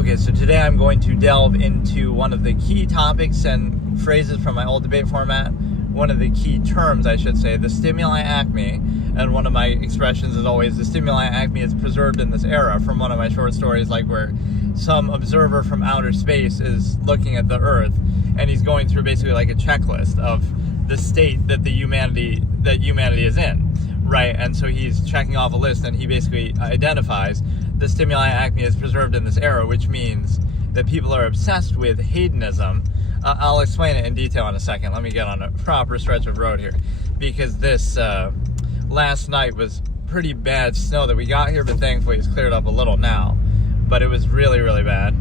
Okay, so today I'm going to delve into one of the key topics and phrases from my old debate format, one of the key terms, I should say, the stimuli acme, and one of my expressions is always, the stimuli acme is preserved in this era, from one of my short stories, like where some observer from outer space is looking at the Earth, and he's going through basically like a checklist of the state that humanity is in, right? And so he's checking off a list, and he basically identifies the stimuli acme is preserved in this era, which means that people are obsessed with hedonism. I'll explain it in detail in a second. Let me get on a proper stretch of road here, because this last night was pretty bad snow that we got here, but thankfully it's cleared up a little now. But it was really, really bad.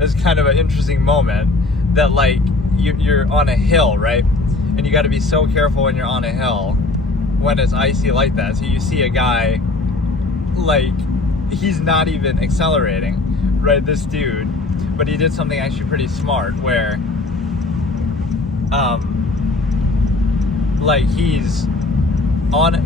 It was kind of an interesting moment that, like, you're on a hill, right? And you got to be so careful when you're on a hill when it's icy like that. So you see a guy, like, he's not even accelerating, right, this dude, but he did something actually pretty smart where like he's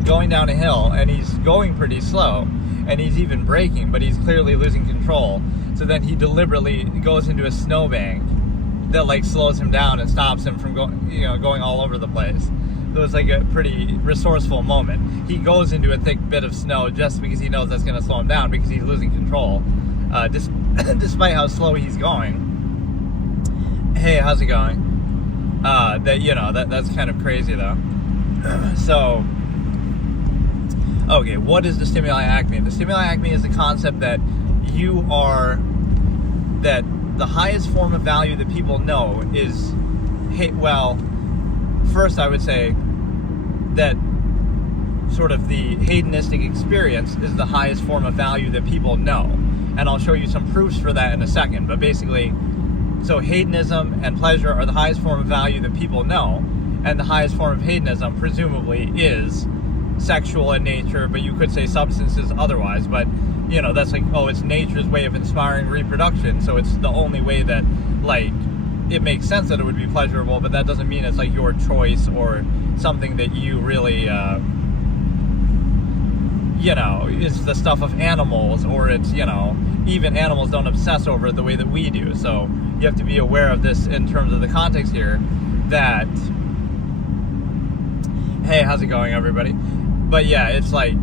going down a hill and he's going pretty slow and he's even braking, but he's clearly losing control. So then he deliberately goes into a snowbank that like slows him down and stops him from going all over the place. So it's like a pretty resourceful moment. He goes into a thick bit of snow just because he knows that's going to slow him down, because he's losing control, despite how slow he's going. Hey, how's it going? That's kind of crazy though. So, okay, what is the stimuli acme? The stimuli acme is the concept that that the highest form of value that people know is, first I would say that sort of the hedonistic experience is the highest form of value that people know. And I'll show you some proofs for that in a second. But basically, so hedonism and pleasure are the highest form of value that people know. And the highest form of hedonism, presumably, is sexual in nature, but you could say substances otherwise. But, that's like, it's nature's way of inspiring reproduction. So it's the only way that, like, it makes sense that it would be pleasurable, but that doesn't mean it's like your choice or something that you really, it's the stuff of animals, or it's, even animals don't obsess over it the way that we do. So you have to be aware of this in terms of the context here, that, hey, how's it going, everybody? But yeah, it's like,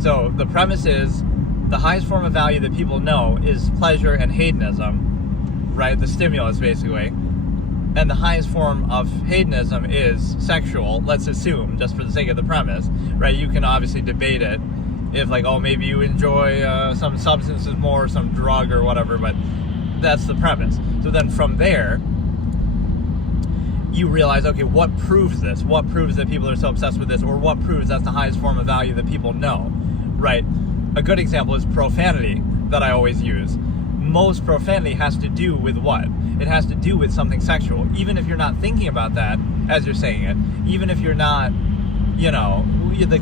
so the premise is the highest form of value that people know is pleasure and hedonism, right? The stimulus, basically. And the highest form of hedonism is sexual, let's assume, just for the sake of the premise, right? You can obviously debate it if, like, maybe you enjoy some substances more, some drug or whatever, but that's the premise. So then from there, you realize, okay, what proves this? What proves that people are so obsessed with this? Or what proves that's the highest form of value that people know, right? A good example is profanity that I always use. Most profanity has to do with what? It has to do with something sexual. Even if you're not thinking about that as you're saying it, even if you're not, the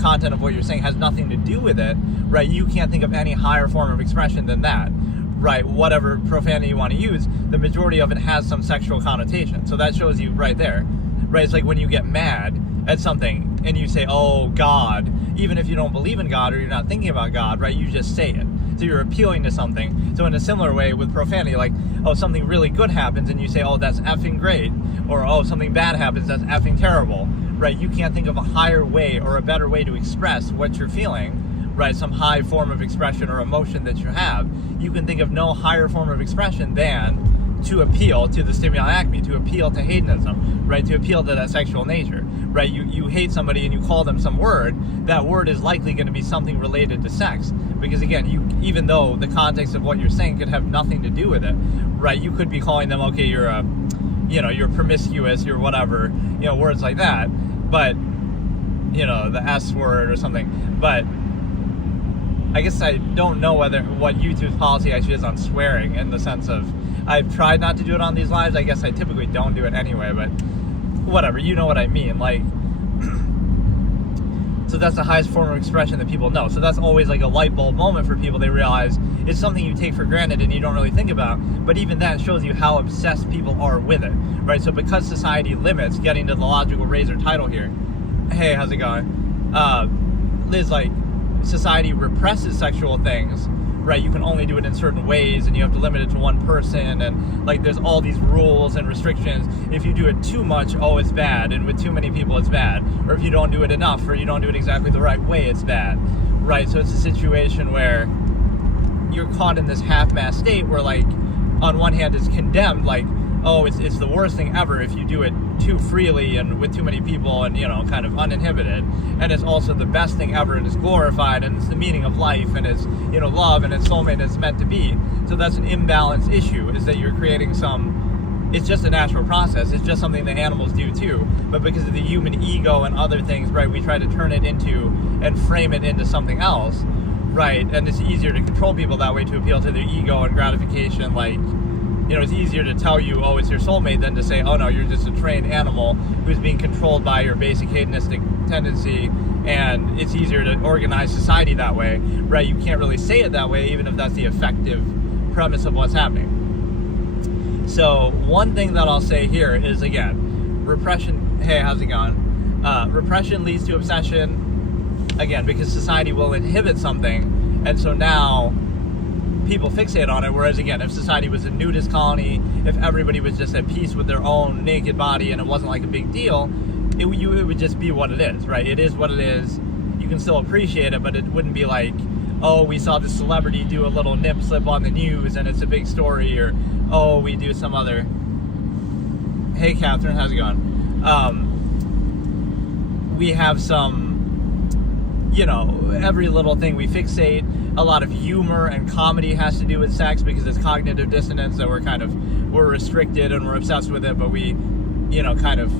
content of what you're saying has nothing to do with it, right? You can't think of any higher form of expression than that, right? Whatever profanity you want to use, the majority of it has some sexual connotation. So that shows you right there, right? It's like when you get mad at something and you say, oh, God, even if you don't believe in God or you're not thinking about God, right? You just say it. So you're appealing to something. So in a similar way with profanity, like, something really good happens and you say, that's effing great. Or, something bad happens, that's effing terrible, right? You can't think of a higher way or a better way to express what you're feeling, right? Some high form of expression or emotion that you have. You can think of no higher form of expression than to appeal to the stimuli acme, to appeal to hedonism, right? To appeal to that sexual nature, right? You hate somebody and you call them some word, that word is likely going to be something related to sex. Because again, even though the context of what you're saying could have nothing to do with it, right? You could be calling them, okay, you're you're promiscuous, you're whatever, words like that. But, the S word or something. But I guess I don't know what YouTube's policy actually is on swearing, in the sense of, I've tried not to do it on these lives. I guess I typically don't do it anyway, but whatever, you know what I mean. Like, so that's the highest form of expression that people know. So that's always like a light bulb moment for people. They realize it's something you take for granted and you don't really think about. But even that shows you how obsessed people are with it, right? So because society limits, getting to the logical razor title here. Hey, how's it going? Liz, like, society represses sexual things, right? You can only do it in certain ways, and you have to limit it to one person, and like there's all these rules and restrictions. If you do it too much, oh, it's bad, and with too many people, it's bad. Or if you don't do it enough, or you don't do it exactly the right way, it's bad, right? So it's a situation where you're caught in this half-mast state where, like, on one hand, it's condemned, like, oh, it's the worst thing ever if you do it too freely and with too many people and, kind of uninhibited. And it's also the best thing ever, and it's glorified, and it's the meaning of life, and it's, love, and it's soulmate, and it's meant to be. So that's an imbalance issue, is that you're creating it's just a natural process. It's just something that animals do too. But because of the human ego and other things, right, we try to turn it into and frame it into something else, right? And it's easier to control people that way, to appeal to their ego and gratification, like, it's easier to tell you, oh, it's your soulmate, than to say, oh, no, you're just a trained animal who's being controlled by your basic hedonistic tendency, and it's easier to organize society that way, right? You can't really say it that way, even if that's the effective premise of what's happening. So one thing that I'll say here is, again, repression, hey, how's it going? Repression leads to obsession, again, because society will inhibit something, and so now people fixate on it, whereas again, if society was a nudist colony, if everybody was just at peace with their own naked body and it wasn't like a big deal, it would just be what it is, right? It is what it is. You can still appreciate it, but it wouldn't be like, oh, we saw this celebrity do a little nip slip on the news and it's a big story, or oh, we do some other... Hey, Catherine, how's it going? We have some, every little thing we fixate. A lot of humor and comedy has to do with sex because it's cognitive dissonance, that we're restricted and we're obsessed with it, but we, kind of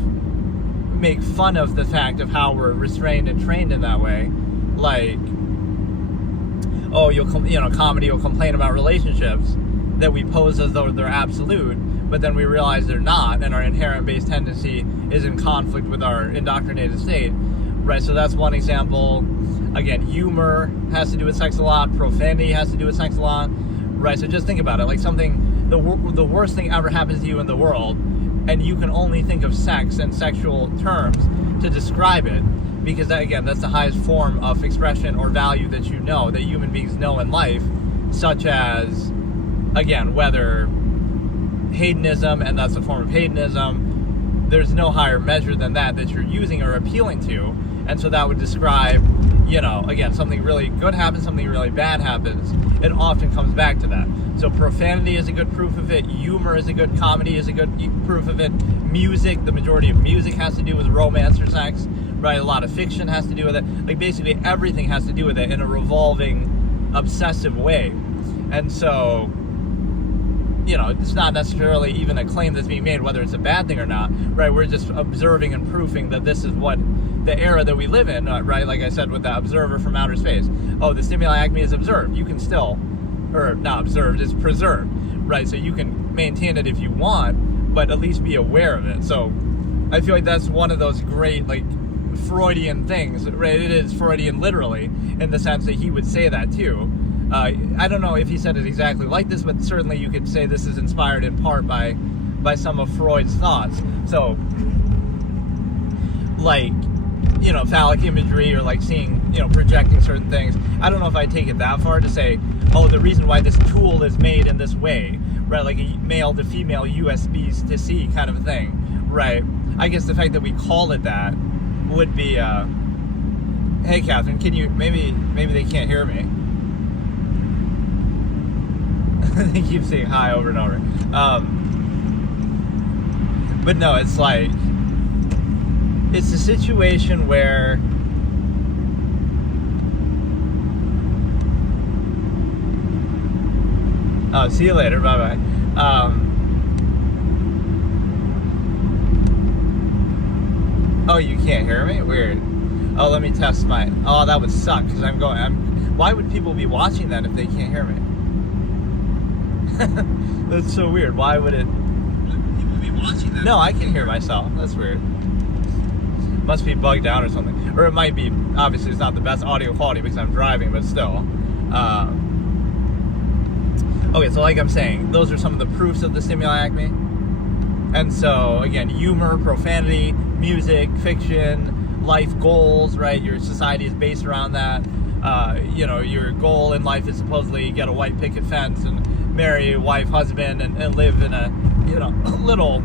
make fun of the fact of how we're restrained and trained in that way. Like, oh, comedy will complain about relationships that we pose as though they're absolute, but then we realize they're not, and our inherent base tendency is in conflict with our indoctrinated state, right? So that's one example. Again, humor has to do with sex a lot. Profanity has to do with sex a lot, right? So just think about it. Like the worst thing ever happens to you in the world, and you can only think of sex and sexual terms to describe it, because that's the highest form of expression or value that that human beings know in life, such as, again, whether hedonism, and that's a form of hedonism, there's no higher measure than that you're using or appealing to. And so that would describe, again, something really good happens, something really bad happens. It often comes back to that. So profanity is a good proof of it. Humor is a good, comedy is a good proof of it. Music, the majority of music has to do with romance or sex, right? A lot of fiction has to do with it. Like basically everything has to do with it in a revolving, obsessive way. And so, it's not necessarily even a claim that's being made, whether it's a bad thing or not, right? We're just observing and proving that this is what the era that we live in, right? Like I said with the observer from outer space. Oh, the stimuli acme is observed. You can still, or not observed, it's preserved, right? So you can maintain it if you want, but at least be aware of it. So I feel like that's one of those great, like, Freudian things, right? It is Freudian literally, in the sense that he would say that too. I don't know if he said it exactly like this, but certainly you could say this is inspired in part by some of Freud's thoughts. So, like, phallic imagery, or like seeing, projecting certain things. I don't know if I take it that far to say, oh, the reason why this tool is made in this way, right? Like a male to female USBs to C kind of thing, right? I guess the fact that we call it that would be, hey, Catherine, can you, maybe they can't hear me. They keep saying hi over and over. But no, it's like, it's a situation where oh, see you later, bye-bye. Oh, you can't hear me? Weird. Oh, let me test my, oh, that would suck, because why would people be watching that if they can't hear me? That's so weird. Why would people be watching that? No, I can hear myself. That's weird. Must be bugged out or something. Or it might be, obviously it's not the best audio quality because I'm driving, but still. Okay, so like I'm saying, those are some of the proofs of the stimuli acme. And so, again, humor, profanity, music, fiction, life goals, right? Your society is based around that. your goal in life is supposedly get a white picket fence and marry a wife, husband, and live in a, little,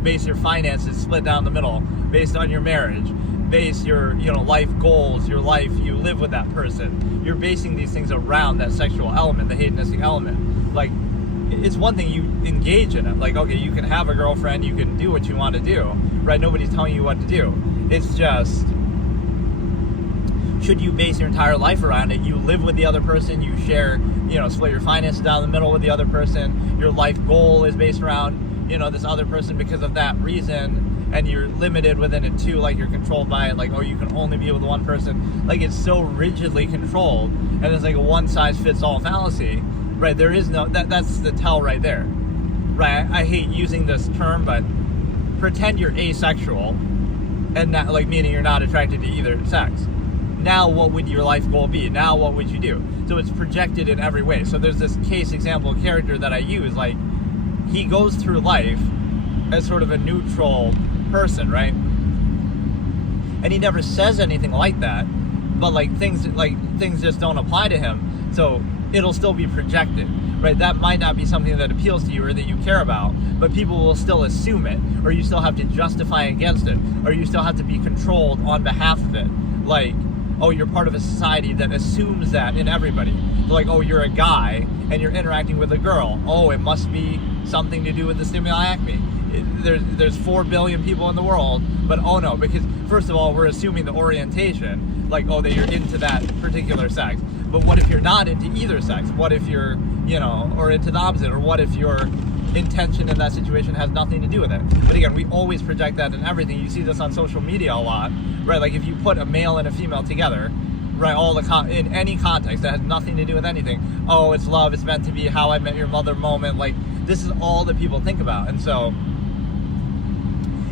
base your finances split down the middle based on your marriage, base your, life goals, your life, you live with that person. You're basing these things around that sexual element, the hedonistic element. Like, it's one thing you engage in it. Like, okay, you can have a girlfriend, you can do what you want to do, right? Nobody's telling you what to do. It's just, should you base your entire life around it? You live with the other person, you share, split your finances down the middle with the other person. Your life goal is based around, this other person because of that reason, and you're limited within it too, like you're controlled by it, like, oh, you can only be with one person. Like, it's so rigidly controlled, and it's like a one-size-fits-all fallacy, right? There is no, that's the tell right there, right? I hate using this term, but pretend you're asexual, and not, like, meaning you're not attracted to either sex. Now what would your life goal be? Now what would you do? So it's projected in every way. So there's this case example character that I use, like, he goes through life as sort of a neutral person, right? And he never says anything like that, but things just don't apply to him. So it'll still be projected, right? That might not be something that appeals to you or that you care about, but people will still assume it, or you still have to justify against it, or you still have to be controlled on behalf of it. Like, oh, you're part of a society that assumes that in everybody. Like, oh, you're a guy and you're interacting with a girl. Oh, it must be something to do with the stimuli acme. There's 4 billion people in the world, but oh no, because first of all, we're assuming the orientation, like, oh, that you're into that particular sex. But what if you're not into either sex? What if you're, or into the opposite? Or what if your intention in that situation has nothing to do with it? But again, we always project that in everything. You see this on social media a lot, right? Like, if you put a male and a female together, right, in any context that has nothing to do with anything, oh, it's love, it's meant to be, how I met your mother moment, like, this is all that people think about. And so,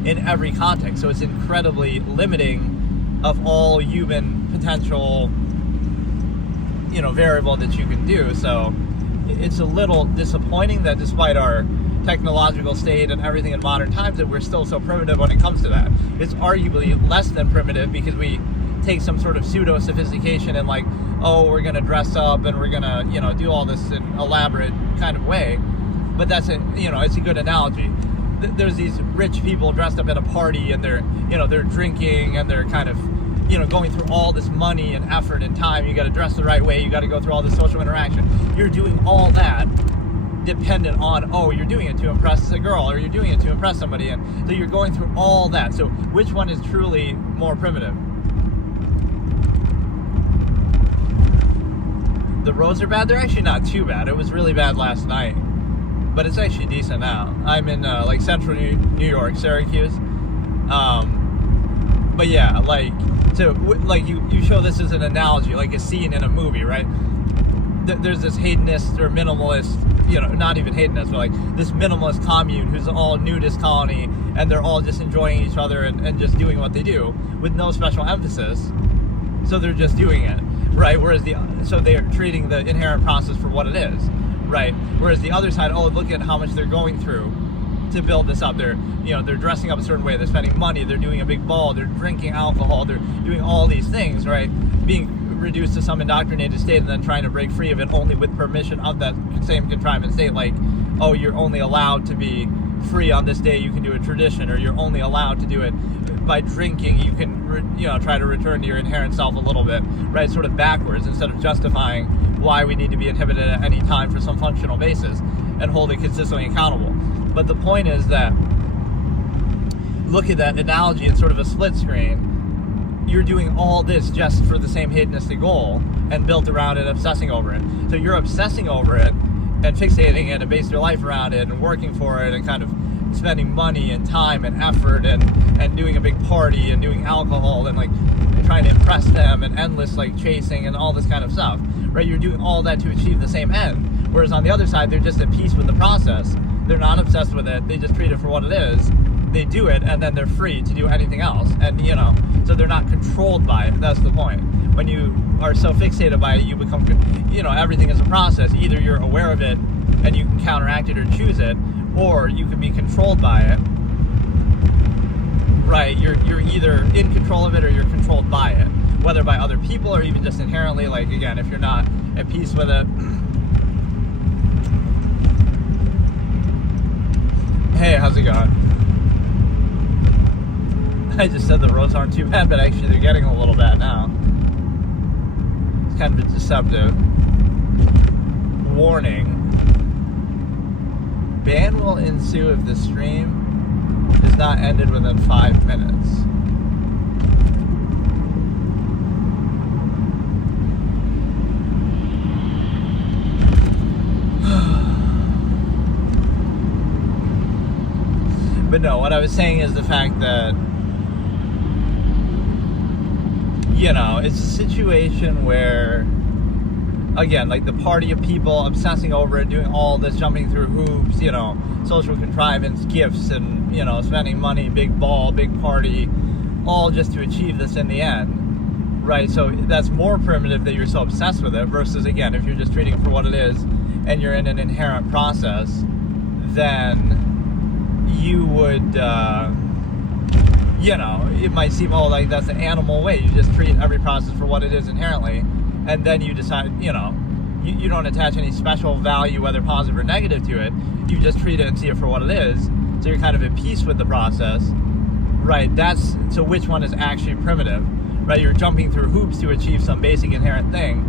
in every context, so it's incredibly limiting of all human potential, variable that you can do. So it's a little disappointing that despite our technological state and everything in modern times, that we're still so primitive when it comes to that. It's arguably less than primitive because we take some sort of pseudo sophistication and, like, oh, we're gonna dress up and we're gonna, do all this in elaborate kind of way. But that's it's a good analogy. There's these rich people dressed up at a party, and they're drinking, and they're kind of, going through all this money and effort and time. You got to dress the right way. You got to go through all this social interaction. You're doing all that dependent on, oh, you're doing it to impress a girl, or you're doing it to impress somebody, and so you're going through all that. So which one is truly more primitive? The roads are bad. They're actually not too bad. It was really bad last night, but it's actually decent now. I'm in central New York, Syracuse. But yeah, you show this as an analogy, like a scene in a movie, right? There's this hedonist or minimalist, not even hedonist, but like this minimalist commune who's all nudist colony, and they're all just enjoying each other and just doing what they do with no special emphasis. So they're just doing it, right? So they're treating the inherent process for what it is, right? Whereas the other side, oh, look at how much they're going through to build this up. They're dressing up a certain way, they're spending money, they're doing a big ball, they're drinking alcohol, they're doing all these things, right? Being reduced to some indoctrinated state and then trying to break free of it only with permission of that same contrivance state. Like, oh, you're only allowed to be free on this day, you can do a tradition, or you're only allowed to do it by drinking, you can try to return to your inherent self a little bit, right? Sort of backwards, instead of justifying why we need to be inhibited at any time for some functional basis and hold it consistently accountable. But the point is that, look at that analogy in sort of a split screen. You're doing all this just for the same hedonistic goal and built around it, obsessing over it. So you're obsessing over it and fixating it and basing your life around it and working for it and kind of spending money and time and effort and doing a big party and doing alcohol and like trying to impress them and endless like chasing and all this kind of stuff, right? You're doing all that to achieve the same end. Whereas on the other side, they're just at peace with the process. They're not obsessed with it. They just treat it for what it is. They do it, and then they're free to do anything else. And, so they're not controlled by it. That's the point. When you are so fixated by it, you become, everything is a process. Either you're aware of it and you can counteract it or choose it, or you can be controlled by it. Right? You're either in control of it or you're controlled by it. whether by other people or even just inherently, like, again, if you're not at peace with it. Hey, how's it going? I just said the roads aren't too bad, but actually they're getting a little bad now. It's kind of deceptive. Warning. Ban will ensue if the stream is not ended within 5 minutes. But no, what I was saying is the fact that, you know, it's a situation where, again, like the party of people obsessing over it, doing all this, jumping through hoops, you know, social contrivance, gifts, and, you know, spending money, big ball, big party, all just to achieve this in the end, right? So that's more primitive that you're so obsessed with it versus, again, if you're just treating it for what it is and you're in an inherent process, then you would, you know, it might seem, oh, like that's an animal way. You just treat every process for what it is inherently, and then you decide, you know, you don't attach any special value, whether positive or negative, to it. You just treat it and see it for what it is. So you're kind of at peace with the process, right? So which one is actually primitive, right? You're jumping through hoops to achieve some basic inherent thing,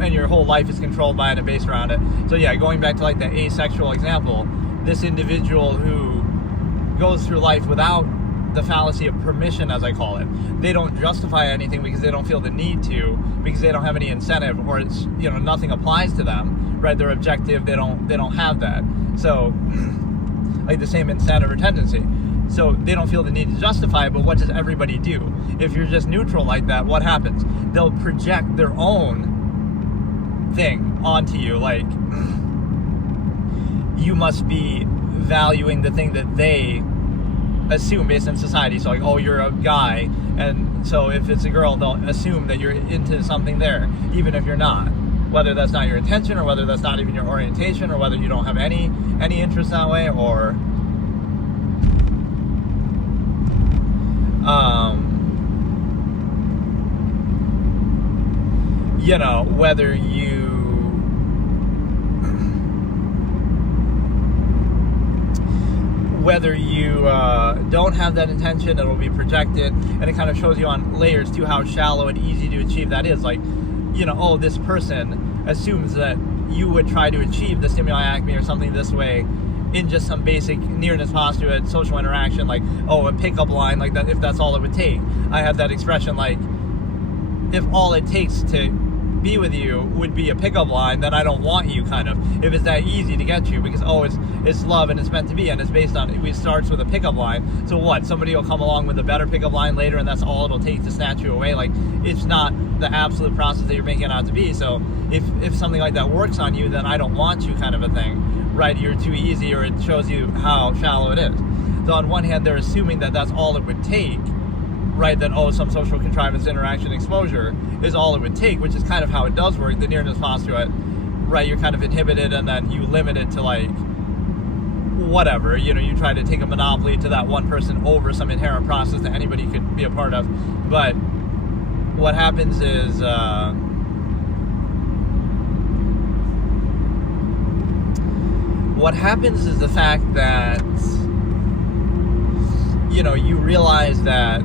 and your whole life is controlled by it and based around it. So yeah, going back to like the asexual example, this individual who goes through life without the fallacy of permission, as I call it, they don't justify anything because they don't feel the need to, because they don't have any incentive, or it's, you know, nothing applies to them, right? They're objective, they don't have that. So like the same incentive or tendency. So they don't feel the need to justify it, but what does everybody do? If you're just neutral like that, what happens? They'll project their own thing onto you, like you must be valuing the thing that they assume based in society. So like, oh, you're a guy, and so if it's a girl, they'll assume that you're into something there, even if you're not, whether that's not your intention, or whether that's not even your orientation, or whether you don't have any interest that way, or you know, whether you don't have that intention, it'll be projected, and it kind of shows you on layers too how shallow and easy to achieve that is. Like, you know, oh, this person assumes that you would try to achieve the stimuli acme or something this way in just some basic nearness postulate, social interaction, like, oh, a pickup line, like that, if that's all it would take. I have that expression, like, if all it takes to be with you would be a pickup line, then I don't want you, kind of. If it's that easy to get you, because, oh, it's love and it's meant to be, and it's based on, it starts with a pickup line. So what? Somebody will come along with a better pickup line later, and that's all it'll take to snatch you away. Like, it's not the absolute process that you're making it out to be. So if something like that works on you, then I don't want you, kind of a thing, right? You're too easy, or it shows you how shallow it is. So on one hand, they're assuming that that's all it would take, right? That, oh, some social contrivance, interaction, exposure is all it would take, which is kind of how it does work, the nearness postulate, right? You're kind of inhibited, and then you limit it to, like, whatever, you know, you try to take a monopoly to that one person over some inherent process that anybody could be a part of. But what happens is, the fact that, you know, you realize that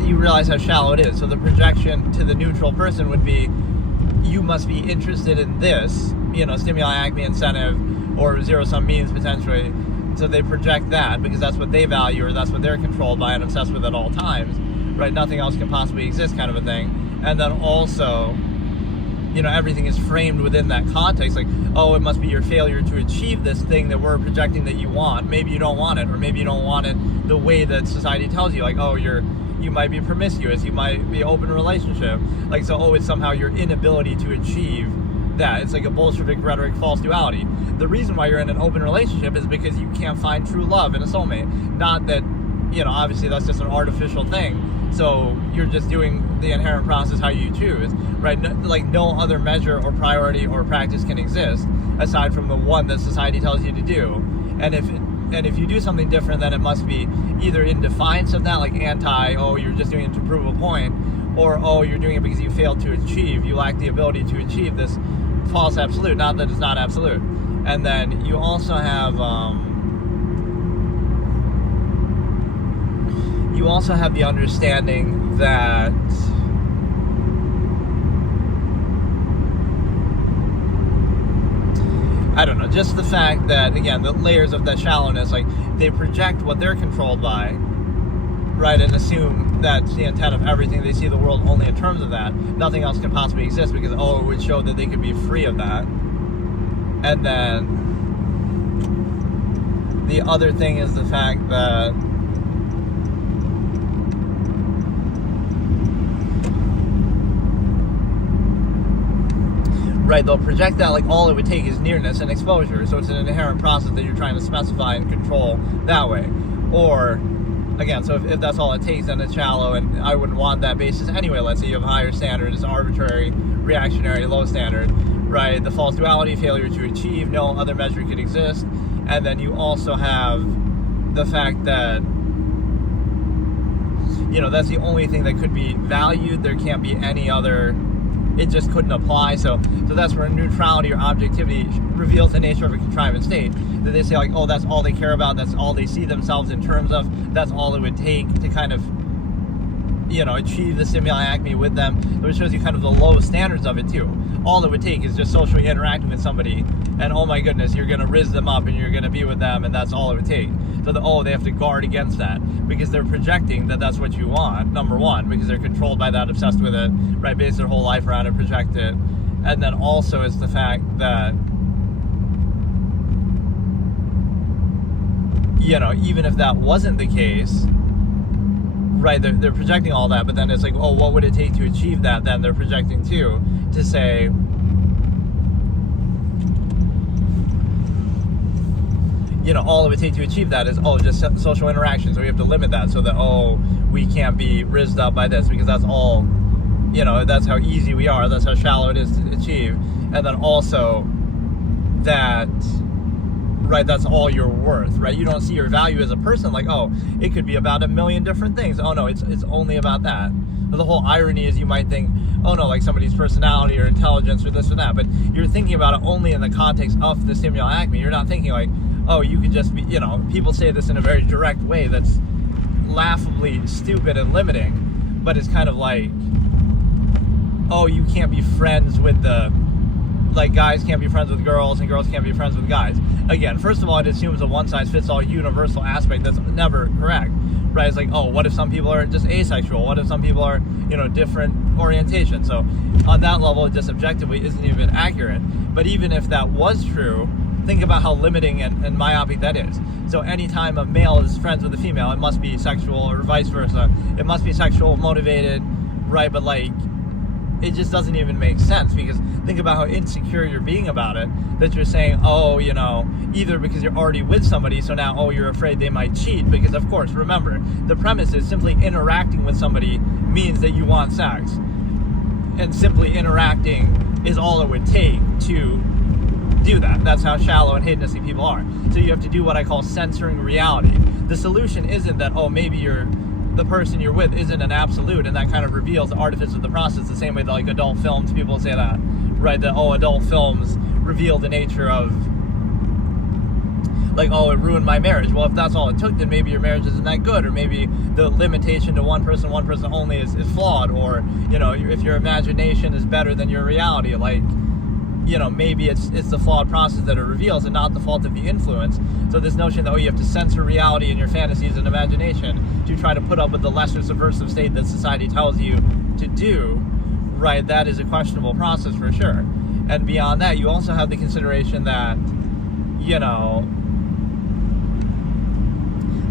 you realize how shallow it is. So the projection to the neutral person would be, you must be interested in this, you know, stimuli, acme, incentive, or zero-sum means potentially. So they project that because that's what they value, or that's what they're controlled by and obsessed with at all times, right? Nothing else can possibly exist, kind of a thing. And then also, you know, everything is framed within that context. Like, oh, it must be your failure to achieve this thing that we're projecting that you want. Maybe you don't want it, or maybe you don't want it the way that society tells you. Like, oh, you might be promiscuous, you might be open relationship. Like, so, oh, it's somehow your inability to achieve that. It's like a Bolshevik rhetoric, false duality. The reason why you're in an open relationship is because you can't find true love in a soulmate. Not that, you know, obviously that's just an artificial thing. So you're just doing the inherent process how you choose, right? No other measure or priority or practice can exist aside from the one that society tells you to do. And if you do something different, then it must be either in defiance of that, like you're just doing it to prove a point, or you're doing it because you failed to achieve, you lack the ability to achieve this false absolute, not that it's not absolute. And then you also have the understanding that I don't know, just the fact that, again, the layers of that shallowness, like, they project what they're controlled by, right, and assume that's the intent of everything. They see the world only in terms of that. Nothing else can possibly exist because, it would show that they could be free of that. And then the other thing is the fact that right, they'll project that like all it would take is nearness and exposure, so it's an inherent process that you're trying to specify and control that way. Or, again, so if that's all it takes, then it's shallow, and I wouldn't want that basis anyway. Let's say you have a higher standard, it's arbitrary, reactionary, low standard, right? The false duality, failure to achieve, no other measure could exist. And then you also have the fact that, that's the only thing that could be valued. There can't be any other. It just couldn't apply. So that's where neutrality or objectivity reveals the nature of a contrivance state. That they say, like, that's all they care about, that's all they see themselves in terms of, that's all it would take to kind of, achieve the stimuli acme with them. So it shows you kind of the low standards of it too. All it would take is just socially interacting with somebody, and oh my goodness, you're going to rizz them up and you're going to be with them, and that's all it would take. So they have to guard against that because they're projecting that that's what you want, number one, because they're controlled by that, obsessed with it, right, base their whole life around it, project it. And then also it's the fact that, even if that wasn't the case, right, they're projecting all that, but then it's like, what would it take to achieve that? Then they're projecting too, to say, all it would take to achieve that is, just social interaction. So we have to limit that so that, we can't be rizzed up by this because that's all, that's how easy we are. That's how shallow it is to achieve. And then also that, right, that's all you're worth, right? You don't see your value as a person like, it could be about a million different things. No, it's only about that. The whole irony is you might think, like somebody's personality or intelligence or this or that, but you're thinking about it only in the context of the stimuli acme. You're not thinking like, you could just be, people say this in a very direct way that's laughably stupid and limiting, but it's kind of like, you can't be friends with guys can't be friends with girls and girls can't be friends with guys. Again, first of all, it assumes a one-size-fits-all universal aspect that's never correct, right? It's like, what if some people are just asexual? What if some people are, different orientation? So on that level, it just objectively isn't even accurate. But even if that was true, think about how limiting and myopic that is. So anytime a male is friends with a female, it must be sexual, or vice versa. It must be sexual motivated, right? But it just doesn't even make sense, because think about how insecure you're being about it, that you're saying, either because you're already with somebody, so now, you're afraid they might cheat, because of course, remember, the premise is simply interacting with somebody means that you want sex. And simply interacting is all it would take to do that. That's how shallow and hedonistic people are. So you have to do what I call censoring reality. The solution isn't that, maybe the person you're with isn't an absolute, and that kind of reveals the artifice of the process, the same way that adult films, people say that, right? That, adult films reveal the nature of, it ruined my marriage. Well, if that's all it took, then maybe your marriage isn't that good, or maybe the limitation to one person only is flawed, or, if your imagination is better than your reality, maybe it's the flawed process that it reveals and not the fault of the influence. So this notion that, you have to censor reality in your fantasies and imagination to try to put up with the lesser subversive state that society tells you to do, right, that is a questionable process for sure. And beyond that, you also have the consideration that,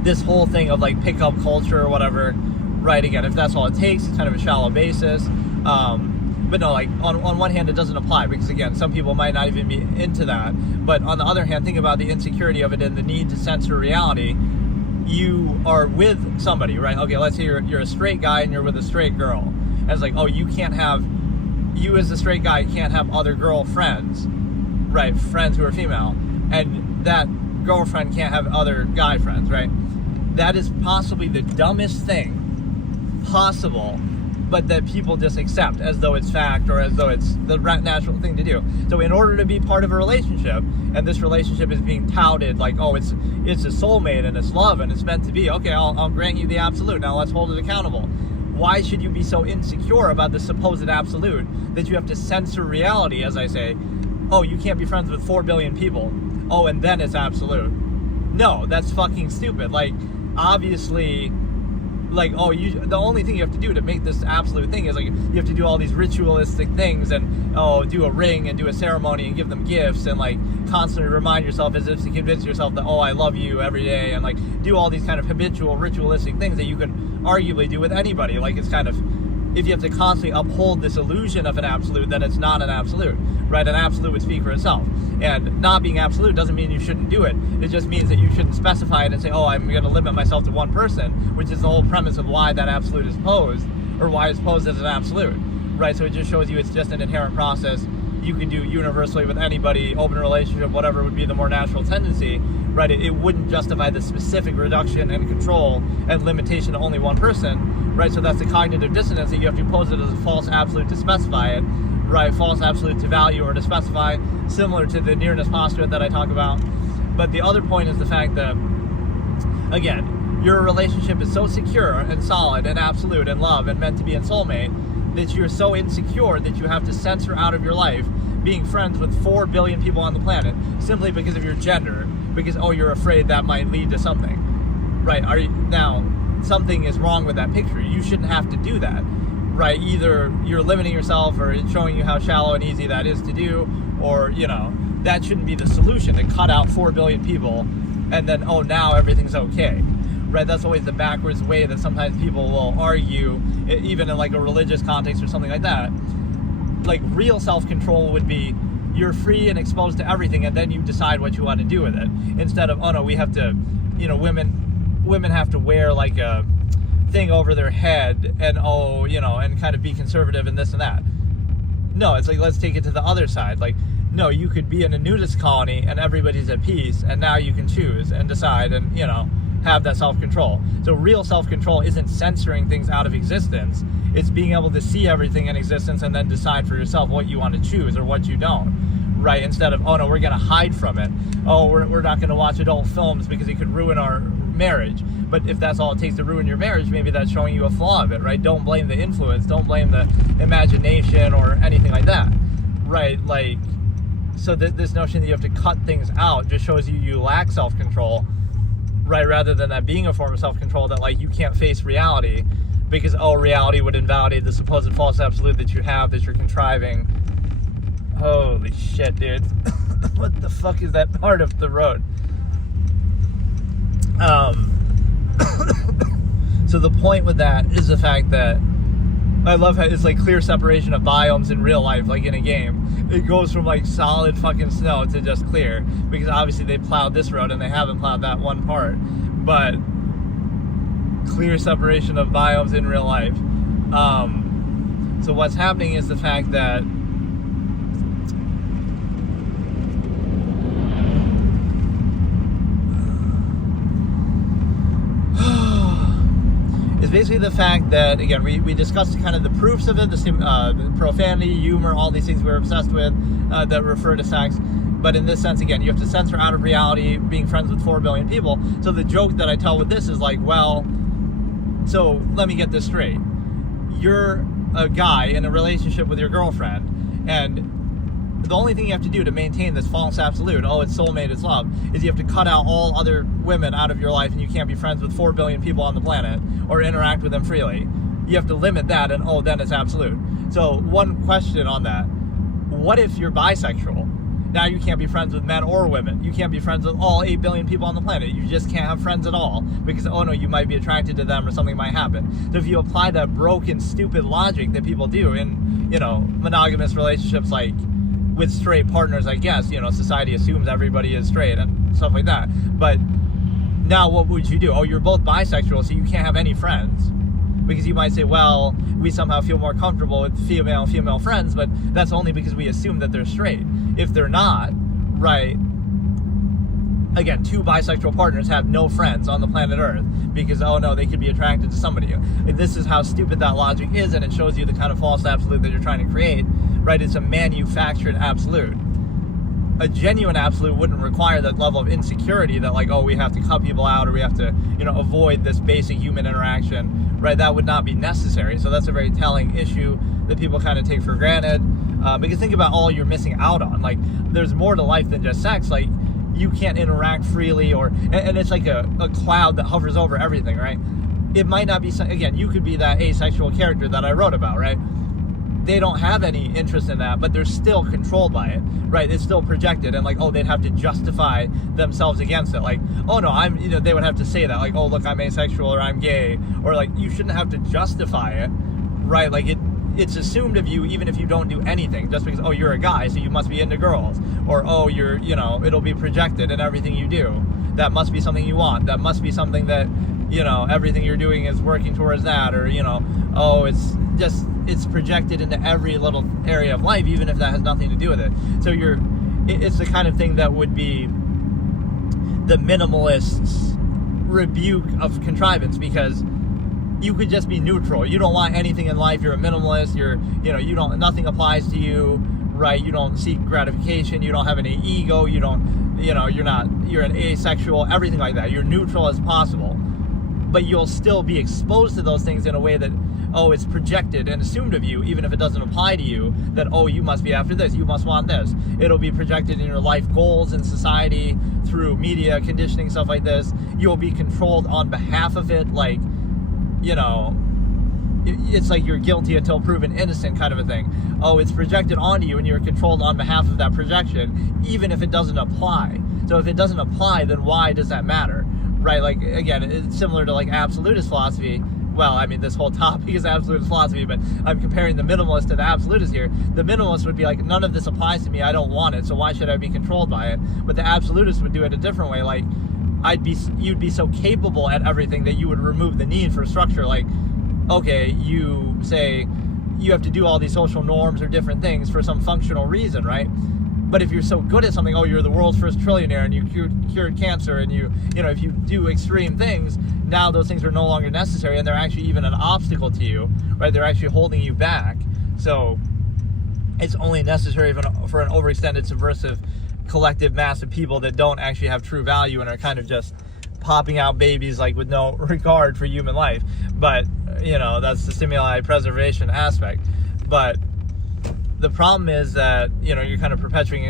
this whole thing of pickup culture or whatever, right, again, if that's all it takes, it's kind of a shallow basis. But no, on one hand, it doesn't apply, because again, some people might not even be into that. But on the other hand, think about the insecurity of it and the need to censor reality, you are with somebody, right? Okay, let's say you're a straight guy and you're with a straight girl. And it's like, oh, you as a straight guy can't have other girlfriends, right? Friends who are female. And that girlfriend can't have other guy friends, right? That is possibly the dumbest thing possible, but that people just accept as though it's fact or as though it's the natural thing to do. So in order to be part of a relationship, and this relationship is being touted like, oh, it's a soulmate and it's love and it's meant to be, okay, I'll grant you the absolute. Now let's hold it accountable. Why should you be so insecure about the supposed absolute that you have to censor reality, as I say? Oh, you can't be friends with 4 billion people. Oh, and then it's absolute. No, that's fucking stupid. Like, obviously, like, oh, the only thing you have to do to make this absolute thing is, like, you have to do all these ritualistic things and, oh, do a ring and do a ceremony and give them gifts and, like, constantly remind yourself as if to convince yourself that, oh, I love you every day, and, like, do all these kind of habitual ritualistic things that you could arguably do with anybody. Like, it's kind of, if you have to constantly uphold this illusion of an absolute, then it's not an absolute, right? An absolute would speak for itself. And not being absolute doesn't mean you shouldn't do it. It just means that you shouldn't specify it and say, oh, I'm going to limit myself to one person, which is the whole premise of why that absolute is posed, or why it's posed as an absolute, right? So it just shows you it's just an inherent process. You can do universally with anybody, open relationship, whatever would be the more natural tendency, right? It wouldn't justify the specific reduction and control and limitation to only one person, right? So that's the cognitive dissonance that you have to pose it as a false absolute to specify it, right? False absolute to value or to specify, similar to the nearness postulate that I talk about. But the other point is the fact that, again, your relationship is so secure and solid and absolute and love and meant to be in soulmate that you're so insecure that you have to censor out of your life being friends with 4 billion people on the planet simply because of your gender, because, oh, you're afraid that might lead to something, right? Now, something is wrong with that picture. You shouldn't have to do that, right? Either you're limiting yourself or it's showing you how shallow and easy that is to do, or, you know, that shouldn't be the solution, to cut out 4 billion people and then, oh, now everything's okay, right? That's always the backwards way that sometimes people will argue, even in like a religious context or something like that. Like, real self-control would be you're free and exposed to everything, and then you decide what you want to do with it, instead of, oh no, we have to, you know, women have to wear like a thing over their head and, oh, you know, and kind of be conservative and this and that. No, it's like, let's take it to the other side. Like, no, you could be in a nudist colony and everybody's at peace, and now you can choose and decide and, you know, have that self-control. So real self-control isn't censoring things out of existence. It's being able to see everything in existence and then decide for yourself what you want to choose or what you don't, right? Instead of, oh no, we're going to hide from it. Oh, we're not going to watch adult films because it could ruin our marriage. But if that's all it takes to ruin your marriage, maybe that's showing you a flaw of it, right? Don't blame the influence. Don't blame the imagination or anything like that, right? Like, so this notion that you have to cut things out just shows you lack self-control, right? Rather than that being a form of self-control, that, like, you can't face reality because, oh, reality would invalidate the supposed false absolute that you have, that you're contriving. Holy shit, dude. What the fuck is that part of the road? So the point with that is the fact that I love how it's like clear separation of biomes in real life, like in a game. It goes from like solid fucking snow to just clear, because obviously they plowed this road and they haven't plowed that one part. But clear separation of biomes in real life. So what's happening is the fact that is basically the fact that, again, we discussed kind of the proofs of it, the profanity, humor, all these things we're obsessed with that refer to sex. But in this sense, again, you have to censor out of reality being friends with 4 billion people. So the joke that I tell with this is like, well, so let me get this straight. You're a guy in a relationship with your girlfriend, and the only thing you have to do to maintain this false absolute, oh, it's soulmate, it's love, is you have to cut out all other women out of your life, and you can't be friends with 4 billion people on the planet or interact with them freely. You have to limit that, and oh, then it's absolute. So one question on that: what if you're bisexual? Now you can't be friends with men or women. You can't be friends with all 8 billion people on the planet. You just can't have friends at all because, oh no, you might be attracted to them or something might happen. So if you apply that broken, stupid logic that people do in, you know, monogamous relationships, like with straight partners, I guess, you know, society assumes everybody is straight and stuff like that. But Now, what would you do? Oh, you're both bisexual, so you can't have any friends. Because you might say, well, we somehow feel more comfortable with female friends, but that's only because we assume that they're straight. If they're not, right, again, two bisexual partners have no friends on the planet Earth because, oh no, they could be attracted to somebody. And this is how stupid that logic is, and it shows you the kind of false absolute that you're trying to create, right? It's a manufactured absolute. A genuine absolute wouldn't require that level of insecurity that, like, oh, we have to cut people out or we have to, avoid this basic human interaction, right? That would not be necessary. So that's a very telling issue that people kind of take for granted. Because think about all you're missing out on. Like, there's more to life than just sex. Like, you can't interact freely, and it's like a cloud that hovers over everything, right? It might not be, again, you could be that asexual character that I wrote about, right? They don't have any interest in that, but they're still controlled by it, right? It's still projected, and like, oh, they'd have to justify themselves against it. Like, oh no, they would have to say that, like, oh, look, I'm asexual or I'm gay, or like, you shouldn't have to justify it, right? Like, it's assumed of you even if you don't do anything, just because, oh, you're a guy, so you must be into girls, or oh, you're, it'll be projected in everything you do. That must be something you want. That must be something that, everything you're doing is working towards that, or, oh, it's projected into every little area of life, even if that has nothing to do with it. So it's the kind of thing that would be the minimalist's rebuke of contrivance, because you could just be neutral. You don't want anything in life. You're a minimalist. Nothing applies to you, right? You don't seek gratification. You don't have any ego. You're an asexual, everything like that. You're neutral as possible. But you'll still be exposed to those things in a way that, oh, it's projected and assumed of you, even if it doesn't apply to you, that, oh, you must be after this, you must want this. It'll be projected in your life goals in society through media, conditioning, stuff like this. You'll be controlled on behalf of it, like, it's like you're guilty until proven innocent kind of a thing. Oh, it's projected onto you and you're controlled on behalf of that projection, even if it doesn't apply. So if it doesn't apply, then why does that matter? Right? Like, again, it's similar to like absolutist philosophy. Well, I mean, this whole topic is absolutist philosophy, but I'm comparing the minimalist to the absolutist here. The minimalist would be like, none of this applies to me, I don't want it, so why should I be controlled by it? But the absolutist would do it a different way. Like, you'd be so capable at everything that you would remove the need for structure. Like, okay, you say you have to do all these social norms or different things for some functional reason, right? But if you're so good at something, oh, you're the world's first trillionaire and you cured cancer, and if you do extreme things, now those things are no longer necessary and they're actually even an obstacle to you, right? They're actually holding you back. So it's only necessary for an overextended, subversive, collective mass of people that don't actually have true value and are kind of just popping out babies, like, with no regard for human life. But, that's the stimuli preservation aspect. But the problem is that, you're kind of perpetuating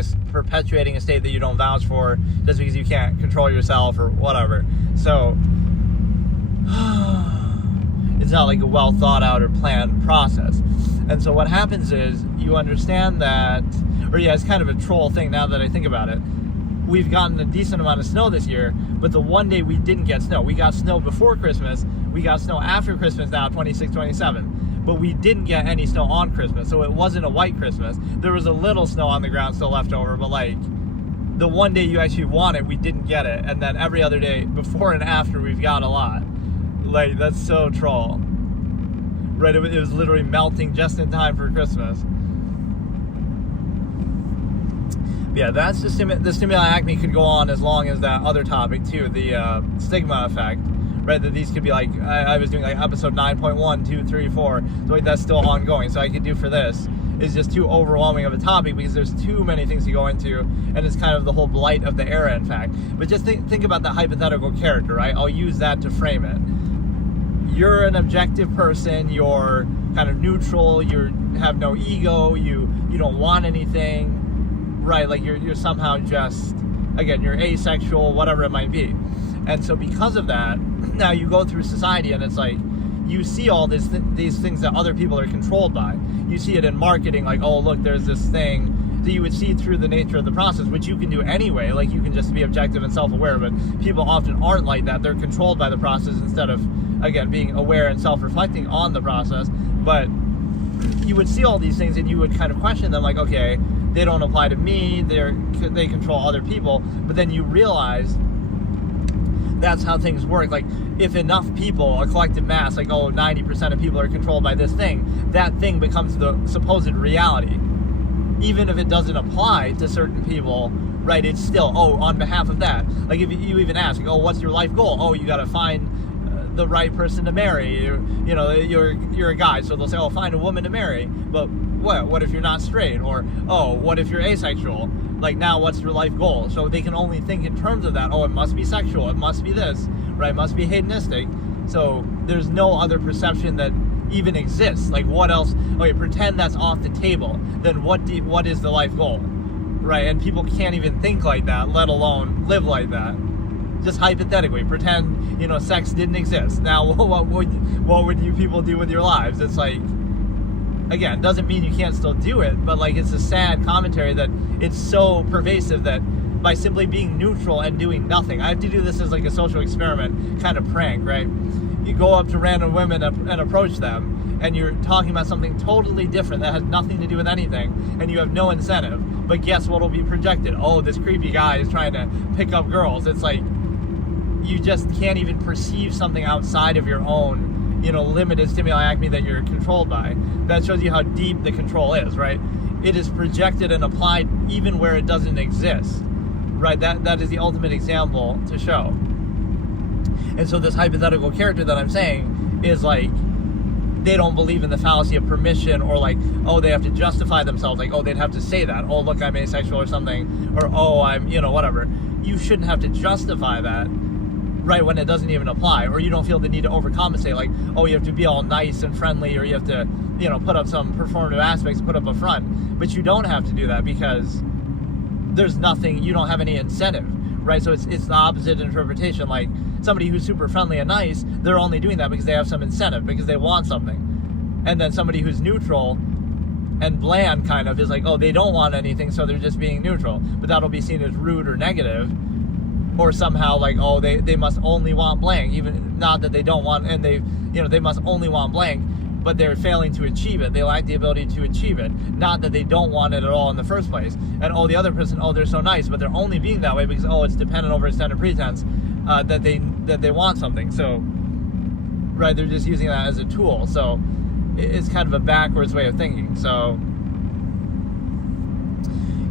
a state that you don't vouch for just because you can't control yourself or whatever. So it's not like a well thought out or planned process. And so what happens is you understand that, it's kind of a troll thing now that I think about it. We've gotten a decent amount of snow this year, but the one day we didn't get snow, we got snow before Christmas, we got snow after Christmas now, 26, 27. But we didn't get any snow on Christmas, so it wasn't a white Christmas. There was a little snow on the ground still left over, but like, the one day you actually want it, we didn't get it. And then every other day, before and after, we've got a lot. Like, that's so troll. Right, it was literally melting just in time for Christmas. Yeah, that's the stimuli acme could go on as long as that other topic too, the stigma effect, right? That these could be like, I was doing like episode 9.1, 2, 3, 4, so like that's still ongoing. So I could do for this is just too overwhelming of a topic because there's too many things to go into, and it's kind of the whole blight of the era, in fact. But just think about the hypothetical character, right? I'll use that to frame it. You're an objective person, you're kind of neutral, you have no ego, you don't want anything. Right, like you're somehow just, again, you're asexual, whatever it might be. And so because of that, now you go through society and it's like, you see all these things that other people are controlled by. You see it in marketing, like, oh, look, there's this thing that you would see through the nature of the process, which you can do anyway. Like, you can just be objective and self-aware, but people often aren't like that. They're controlled by the process instead of, again, being aware and self-reflecting on the process. But you would see all these things and you would kind of question them, like, okay, they don't apply to me, they control other people. But then you realize that's how things work. Like, if enough people, a collective mass, like, 90% of people are controlled by this thing, that thing becomes the supposed reality. Even if it doesn't apply to certain people, right, it's still, on behalf of that. Like, if you even ask, like, what's your life goal? You got to find the right person to marry. You're a guy, so they'll say, find a woman to marry. But what if you're not straight? Or, what if you're asexual? Like, now what's your life goal? So they can only think in terms of that. It must be sexual, it must be this, right? It must be hedonistic. So there's no other perception that even exists. Like, what else? Pretend that's off the table. Then what is the life goal, right? And people can't even think like that, let alone live like that. Just hypothetically, pretend sex didn't exist. Now, what would you people do with your lives? It's like, again, doesn't mean you can't still do it, but like, it's a sad commentary that it's so pervasive that by simply being neutral and doing nothing. I have to do this as like a social experiment kind of prank, right? You go up to random women and approach them, and you're talking about something totally different that has nothing to do with anything, and you have no incentive. But guess what will be projected? This creepy guy is trying to pick up girls. It's like, you just can't even perceive something outside of your own, limited stimuli acme that you're controlled by. That shows you how deep the control is, right? It is projected and applied even where it doesn't exist, right? That is the ultimate example to show. And so this hypothetical character that I'm saying is like, they don't believe in the fallacy of permission, or like, they have to justify themselves, like, they'd have to say that, look, I'm asexual or something, or I'm, whatever. You shouldn't have to justify that, right, when it doesn't even apply, or you don't feel the need to overcompensate, like, you have to be all nice and friendly, or you have to, put up some performative aspects, put up a front. But you don't have to do that, because there's nothing, you don't have any incentive, right? So it's the opposite interpretation. Like, somebody who's super friendly and nice, they're only doing that because they have some incentive, because they want something. And then somebody who's neutral and bland kind of is like, they don't want anything, so they're just being neutral. But that'll be seen as rude or negative. Or somehow like, they must only want blank, even not that they don't want, and they must only want blank, but they're failing to achieve it. They lack the ability to achieve it. Not that they don't want it at all in the first place. And the other person, they're so nice, but they're only being that way because it's dependent over extended pretense that they want something. So, right, they're just using that as a tool. So it's kind of a backwards way of thinking. So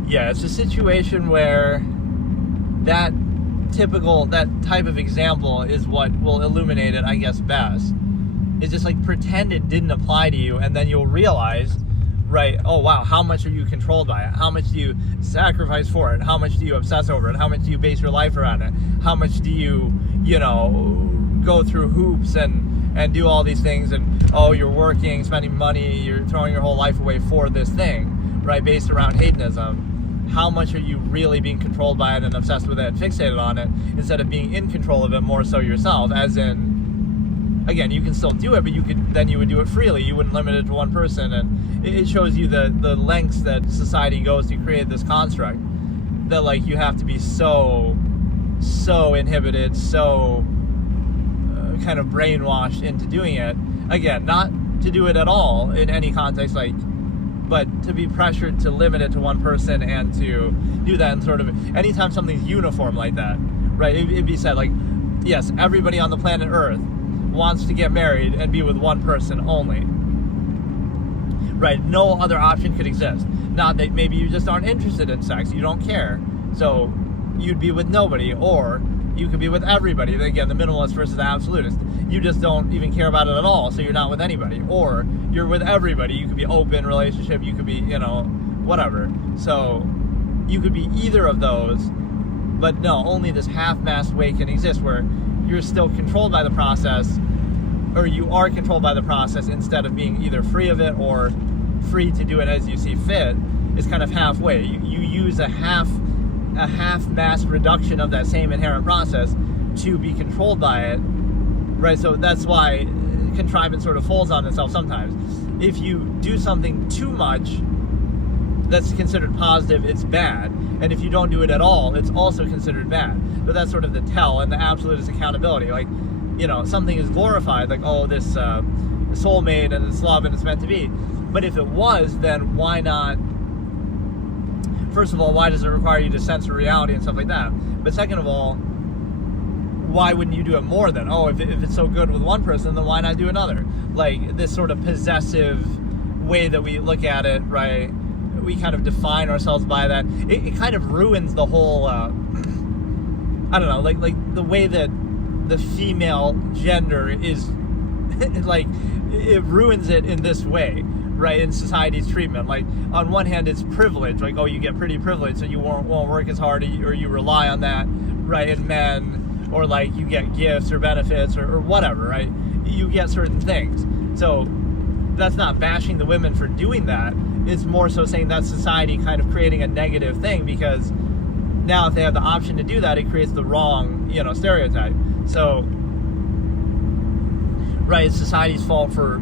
yeah, it's a situation where that type of example is what will illuminate it, I guess, best. It's just like, pretend it didn't apply to you, and then you'll realize, right, wow, how much are you controlled by it? How much do you sacrifice for it? How much do you obsess over it? How much do you base your life around it? How much do you, go through hoops and do all these things, and you're working, spending money, you're throwing your whole life away for this thing, right, based around hedonism. How much are you really being controlled by it and obsessed with it and fixated on it, instead of being in control of it more so yourself? As in, again, you can still do it, but you would do it freely. You wouldn't limit it to one person. And it shows you the lengths that society goes to create this construct, that like, you have to be so inhibited, so kind of brainwashed into doing it. Again, not to do it at all in any context, like, but to be pressured to limit it to one person and to do that. And sort of, anytime something's uniform like that, right, it'd be said like, yes, everybody on the planet Earth wants to get married and be with one person only, right? No other option could exist. Not that maybe you just aren't interested in sex, you don't care, so you'd be with nobody, or you could be with everybody. Again, the minimalist versus the absolutist. You just don't even care about it at all, so you're not with anybody. Or you're with everybody. You could be open relationship, you could be, whatever. So you could be either of those, but no, only this half-mast way can exist, where you're still controlled by the process, or you are controlled by the process instead of being either free of it or free to do it as you see fit. Is kind of halfway. You use a half-mass reduction of that same inherent process to be controlled by it, right? So that's why contrivance sort of falls on itself sometimes. If you do something too much that's considered positive, it's bad. And if you don't do it at all, it's also considered bad. But that's sort of the tell, and the absolute is accountability. Like, something is glorified, like, this soulmate and it's love and it's meant to be. But if it was, then why not? First of all, why does it require you to censor reality and stuff like that? But second of all, why wouldn't you do it more then? Oh, if it's so good with one person, then why not do another? Like this sort of possessive way that we look at it, right? We kind of define ourselves by that. It kind of ruins the whole, I don't know, like the way that the female gender is, like, it ruins it in this way, right? In society's treatment. Like, on one hand, it's privilege. Like, oh, you get pretty privileged, so you won't work as hard, or you rely on that, right? In men, or like you get gifts or benefits or whatever, right? You get certain things. So that's not bashing the women for doing that. It's more so saying that society kind of creating a negative thing, because now if they have the option to do that, it creates the wrong, stereotype. So, right, it's society's fault for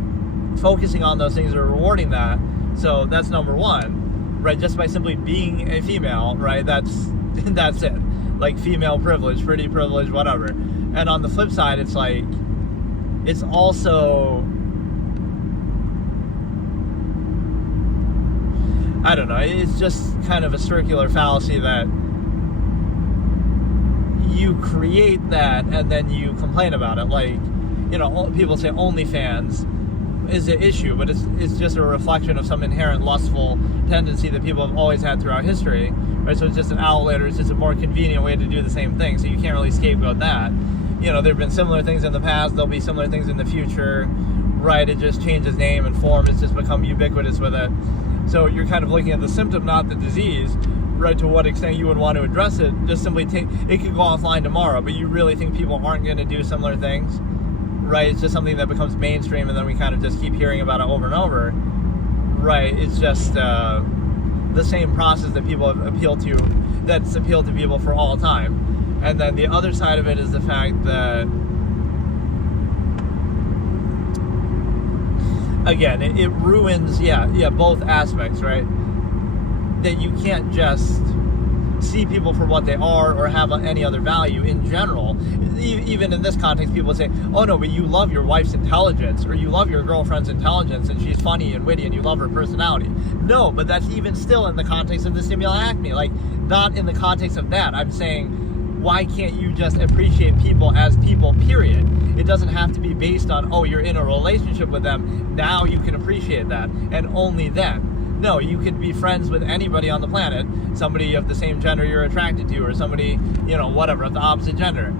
focusing on those things or rewarding that. So that's number one, right? Just by simply being a female, right? That's it. Like female privilege, pretty privilege, whatever. And on the flip side, it's like, it's also, I don't know, it's just kind of a circular fallacy that you create that and then you complain about it. Like, people say OnlyFans is an issue, but it's just a reflection of some inherent lustful tendency that people have always had throughout history, right? So it's just an outlet, or it's just a more convenient way to do the same thing, so you can't really scapegoat that. There have been similar things in the past, there'll be similar things in the future, right? It just changes name and form, it's just become ubiquitous with it. So you're kind of looking at the symptom, not the disease, right? To what extent you would want to address it. Just simply it could go offline tomorrow, but you really think people aren't going to do similar things, right? It's just something that becomes mainstream, and then we kind of just keep hearing about it over and over, right? It's just the same process that people have appealed to people for all time. And then the other side of it is the fact that, again, it ruins, both aspects, right? That you can't just see people for what they are or have any other value in general. Even in this context, people say, oh no, but you love your wife's intelligence, or you love your girlfriend's intelligence, and she's funny and witty, and you love her personality. No, but that's even still in the context of the stimuli acme, like, not in the context of that. I'm saying, why can't you just appreciate people as people, period? It doesn't have to be based on, oh, you're in a relationship with them, now you can appreciate that, and only then. No, you could be friends with anybody on the planet, somebody of the same gender you're attracted to, or somebody, whatever, of the opposite gender,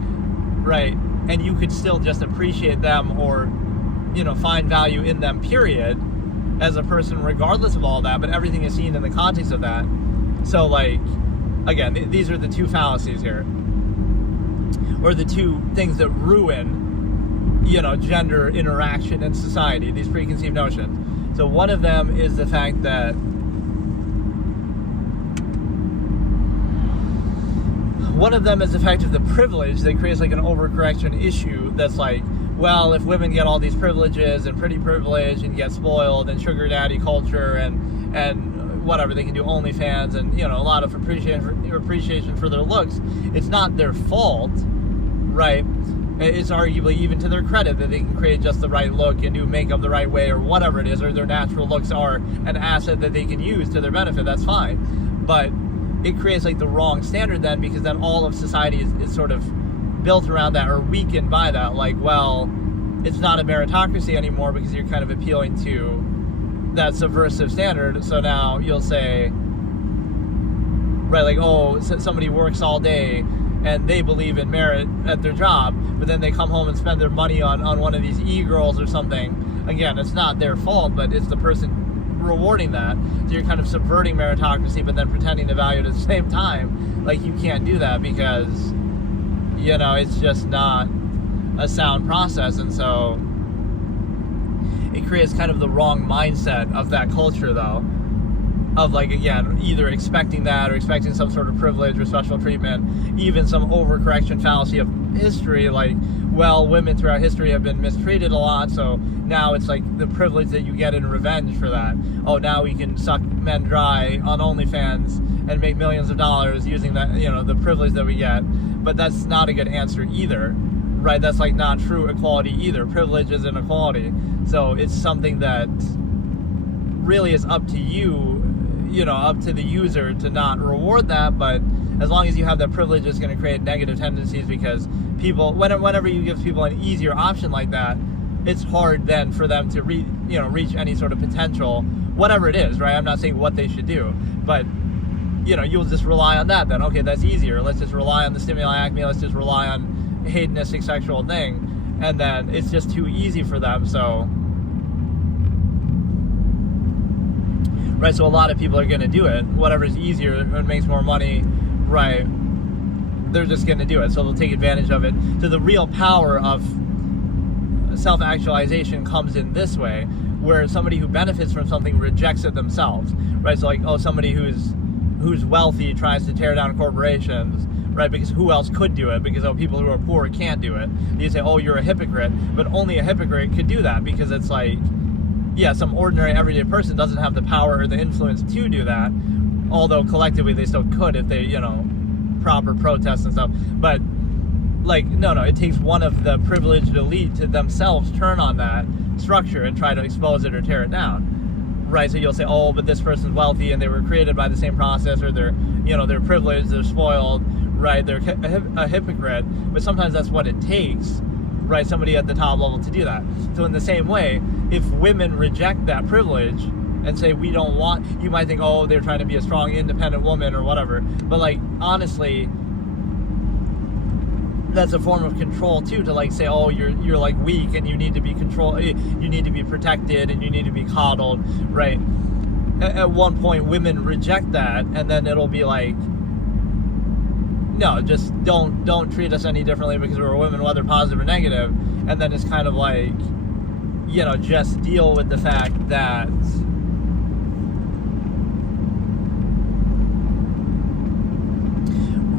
right? And you could still just appreciate them, or, find value in them, period, as a person, regardless of all that, but everything is seen in the context of that. So, like, again, these are the two fallacies here, or the two things that ruin, gender interaction in society, these preconceived notions. So one of them is the fact that of the privilege that creates like an overcorrection issue that's like, well, if women get all these privileges and pretty privilege and get spoiled and sugar daddy culture and whatever, they can do OnlyFans and, a lot of appreciation for their looks, it's not their fault, right? It's arguably even to their credit that they can create just the right look and do makeup the right way or whatever it is, or their natural looks are an asset that they can use to their benefit. That's fine. But it creates like the wrong standard then, because then all of society is sort of built around that or weakened by that. Like, well, it's not a meritocracy anymore because you're kind of appealing to that subversive standard. So now you'll say, right, like, oh, somebody works all day and they believe in merit at their job, but then they come home and spend their money on one of these e-girls or something. Again, it's not their fault, but it's the person rewarding that. So you're kind of subverting meritocracy, but then pretending to value it at the same time. Like, you can't do that because, it's just not a sound process. And so it creates kind of the wrong mindset of that culture, though, of, like, again, either expecting that or expecting some sort of privilege or special treatment, even some overcorrection fallacy of history, like, well, women throughout history have been mistreated a lot, so now it's like the privilege that you get in revenge for that. Oh, now we can suck men dry on OnlyFans and make millions of dollars using that, the privilege that we get. But that's not a good answer either, right? That's like not true equality either. Privilege is inequality. So it's something that really is up to you, up to the user to not reward that, but as long as you have that privilege, it's going to create negative tendencies because people, whenever you give people an easier option like that, it's hard then for them to reach any sort of potential, whatever it is, right? I'm not saying what they should do, but you'll just rely on that then. Okay, that's easier. Let's just rely on the stimuli acme. Let's just rely on hedonistic sexual thing. And then it's just too easy for them. So, right, so a lot of people are going to do it. Whatever's easier and makes more money, right, they're just going to do it. So they'll take advantage of it. So the real power of self-actualization comes in this way, where somebody who benefits from something rejects it themselves, right? So like, somebody who's wealthy tries to tear down corporations, right? Because who else could do it? Because people who are poor can't do it. You say, oh, you're a hypocrite, but only a hypocrite could do that, because it's like, yeah, some ordinary everyday person doesn't have the power or the influence to do that, although collectively they still could if they, proper protests and stuff. But like, no, it takes one of the privileged elite to themselves turn on that structure and try to expose it or tear it down, right? So you'll say, oh, but this person's wealthy and they were created by the same process, or they're privileged, they're spoiled, right? They're a hypocrite. But sometimes that's what it takes, right? Somebody at the top level to do that. So in the same way, if women reject that privilege and say, we don't want, you might think, oh, they're trying to be a strong, independent woman or whatever. But like, honestly, that's a form of control too, to like say, oh, you're like weak and you need to be controlled, you need to be protected and you need to be coddled, right? At one point, women reject that, and then it'll be like, no, just don't treat us any differently because we're women, whether positive or negative. And then it's kind of like, just deal with the fact that,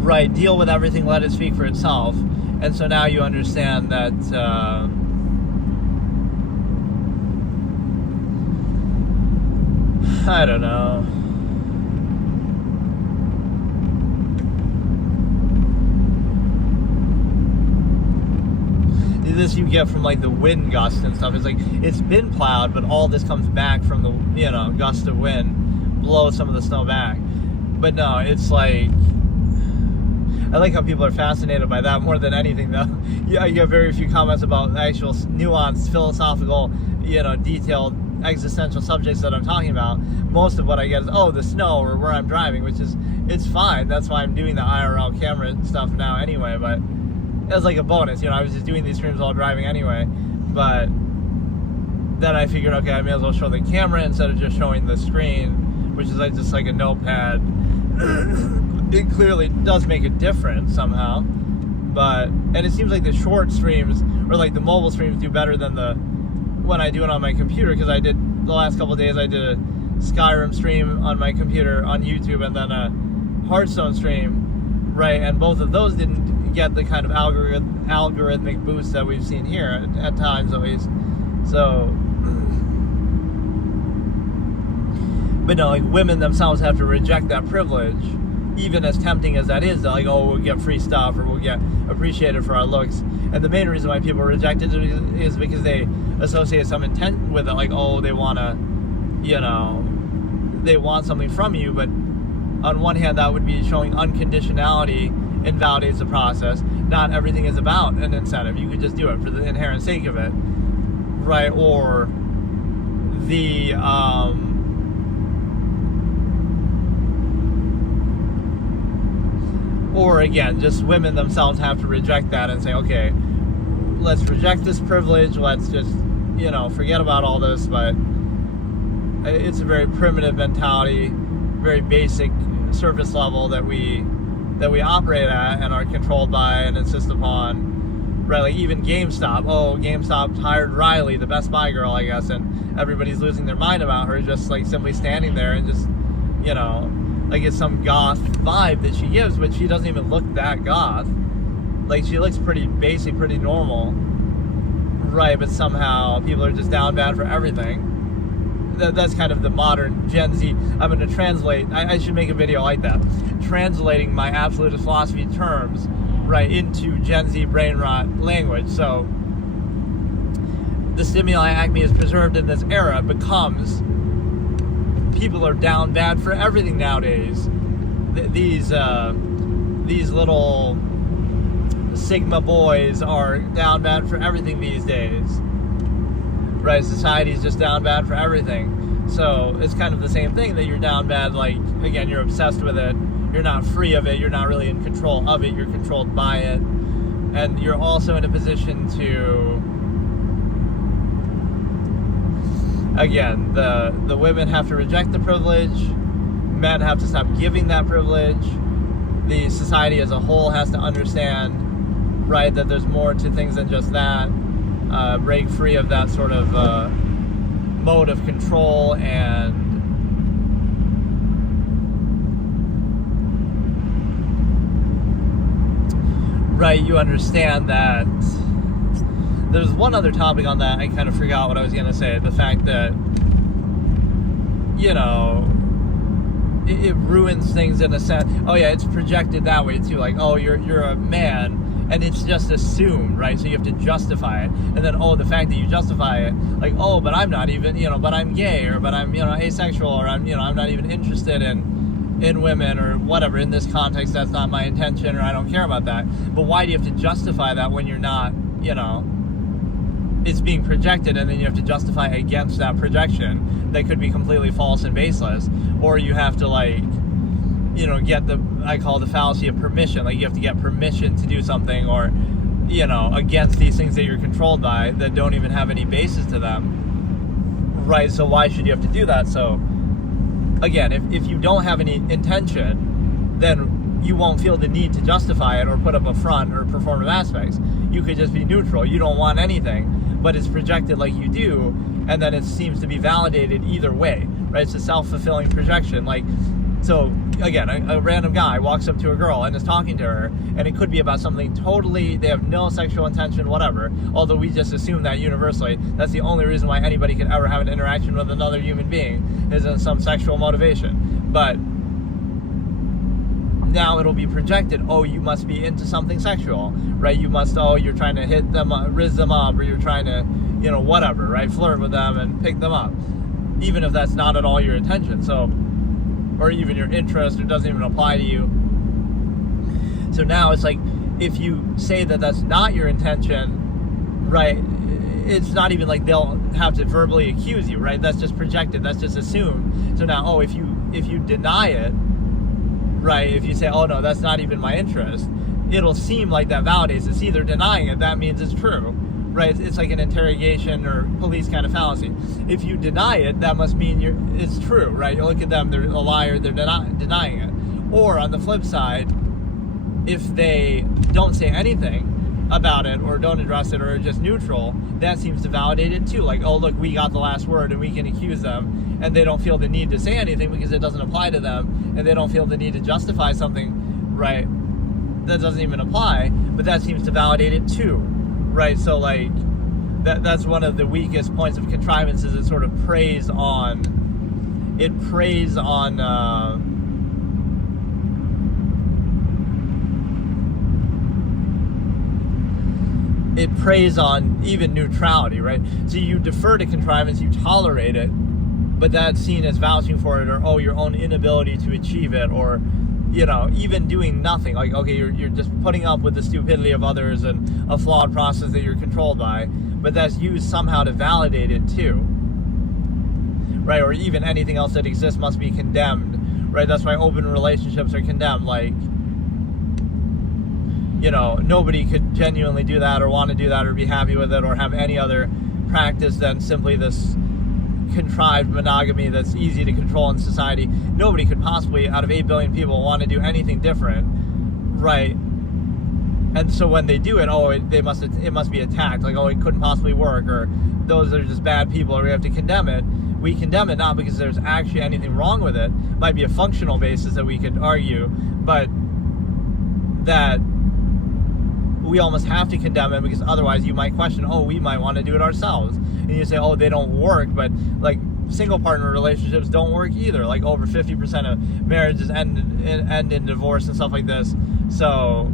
right, deal with everything, let it speak for itself. And so now you understand that I don't know. This you get from like the wind gusts and stuff. It's like, it's been plowed, but all this comes back from the gust of wind, blow some of the snow back. But no, it's like, I like how people are fascinated by that more than anything, though. Yeah, you get very few comments about actual nuanced, philosophical, detailed, existential subjects that I'm talking about. Most of what I get is, oh, the snow or where I'm driving, which is, it's fine. That's why I'm doing the IRL camera stuff now anyway, but it was like a bonus. I was just doing these streams while driving anyway. But then I figured, okay, I may as well show the camera instead of just showing the screen, which is like just like a notepad. It clearly does make a difference somehow, and it seems like the short streams or like the mobile streams do better than when I do it on my computer, because I did the last couple of days, I did a Skyrim stream on my computer on YouTube and then a Hearthstone stream, right? And both of those didn't get the kind of algorithmic boost that we've seen here at times, at least. So, but no, like, women themselves have to reject that privilege, even as tempting as that is. They're like, oh, we'll get free stuff or we'll get appreciated for our looks. And the main reason why people reject it is because they associate some intent with it, like, oh, they want to, they want something from you. But on one hand, that would be showing unconditionality invalidates the process. Not everything is about an incentive. You could just do it for the inherent sake of it, right? Or the or again, just women themselves have to reject that and say, okay, let's reject this privilege. Let's just, forget about all this. But it's a very primitive mentality, very basic surface level that we operate at and are controlled by and insist upon, right? Like even GameStop. Oh, GameStop hired Riley, the Best Buy girl, I guess, and everybody's losing their mind about her, just like simply standing there and just, like it's some goth vibe that she gives, but she doesn't even look that goth. Like, she looks pretty basic, pretty normal, right? But somehow people are just down bad for everything. That's kind of the modern Gen Z. I'm going to translate. I should make a video like that, translating my Absolutist Philosophy terms, right, into Gen Z brain rot language. So the stimuli acme is preserved in this era becomes people are down bad for everything nowadays. These little Sigma boys are down bad for everything these days, right? Society's just down bad for everything. So it's kind of the same thing, that you're down bad, like, again, you're obsessed with it, you're not free of it, you're not really in control of it, you're controlled by it, and you're also in a position to, again, the women have to reject the privilege, men have to stop giving that privilege, the society as a whole has to understand, right, that there's more to things than just that, break free of that sort of mode of control, and right, you understand that. There's one other topic on that, I kind of forgot what I was going to say, the fact that, you know, it ruins things in a sense. Oh yeah, it's projected that way too, like, oh, you're a man, and it's just assumed, right? So you have to justify it, and then, oh, the fact that you justify it, like, oh, but I'm not even, you know, but I'm gay, or but I'm, you know, asexual, or I'm, you know, I'm not even interested in women, or whatever, in this context, that's not my intention, or I don't care about that. But why do you have to justify that when you're not, you know, it's being projected, and then you have to justify against that projection that could be completely false and baseless? Or you have to, like, you know, get I call it the fallacy of permission, like you have to get permission to do something, or, you know, against these things that you're controlled by that don't even have any basis to them, right? So why should you have to do that? So again, if you don't have any intention, then you won't feel the need to justify it or put up a front or performative aspects. You could just be neutral. You don't want anything, but it's projected like you do, and then it seems to be validated either way, right? It's a self-fulfilling projection. Like, so again, a random guy walks up to a girl and is talking to her, and it could be about something totally, they have no sexual intention, whatever, although we just assume that universally. That's the only reason why anybody could ever have an interaction with another human being, is in some sexual motivation. But now it'll be projected, oh, you must be into something sexual, right? You must, oh, you're trying to hit them, rizz them up, or you're trying to, you know, whatever, right? Flirt with them and pick them up, even if that's not at all your intention. So, or even your interest, or doesn't even apply to you. So now it's like, if you say that that's not your intention, right, it's not even like they'll have to verbally accuse you, right? That's just projected, that's just assumed. So now, oh, if you deny it, right, if you say, oh no, that's not even my interest, it'll seem like that validates it. See, they're denying it, that means it's true, right? It's like an interrogation or police kind of fallacy. If you deny it, that must mean it's true, right? You look at them, they're a liar, they're denying it. Or on the flip side, if they don't say anything about it, or don't address it, or are just neutral, that seems to validate it too. Like, oh look, we got the last word and we can accuse them, and they don't feel the need to say anything because it doesn't apply to them, and they don't feel the need to justify something, right, that doesn't even apply, but that seems to validate it too, right? So like, that's one of the weakest points of contrivance, is it sort of preys on even neutrality, right? So you defer to contrivance, you tolerate it, but that's seen as vouching for it, or, oh, your own inability to achieve it, or, you know, even doing nothing. Like, okay, you're just putting up with the stupidity of others and a flawed process that you're controlled by, but that's used somehow to validate it too, right? Or even anything else that exists must be condemned, right? That's why open relationships are condemned. Like, you know, nobody could genuinely do that, or want to do that, or be happy with it, or have any other practice than simply this contrived monogamy that's easy to control in society. Nobody could possibly, out of 8 billion people, want to do anything different, right? And so when they do it, oh, it must be attacked, like, oh, it couldn't possibly work, or those are just bad people, or we have to condemn it. We condemn it not because there's actually anything wrong with it. Might be a functional basis that we could argue, but that we almost have to condemn it, because otherwise you might question, oh, we might want to do it ourselves. And you say, oh, they don't work, but like single partner relationships don't work either. Like over 50% of marriages end in divorce and stuff like this. So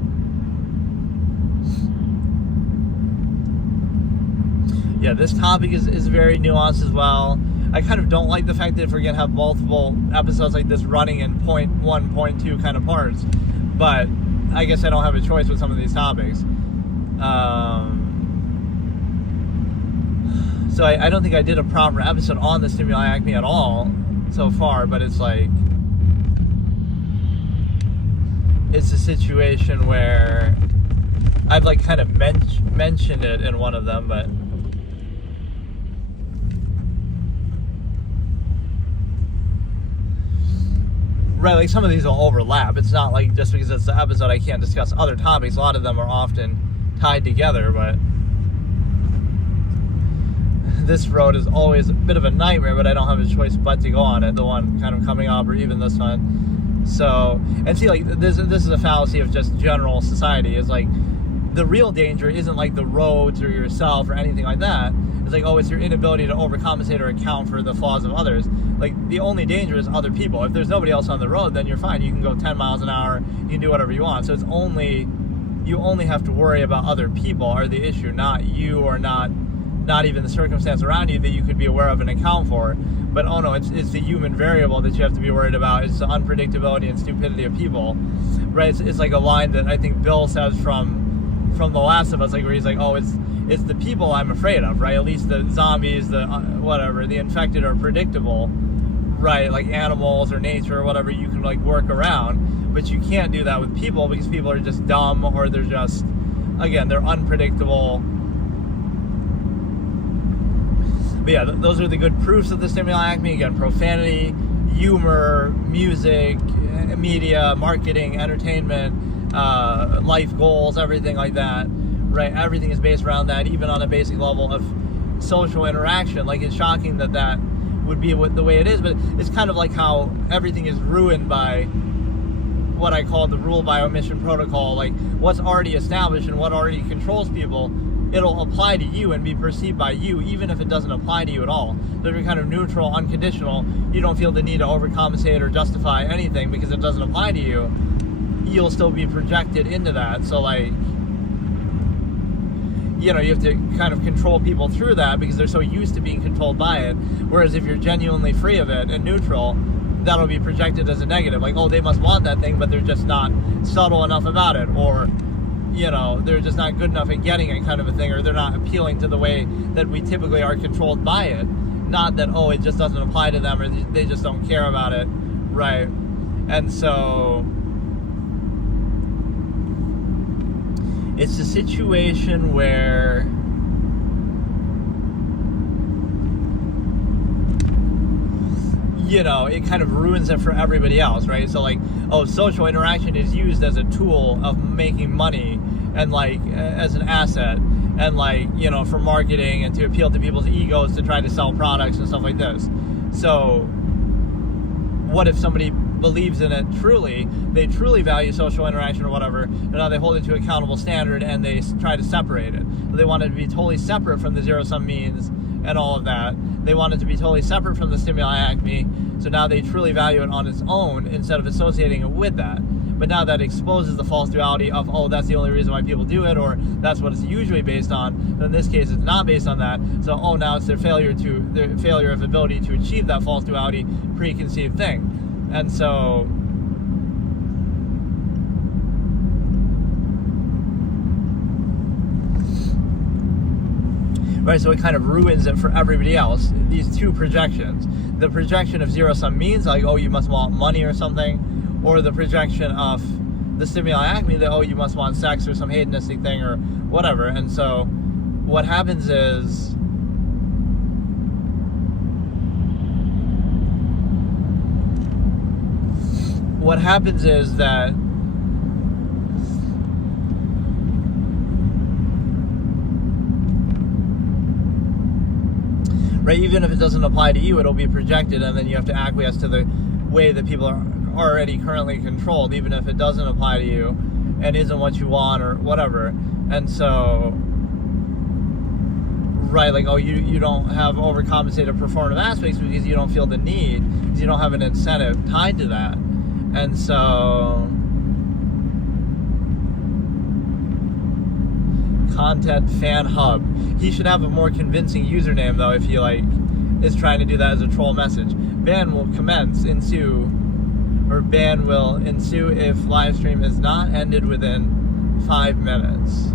yeah, this topic is very nuanced as well. I kind of don't like the fact that if we're going to have multiple episodes like this running in point 1, point 2 kind of parts, but I guess I don't have a choice with some of these topics. So I don't think I did a proper episode on the stimuli acme at all so far, but it's like, it's a situation where I've like kind of mentioned it in one of them, but right, like some of these will overlap. It's not like just because it's the episode I can't discuss other topics. A lot of them are often tied together, but this road is always a bit of a nightmare, but I don't have a choice but to go on it, the one kind of coming up, or even this one. So, and see, like, this is a fallacy of just general society. Is like, the real danger isn't like the roads or yourself or anything like that. It's like, oh, it's your inability to overcompensate or account for the flaws of others. Like, the only danger is other people. If there's nobody else on the road, then you're fine. You can go 10 miles an hour, you can do whatever you want. So it's only, you only have to worry about other people are the issue, not you, or not even the circumstance around you that you could be aware of and account for. But oh no, it's the human variable that you have to be worried about. It's the unpredictability and stupidity of people, right? It's like a line that I think Bill says from The Last of Us, like, where he's like, oh, it's the people I'm afraid of, right? At least the zombies, the whatever, the infected are predictable, right? Like animals or nature or whatever, you can like work around, but you can't do that with people, because people are just dumb, or they're just, again, they're unpredictable. But yeah, those are the good proofs of the stimuli acme. Again, profanity, humor, music, media, marketing, entertainment, life goals, everything like that, right? Everything is based around that, even on a basic level of social interaction. Like, it's shocking that that would be the way it is, but it's kind of like how everything is ruined by what I call the rule by omission protocol. Like, what's already established and what already controls people, it'll apply to you and be perceived by you, even if it doesn't apply to you at all. So if you're kind of neutral, unconditional, you don't feel the need to overcompensate or justify anything because it doesn't apply to you, you'll still be projected into that. So, like, you know, you have to kind of control people through that because they're so used to being controlled by it. Whereas if you're genuinely free of it and neutral, that'll be projected as a negative. Like, oh, they must want that thing, but they're just not subtle enough about it. Or, you know, they're just not good enough at getting it, kind of a thing, or they're not appealing to the way that we typically are controlled by it. Not that, oh, it just doesn't apply to them, or they just don't care about it, right? And so it's a situation where you know, it kind of ruins it for everybody else, right? So, like, oh, social interaction is used as a tool of making money and, like, as an asset, and, like, you know, for marketing and to appeal to people's egos to try to sell products and stuff like this. So what if somebody believes in it truly, they truly value social interaction or whatever, and now they hold it to accountable standard and they try to separate it. They want it to be totally separate from the zero-sum means and all of that. They want it to be totally separate from the stimuli acme, so now they truly value it on its own instead of associating it with that. But now that exposes the false duality of, oh, that's the only reason why people do it, or that's what it's usually based on. But in this case, it's not based on that. So, oh, now it's their failure of ability to achieve that false duality preconceived thing. And so right, so it kind of ruins it for everybody else, these two projections. The projection of zero-sum means, like, oh, you must want money or something, or the projection of the stimuli acme that, oh, you must want sex or some hedonistic thing or whatever. And so what happens is that right, even if it doesn't apply to you, it'll be projected, and then you have to acquiesce to the way that people are already currently controlled, even if it doesn't apply to you and isn't what you want or whatever. And so, right, like, oh, you don't have overcompensated performative aspects because you don't feel the need, because you don't have an incentive tied to that. And so Content Fan Hub. He should have a more convincing username, though, if he, like, is trying to do that as a troll message. Ban will ensue if live stream is not ended within 5 minutes.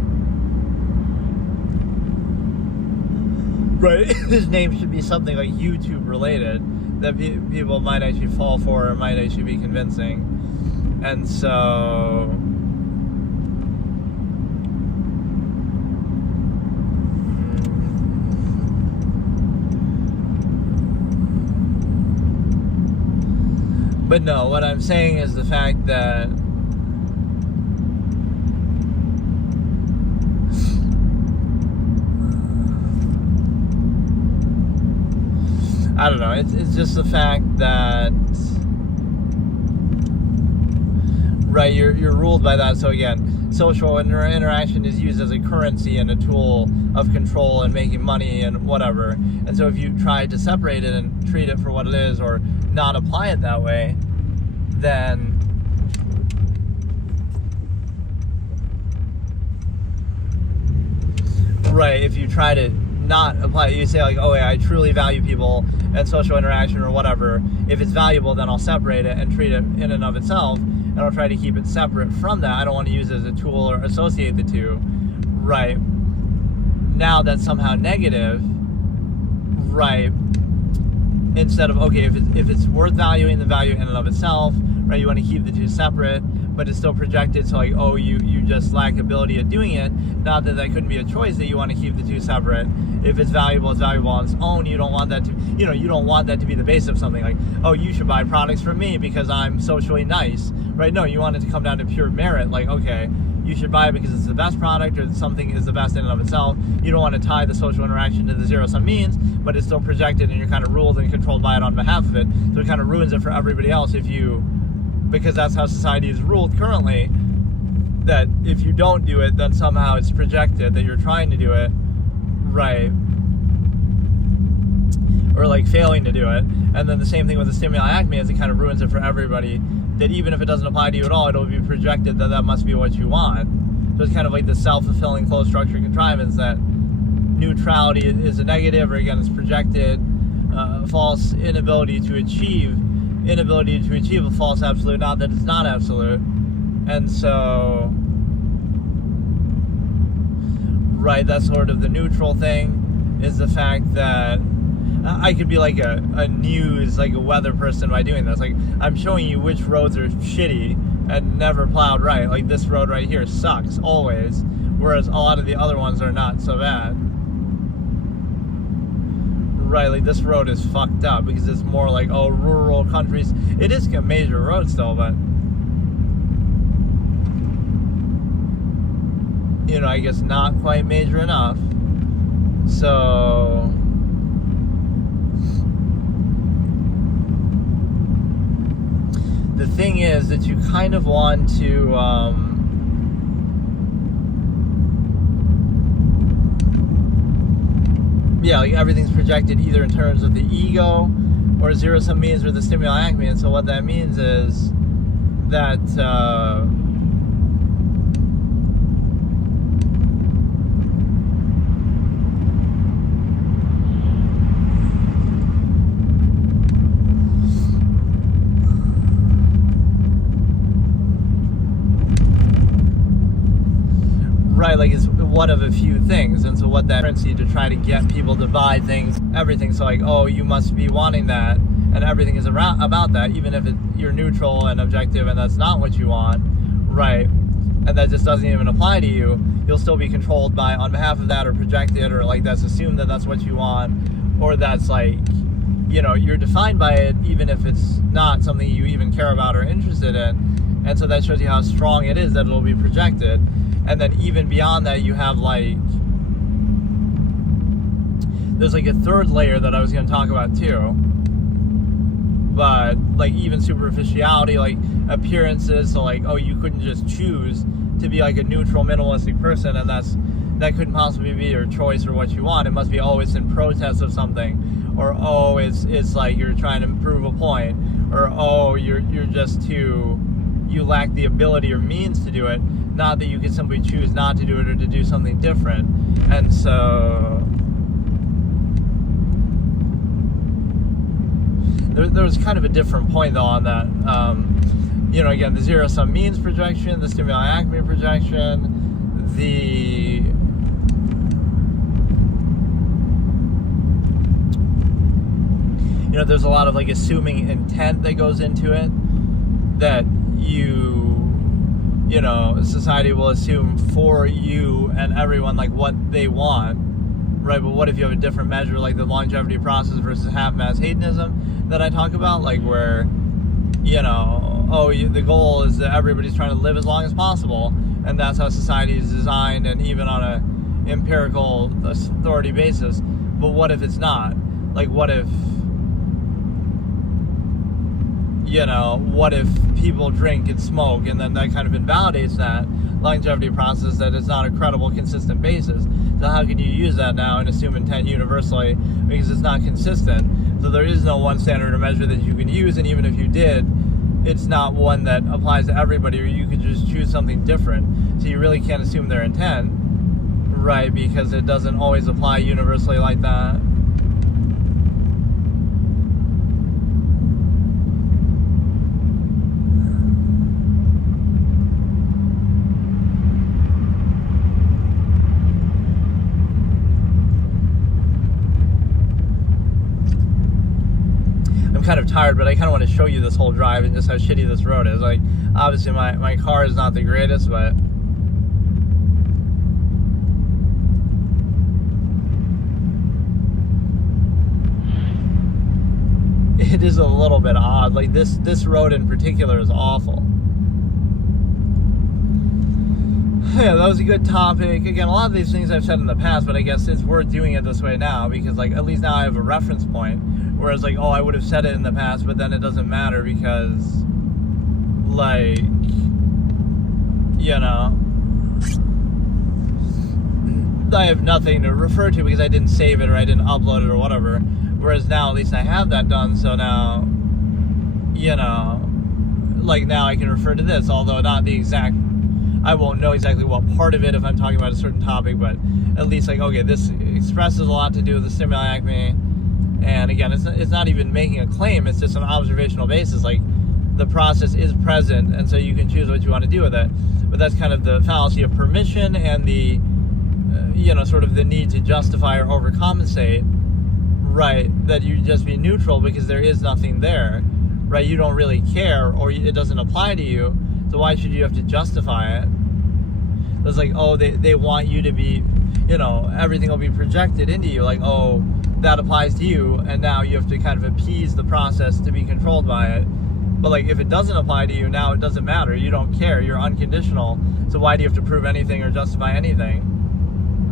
right? His name should be something like YouTube related that people might actually fall for or might actually be convincing. And so but no, what I'm saying is the fact that I don't know, it's just the fact that, right, you're ruled by that. So again, social interaction is used as a currency and a tool of control and making money and whatever. And so if you try to separate it and treat it for what it is or not apply it that way, then right, if you try to not apply it, you say like, oh yeah, I truly value people and social interaction or whatever. If it's valuable, then I'll separate it and treat it in and of itself, and I'll try to keep it separate from that. I don't want to use it as a tool or associate the two. Right. Now that's somehow negative. Right. Instead of, okay, if it's worth valuing, the value in and of itself, right, you want to keep the two separate, but it's still projected, so like, oh, you just lack ability at doing it. Not that couldn't be a choice that you want to keep the two separate. If it's valuable on its own. You don't want that to, you don't want that to be the base of something like, oh, you should buy products from me because I'm socially nice, right? No, you want it to come down to pure merit, like, okay, you should buy it because it's the best product or something is the best in and of itself. You don't want to tie the social interaction to the zero-sum means, but it's still projected and you're kind of ruled and controlled by it on behalf of it. So it kind of ruins it for everybody else because that's how society is ruled currently, that if you don't do it, then somehow it's projected that you're trying to do it, right? Or like failing to do it. And then the same thing with the stimuli acme is it kind of ruins it for everybody, that even if it doesn't apply to you at all, it'll be projected that must be what you want. So it's kind of like the self-fulfilling closed structure contrivance that neutrality is a negative, or again, it's projected, false inability to achieve a false absolute, not that it's not absolute. And so, right, that's sort of the neutral thing, is the fact that I could be like a news, like a weather person by doing this. Like, I'm showing you which roads are shitty and never plowed right. Like, this road right here sucks, always. Whereas a lot of the other ones are not so bad. Right, like this road is fucked up because it's more like, oh, rural countries. It is a major road still, but I guess not quite major enough. So the thing is that you kind of want to like everything's projected either in terms of the ego or zero-sum means or the stimuli acme. And so what that means is that right, like it's one of a few things. And so what that currency to try to get people to divide things, everything. So like, oh, you must be wanting that, and everything is about that, even if you're neutral and objective and that's not what you want, right? And that just doesn't even apply to you. You'll still be controlled by on behalf of that, or projected, or like that's assumed that that's what you want, or that's like, you're defined by it, even if it's not something you even care about or interested in. And so that shows you how strong it is that it'll be projected. And then even beyond that, you have like, there's like a third layer that I was going to talk about too. But like even superficiality, like appearances. So like, oh, you couldn't just choose to be like a neutral, minimalistic person, and that couldn't possibly be your choice or what you want. It must be, oh, it's in protest of something, or oh, it's like you're trying to prove a point, or oh, you're just you lack the ability or means to do it. Not that you could simply choose not to do it or to do something different. And so there was kind of a different point though on that. Again, the zero-sum means projection, the stimuli acme projection, the there's a lot of like assuming intent that goes into it, that society will assume for you and everyone like what they want, right? But what if you have a different measure, like the longevity process versus half-mass hedonism that I talk about, like where, the goal is that everybody's trying to live as long as possible, and that's how society is designed, and even on a empirical authority basis. But what if it's not? Like, what if people drink and smoke, and then that kind of invalidates that longevity process, that it's not a credible, consistent basis. So how can you use that now and assume intent universally, because it's not consistent? So there is no one standard or measure that you can use, and even if you did, it's not one that applies to everybody, or you could just choose something different. So you really can't assume their intent, right? Because it doesn't always apply universally like that. Kind of tired, but I kind of want to show you this whole drive and just how shitty this road is. Like, obviously my car is not the greatest, but it is a little bit odd. Like this road in particular is awful. Yeah, that was a good topic. Again, a lot of these things I've said in the past, but I guess it's worth doing it this way now, because like at least now I have a reference point. Whereas like, I would have said it in the past, but then it doesn't matter because, like, I have nothing to refer to because I didn't save it or I didn't upload it or whatever. Whereas now at least I have that done, so now, like now I can refer to this, although not the exact, I won't know exactly what part of it if I'm talking about a certain topic, but at least like, okay, this expresses a lot to do with the stimuli acme. And again, it's not even making a claim, it's just an observational basis. Like, the process is present, and so you can choose what you want to do with it. But that's kind of the fallacy of permission and the, sort of the need to justify or overcompensate, right? That you just be neutral because there is nothing there, right? You don't really care, or it doesn't apply to you, so why should you have to justify it? It's like, they want you to be, everything will be projected into you, like, that applies to you, and now you have to kind of appease the process to be controlled by it. But like, if it doesn't apply to you, now it doesn't matter. You don't care. You're unconditional. So why do you have to prove anything or justify anything?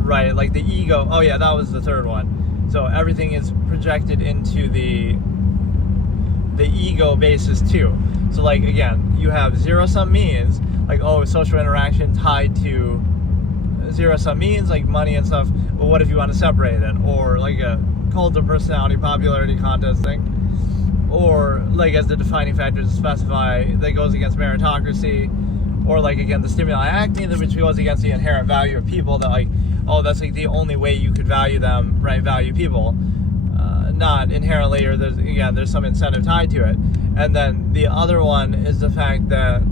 Right? Like the ego. Oh yeah, that was the third one. So everything is projected into the ego basis too. So like, again, you have zero-sum means, like, social interaction tied to zero-sum means, like money and stuff. But what if you want to separate it? Or like a cult of personality popularity contest thing, or like as the defining factor to specify that goes against meritocracy, or like again the stimuli acme, which goes against the inherent value of people, that like, that's like the only way you could value them, right? Value people, not inherently, or there's some incentive tied to it. And then the other one is the fact that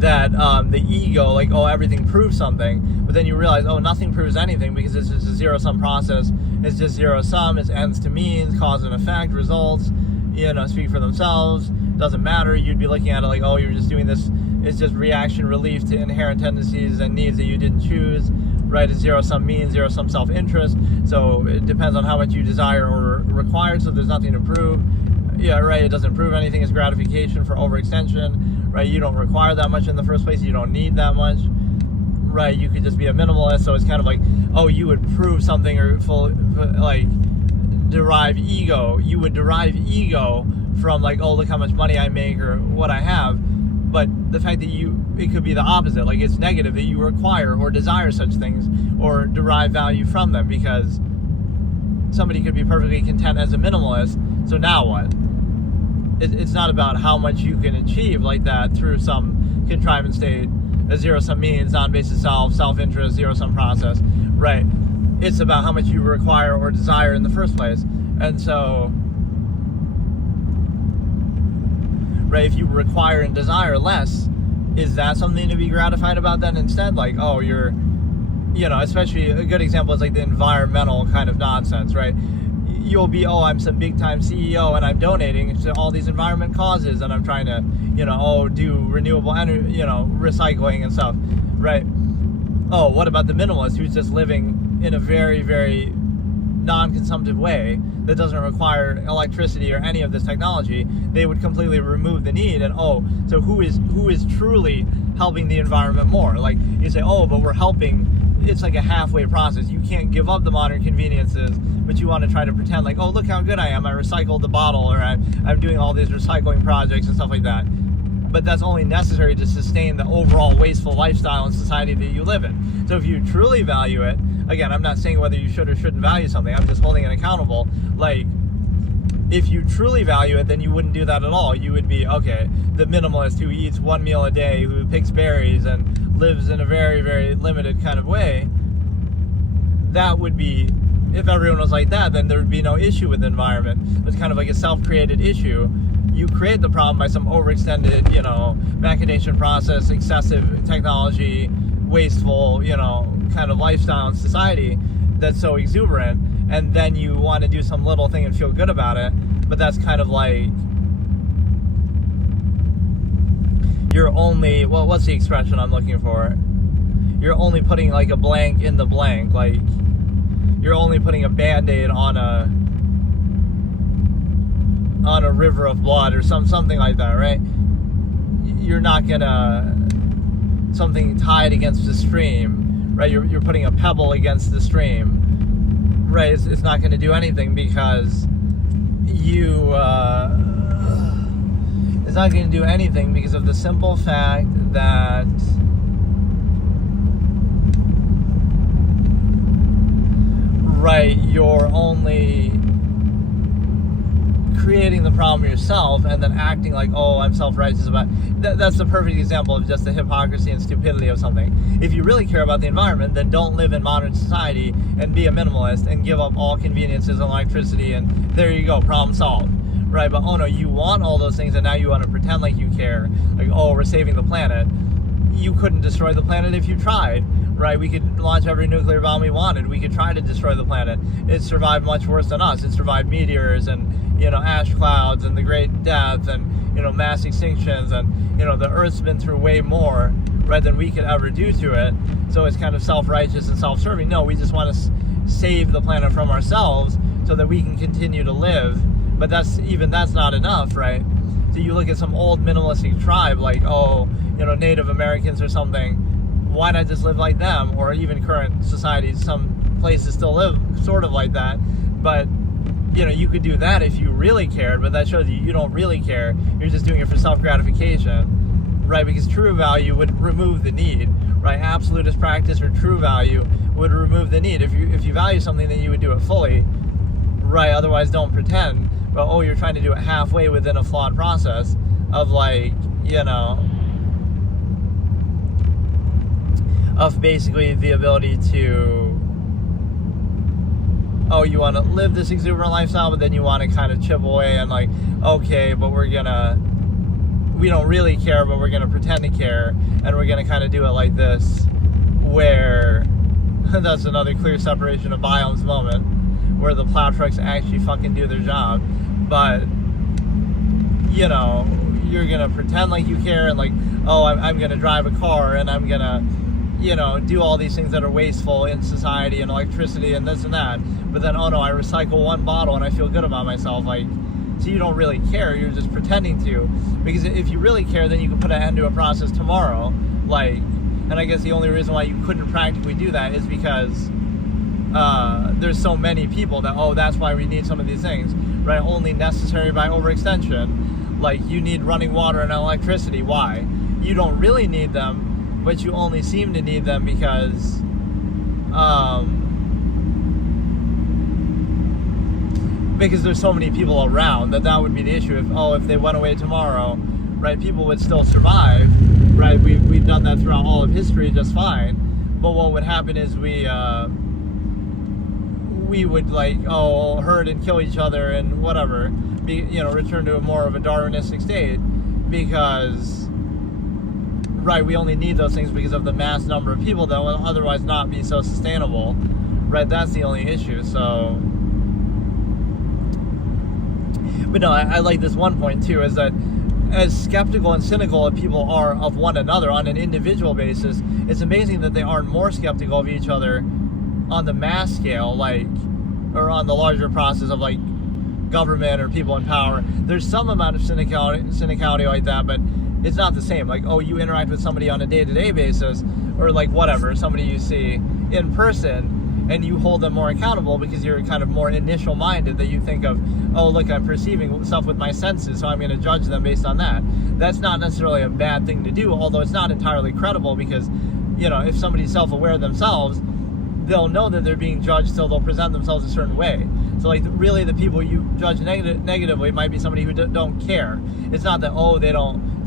the ego, like, everything proves something, but then you realize, nothing proves anything, because it's just a zero-sum process. It's just zero-sum. It's ends to means, cause and effect, results, speak for themselves. Doesn't matter. You'd be looking at it like, you're just doing this. It's just reaction relief to inherent tendencies and needs that you didn't choose, right? It's zero-sum means, zero-sum self-interest. So it depends on how much you desire or require, so there's nothing to prove. Yeah, right, it doesn't prove anything. It's gratification for overextension, right? You don't require that much in the first place. You don't need that much, right? You could just be a minimalist. So it's kind of like, you would prove something or derive ego. You would derive ego from like, look how much money I make or what I have. But the fact that it could be the opposite. Like, it's negative that you require or desire such things or derive value from them, because somebody could be perfectly content as a minimalist. So now what? It's not about how much you can achieve like that through some contrivance state, a zero-sum means, non-basis self-interest, zero-sum process, right? It's about how much you require or desire in the first place. And so, right, if you require and desire less, is that something to be gratified about then instead? Like, you're especially a good example is like the environmental kind of nonsense, right? You'll be, I'm some big time CEO and I'm donating to all these environment causes and I'm trying to, do renewable energy, recycling and stuff, right? Oh, what about the minimalist who's just living in a very, very non-consumptive way that doesn't require electricity or any of this technology? They would completely remove the need. And so who is truly helping the environment more? Like you say, but we're helping. It's like a halfway process. You can't give up the modern conveniences, but you want to try to pretend like, look how good I am. I recycled the bottle, or I'm doing all these recycling projects and stuff like that. But that's only necessary to sustain the overall wasteful lifestyle and society that you live in. So if you truly value it, again, I'm not saying whether you should or shouldn't value something. I'm just holding it accountable. Like, if you truly value it, then you wouldn't do that at all. You would be, the minimalist who eats one meal a day, who picks berries and lives in a very, very limited kind of way. That would be, if everyone was like that, then there would be no issue with the environment. It's kind of like a self-created issue. You create the problem by some overextended, machination process, excessive technology, wasteful, kind of lifestyle in society that's so exuberant, and then you want to do some little thing and feel good about it. But that's kind of like, you're only, what's the expression I'm looking for? You're only putting like a blank in the blank. Like, you're only putting a Band-Aid on a river of blood or something like that, right? You're not gonna, something tied against the stream, right? You're putting a pebble against the stream, right? It's not gonna do anything because it's not going to do anything because of the simple fact that you're only creating the problem yourself and then acting like, I'm self-righteous about it. That's the perfect example of just the hypocrisy and stupidity of something. If you really care about the environment, then don't live in modern society and be a minimalist and give up all conveniences and electricity, and there you go, problem solved. Right, but no, you want all those things and now you want to pretend like you care. Like, we're saving the planet. You couldn't destroy the planet if you tried, right? We could launch every nuclear bomb we wanted. We could try to destroy the planet. It survived much worse than us. It survived meteors and, ash clouds and the Great Death and, mass extinctions, and, the Earth's been through way more, right, than we could ever do to it. So it's kind of self-righteous and self-serving. No, we just want to save the planet from ourselves so that we can continue to live. But that's not enough, right? So you look at some old minimalistic tribe like, Native Americans or something, why not just live like them? Or even current societies, some places still live sort of like that. But, you could do that if you really cared, but that shows you don't really care. You're just doing it for self-gratification, right? Because true value would remove the need, right? Absolutist practice or true value would remove the need. If you value something, then you would do it fully, right? Otherwise, don't pretend. But, you're trying to do it halfway within a flawed process of of basically the ability to, you want to live this exuberant lifestyle, but then you want to kind of chip away and but we don't really care, but we're going to pretend to care, and we're going to kind of do it like this, where that's another clear separation of biomes moment, where the plow trucks actually fucking do their job. But, you're going to pretend like you care and I'm going to drive a car and I'm going to, do all these things that are wasteful in society and electricity and this and that. But then, I recycle one bottle and I feel good about myself. So you don't really care. You're just pretending to. Because if you really care, then you can put an end to a process tomorrow. And I guess the only reason why you couldn't practically do that is because there's so many people that, that's why we need some of these things, right? Only necessary by overextension. You need running water and electricity. Why? You don't really need them, but you only seem to need them because there's so many people around that would be the issue. If they went away tomorrow, right, people would still survive, right? We've done that throughout all of history just fine. But what would happen is we would herd and kill each other and whatever, return to a more of a Darwinistic state, because right, we only need those things because of the mass number of people that will otherwise not be so sustainable, right? That's the only issue. So, but no, I like this one point too, is that as skeptical and cynical as people are of one another on an individual basis, it's amazing that they aren't more skeptical of each other on the mass scale, like, or on the larger process of like government or people in power. There's some amount of cynicality like that, but it's not the same. Like, oh, you interact with somebody on a day-to-day basis, or like whatever, somebody you see in person, and you hold them more accountable because you're kind of more initial minded, that you think of, oh, look, I'm perceiving stuff with my senses, so I'm going to judge them based on that. That's not necessarily a bad thing to do, although it's not entirely credible, because, you know, if somebody's self-aware themselves, they'll know that they're being judged, so they'll present themselves a certain way. So, like, really the people you judge negatively might be somebody who don't care. It's not that, oh, they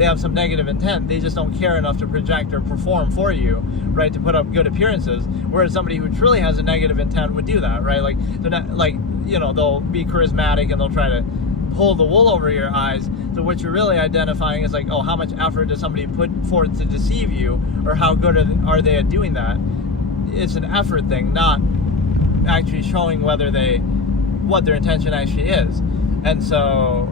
have some negative intent. They just don't care enough to project or perform for you, right, to put up good appearances. Whereas somebody who truly has a negative intent would do that, right? Like, they're not, like, you know, they'll be charismatic and they'll try to pull the wool over your eyes. So what you're really identifying is like, oh, how much effort does somebody put forth to deceive you, or how good are they at doing that? It's an effort thing, not actually showing what their intention actually is. And so,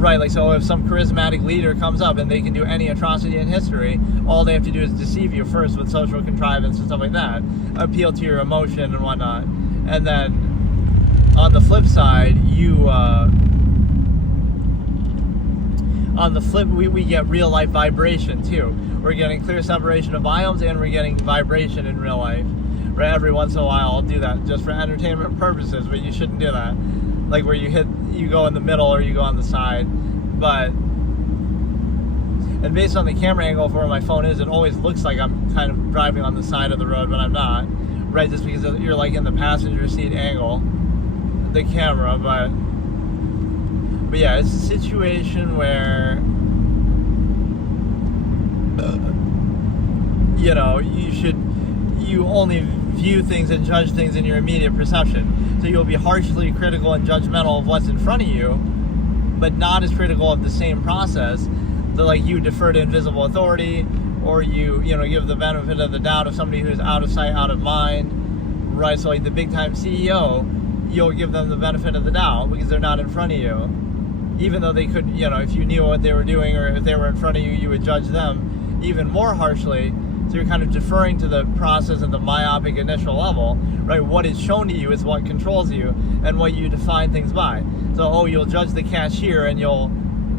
right, like, so if some charismatic leader comes up and they can do any atrocity in history, all they have to do is deceive you first with social contrivance and stuff like that, appeal to your emotion and whatnot. And then on the flip side, we get real life vibration too. We're getting clear separation of biomes, and we're getting vibration in real life. Right, every once in a while I'll do that just for entertainment purposes, but you shouldn't do that. Like where you go in the middle or you go on the side. And based on the camera angle for where my phone is, it always looks like I'm kind of driving on the side of the road, but I'm not. Right, just because you're like in the passenger seat angle, the camera, but yeah, it's a situation where, you know, you only view things and judge things in your immediate perception. So you'll be harshly critical and judgmental of what's in front of you, but not as critical of the same process. So like you defer to invisible authority, or you give the benefit of the doubt of somebody who's out of sight, out of mind, right? So like the big time CEO, you'll give them the benefit of the doubt because they're not in front of you. Even though they could, if you knew what they were doing, or if they were in front of you, you would judge them even more harshly. So you're kind of deferring to the process at the myopic initial level, right? What is shown to you is what controls you and what you define things by. So, you'll judge the cashier and you'll,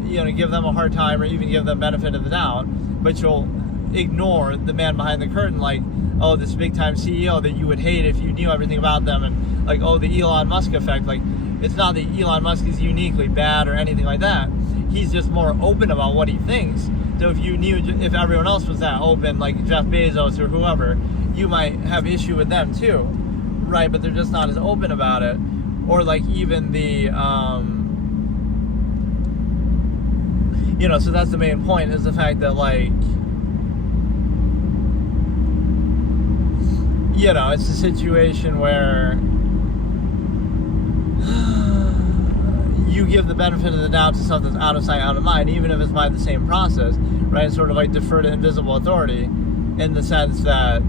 give them a hard time or even give them benefit of the doubt, but you'll ignore the man behind the curtain, like, this big time CEO that you would hate if you knew everything about them, and like, the Elon Musk effect. Like, it's not that Elon Musk is uniquely bad or anything like that. He's just more open about what he thinks. So if everyone else was that open, like Jeff Bezos or whoever, you might have issue with them too, right? But they're just not as open about it. Or like even the, so that's the main point, is the fact that, like, it's a situation where you give the benefit of the doubt to something that's out of sight, out of mind, even if it's by the same process, right? It's sort of like defer to invisible authority, in the sense that,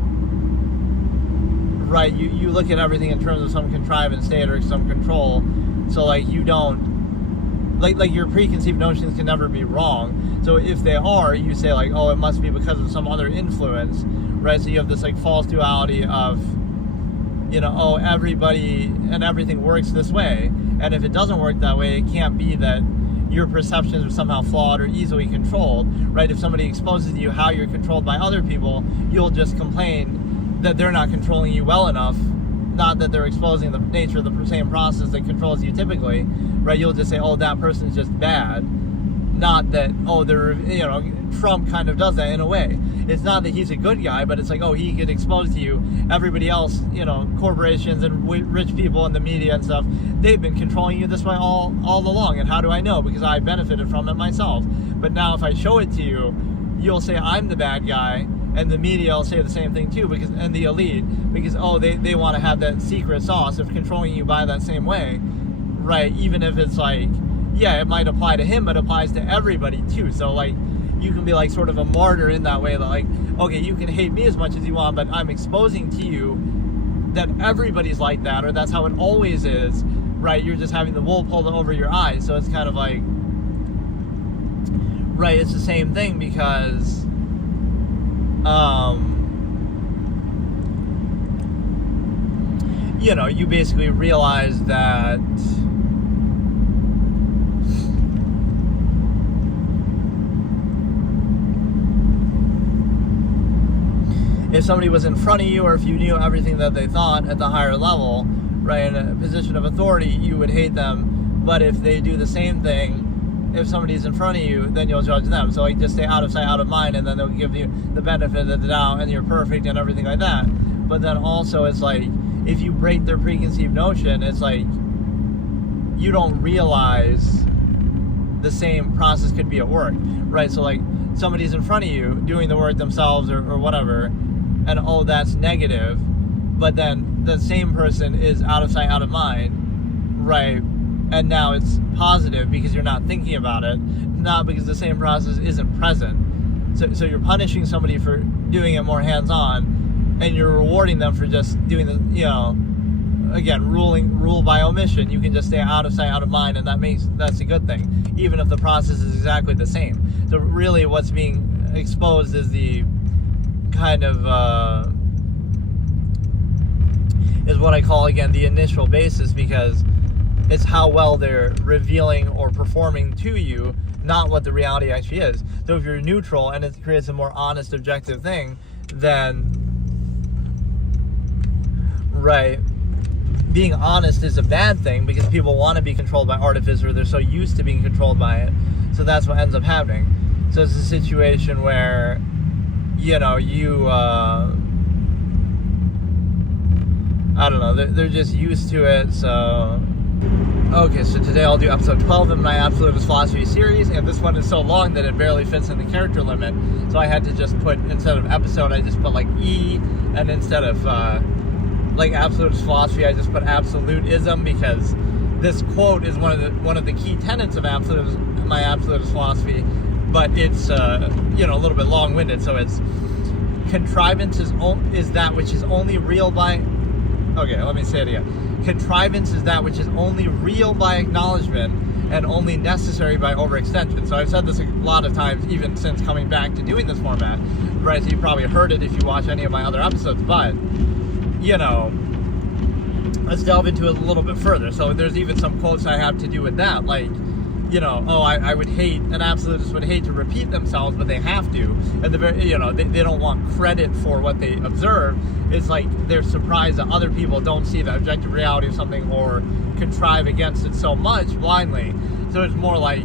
right, you look at everything in terms of some contrivance state or some control. So like you don't, like your preconceived notions can never be wrong. So if they are, you say like, it must be because of some other influence, right? So you have this like false duality of, everybody and everything works this way. And if it doesn't work that way, it can't be that your perceptions are somehow flawed or easily controlled, right? If somebody exposes to you how you're controlled by other people, you'll just complain that they're not controlling you well enough, not that they're exposing the nature of the same process that controls you typically, right? You'll just say, that person's just bad. Not that, Trump kind of does that in a way. It's not that he's a good guy, but it's like, he could expose to you everybody else, corporations and rich people in the media and stuff, they've been controlling you this way all along. And how do I know? Because I benefited from it myself. But now if I show it to you, you'll say I'm the bad guy, and the media will say the same thing too, and the elite, because, they want to have that secret sauce of controlling you by that same way, right? Even if it's like, yeah, it might apply to him, but it applies to everybody too. So like, you can be like sort of a martyr in that way, that like, okay, you can hate me as much as you want, but I'm exposing to you that everybody's like that, or that's how it always is, right? You're just having the wool pulled over your eyes. So it's kind of like, right, it's the same thing, because you know, you basically realize that if somebody was in front of you, or if you knew everything that they thought at the higher level, right, in a position of authority, you would hate them. But if they do the same thing, if somebody's in front of you, then you'll judge them. So like, just stay out of sight, out of mind, and then they'll give you the benefit of the doubt, and you're perfect and everything like that. But then also, it's like, if you break their preconceived notion, it's like, you don't realize the same process could be at work, right? So like, somebody's in front of you doing the work themselves, or whatever, and oh, that's negative, but then the same person is out of sight, out of mind, right? And now it's positive because you're not thinking about it, not because the same process isn't present. So you're punishing somebody for doing it more hands-on, and you're rewarding them for just doing the, you know, again, rule by omission. You can just stay out of sight, out of mind, and that's a good thing, even if the process is exactly the same. So really, what's being exposed is the kind of is what I call, again, the initial basis, because it's how well they're revealing or performing to you, not what the reality actually is. So if you're neutral and it creates a more honest, objective thing, then, right, being honest is a bad thing, because people want to be controlled by artifice, or they're so used to being controlled by it. So that's what ends up happening. So it's a situation where, you know, you, I don't know, they're just used to it, so... Okay, so today I'll do episode 12 in my Absolutist Philosophy series, and this one is so long that it barely fits in the character limit, so I had to just put, instead of episode, I just put like E, and instead of like Absolutist Philosophy, I just put absolutism, because this quote is one of the key tenets of my Absolutist Philosophy, but it's you know, a little bit long-winded. So it's, contrivance is that which is only real by... Okay, let me say it again. Contrivance is that which is only real by acknowledgment and only necessary by overextension. So I've said this a lot of times, even since coming back to doing this format, right? So you probably heard it if you watch any of my other episodes, but, you know, let's delve into it a little bit further. So there's even some quotes I have to do with that, like, you know, oh, I would hate, an absolutist would hate to repeat themselves, but they have to. And you know, they don't want credit for what they observe. It's like they're surprised that other people don't see the objective reality of something, or contrive against it so much blindly. So it's more like,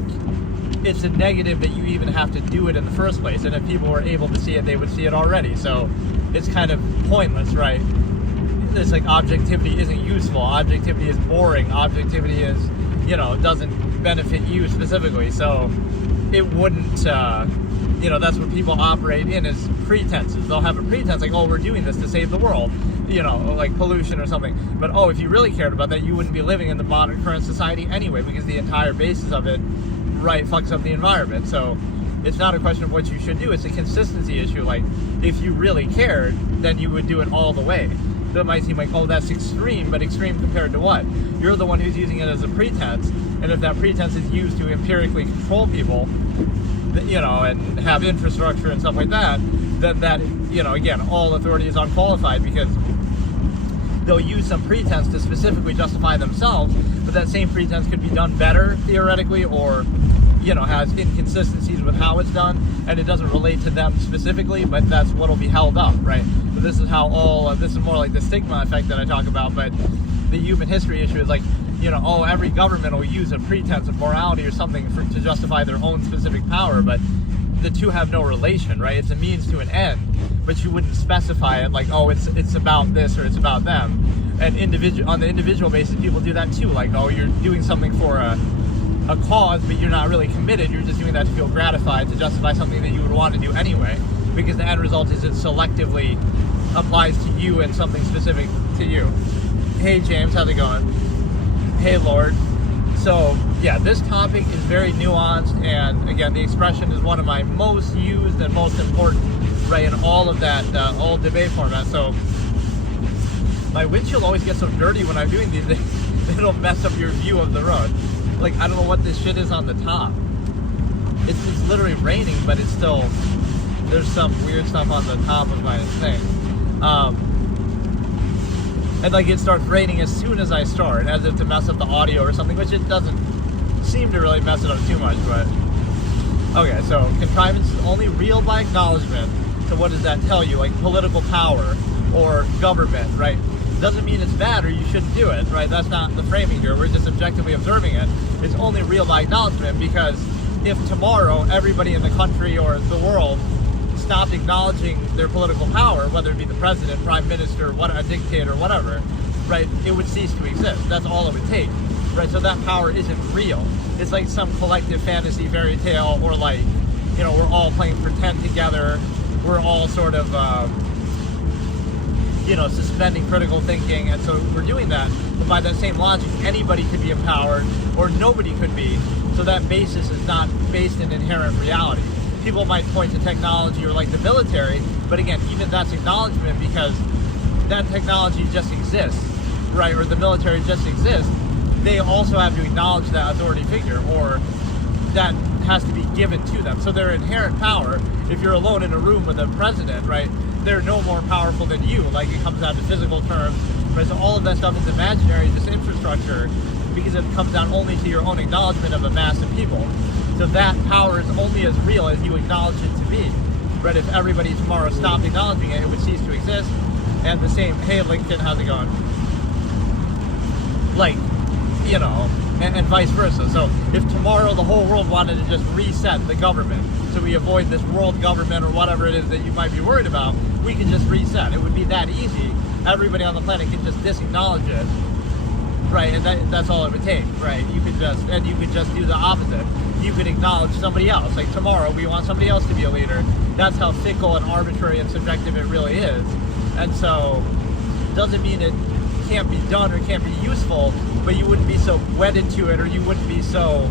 it's a negative that you even have to do it in the first place. And if people were able to see it, they would see it already. So it's kind of pointless, right? It's like objectivity isn't useful. Objectivity is boring. Objectivity is, you know, doesn't benefit you specifically. So it wouldn't, you know, that's what people operate in, is pretenses. They'll have a pretense like, oh, we're doing this to save the world, you know, like pollution or something. But oh, if you really cared about that, you wouldn't be living in the modern current society anyway, because the entire basis of it, right, fucks up the environment. So it's not a question of what you should do, it's a consistency issue. Like, if you really cared, then you would do it all the way. So it might seem like, oh, that's extreme, but extreme compared to what? You're the one who's using it as a pretense, and if that pretense is used to empirically control people, you know, and have infrastructure and stuff like that, then that, you know, again, all authority is unqualified, because they'll use some pretense to specifically justify themselves, but that same pretense could be done better, theoretically, or, you know, has inconsistencies with how it's done, and it doesn't relate to them specifically, but that's what'll be held up, right? So this is how this is more like the stigma effect that I talk about, but the human history issue is like, you know, oh, every government will use a pretense of morality or something to justify their own specific power, but the two have no relation, right? It's a means to an end, but you wouldn't specify it like, oh, it's about this or it's about them. And on the individual basis, people do that too, like, oh, you're doing something for a cause, but you're not really committed. You're just doing that to feel gratified, to justify something that you would want to do anyway, because the end result is it selectively applies to you and something specific to you. Hey James, how's it going? Hey Lord. So yeah, this topic is very nuanced, and again, the expression is one of my most used and most important, right, in all of that old debate format. So my windshield always gets so dirty when I'm doing these things, it'll mess up your view of the road. Like, I don't know what this shit is on the top. It's literally raining, but it's still, there's some weird stuff on the top of my thing. And like it starts raining as soon as I start, as if to mess up the audio or something, which it doesn't seem to really mess it up too much, but okay. So contrivance is only real by acknowledgement. So what does that tell you? Like political power or government, right? Doesn't mean it's bad or you shouldn't do it, right? That's not the framing here. We're just objectively observing it. It's only real by acknowledgement, because if tomorrow everybody in the country or the world stopped acknowledging their political power, whether it be the president, prime minister, what a dictator, whatever, right, it would cease to exist. That's all it would take, right? So that power isn't real. It's like some collective fantasy fairy tale, or like, you know, we're all playing pretend together. We're all sort of, you know, suspending critical thinking, and so we're doing that. But by that same logic, anybody could be empowered, or nobody could be. So that basis is not based in inherent reality. People might point to technology or like the military, but again, even that's acknowledgement, because that technology just exists, right? Or the military just exists. They also have to acknowledge that authority figure, or that has to be given to them. So their inherent power, if you're alone in a room with a president, right, they're no more powerful than you. Like, it comes down to physical terms, right? So all of that stuff is imaginary, this infrastructure, because it comes down only to your own acknowledgement of a mass of people. So that power is only as real as you acknowledge it to be. Right? If everybody tomorrow stopped acknowledging it, it would cease to exist. And the same, hey Lincoln, how's it going? Like, you know, and vice versa. So if tomorrow the whole world wanted to just reset the government, so we avoid this world government or whatever it is that you might be worried about, we can just reset. It would be that easy. Everybody on the planet can just disacknowledge it. Right, and that's all it would take, right? You could just do the opposite. You could acknowledge somebody else. Like tomorrow, we want somebody else to be a leader. That's how fickle and arbitrary and subjective it really is. And so, doesn't mean it can't be done or can't be useful, but you wouldn't be so wedded to it, or you wouldn't be so.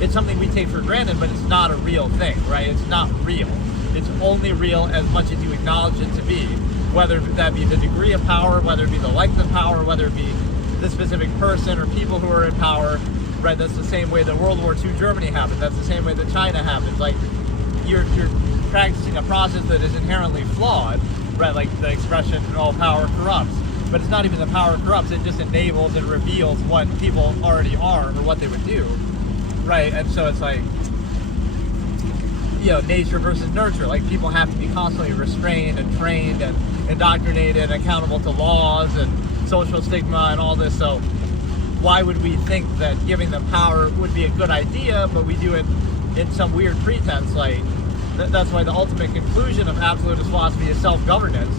It's something we take for granted, but it's not a real thing, right? It's not real. It's only real as much as you acknowledge it to be. Whether that be the degree of power, whether it be the length of power, whether it be the specific person or people who are in power, right? That's the same way that World War II Germany happened. That's the same way that China happens. Like, you're practicing a process that is inherently flawed, right? Like the expression, all power corrupts. But it's not even the power corrupts, it just enables and reveals what people already are, or what they would do, right? And so it's like, you know, nature versus nurture. Like, people have to be constantly restrained and trained and indoctrinated, accountable to laws and social stigma and all this. So why would we think that giving them power would be a good idea, but we do it in some weird pretense? Like, that's why the ultimate conclusion of absolutist philosophy is self-governance.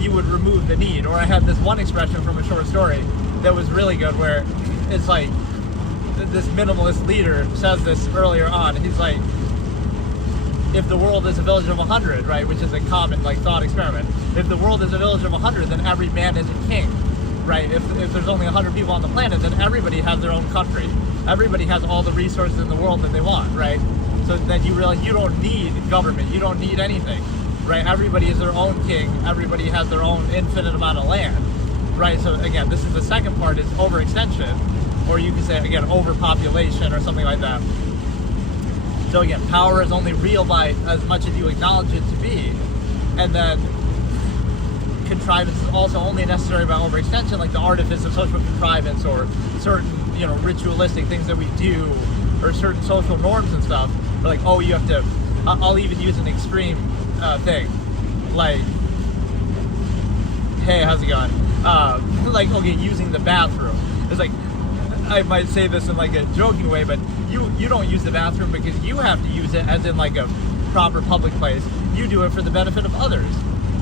You would remove the need. Or I had this one expression from a short story that was really good, where it's like, this minimalist leader says this earlier on. He's like, if the world is a village of 100, right, which is a common like thought experiment, if the world is a village of 100, then every man is a king, right? If there's only 100 people on the planet, then everybody has their own country. Everybody has all the resources in the world that they want, right? So then you realize you don't need government, you don't need anything, right? Everybody is their own king, everybody has their own infinite amount of land, right? So again, this is the second part, is overextension, or you could say, again, overpopulation or something like that. So again, power is only real by as much as you acknowledge it to be. And then contrivance is also only necessary by overextension, like the artifice of social contrivance, or certain, you know, ritualistic things that we do, or certain social norms and stuff. Or like, oh, you have to, I'll even use an extreme thing. Like, hey, how's it going? Like, okay, using the bathroom. It's like, I might say this in like a joking way, but you don't use the bathroom because you have to use it as in like a proper public place. You do it for the benefit of others,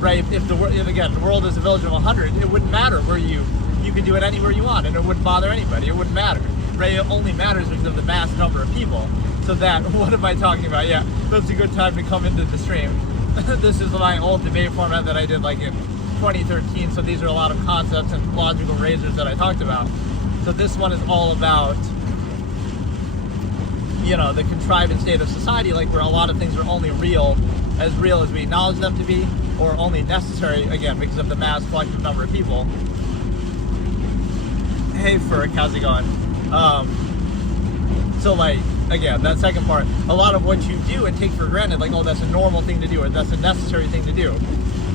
right? If again, the world is a village of 100, it wouldn't matter where you could do it anywhere you want, and it wouldn't bother anybody. It wouldn't matter, right? It only matters because of the mass number of people. So that, what am I talking about? Yeah, that's a good time to come into the stream. This is my old debate format that I did like in 2013. So these are a lot of concepts and logical razors that I talked about. So this one is all about the contrivance state of society, like where a lot of things are only real as we acknowledge them to be, or only necessary, again, because of the mass collective number of people. Hey, Furk, how's it going? So, like, again, that second part, a lot of what you do and take for granted, like, oh, that's a normal thing to do, or that's a necessary thing to do,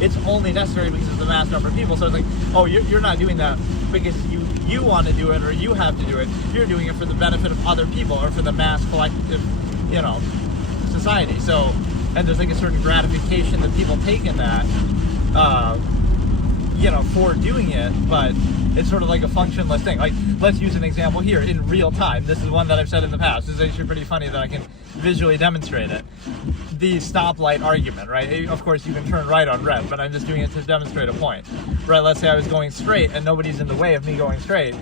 it's only necessary because of the mass number of people. So it's like, oh, you're not doing that because you want to do it, or you have to do it. You're doing it for the benefit of other people, or for the mass collective, society. So, and there's like a certain gratification that people take in that, for doing it, but it's sort of like a functionless thing. Like, let's use an example here in real time. This is one that I've said in the past. This is actually pretty funny that I can visually demonstrate it. The stoplight argument, right? Of course, you can turn right on red, but I'm just doing it to demonstrate a point. Right, let's say I was going straight and nobody's in the way of me going straight.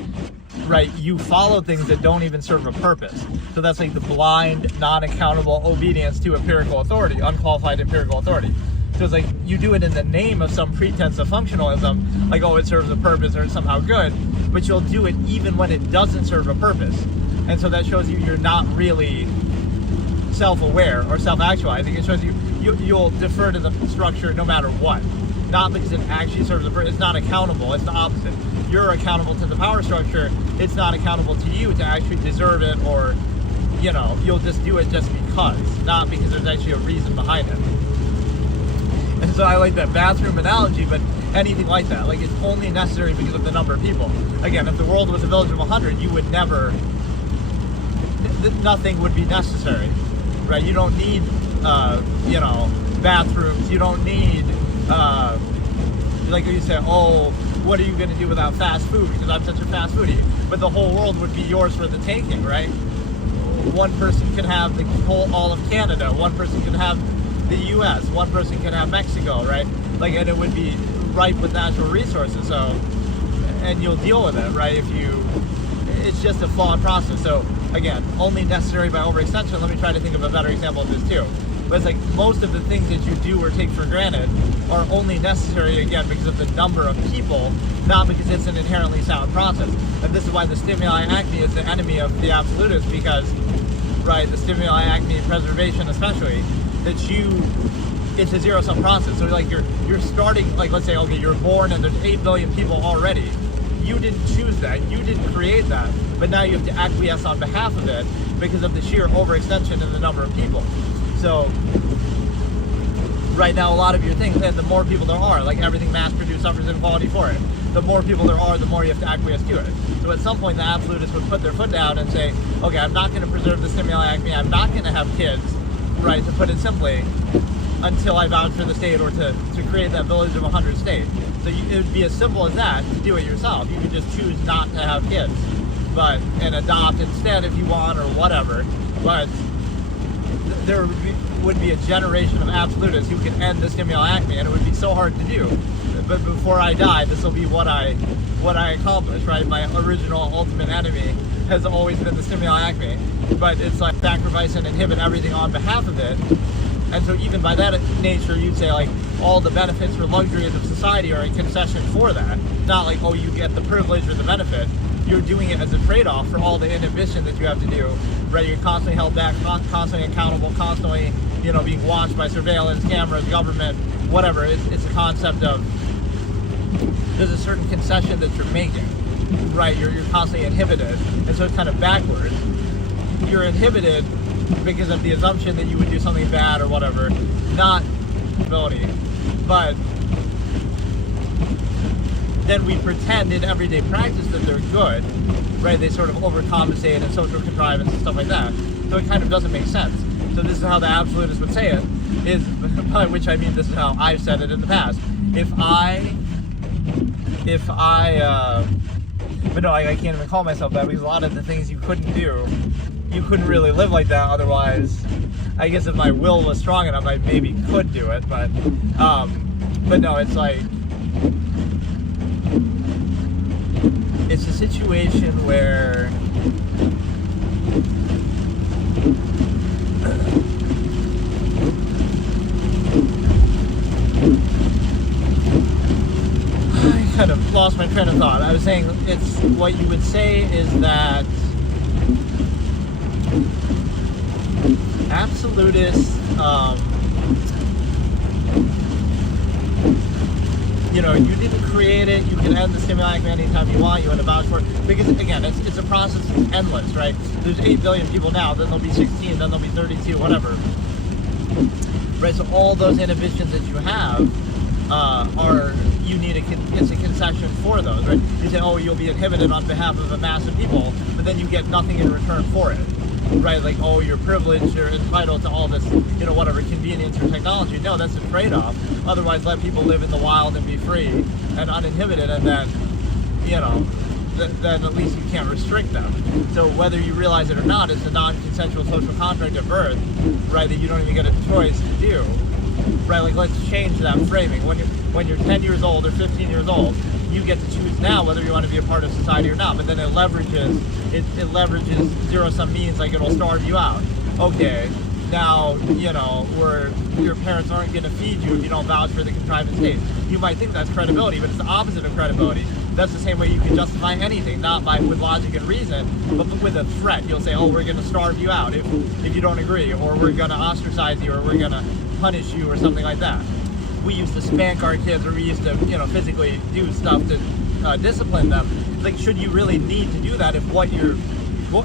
Right, you follow things that don't even serve a purpose. So that's like the blind, non-accountable obedience to empirical authority, unqualified empirical authority. So it's like you do it in the name of some pretense of functionalism, like, oh, it serves a purpose or it's somehow good, but you'll do it even when it doesn't serve a purpose. And so that shows you're not really self-aware or self-actualizing. It shows you'll defer to the structure no matter what. Not because it actually serves a purpose. It's not accountable. It's the opposite. You're accountable to the power structure. It's not accountable to you to actually deserve it, or, you'll just do it just because, not because there's actually a reason behind it. And so I like that bathroom analogy, but anything like that, like, it's only necessary because of the number of people. Again, if the world was a village of 100, you would never, nothing would be necessary, right? You don't need, bathrooms. You don't need, like you say, oh, what are you going to do without fast food? Because I'm such a fast foodie. But the whole world would be yours for the taking, right? One person can have all of Canada. One person can have the U.S. One person can have Mexico, right? Like, and it would be ripe with natural resources. So, and you'll deal with it, right? It's just a flawed process. So again, only necessary by overextension. Let me try to think of a better example of this too. But it's like most of the things that you do or take for granted are only necessary, again, because of the number of people, not because it's an inherently sound process. And this is why the stimuli acme is the enemy of the absolutists, because, right, the stimuli acme preservation especially, it's a zero-sum process. So like you're starting, like, let's say, okay, you're born and there's 8 billion people already. You didn't choose that, you didn't create that, but now you have to acquiesce on behalf of it because of the sheer overextension in the number of people. So right now, a lot of your things, and the more people there are, like everything mass-produced suffers inequality for it. The more people there are, the more you have to acquiesce to it. So at some point, the absolutists would put their foot down and say, okay, I'm not going to preserve the stimuli acme, I'm not going to have kids, right, to put it simply, until I vouch for the state, or to create that village of 100 state. So it would be as simple as that to do it yourself. You could just choose not to have kids, and adopt instead if you want, or whatever. But there would be a generation of absolutists who could end the stimuli acme, and it would be so hard to do. But before I die, this will be what I accomplish, right? My original ultimate enemy has always been the stimuli acme, but it's like sacrifice and inhibit everything on behalf of it. And so even by that nature, you'd say, like, all the benefits or luxuries of society are a concession for that. Not like, oh, you get the privilege or the benefit. You're doing it as a trade-off for all the inhibition that you have to do, right? You're constantly held back, constantly accountable, constantly, being watched by surveillance, cameras, government, whatever. It's a concept of, there's a certain concession that you're making, right? You're constantly inhibited, and so it's kind of backwards. You're inhibited because of the assumption that you would do something bad or whatever, not ability, but then we pretend in everyday practice that they're good, right? They sort of overcompensate and social contrivance and stuff like that. So it kind of doesn't make sense. So this is how the absolutists would say it, is, by which I mean this is how I've said it in the past. But no, I can't even call myself that, because a lot of the things you couldn't do, you couldn't really live like that otherwise. I guess if my will was strong enough, I maybe could do it, but no, it's like, it's a situation where I kind of lost my train of thought. I was saying, it's what you would say is that absolutist, you didn't create it, you can end the stimuli anytime you want, you want to vouch for it, because again, it's a process that's endless, right? There's 8 billion people now, then there'll be 16, then there'll be 32, whatever. Right, so all those inhibitions that you have it's a concession for those, right? You say, oh, you'll be inhibited on behalf of a mass of people, but then you get nothing in return for it, right? Like, oh, you're privileged, you're entitled to all this, whatever, convenience or technology. No, that's a trade-off. Otherwise, let people live in the wild and be free and uninhibited, and then, then at least you can't restrict them. So whether you realize it or not, it's a non-consensual social contract at birth, right, that you don't even get a choice to do. Right, like let's change that framing. When you're 10 years old or 15 years old, you get to choose now whether you want to be a part of society or not. But then it leverages zero-sum means, like it'll starve you out. Okay, now where your parents aren't going to feed you if you don't vouch for the contrivance state. You might think that's credibility, but it's the opposite of credibility. That's the same way you can justify anything, not with logic and reason, but with a threat. You'll say, oh, we're going to starve you out if you don't agree, or we're going to ostracize you, or we're going to punish you, or something like that. We used to spank our kids, or we used to, physically do stuff to discipline them. Like, should you really need to do that if what your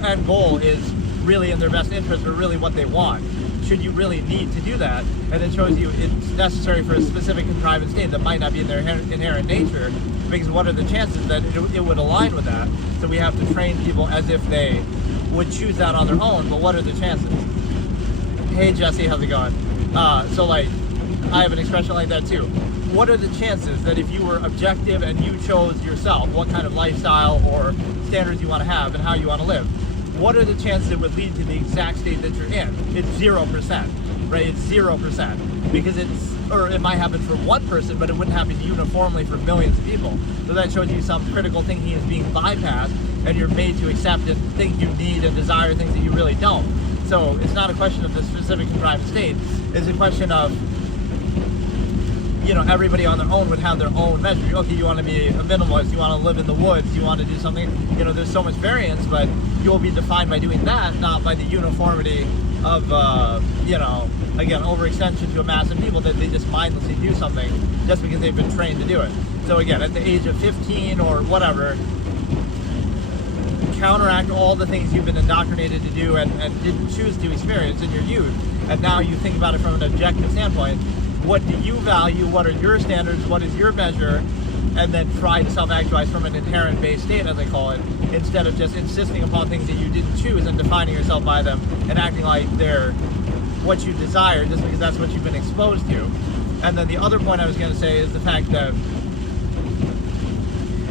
end goal is really in their best interest, or really what they want? Should you really need to do that? And it shows you it's necessary for a specific contrivance state that might not be in their inherent nature, because what are the chances that it would align with that? So we have to train people as if they would choose that on their own, but what are the chances? Hey Jesse, how's it going? So like, I have an expression like that too. What are the chances that if you were objective and you chose yourself what kind of lifestyle or standards you want to have and how you want to live, what are the chances it would lead to the exact state that you're in? It's 0%, right? It's 0%, because it might happen for one person, but it wouldn't happen uniformly for millions of people. So that shows you some critical thinking is being bypassed, and you're made to accept and think you need and desire things that you really don't. So it's not a question of the specific contrived state. It's a question of, everybody on their own would have their own measure. Okay, you want to be a minimalist, you want to live in the woods, you want to do something, there's so much variance, but you'll be defined by doing that, not by the uniformity of, again, overextension to a mass of people that they just mindlessly do something just because they've been trained to do it. So again, at the age of 15 or whatever, counteract all the things you've been indoctrinated to do and didn't choose to experience in your youth, and now you think about it from an objective standpoint. What do you value? What are your standards? What is your measure? And then try to self-actualize from an inherent base state, as I call it, instead of just insisting upon things that you didn't choose and defining yourself by them and acting like they're what you desire just because that's what you've been exposed to. And then the other point I was going to say is the fact that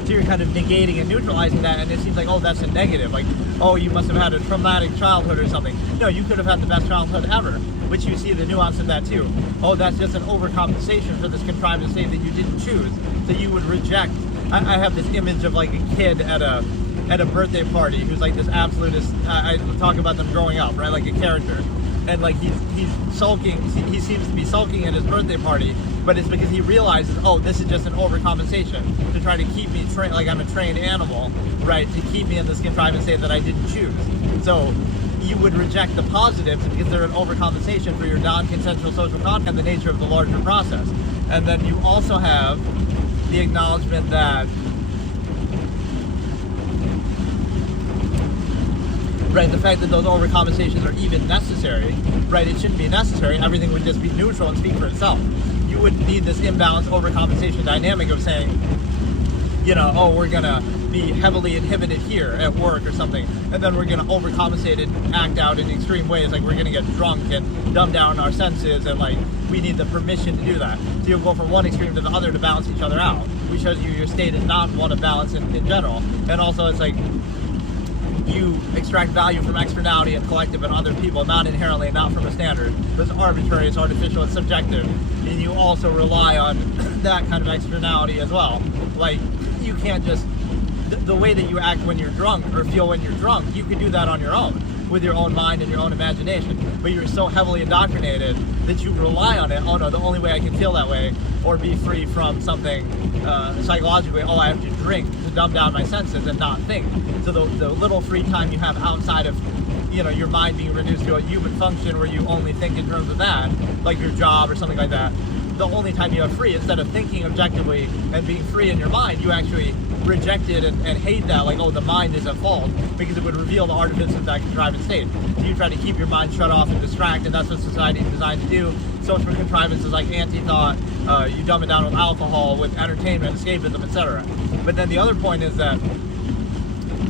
you're kind of negating and neutralizing that, and it seems like, oh, that's a negative. Like, oh, you must have had a traumatic childhood or something. No, you could have had the best childhood ever, which you see the nuance in that too. Oh, that's just an overcompensation for this contrived state that you didn't choose. So you would reject. I have this image of like a kid at a birthday party who's like this absolutist. I talk about them growing up, right? Like a character. And like he's sulking, he seems to be sulking at his birthday party, but it's because he realizes, oh, this is just an overcompensation to try to keep me trained, like I'm a trained animal, right, to keep me in this contrivance state that I didn't choose. So you would reject the positives because they're an overcompensation for your non-consensual social contract and the nature of the larger process. And then you also have the acknowledgement that, right, the fact that those overcompensations are even necessary, right, it shouldn't be necessary, everything would just be neutral and speak for itself. You wouldn't need this imbalanced overcompensation dynamic of saying, oh, we're going to be heavily inhibited here at work or something, and then we're going to overcompensate and act out in extreme ways, like we're going to get drunk and dumb down our senses, and like we need the permission to do that. So you'll go from one extreme to the other to balance each other out, which shows you your state is not one of balance in general. And also it's like, you extract value from externality and collective and other people, not inherently, not from a standard. It's arbitrary, it's artificial, it's subjective. And you also rely on that kind of externality as well. Like, you can't just, the way that you act when you're drunk or feel when you're drunk, you can do that on your own, with your own mind and your own imagination. But you're so heavily indoctrinated that you rely on it. Oh no, the only way I can feel that way or be free from something psychologically, I have to drink to dumb down my senses and not think. So the little free time you have outside of your mind being reduced to a human function where you only think in terms of that, like your job or something like that. The only time you have free, instead of thinking objectively and being free in your mind, you actually reject it and hate that, like, oh, the mind is at fault, because it would reveal the artifice of that contrivance state. So you try to keep your mind shut off and distracted. That's what society is designed to do. Social contrivance is like anti-thought. You dumb it down with alcohol, with entertainment, escapism, etc. But then the other point is that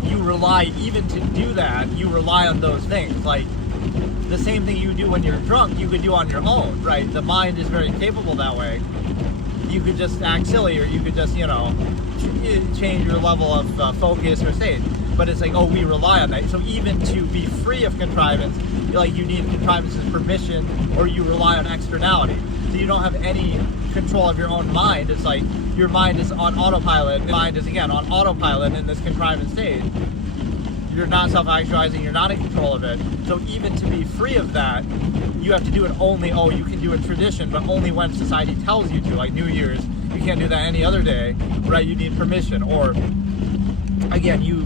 you rely, even to do that, you rely on those things. Like, the same thing you do when you're drunk, you could do on your own, right? The mind is very capable that way. You could just act silly, or you could just, change your level of focus or state. But it's like, oh, we rely on that. So even to be free of contrivance, like, you need contrivance's permission, or you rely on externality. So you don't have any control of your own mind. It's like your mind is on autopilot. Your mind is, again, on autopilot in this contrivance state. You're not self-actualizing, you're not in control of it. So even to be free of that, you have to do it only, you can do it tradition, but only when society tells you to, like New Year's. You can't do that any other day, right? You need permission. Or, again, you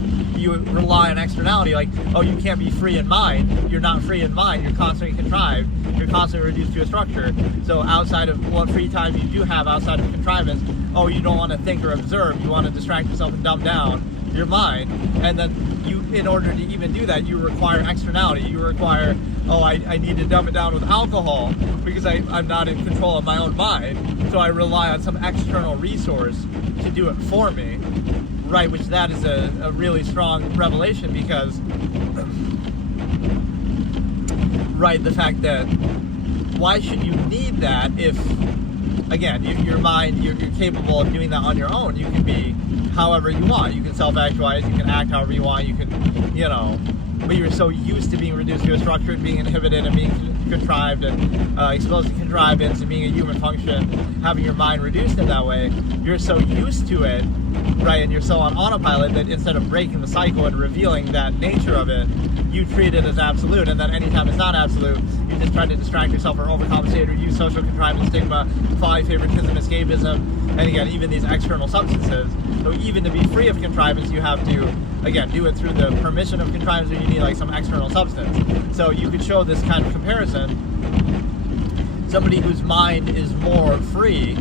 rely on externality, like, you can't be free in mind. You're not free in mind, you're constantly contrived. You're constantly reduced to a structure. So outside of what free time you do have outside of contrivance, you don't want to think or observe. You want to distract yourself and dumb down your mind. And then in order to even do that, you require externality. You require, I need to dumb it down with alcohol because I'm not in control of my own mind. So I rely on some external resource to do it for me, right? Which that is a really strong revelation, because, right, the fact that why should you need that if, again, your mind, you're capable of doing that on your own. You can be however you want. You can self-actualize, you can act however you want, you can, but you're so used to being reduced to a structure and being inhibited and being contrived and exposed to contrivance and being a human function, having your mind reduced in that way, you're so used to it, right, and you're so on autopilot that instead of breaking the cycle and revealing that nature of it, you treat it as absolute, and then anytime it's not absolute, you just try to distract yourself or overcompensate or use social contrivance, stigma, folly, favoritism, escapism, and again, even these external substances. So even to be free of contrivance, you have to, again, do it through the permission of contrivance, or you need like some external substance. So you could show this kind of comparison. Somebody whose mind is more free,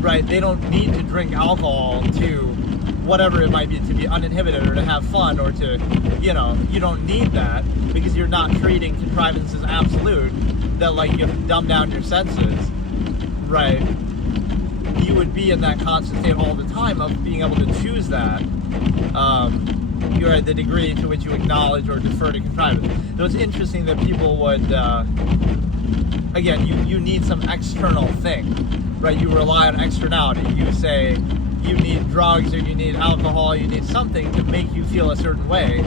right, they don't need to drink alcohol to whatever it might be, to be uninhibited or to have fun or to, you don't need that, because you're not treating contrivance as absolute, that like you have to dumb down your senses, right? You would be in that constant state all the time of being able to choose that. You're at the degree to which you acknowledge or defer to contrivance. So it's interesting that people would, again, you need some external thing, right? You rely on externality. You say you need drugs or you need alcohol, you need something to make you feel a certain way,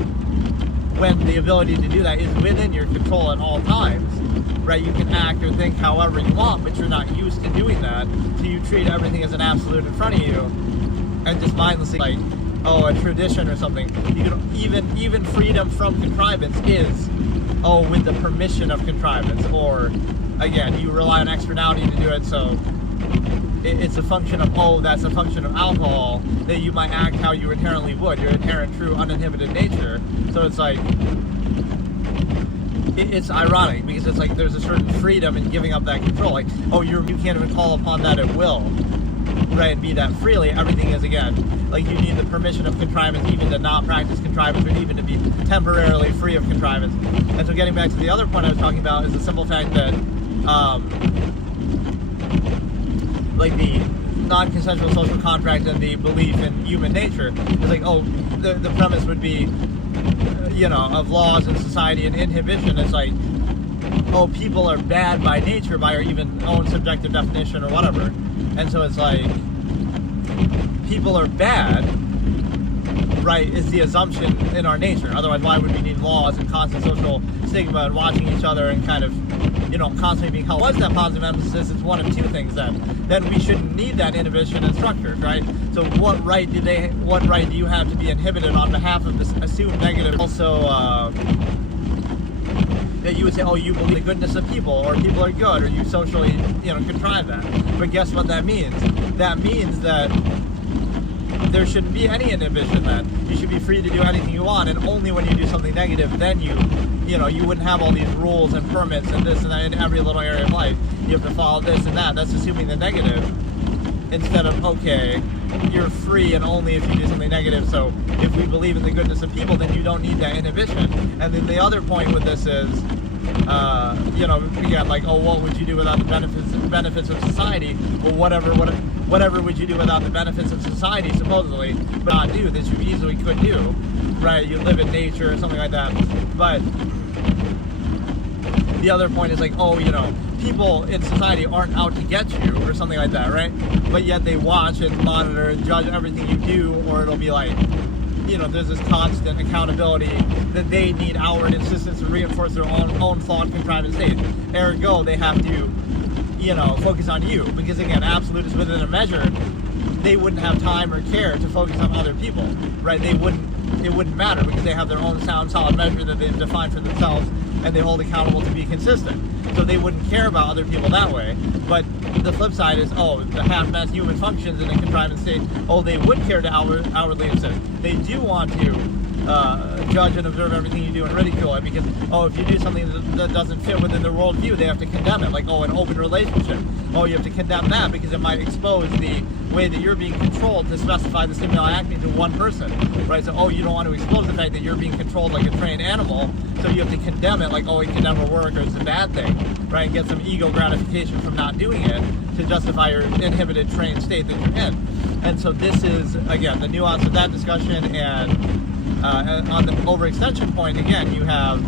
when the ability to do that is within your control at all times, right? You can act or think however you want, but you're not used to doing that, so you treat everything as an absolute in front of you, and just mindlessly, like, a tradition or something. You can even freedom from contrivance is, with the permission of contrivance, or again, you rely on externality to do it, so it's a function of, that's a function of alcohol, that you might act how you inherently would, your inherent, true, uninhibited nature. So it's like, it's ironic, because it's like there's a certain freedom in giving up that control. Like, you can't even call upon that at will, right, and be that freely. Everything is, again, like you need the permission of contrivance even to not practice contrivance, or even to be temporarily free of contrivance. And so getting back to the other point I was talking about is the simple fact that, like the non-consensual social contract and the belief in human nature, it's like, the premise would be, of laws and society and inhibition. It's like, people are bad by nature, by our even own subjective definition or whatever. And so it's like, people are bad, right, is the assumption in our nature. Otherwise, why would we need laws and constant social stigma and watching each other and kind of, constantly being held? Was that positive emphasis? It's one of two things then we shouldn't need that inhibition and structures, right? So what right do you have to be inhibited on behalf of this assumed negative? Also, that you would say, you believe the goodness of people, or people are good, or you socially, contrive that. But guess what that means? That means that there shouldn't be any inhibition then. You should be free to do anything you want, and only when you do something negative, then you wouldn't have all these rules and permits and this and that in every little area of life. You have to follow this and that. That's assuming the negative, instead of, okay, you're free and only if you do something negative. So if we believe in the goodness of people, then you don't need that inhibition. And then the other point with this is, again, like, oh, what would you do without the benefits of society? Well, whatever would you do without the benefits of society, supposedly, but not do, that you easily could do, right? You live in nature or something like that. But the other point is like, oh, people in society aren't out to get you or something like that, right? But yet they watch and monitor and judge everything you do, or it'll be like, there's this constant accountability that they need outward insistence to reinforce their own flawed contrivance state. Ergo, they have to, focus on you. Because again, absolutists within a measure, they wouldn't have time or care to focus on other people, right? It wouldn't matter because they have their own sound, solid measure that they've defined for themselves and they hold accountable to be consistent. So they wouldn't care about other people that way. But the flip side is, the half-mass human functions in a contrivance state, they would care to outwardly insist. They do want to judge and observe everything you do and ridicule it because, if you do something that doesn't fit within their worldview, they have to condemn it. Like, an open relationship. You have to condemn that because it might expose the way that you're being controlled to specify the stimuli acting to one person, right? So, you don't want to expose the fact that you're being controlled like a trained animal, so you have to condemn it, like, it can never work or it's a bad thing, right? And get some ego gratification from not doing it to justify your inhibited trained state that you're in. And so this is, again, the nuance of that discussion. And on the overextension point, again, you have,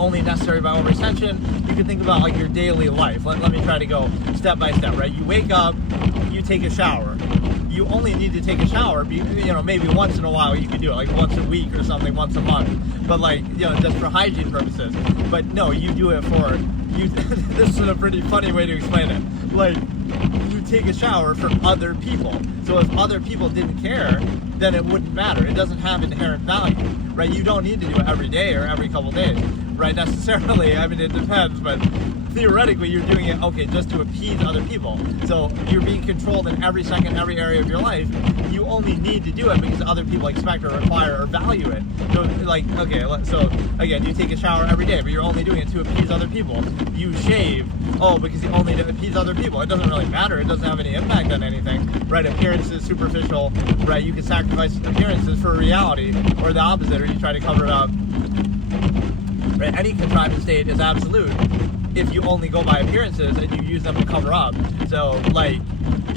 only necessary by overextension. You can think about like your daily life. Let me try to go step by step, right? You wake up, you take a shower. You only need to take a shower, maybe once in a while you could do it, like once a week or something, once a month. But just for hygiene purposes. But no, you do it for, this is a pretty funny way to explain it. Like, you take a shower for other people. So if other people didn't care, then it wouldn't matter. It doesn't have inherent value, right? You don't need to do it every day or every couple days, right? Necessarily, I mean, it depends, but theoretically, you're doing it, just to appease other people. So you're being controlled in every second, every area of your life. You only need to do it because other people expect or require or value it. So so again, you take a shower every day, but you're only doing it to appease other people. You shave, because you only to appease other people. It doesn't really matter. It doesn't have any impact on anything, right? Appearances, superficial, right? You can sacrifice appearances for reality, or the opposite, or you try to cover it up. Right? Any contrivance state is absolute if you only go by appearances and you use them to cover up. So,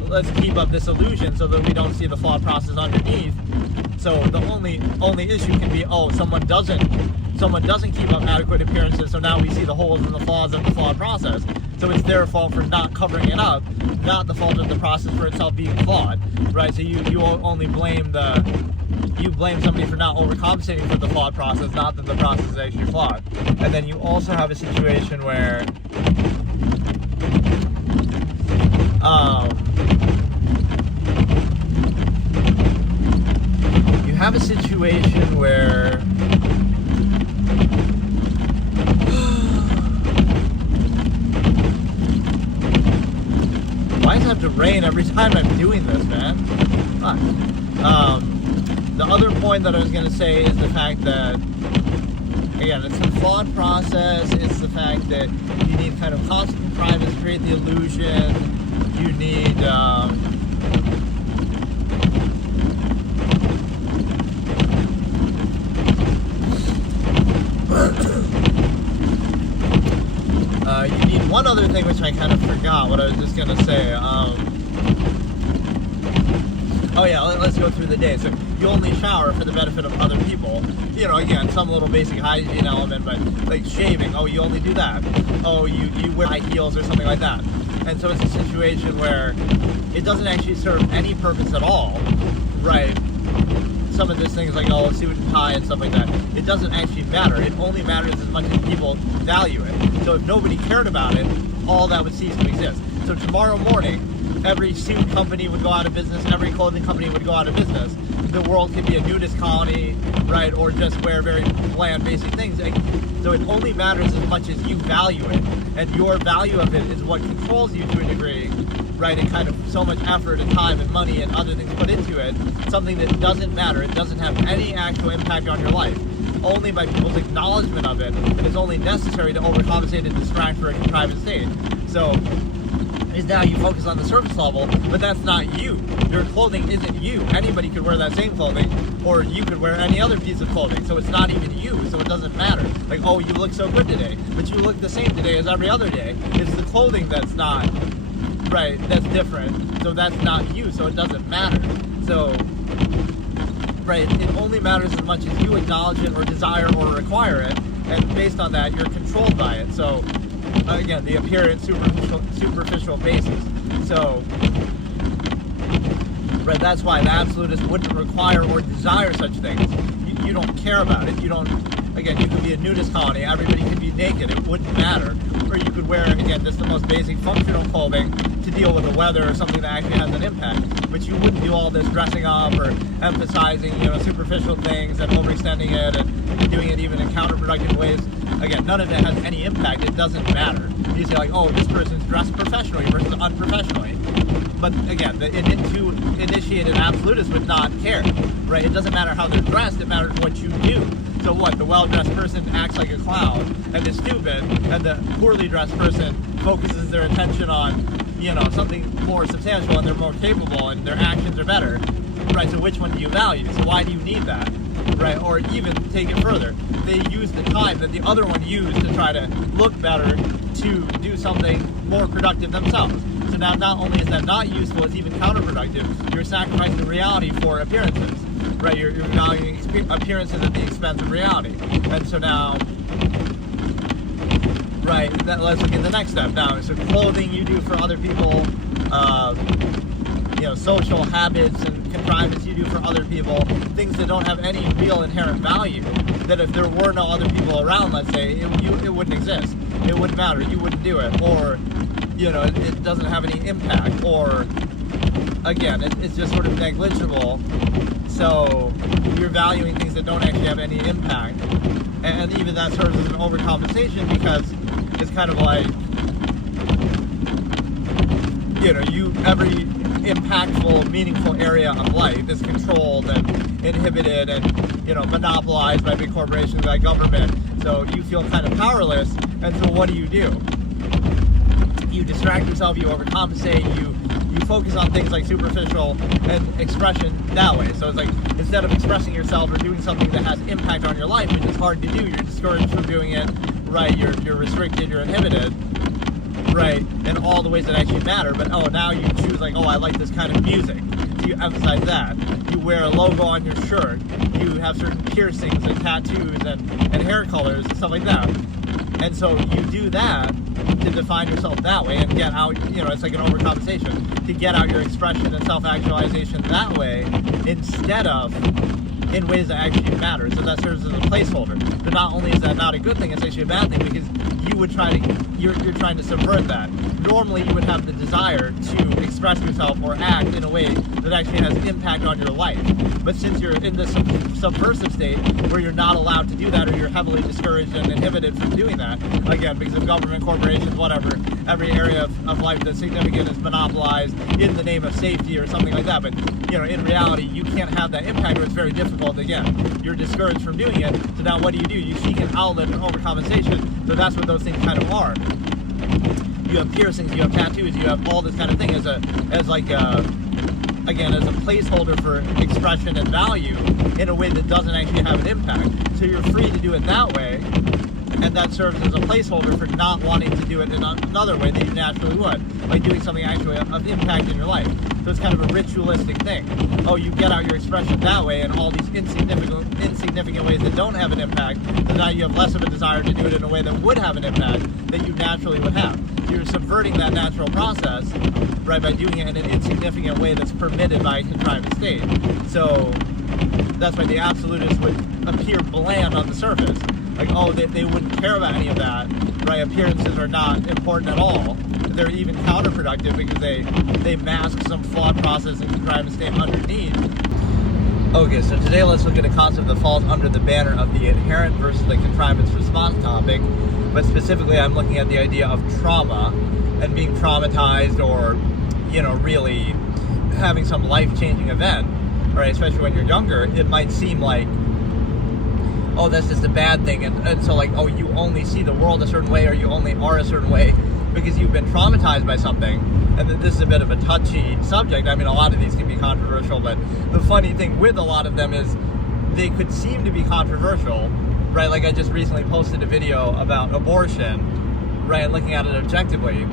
let's keep up this illusion so that we don't see the flawed process underneath. So the only issue can be, someone doesn't keep up adequate appearances, so now we see the holes and the flaws of the flawed process. So it's their fault for not covering it up, not the fault of the process for itself being flawed, right? So you only blame somebody for not overcompensating for the flawed process, not that the process is actually flawed. And then you also have a situation where why does it have to rain every time I'm doing this, man? The other point that I was going to say is the fact that, again, it's a flawed process. It's the fact that you need kind of constant contrivance to create the illusion. You need, you need one other thing, which I kind of forgot what I was just going to say. Let's go through the day. So you only shower for the benefit of other people. Again, some little basic hygiene element, but like shaving, you only do that. You wear high heels or something like that. And so it's a situation where it doesn't actually serve any purpose at all, right? Some of these things like, suit and tie and stuff like that, it doesn't actually matter. It only matters as much as people value it. So if nobody cared about it, all that would cease to exist. So tomorrow morning, every suit company would go out of business, every clothing company would go out of business. The world could be a nudist colony, right, or just wear very bland, basic things. So it only matters as much as you value it, and your value of it is what controls you to a degree, right, and kind of so much effort and time and money and other things put into it, something that doesn't matter, it doesn't have any actual impact on your life, only by people's acknowledgement of it, and it's only necessary to overcompensate and distract for a contrivance state. So, is now you focus on the surface level, but that's not you. Your clothing isn't you. Anybody could wear that same clothing, or you could wear any other piece of clothing, so it's not even you, so it doesn't matter. Like, oh, you look so good today, but you look the same today as every other day. It's the clothing that's not, right, that's different, so that's not you, so it doesn't matter. So, right, it only matters as much as you acknowledge it or desire or require it, and based on that, you're controlled by it. So, again, the appearance, superficial basis. So, right, that's why the absolutist wouldn't require or desire such things. You don't care about it. You don't, again, you could be a nudist colony, everybody could be naked, it wouldn't matter. Or you could wear, again, just the most basic functional clothing to deal with the weather or something that actually has an impact. But you wouldn't do all this dressing up or emphasizing, superficial things and overextending it and doing it even in counterproductive ways. Again, none of it has any impact. It doesn't matter. You say like, oh, this person's dressed professionally versus unprofessionally. But again, the initiated absolutists would not care, right? It doesn't matter how they're dressed, it matters what you do. So what, the well-dressed person acts like a clown and is stupid, and the poorly dressed person focuses their attention on, something more substantial, and they're more capable and their actions are better, right? So which one do you value? So why do you need that, right? Or even take it further, they use the time that the other one used to try to look better to do something more productive themselves. So now not only is that not useful, it's even counterproductive. You're sacrificing reality for appearances, right? You're valuing appearances at the expense of reality. And so now, right, let's look at the next step now. So clothing you do for other people, social habits and contrivance you do for other people, things that don't have any real inherent value, that if there were no other people around, let's say, it wouldn't exist. It wouldn't matter. You wouldn't do it. Or, it doesn't have any impact. Or, again, it's just sort of negligible. So you're valuing things that don't actually have any impact. And even that serves as an overcompensation, because it's kind of like, every impactful, meaningful area of life is controlled and inhibited and, monopolized by big corporations, by government. So you feel kind of powerless, and so what do? You distract yourself, you overcompensate, you focus on things like superficial and expression that way. So it's like, instead of expressing yourself or doing something that has impact on your life, which is hard to do, you're discouraged from doing it, right? You're restricted, you're inhibited, right? In all the ways that actually matter. But now you choose like, I like this kind of music. So you emphasize that. You wear a logo on your shirt. You have certain piercings and tattoos and hair colors and stuff like that. And so you do that to define yourself that way and get out, it's like an overcompensation, to get out your expression and self-actualization that way, instead of in ways that actually matter. So that serves as a placeholder. But not only is that not a good thing, it's actually a bad thing, because you're trying to subvert that. Normally you would have the desire to express yourself or act in a way that actually has impact on your life. But since you're in this subversive state where you're not allowed to do that, or you're heavily discouraged and inhibited from doing that, again, because of government, corporations, whatever, every area of life that's significant is monopolized in the name of safety or something like that. But, in reality, you can't have that impact, or it's very difficult. Again, you're discouraged from doing it. So now what do? You seek an outlet and overcompensation. So that's what those things kind of are. You have piercings, you have tattoos, you have all this kind of thing as a placeholder for expression and value in a way that doesn't actually have an impact. So you're free to do it that way, and that serves as a placeholder for not wanting to do it in another way that you naturally would, like doing something actually of impact in your life. So it's kind of a ritualistic thing. You get out your expression that way in all these insignificant ways that don't have an impact, so now you have less of a desire to do it in a way that would have an impact that you naturally would have. You're subverting that natural process, right, by doing it in an insignificant way that's permitted by a contrivance state. So that's why the absolutists would appear bland on the surface. Like, they wouldn't care about any of that, right? Appearances are not important at all. They're even counterproductive because they mask some flawed process and contrivance state underneath. Okay, so today let's look at a concept that falls under the banner of the inherent versus the contrivance response topic. But specifically, I'm looking at the idea of trauma and being traumatized, or, really having some life-changing event, right? Especially when you're younger, it might seem like, oh, that's just a bad thing, and so like, oh, you only see the world a certain way, or you only are a certain way because you've been traumatized by something. And this is a bit of a touchy subject. I mean, a lot of these can be controversial, but the funny thing with a lot of them is they could seem to be controversial, right? Like I just recently posted a video about abortion, right, looking at it objectively.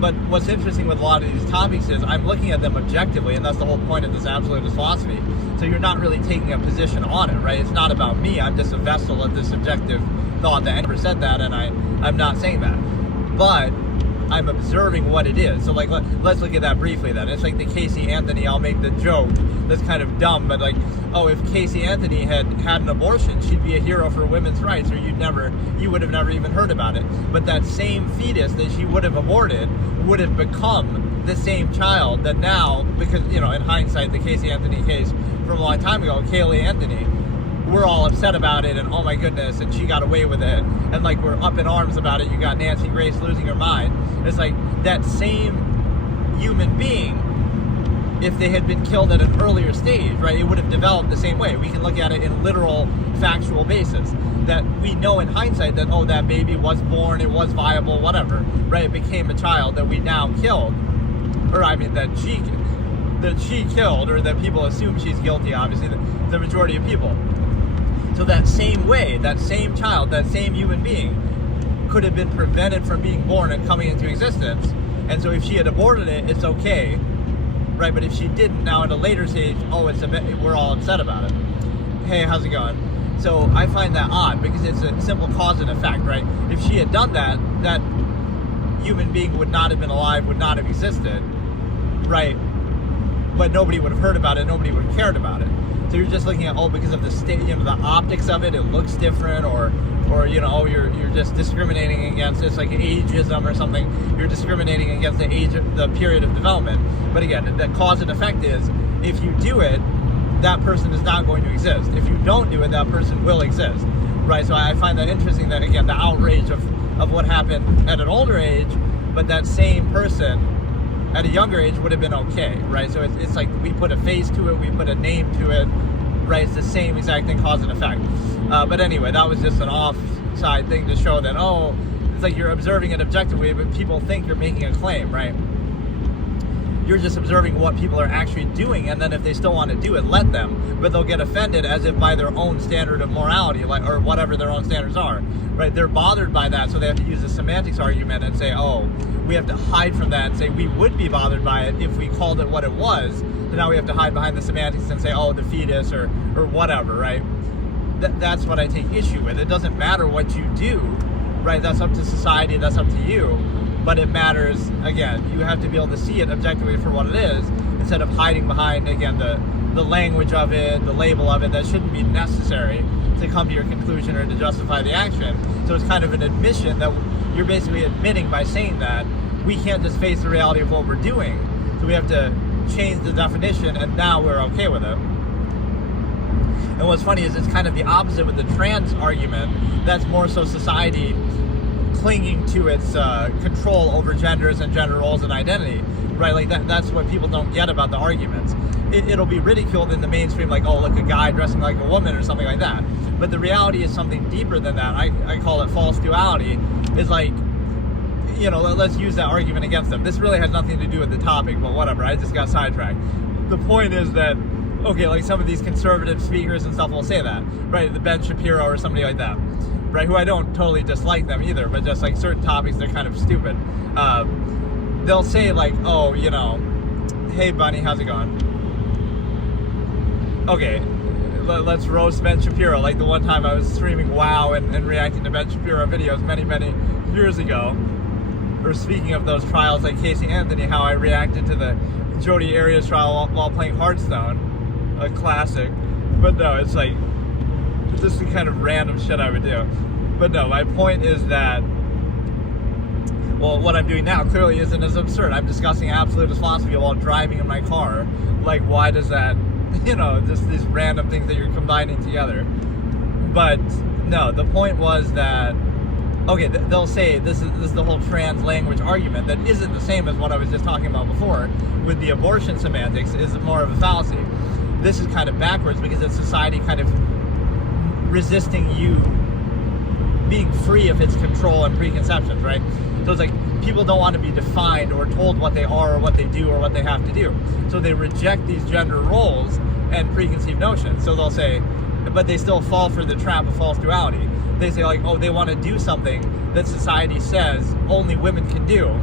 But what's interesting with a lot of these topics is I'm looking at them objectively, and that's the whole point of this absolutist philosophy. So you're not really taking a position on it, right? It's not about me. I'm just a vessel of this subjective thought that I never said that, and I'm not saying that. But I'm observing what it is. So like, let's look at that briefly then. It's like the Casey Anthony, I'll make the joke that's kind of dumb, but like, oh, if Casey Anthony had an abortion, she'd be a hero for women's rights, or you would have never even heard about it. But that same fetus that she would have aborted would have become the same child that now, because, in hindsight, the Casey Anthony case from a long time ago, Kaylee Anthony, we're all upset about it, and oh my goodness, and she got away with it, and like we're up in arms about it. You got Nancy Grace losing her mind. It's like that same human being, if they had been killed at an earlier stage, right, it would have developed the same way. We can look at it in literal, factual basis, that we know in hindsight that, oh, that baby was born, it was viable, whatever, right, it became a child that we now killed, or I mean that she killed, or that people assume she's guilty, obviously, the majority of people. So that same way, that same child, that same human being could have been prevented from being born and coming into existence. And so if she had aborted it, it's okay, right? But if she didn't, now at a later stage, oh, we're all upset about it. Hey, how's it going? So I find that odd because it's a simple cause and effect, right? If she had done that, that human being would not have been alive, would not have existed, right? But nobody would have heard about it, nobody would have cared about it. So you're just looking at, oh, because of the state, the optics of it, it looks different, or you're just discriminating against, it's like ageism or something. You're discriminating against the period of development. But again, the cause and effect is, if you do it, that person is not going to exist. If you don't do it, that person will exist, right? So I find that interesting that, again, the outrage of what happened at an older age, but that same person at a younger age would have been okay, right? So it's like we put a face to it, we put a name to it, right? It's the same exact thing, cause and effect. But anyway, that was just an offside thing to show that, oh, it's like you're observing it objectively, but people think you're making a claim, right? You're just observing what people are actually doing, and then if they still want to do it, let them. But they'll get offended as if by their own standard of morality, or whatever their own standards are, right? They're bothered by that, so they have to use the semantics argument and say, oh, we have to hide from that and say we would be bothered by it if we called it what it was. So now we have to hide behind the semantics and say, oh, the fetus or whatever, right? That's what I take issue with. It doesn't matter what you do, right? That's up to society, that's up to you. But it matters, again, you have to be able to see it objectively for what it is, instead of hiding behind, again, the language of it, the label of it, that shouldn't be necessary to come to your conclusion or to justify the action. So it's kind of an admission that you're basically admitting by saying that we can't just face the reality of what we're doing, so we have to change the definition, and now we're okay with it. And what's funny is it's kind of the opposite with the trans argument. That's more so society clinging to its control over genders and gender roles and identity, right? Like that's what people don't get about the arguments. It'll be ridiculed in the mainstream, like, oh, look, a guy dressing like a woman or something like that. But the reality is something deeper than that. I call it false duality. It's like, let's use that argument against them. This really has nothing to do with the topic, but whatever, I just got sidetracked. The point is that, okay, like some of these conservative speakers and stuff will say that, right? The Ben Shapiro or somebody like that, right? Who I don't totally dislike them either, but just like certain topics, they're kind of stupid. They'll say like, oh, hey Bunny, how's it going? Okay, let's roast Ben Shapiro. Like the one time I was streaming WoW and reacting to Ben Shapiro videos many years ago. Or speaking of those trials like Casey Anthony, how I reacted to the Jodi Arias trial while playing Hearthstone, a classic. But no, it's like just the kind of random shit I would do. But no, my point is that, well, what I'm doing now clearly isn't as absurd. I'm discussing absolutist philosophy while driving in my car. Like, why does that, just these random things that you're combining together. But no, the point was that okay, they'll say this is the whole trans language argument that isn't the same as what I was just talking about before with the abortion semantics, is more of a fallacy. This is kind of backwards because it's society kind of resisting you being free of its control and preconceptions, right? So it's like people don't want to be defined or told what they are or what they do or what they have to do. So they reject these gender roles and preconceived notions. So they'll say, but they still fall for the trap of false duality. They say like, oh, they want to do something that society says only women can do.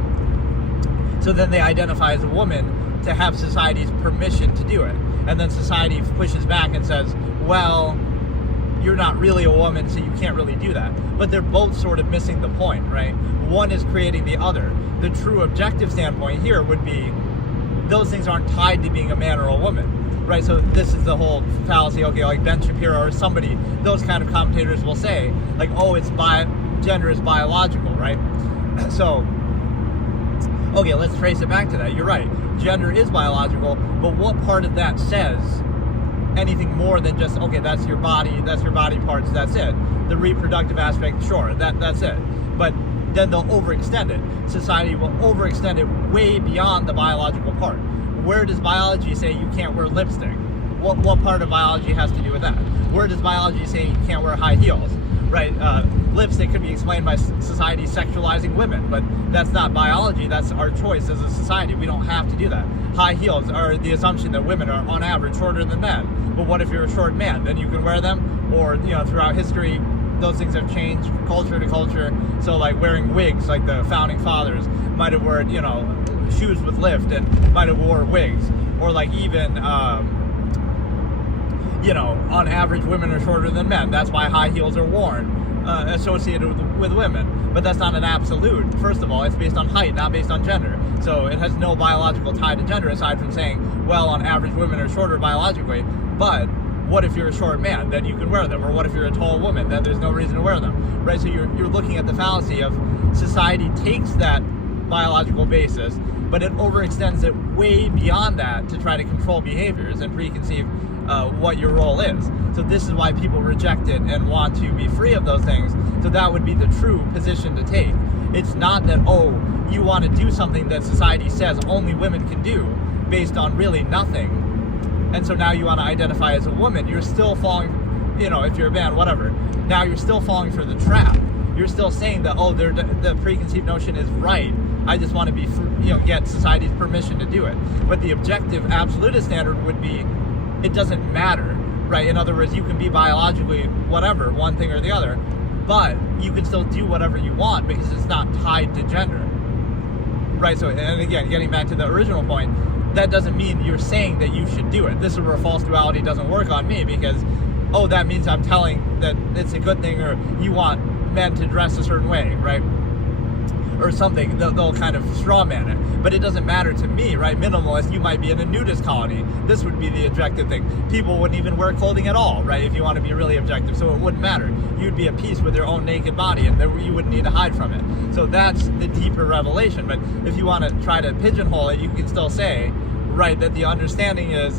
So then they identify as a woman to have society's permission to do it. And then society pushes back and says, well, you're not really a woman, so you can't really do that. But they're both sort of missing the point, right? One is creating the other. The true objective standpoint here would be those things aren't tied to being a man or a woman, right? So this is the whole fallacy, okay, like Ben Shapiro or somebody, those kind of commentators will say, like, oh, gender is biological, right? So, okay, let's trace it back to that. You're right. Gender is biological, but what part of that says anything more than just, okay, that's your body parts, that's it. The reproductive aspect, sure, that's it. But then they'll overextend it. Society will overextend it way beyond the biological part. Where does biology say you can't wear lipstick? What part of biology has to do with that? Where does biology say you can't wear high heels? Right, lipstick could be explained by society sexualizing women, but that's not biology, that's our choice as a society. We don't have to do that. High heels are the assumption that women are on average shorter than men. But what if you're a short man? Then you can wear them, or throughout history, those things have changed culture to culture. So like wearing wigs, like the founding fathers might have worn, shoes with lift and might have wore wigs, or like even on average, women are shorter than men. That's why high heels are worn, associated with women. But that's not an absolute. First of all, it's based on height, not based on gender. So it has no biological tie to gender, aside from saying, well, on average, women are shorter biologically. But what if you're a short man? Then you can wear them. Or what if you're a tall woman? Then there's no reason to wear them. Right? So you're looking at the fallacy of society takes that biological basis, but it overextends it way beyond that to try to control behaviors and preconceive what your role is. So this is why people reject it and want to be free of those things. So that would be the true position to take. It's not that, oh, you want to do something that society says only women can do based on really nothing. And so now you want to identify as a woman. You're still falling, if you're a man, whatever. Now you're still falling for the trap. You're still saying that, oh, the preconceived notion is right. I just want to be, get society's permission to do it. But the objective absolutist standard would be, it doesn't matter, right? In other words, you can be biologically whatever, one thing or the other, but you can still do whatever you want because it's not tied to gender, right? So, and again, getting back to the original point, that doesn't mean you're saying that you should do it. This is where false duality doesn't work on me because, oh, that means I'm telling that it's a good thing, or you want men to dress a certain way, right? Or something, they'll kind of straw man it. But it doesn't matter to me, right? Minimalist, you might be in a nudist colony. This would be the objective thing. People wouldn't even wear clothing at all, right? If you want to be really objective. So it wouldn't matter. You'd be at peace with your own naked body and you wouldn't need to hide from it. So that's the deeper revelation. But if you want to try to pigeonhole it, you can still say, right, that the understanding is,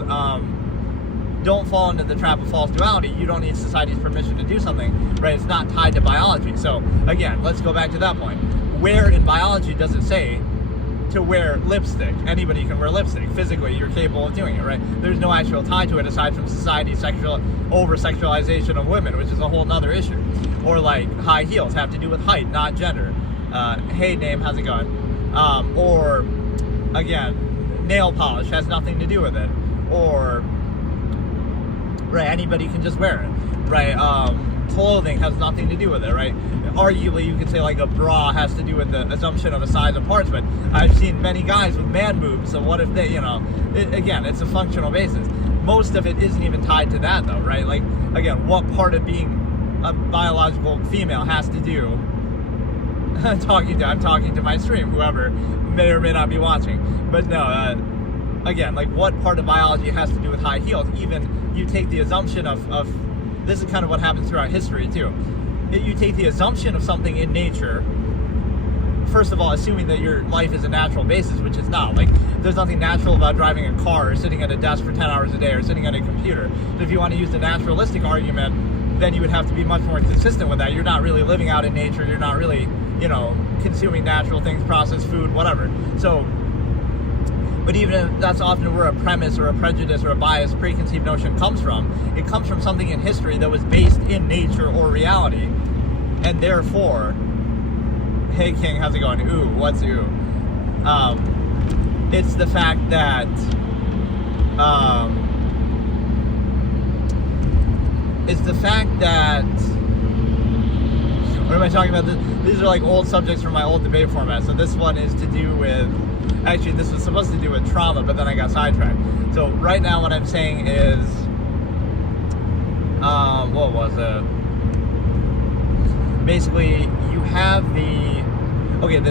don't fall into the trap of false duality. You don't need society's permission to do something, right? It's not tied to biology. So again, let's go back to that point. Where in biology does it say to wear lipstick? Anybody can wear lipstick. Physically, you're capable of doing it, right? There's no actual tie to it aside from society's over-sexualization of women, which is a whole nother issue. Or like high heels have to do with height, not gender. Hey, name, how's it going? Or, again, nail polish has nothing to do with it. Or, right, anybody can just wear it, right? Clothing has nothing to do with it, right? Arguably, you could say like a bra has to do with the assumption of the size of parts, but I've seen many guys with man boobs, so what if they, again, it's a functional basis. Most of it isn't even tied to that though, right? Like, again, what part of being a biological female has to do, I'm talking to my stream, whoever may or may not be watching, but no, again, like what part of biology has to do with high heels? Even you take the assumption of this is kind of what happens throughout history too. You take the assumption of something in nature, first of all, assuming that your life is a natural basis, which it's not. Like, there's nothing natural about driving a car or sitting at a desk for 10 hours a day or sitting at a computer. So if you want to use the naturalistic argument, then you would have to be much more consistent with that. You're not really living out in nature. You're not really, consuming natural things, processed food, whatever. So, but even if that's often where a premise or a prejudice or a bias, preconceived notion comes from. It comes from something in history that was based in nature or reality. And therefore, hey King, how's it going? Ooh, what's ooh? It's the fact that what am I talking about? These are like old subjects from my old debate format. So this one is to do with, actually this was supposed to do with trauma, but then I got sidetracked. So right now what I'm saying is, what was it? Basically, you have the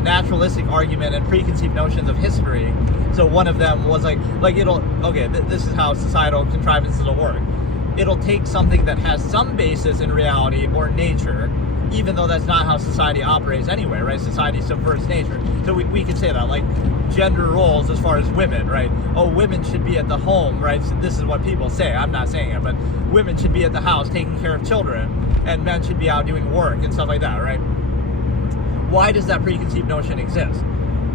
naturalistic argument and preconceived notions of history. So one of them was this is how societal contrivances will work. It'll take something that has some basis in reality or nature, even though that's not how society operates anyway, right? Society subverts nature. So we could say that, like gender roles as far as women, right? Oh, women should be at the home, right? So this is what people say. I'm not saying it, but women should be at the house taking care of children, and men should be out doing work and stuff like that, right? Why does that preconceived notion exist?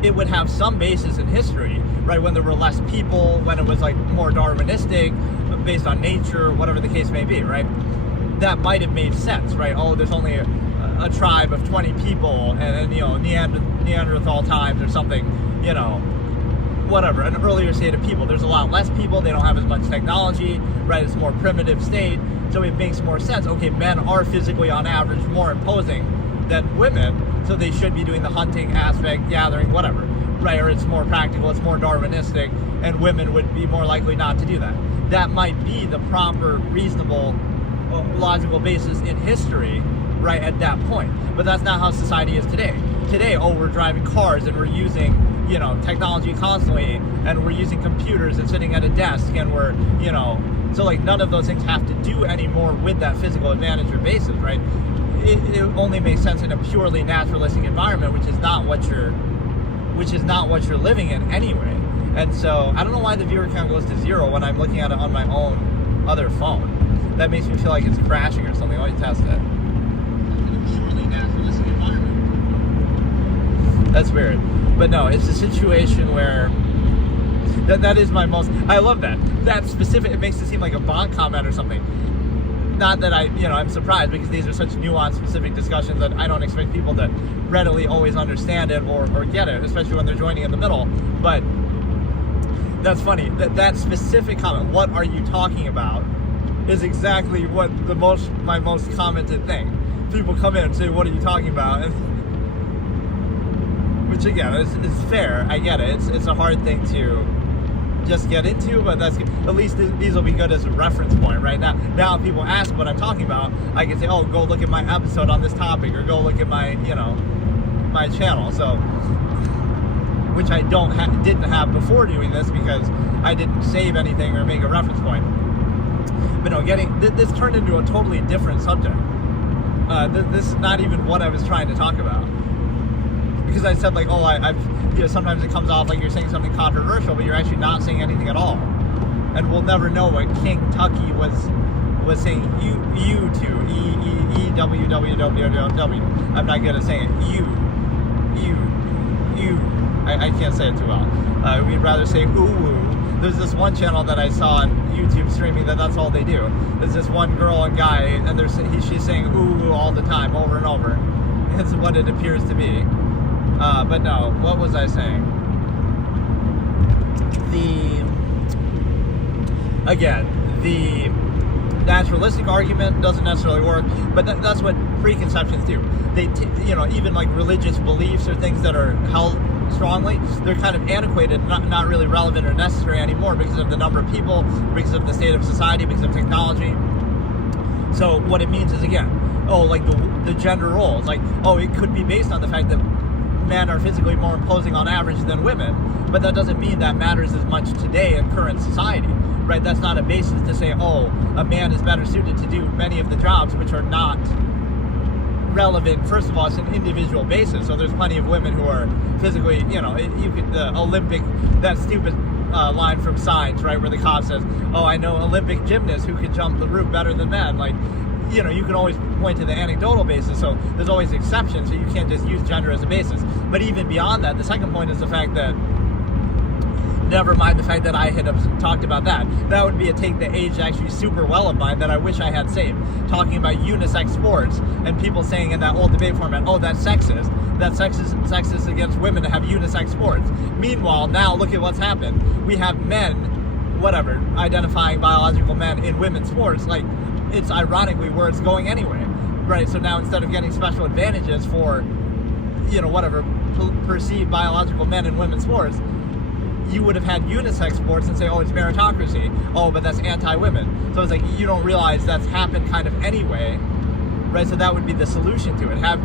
It would have some basis in history, right? When there were less people, when it was like more Darwinistic, based on nature, whatever the case may be, right? That might have made sense, right? Oh, there's only a tribe of 20 people, and Neanderthal times or something, whatever, an earlier state of people. There's a lot less people, they don't have as much technology, right? It's a more primitive state, so it makes more sense. Okay, men are physically on average more imposing than women, so they should be doing the hunting aspect, gathering, whatever, right? Or it's more practical, it's more Darwinistic, and women would be more likely not to do that. That might be the proper, reasonable, logical basis in history, right, at that point. But that's not how society is today. Today, we're driving cars and we're using, technology constantly, and we're using computers and sitting at a desk, and we're, so like none of those things have to do anymore with that physical advantage or basis, right? It only makes sense in a purely naturalistic environment, which is not what you're living in anyway. And so I don't know why the viewer count goes to 0 when I'm looking at it on my own other phone. That makes me feel like it's crashing or something. Let me test it. In a purely naturalistic environment. That's weird. But no, it's a situation where that is my most. I love that. That specific. It makes it seem like a bot comment or something. Not that I'm surprised, because these are such nuanced, specific discussions that I don't expect people to readily always understand it or get it, especially when they're joining in the middle. But that's funny. That specific comment, what are you talking about, is exactly what my most commented thing. People come in and say, what are you talking about? And, which again, is fair. I get it. It's a hard thing to just get into, but that's at least these will be good as a reference point, right? Now if people ask what I'm talking about, I can say, oh, go look at my episode on this topic, or go look at my my channel. So, which I didn't have before doing this, because I didn't save anything or make a reference point. But no, this turned into a totally different subject. This is not even what I was trying to talk about, because I said, like, oh, I've sometimes it comes off like you're saying something controversial, but you're actually not saying anything at all. And we'll never know what King Tucky was saying. You to E-W-W-W-W. I'm not good at saying it. You. I can't say it too well. We'd rather say ooh. There's this one channel that I saw on YouTube streaming that's all they do. There's this one girl and guy, and she's saying ooh all the time, over and over. It's what it appears to be. But no, what was I saying? The naturalistic argument doesn't necessarily work, but that's what preconceptions do. They, even like religious beliefs or things that are held strongly, they're kind of antiquated, not really relevant or necessary anymore, because of the number of people, because of the state of society, because of technology. So what it means is, again, like the gender roles, like, it could be based on the fact that men are physically more imposing on average than women, but that doesn't mean that matters as much today in current society, right? That's not a basis to say, a man is better suited to do many of the jobs which are not relevant. First of all, it's an individual basis, so there's plenty of women who are physically, you could, the Olympic, that stupid line from Science, right, where the cop says, I know Olympic gymnasts who could jump the rope better than men. Like, you can always point to the anecdotal basis, so there's always exceptions, so you can't just use gender as a basis. But even beyond that, the second point is the fact that, never mind the fact that I had talked about that would be a take that aged actually super well of mine that I wish I had saved, talking about unisex sports, and people saying in that old debate format, oh, that's sexist against women to have unisex sports. Meanwhile, now look at what's happened. We have men, identifying biological men in women's sports. Like, it's ironically where it's going anyway, right? So now instead of getting special advantages for, perceived biological men in women's sports, you would have had unisex sports and say, oh, it's meritocracy. Oh, but that's anti-women. So it's like, you don't realize that's happened kind of anyway, right? So that would be the solution to it. Have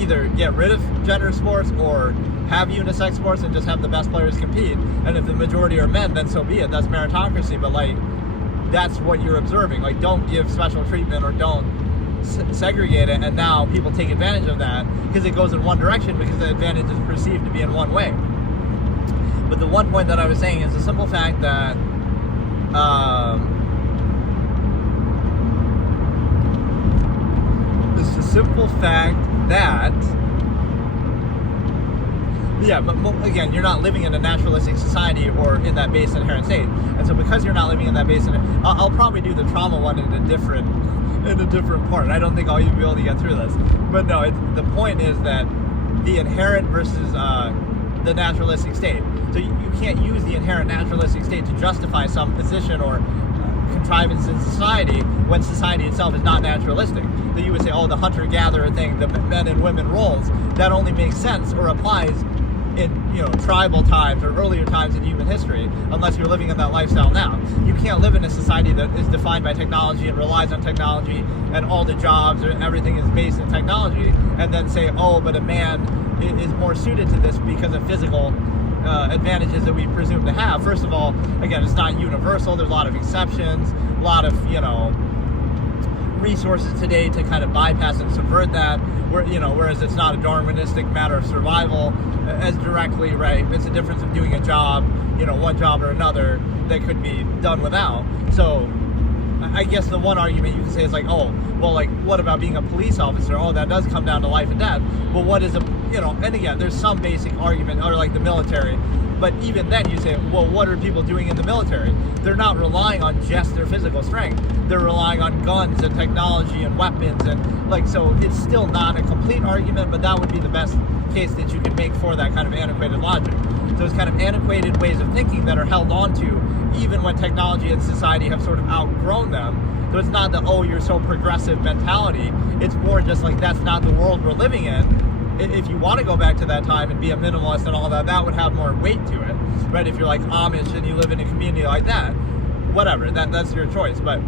either get rid of gender sports or have unisex sports and just have the best players compete. And if the majority are men, then so be it. That's meritocracy. But like, that's what you're observing. Like, don't give special treatment or don't segregate it. And now people take advantage of that because it goes in one direction because the advantage is perceived to be in one way. But the one point that I was saying is the simple fact that but again, you're not living in a naturalistic society or in that base inherent state. And so because you're not living in that base, I'll probably do the trauma one in a different part. I don't think I'll even be able to get through this. But no, the point is that the inherent versus the naturalistic state. So you can't use the inherent naturalistic state to justify some position or contrivance in society when society itself is not naturalistic. So you would say, oh, the hunter-gatherer thing, the men and women roles, that only makes sense or applies in tribal times or earlier times in human history, unless you're living in that lifestyle now. You can't live in a society that is defined by technology and relies on technology and all the jobs or everything is based in technology, and then say, oh, but a man is more suited to this because of physical advantages that we presume to have. First of all, again, it's not universal. There's a lot of exceptions, a lot of resources today to kind of bypass and subvert that, whereas it's not a Darwinistic matter of survival as directly, right? It's a difference of doing a job, one job or another that could be done without. So I guess the one argument you can say is like, oh, well, like, what about being a police officer? Oh, that does come down to life and death. But what is and again, there's some basic argument, or like the military. But even then you say, well, what are people doing in the military? They're not relying on just their physical strength. They're relying on guns and technology and weapons and so it's still not a complete argument, but that would be the best case that you can make for that kind of antiquated logic. So it's kind of antiquated ways of thinking that are held on to even when technology and society have sort of outgrown them. So it's not the, oh, you're so progressive mentality. It's more just like, that's not the world we're living in. If you want to go back to that time and be a minimalist and all that, that would have more weight to it, right? If you're like Amish and you live in a community like that, whatever, that's your choice. But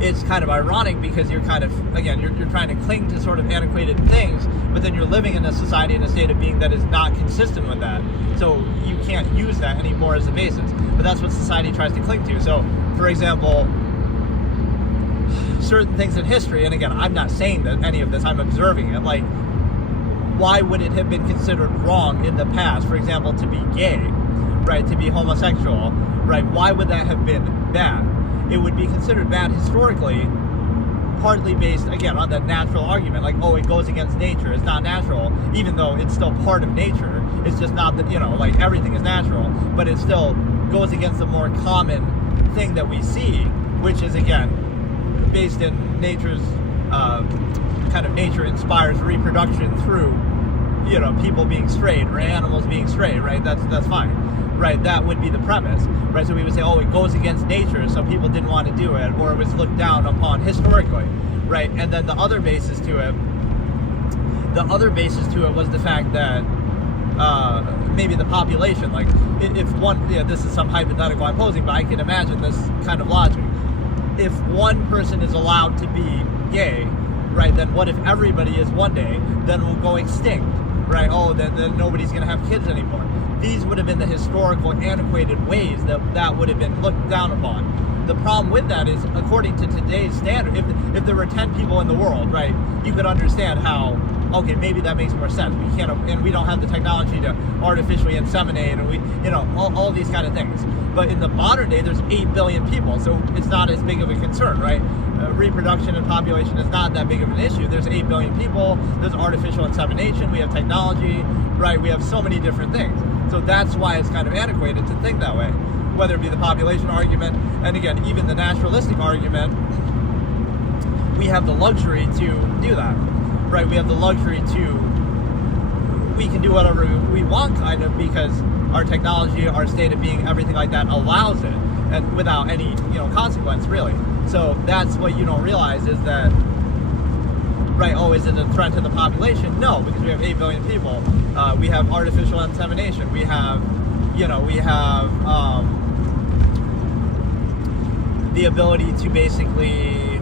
it's kind of ironic because you're kind of, again, you're trying to cling to sort of antiquated things, but then you're living in a society and a state of being that is not consistent with that. So you can't use that anymore as a basis. But that's what society tries to cling to. So, for example, certain things in history, and again, I'm not saying that any of this, I'm observing it, like, why would it have been considered wrong in the past, for example, to be gay, right, to be homosexual, right? Why would that have been bad? It would be considered bad historically, partly based, again, on that natural argument, like, oh, it goes against nature, it's not natural, even though it's still part of nature. It's just not that, like, everything is natural, but it still goes against the more common thing that we see, which is, again, based in nature's, kind of nature inspires reproduction through, people being straight or animals being straight, right? That's fine, right? That would be the premise, right? So we would say, oh, it goes against nature, so people didn't want to do it, or it was looked down upon historically, right? And then the other basis to it was the fact that maybe the population, like, if one, this is some hypothetical I'm posing, but I can imagine this kind of logic. If one person is allowed to be gay, right, then what if everybody is one day? Then we'll go extinct, right? Oh, then nobody's going to have kids anymore. These would have been the historical, antiquated ways that would have been looked down upon. The problem with that is, according to today's standard, if there were 10 people in the world, right, you could understand how, okay, maybe that makes more sense. We can't, and we don't have the technology to artificially inseminate, and we, all these kind of things. But in the modern day, there's 8 billion people, so it's not as big of a concern, right? Reproduction and population is not that big of an issue. There's 8 billion people, there's artificial insemination, we have technology, right? We have so many different things. So that's why it's kind of antiquated to think that way. Whether it be the population argument, and again, even the naturalistic argument, we have the luxury to do that, right? We have the luxury we can do whatever we want, kind of, because our technology, our state of being, everything like that allows it, and without any, consequence, really. So that's what you don't realize is that, right, is it a threat to the population? No, because we have 8 billion people. We have artificial insemination. We have, the ability to basically,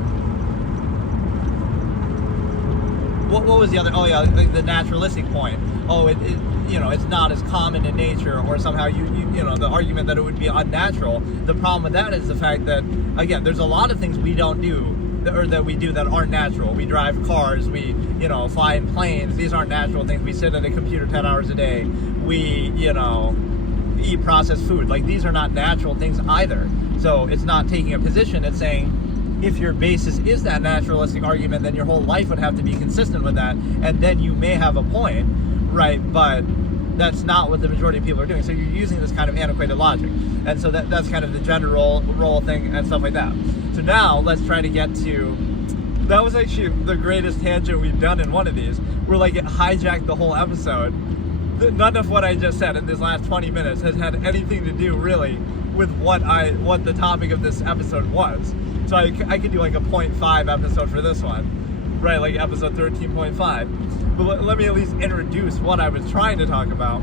what was the other, the naturalistic point. It's not as common in nature, or somehow the argument that it would be unnatural. The problem with that is the fact that, again, there's a lot of things we don't do, or that we do that aren't natural. We drive cars, we, fly in planes. These aren't natural things. We sit at a computer 10 hours a day. We, eat processed food. Like, these are not natural things either. So it's not taking a position. It's saying, if your basis is that naturalistic argument, then your whole life would have to be consistent with that, and then you may have a point, right? But that's not what the majority of people are doing. So you're using this kind of antiquated logic, and so that's kind of the gender role thing and stuff like that. So now let's try to get to, that was actually the greatest tangent we've done in one of these. We're like, it hijacked the whole episode. None of what I just said in this last 20 minutes has had anything to do really with what the topic of this episode was. So I could do like a 0.5 episode for this one, right? Like episode 13.5. But let me at least introduce what I was trying to talk about.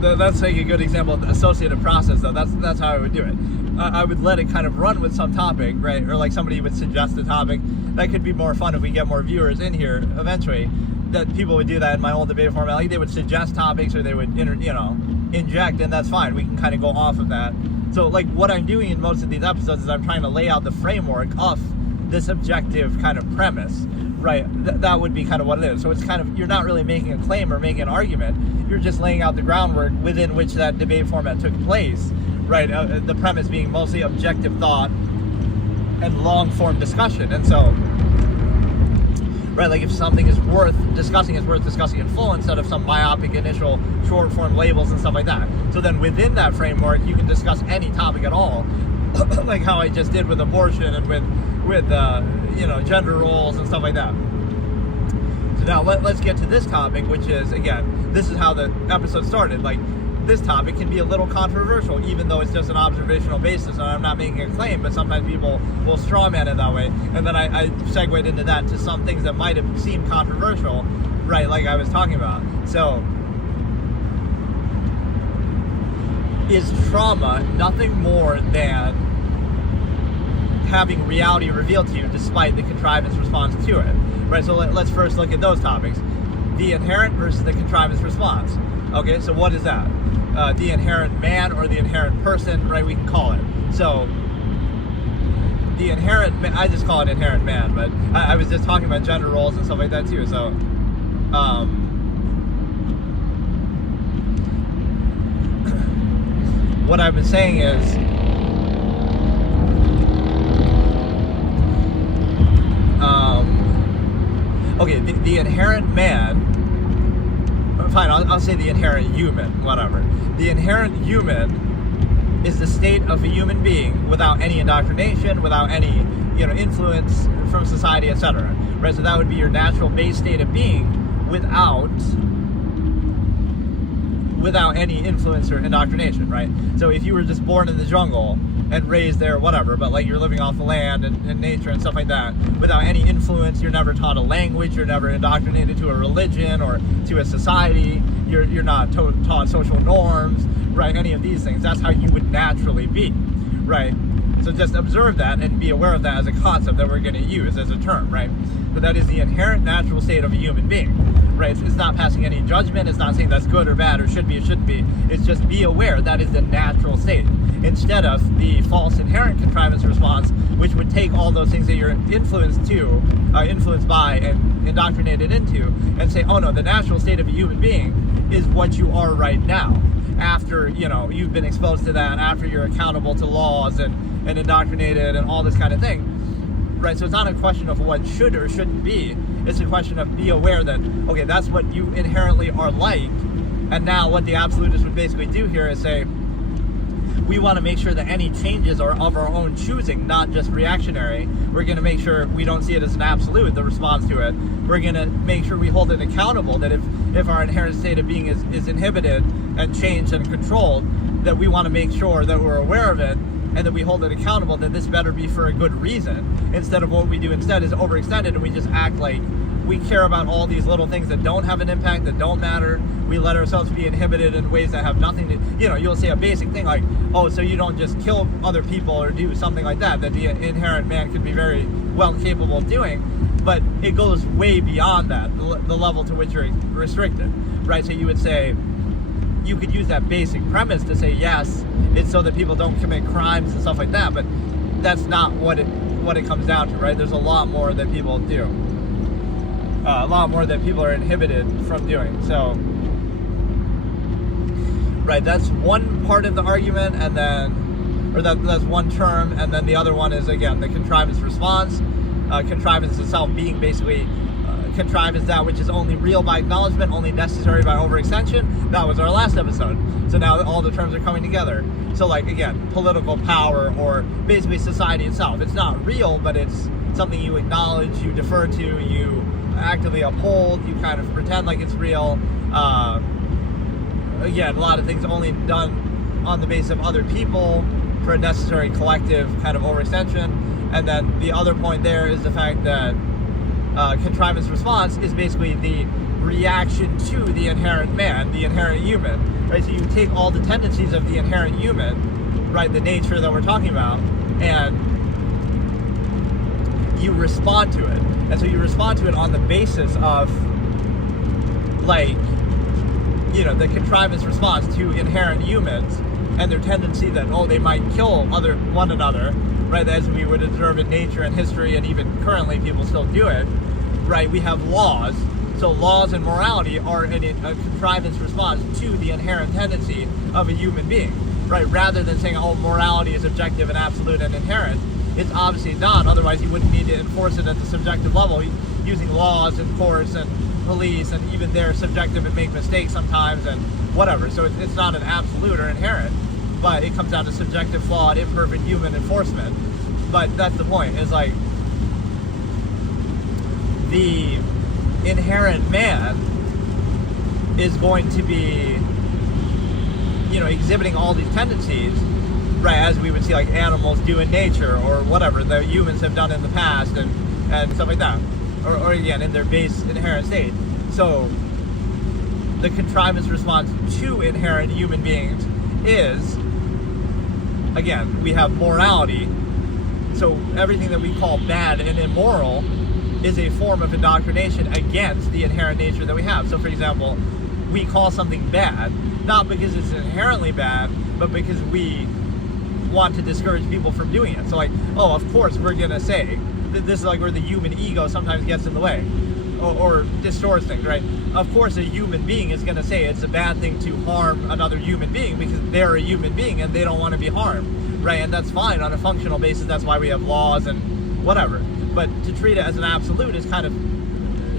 That's like a good example of the associative process, though. That's how I would do it. I would let it kind of run with some topic, right? Or like somebody would suggest a topic. That could be more fun if we get more viewers in here eventually. That people would do that in my old debate format. They would suggest topics, or they would inject, and that's fine. We can kind of go off of that. So like what I'm doing in most of these episodes is I'm trying to lay out the framework of this objective kind of premise, right? That would be kind of what it is. So it's kind of, you're not really making a claim or making an argument. You're just laying out the groundwork within which that debate format took place, right? The premise being mostly objective thought and long-form discussion. And so, right, like if something is worth discussing in full instead of some myopic initial short-form labels and stuff like that. So then within that framework, you can discuss any topic at all, like how I just did with abortion and with gender roles and stuff like that. So now let's get to this topic, which is, again, this is how the episode started. Like, this topic can be a little controversial, even though it's just an observational basis, and I'm not making a claim, but sometimes people will strawman it that way. And then I segued into that to some things that might have seemed controversial, right, like I was talking about. So, is trauma nothing more than having reality revealed to you despite the contrivance response to it, right? So let's first look at those topics. The inherent versus the contrivance response. Okay, so what is that? The inherent man or the inherent person, right? We can call it. So the inherent, I just call it inherent man, but I was just talking about gender roles and stuff like that too. So what I've been saying is, okay, the inherent man, fine, I'll say the inherent human, whatever. The inherent human is the state of a human being without any indoctrination, without any, influence from society, etc. Right? So that would be your natural base state of being without any influence or indoctrination, right? So if you were just born in the jungle and raised there, whatever, but like you're living off the land and nature and stuff like that, without any influence, you're never taught a language, you're never indoctrinated to a religion or to a society, you're not taught social norms, right? Any of these things. That's how you would naturally be, right? So just observe that and be aware of that as a concept that we're going to use as a term, right? But that is the inherent natural state of a human being, right? It's not passing any judgment. It's not saying that's good or bad or should be or shouldn't be. It's just be aware that is the natural state, instead of the false inherent contrivance response, which would take all those things that you're influenced by and indoctrinated into, and say, oh no, the natural state of a human being is what you are right now. after, you've been exposed to that, after you're accountable to laws and indoctrinated and all this kind of thing, right? So it's not a question of what should or shouldn't be. It's a question of be aware that, okay, that's what you inherently are like. And now what the absolutists would basically do here is say, we want to make sure that any changes are of our own choosing, not just reactionary. We're going to make sure we don't see it as an absolute, the response to it. We're going to make sure we hold it accountable, that if our inherent state of being is inhibited and changed and controlled, that we want to make sure that we're aware of it and that we hold it accountable, that this better be for a good reason, instead of what we do instead is overextended and we just act like we care about all these little things that don't have an impact, that don't matter. We let ourselves be inhibited in ways that have nothing to, you'll say a basic thing like, oh, so you don't just kill other people or do something like that the inherent man could be very well capable of doing. But it goes way beyond that, the level to which you're restricted, right? So you would say, you could use that basic premise to say, yes, it's so that people don't commit crimes and stuff like that, but that's not what it comes down to, right? There's a lot more that people do. A lot more that people are inhibited from doing. So, right, that's one part of the argument, and then, or that's one term, and then the other one is, again, the contrivance response. Contrivance itself being basically, contrivance that which is only real by acknowledgement, only necessary by overextension. That was our last episode. So now all the terms are coming together. So, like, again, political power, or basically society itself. It's not real, but it's something you acknowledge, you defer to, you actively uphold, you kind of pretend like it's real. Again, a lot of things only done on the basis of other people for a necessary collective kind of overextension. And then the other point there is the fact that contrivance response is basically the reaction to the inherent man, the inherent human, right? So you take all the tendencies of the inherent human, right, the nature that we're talking about, and you respond to it. And so you respond to it on the basis of, like, the contrivance response to inherent humans and their tendency that, they might kill one another, right, as we would observe in nature and history, and even currently people still do it, right? We have laws. So laws and morality are a contrivance response to the inherent tendency of a human being, right? Rather than saying, morality is objective and absolute and inherent. It's obviously not, otherwise you wouldn't need to enforce it at the subjective level, using laws and courts and police, and even they're subjective and make mistakes sometimes and whatever. So it's not an absolute or inherent, but it comes down to subjective, flawed, imperfect human enforcement. But that's the point, is like, the inherent man is going to be, exhibiting all these tendencies, right, as we would see like animals do in nature, or whatever the humans have done in the past, and stuff like that, or again in their base inherent state. So the contrivance response to inherent human beings is, again, we have morality. So everything that we call bad and immoral is a form of indoctrination against the inherent nature that we have. So for example, we call something bad not because it's inherently bad, but because we want to discourage people from doing it. So like, of course we're gonna say this is like where the human ego sometimes gets in the way, or distorts things, right? Of course a human being is gonna say it's a bad thing to harm another human being because they're a human being and they don't want to be harmed, right? And that's fine on a functional basis. That's why we have laws and whatever. But to treat it as an absolute is kind of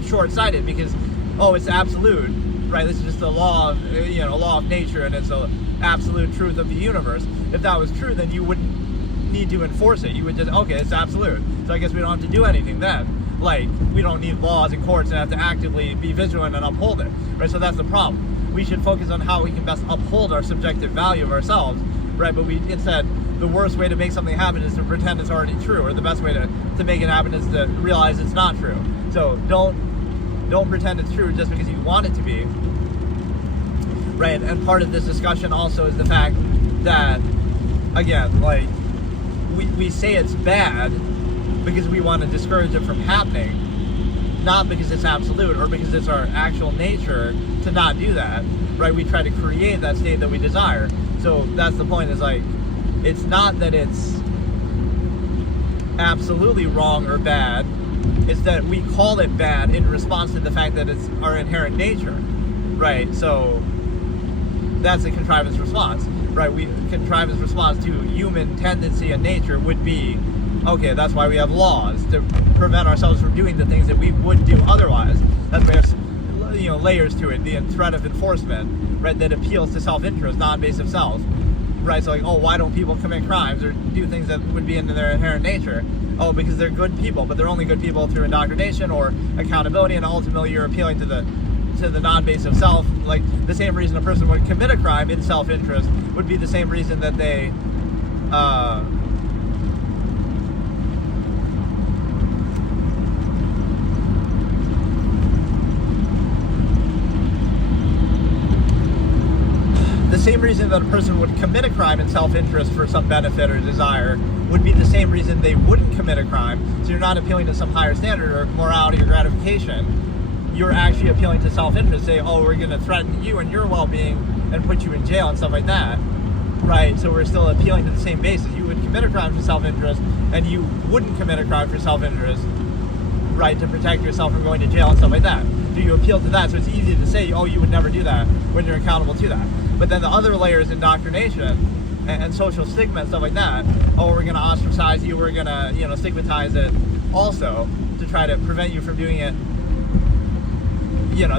short-sighted, because it's absolute, right? This is just a law of, law of nature, and it's a absolute truth of the universe. If that was true, then you wouldn't need to enforce it. You would just, it's absolute, so I guess we don't have to do anything then. Like, we don't need laws and courts and have to actively be vigilant and uphold it, right? So that's the problem. We should focus on how we can best uphold our subjective value of ourselves, right? But instead, the worst way to make something happen is to pretend it's already true, or the best way to make it happen is to realize it's not true. So don't pretend it's true just because you want it to be, right? And part of this discussion also is the fact that, again, like, we say it's bad because we want to discourage it from happening, not because it's absolute or because it's our actual nature to not do that, right? We try to create that state that we desire. So that's the point, is like, it's not that it's absolutely wrong or bad, it's that we call it bad in response to the fact that it's our inherent nature, right? So that's a contrivance response, right? Contrivance response to human tendency and nature would be, okay, that's why we have laws, to prevent ourselves from doing the things that we would do otherwise. That's why we have, layers to it, the threat of enforcement, right, that appeals to self-interest, non-invasive self, right? So like, oh, why don't people commit crimes or do things that would be in their inherent nature? Oh, because they're good people, but they're only good people through indoctrination or accountability, and ultimately you're appealing to the non-invasive self. Like, the same reason a person would commit a crime in self-interest would be the same reason that they the same reason that a person would commit a crime in self-interest for some benefit or desire would be the same reason they wouldn't commit a crime. So you're not appealing to some higher standard or morality or gratification. You're actually appealing to self-interest. Say, oh, we're going to threaten you and your well-being and put you in jail and stuff like that, right? So we're still appealing to the same basis. You would commit a crime for self-interest, and you wouldn't commit a crime for self-interest, right, to protect yourself from going to jail and stuff like that. So you appeal to that. So it's easy to say, oh, you would never do that when you're accountable to that. But then the other layers, indoctrination and social stigma and stuff like that, oh, we're going to ostracize you, we're going to, stigmatize it also to try to prevent you from doing it.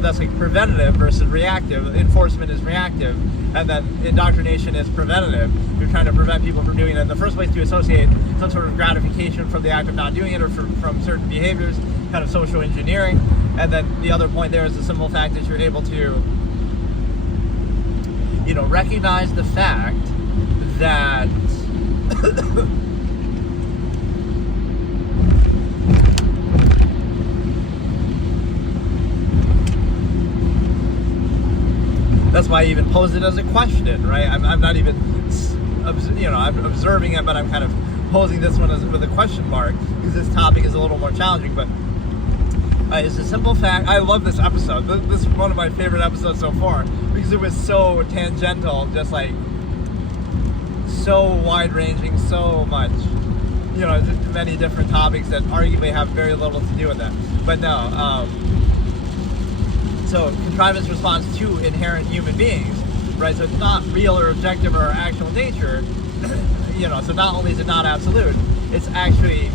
That's like preventative versus reactive. Enforcement is reactive, and then indoctrination is preventative. You're trying to prevent people from doing it in the first place to associate some sort of gratification from the act of not doing it or from certain behaviors, kind of social engineering. And then the other point there is the simple fact that you're able to, recognize the fact that that's why I even posed it as a question, right? I'm not even, I'm observing it, but I'm kind of posing this one with a question mark because this topic is a little more challenging. But it's a simple fact. I love this episode. This is one of my favorite episodes so far because it was so tangential, just like so wide-ranging, so much, just many different topics that arguably have very little to do with it. But no, so contrivance responds to inherent human beings, right? So it's not real or objective or actual nature, so not only is it not absolute, it's actually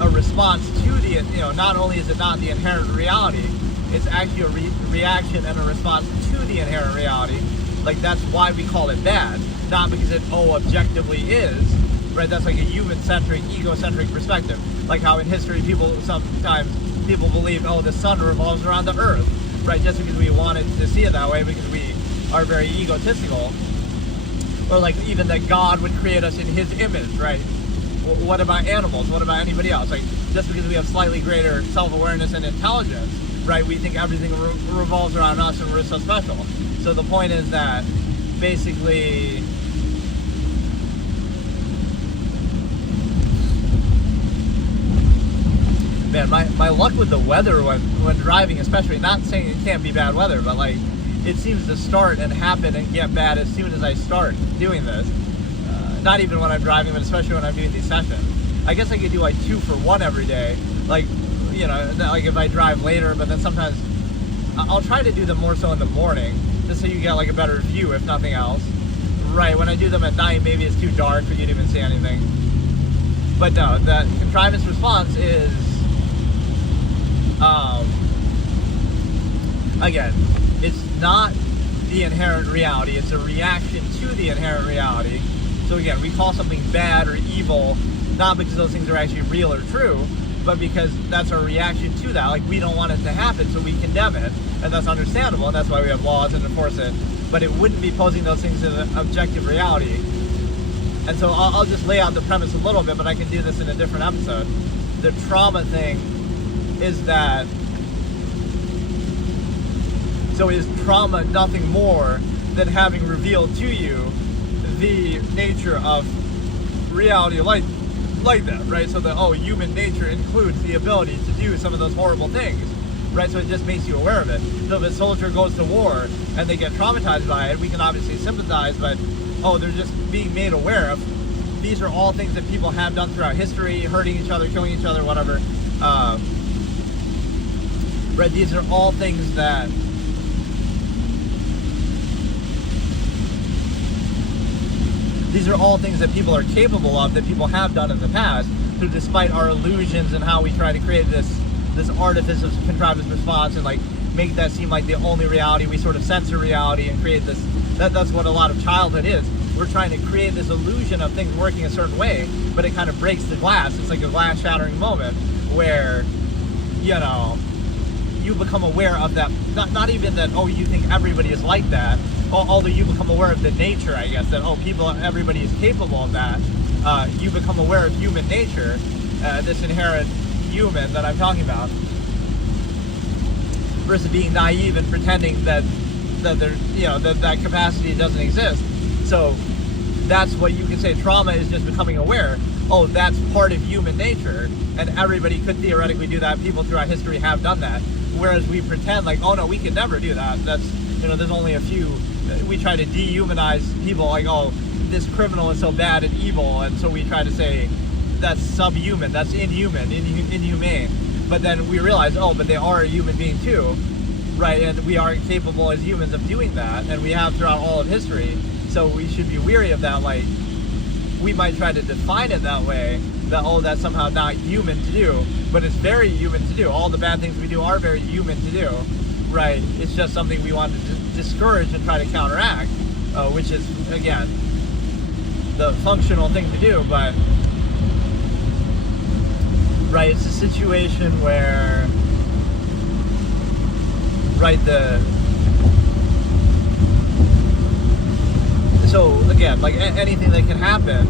a response to the, not only is it not the inherent reality, it's actually a reaction and a response to the inherent reality. Like, that's why we call it bad, not because it, objectively is, right? That's like a human-centric, egocentric perspective. Like how in history sometimes people believe, the sun revolves around the earth, right? Just because we wanted to see it that way because we are very egotistical. Or like even that God would create us in his image, right? What about animals? What about anybody else? Like, just because we have slightly greater self-awareness and intelligence, right, we think everything revolves around us and we're so special. So the point is that basically man, my luck with the weather when driving, especially, not saying it can't be bad weather, but like it seems to start and happen and get bad as soon as I start doing this. Not even when I'm driving, but especially when I'm doing these sessions. I guess I could do like 2 for 1 every day. Like, like if I drive later, but then sometimes I'll try to do them more so in the morning, just so you get like a better view, if nothing else. Right, when I do them at night, maybe it's too dark for you to even see anything. But no, the contrivance response is, again, it's not the inherent reality, it's a reaction to the inherent reality. So again, we call something bad or evil, not because those things are actually real or true, but because that's our reaction to that. Like, we don't want it to happen, so we condemn it, and that's understandable, and that's why we have laws and enforce it. But it wouldn't be posing those things in an objective reality. And so I'll just lay out the premise a little bit, but I can do this in a different episode. The trauma thing is that, so is trauma nothing more than having revealed to you the nature of reality like that, right? So that, human nature includes the ability to do some of those horrible things, right? So it just makes you aware of it. So if a soldier goes to war and they get traumatized by it, we can obviously sympathize, but they're just being made aware of. These are all things that people have done throughout history, hurting each other, killing each other, whatever. Right? These are all things that these are all things that people are capable of, that people have done in the past. So despite our illusions and how we try to create this artifice of contrivance response and like make that seem like the only reality, we sort of censor reality and create this, that's what a lot of childhood is. We're trying to create this illusion of things working a certain way, but it kind of breaks the glass. It's like a glass shattering moment where, you know, you become aware of that, not even that, oh, you think everybody is like that, although you become aware of the nature, I guess, that, oh, everybody is capable of that. You become aware of human nature, this inherent human that I'm talking about, versus being naive and pretending that there, you know, that capacity doesn't exist. So that's what you can say. Trauma is just becoming aware. Oh, that's part of human nature, and everybody could theoretically do that. People throughout history have done that. Whereas we pretend like, oh no, we could never do that. That's, you know, there's only a few. We try to dehumanize people, like, oh, this criminal is so bad and evil, and so we try to say that's subhuman, that's inhuman, inhumane. But then we realize, oh, but they are a human being too, right? And we are capable as humans of doing that, and we have throughout all of history. So we should be weary of that. Like, we might try to define it that way, that, oh, that's somehow not human to do, but it's very human to do. All the bad things we do are very human to do, right? It's just something we want to discourage and try to counteract, which is, again, the functional thing to do. But, right, it's a situation where, right, so again, like anything that can happen,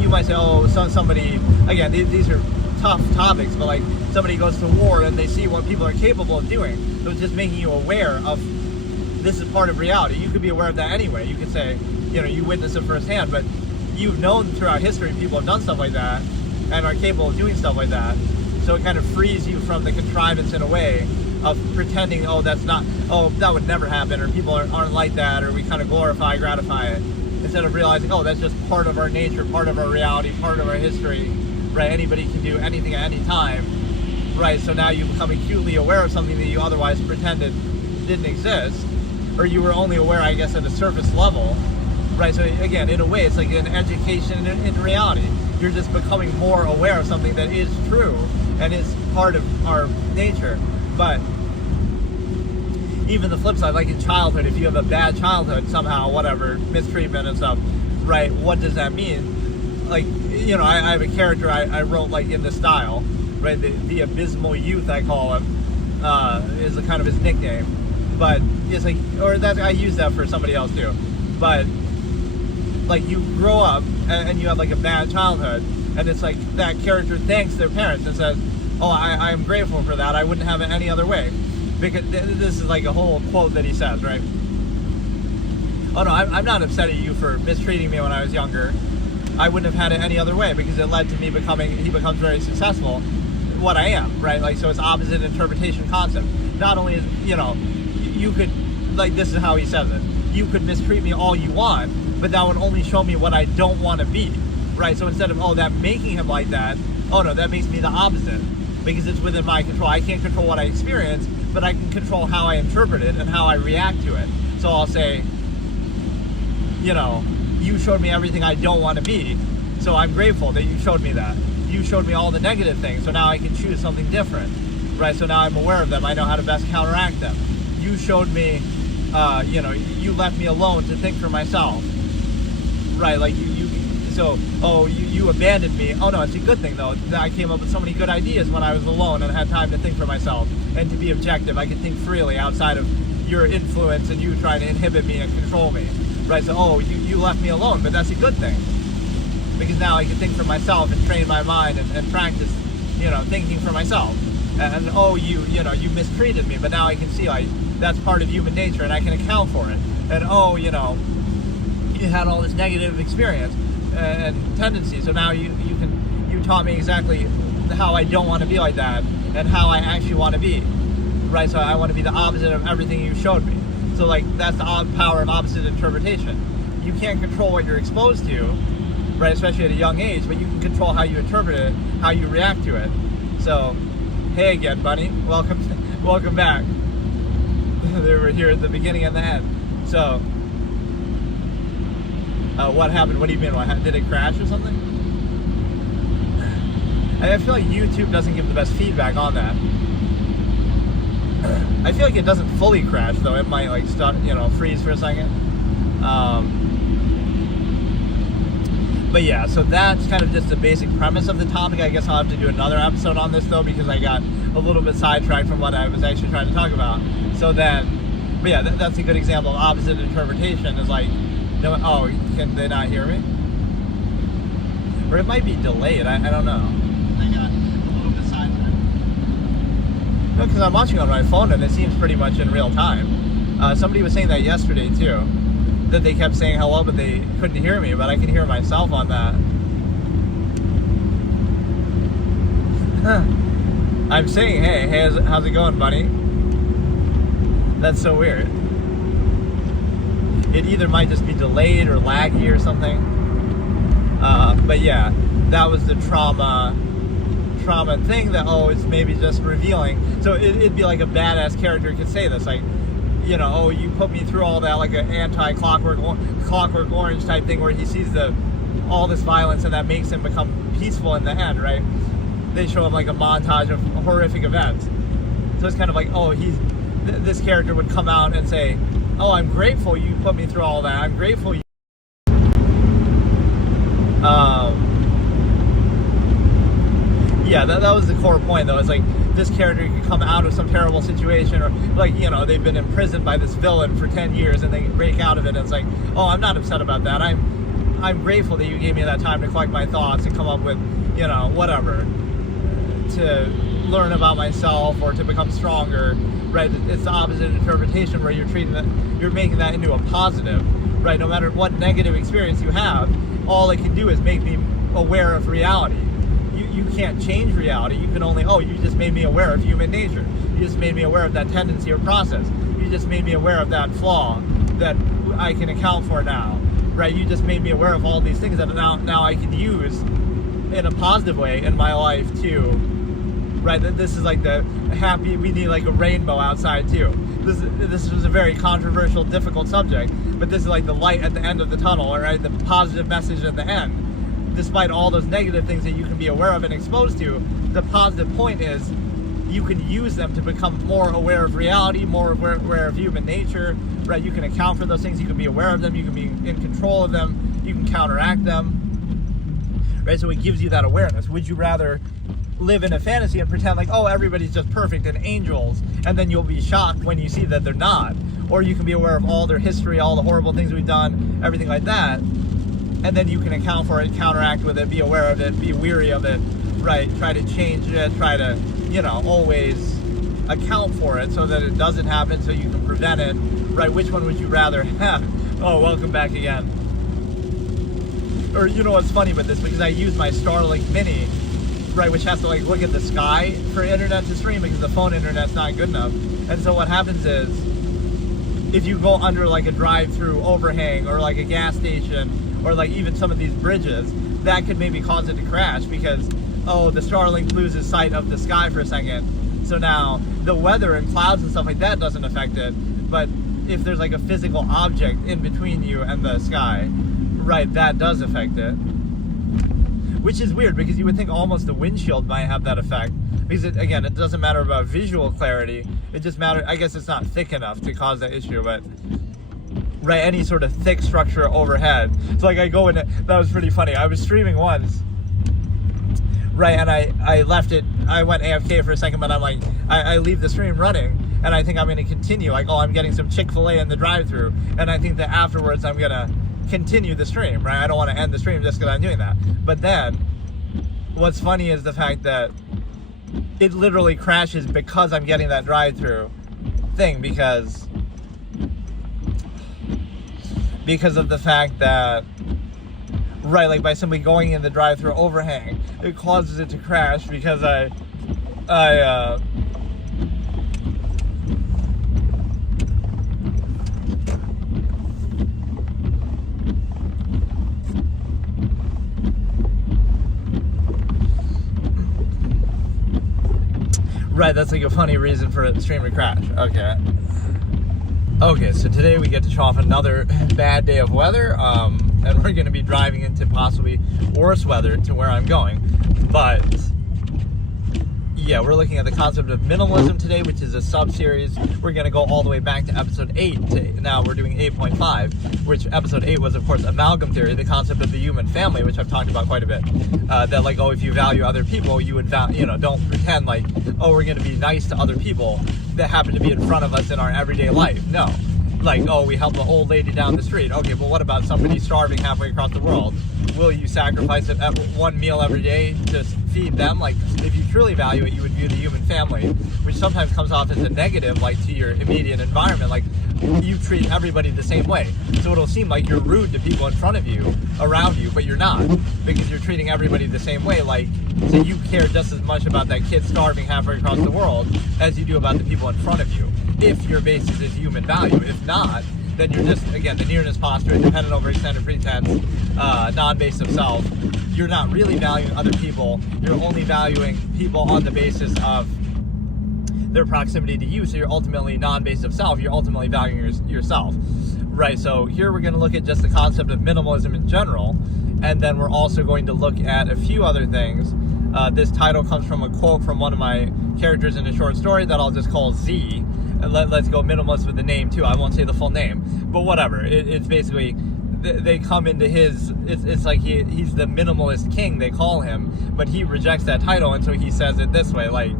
you might say, oh, somebody, again, these are tough topics, but like somebody goes to war and they see what people are capable of doing. So it's just making you aware of, this is part of reality. You could be aware of that anyway. You could say, you know, you witness it firsthand, but you've known throughout history people have done stuff like that and are capable of doing stuff like that. So it kind of frees you from the contrivance in a way of pretending, oh, that's not, oh, that would never happen, or people aren't like that, or we kind of glorify, gratify it, instead of realizing, oh, that's just part of our nature, part of our reality, part of our history, right? Anybody can do anything at any time, right? So now you become acutely aware of something that you otherwise pretended didn't exist, or you were only aware, I guess, at a surface level, right? So again, in a way, it's like an education in reality. You're just becoming more aware of something that is true and is part of our nature. But even the flip side, like in childhood, if you have a bad childhood somehow, whatever, mistreatment and stuff, right, what does that mean? Like, you know, I have a character I wrote like in the style, right, the abysmal youth, I call him, is a kind of his nickname. But it's like, or that, I use that for somebody else too. But like, you grow up and you have like a bad childhood, and it's like that character thanks their parents and says, oh, I am grateful for that. I wouldn't have it any other way. Because this is like a whole quote that he says, right? Oh no, I'm not upset at you for mistreating me when I was younger. I wouldn't have had it any other way, because it led to me he becomes very successful, what I am, right? Like, so it's opposite interpretation concept. Not only is, you know, you could, like, this is how he says it. You could mistreat me all you want, but that would only show me what I don't want to be, right? So instead of, oh, that making him like that, oh no, that makes me the opposite, because it's within my control. I can't control what I experience, but I can control how I interpret it and how I react to it. So I'll say, you know, you showed me everything I don't want to be, so I'm grateful that you showed me that. You showed me all the negative things, so now I can choose something different, right? So now I'm aware of them. I know how to best counteract them. You showed me, you know, you left me alone to think for myself, right? Like you abandoned me. Oh no, it's a good thing though. I came up with so many good ideas when I was alone and had time to think for myself and to be objective. I could think freely outside of your influence and you trying to inhibit me and control me, right? So, oh, you left me alone, but that's a good thing, because now I can think for myself and train my mind and practice, you know, thinking for myself. And oh, you know, you mistreated me, but now I can see, like, that's part of human nature and I can account for it. And oh, you know, you had all this negative experience and tendency, so now you taught me exactly how I don't want to be like that and how I actually want to be, right? So I want to be the opposite of everything you showed me. So, like, that's the power of opposite interpretation. You can't control what you're exposed to, right, especially at a young age, but you can control how you interpret it, how you react to it. So, hey again, buddy, welcome back. They were here at the beginning and the end. So What happened? What do you mean? Did it crash or something? I feel like YouTube doesn't give the best feedback on that. I feel like it doesn't fully crash though. It might like start, freeze for a second. But yeah, so that's kind of just the basic premise of the topic. I guess I'll have to do another episode on this though, because I got a little bit sidetracked from what I was actually trying to talk about. So then, but yeah, that's a good example of opposite interpretation. Is like, no, oh, can they not hear me? Or it might be delayed. I don't know. I got a little bit sidetracked. No, because I'm watching on my phone and it seems pretty much in real time. Somebody was saying that yesterday too. That they kept saying hello, but they couldn't hear me, but I can hear myself on that. I'm saying, hey, how's it going, buddy? That's so weird. It either might just be delayed or laggy or something. But yeah, that was the trauma thing that, it's maybe just revealing. So it'd be like a badass character could say this, like, you put me through all that, like an anti-Clockwork Orange type thing, where he sees all this violence and that makes him become peaceful in the end, right? They show him like a montage of horrific events. So it's kind of like, this character would come out and say, I'm grateful you put me through all that. I'm grateful you. Yeah, that was the core point though. It's like, this character could come out of some terrible situation, or like, they've been imprisoned by this villain for 10 years and they break out of it, and it's like, I'm not upset about that. I'm grateful that you gave me that time to collect my thoughts and come up with, whatever, to learn about myself or to become stronger, right? It's the opposite interpretation, where you're making that into a positive, right? No matter what negative experience you have, all it can do is make me aware of reality. You can't change reality. You can only, you just made me aware of human nature. You just made me aware of that tendency or process. You just made me aware of that flaw that I can account for now, right? You just made me aware of all these things that now I can use in a positive way in my life too, right? This is like we need like a rainbow outside too. This was a very controversial, difficult subject, but this is like the light at the end of the tunnel, right? The positive message at the end. Despite all those negative things that you can be aware of and exposed to, the positive point is you can use them to become more aware of reality, more aware of human nature, right? You can account for those things, you can be aware of them, you can be in control of them, you can counteract them, right? So it gives you that awareness. Would you rather live in a fantasy and pretend like, everybody's just perfect and angels, and then you'll be shocked when you see that they're not? Or you can be aware of all their history, all the horrible things we've done, everything like that, and then you can account for it, counteract with it, be aware of it, be weary of it, right? Try to change it, try to, always account for it so that it doesn't happen, so you can prevent it, right? Which one would you rather have? Welcome back again. Or, what's funny about this, because I use my Starlink Mini, right, which has to like look at the sky for internet to stream, because the phone internet's not good enough. And so what happens is, if you go under like a drive-through overhang or like a gas station, or like even some of these bridges, that could maybe cause it to crash, because the Starlink loses sight of the sky for a second. So now the weather and clouds and stuff like that doesn't affect it, but if there's like a physical object in between you and the sky, right, that does affect it. Which is weird, because you would think almost the windshield might have that effect, because it doesn't matter about visual clarity, it just matters, I guess it's not thick enough to cause that issue, but right, any sort of thick structure overhead. So like I go in it, that was pretty funny. I was streaming once, right, and I left it, I went AFK for a second, but I'm like, I leave the stream running, and I think I'm going to continue, like, I'm getting some Chick-fil-A in the drive-thru, and I think that afterwards I'm going to continue the stream, right? I don't want to end the stream just because I'm doing that. But then, what's funny is the fact that it literally crashes because I'm getting that drive-thru thing, because of the fact that, right, like by simply going in the drive-thru overhang, it causes it to crash, because right, that's like a funny reason for a stream to crash. Okay, so today we get to show off another bad day of weather. and we're going to be driving into possibly worse weather to where I'm going. But yeah, we're looking at the concept of minimalism today, which is a sub-series. We're going to go all the way back to episode 8. Now we're doing 8.5, which episode 8 was, of course, amalgam theory, the concept of the human family, which I've talked about quite a bit. That, like, oh, if you value other people, you would, don't pretend like, oh, we're going to be nice to other people that happen to be in front of us in our everyday life. No. Like, oh, we help the old lady down the street. Okay, but what about somebody starving halfway across the world? Will you sacrifice one meal every day to feed them? Like, if you truly value it, you would view the human family, which sometimes comes off as a negative, like, to your immediate environment. Like, you treat everybody the same way. So it'll seem like you're rude to people in front of you, around you, but you're not, because you're treating everybody the same way. Like, so you care just as much about that kid starving halfway across the world as you do about the people in front of you, if your basis is human value. If not, then you're just, again, the nearness posture, dependent overextended pretense, non-basic self. You're not really valuing other people. You're only valuing people on the basis of their proximity to you. So you're ultimately non-basic self. You're ultimately valuing yourself, right? So here we're going to look at just the concept of minimalism in general, and then we're also going to look at a few other things. This title comes from a quote from one of my characters in a short story that I'll just call Z. And let's go minimalist with the name too. I won't say the full name, but whatever. It's basically, they come into his, it's like he's the minimalist king, they call him, but he rejects that title, and so he says it this way, like,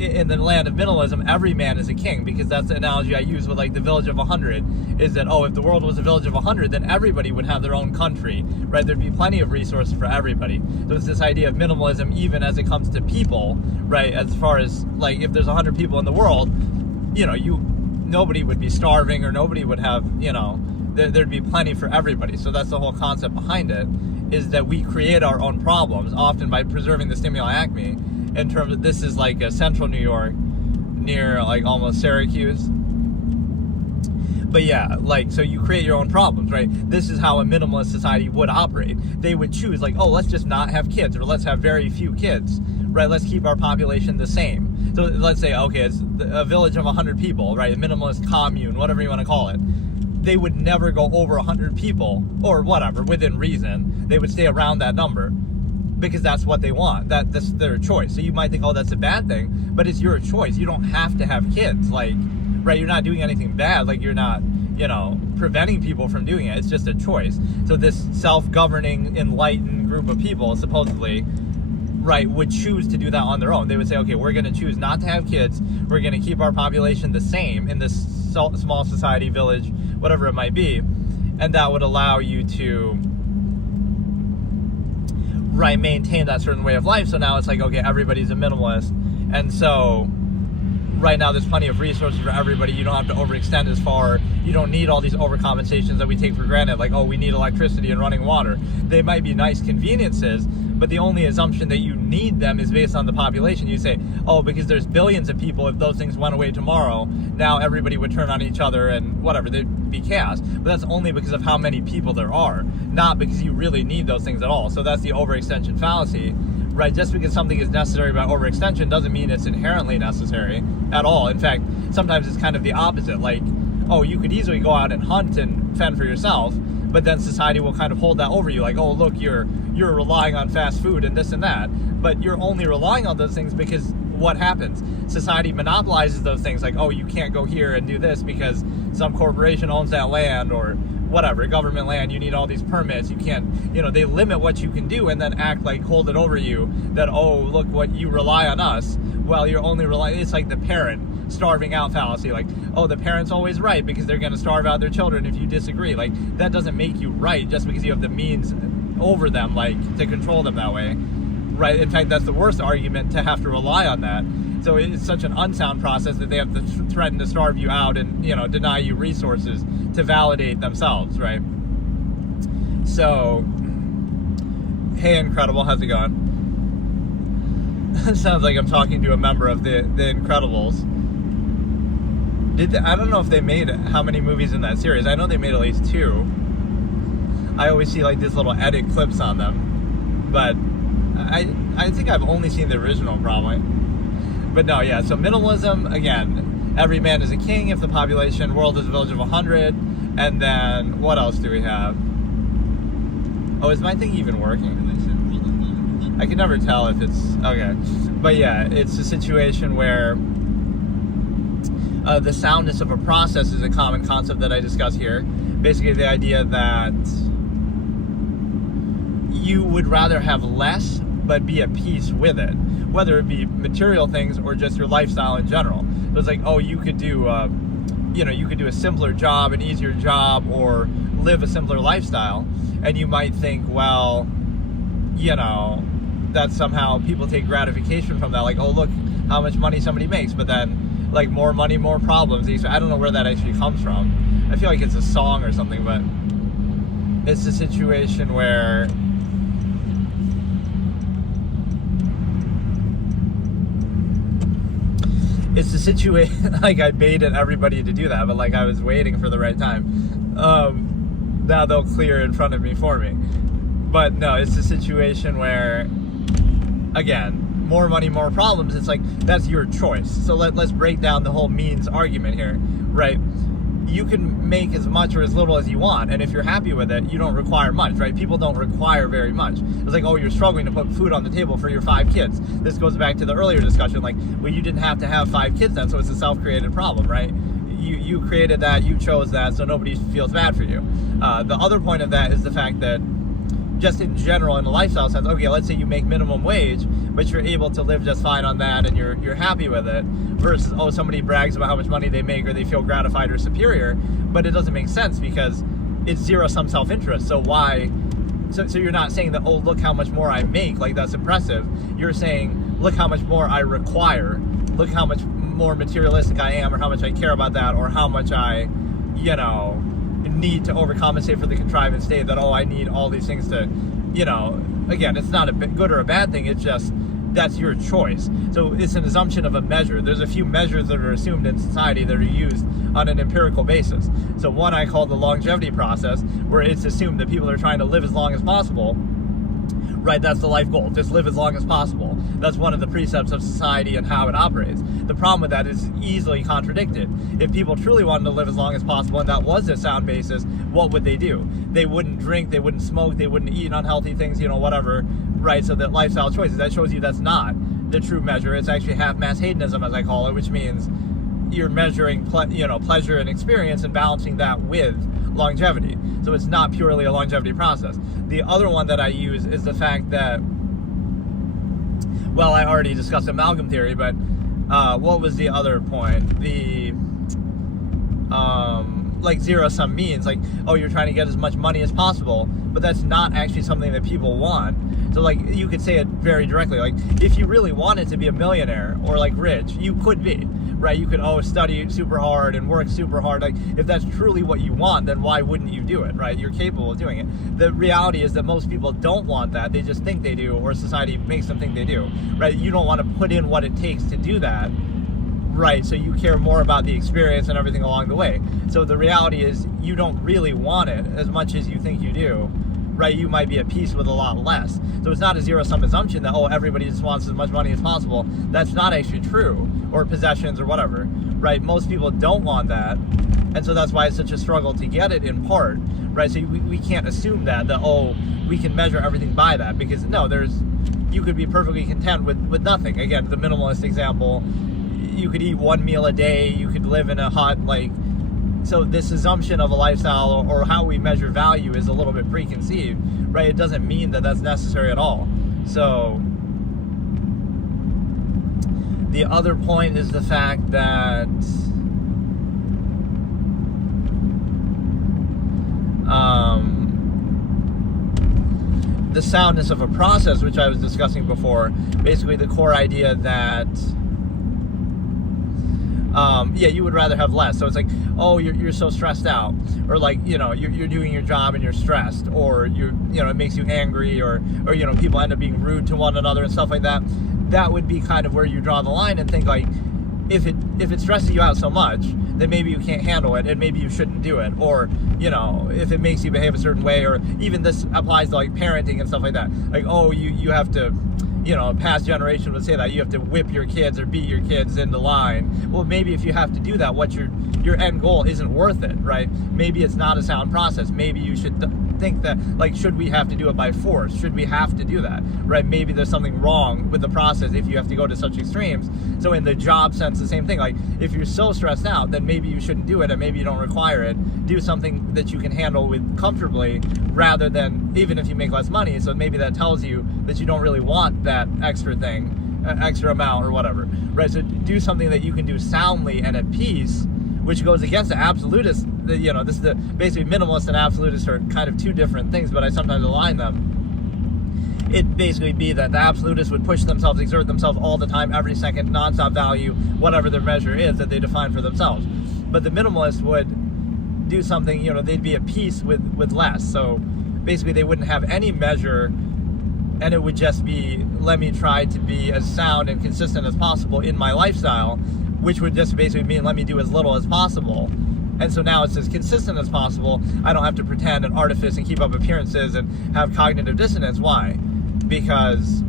in the land of minimalism, every man is a king, because that's the analogy I use with, like, the village of 100, is that, oh, if the world was a village of 100, then everybody would have their own country, right? There'd be plenty of resources for everybody. So it's this idea of minimalism, even as it comes to people, right? As far as, like, if there's 100 people in the world, nobody would be starving, or nobody would have, there'd be plenty for everybody. So that's the whole concept behind it, is that we create our own problems, often by preserving the stimuli acme, in terms of, this is like a central New York, near, like, almost Syracuse. But yeah, like, so you create your own problems, right? This is how a minimalist society would operate. They would choose, like, oh, let's just not have kids, or let's have very few kids, right? Let's keep our population the same. So let's say, okay, it's a village of 100 people, right? A minimalist commune, whatever you want to call it. They would never go over 100 people, or whatever, within reason. They would stay around that number, because that's what they want. That's their choice. So you might think, oh, that's a bad thing, but it's your choice. You don't have to have kids, like, right? You're not doing anything bad. Like, you're not, preventing people from doing it. It's just a choice. So this self-governing, enlightened group of people, supposedly, right, would choose to do that on their own. They would say, okay, we're going to choose not to have kids. We're going to keep our population the same in this small society, village, whatever it might be. And that would allow you to, right, maintain that certain way of life. So now it's like, okay, everybody's a minimalist. And so right now there's plenty of resources for everybody. You don't have to overextend as far. You don't need all these overcompensations that we take for granted, like, oh, we need electricity and running water. They might be nice conveniences, but the only assumption that you need them is based on the population. You say, oh, because there's billions of people, if those things went away tomorrow, now everybody would turn on each other and whatever, there'd be chaos. But that's only because of how many people there are, not because you really need those things at all. So that's the overextension fallacy, right? Just because something is necessary by overextension doesn't mean it's inherently necessary at all. In fact, sometimes it's kind of the opposite. Like, oh, you could easily go out and hunt and fend for yourself, but then society will kind of hold that over you, like, oh, look, you're relying on fast food and this and that, but you're only relying on those things because what happens? Society monopolizes those things, like, oh, you can't go here and do this because some corporation owns that land, or whatever, government land, you need all these permits, you can't, they limit what you can do and then act like hold it over you, that, oh, look, what you rely on us, well, you're only relying, it's like the parent starving out fallacy, like, oh, the parent's always right because they're going to starve out their children if you disagree. Like, that doesn't make you right just because you have the means over them, like, to control them that way, right? In fact, that's the worst argument, to have to rely on that. So it's such an unsound process that they have to threaten to starve you out and, deny you resources to validate themselves, right? So, hey, Incredible, how's it going? It sounds like I'm talking to a member of the Incredibles. I don't know if they made how many movies in that series. I know they made at least 2. I always see, like, these little edit clips on them, but I think I've only seen the original, probably. But no, yeah, so minimalism, again, every man is a king if the world is a village of 100, and then what else do we have? Oh, is my thing even working? I can never tell if it's... Okay. But yeah, it's a situation where the soundness of a process is a common concept that I discuss here. Basically, the idea that you would rather have less, but be at peace with it. Whether it be material things or just your lifestyle in general. So it's like, oh, you could do... you could do a simpler job, an easier job, or live a simpler lifestyle. And you might think, well, that somehow people take gratification from that. Like, oh, look how much money somebody makes. But then, like, more money, more problems. I don't know where that actually comes from. I feel like it's a song or something, but it's a situation where... It's a situation, like, I baited everybody to do that, but, like, I was waiting for the right time. Now they'll clear in front of me for me. But, no, it's a situation where, again, more money, more problems. It's like, that's your choice. So let's break down the whole means argument here, right? You can make as much or as little as you want, and if you're happy with it, you don't require much, right? People don't require very much. It's like, oh, you're struggling to put food on the table for your 5 kids. This goes back to the earlier discussion, like, well, you didn't have to have 5 kids then, so it's a self-created problem, right? You created that, you chose that, so nobody feels bad for you. The other point of that is the fact that just in general, in a lifestyle sense, okay, let's say you make minimum wage, but you're able to live just fine on that and you're happy with it, versus, oh, somebody brags about how much money they make or they feel gratified or superior, but it doesn't make sense because it's zero-sum self-interest. So why? So you're not saying that, oh, look how much more I make, like, that's impressive. You're saying, look how much more I require, look how much more materialistic I am, or how much I care about that, or how much I, need to overcompensate for the contrivance state, that, oh, I need all these things to, again, it's not a good or a bad thing, it's just, that's your choice. So it's an assumption of a measure. There's a few measures that are assumed in society that are used on an empirical basis. So one I call the longevity process, where it's assumed that people are trying to live as long as possible, right? That's the life goal, just live as long as possible. That's one of the precepts of society and how it operates. The problem with that is easily contradicted. If people truly wanted to live as long as possible, and that was a sound basis, what would they do? They wouldn't drink, they wouldn't smoke, they wouldn't eat unhealthy things, whatever, right? So that lifestyle choices, that shows you that's not the true measure. It's actually half-mass hedonism, as I call it, which means you're measuring pleasure and experience and balancing that with longevity. So it's not purely a longevity process. The other one that I use is the fact that, well, I already discussed amalgam theory, but what was the other point? The like zero-sum means, like, oh, you're trying to get as much money as possible, but that's not actually something that people want. So, like, you could say it very directly, like, if you really wanted to be a millionaire or, like, rich, you could be, right? You could, study super hard and work super hard. Like, if that's truly what you want, then why wouldn't you do it, right? You're capable of doing it. The reality is that most people don't want that. They just think they do, or society makes them think they do, right? You don't want to put in what it takes to do that, right? So you care more about the experience and everything along the way. So the reality is you don't really want it as much as you think you do, right? You might be at peace with a lot less. So it's not a zero-sum assumption that, oh, everybody just wants as much money as possible. That's not actually true, or possessions or whatever, right? Most people don't want that, and so that's why it's such a struggle to get it in part, right? So we can't assume that, oh, we can measure everything by that, because no, you could be perfectly content with nothing. Again, the minimalist example, you could eat 1 meal a day, you could live in a hut, like, so this assumption of a lifestyle or how we measure value is a little bit preconceived, right? It doesn't mean that that's necessary at all. So the other point is the fact that the soundness of a process, which I was discussing before, basically the core idea that you would rather have less. So it's like, oh, you're so stressed out, or like, you're doing your job and you're stressed, or it makes you angry, or people end up being rude to one another and stuff like that. That would be kind of where you draw the line and think, like, if it stresses you out so much, then maybe you can't handle it and maybe you shouldn't do it. Or, if it makes you behave a certain way, or even this applies to like parenting and stuff like that. Like, oh, you have to, past generation would say that you have to whip your kids or beat your kids into line. Well, maybe if you have to do that, what your end goal isn't worth it, right? Maybe it's not a sound process. Maybe you should think that, like, should we have to do it by force? Should we have to do that, right? Maybe there's something wrong with the process if you have to go to such extremes. So in the job sense, the same thing. Like, if you're so stressed out, then maybe you shouldn't do it, and maybe you don't require it. Do something that you can handle with comfortably, rather than, even if you make less money. So maybe that tells you that you don't really want that extra thing, extra amount or whatever, right? So do something that you can do soundly and at peace, which goes against the absolutist. You know, this is the basically minimalist and absolutist are kind of two different things, but I sometimes align them. It'd basically be that the absolutists would push themselves, exert themselves all the time, every second, nonstop value, whatever their measure is that they define for themselves. But the minimalist would do something, you know, they'd be at peace with less. So basically they wouldn't have any measure, and it would just be, let me try to be as sound and consistent as possible in my lifestyle, which would just basically mean let me do as little as possible. And so now it's as consistent as possible. I don't have to pretend and artifice and keep up appearances and have cognitive dissonance. Why? Because,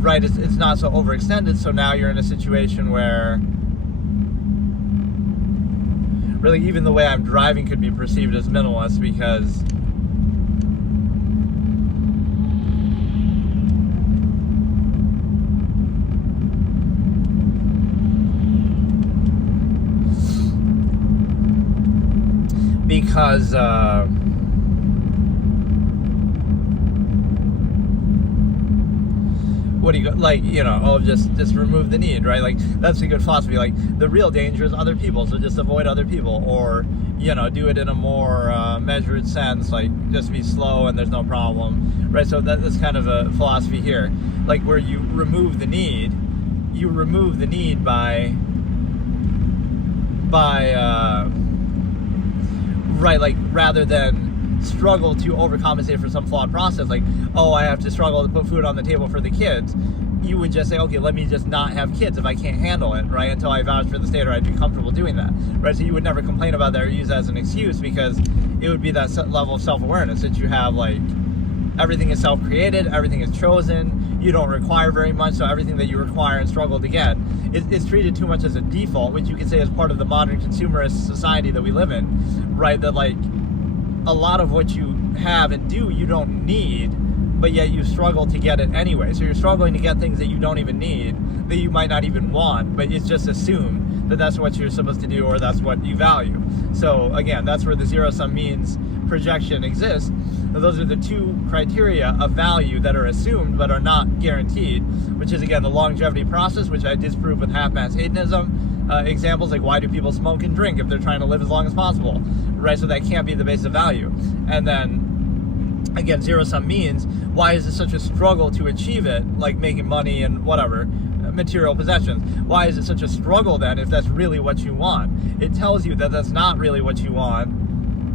right, it's not so overextended. So now you're in a situation where really even the way I'm driving could be perceived as minimalist, because what do you go, like, you know, oh, just remove the need, right? Like, that's a good philosophy. Like, the real danger is other people, so just avoid other people, or, you know, do it in a more measured sense, like just be slow and there's no problem, right? So that's kind of a philosophy here, like where you remove the need by right, like, rather than struggle to overcompensate for some flawed process, like, oh, I have to struggle to put food on the table for the kids, you would just say, okay, let me just not have kids if I can't handle it, right, until I vouch for the state or I'd be comfortable doing that, right? So you would never complain about that or use that as an excuse, because it would be that level of self-awareness that you have, like, everything is self-created, everything is chosen, you don't require very much, so everything that you require and struggle to get is treated too much as a default, which you could say is part of the modern consumerist society that we live in, right? That, like, a lot of what you have and do you don't need, but yet you struggle to get it anyway. So you're struggling to get things that you don't even need, that you might not even want, but it's just assumed that that's what you're supposed to do or that's what you value. So again, that's where the zero-sum means projection exists. Those are the two criteria of value that are assumed but are not guaranteed, which is, again, the longevity process, which I disprove with half-mass hedonism. Examples like, why do people smoke and drink if they're trying to live as long as possible, right? So that can't be the base of value. And then, again, zero-sum means, why is it such a struggle to achieve it, like making money and whatever, material possessions? Why is it such a struggle then if that's really what you want? It tells you that that's not really what you want,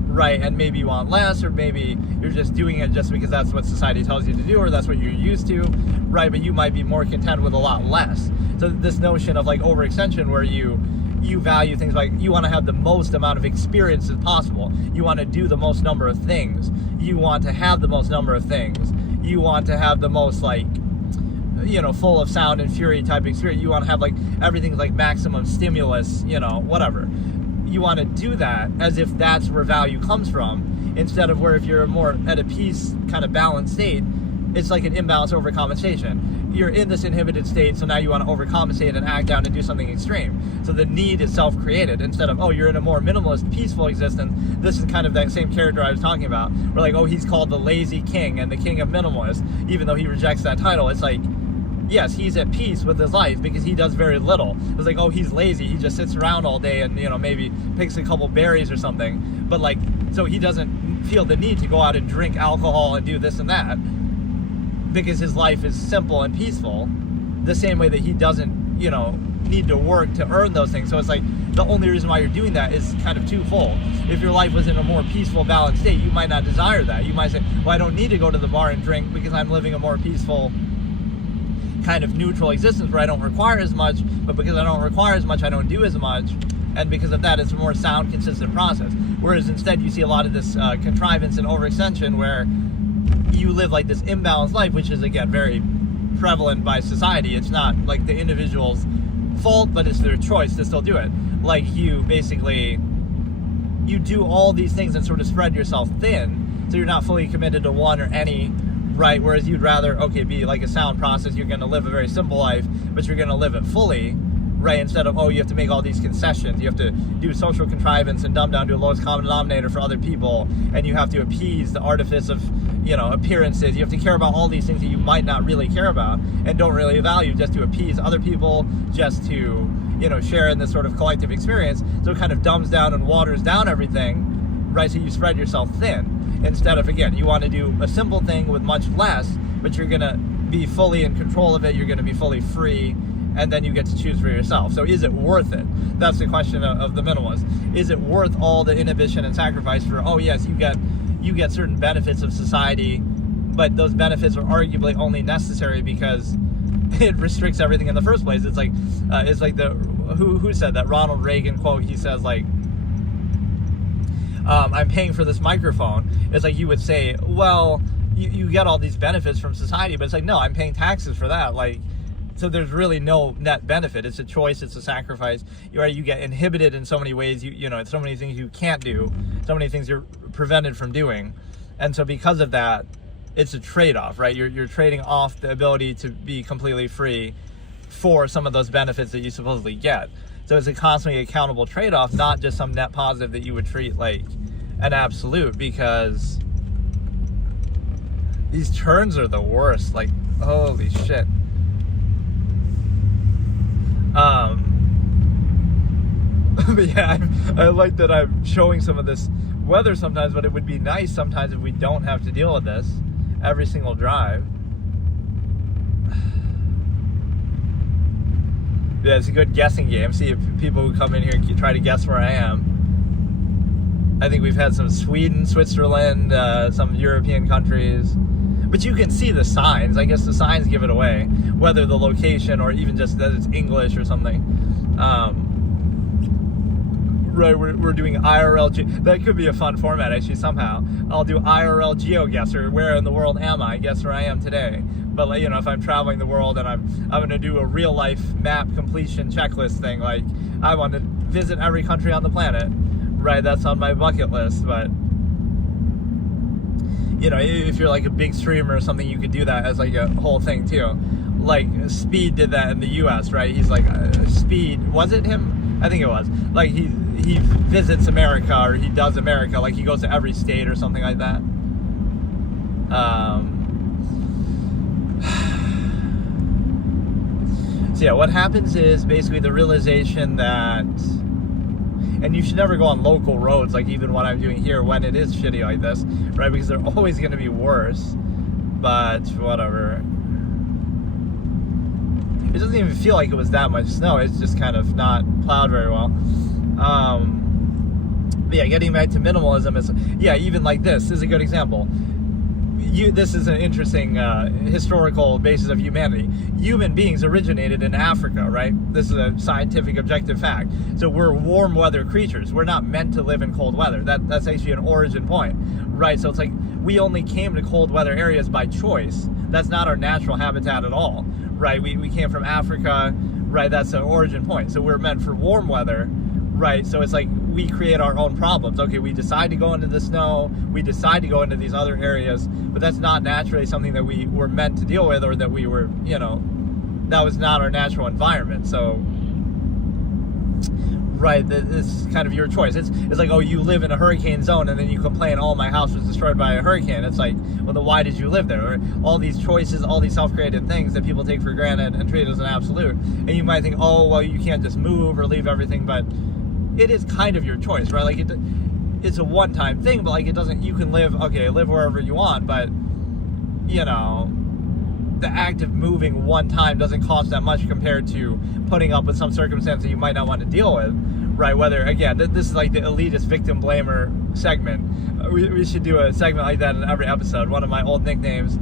right? And maybe you want less, or maybe you're just doing it just because that's what society tells you to do, or that's what you're used to, right? But you might be more content with a lot less. So this notion of, like, overextension, where you value things like you want to have the most amount of experiences possible, you want to do the most number of things, you want to have the most number of things, you want to have the most, like, you know, full of sound and fury type experience, you want to have, like, everything's like maximum stimulus, you know, whatever. You want to do that as if that's where value comes from, instead of where, if you're more at a peace kind of balanced state, it's like an imbalance overcompensation. You're in this inhibited state, so now you want to overcompensate and act out and do something extreme. So the need is self-created, instead of, oh, you're in a more minimalist, peaceful existence. This is kind of that same character I was talking about. We're like, oh, he's called the lazy king and the king of minimalists, even though he rejects that title. It's like, yes, he's at peace with his life because he does very little. It's like, oh, he's lazy. He just sits around all day and, you know, maybe picks a couple berries or something. But, like, so he doesn't feel the need to go out and drink alcohol and do this and that, because his life is simple and peaceful, the same way that he doesn't, you know, need to work to earn those things. So it's like, the only reason why you're doing that is kind of twofold. If your life was in a more peaceful, balanced state, you might not desire that. You might say, well, I don't need to go to the bar and drink because I'm living a more peaceful, kind of neutral existence where I don't require as much, but because I don't require as much, I don't do as much, and because of that, it's a more sound, consistent process. Whereas instead, you see a lot of this contrivance and overextension where you live like this imbalanced life, which is, again, very prevalent by society. It's not like the individual's fault, but it's their choice to still do it. Like, you basically, you do all these things and sort of spread yourself thin, so you're not fully committed to one or any, right? Whereas you'd rather, okay, be like a sound process, you're going to live a very simple life, but you're going to live it fully, right? Instead of, oh, you have to make all these concessions, you have to do social contrivance and dumb down to a lowest common denominator for other people, and you have to appease the artifice of, you know, appearances. You have to care about all these things that you might not really care about and don't really value, just to appease other people, just to, you know, share in this sort of collective experience. So it kind of dumbs down and waters down everything, right? So you spread yourself thin. Instead of, again, you want to do a simple thing with much less, but you're going to be fully in control of it, you're going to be fully free, and then you get to choose for yourself. So is it worth it? That's the question of the minimalist. Is it worth all the inhibition and sacrifice for, oh yes, you get certain benefits of society, but those benefits are arguably only necessary because it restricts everything in the first place. It's like the who said that Ronald Reagan quote. He says, like, I'm paying for this microphone. It's like you would say, well, you get all these benefits from society, but it's like, no, I'm paying taxes for that. Like, so there's really no net benefit. It's a choice. It's a sacrifice. You get inhibited in so many ways. You know, so many things you can't do. So many things you're prevented from doing. And so because of that, it's a trade-off, right? You're trading off the ability to be completely free for some of those benefits that you supposedly get. So it's a constantly accountable trade-off, not just some net positive that you would treat like an absolute, because these turns are the worst. Like, holy shit. But yeah, I like that I'm showing some of this weather sometimes, but it would be nice sometimes if we don't have to deal with this every single drive. Yeah, it's a good guessing game. See if people who come in here try to guess where I am. I think we've had some Sweden, Switzerland, some European countries. But you can see the signs. I guess the signs give it away, whether the location or even just that it's English or something. Right, we're doing IRL. That could be a fun format, actually, somehow. I'll do IRL GeoGuessr. Where in the world am I? Guess where I am today. But, like, you know, if I'm traveling the world and I'm going to do a real life map completion checklist thing, like, I want to visit every country on the planet, right? That's on my bucket list. But, you know, if you're like a big streamer or something, you could do that as like a whole thing too. Like Speed did that in the US, right? He's like, Speed, was it him? I think it was. Like he visits America, or he does America, like he goes to every state or something like that. So yeah, what happens is basically the realization that, and you should never go on local roads, like even what I'm doing here when it is shitty like this, right? Because they're always going to be worse, but whatever. It doesn't even feel like it was that much snow. It's just kind of not plowed very well. But yeah, getting back to minimalism is, yeah, even like this is a good example. This is an interesting historical basis of humanity. Human beings originated in Africa, right? This is a scientific objective fact. So we're warm weather creatures. We're not meant to live in cold weather. That's actually an origin point, right? So it's like we only came to cold weather areas by choice. That's not our natural habitat at all, right? We came from Africa, right? That's an origin point. So we're meant for warm weather, right? So it's like we create our own problems. Okay, we decide to go into the snow, we decide to go into these other areas, but that's not naturally something that we were meant to deal with, or that we were, you know, that was not our natural environment. So, right, it's kind of your choice. It's like, oh, you live in a hurricane zone and then you complain, oh, my house was destroyed by a hurricane. It's like, well, then why did you live there? Or all these choices, all these self-created things that people take for granted and treat as an absolute. And you might think, oh, well, you can't just move or leave everything, but it is kind of your choice, right? Like it's a one-time thing, but like it doesn't, you can live wherever you want, but you know, the act of moving one time doesn't cost that much compared to putting up with some circumstance that you might not want to deal with, right? Whether, again, this is like the elitist victim blamer segment. We should do a segment like that in every episode. One of my old nicknames,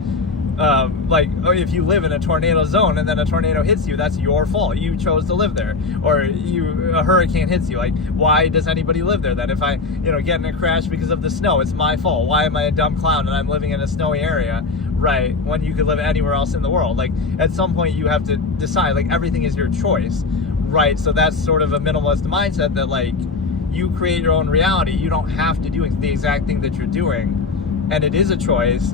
like, oh, if you live in a tornado zone and then a tornado hits you, that's your fault. You chose to live there. Or a hurricane hits you. Like, why does anybody live there then? If I, you know, get in a crash because of the snow, it's my fault. Why am I a dumb clown and I'm living in a snowy area, right? When you could live anywhere else in the world. Like, at some point you have to decide, like, everything is your choice, right? So that's sort of a minimalist mindset that, like, You create your own reality. You don't have to do the exact thing that you're doing. And it is a choice,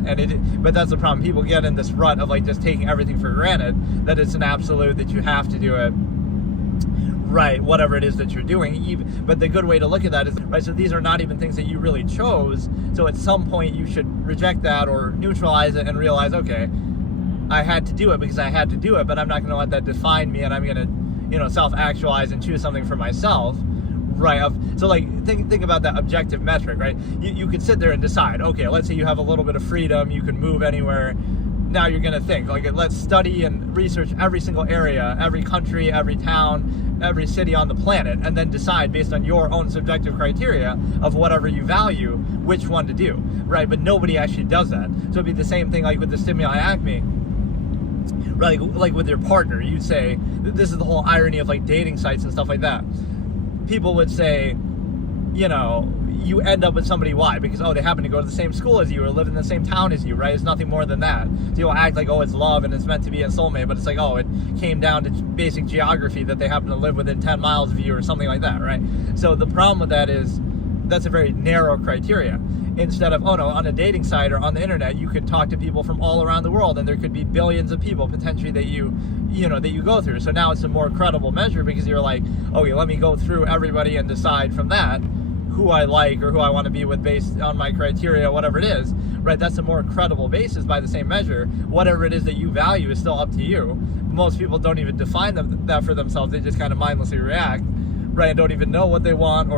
but that's the problem. People get in this rut of like just taking everything for granted, that it's an absolute, that you have to do it right, whatever it is that you're doing. But the good way to look at that is, right, so these are not even things that you really chose, so at some point you should reject that or neutralize it and realize, okay, I had to do it because I had to do it, but I'm not going to let that define me, and I'm going to, self-actualize and choose something for myself. Right. So like think about that objective metric, right? You could sit there and decide, okay, let's say you have a little bit of freedom, you can move anywhere. Now you're going to think, like, let's study and research every single area, every country, every town, every city on the planet, and then decide based on your own subjective criteria of whatever you value, which one to do, right? But nobody actually does that. So it'd be the same thing like with the stimuli acme. Right, like with your partner, you'd say, this is the whole irony of like dating sites and stuff like that. People would say, you end up with somebody, why? Because, they happen to go to the same school as you or live in the same town as you, right? It's nothing more than that. So you'll act like, it's love and it's meant to be a soulmate, but it's like, it came down to basic geography that they happen to live within 10 miles of you or something like that, right? So the problem with that is that's a very narrow criteria. Instead of, on a dating site or on the internet, you could talk to people from all around the world, and there could be billions of people potentially that you go through. So now it's a more credible measure because you're like, okay, let me go through everybody and decide from that who I like or who I want to be with based on my criteria, whatever it is, right? That's a more credible basis by the same measure. Whatever it is that you value is still up to you. Most people don't even define that for themselves. They just kind of mindlessly react, right? And don't even know what they want,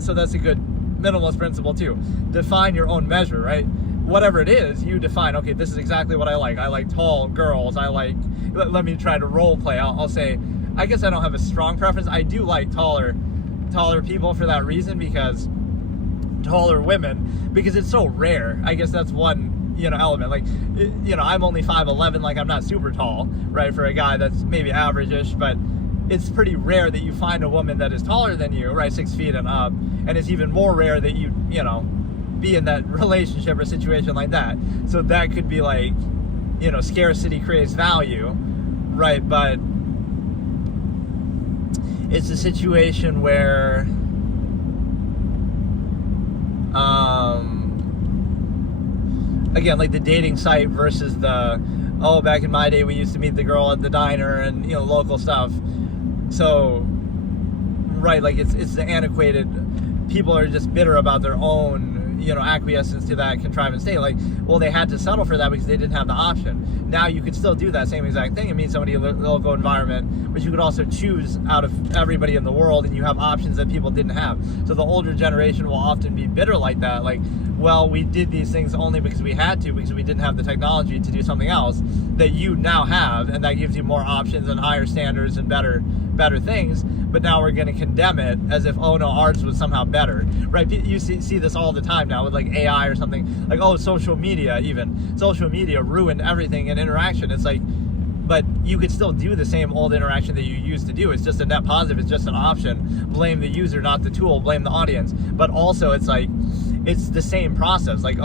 so that's a good minimalist principle too. Define your own measure, right? Whatever it is, you define, okay, this is exactly what I like. I like tall girls. Let me try to role play. I'll say, I guess I don't have a strong preference. I do like taller people for that reason, because taller women, because it's so rare. I guess that's one, element. Like, I'm only 5'11", like I'm not super tall, right? For a guy that's maybe average-ish, but it's pretty rare that you find a woman that is taller than you, right? 6 feet and up. And it's even more rare that you be in that relationship or situation like that. So that could be like, scarcity creates value, right? But it's a situation where, again, like the dating site versus back in my day we used to meet the girl at the diner and, local stuff. So, right, like it's the antiquated. People are just bitter about their own, acquiescence to that contrivance state. Like, well, they had to settle for that because they didn't have the option. Now you could still do that same exact thing and meet somebody in the local environment, but you could also choose out of everybody in the world, and you have options that people didn't have. So the older generation will often be bitter like that. Like, well, we did these things only because we had to, because we didn't have the technology to do something else that you now have, and that gives you more options and higher standards and better things. But now we're going to condemn it as if, ours was somehow better, right? You see this all the time now with like AI or something, like, social media ruined everything in interaction. It's like, but you could still do the same old interaction that you used to do. It's just a net positive. It's just an option. Blame the user, not the tool. Blame the audience. But also it's like, it's the same process. Like,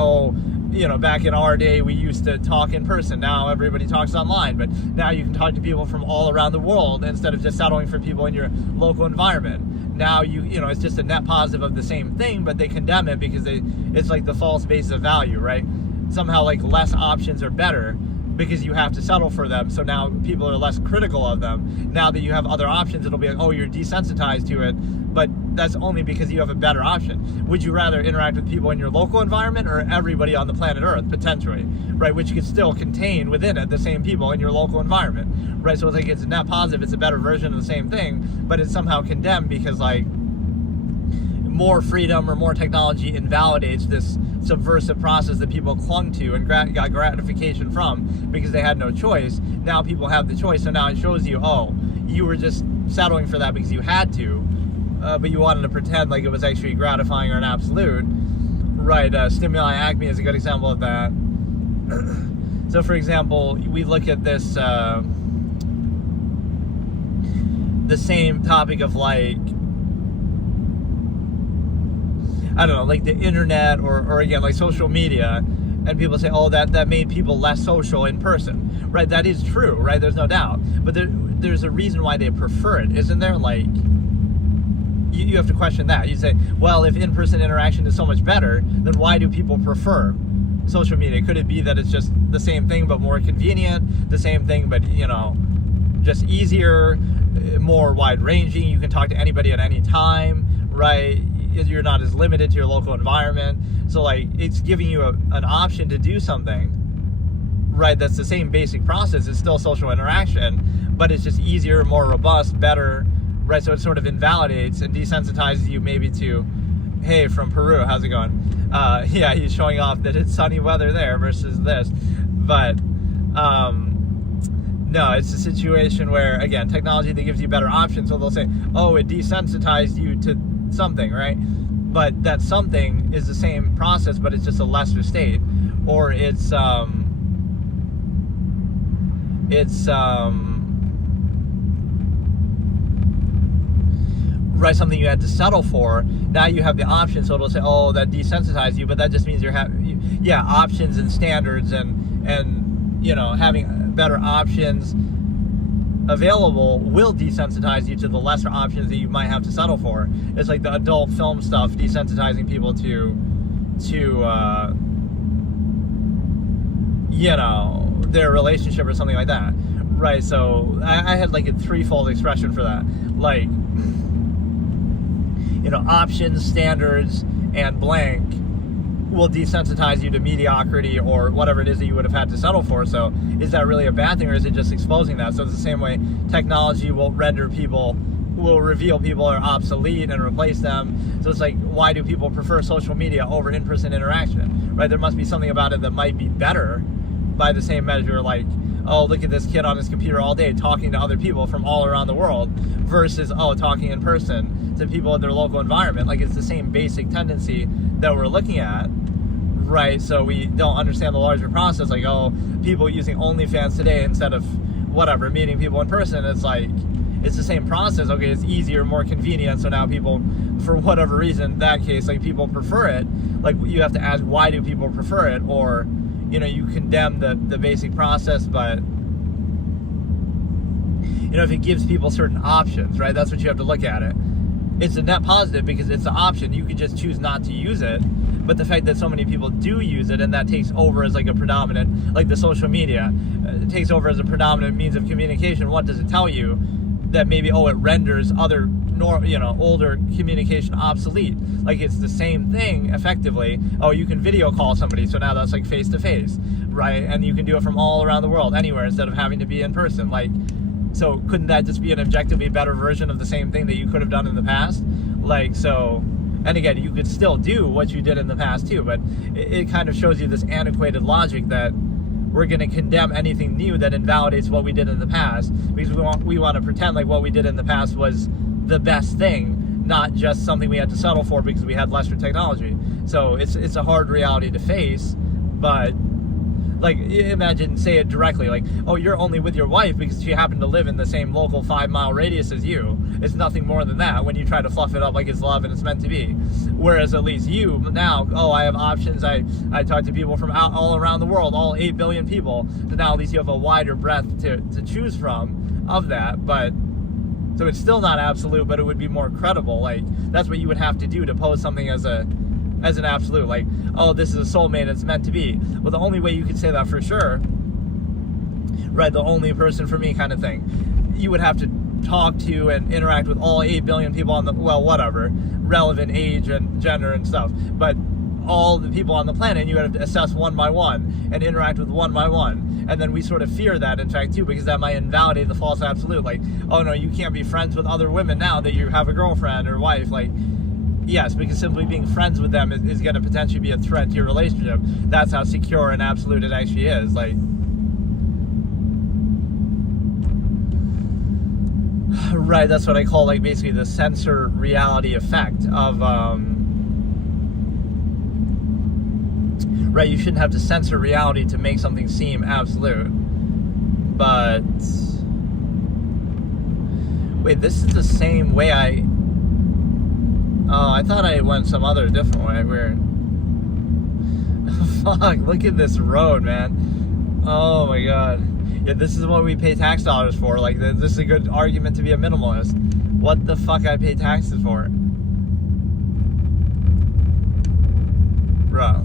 back in our day, we used to talk in person. Now everybody talks online, but now you can talk to people from all around the world instead of just settling for people in your local environment. Now it's just a net positive of the same thing, but they condemn it because it's like the false basis of value, right? Somehow like less options are better because you have to settle for them. So now people are less critical of them. Now that you have other options, it'll be like, you're desensitized to it, but that's only because you have a better option. Would you rather interact with people in your local environment or everybody on the planet Earth, potentially, right? Which you could still contain within it the same people in your local environment, right? So it's like, it's a net positive, it's a better version of the same thing, but it's somehow condemned because like more freedom or more technology invalidates this subversive process that people clung to and got gratification from because they had no choice. Now people have the choice, so now it shows you, you were just settling for that because you had to, but you wanted to pretend like it was actually gratifying or an absolute, right? Stimuli acme is a good example of that. So for example, we look at this, the same topic of like, I don't know, like the internet or again, like social media, and people say, that made people less social in person, right? That is true, right? There's no doubt. But there's a reason why they prefer it, isn't there? Like, you have to question that. You say, well, if in-person interaction is so much better, then why do people prefer social media? Could it be that it's just the same thing but more convenient, the same thing but, just easier, more wide-ranging? You can talk to anybody at any time, right? You're not as limited to your local environment. So, like, it's giving you an option to do something, right? That's the same basic process. It's still social interaction, but it's just easier, more robust, better, right? So it sort of invalidates and desensitizes you maybe to, hey, from Peru, how's it going? Yeah, he's showing off that it's sunny weather there versus this. But, no, it's a situation where, again, technology that gives you better options. So they'll say, oh, it desensitized you to something, right? But that something is the same process, but it's just a lesser state. Or it's right, something you had to settle for. Now you have the option, so it'll say, oh, that desensitized you, but that just means you're having, options and standards and having better options available will desensitize you to the lesser options that you might have to settle for. It's like the adult film stuff desensitizing people to their relationship or something like that, right? So I had like a threefold expression for that, like, options, standards, and blank will desensitize you to mediocrity or whatever it is that you would have had to settle for. So is that really a bad thing, or is it just exposing that? So it's the same way technology will reveal people are obsolete and replace them. So it's like, why do people prefer social media over in-person interaction, right? There must be something about it that might be better by the same measure, like, oh, look at this kid on his computer all day talking to other people from all around the world versus, oh, talking in person to people in their local environment. Like, it's the same basic tendency that we're looking at, right? So we don't understand the larger process, like, oh, people using OnlyFans today instead of whatever, meeting people in person. It's like, it's the same process. Okay, it's easier, more convenient, so now people, for whatever reason, in that case, like, people prefer it. Like, you have to ask, why do people prefer it? Or, you condemn the basic process, but if it gives people certain options, right, that's what you have to look at it. It's a net positive because it's an option. You could just choose not to use it, but the fact that so many people do use it and that takes over as like a predominant, like the social media, it takes over as a predominant means of communication. What does it tell you? That maybe, it renders other older communication obsolete. Like, it's the same thing effectively. Oh, you can video call somebody, so now that's like face to face, right? And you can do it from all around the world, anywhere, instead of having to be in person. Like, so couldn't that just be an objectively better version of the same thing that you could have done in the past? Like, so, and again, you could still do what you did in the past too, but it kind of shows you this antiquated logic that we're going to condemn anything new that invalidates what we did in the past, because we want to pretend like what we did in the past was the best thing, not just something we had to settle for because we had lesser technology. So it's a hard reality to face, but like, imagine, say it directly, like, oh, you're only with your wife because she happened to live in the same local 5-mile radius as you. It's nothing more than that when you try to fluff it up like it's love and it's meant to be. Whereas at least you now, oh, I have options. I talk to people from all around the world, all 8 billion people. So now at least you have a wider breadth to choose from of that. But so it's still not absolute, but it would be more credible. Like, that's what you would have to do to pose something as an absolute, like, oh, this is a soulmate, it's meant to be. Well, the only way you could say that for sure, right, the only person for me kind of thing, you would have to talk to and interact with all 8 billion people on the, well, whatever, relevant age and gender and stuff, but all the people on the planet, and you would have to assess one by one and interact with one by one. And then we sort of fear that, in fact, too, because that might invalidate the false absolute. Like, oh no, you can't be friends with other women now that you have a girlfriend or wife. Like, yes, because simply being friends with them is going to potentially be a threat to your relationship. That's how secure and absolute it actually is. Like, right, that's what I call, like, basically the censor reality effect of, right, you shouldn't have to censor reality to make something seem absolute. But, wait, this is the same way oh, I thought I went some other different way. Weird. Fuck, look at this road, man. Oh my god. Yeah, this is what we pay tax dollars for. Like, this is a good argument to be a minimalist. What the fuck I pay taxes for? bro.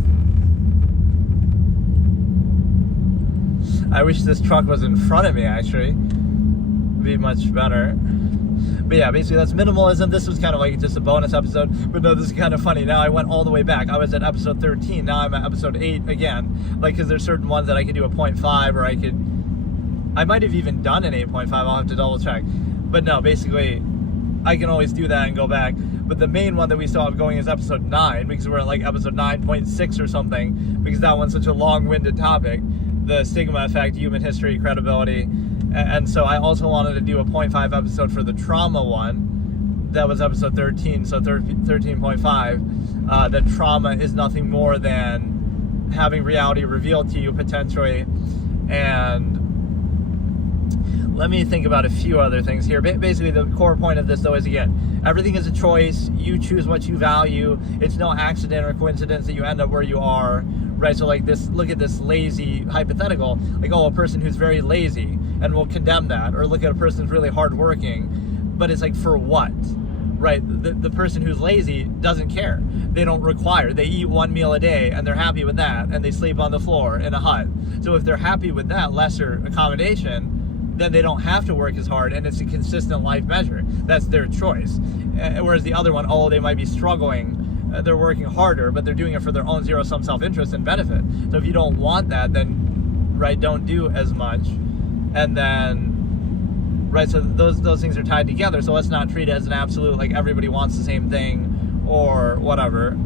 I wish this truck was in front of me, actually. It'd be much better. But yeah, basically that's minimalism. This was kind of like just a bonus episode. But no, this is kind of funny. Now I went all the way back. I was at episode 13. Now I'm at episode 8 again. Like, because there's certain ones that I could do a 0.5, or I might have even done an 8.5. I'll have to double check. But no, basically, I can always do that and go back. But the main one that we still have going is episode 9, because we're at like episode 9.6 or something, because that one's such a long-winded topic. The stigma effect, human history, credibility. And so I also wanted to do a 0.5 episode for the trauma one. That was episode 13, so 13.5. That trauma is nothing more than having reality revealed to you potentially. And let me think about a few other things here. Basically, the core point of this, though, is, again, everything is a choice. You choose what you value. It's no accident or coincidence that you end up where you are, right? So, like, look at this lazy hypothetical. Like, oh, a person who's very lazy, and we'll condemn that. Or look at a person who's really hardworking. But it's like, for what? Right? The person who's lazy doesn't care. They don't require. They eat one meal a day, and they're happy with that, and they sleep on the floor in a hut. So if they're happy with that lesser accommodation, then they don't have to work as hard, and it's a consistent life measure. That's their choice. Whereas the other one, oh, they might be struggling, they're working harder, but they're doing it for their own zero-sum self-interest and benefit. So if you don't want that, then, right, don't do as much. And then, right, so those things are tied together, so let's not treat it as an absolute, like everybody wants the same thing, or whatever.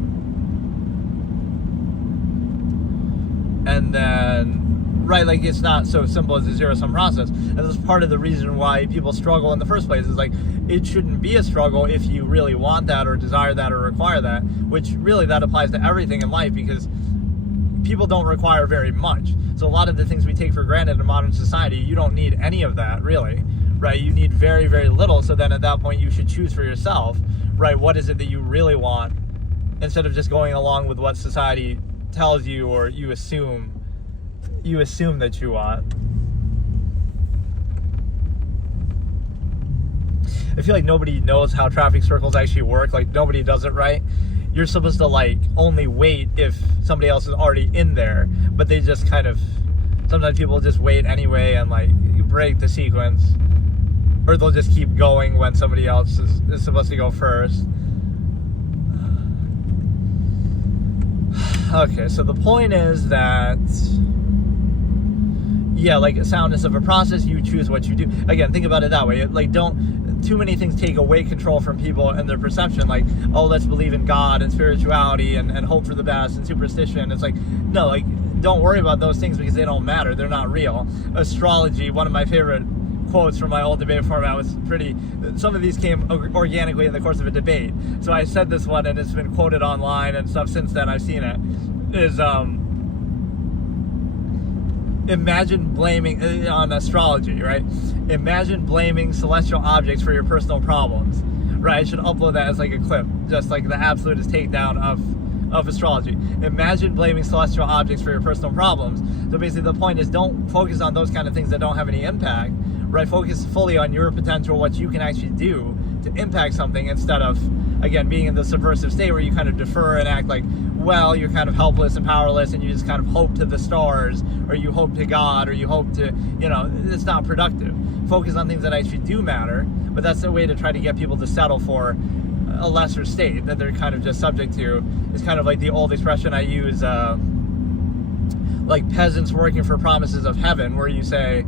And then, right, like, it's not so simple as a zero-sum process. And this is part of the reason why people struggle in the first place. Is like, it shouldn't be a struggle if you really want that or desire that or require that, which really that applies to everything in life, because people don't require very much. So a lot of the things we take for granted in modern society, you don't need any of that, really, right? You need very, very little. So then at that point, you should choose for yourself, right? What is it that you really want, instead of just going along with what society tells you or you assume that you want. I feel like nobody knows how traffic circles actually work. Like, nobody does it right. You're supposed to, like, only wait if somebody else is already in there, but they just kind of, sometimes people just wait anyway and, like, break the sequence, or they'll just keep going when somebody else is supposed to go first. Okay, so the point is that, yeah, like, a soundness of a process, you choose what you do. Again, think about it that way. Like, too many things take away control from people and their perception. Like, oh, let's believe in God and spirituality and hope for the best and superstition. It's like, no, like, don't worry about those things because they don't matter. They're not real. Astrology, one of my favorite quotes from my old debate format, was some of these came organically in the course of a debate. So I said this one, and it's been quoted online and stuff since then. I've seen it. Is, imagine blaming, on astrology, right? Imagine blaming celestial objects for your personal problems, right? I should upload that as like a clip, just like the absolutist takedown of astrology. Imagine blaming celestial objects for your personal problems. So basically the point is, don't focus on those kind of things that don't have any impact, right? Focus fully on your potential, what you can actually do to impact something, instead of, again, being in the subversive state where you kind of defer and act like, well, you're kind of helpless and powerless, and you just kind of hope to the stars, or you hope to God, or you hope to, it's not productive. Focus on things that actually do matter, but that's the way to try to get people to settle for a lesser state that they're kind of just subject to. It's kind of like the old expression I use, like peasants working for promises of heaven, where you say,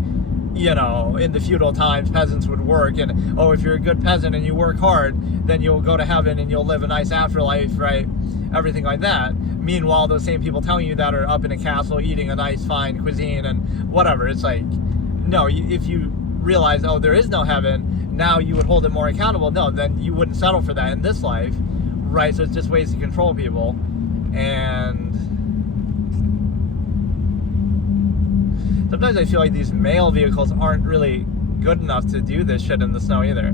in the feudal times, peasants would work, and, oh, if you're a good peasant and you work hard, then you'll go to heaven and you'll live a nice afterlife, right? Everything like that. Meanwhile, those same people telling you that are up in a castle eating a nice, fine cuisine and whatever. It's like, no, if you realize, oh, there is no heaven, now you would hold it more accountable. No, then you wouldn't settle for that in this life, right? So it's just ways to control people. And sometimes I feel like these mail vehicles aren't really good enough to do this shit in the snow either.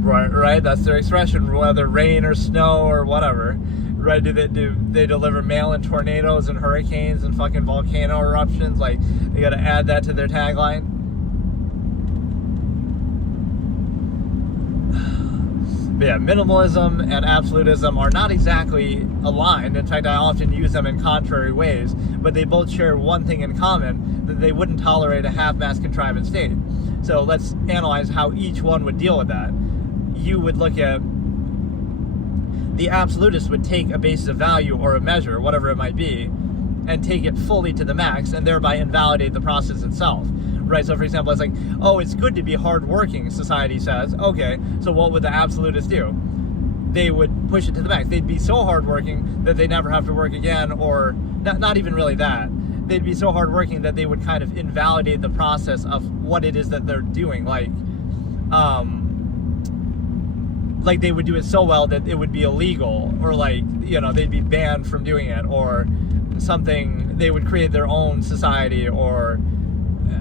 Right? That's their expression, whether rain or snow or whatever. Right? Do they deliver mail in tornadoes and hurricanes and fucking volcano eruptions? Like, they gotta add that to their tagline. But yeah, minimalism and absolutism are not exactly aligned. In fact, I often use them in contrary ways, but they both share one thing in common, that they wouldn't tolerate a half-mass contrivance state. So let's analyze how each one would deal with that. You would look at the absolutist would take a basis of value or a measure, whatever it might be, and take it fully to the max and thereby invalidate the process itself. Right, so for example, it's like, oh, it's good to be hardworking, society says. Okay, so what would the absolutists do? They would push it to the max. They'd be so hardworking that they never have to work again, or not even really that. They'd be so hardworking that they would kind of invalidate the process of what it is that they're doing. Like they would do it so well that it would be illegal, or they'd be banned from doing it, or something. They would create their own society, or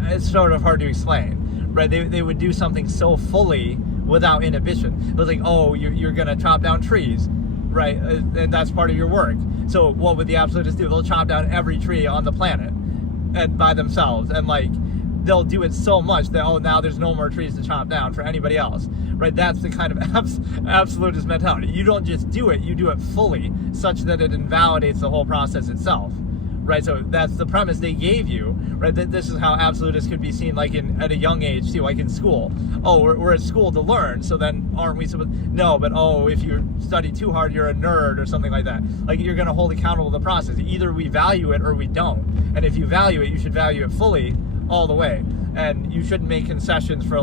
it's sort of hard to explain, right? They would do something so fully without inhibition. They're like, oh, you're going to chop down trees, right? And that's part of your work. So what would the absolutists do? They'll chop down every tree on the planet and by themselves. And they'll do it so much that, oh, now there's no more trees to chop down for anybody else, right? That's the kind of absolutist mentality. You don't just do it, you do it fully, such that it invalidates the whole process itself. Right, so that's the premise they gave you, right? That this is how absolutists could be seen, at a young age too, like in school. Oh, we're at school to learn, so then aren't we supposed? No, but oh, if you study too hard, you're a nerd or something like that. You're going to hold accountable the process. Either we value it or we don't. And if you value it, you should value it fully, all the way. And you shouldn't make concessions for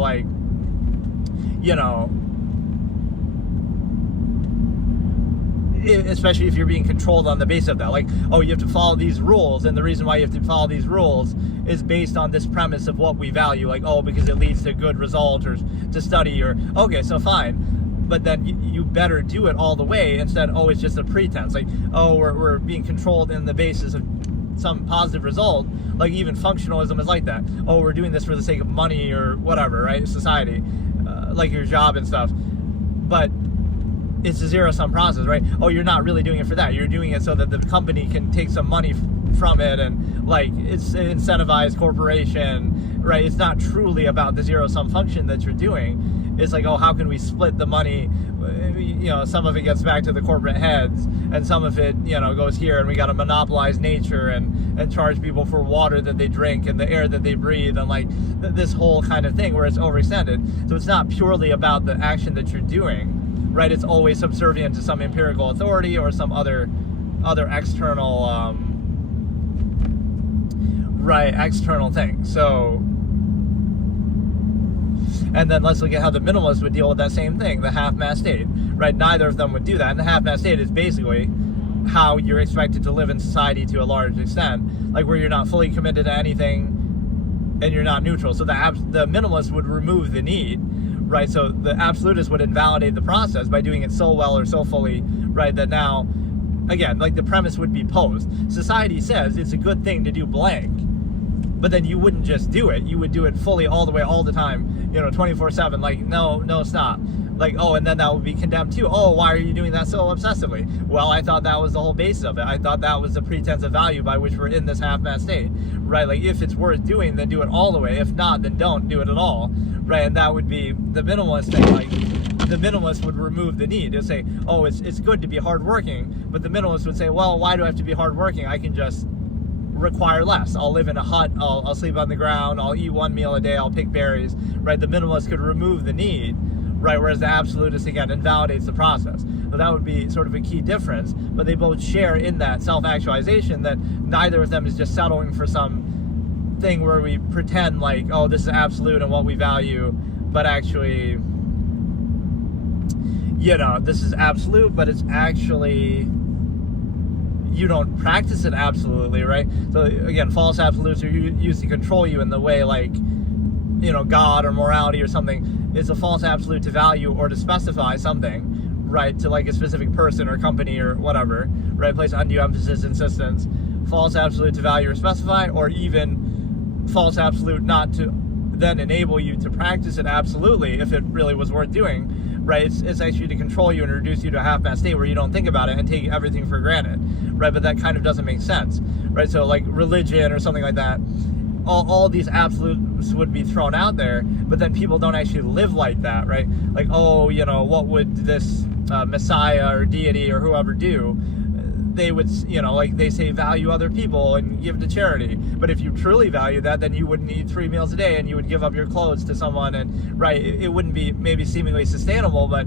especially if you're being controlled on the basis of that. Oh, you have to follow these rules, and the reason why you have to follow these rules is based on this premise of what we value. Because it leads to a good result, or to study, or okay, so fine. But then you better do it all the way instead. Oh, it's just a pretense. We're being controlled in the basis of some positive result. Even functionalism is like that. Oh, we're doing this for the sake of money or whatever, right? Society, your job and stuff. But it's a zero-sum process, right? Oh, you're not really doing it for that. You're doing it so that the company can take some money from it, and it's an incentivized corporation, right? It's not truly about the zero-sum function that you're doing. It's oh, how can we split the money? Some of it gets back to the corporate heads, and some of it, goes here, and we got to monopolize nature and charge people for water that they drink and the air that they breathe, and this whole kind of thing where it's overextended. So it's not purely about the action that you're doing. Right, it's always subservient to some empirical authority or some other external, external thing. So, and then let's look at how the minimalists would deal with that same thing, the half-mass state. Right, neither of them would do that. And the half-mass state is basically how you're expected to live in society to a large extent, where you're not fully committed to anything and you're not neutral. So the minimalist would remove the need. Right, so the absolutists would invalidate the process by doing it so well or so fully, right, that now, again, the premise would be posed. Society says it's a good thing to do blank, but then you wouldn't just do it. You would do it fully all the way, all the time, 24/7, no, stop. Oh, and then that would be condemned too. Oh, why are you doing that so obsessively? Well, I thought that was the whole basis of it. I thought that was the pretense of value by which we're in this half-mass state, right? If it's worth doing, then do it all the way. If not, then don't do it at all, right? And that would be the minimalist thing. The minimalist would remove the need. They'll say, oh, it's good to be hardworking, but the minimalist would say, well, why do I have to be hardworking? I can just require less. I'll live in a hut, I'll sleep on the ground, I'll eat one meal a day, I'll pick berries, right? The minimalist could remove the need, right? Whereas the absolutist, again, invalidates the process. So that would be sort of a key difference, but they both share in that self-actualization that neither of them is just settling for some thing where we pretend oh, this is absolute and what we value, but actually, this is absolute, but it's actually, you don't practice it absolutely, right? So again, false absolutes are used to control you in the way God or morality or something is a false absolute to value or to specify something, right? To a specific person or company or whatever, right? Place undue emphasis, insistence. False absolute to value or specify, or even false absolute not to then enable you to practice it absolutely if it really was worth doing, right? It's actually to control you and reduce you to a half-mass state where you don't think about it and take everything for granted, right? But that kind of doesn't make sense, right? So religion or something like that, all these absolutes would be thrown out there, but then people don't actually live like that, right? Like, oh, what would this Messiah or deity or whoever do? They would, like they say, value other people and give to charity. But if you truly value that, then you wouldn't eat 3 meals a day and you would give up your clothes to someone, and right, it wouldn't be maybe seemingly sustainable, but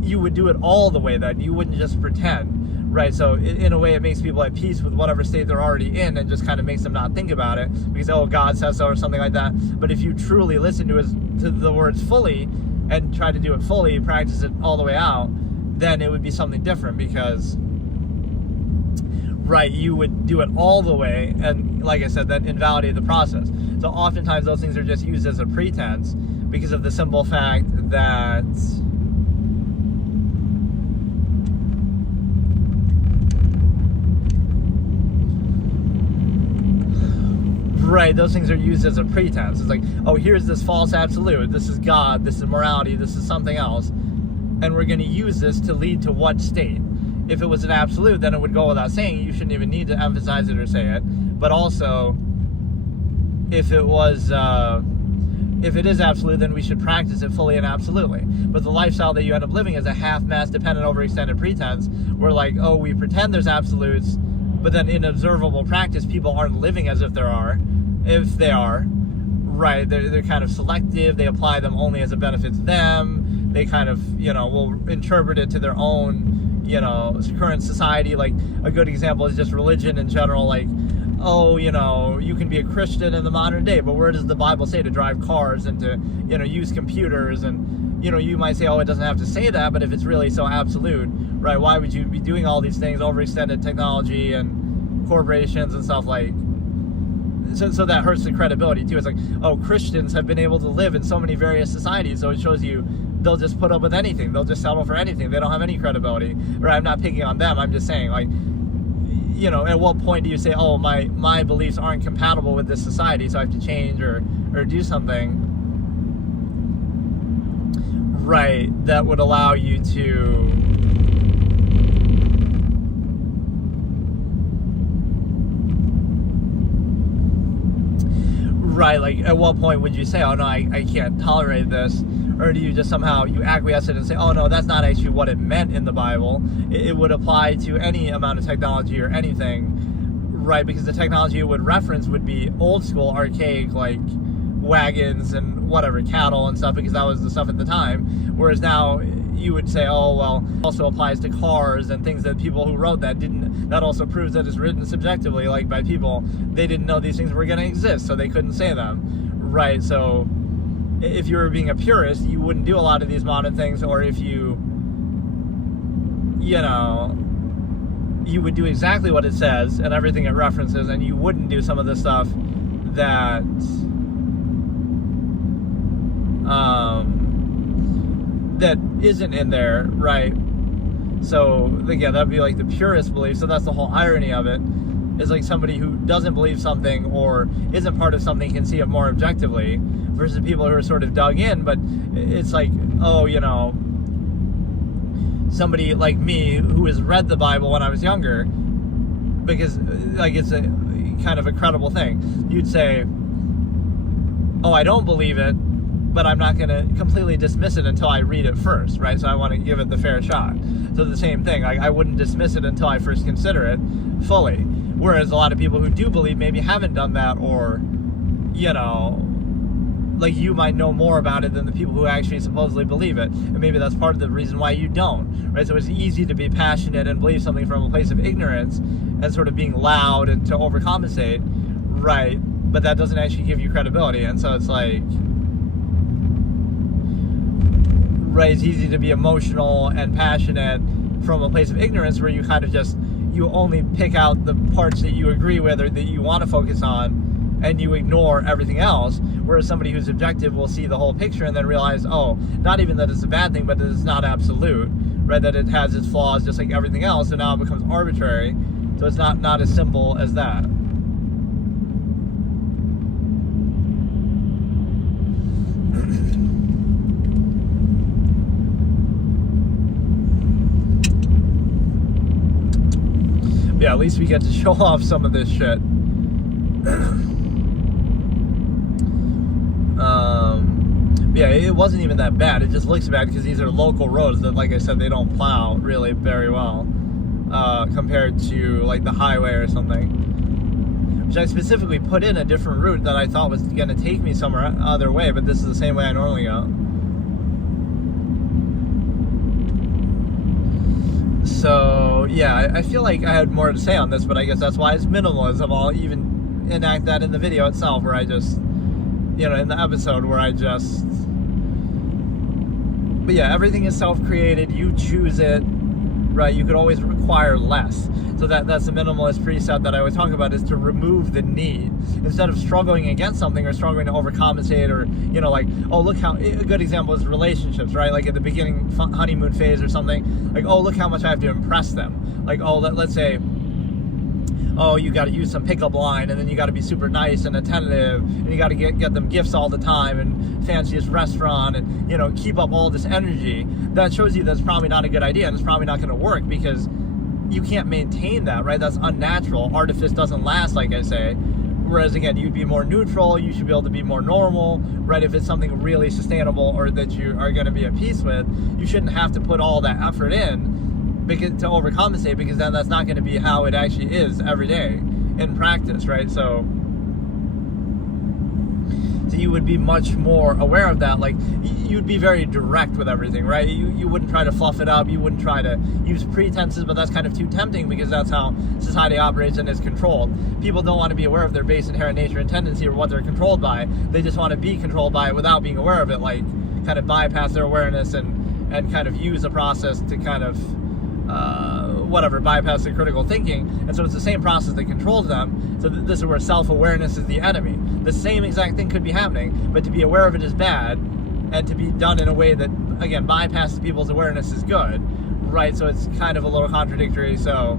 you would do it all the way. Then you wouldn't just pretend, right? So in a way, it makes people at peace with whatever state they're already in, and just kind of makes them not think about it because, oh, God says so or something like that. But if you truly listen to the words fully and try to do it fully, practice it all the way out, then it would be something different, because right, you would do it all the way, and like I said, that invalidate the process. So oftentimes those things are just used as a pretense because of the simple fact that right, those things are used as a pretense. It's like, oh, here's this false absolute, this is God, this is morality, this is something else, and we're going to use this to lead to what state? If it was an absolute, then it would go without saying. You shouldn't even need to emphasize it or say it. But also, if it is absolute, then we should practice it fully and absolutely. But the lifestyle that you end up living is a half-mass dependent overextended pretense, where like, oh, we pretend there's absolutes, but then in observable practice, people aren't living as if there are. If they are, right, they're kind of selective. They apply them only as it benefits them. They kind of, will interpret it to their own, current society. Like a good example is just religion in general. Like, oh, you can be a Christian in the modern day, but where does the Bible say to drive cars and to, use computers? And, you might say, oh, it doesn't have to say that, but if it's really so absolute, right, why would you be doing all these things, overextended technology and corporations and stuff like, so that hurts the credibility too. It's like, oh, Christians have been able to live in so many various societies, so it shows you they'll just put up with anything. They'll just settle for anything. They don't have any credibility. Right? I'm not picking on them. I'm just saying, like, at what point do you say, oh, my beliefs aren't compatible with this society, so I have to change or do something, right, that would allow you to right, like, at what point would you say, oh, no, I can't tolerate this? Or do you just somehow, you acquiesce it and say, oh, no, that's not actually what it meant in the Bible. It would apply to any amount of technology or anything, right? Because the technology it would reference would be old school, archaic, like wagons and whatever, cattle and stuff, because that was the stuff at the time. Whereas now you would say, oh, well, it also applies to cars and things that people who wrote that didn't. That also proves that it's written subjectively, like by people. They didn't know these things were going to exist, so they couldn't say them, right? So if you were being a purist, you wouldn't do a lot of these modern things, or if you would do exactly what it says and everything it references, and you wouldn't do some of the stuff that that isn't in there, right? So again, that'd be like the purist belief. So that's the whole irony of it, is like somebody who doesn't believe something or isn't part of something can see it more objectively, versus people who are sort of dug in. But it's like, oh, somebody like me who has read the Bible when I was younger, because like it's a kind of a credible thing. You'd say, oh, I don't believe it, but I'm not going to completely dismiss it until I read it first, right? So I want to give it the fair shot. So the same thing, I wouldn't dismiss it until I first consider it fully. Whereas a lot of people who do believe maybe haven't done that, or, like you might know more about it than the people who actually supposedly believe it. And maybe that's part of the reason why you don't, right? So it's easy to be passionate and believe something from a place of ignorance and sort of being loud and to overcompensate, right? But that doesn't actually give you credibility. And so it's like, right, it's easy to be emotional and passionate from a place of ignorance, where you kind of just, you only pick out the parts that you agree with or that you want to focus on, and you ignore everything else. Whereas somebody who's objective will see the whole picture and then realize, oh, not even that it's a bad thing, but that it's not absolute, right? That it has its flaws just like everything else, and now it becomes arbitrary. So it's not as simple as that. Yeah, at least we get to show off some of this shit. yeah, it wasn't even that bad. It just looks bad because these are local roads that, like I said, they don't plow really very well compared to like the highway or something, which I specifically put in a different route that I thought was going to take me somewhere other way, but this is the same way I normally go. So yeah, I feel like I had more to say on this, but I guess that's why it's minimalism. I'll even enact that in the video itself, where I just, in the episode where I just, but yeah, everything is self-created. You choose it, right? You could always require less. So that's the minimalist precept that I always talk about, is to remove the need. Instead of struggling against something or struggling to overcompensate, or, like, oh, look how, a good example is relationships, right? Like at the beginning honeymoon phase or something, like, oh, look how much I have to impress them. Like, oh, let's say, oh, you got to use some pickup line, and then you got to be super nice and attentive, and you got to get them gifts all the time, and fanciest restaurant, and, keep up all this energy. That shows you that's probably not a good idea, and it's probably not going to work, because you can't maintain that, right? That's unnatural. Artifice doesn't last, like I say. Whereas, again, you'd be more neutral. You should be able to be more normal, right? If it's something really sustainable or that you are going to be at peace with, you shouldn't have to put all that effort in to overcompensate, because then that's not going to be how it actually is every day in practice, right? So you would be much more aware of that. Like, you'd be very direct with everything, right? You wouldn't try to fluff it up. You wouldn't try to use pretenses, but that's kind of too tempting, because that's how society operates and is controlled. People don't want to be aware of their base inherent nature and tendency, or what they're controlled by. They just want to be controlled by it without being aware of it, like kind of bypass their awareness and kind of use a process to kind of bypass the critical thinking. And so it's the same process that controls them. So this is where self-awareness is the enemy. The same exact thing could be happening, but to be aware of it is bad, and to be done in a way that, again, bypasses people's awareness is good, right? So it's kind of a little contradictory. So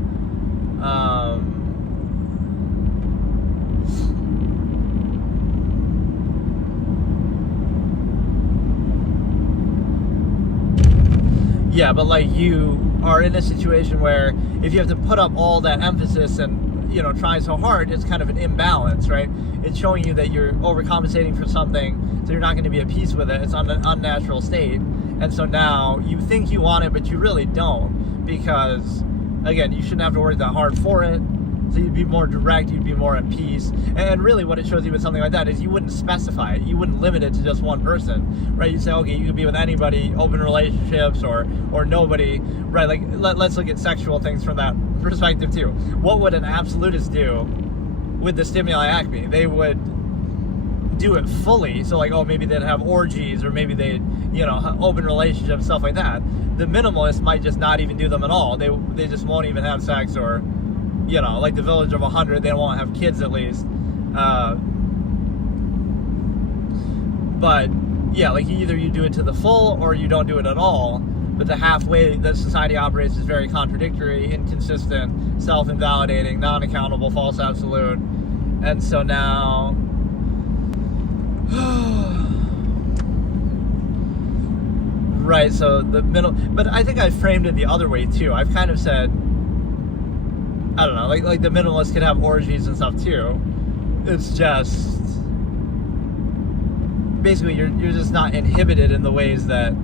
yeah, but like, you are in a situation where if you have to put up all that emphasis and try so hard, it's kind of an imbalance, right? It's showing you that you're overcompensating for something, so you're not going to be at peace with it. It's on an unnatural state, and so now you think you want it, but you really don't, because, again, you shouldn't have to work that hard for it. So you'd be more direct, you'd be more at peace. And really what it shows you with something like that is you wouldn't specify it. You wouldn't limit it to just one person, right? You'd say, okay, you could be with anybody, open relationships, or nobody, right? Like, let's look at sexual things from that perspective too. What would an absolutist do with the stimuli acme? They would do it fully. So like, oh, maybe they'd have orgies, or maybe they'd, open relationships, stuff like that. The minimalist might just not even do them at all. They just won't even have sex, or like the village of 100, they won't have kids at least. But yeah, like, either you do it to the full or you don't do it at all. But the halfway that society operates is very contradictory, inconsistent, self-invalidating, non-accountable, false absolute. And so now right, so the middle, but I think I framed it the other way too. I've kind of said, I don't know, like the minimalist could have orgies and stuff too. It's just basically you're just not inhibited in the ways that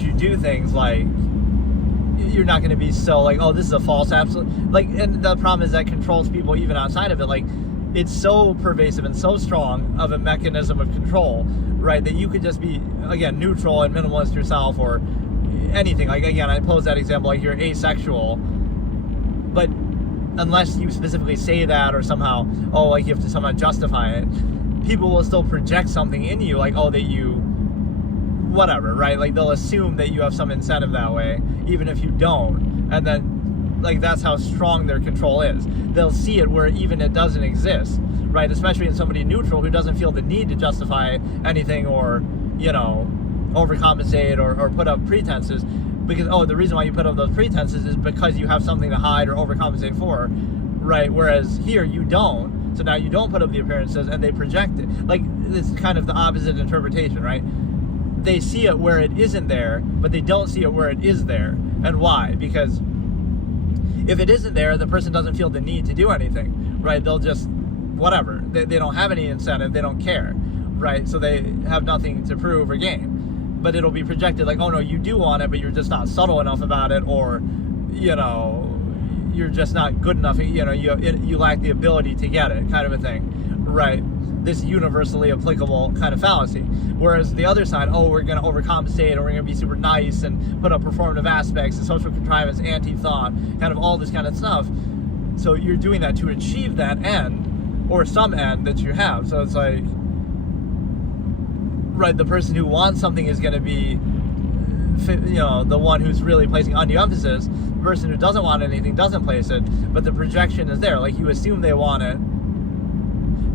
you do things. Like, you're not going to be so like, oh, this is a false absolute. Like, and the problem is that controls people even outside of it. Like, it's so pervasive and so strong of a mechanism of control, right, that you could just be, again, neutral and minimalist yourself, or anything. Like, again, I pose that example, like, you're asexual, but unless you specifically say that, or somehow, oh, like, you have to somehow justify it, people will still project something in you, like, oh, that you, whatever, right? Like, they'll assume that you have some incentive that way, even if you don't. And then, like, that's how strong their control is. They'll see it where even it doesn't exist, right? Especially in somebody neutral who doesn't feel the need to justify anything, or, overcompensate, or put up pretenses. Because, oh, the reason why you put up those pretenses is because you have something to hide or overcompensate for, right? Whereas here, you don't. So now you don't put up the appearances, and they project it. Like, it's kind of the opposite interpretation, right? They see it where it isn't there, but they don't see it where it is there. And why? Because if it isn't there, the person doesn't feel the need to do anything, right? They'll just, whatever. They don't have any incentive. They don't care, right? So they have nothing to prove or gain. But it'll be projected like, oh no, you do want it, but you're just not subtle enough about it, or, you know, you're just not good enough, you know, you lack the ability to get it, kind of a thing, right? This universally applicable kind of fallacy. Whereas the other side, oh, we're going to overcompensate, and we're going to be super nice and put up performative aspects and social contrivance, anti-thought, kind of all this kind of stuff. So you're doing that to achieve that end, or some end that you have. So it's like, right, the person who wants something is going to be, you know, the one who's really placing undue emphasis. The person who doesn't want anything doesn't place it, but the projection is there. Like, you assume they want it.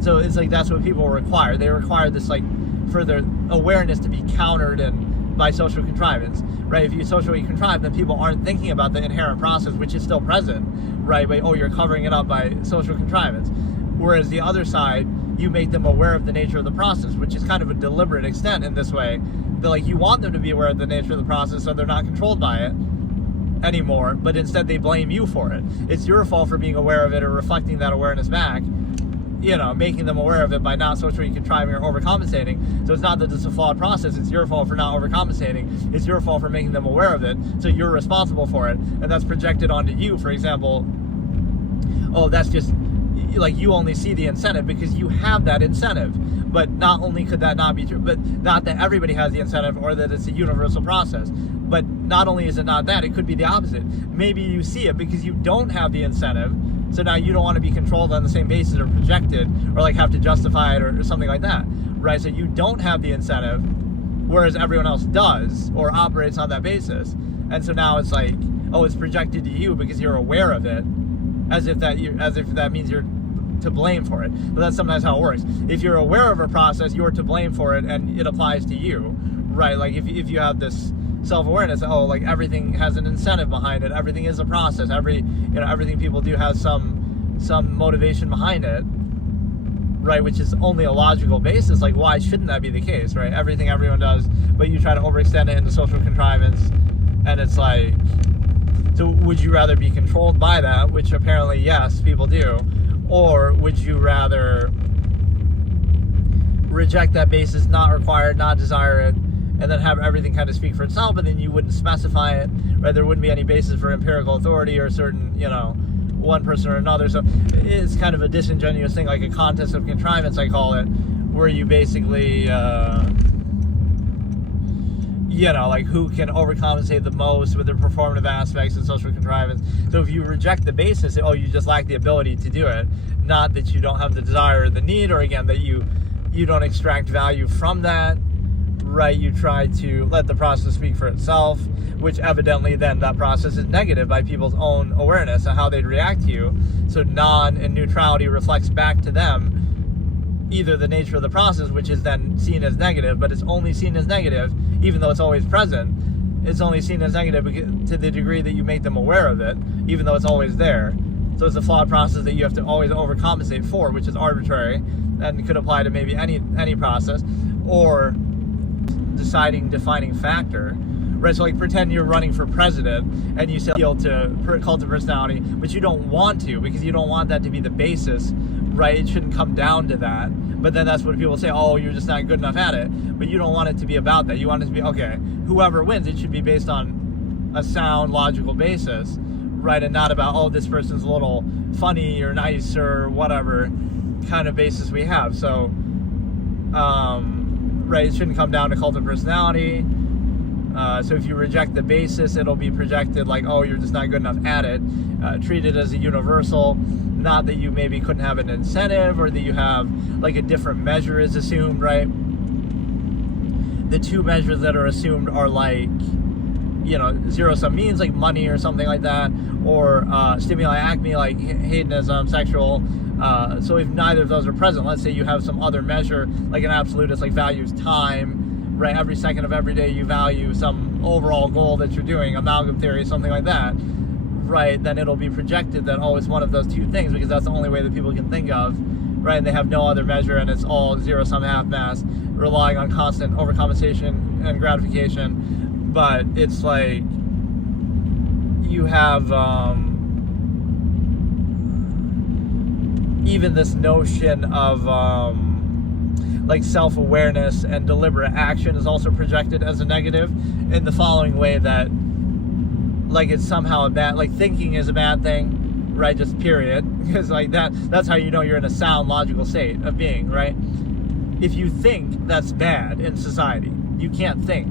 So it's like, that's what people require. They require this, like, further awareness to be countered and by social contrivance, right? If you socially contrive, then people aren't thinking about the inherent process, which is still present, right? But, oh, you're covering it up by social contrivance. Whereas the other side, you make them aware of the nature of the process, which is kind of a deliberate extent in this way. That, like, you want them to be aware of the nature of the process so they're not controlled by it anymore, but instead they blame you for it. It's your fault for being aware of it or reflecting that awareness back, you know, making them aware of it by not socially contriving or overcompensating. So it's not that it's a flawed process, it's your fault for not overcompensating, it's your fault for making them aware of it, so you're responsible for it, and that's projected onto you. For example, oh, that's just, like, you only see the incentive because you have that incentive. But not only could that not be true, but not that everybody has the incentive or that it's a universal process. But not only is it not that, it could be the opposite. Maybe you see it because you don't have the incentive, so now you don't want to be controlled on the same basis or projected or, like, have to justify it or something like that, right? So you don't have the incentive, whereas everyone else does or operates on that basis. And so now it's like, oh, it's projected to you because you're aware of it, as if that means you're to blame for it. But that's sometimes how it works. If you're aware of a process, you're to blame for it, and it applies to you, right? Like, if you have this self-awareness, oh, like, everything has an incentive behind it, everything is a process, everything people do has some motivation behind it, right? Which is only a logical basis. Like, why shouldn't that be the case, right? Everything everyone does, but you try to overextend it into social contrivance, and it's like, so would you rather be controlled by that, which apparently, yes, people do, or would you rather reject that basis, not require it, not desire it, and then have everything kind of speak for itself, and then you wouldn't specify it, right? There wouldn't be any basis for empirical authority or certain, you know, one person or another. So it's kind of a disingenuous thing, like a contest of contrivance, I call it, where you basically, you know, like, who can overcompensate the most with their performative aspects and social contrivance. So if you reject the basis, oh, you just lack the ability to do it, not that you don't have the desire or the need, or again, that you don't extract value from that, right? You try to let the process speak for itself, which evidently then that process is negative by people's own awareness and how they'd react to you. So non and neutrality reflects back to them either the nature of the process, which is then seen as negative, but it's only seen as negative, even though it's always present, it's only seen as negative to the degree that you make them aware of it, even though it's always there. So it's a flawed process that you have to always overcompensate for, which is arbitrary, and could apply to maybe any process, or defining factor, right? So, like, pretend you're running for president, and you say appeal to cult of personality, but you don't want to, because you don't want that to be the basis, right? It shouldn't come down to that. But then that's what people say, oh, you're just not good enough at it. But you don't want it to be about that. You want it to be, okay, whoever wins, it should be based on a sound, logical basis, right? And not about, oh, this person's a little funny or nice or whatever kind of basis we have. So, right, it shouldn't come down to cult of personality. So if you reject the basis, it'll be projected like, oh, you're just not good enough at it. Treat it as a universal, not that you maybe couldn't have an incentive, or that you have, like, a different measure is assumed, right? The two measures that are assumed are, like, you know, zero-sum means, like money or something like that, or stimuli acme, like hedonism, sexual. So if neither of those are present, let's say you have some other measure, like an absolutist, like values time, right? Every second of every day you value some overall goal that you're doing, amalgam theory, something like that, right? Then it'll be projected that, oh, it's one of those two things, because that's the only way that people can think of, right? And they have no other measure, and it's all zero-sum half-mass, relying on constant overcompensation and gratification. But it's like, you have even this notion of like self-awareness and deliberate action is also projected as a negative in the following way, that like it's somehow a bad, like thinking is a bad thing, right? Just period. Because like that's how you know you're in a sound logical state of being, right? If you think, that's bad in society. You can't think,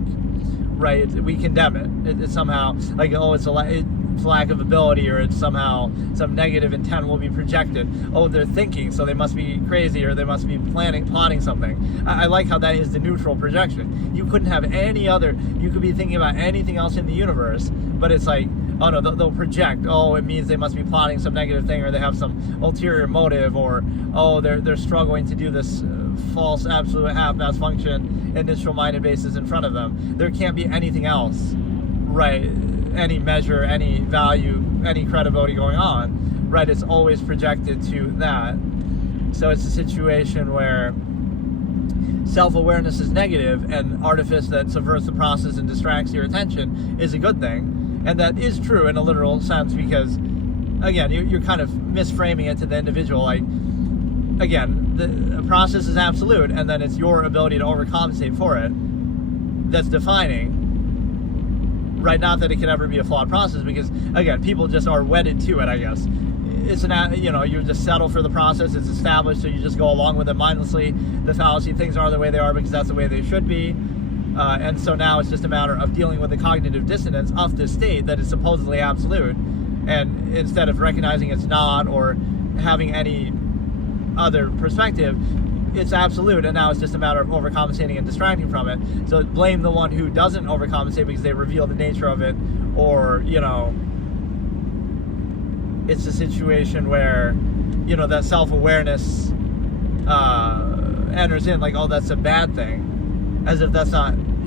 right? We condemn it. It's somehow like, oh, it's lack of ability, or it's somehow some negative intent will be projected. Oh, they're thinking, so they must be crazy, or they must be plotting something. I like how that is the neutral projection. You couldn't have any other, you could be thinking about anything else in the universe, but it's like, oh no, they'll project, oh, it means they must be plotting some negative thing, or they have some ulterior motive, or oh, they're struggling to do this false absolute half-mass function initial-minded basis in front of them. There can't be anything else, right? Any measure, any value, any credibility going on, right? It's always projected to that. So it's a situation where self-awareness is negative, and artifice that subverts the process and distracts your attention is a good thing. And that is true in a literal sense, because again, you're kind of misframing it to the individual. Like, again, the process is absolute, and then it's your ability to overcompensate for it that's defining, right? Not that it could ever be a flawed process, because again, people just are wedded to it, I guess. It's you just settle for the process, it's established, so you just go along with it mindlessly. The fallacy, things are the way they are because that's the way they should be. And so now it's just a matter of dealing with the cognitive dissonance of this state that is supposedly absolute, and instead of recognizing it's not, or having any other perspective, it's absolute, and now it's just a matter of overcompensating and distracting from it. So blame the one who doesn't overcompensate because they reveal the nature of it, or it's a situation where that self-awareness enters in, like, oh, that's a bad thing, as if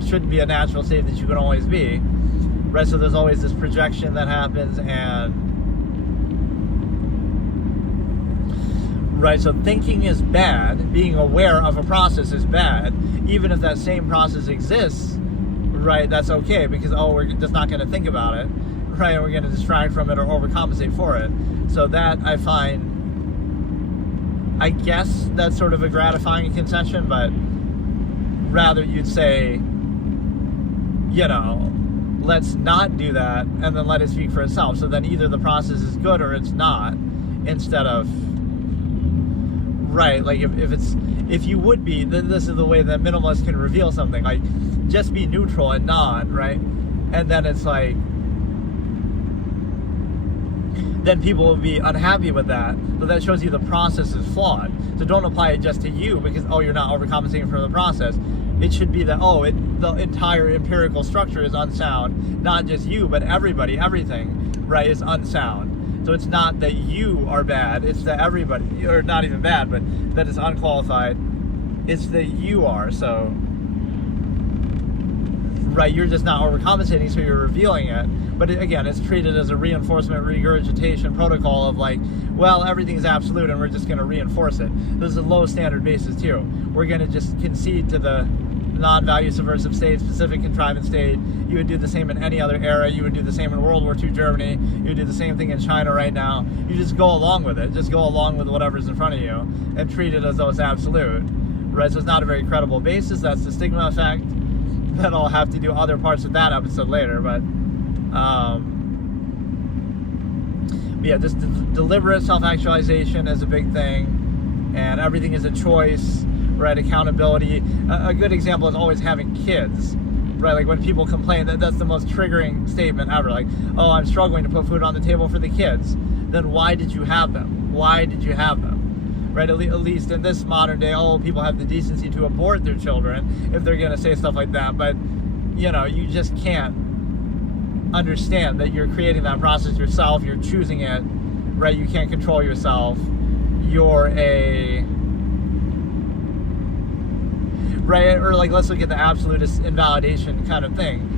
shouldn't be a natural state that you can always be, right? So there's always this projection that happens, and right, so thinking is bad, being aware of a process is bad, even if that same process exists, right? That's okay, because we're just not going to think about it, right? And we're going to distract from it or overcompensate for it. So that, I find, I guess that's sort of a gratifying concession, but rather you'd say, let's not do that, and then let it speak for itself. So then either the process is good or it's not, instead of, right, like if you would be, this is the way that minimalists can reveal something, like just be neutral and non, right? And then it's like, then people will be unhappy with that, but that shows you the process is flawed. So don't apply it just to you because, you're not overcompensating for the process. It should be that, the entire empirical structure is unsound, not just you, but everybody, everything, right, is unsound. So it's not that you are bad, it's that everybody, or not even bad, but that it's unqualified. It's that you are, so, right, you're just not overcompensating, so you're revealing it. But again, it's treated as a reinforcement regurgitation protocol of like, well, everything's absolute and we're just going to reinforce it. This is a low standard basis too. We're going to just concede to the non-value subversive state, specific contrivance state. You would do the same in any other era. You would do the same in World War II Germany. You would do the same thing in China right now. You just go along with it. Just go along with whatever's in front of you and treat it as though it's absolute. Right? So it's not a very credible basis. That's the stigma effect. Then I'll have to do other parts of that episode later. But yeah, just deliberate self-actualization is a big thing. And everything is a choice. Right, accountability. A good example is always having kids, right? Like when people complain, that's the most triggering statement ever. Like, oh, I'm struggling to put food on the table for the kids. Then why did you have them? Why did you have them? Right, at least in this modern day, people have the decency to abort their children if they're going to say stuff like that. But, you just can't understand that you're creating that process yourself. You're choosing it, right? You can't control yourself. You're right, or like, let's look at the absolutist invalidation kind of thing.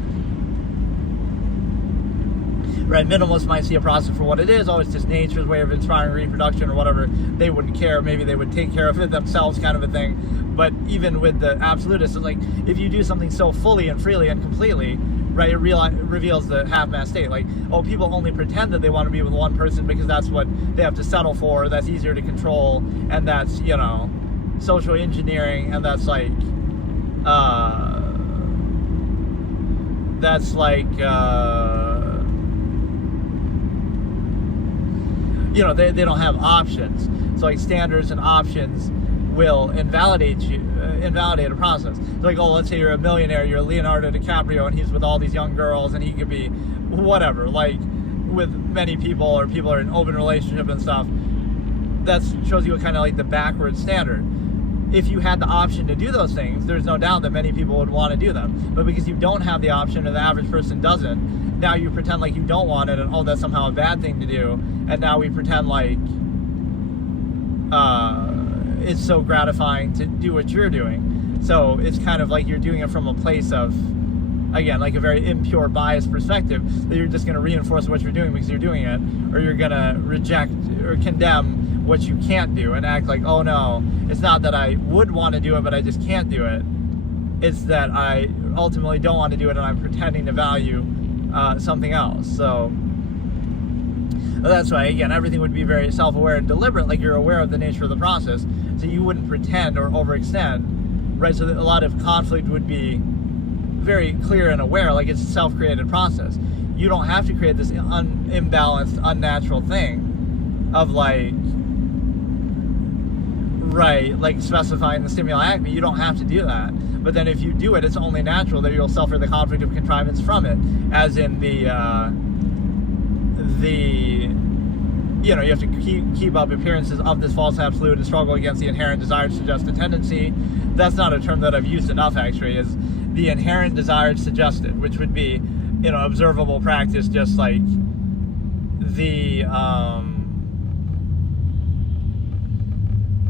Right, minimalists might see a process for what it is. It's just nature's way of inspiring reproduction or whatever. They wouldn't care. Maybe they would take care of it themselves, kind of a thing. But even with the absolutists, it's like, if you do something so fully and freely and completely, right, it reveals the half-mass state. Like, people only pretend that they want to be with one person because that's what they have to settle for. That's easier to control, and that's, social engineering, and that's like they don't have options. So like standards and options will invalidate a process. It's like, let's say you're a millionaire, you're Leonardo DiCaprio, and he's with all these young girls, and he could be whatever, like with many people, or people are in open relationship and stuff. That shows you kind of like the backward standard. If you had the option to do those things, there's no doubt that many people would want to do them. But because you don't have the option, or the average person doesn't, now you pretend like you don't want it, and that's somehow a bad thing to do. And now we pretend like it's so gratifying to do what you're doing. So it's kind of like you're doing it from a place of, again, like a very impure, biased perspective, that you're just going to reinforce what you're doing because you're doing it, or you're going to reject or condemn what you can't do and act like, oh no, it's not that I would want to do it, but I just can't do it. It's that I ultimately don't want to do it, and I'm pretending to value something else. So that's why, again, everything would be very self-aware and deliberate, like you're aware of the nature of the process, so you wouldn't pretend or overextend, right? So that a lot of conflict would be very clear and aware, like it's a self-created process. You don't have to create this imbalanced, unnatural thing of like, right, like specifying the stimuli acme. You don't have to do that. But then if you do it, it's only natural that you'll suffer the conflict of contrivance from it, as in you have to keep up appearances of this false absolute and struggle against the inherent desire to suggest a tendency. That's not a term that I've used enough, actually, is the inherent desire suggested, which would be, observable practice, just like the,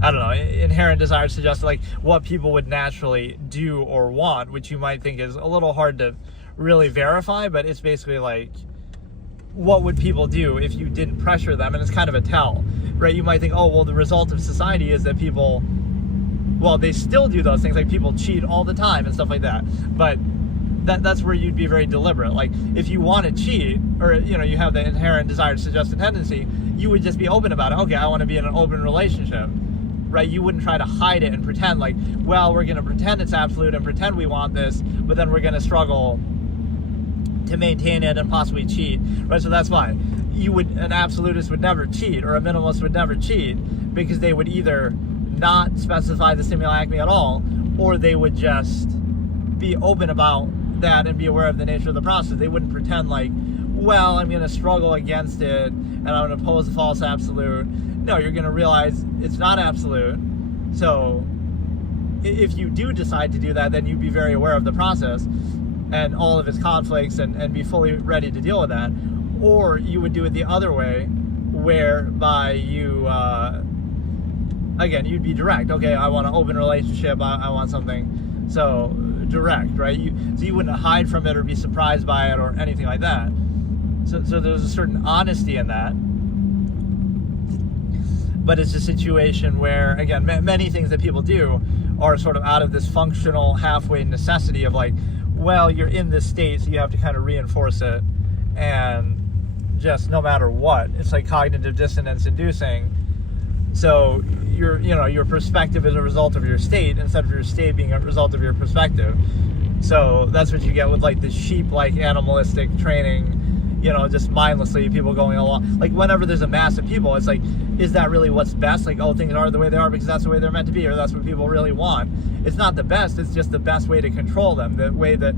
inherent desire suggested, like what people would naturally do or want, which you might think is a little hard to really verify, but it's basically like, what would people do if you didn't pressure them? And it's kind of a tell, right? You might think, the result of society is that people, they still do those things, like people cheat all the time and stuff like that, but that's where you'd be very deliberate. Like if you want to cheat, or you have the inherent desire to suggest a tendency, you would just be open about it. Okay, I want to be in an open relationship, right? You wouldn't try to hide it and pretend like, we're going to pretend it's absolute and pretend we want this, but then we're going to struggle to maintain it and possibly cheat, right? So that's why an absolutist would never cheat, or a minimalist would never cheat, because they would either not specify the stimuli acme at all, or they would just be open about that and be aware of the nature of the process. They wouldn't pretend like, I'm going to struggle against it and I'm going to oppose the false absolute. No, you're going to realize it's not absolute. So if you do decide to do that, then you'd be very aware of the process and all of its conflicts, and be fully ready to deal with that. Or you would do it the other way, whereby you, again, you'd be direct. Okay, I want an open relationship, I want something, so direct, right? So you wouldn't hide from it or be surprised by it or anything like that. So there's a certain honesty in that. But it's a situation where, again, many things that people do are sort of out of this functional halfway necessity of like, you're in this state, so you have to kind of reinforce it, and just no matter what, it's like cognitive dissonance inducing. So your perspective is a result of your state, instead of your state being a result of your perspective. So that's what you get with like the sheep-like animalistic training, just mindlessly people going along. Like whenever there's a mass of people, it's like, is that really what's best? Like, things are the way they are because that's the way they're meant to be, or that's what people really want. It's not the best, it's just the best way to control them, the way that,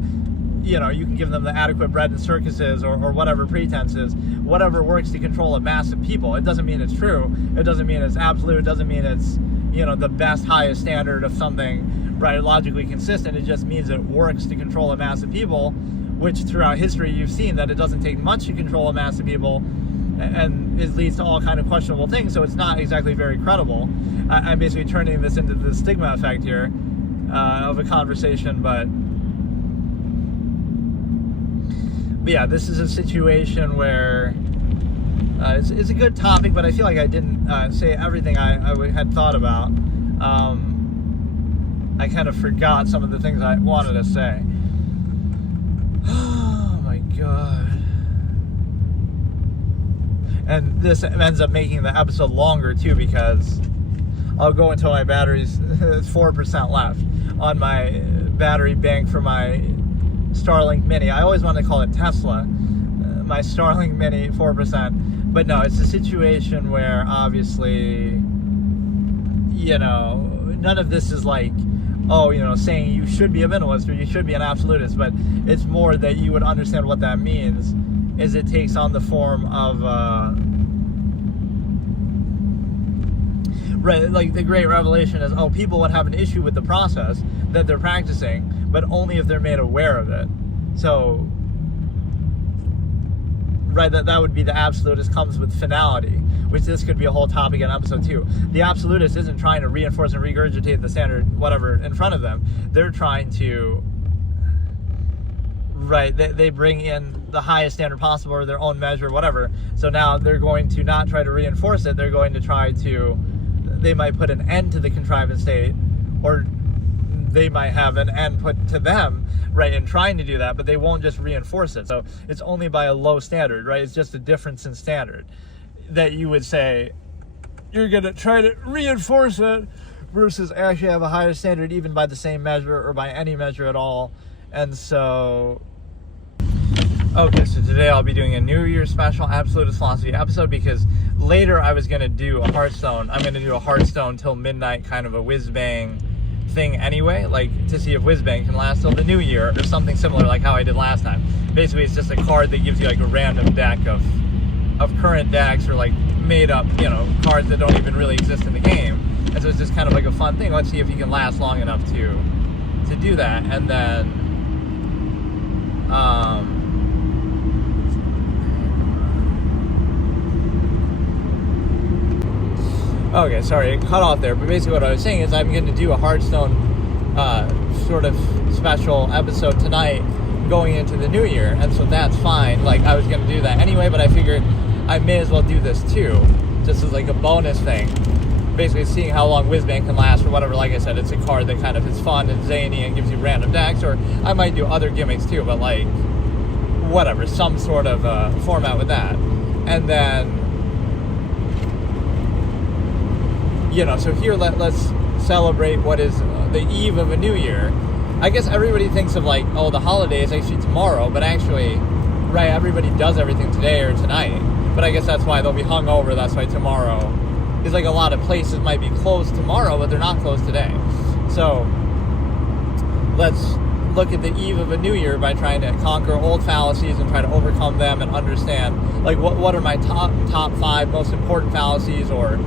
you can give them the adequate bread and circuses, or whatever pretenses, whatever works to control a mass of people. It doesn't mean it's true, it doesn't mean it's absolute, it doesn't mean it's, the best, highest standard of something, right, logically consistent. It just means it works to control a mass of people, which throughout history you've seen that it doesn't take much to control a mass of people, and it leads to all kind of questionable things. So it's not exactly very credible. I'm basically turning this into the stigma effect here of a conversation, but yeah, this is a situation where it's a good topic, but I feel like I didn't say everything I had thought about. I kind of forgot some of the things I wanted to say. Oh my god. And this ends up making the episode longer too, because I'll go until my battery's 4% left on my battery bank for my Starlink Mini. I always want to call it Tesla. My Starlink Mini, 4%. But no, it's a situation where obviously, none of this is like, saying you should be a minimalist or you should be an absolutist, but it's more that you would understand what that means is it takes on the form of, like the great revelation is, people would have an issue with the process that they're practicing, but only if they're made aware of it. So, that would be the absolutist comes with finality, which this could be a whole topic in episode 2. The absolutist isn't trying to reinforce and regurgitate the standard whatever in front of them. They're trying to, they bring in the highest standard possible or their own measure, whatever. So now they're going to not try to reinforce it. They're going to try to, they might put an end to the contrivance state, or they might have an end put to them, in trying to do that, but they won't just reinforce it. So it's only by a low standard, It's just a difference in standard that you would say you're going to try to reinforce it versus actually have a higher standard even by the same measure or by any measure at all. And so, okay, so today I'll be doing a New Year's special Absolutist Philosophy episode because later I was going to do a Hearthstone. I'm going to do a Hearthstone till midnight, kind of a whiz-bang thing anyway, to see if whiz-bang can last till the new year or something similar like how I did last time. Basically, it's just a card that gives you a random deck of current decks or made up, cards that don't even really exist in the game. And so it's just kind of a fun thing. Let's see if you can last long enough to do that. And then okay, sorry, it cut off there, but basically what I was saying is I'm going to do a Hearthstone sort of special episode tonight going into the new year, and so that's fine. I was going to do that anyway, but I figured I may as well do this too, just as a bonus thing. Basically seeing how long Whizbang can last or whatever. Like I said, it's a card that kind of is fun and zany and gives you random decks, or I might do other gimmicks too, but whatever, some sort of format with that. And then so here let's celebrate what is the eve of a new year. I guess everybody thinks of the holiday is actually tomorrow, but actually, everybody does everything today or tonight. But I guess that's why they'll be hungover. That's why tomorrow is a lot of places might be closed tomorrow, but they're not closed today. So let's look at the eve of a new year by trying to conquer old fallacies and try to overcome them and understand what are my top 5 most important fallacies, or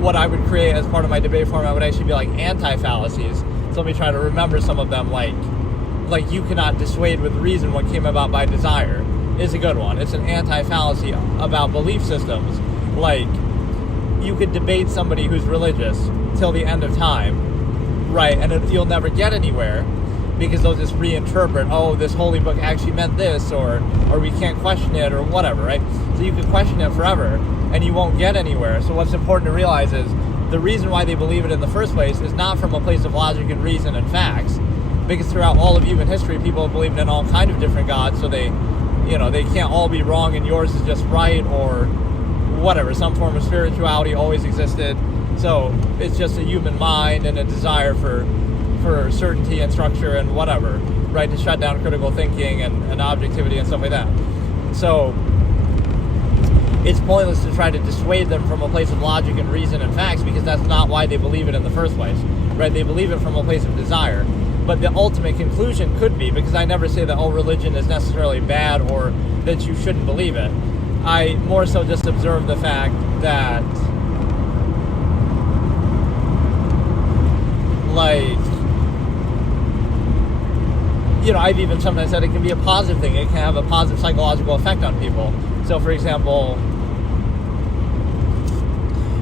what I would create as part of my debate format would actually be anti-fallacies. So let me try to remember some of them, like you cannot dissuade with reason what came about by desire is a good one. It's an anti-fallacy about belief systems. You could debate somebody who's religious till the end of time, and you'll never get anywhere because they'll just reinterpret, this holy book actually meant this, or we can't question it, or whatever, So you can question it forever and you won't get anywhere. So what's important to realize is the reason why they believe it in the first place is not from a place of logic and reason and facts, because throughout all of human history, people have believed in all kind of different gods, so they can't all be wrong and yours is just right, or whatever. Some form of spirituality always existed. So it's just a human mind and a desire for certainty and structure and whatever, to shut down critical thinking and objectivity and stuff like that. So it's pointless to try to dissuade them from a place of logic and reason and facts, because that's not why they believe it in the first place, They believe it from a place of desire. But the ultimate conclusion could be, because I never say that religion is necessarily bad or that you shouldn't believe it. I more so just observe the fact that, I've even sometimes said it can be a positive thing. It can have a positive psychological effect on people. So, for example,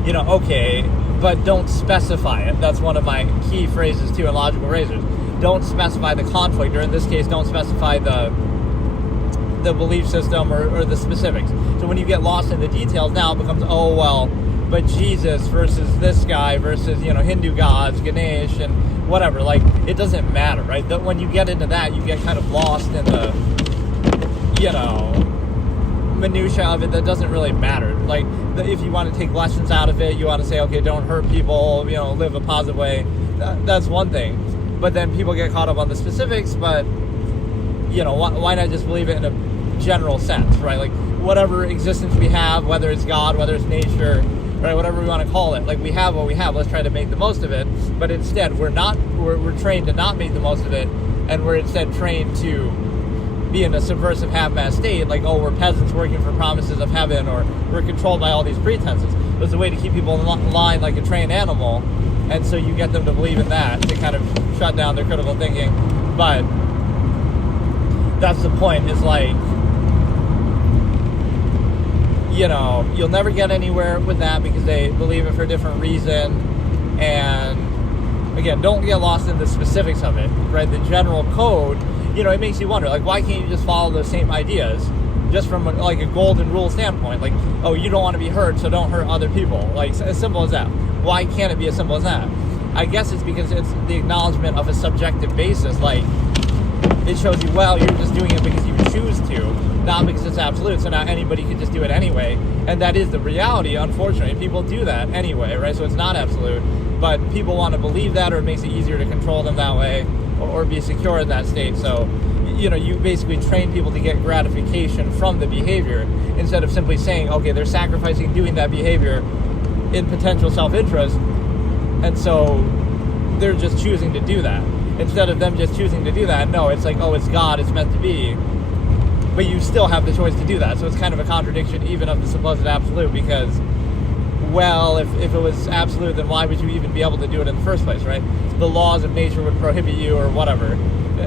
okay, but don't specify it. That's one of my key phrases too in logical razors. Don't specify the conflict, or in this case, don't specify the belief system or the specifics. So when you get lost in the details, now it becomes, but Jesus versus this guy versus, Hindu gods, Ganesh, and whatever. It doesn't matter, That when you get into that, you get kind of lost in the, minutia of it that doesn't really matter. Like, if you want to take lessons out of it, you want to say, okay, don't hurt people, live a positive way. That's one thing. But then people get caught up on the specifics, but, why not just believe it in a general sense, right? Like, whatever existence we have, whether it's God, whether it's nature, right, whatever we want to call it, like, we have what we have, let's try to make the most of it. But instead, we're trained to not make the most of it, and we're instead trained to be in a subversive half-mast state, like, oh, we're peasants working for promises of heaven, or we're controlled by all these pretenses. It's a way to keep people in line like a trained animal, and so you get them to believe in that to kind of shut down their critical thinking. But that's the point, is like, you'll never get anywhere with that because they believe it for a different reason. And again, don't get lost in the specifics of it, right? The general code, it makes you wonder, like, why can't you just follow those same ideas just from a golden rule standpoint? Like, oh, you don't want to be hurt, so don't hurt other people. Like, as simple as that. Why can't it be as simple as that? I guess it's because it's the acknowledgement of a subjective basis. Like, it shows you, well, you're just doing it because you choose to, not because it's absolute, so now anybody can just do it anyway. And that is the reality, unfortunately. People do that anyway, right? So it's not absolute, but people want to believe that, or it makes it easier to control them that way, or be secure in that state. So, you basically train people to get gratification from the behavior, instead of simply saying, okay, they're sacrificing doing that behavior in potential self-interest, and so they're just choosing to do that. Instead of them just choosing to do that, no, it's like, oh, it's God, it's meant to be. But you still have the choice to do that. So it's kind of a contradiction even of the supposed absolute, because, well, if it was absolute, then why would you even be able to do it in the first place, right? The laws of nature would prohibit you, or whatever.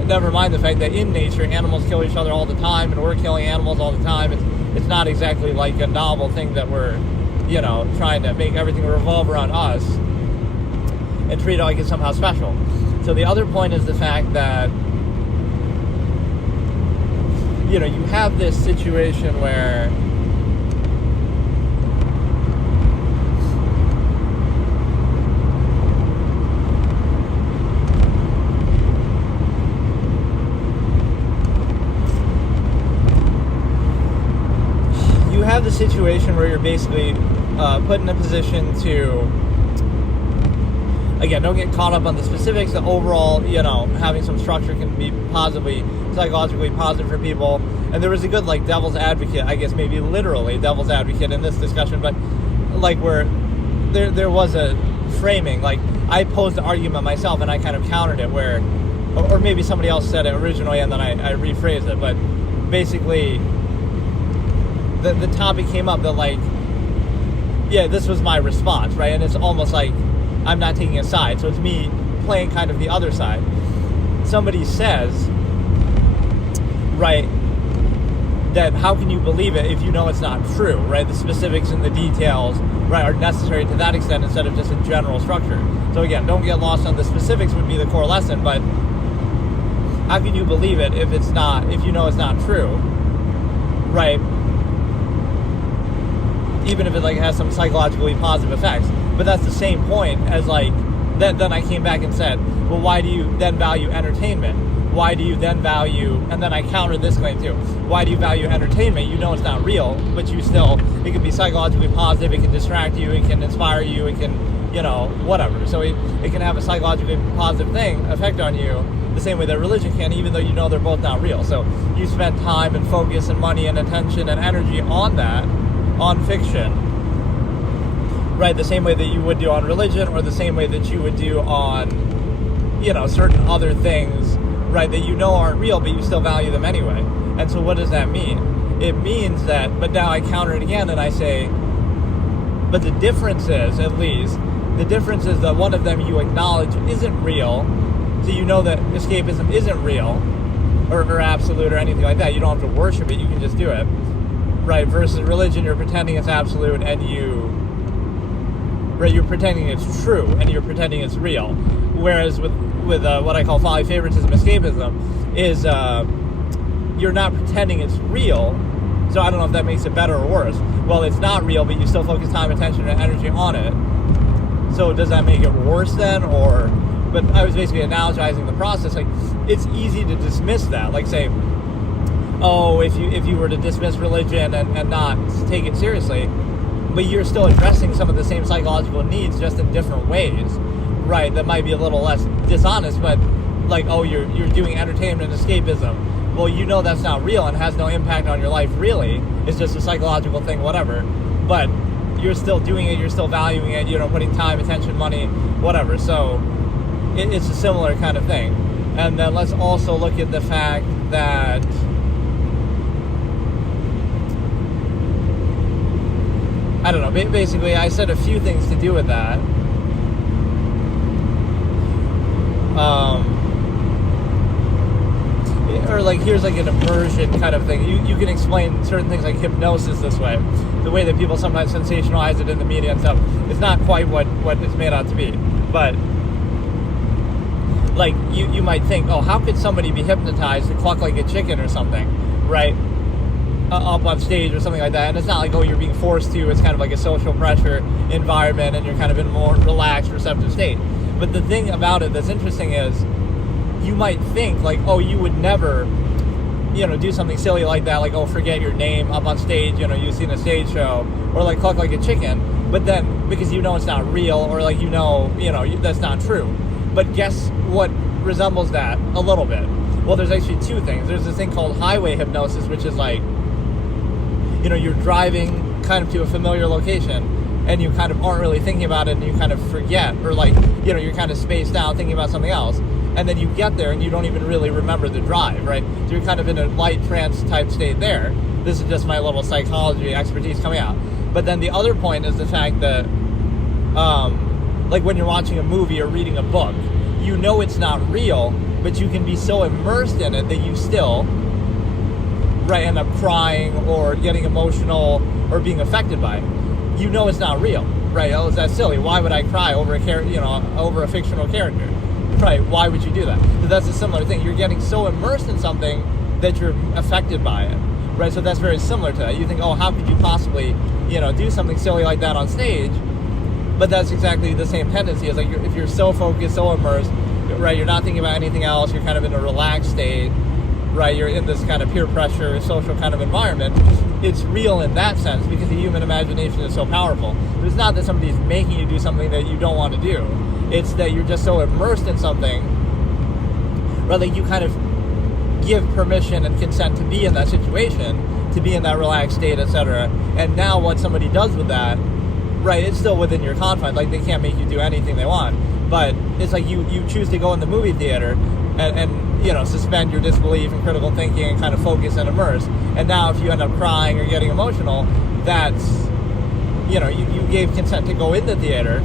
Never mind the fact that in nature, animals kill each other all the time, and we're killing animals all the time. It's not exactly like a novel thing that we're, trying to make everything revolve around us and treat it like it's somehow special. So the other point is the fact that, you have this situation where you're basically put in a position to, again, don't get caught up on the specifics. The overall, having some structure can be psychologically positive for people. And there was a good, devil's advocate, I guess maybe literally devil's advocate in this discussion, but where there was a framing, I posed the argument myself and I kind of countered it where, or maybe somebody else said it originally and then I rephrased it, but basically the topic came up that this was my response, right? And it's almost like I'm not taking a side, so it's me playing kind of the other side. Somebody says, right, that how can you believe it if you know it's not true, right? The specifics and the details, right, are necessary to that extent instead of just a general structure. So again, don't get lost on the specifics would be the core lesson, but how can you believe it if you know it's not true, right? Even if it has some psychologically positive effects. But that's the same point as then I came back and said, well, why do you then value entertainment? Why do you then value, and then I countered this claim too, why do you value entertainment? You know it's not real, but it can be psychologically positive, it can distract you, it can inspire you, it can, whatever. So it can have a psychologically positive effect on you, the same way that religion can, even though they're both not real. So you spend time and focus and money and attention and energy on that, on fiction, right, the same way that you would do on religion, or the same way that you would do on, certain other things, right, that aren't real, but you still value them anyway. And so what does that mean? It means that, but now I counter it again and I say, but the difference is that one of them you acknowledge isn't real, so you know that escapism isn't real, or absolute, or anything like that. You don't have to worship it, you can just do it. Right, versus religion, you're pretending it's absolute, and you're pretending it's true, and you're pretending it's real. Whereas with what I call folly, favoritism, escapism, is you're not pretending it's real. So I don't know if that makes it better or worse. Well, it's not real, but you still focus time, attention, and energy on it. So does that make it worse then, or? But I was basically analogizing the process. It's easy to dismiss that. Say, oh, if you were to dismiss religion and not take it seriously, but you're still addressing some of the same psychological needs just in different ways, right? That might be a little less dishonest, but like, oh, you're doing entertainment and escapism. Well, you know that's not real and has no impact on your life really. It's just a psychological thing, whatever. But you're still doing it, you're still valuing it, putting time, attention, money, whatever. So it's a similar kind of thing. And then let's also look at the fact that I don't know, basically I said a few things to do with that. Or like, here's like an immersion kind of thing. You can explain certain things like hypnosis this way. The way that people sometimes sensationalize it in the media and stuff, it's not quite what it's made out to be. But like, you might think, oh, how could somebody be hypnotized to cluck like a chicken or something, right? Up on stage or something like that. And it's not like, oh, you're being forced to. It's kind of like a social pressure environment and you're kind of in a more relaxed, receptive state. But the thing about it that's interesting is you might think like, oh, you would never, do something silly like that, like, oh, forget your name up on stage, you've seen a stage show, or like cluck like a chicken. But then, because it's not real, or like, that's not true. But guess what resembles that a little bit? Well, there's actually two things. There's this thing called highway hypnosis, which is like, you're driving kind of to a familiar location and you kind of aren't really thinking about it and you kind of forget, or like, you're kind of spaced out thinking about something else. And then you get there and you don't even really remember the drive, right? So you're kind of in a light trance type state there. This is just my little psychology expertise coming out. But then the other point is the fact that, like when you're watching a movie or reading a book, it's not real, but you can be so immersed in it that you still, right, end up crying or getting emotional or being affected by it. It's not real, right? Oh, is that silly? Why would I cry over over a fictional character? Right, why would you do that? So that's a similar thing. You're getting so immersed in something that you're affected by it, right? So that's very similar to that. You think, oh, how could you possibly, do something silly like that on stage? But that's exactly the same tendency. It's like if you're so focused, so immersed, right, you're not thinking about anything else, you're kind of in a relaxed state, right, you're in this kind of peer pressure, social kind of environment. It's real in that sense because the human imagination is so powerful. But it's not that somebody's making you do something that you don't want to do. It's that you're just so immersed in something, right, that you kind of give permission and consent to be in that situation, to be in that relaxed state, etc. And now what somebody does with that, right, it's still within your confines. Like, they can't make you do anything they want. But it's like you choose to go in the movie theater and suspend your disbelief and critical thinking and kind of focus and immerse. And now if you end up crying or getting emotional, that's, you gave consent to go in the theater,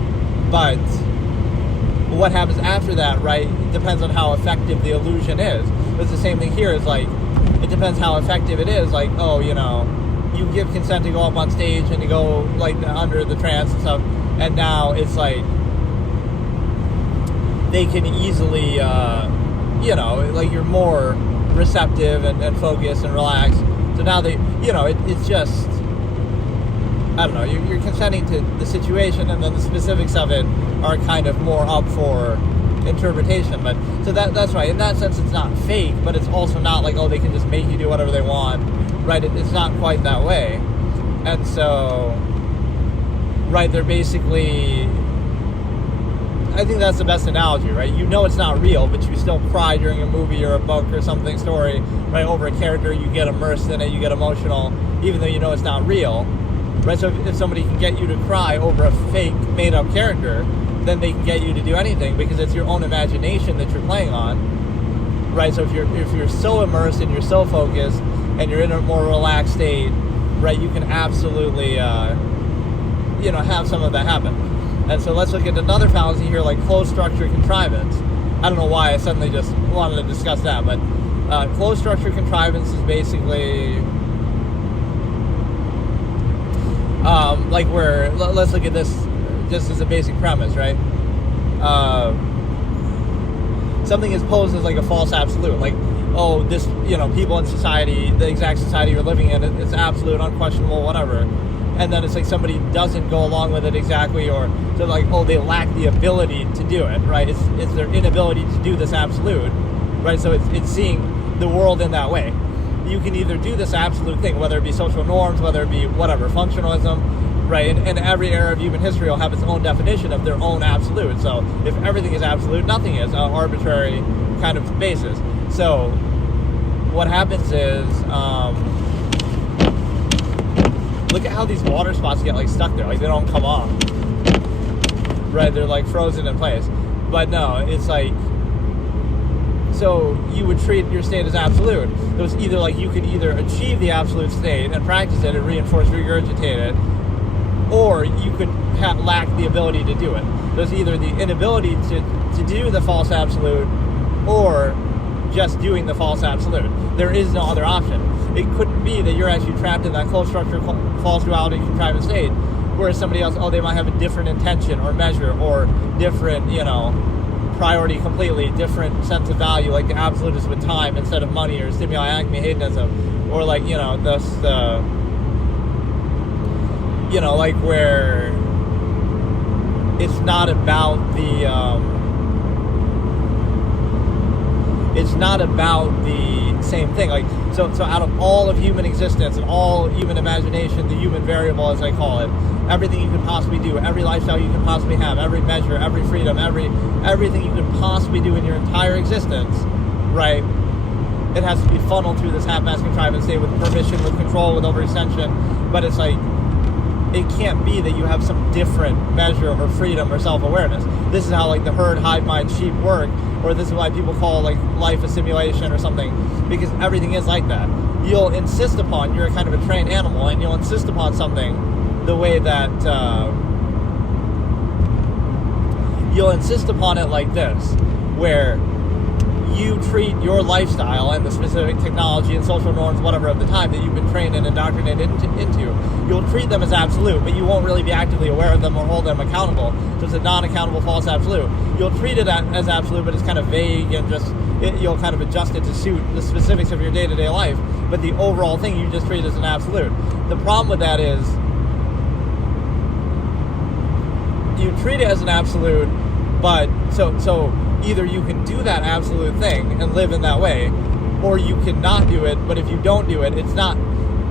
but what happens after that, right, depends on how effective the illusion is. It's the same thing here. It's like, it depends how effective it is. Like, oh, you give consent to go up on stage and to go like under the trance and stuff, and now it's like they can easily like you're more receptive and focused and relaxed. So now they, it's just, I don't know, you're consenting to the situation, and then the specifics of it are kind of more up for interpretation. But so that's right. In that sense, it's not fake, but it's also not like, oh, they can just make you do whatever they want, right? It's not quite that way. And so, right, they're basically, I think that's the best analogy, right? It's not real, but you still cry during a movie or a book or something, story, right, over a character. You get immersed in it, you get emotional, even though it's not real, right? So if somebody can get you to cry over a fake, made-up character, then they can get you to do anything because it's your own imagination that you're playing on, right? So if you're so immersed and you're so focused and you're in a more relaxed state, right, you can absolutely, have some of that happen. And so let's look at another fallacy here, like closed structure contrivance. I don't know why I suddenly just wanted to discuss that, but closed structure contrivance is basically like where, let's look at this just as a basic premise, right? Something is posed as like a false absolute, like, oh, this, people in society, the exact society you're living in, it's absolute, unquestionable, whatever. And then it's like somebody doesn't go along with it exactly, or they're like, oh, they lack the ability to do it, right? It's their inability to do this absolute, right? So it's seeing the world in that way. you can either do this absolute thing, whether it be social norms, whether it be whatever, functionalism, right? And every era of human history will have its own definition of their own absolute. So if everything is absolute, nothing is, an arbitrary kind of basis. So what happens is, look at how these water spots get like stuck there, like they don't come off, right? They're like frozen in place. But no, it's like, so you would treat your state as absolute. It was either like you could either achieve the absolute state and practice it and reinforce, regurgitate it, or you could lack the ability to do it. There's either the inability to do the false absolute, or just doing the false absolute. There is no other option. It couldn't be that you're actually trapped in that closed structure, false duality, contrivance state, whereas somebody else, they might have a different intention or measure or different, priority, completely different sense of value, like the absolutist with time instead of money, or stimuli, acme, hedonism, or like, like where it's not about the same thing. Like, so out of all of human existence and all human imagination, the human variable, as I call it, everything you can possibly do, every lifestyle you can possibly have, every measure, every freedom, everything you can possibly do in your entire existence, right? It has to be funneled through this half-mass contrivance state with permission, with control, with overextension. But it's like, it can't be that you have some different measure or freedom or self-awareness. This is how like the herd, hive mind, sheep work, or this is why people call like life a simulation or something, because everything is like that. You'll insist upon, you're a kind of a trained animal, and you'll insist upon something the way that you'll insist upon it like this, where you treat your lifestyle and the specific technology and social norms, whatever, of the time that you've been trained and indoctrinated into, you'll treat them as absolute, but you won't really be actively aware of them or hold them accountable. So it's a non-accountable false absolute. You'll treat it as absolute, but it's kind of vague, and you'll kind of adjust it to suit the specifics of your day-to-day life. But the overall thing you just treat as an absolute. The problem with that is you treat it as an absolute, but so either you can do that absolute thing and live in that way, or you cannot do it. But if you don't do it, it's not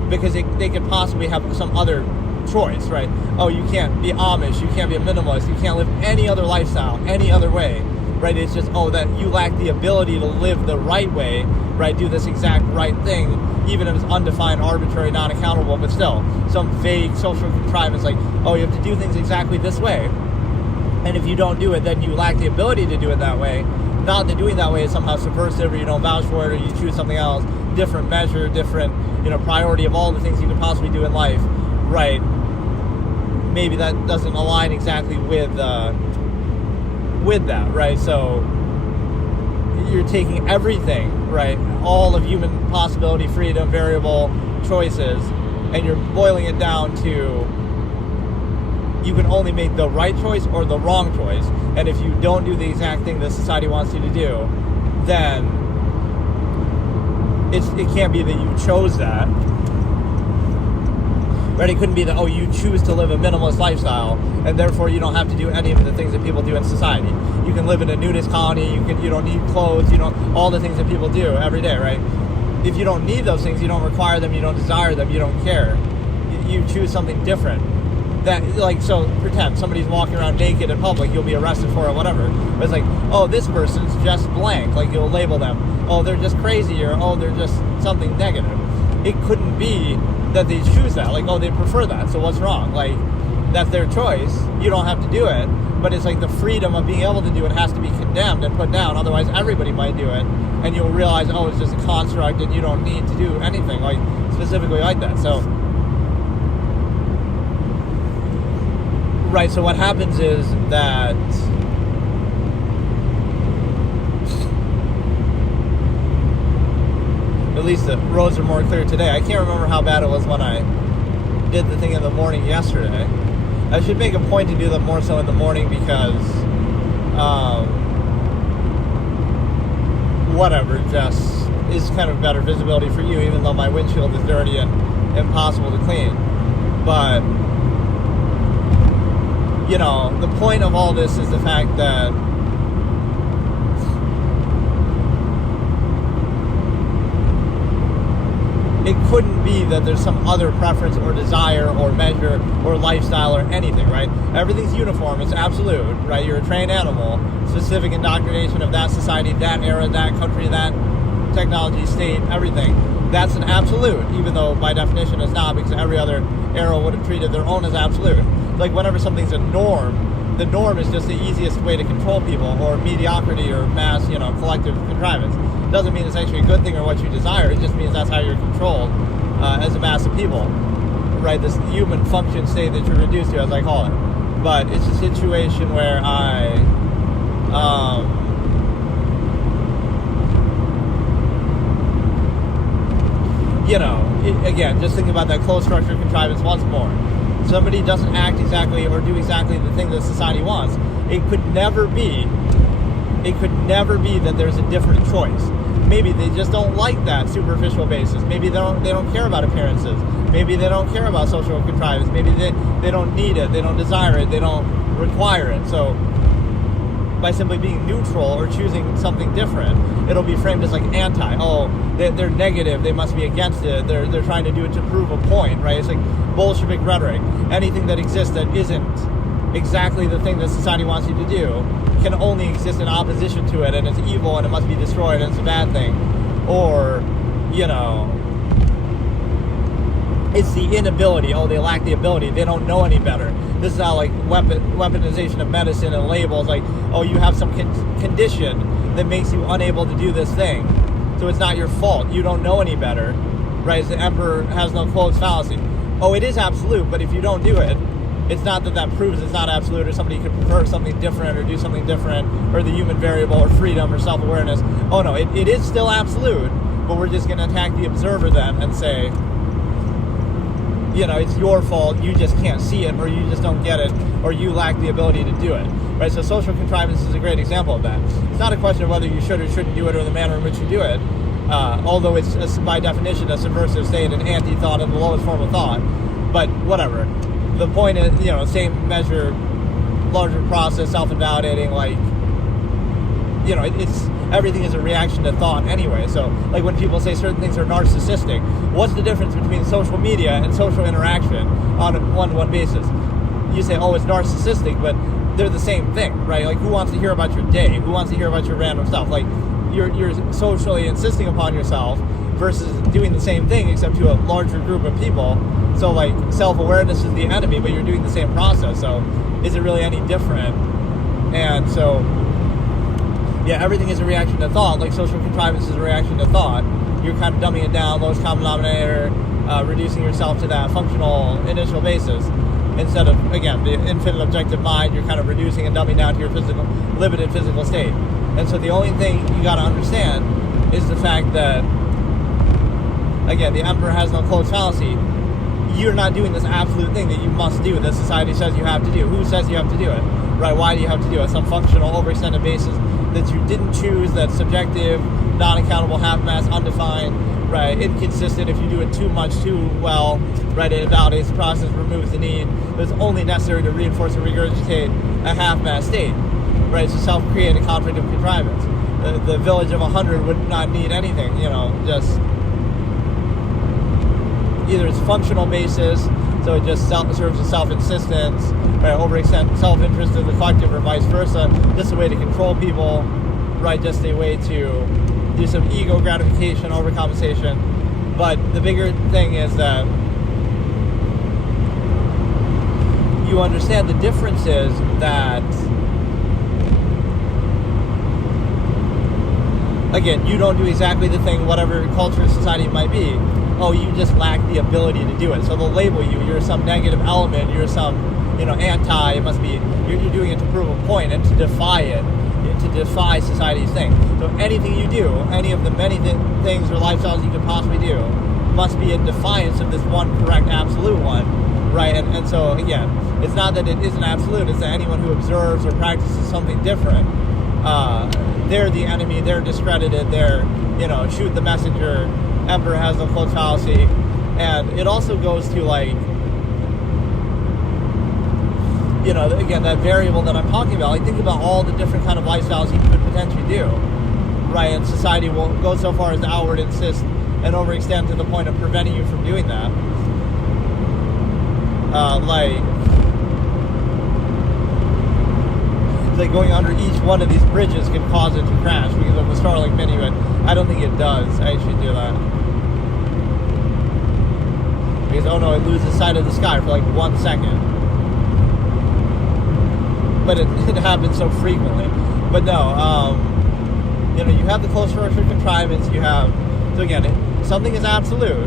because they could possibly have some other choice, right? Oh, you can't be Amish, you can't be a minimalist, you can't live any other lifestyle, any other way, right? It's just, that you lack the ability to live the right way, right? Do this exact right thing, even if it's undefined, arbitrary, non-accountable, but still some vague social contrivance, like, you have to do things exactly this way. And if you don't do it, then you lack the ability to do it that way. Not that doing that way is somehow subversive, or you don't vouch for it, or you choose something else, different measure, different, priority of all the things you can possibly do in life, right? Maybe that doesn't align exactly with that, right? So you're taking everything, right? All of human possibility, freedom, variable choices, and you're boiling it down to, you can only make the right choice or the wrong choice. And if you don't do the exact thing that society wants you to do, then it can't be that you chose that. Right? It couldn't be that, you choose to live a minimalist lifestyle, and therefore you don't have to do any of the things that people do in society. You can live in a nudist colony, you don't need clothes, all the things that people do every day, right? If you don't need those things, you don't require them, you don't desire them, you don't care. You choose something different. That, like, so pretend somebody's walking around naked in public, you'll be arrested for it, whatever. But it's like, this person's just blank. Like, you'll label them, they're just crazy, or they're just something negative. It couldn't be that they choose that. Like, they prefer that, so what's wrong? Like, that's their choice. You don't have to do it. But it's like the freedom of being able to do it has to be condemned and put down. Otherwise, everybody might do it. And you'll realize, it's just a construct and you don't need to do anything, like, specifically like that. So, right, so what happens is that at least the roads are more clear today. I can't remember how bad it was when I did the thing in the morning yesterday. I should make a point to do them more so in the morning because just is kind of better visibility for you, even though my windshield is dirty and impossible to clean. But the point of all this is the fact that it couldn't be that there's some other preference or desire or measure or lifestyle or anything, right? Everything's uniform, it's absolute, right? You're a trained animal, specific indoctrination of that society, that era, that country, that technology, state, everything. That's an absolute, even though by definition it's not, because every other era would have treated their own as absolute. Like whenever something's a norm, the norm is just the easiest way to control people, or mediocrity, or mass, collective contrivance. It doesn't mean it's actually a good thing or what you desire. It just means that's how you're controlled as a mass of people, right? This human function state that you're reduced to, as I call it. But it's a situation where again, just think about that close structure contrivance once more. Somebody doesn't act exactly or do exactly the thing that society wants. It could never be that there's a different choice. Maybe they just don't like that superficial basis. Maybe they don't care about appearances. Maybe they don't care about social contrivance. Maybe they don't need it. They don't desire it. They don't require it. So by simply being neutral or choosing something different, it'll be framed as like anti. Oh, they're negative. They must be against it. They're trying to do it to prove a point, right? It's like Bolshevik rhetoric. Anything that exists that isn't exactly the thing that society wants you to do can only exist in opposition to it, and it's evil and it must be destroyed and it's a bad thing. Or, it's the inability. Oh, they lack the ability. They don't know any better. This is how like weaponization of medicine and labels, like, oh, you have some condition that makes you unable to do this thing. So it's not your fault. You don't know any better, right? The emperor has no clothes fallacy. Oh, it is absolute, but if you don't do it, it's not that proves it's not absolute, or somebody could prefer something different or do something different, or the human variable or freedom or self-awareness. Oh no, it is still absolute, but we're just going to attack the observer then and say, it's your fault, you just can't see it, or you just don't get it, or you lack the ability to do it, right? So social contrivance is a great example of that. It's not a question of whether you should or shouldn't do it, or the manner in which you do it, although it's by definition a subversive state, an anti-thought, and the lowest form of thought, but whatever. The point is, same measure, larger process, self-invalidating, like, it's everything is a reaction to thought anyway. So, like when people say certain things are narcissistic, what's the difference between social media and social interaction on a one-to-one basis? You say, oh, it's narcissistic, but they're the same thing, right? Like, who wants to hear about your day? Who wants to hear about your random stuff? Like, you're socially insisting upon yourself versus doing the same thing except to a larger group of people. So, like, self-awareness is the enemy, but you're doing the same process. So, is it really any different? And so, yeah, everything is a reaction to thought. Like, social contrivance is a reaction to thought. You're kind of dumbing it down, lowest common denominator, reducing yourself to that functional initial basis. Instead of, again, the infinite objective mind, you're kind of reducing and dumbing down to your limited physical state. And so the only thing you got to understand is the fact that, again, the emperor has no clothes fallacy. You're not doing this absolute thing that you must do, that society says you have to do. Who says you have to do it? Right? Why do you have to do it? Some functional, overextended basis that you didn't choose, that's subjective, non-accountable, half-mass, undefined, right? Inconsistent. If you do it too much, too well, right? It invalidates the process, removes the need. It's only necessary to reinforce and regurgitate a half-mass state, right? It's a self-created conflict of contrivance. The village of 100 would not need anything, just either it's functional basis, so it just serves as self-insistence, right? Overextend self-interest to the collective, or vice versa. Just a way to control people, right? Just a way to do some ego gratification, overcompensation. But the bigger thing is that you understand the difference is that, again, you don't do exactly the thing, whatever culture or society it might be. Oh, you just lack the ability to do it. So they'll label you. You're some negative element. You're some, anti. It must be, you're doing it to prove a point and to defy it, to defy society's thing. So anything you do, any of the many things or lifestyles you could possibly do, must be in defiance of this one correct absolute one, right? And so, again, it's not that it isn't absolute. It's that anyone who observes or practices something different, they're the enemy. They're discredited. They're, shoot the messenger. Emperor has no clothes fallacy. And it also goes to, like, again, that variable that I'm talking about. Like, think about all the different kind of lifestyles you could potentially do, right? And society will go so far as to outward insist and overextend to the point of preventing you from doing that. Like going under each one of these bridges could cause it to crash because of the Starlink mini, but I don't think it does actually do that. Because, oh no, it loses sight of the sky for like 1 second. But it happens so frequently. But no, you have the close structure contrivance, you have, so again, something is absolute.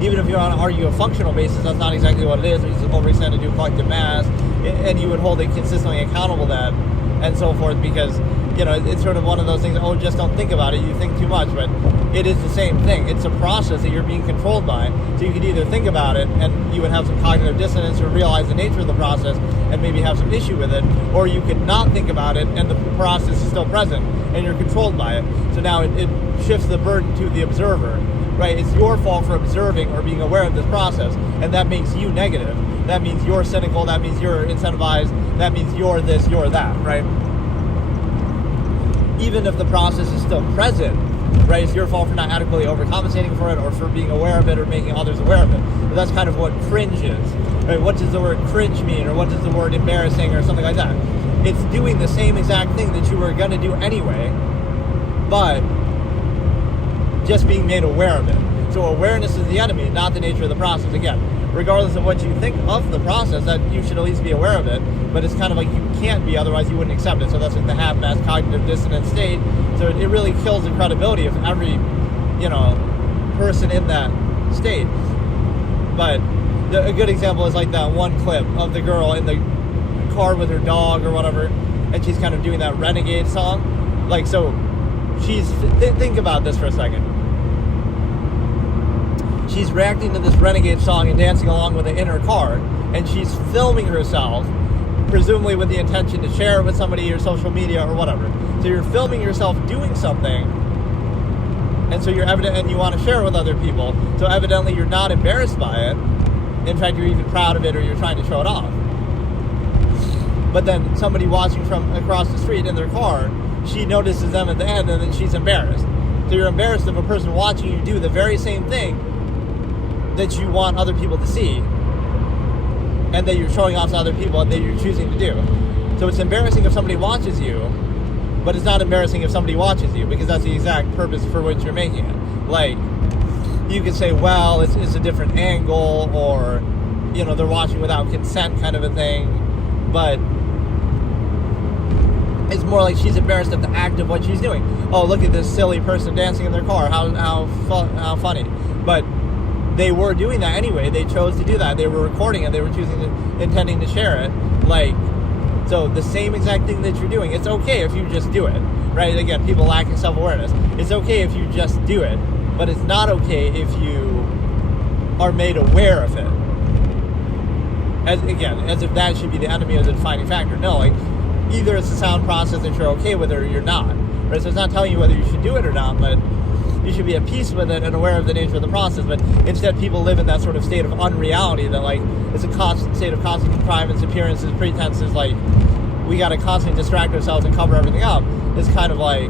Even if you want to argue a functional basis, that's not exactly what it is. It's overextended to collective mass, and you would hold it consistently accountable to that, and so forth, because, it's sort of one of those things, just don't think about it, you think too much, but it is the same thing. It's a process that you're being controlled by, so you could either think about it, and you would have some cognitive dissonance, or realize the nature of the process, and maybe have some issue with it, or you could not think about it, and the process is still present, and you're controlled by it. So now it shifts the burden to the observer, right? It's your fault for observing or being aware of this process, and that makes you negative. That means you're cynical, that means you're incentivized, that means you're this, you're that, right? Even if the process is still present, right, it's your fault for not adequately overcompensating for it, or for being aware of it, or making others aware of it. But that's kind of what cringe is, right? What does the word cringe mean, or what does the word embarrassing, or something like that? It's doing the same exact thing that you were going to do anyway, but just being made aware of it. So awareness is the enemy, not the nature of the process. Again, regardless of what you think of the process, that you should at least be aware of it, but it's kind of like you can't be, otherwise you wouldn't accept it. So that's like the half-mass cognitive dissonance state. So it really kills the credibility of every, person in that state. But a good example is like that one clip of the girl in the car with her dog or whatever, and she's kind of doing that Renegade song. Like, so she's, think about this for a second. She's reacting to this Renegade song and dancing along with it in her car, and she's filming herself, presumably with the intention to share it with somebody or social media or whatever. So you're filming yourself doing something, and so you're evident, and you want to share it with other people. So evidently you're not embarrassed by it. In fact, you're even proud of it, or you're trying to show it off. But then somebody watching from across the street in their car, she notices them at the end, and then she's embarrassed. So you're embarrassed of a person watching you do the very same thing that you want other people to see, and that you're showing off to other people, and that you're choosing to do. So it's embarrassing if somebody watches you, but it's not embarrassing if somebody watches you, because that's the exact purpose for which you're making it. Like, you could say, well, it's a different angle, or, they're watching without consent kind of a thing, but it's more like she's embarrassed at the act of what she's doing. Oh, look at this silly person dancing in their car, how funny. But they were doing that anyway. They chose to do that. They were recording it. They were intending to share it. Like, so the same exact thing that you're doing, it's okay if you just do it, right? Again, people lacking self-awareness. It's okay if you just do it, but it's not okay if you are made aware of it. As if that should be the enemy of the defining factor. No, like, either it's a sound process that you're okay with it, or you're not, right? So it's not telling you whether you should do it or not, but you should be at peace with it and aware of the nature of the process. But instead, people live in that sort of state of unreality that, like, it's a constant state of constant contrivance, appearances, pretenses. Like, we got to constantly distract ourselves and cover everything up. It's kind of like,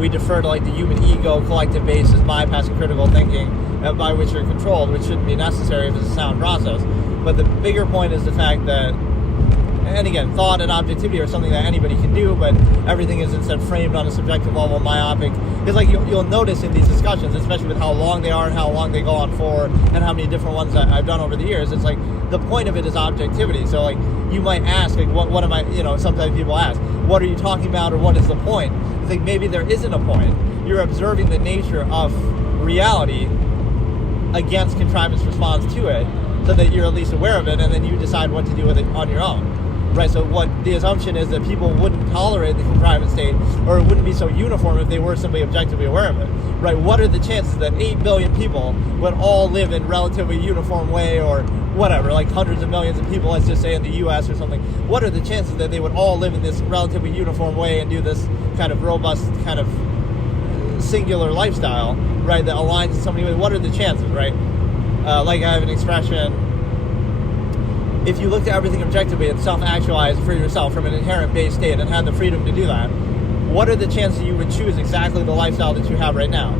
we defer to like the human ego, collective basis, bypassing critical thinking, by which you're controlled, which shouldn't be necessary if it's a sound process. But the bigger point is the fact that, and again, thought and objectivity are something that anybody can do, but everything is instead framed on a subjective level, myopic. Because like you'll notice in these discussions, especially with how long they are and how long they go on for, and how many different ones that I've done over the years, it's like the point of it is objectivity. So like you might ask, like, what am I, sometimes people ask, what are you talking about, or what is the point? It's like, maybe there isn't a point. You're observing the nature of reality against contrivance response to it, so that you're at least aware of it, and then you decide what to do with it on your own. Right, so what the assumption is that people wouldn't tolerate the contrivance state, or it wouldn't be so uniform if they were simply objectively aware of it. Right, what are the chances that 8 billion people would all live in relatively uniform way, or whatever, like hundreds of millions of people, let's just say in the US or something? What are the chances that they would all live in this relatively uniform way and do this kind of robust, kind of singular lifestyle, right, that aligns with somebody? What are the chances, right? Like I have an expression, if you looked at everything objectively and self-actualized for yourself from an inherent base state and had the freedom to do that, what are the chances you would choose exactly the lifestyle that you have right now?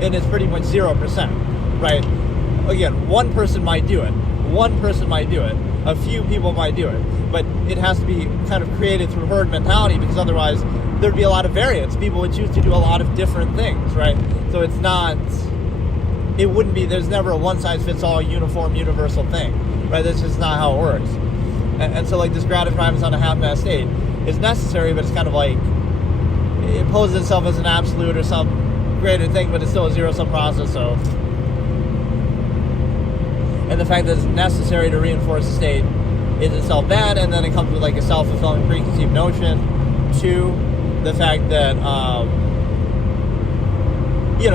And it's pretty much 0%, right? Again, one person might do it. One person might do it. A few people might do it. But it has to be kind of created through herd mentality, because otherwise there'd be a lot of variance. People would choose to do a lot of different things, right? So it wouldn't be, there's never a one-size-fits-all, uniform, universal thing, right? That's just not how it works. And so like this Contrivance on a half-mass state is necessary, but it's kind of like, it poses itself as an absolute or some greater thing, but it's still a zero-sum process, so. And the fact that it's necessary to reinforce the state is itself bad, and then it comes with like a self-fulfilling preconceived notion. 2, the fact that,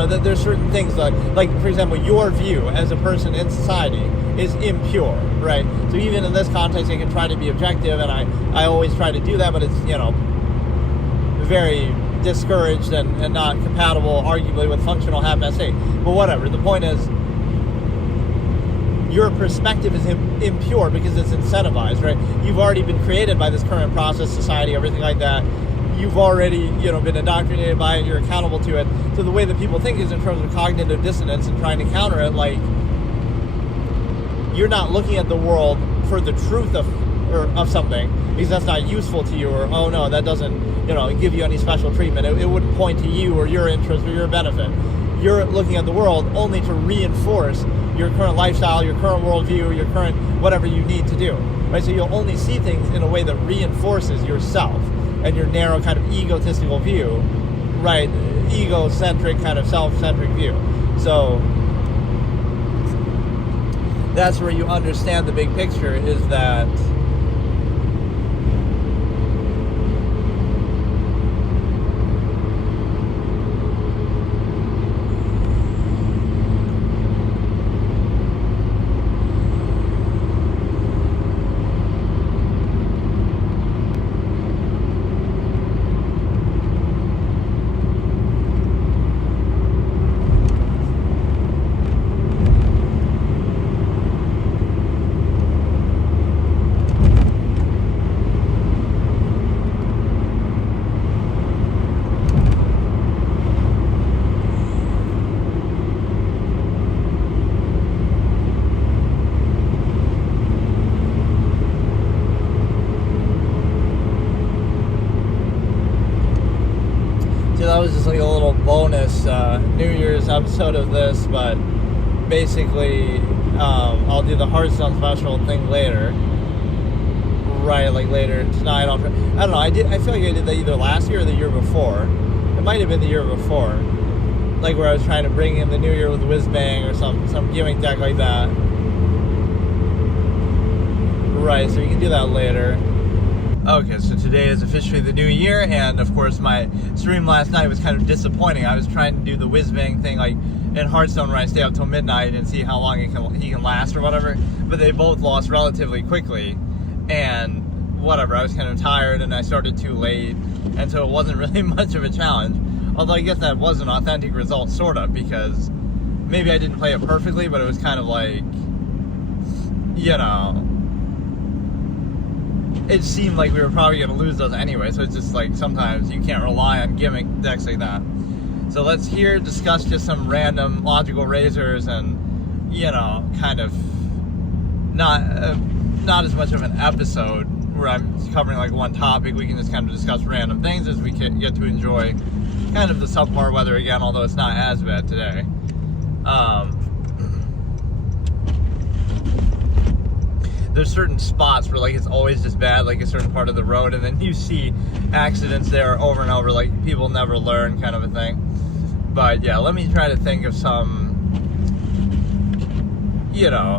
that there's certain things like, for example, your view as a person in society is impure, right? So even in this context, I can try to be objective, and I always try to do that, but it's, very discouraged and not compatible, arguably, with functional half-mass state. But whatever, the point is, your perspective is impure because it's incentivized, right? You've already been created by this current process, society, everything like that. You've already, been indoctrinated by it. You're accountable to it. So the way that people think is in terms of cognitive dissonance and trying to counter it. Like, you're not looking at the world for the truth of something because that's not useful to you, or oh no, that doesn't, give you any special treatment. It wouldn't point to you or your interest or your benefit. You're looking at the world only to reinforce your current lifestyle, your current worldview, your current whatever you need to do, right? So you'll only see things in a way that reinforces yourself and your narrow kind of egotistical view, right? Egocentric kind of self-centric view. So that's where you understand the big picture, is that that was just like a little bonus New Year's episode of this, but basically I'll do the Hearthstone special thing later, right? Like later tonight. I don't know. I feel like I did that either last year or the year before. It might have been the year before, like where I was trying to bring in the New Year with Whiz Bang or some gimmick deck like that. Right. So you can do that later. Okay, so today is officially the new year, and of course my stream last night was kind of disappointing. I was trying to do the whiz-bang thing, like in Hearthstone, where I stay up till midnight and see how long he can last or whatever, but they both lost relatively quickly, and whatever, I was kind of tired, and I started too late, and so it wasn't really much of a challenge, although I guess that was an authentic result, sort of, because maybe I didn't play it perfectly, but it was kind of like, it seemed like we were probably going to lose those anyway, so it's just like sometimes you can't rely on gimmick decks like that. So let's discuss just some random logical razors and, kind of not as much of an episode where I'm covering like one topic. We can just kind of discuss random things as we can get to enjoy kind of the subpar weather again, although it's not as bad today. There's certain spots where like it's always just bad, like a certain part of the road, and then you see accidents there over and over, like people never learn kind of a thing. But yeah, let me try to think of some,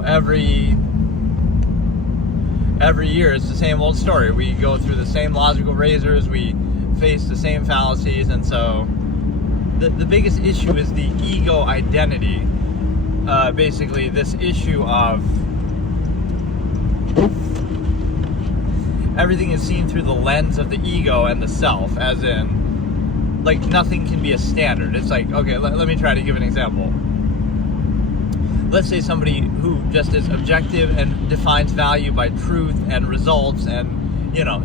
every year it's the same old story. We go through the same logical razors, we face the same fallacies, and so the biggest issue is the ego identity. Basically this issue of everything is seen through the lens of the ego and the self, as in, like, nothing can be a standard. It's like, okay, let me try to give an example. Let's say somebody who just is objective and defines value by truth and results and,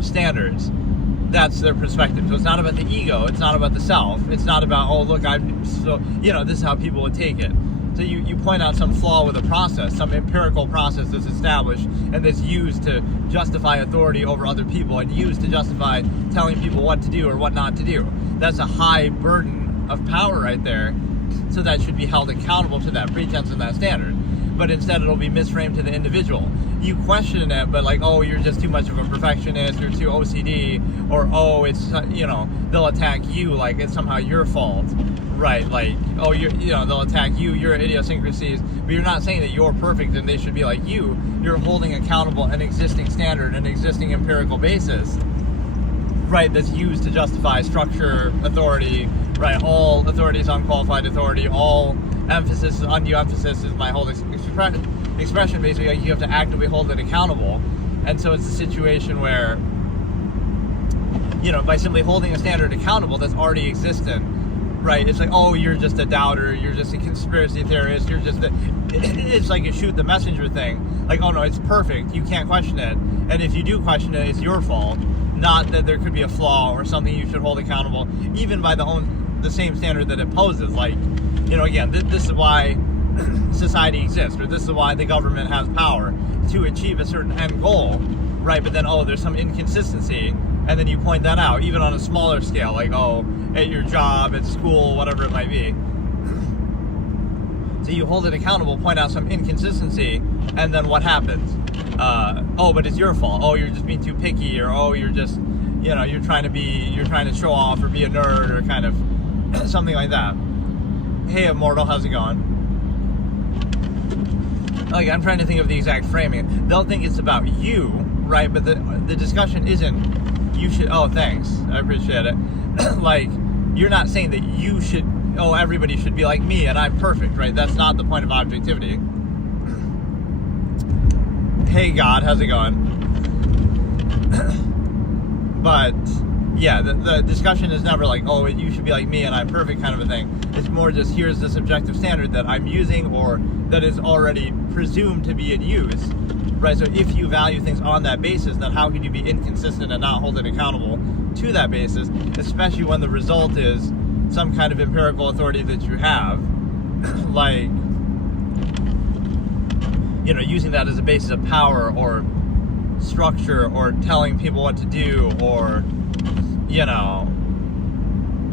standards. that's their perspective. So it's not about the ego, it's not about the self, it's not about, oh look, I'm so, this is how people would take it. So you point out some flaw with a process, some empirical process that's established and that's used to justify authority over other people and used to justify telling people what to do or what not to do. That's a high burden of power right there. So that should be held accountable to that pretense and that standard. But instead it'll be misframed to the individual. You question it, but like, oh, you're just too much of a perfectionist, you're too OCD, or oh, it's, they'll attack you like it's somehow your fault, right? Like, oh, they'll attack you, your idiosyncrasies, but you're not saying that you're perfect and they should be like you. You're holding accountable an existing standard, an existing empirical basis, right, that's used to justify structure, authority, right? All authority is unqualified authority, all emphasis, undue emphasis is my whole expression, basically. Like, you have to actively hold it accountable. And so it's a situation where, by simply holding a standard accountable that's already existent, right, it's like, oh, you're just a doubter, you're just a conspiracy theorist, you're just it's like a shoot the messenger thing. Like, oh no, it's perfect, you can't question it, and if you do question it, it's your fault, not that there could be a flaw or something you should hold accountable, even by the same standard that it poses. Like, again, this is why society exists, or this is why the government has power, to achieve a certain end goal, right? But then, oh, there's some inconsistency, and then you point that out, even on a smaller scale, like, oh, at your job, at school, whatever it might be. So you hold it accountable, point out some inconsistency, and then what happens? Oh, but it's your fault. Oh, you're just being too picky, or oh, you're just, you're trying to show off or be a nerd or kind of something like that. Hey, Immortal, how's it going? Like, I'm trying to think of the exact framing. They'll think it's about you, right? But the discussion isn't, you should, oh, thanks, I appreciate it. Like, you're not saying that you should, oh, everybody should be like me and I'm perfect, right? That's not the point of objectivity. Hey, God, how's it going? But, yeah, the discussion is never like, oh, you should be like me and I'm perfect kind of a thing. It's more just, here's this objective standard that I'm using, or that is already presumed to be in use, right? So if you value things on that basis, then how can you be inconsistent and not hold it accountable to that basis, especially when the result is some kind of empirical authority that you have, like, using that as a basis of power or structure or telling people what to do, or,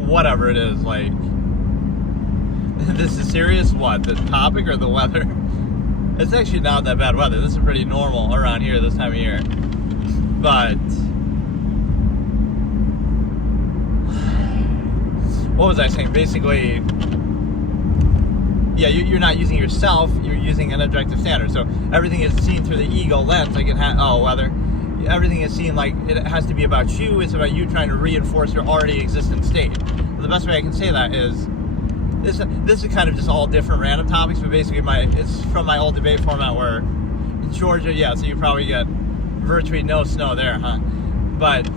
whatever it is. Like, this is serious? What, the topic or the weather? It's actually not that bad weather. This is pretty normal around here this time of year. But what was I saying? Basically, yeah, you're not using yourself, you're using an objective standard. So everything is seen through the ego lens, like weather. Everything is seen like it has to be about you. It's about you trying to reinforce your already existent state. The best way I can say that is, this is kind of just all different random topics, but basically it's from my old debate format where in Georgia, yeah, so you probably get virtually no snow there, huh? But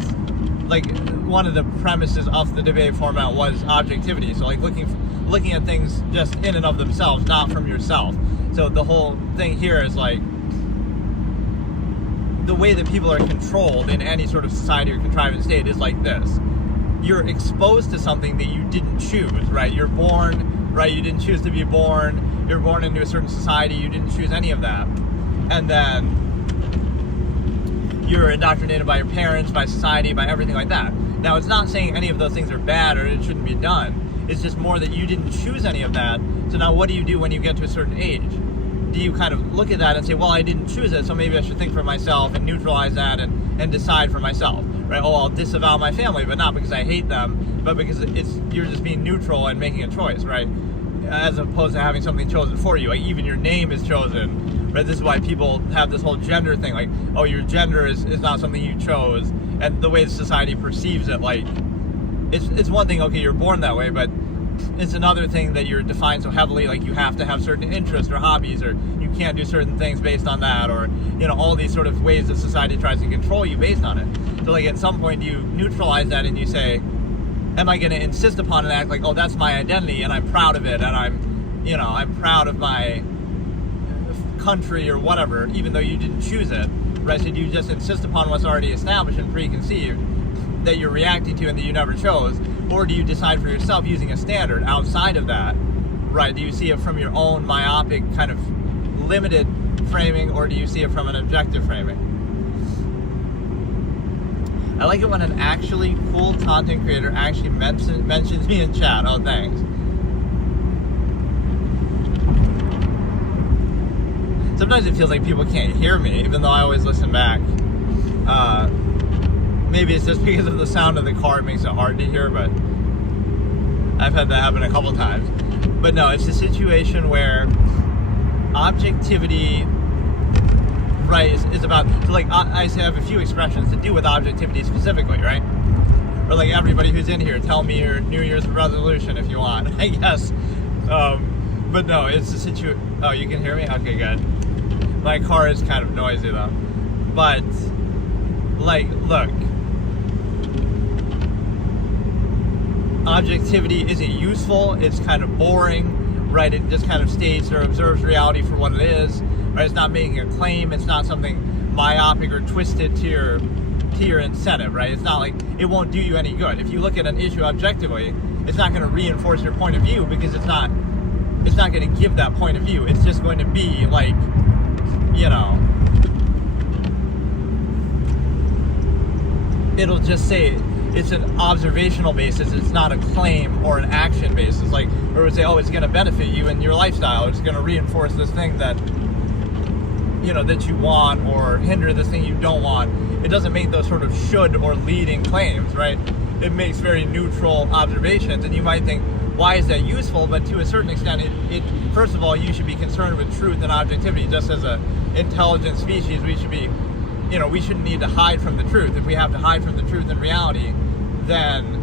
like, one of the premises of the debate format was objectivity. So like looking at things just in and of themselves, not from yourself. So the whole thing here is like, the way that people are controlled in any sort of society or contrivance state is like this. You're exposed to something that you didn't choose, right? You're born, right? You didn't choose to be born. You're born into a certain society. You didn't choose any of that. And then you're indoctrinated by your parents, by society, by everything like that. Now, it's not saying any of those things are bad or it shouldn't be done. It's just more that you didn't choose any of that. So now what do you do when you get to a certain age? Do you kind of look at that and say, well, I didn't choose it, so maybe I should think for myself and neutralize that and decide for myself, right? Oh, I'll disavow my family, but not because I hate them, but because you're just being neutral and making a choice, right? As opposed to having something chosen for you. Like, even your name is chosen, right? This is why people have this whole gender thing, like, oh, your gender is not something you chose, and the way society perceives it, like, it's one thing, okay, you're born that way, but it's another thing that you're defined so heavily, like you have to have certain interests or hobbies, or you can't do certain things based on that, or, all these sort of ways that society tries to control you based on it. So like, at some point you neutralize that and you say, am I going to insist upon and act like, oh, that's my identity and I'm proud of it, and I'm proud of my country or whatever, even though you didn't choose it, right? So do you just insist upon what's already established and preconceived, that you're reacting to and that you never chose? Or do you decide for yourself using a standard outside of that, right? Do you see it from your own myopic kind of limited framing, or do you see it from an objective framing? I like it when an actually cool content creator actually mentions me in chat. Oh, thanks. Sometimes it feels like people can't hear me, even though I always listen back. Maybe it's just because of the sound of the car, it makes it hard to hear, but I've had that happen a couple times. But no, it's a situation where objectivity, right, is about, so like, I have a few expressions to do with objectivity specifically, right? Or like, everybody who's in here, tell me your New Year's resolution if you want, I guess. But no, it's a situation. Oh, you can hear me? Okay, good. My car is kind of noisy though. But, like, look, objectivity isn't useful, it's kind of boring, right? It just kind of states or observes reality for what it is, right? It's not making a claim, it's not something myopic or twisted to your incentive, right? It's not like, it won't do you any good. If you look at an issue objectively, it's not going to reinforce your point of view, because it's not going to give that point of view. It's just going to be like, you know, it'll just say it's an observational basis, it's not a claim or an action basis, like, or it would say, oh, it's going to benefit you in your lifestyle, it's going to reinforce this thing that, you know, that you want, or hinder this thing you don't want. It doesn't make those sort of should or leading claims, right? It makes very neutral observations, and you might think, why is that useful? But to a certain extent, it first of all, you should be concerned with truth and objectivity. Just as an intelligent species, we should be, you know, we shouldn't need to hide from the truth. If we have to hide from the truth and reality, then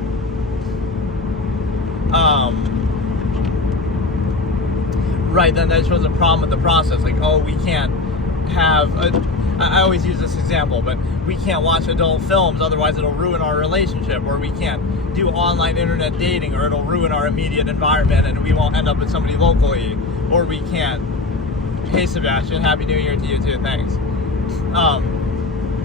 right, then that shows a problem with the process. Like, oh, we can't have I always use this example, but we can't watch adult films, otherwise it'll ruin our relationship, or we can't do online internet dating, or it'll ruin our immediate environment and we won't end up with somebody locally, or we can't, hey Sebastian, Happy New Year to you too, thanks.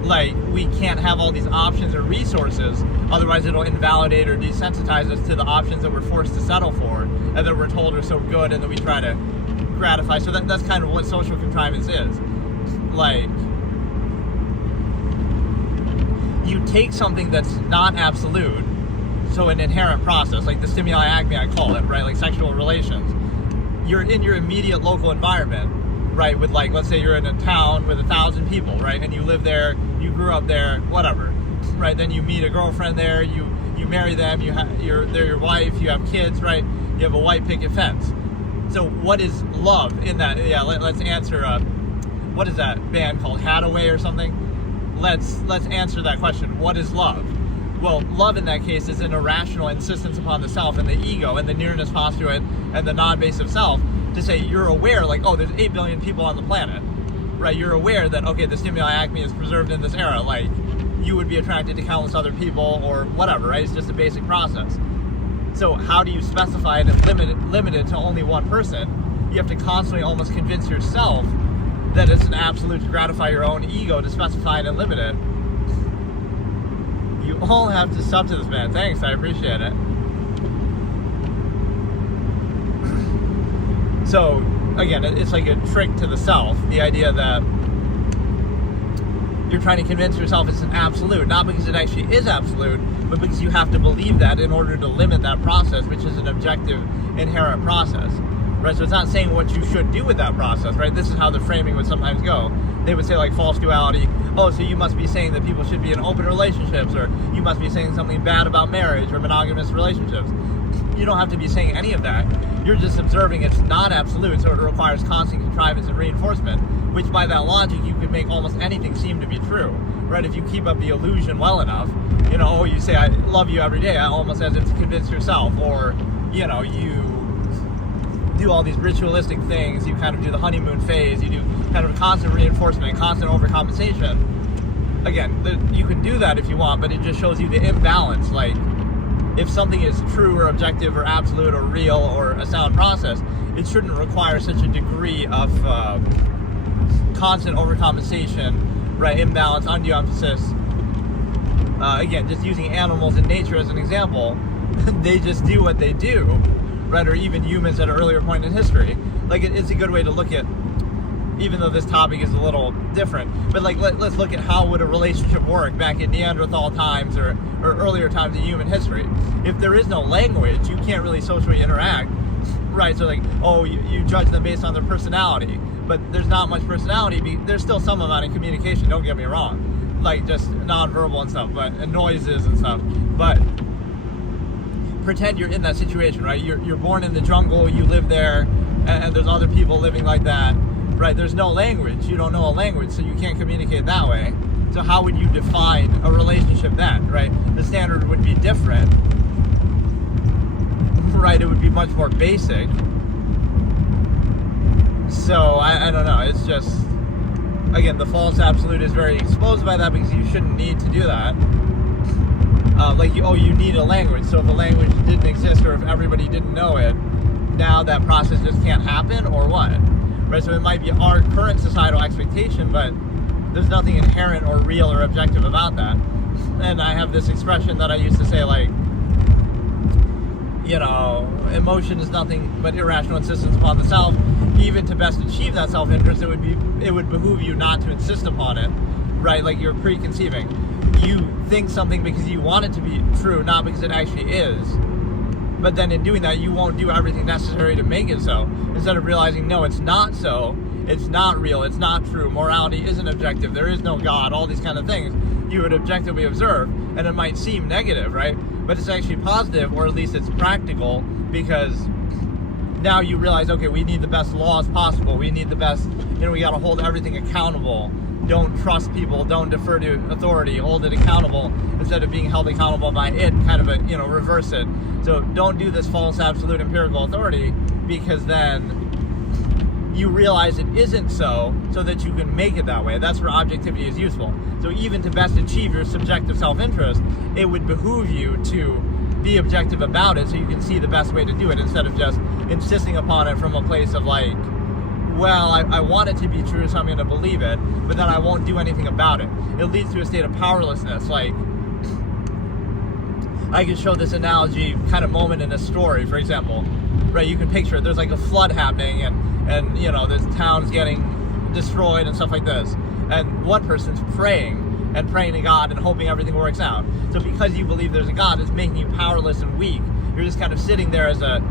Like, we can't have all these options or resources, otherwise it'll invalidate or desensitize us to the options that we're forced to settle for, and that we're told are so good and that we try to gratify. So that's kind of what social contrivance is. Like, you take something that's not absolute, so an inherent process, like the stimuli acme I call it, right, like sexual relations. You're in your immediate local environment, right, with, like, let's say you're in a town with 1,000 people, right, and you live there, you grew up there, whatever, right, then you meet a girlfriend there, you marry them, they're your wife, you have kids, right, you have a white picket fence. So what is love in that? Yeah, let's answer, what is that band called, Hadaway or something? Let's answer that question. What is love? Well, love in that case is an irrational insistence upon the self and the ego and the nearness postulate and the non-basic self to say you're aware, like, oh, there's 8 billion people on the planet, right? You're aware that, okay, the stimuli acme is preserved in this era, like, you would be attracted to countless other people or whatever, right? It's just a basic process. So how do you specify it and limit it to only one person? You have to constantly almost convince yourself that it's an absolute to gratify your own ego to specify it and limit it. You all have to sub to this, man. Thanks, I appreciate it. So, again, it's like a trick to the self, the idea that you're trying to convince yourself it's an absolute, not because it actually is absolute, but because you have to believe that in order to limit that process, which is an objective, inherent process. Right, so it's not saying what you should do with that process, right? This is how the framing would sometimes go. They would say, like, false duality. Oh, so you must be saying that people should be in open relationships, or you must be saying something bad about marriage or monogamous relationships. You don't have to be saying any of that. You're just observing it's not absolute, so it requires constant contrivance and reinforcement, which by that logic, you could make almost anything seem to be true, right? If you keep up the illusion well enough, you know, oh, you say, I love you every day, almost as if to convince yourself, or, you know, you do all these ritualistic things, you kind of do the honeymoon phase, you do kind of constant reinforcement and constant overcompensation. Again, you can do that if you want, but it just shows you the imbalance. Like, if something is true or objective or absolute or real or a sound process, it shouldn't require such a degree of constant overcompensation, right, imbalance, undue emphasis, again, just using animals in nature as an example, they just do what they do, right? Or even humans at an earlier point in history. Like, it's a good way to look at, even though this topic is a little different, but like, let's look at how would a relationship work back in Neanderthal times or earlier times in human history. If there is no language, you can't really socially interact, right? So like, oh, you judge them based on their personality, but there's not much personality. There's still some amount of communication, don't get me wrong, like just nonverbal and stuff, and noises and stuff. But pretend you're in that situation, right? You're born in the jungle, you live there, and there's other people living like that, right? There's no language, you don't know a language, so you can't communicate that way. So how would you define a relationship then, right? The standard would be different, right? It would be much more basic. So I don't know, it's just, again, the false absolute is very exposed by that, because you shouldn't need to do that. You need a language, so if a language didn't exist, or if everybody didn't know it, now that process just can't happen, or what? Right, so it might be our current societal expectation, but there's nothing inherent or real or objective about that. And I have this expression that I used to say, like, emotion is nothing but irrational insistence upon the self. Even to best achieve that self-interest, it would behoove you not to insist upon it, right? Like, you're preconceiving. You think something because you want it to be true, not because it actually is. But then in doing that, you won't do everything necessary to make it so. Instead of realizing, no, it's not so, it's not real, it's not true, morality isn't objective, there is no God, all these kind of things you would objectively observe, and it might seem negative, right? But it's actually positive, or at least it's practical, because now you realize, okay, we need the best laws possible, we need the best, we gotta hold everything accountable. Don't trust people, don't defer to authority, hold it accountable instead of being held accountable by it, kind of reverse it. So don't do this false absolute empirical authority, because then you realize it isn't so that you can make it that way. That's where objectivity is useful. So even to best achieve your subjective self-interest, it would behoove you to be objective about it so you can see the best way to do it, instead of just insisting upon it from a place of like, well, I want it to be true, so I'm going to believe it, but then I won't do anything about it. It leads to a state of powerlessness. Like, I could show this analogy kind of moment in a story, for example, right? You can picture it. There's like a flood happening, and this town's getting destroyed and stuff like this. And one person's praying to God and hoping everything works out. So because you believe there's a God, it's making you powerless and weak. You're just kind of sitting there as a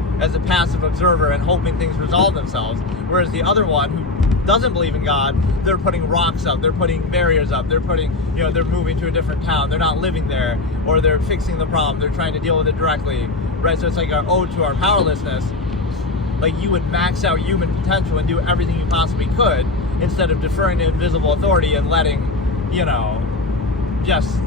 passive observer and hoping things resolve themselves. Whereas the other one, who doesn't believe in God, they're putting rocks up, they're putting barriers up, they're they're moving to a different town, they're not living there, or they're fixing the problem, they're trying to deal with it directly, right? So it's like our ode to our powerlessness. Like, you would max out human potential and do everything you possibly could, instead of deferring to invisible authority and letting, just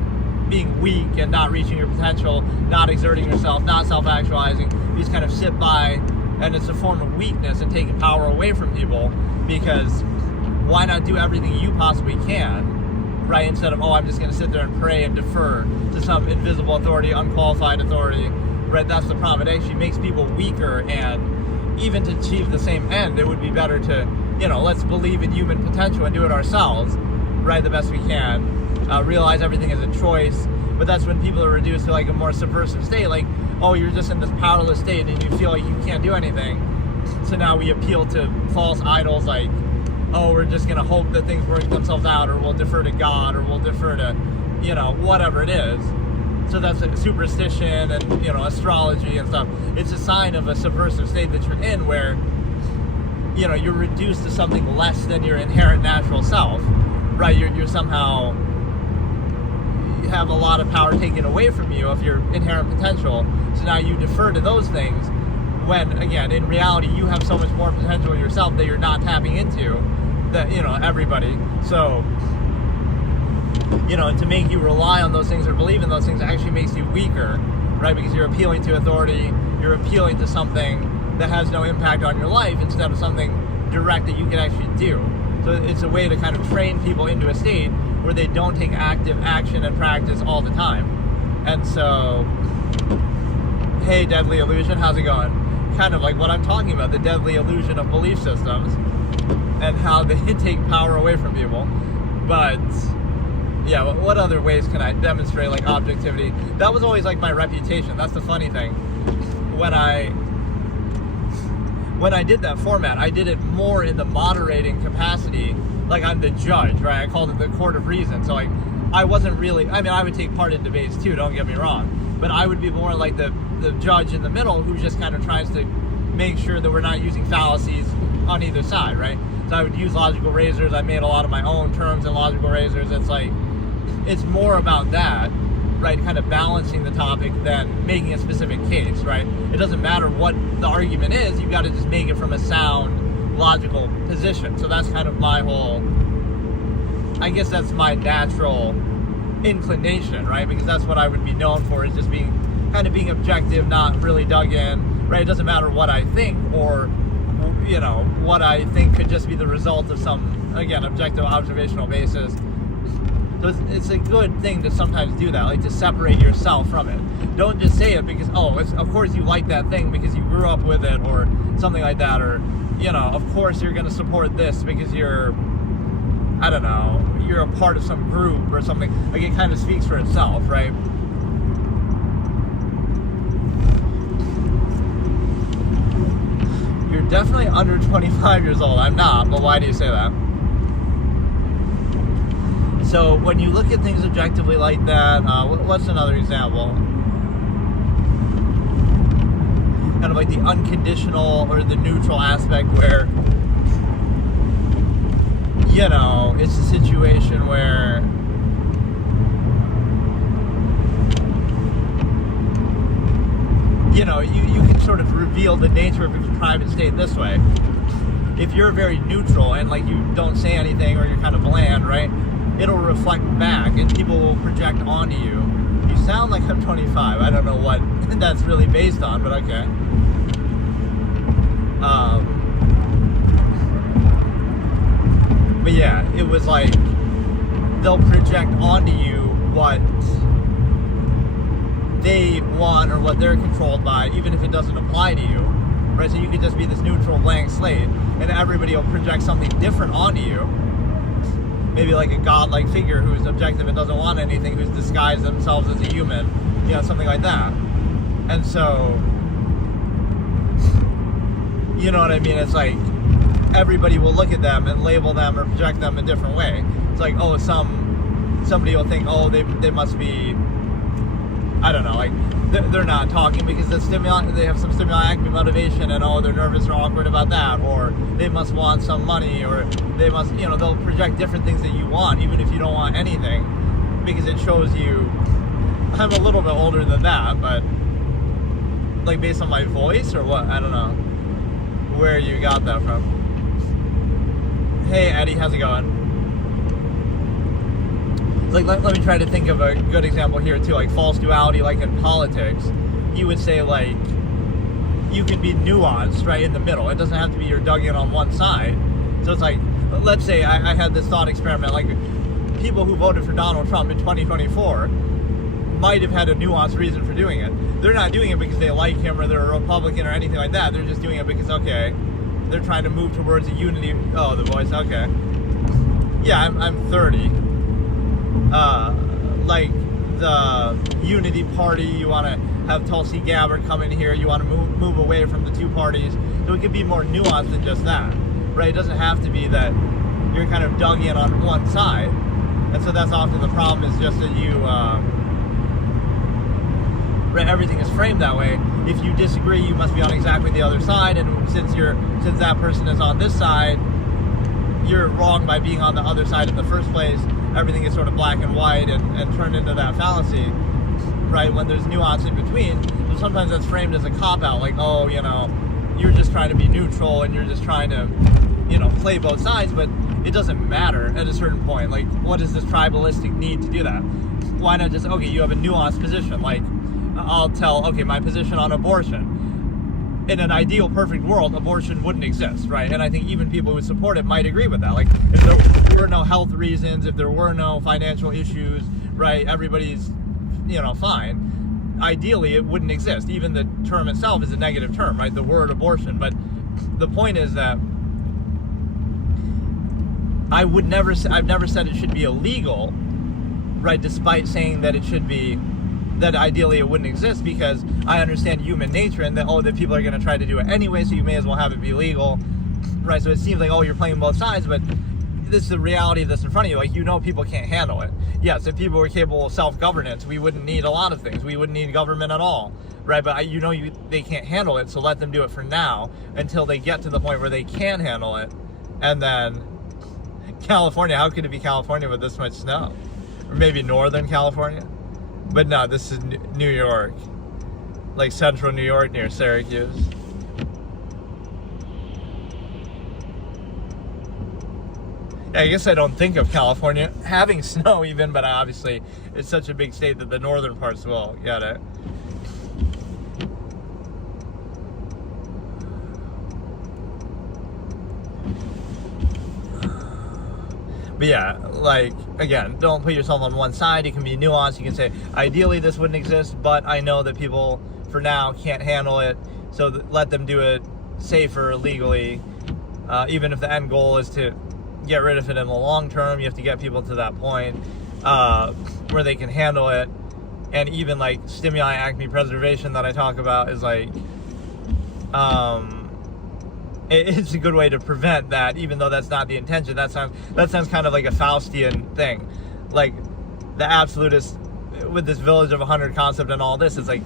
being weak and not reaching your potential, not exerting yourself, not self-actualizing. You just kind of sit by, and it's a form of weakness and taking power away from people, because why not do everything you possibly can, right? Instead of, I'm just going to sit there and pray and defer to some invisible authority, unqualified authority, right? That's the problem. It actually makes people weaker, and even to achieve the same end, it would be better to, let's believe in human potential and do it ourselves, right, the best we can. Realize everything is a choice, but that's when people are reduced to like a more subversive state, like, you're just in this powerless state and you feel like you can't do anything. So now we appeal to false idols, like, we're just going to hope that things work themselves out, or we'll defer to God, or we'll defer to, whatever it is. So that's like superstition and, astrology and stuff. It's a sign of a subversive state that you're in, where, you're reduced to something less than your inherent natural self, right? You're somehow, you have a lot of power taken away from you of your inherent potential. So now you defer to those things, when, again, in reality, you have so much more potential yourself that you're not tapping into, that, everybody. So, and to make you rely on those things or believe in those things actually makes you weaker, right? Because you're appealing to authority, you're appealing to something that has no impact on your life, instead of something direct that you can actually do. So it's a way to kind of train people into a state where they don't take active action and practice all the time. And so, hey, Deadly Illusion, how's it going? Kind of like what I'm talking about, the deadly illusion of belief systems and how they take power away from people. But yeah, what other ways can I demonstrate like objectivity? That was always like my reputation. That's the funny thing. When I did that format, I did it more in the moderating capacity. Like I'm the judge, right? I called it the court of reason. So like I wasn't really, I mean, I would take part in debates too, don't get me wrong, but I would be more like the judge in the middle who just kind of tries to make sure that we're not using fallacies on either side, right? So I would use logical razors. I made a lot of my own terms in logical razors. It's like, it's more about that, right? Kind of balancing the topic than making a specific case, right? It doesn't matter what the argument is. You've got to just make it from a sound, logical position. So that's kind of my whole, I guess that's my natural inclination, right? Because that's what I would be known for, is just being objective, not really dug in, right? It doesn't matter what I think, or, you know, what I think could just be the result of some, again, objective observational basis. So it's a good thing to sometimes do that, like to separate yourself from it. Don't just say it because, oh, of course you like that thing because you grew up with it, or something like that, or, you know, of course you're going to support this because you're, I don't know, you're a part of some group or something. Like, it kind of speaks for itself, right? You're definitely under 25 years old. I'm not, but why do you say that? So when you look at things objectively like that, what's another example? Kind of like the unconditional or the neutral aspect where, you know, it's a situation where, you know, you can sort of reveal the nature of a contrivance state this way. If you're very neutral and like you don't say anything, or you're kind of bland, right? It'll reflect back and people will project onto you. You sound like I'm 25. I don't know what that's really based on, but okay. But yeah, it was like they'll project onto you what they want or what they're controlled by, even if it doesn't apply to you, right? So you could just be this neutral blank slate, and everybody will project something different onto you. Maybe like a godlike figure who's objective and doesn't want anything, who's disguised themselves as a human, you know, something like that. And so, you know what I mean? It's like everybody will look at them and label them or project them a different way. It's like, oh, somebody will think, oh, they must be, I don't know, like they're not talking because they have some stimuli motivation, and oh, they're nervous or awkward about that, or they must want some money, or they must, you know, they'll project different things that you want, even if you don't want anything, because it shows you. I'm a little bit older than that, but like based on my voice or what, I don't know where you got that from. Hey Eddie, how's it going? Like, let me try to think of a good example here too, like false duality, like in politics. You would say like, you can be nuanced, right, in the middle. It doesn't have to be you're dug in on one side. So it's like, let's say I had this thought experiment, like people who voted for Donald Trump in 2024 might have had a nuanced reason for doing it. They're not doing it because they like him or they're a Republican or anything like that. They're just doing it because, okay, they're trying to move towards a unity. Oh, the voice, okay. Yeah, I'm 30. Like the Unity Party, you want to have Tulsi Gabbard come in here, you want to move away from the two parties. So it can be more nuanced than just that, right? It doesn't have to be that you're kind of dug in on one side. And so that's often the problem, is just that you, right, everything is framed that way. If you disagree, you must be on exactly the other side, and since that person is on this side, you're wrong by being on the other side in the first place. Everything is sort of black and white and turned into that fallacy, right, when there's nuance in between. So sometimes that's framed as a cop-out, like, oh, you know, you're just trying to be neutral and you're just trying to, you know, play both sides, but it doesn't matter at a certain point. Like, what is this tribalistic need to do that? Why not just, okay, you have a nuanced position, like, I'll tell, okay, my position on abortion. In an ideal, perfect world, abortion wouldn't exist, right? And I think even people who support it might agree with that. Like, if there were no health reasons, if there were no financial issues, right, everybody's, you know, fine. Ideally, it wouldn't exist. Even the term itself is a negative term, right? The word abortion. But the point is that I've never said it should be illegal, right? Despite saying that it should be, that ideally it wouldn't exist, because I understand human nature and that, that people are going to try to do it anyway, so you may as well have it be legal, right? So it seems like, you're playing both sides, but this is the reality of this in front of you. Like, people can't handle it. Yes, if people were capable of self-governance, we wouldn't need a lot of things. We wouldn't need government at all, right? But they can't handle it, so let them do it for now until they get to the point where they can handle it. And then California, how could it be California with this much snow? Or maybe Northern California? But no, this is New York. Like central New York near Syracuse. Yeah, I guess I don't think of California having snow even, but obviously it's such a big state that the northern parts will get it. But yeah, like, again, don't put yourself on one side. It can be nuanced. You can say, ideally this wouldn't exist, but I know that people, for now, can't handle it, so let them do it safer, legally. Even if the end goal is to get rid of it in the long term, you have to get people to that point where they can handle it. And even, like, stimuli acme preservation that I talk about is, like, it's a good way to prevent that, even though that's not the intention. That sounds kind of like a Faustian thing. Like, the absolutist, with this village of 100 concept and all this, it's like,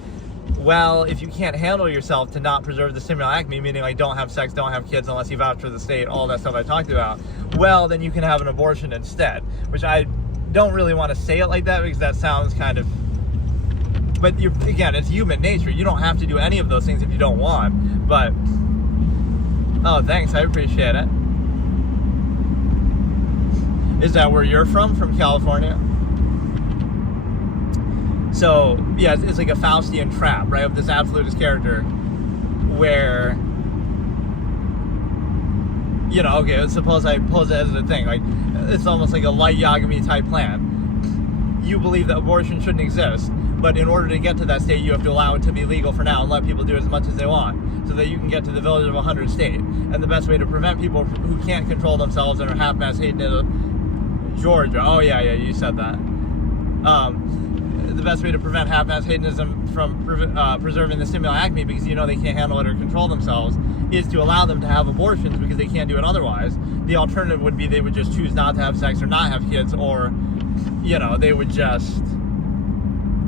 well, if you can't handle yourself to not preserve the stimuli acme, meaning, like, don't have sex, don't have kids unless you vouch for the state, all that stuff I talked about, well, then you can have an abortion instead. Which I don't really want to say it like that, because that sounds kind of... But, again, it's human nature. You don't have to do any of those things if you don't want. But... Oh, thanks. I appreciate it. Is that where you're from California? So, yeah, it's like a Faustian trap, right, of this absolutist character where, okay, suppose I pose it as a thing. Like, it's almost like a light Yagami type plan. You believe that abortion shouldn't exist, but in order to get to that state, you have to allow it to be legal for now and let people do as much as they want, so that you can get to the village of 100 state. And the best way to prevent people who can't control themselves and are half-mass hedonism, Georgia. Oh yeah, you said that. The best way to prevent half-mass hedonism from preserving the stimuli acme, because they can't handle it or control themselves, is to allow them to have abortions because they can't do it otherwise. The alternative would be they would just choose not to have sex or not have kids, or they would just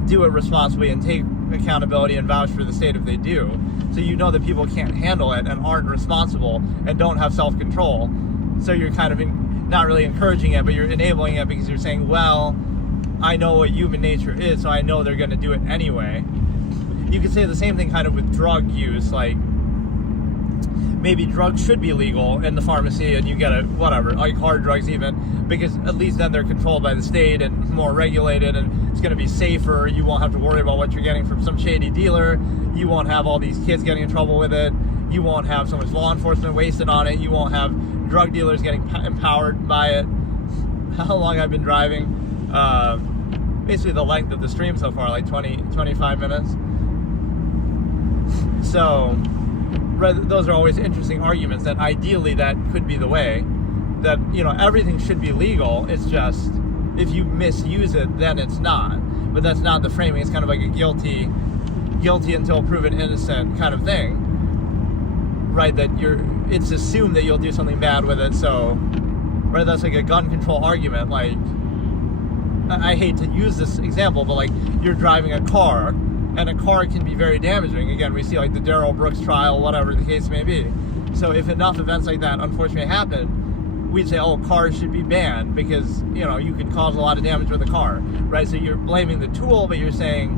do it responsibly and take accountability and vouch for the state if they do. So that people can't handle it and aren't responsible and don't have self-control. So you're kind of not really encouraging it, but you're enabling it, because you're saying, well, I know what human nature is, so I know they're going to do it anyway. You could say the same thing kind of with drug use. Like, maybe drugs should be legal in the pharmacy, and you get it, whatever, like hard drugs even, because at least then they're controlled by the state and more regulated, and it's going to be safer. You won't have to worry about what you're getting from some shady dealer. You won't have all these kids getting in trouble with it. You won't have so much law enforcement wasted on it. You won't have drug dealers getting empowered by it. How long I've been driving? Basically the length of the stream so far, like 25 minutes. So, those are always interesting arguments, that ideally that could be the way, that, everything should be legal. It's just, if you misuse it, then it's not. But that's not the framing. It's kind of like a guilty until proven innocent kind of thing, right? That it's assumed that you'll do something bad with it. So, right, that's like a gun control argument. Like, I hate to use this example, but like, you're driving a car, and a car can be very damaging. Again, we see like the Darrell Brooks trial, whatever the case may be. So if enough events like that unfortunately happen, we'd say, cars should be banned, because you can cause a lot of damage with a car, right? So you're blaming the tool, but you're saying,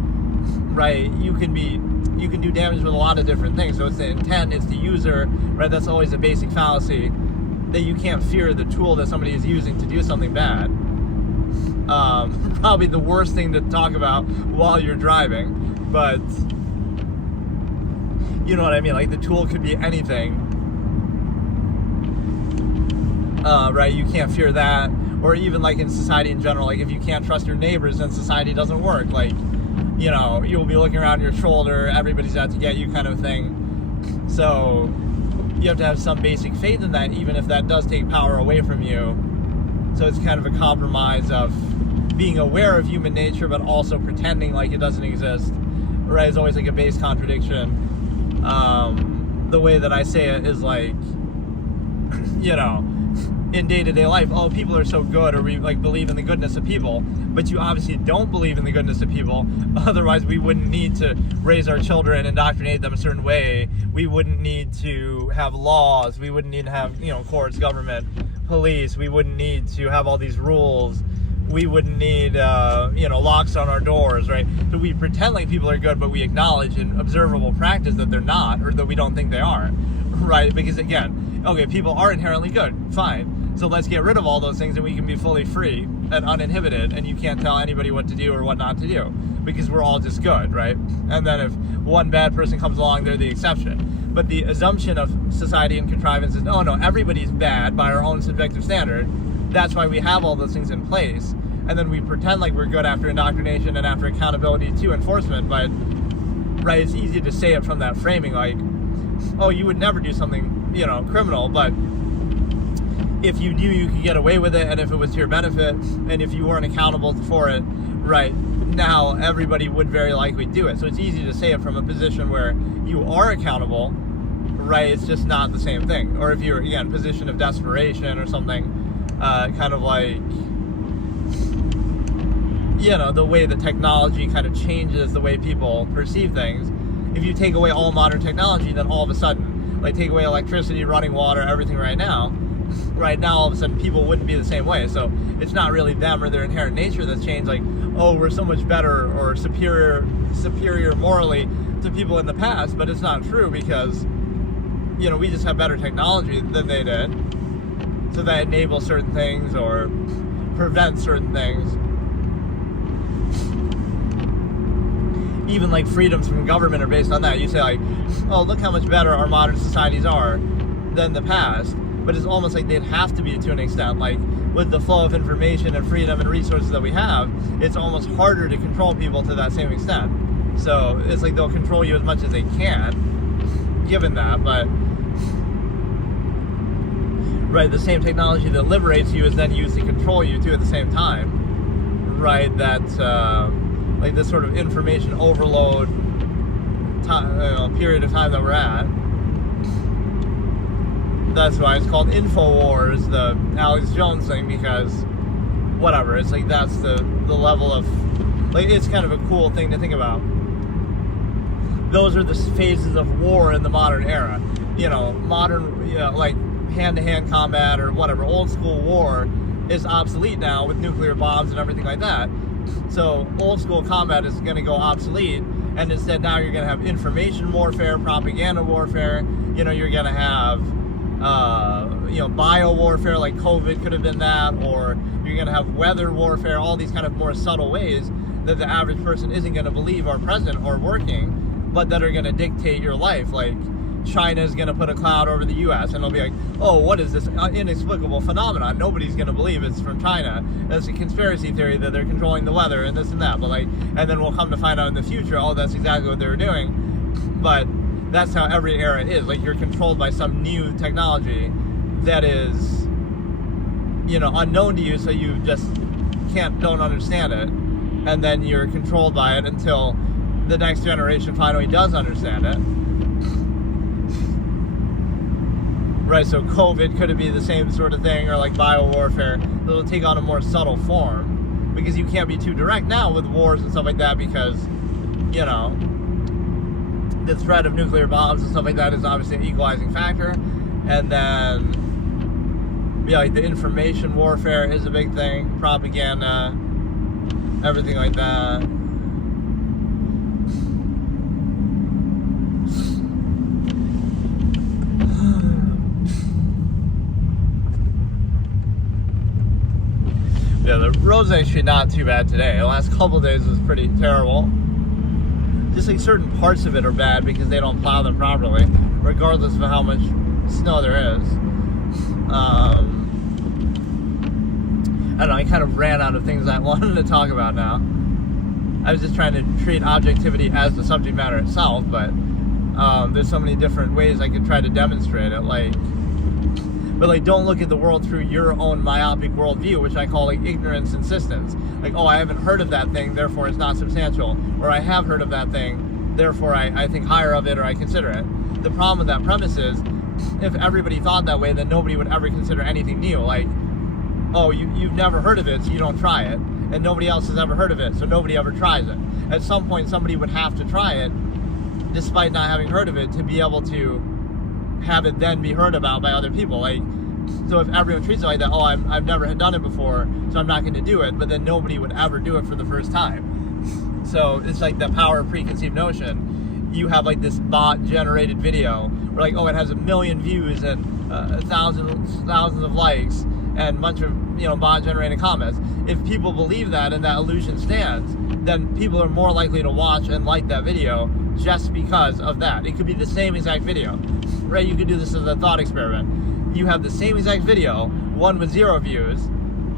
right, you can do damage with a lot of different things. So it's the intent, it's the user, right? That's always a basic fallacy, that you can't fear the tool that somebody is using to do something bad. Probably the worst thing to talk about while you're driving, but you know what I mean? Like, the tool could be anything, right? You can't fear that. Or even like in society in general, like if you can't trust your neighbors, then society doesn't work. Like, you'll be looking around your shoulder, everybody's out to get you kind of thing. So you have to have some basic faith in that, even if that does take power away from you. So it's kind of a compromise of being aware of human nature but also pretending like it doesn't exist, right, is always like a base contradiction. The way that I say it is like, you know, in day-to-day life, oh, people are so good, or we like believe in the goodness of people, but you obviously don't believe in the goodness of people. Otherwise we wouldn't need to raise our children, indoctrinate them a certain way. We wouldn't need to have laws. We wouldn't need to have, you know, courts, government, police. We wouldn't need to have all these rules. We wouldn't need, you know, locks on our doors, right? So we pretend like people are good, but we acknowledge in observable practice that they're not, or that we don't think they are, right? Because again, okay, people are inherently good, fine. So let's get rid of all those things and we can be fully free and uninhibited, and you can't tell anybody what to do or what not to do, because we're all just good, right? And then if one bad person comes along, they're the exception. But the assumption of society and contrivance is, oh no, everybody's bad by our own subjective standard. That's why we have all those things in place. And then we pretend like we're good after indoctrination and after accountability to enforcement. But, right, it's easy to say it from that framing, like, oh, you would never do something, you know, criminal, but if you knew you could get away with it, and if it was to your benefit, and if you weren't accountable for it, right, now everybody would very likely do it. So it's easy to say it from a position where you are accountable, right? It's just not the same thing. Or if you're, again, position of desperation or something, kind of like, you know, the way the technology kind of changes the way people perceive things. If you take away all modern technology, then all of a sudden, like, take away electricity, running water, everything right now, all of a sudden people wouldn't be the same way. So it's not really them or their inherent nature that's changed, like, oh, we're so much better or superior morally to people in the past, but it's not true, because, you know, we just have better technology than they did, so that enables certain things or prevents certain things. Even like freedoms from government are based on that. You say like, oh, look how much better our modern societies are than the past, but it's almost like they'd have to be to an extent. Like, with the flow of information and freedom and resources that we have, it's almost harder to control people to that same extent. So it's like they'll control you as much as they can, given that, but right, the same technology that liberates you is then used to control you too at the same time, right? That's like this sort of information overload period of time that we're at. That's why it's called InfoWars, the Alex Jones thing, because whatever, it's like that's the level of, like, it's kind of a cool thing to think about. Those are the phases of war in the modern era. You know, modern, you know, like hand-to-hand combat or whatever, old school war is obsolete now with nuclear bombs and everything like that. So old school combat is going to go obsolete, and instead now you're going to have information warfare, propaganda warfare. You know, you're going to have you know, bio warfare, like COVID could have been that, or you're going to have weather warfare, all these kind of more subtle ways that the average person isn't going to believe are present or working, but that are going to dictate your life. Like, China's going to put a cloud over the U.S. and they'll be like, oh, what is this inexplicable phenomenon? Nobody's going to believe it's from China. It's a conspiracy theory that they're controlling the weather and this and that. But like, and then we'll come to find out in the future, oh, that's exactly what they were doing. But that's how every era is. Like, you're controlled by some new technology that is, you know, unknown to you, so you just don't understand it. And then you're controlled by it until the next generation finally does understand it. Right, so COVID could be the same sort of thing, or like biowarfare. It'll take on a more subtle form, because you can't be too direct now with wars and stuff like that, because, you know, the threat of nuclear bombs and stuff like that is obviously an equalizing factor. And then, yeah, like the information warfare is a big thing, propaganda, everything like that. Yeah, the road's actually not too bad today. The last couple of days was pretty terrible. Just like certain parts of it are bad because they don't plow them properly, regardless of how much snow there is. I don't know, I kind of ran out of things I wanted to talk about now. I was just trying to treat objectivity as the subject matter itself, but there's so many different ways I could try to demonstrate it. Like, but like don't look at the world through your own myopic worldview, which I call like ignorance insistence. Like, oh, I haven't heard of that thing, therefore it's not substantial, or I have heard of that thing, therefore I think higher of it, or I consider it. The problem with that premise is, if everybody thought that way, then nobody would ever consider anything new. Like, oh, you've never heard of it, so you don't try it, and nobody else has ever heard of it, so nobody ever tries it. At some point, somebody would have to try it, despite not having heard of it, to be able to have it then be heard about by other people. Like, so if everyone treats it like that, oh, I've never done it before, so I'm not going to do it, but then nobody would ever do it for the first time. So it's like the power of preconceived notion. You have like this bot generated video where like, oh, it has 1 million views and thousands of likes and a bunch of bot generated comments. If people believe that and that illusion stands, then people are more likely to watch and like that video just because of that. It could be the same exact video, right? You could do this as a thought experiment. You have the same exact video, one with 0 views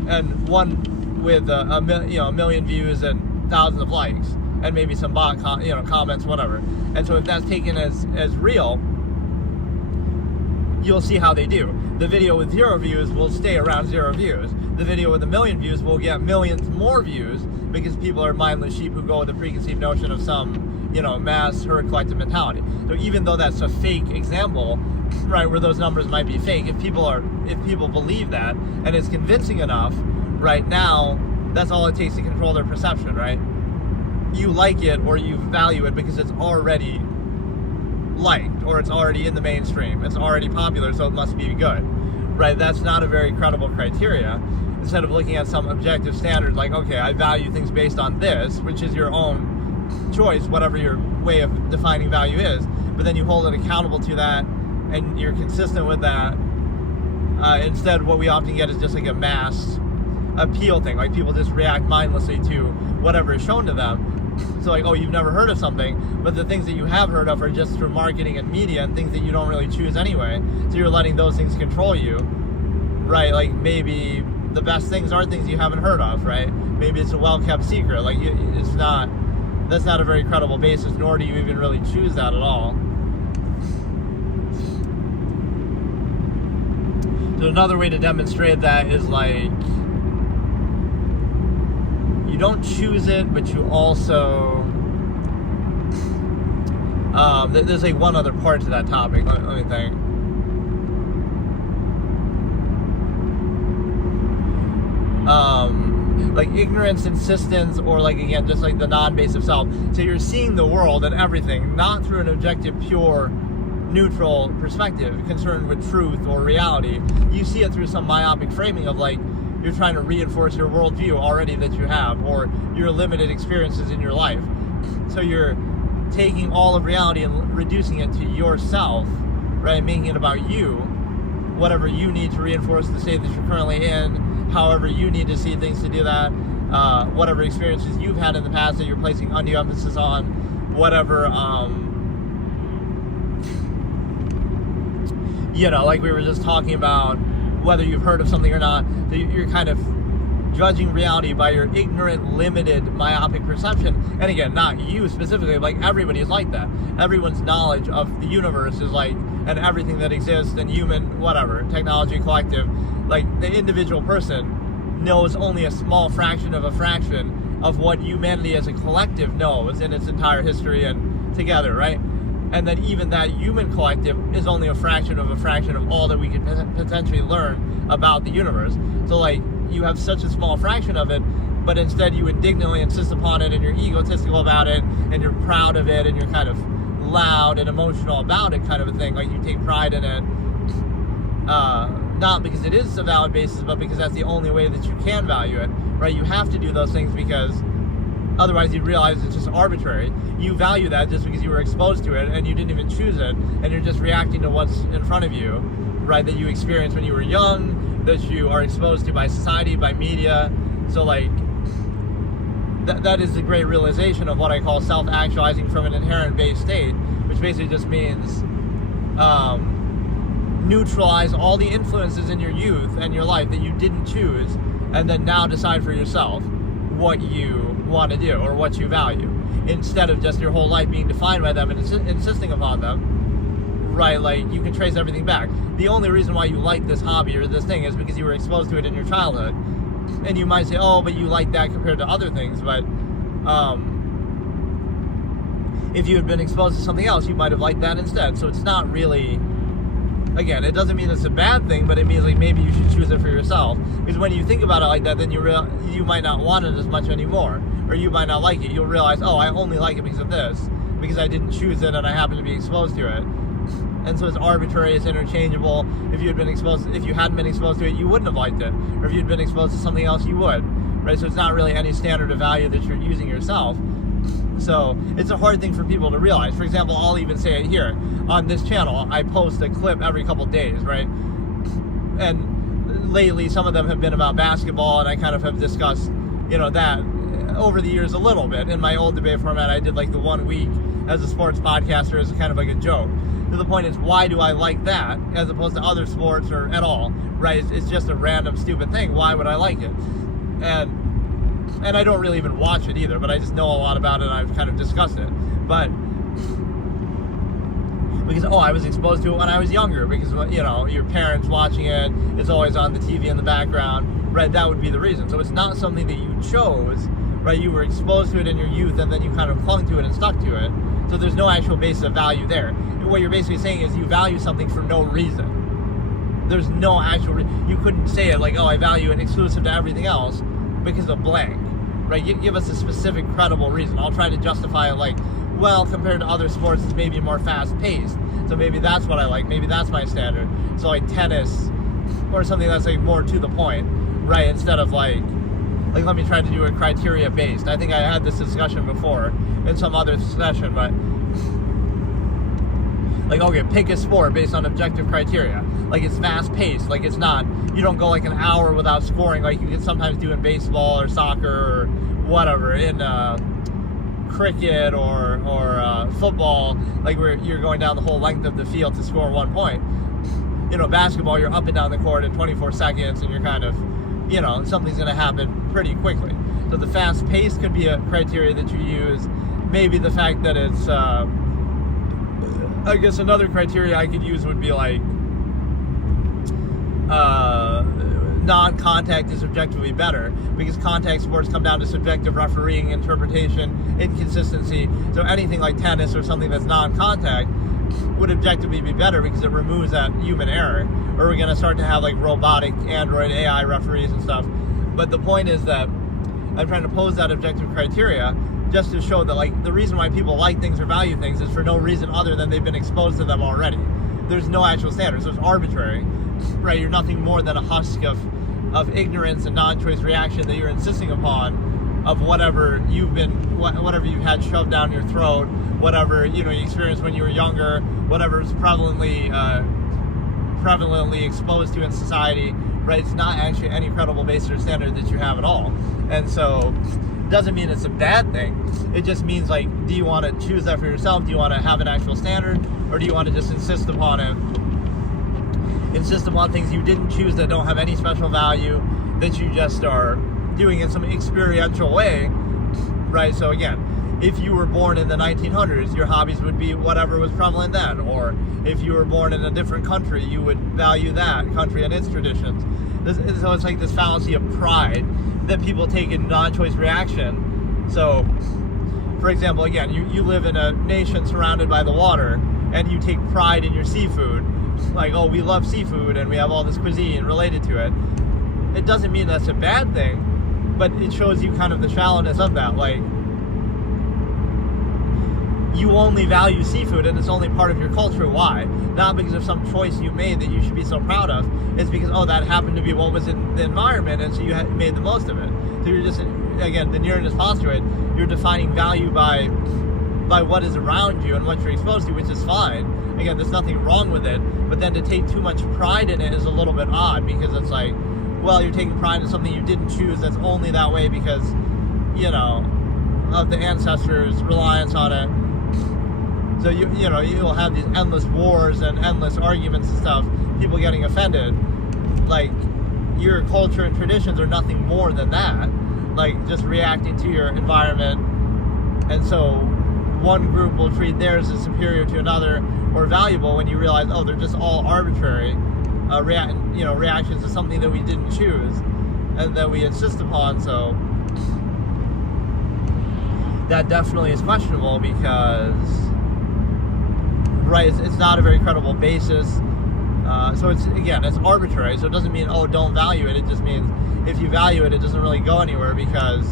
and one with a million views and thousands of likes and maybe some bot comments, whatever. And so if that's taken as real, you'll see how they do. The video with 0 views will stay around 0 views. The video with 1 million views will get millions more views because people are mindless sheep who go with the preconceived notion of some mass herd collective mentality. So even though that's a fake example, right, where those numbers might be fake, if people believe that and it's convincing enough, right, now that's all it takes to control their perception, right? You like it or you value it because it's already liked or it's already in the mainstream. It's already popular, so it must be good, right? That's not a very credible criteria. Instead of looking at some objective standard like, okay, I value things based on this, which is your own choice, whatever your way of defining value is, but then you hold it accountable to that and you're consistent with that. Instead, what we often get is just like a mass appeal thing, like people just react mindlessly to whatever is shown to them. So like, oh, you've never heard of something, but the things that you have heard of are just through marketing and media and things that you don't really choose anyway, so you're letting those things control you, right? Like maybe the best things aren't things you haven't heard of, right? Maybe it's a well-kept secret. Like that's not a very credible basis, nor do you even really choose that at all. So another way to demonstrate that is like, you don't choose it, but you also there's like one other part to that topic. Let me think. Like ignorance insistence, or like, again, just like the non-basic self. So you're seeing the world and everything not through an objective, pure, neutral perspective concerned with truth or reality. You see it through some myopic framing of like, you're trying to reinforce your worldview already that you have, or your limited experiences in your life. So you're taking all of reality and reducing it to yourself, right? Making it about you, whatever you need to reinforce the state that you're currently in, however you need to see things to do that, whatever experiences you've had in the past that you're placing undue emphasis on, whatever, like we were just talking about, whether you've heard of something or not. So you're kind of judging reality by your ignorant, limited, myopic perception. And again, not you specifically, like everybody is like that. Everyone's knowledge of the universe is like, and everything that exists, and human, whatever, technology, collective, like the individual person knows only a small fraction of what humanity as a collective knows in its entire history and together, right? And then even that human collective is only a fraction of all that we could potentially learn about the universe. So like, you have such a small fraction of it, but instead you indignantly insist upon it, and you're egotistical about it, and you're proud of it, and you're kind of loud and emotional about it, kind of a thing. Like you take pride in it, not because it is a valid basis, but because that's the only way that you can value it, right? You have to do those things because otherwise you'd realize it's just arbitrary. You value that just because you were exposed to it and you didn't even choose it, and you're just reacting to what's in front of you, right? That you experienced when you were young, that you are exposed to by society, by media. So like, that is the great realization of what I call self-actualizing from an inherent base state, which basically just means neutralize all the influences in your youth and your life that you didn't choose, and then now decide for yourself what you want to do or what you value, instead of just your whole life being defined by them and insisting upon them. right? Like, you can trace everything back. The only reason why you like this hobby or this thing is because you were exposed to it in your childhood. And you might say, oh, but you like that compared to other things. But if you had been exposed to something else, you might have liked that instead. So it's not really, again, it doesn't mean it's a bad thing, but it means like maybe you should choose it for yourself. Because when you think about it like that, then you might not want it as much anymore. Or you might not like it. You'll realize, oh, I only like it because of this. Because I didn't choose it and I happened to be exposed to it. And so it's arbitrary, it's interchangeable. If you hadn't been exposed to it, you wouldn't have liked it. Or if you'd been exposed to something else, you would. Right? So it's not really any standard of value that you're using yourself. So it's a hard thing for people to realize. For example, I'll even say it here. On this channel, I post a clip every couple days, right? And lately, some of them have been about basketball, and I kind of have discussed, that over the years a little bit. In my old debate format, I did like the 1 week as a sports podcaster as kind of like a joke. The point is, why do I like that as opposed to other sports or at all, right? It's just a random stupid thing. Why would I like it? And I don't really even watch it either, but I just know a lot about it and I've kind of discussed it. But because, I was exposed to it when I was younger because, your parents watching it, it's always on the TV in the background, right? That would be the reason. So it's not something that you chose, right? You were exposed to it in your youth and then you kind of clung to it and stuck to it. So there's no actual basis of value there. What you're basically saying is you value something for no reason. There's no actual you couldn't say it like, I value it exclusive to everything else because of blank, right? Give us a specific, credible reason. I'll try to justify it like, well, compared to other sports, it's maybe more fast-paced. So maybe that's what I like. Maybe that's my standard. So like tennis or something that's like more to the point, right? Instead of like let me try to do it criteria-based. I think I had this discussion before in some other session, but pick a sport based on objective criteria. Like, it's fast-paced. Like, it's not, you don't go like an hour without scoring like you can sometimes do in baseball or soccer or whatever, in cricket or football, like where you're going down the whole length of the field to score 1 point. Basketball, you're up and down the court in 24 seconds and you're kind of, something's going to happen pretty quickly. So the fast-paced could be a criteria that you use. Maybe the fact that it's, I guess another criteria I could use would be like non-contact is objectively better because contact sports come down to subjective refereeing, interpretation, inconsistency. So anything like tennis or something that's non-contact would objectively be better because it removes that human error. Or we're going to start to have like robotic Android AI referees and stuff. But the point is that I'm trying to pose that objective criteria just to show that like the reason why people like things or value things is for no reason other than they've been exposed to them already. There's no actual standard, so it's arbitrary, right? You're nothing more than a husk of ignorance and non-choice reaction that you're insisting upon of whatever you've had shoved down your throat, whatever you experienced when you were younger, whatever's prevalently exposed to in society, right? It's not actually any credible basis or standard that you have at all. And so it doesn't mean it's a bad thing. It just means like, do you want to choose that for yourself? Do you want to have an actual standard? Or do you want to just insist upon things you didn't choose that don't have any special value, that you just are doing in some experiential way, right? So again, if you were born in the 1900s, your hobbies would be whatever was prevalent then. Or if you were born in a different country, you would value that country and its traditions. So it's like this fallacy of pride that people take in non-choice reaction. So, for example, again, you live in a nation surrounded by the water, and you take pride in your seafood. Like, we love seafood, and we have all this cuisine related to it. It doesn't mean that's a bad thing, but it shows you kind of the shallowness of that. Like, you only value seafood and it's only part of your culture. Why? Not because of some choice you made that you should be so proud of. It's because, that happened to be what was in the environment, and so you made the most of it. So you're just, again, the nearness postulate, you're defining value by what is around you and what you're exposed to, which is fine. Again, there's nothing wrong with it, but then to take too much pride in it is a little bit odd, because it's like, you're taking pride in something you didn't choose that's only that way because, of the ancestors' reliance on it. So you'll have these endless wars and endless arguments and stuff, people getting offended. Like, your culture and traditions are nothing more than that, like just reacting to your environment. And so one group will treat theirs as superior to another or valuable, when you realize, oh, they're just all arbitrary reactions to something that we didn't choose and that we insist upon. So that definitely is questionable, because it's not a very credible basis. So it's arbitrary. So it doesn't mean, oh, don't value it. It just means if you value it, it doesn't really go anywhere, because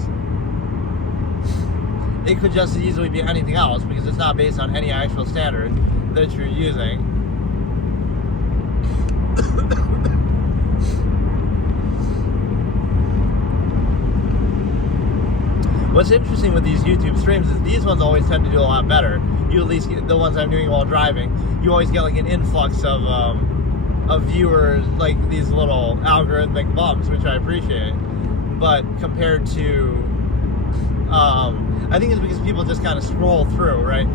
it could just as easily be anything else, because it's not based on any actual standard that you're using. What's interesting with these YouTube streams is these ones always tend to do a lot better. You at least get the ones I'm doing while driving. You always get like an influx of viewers, like these little algorithmic bumps, which I appreciate. But compared to, I think it's because people just kind of scroll through, right?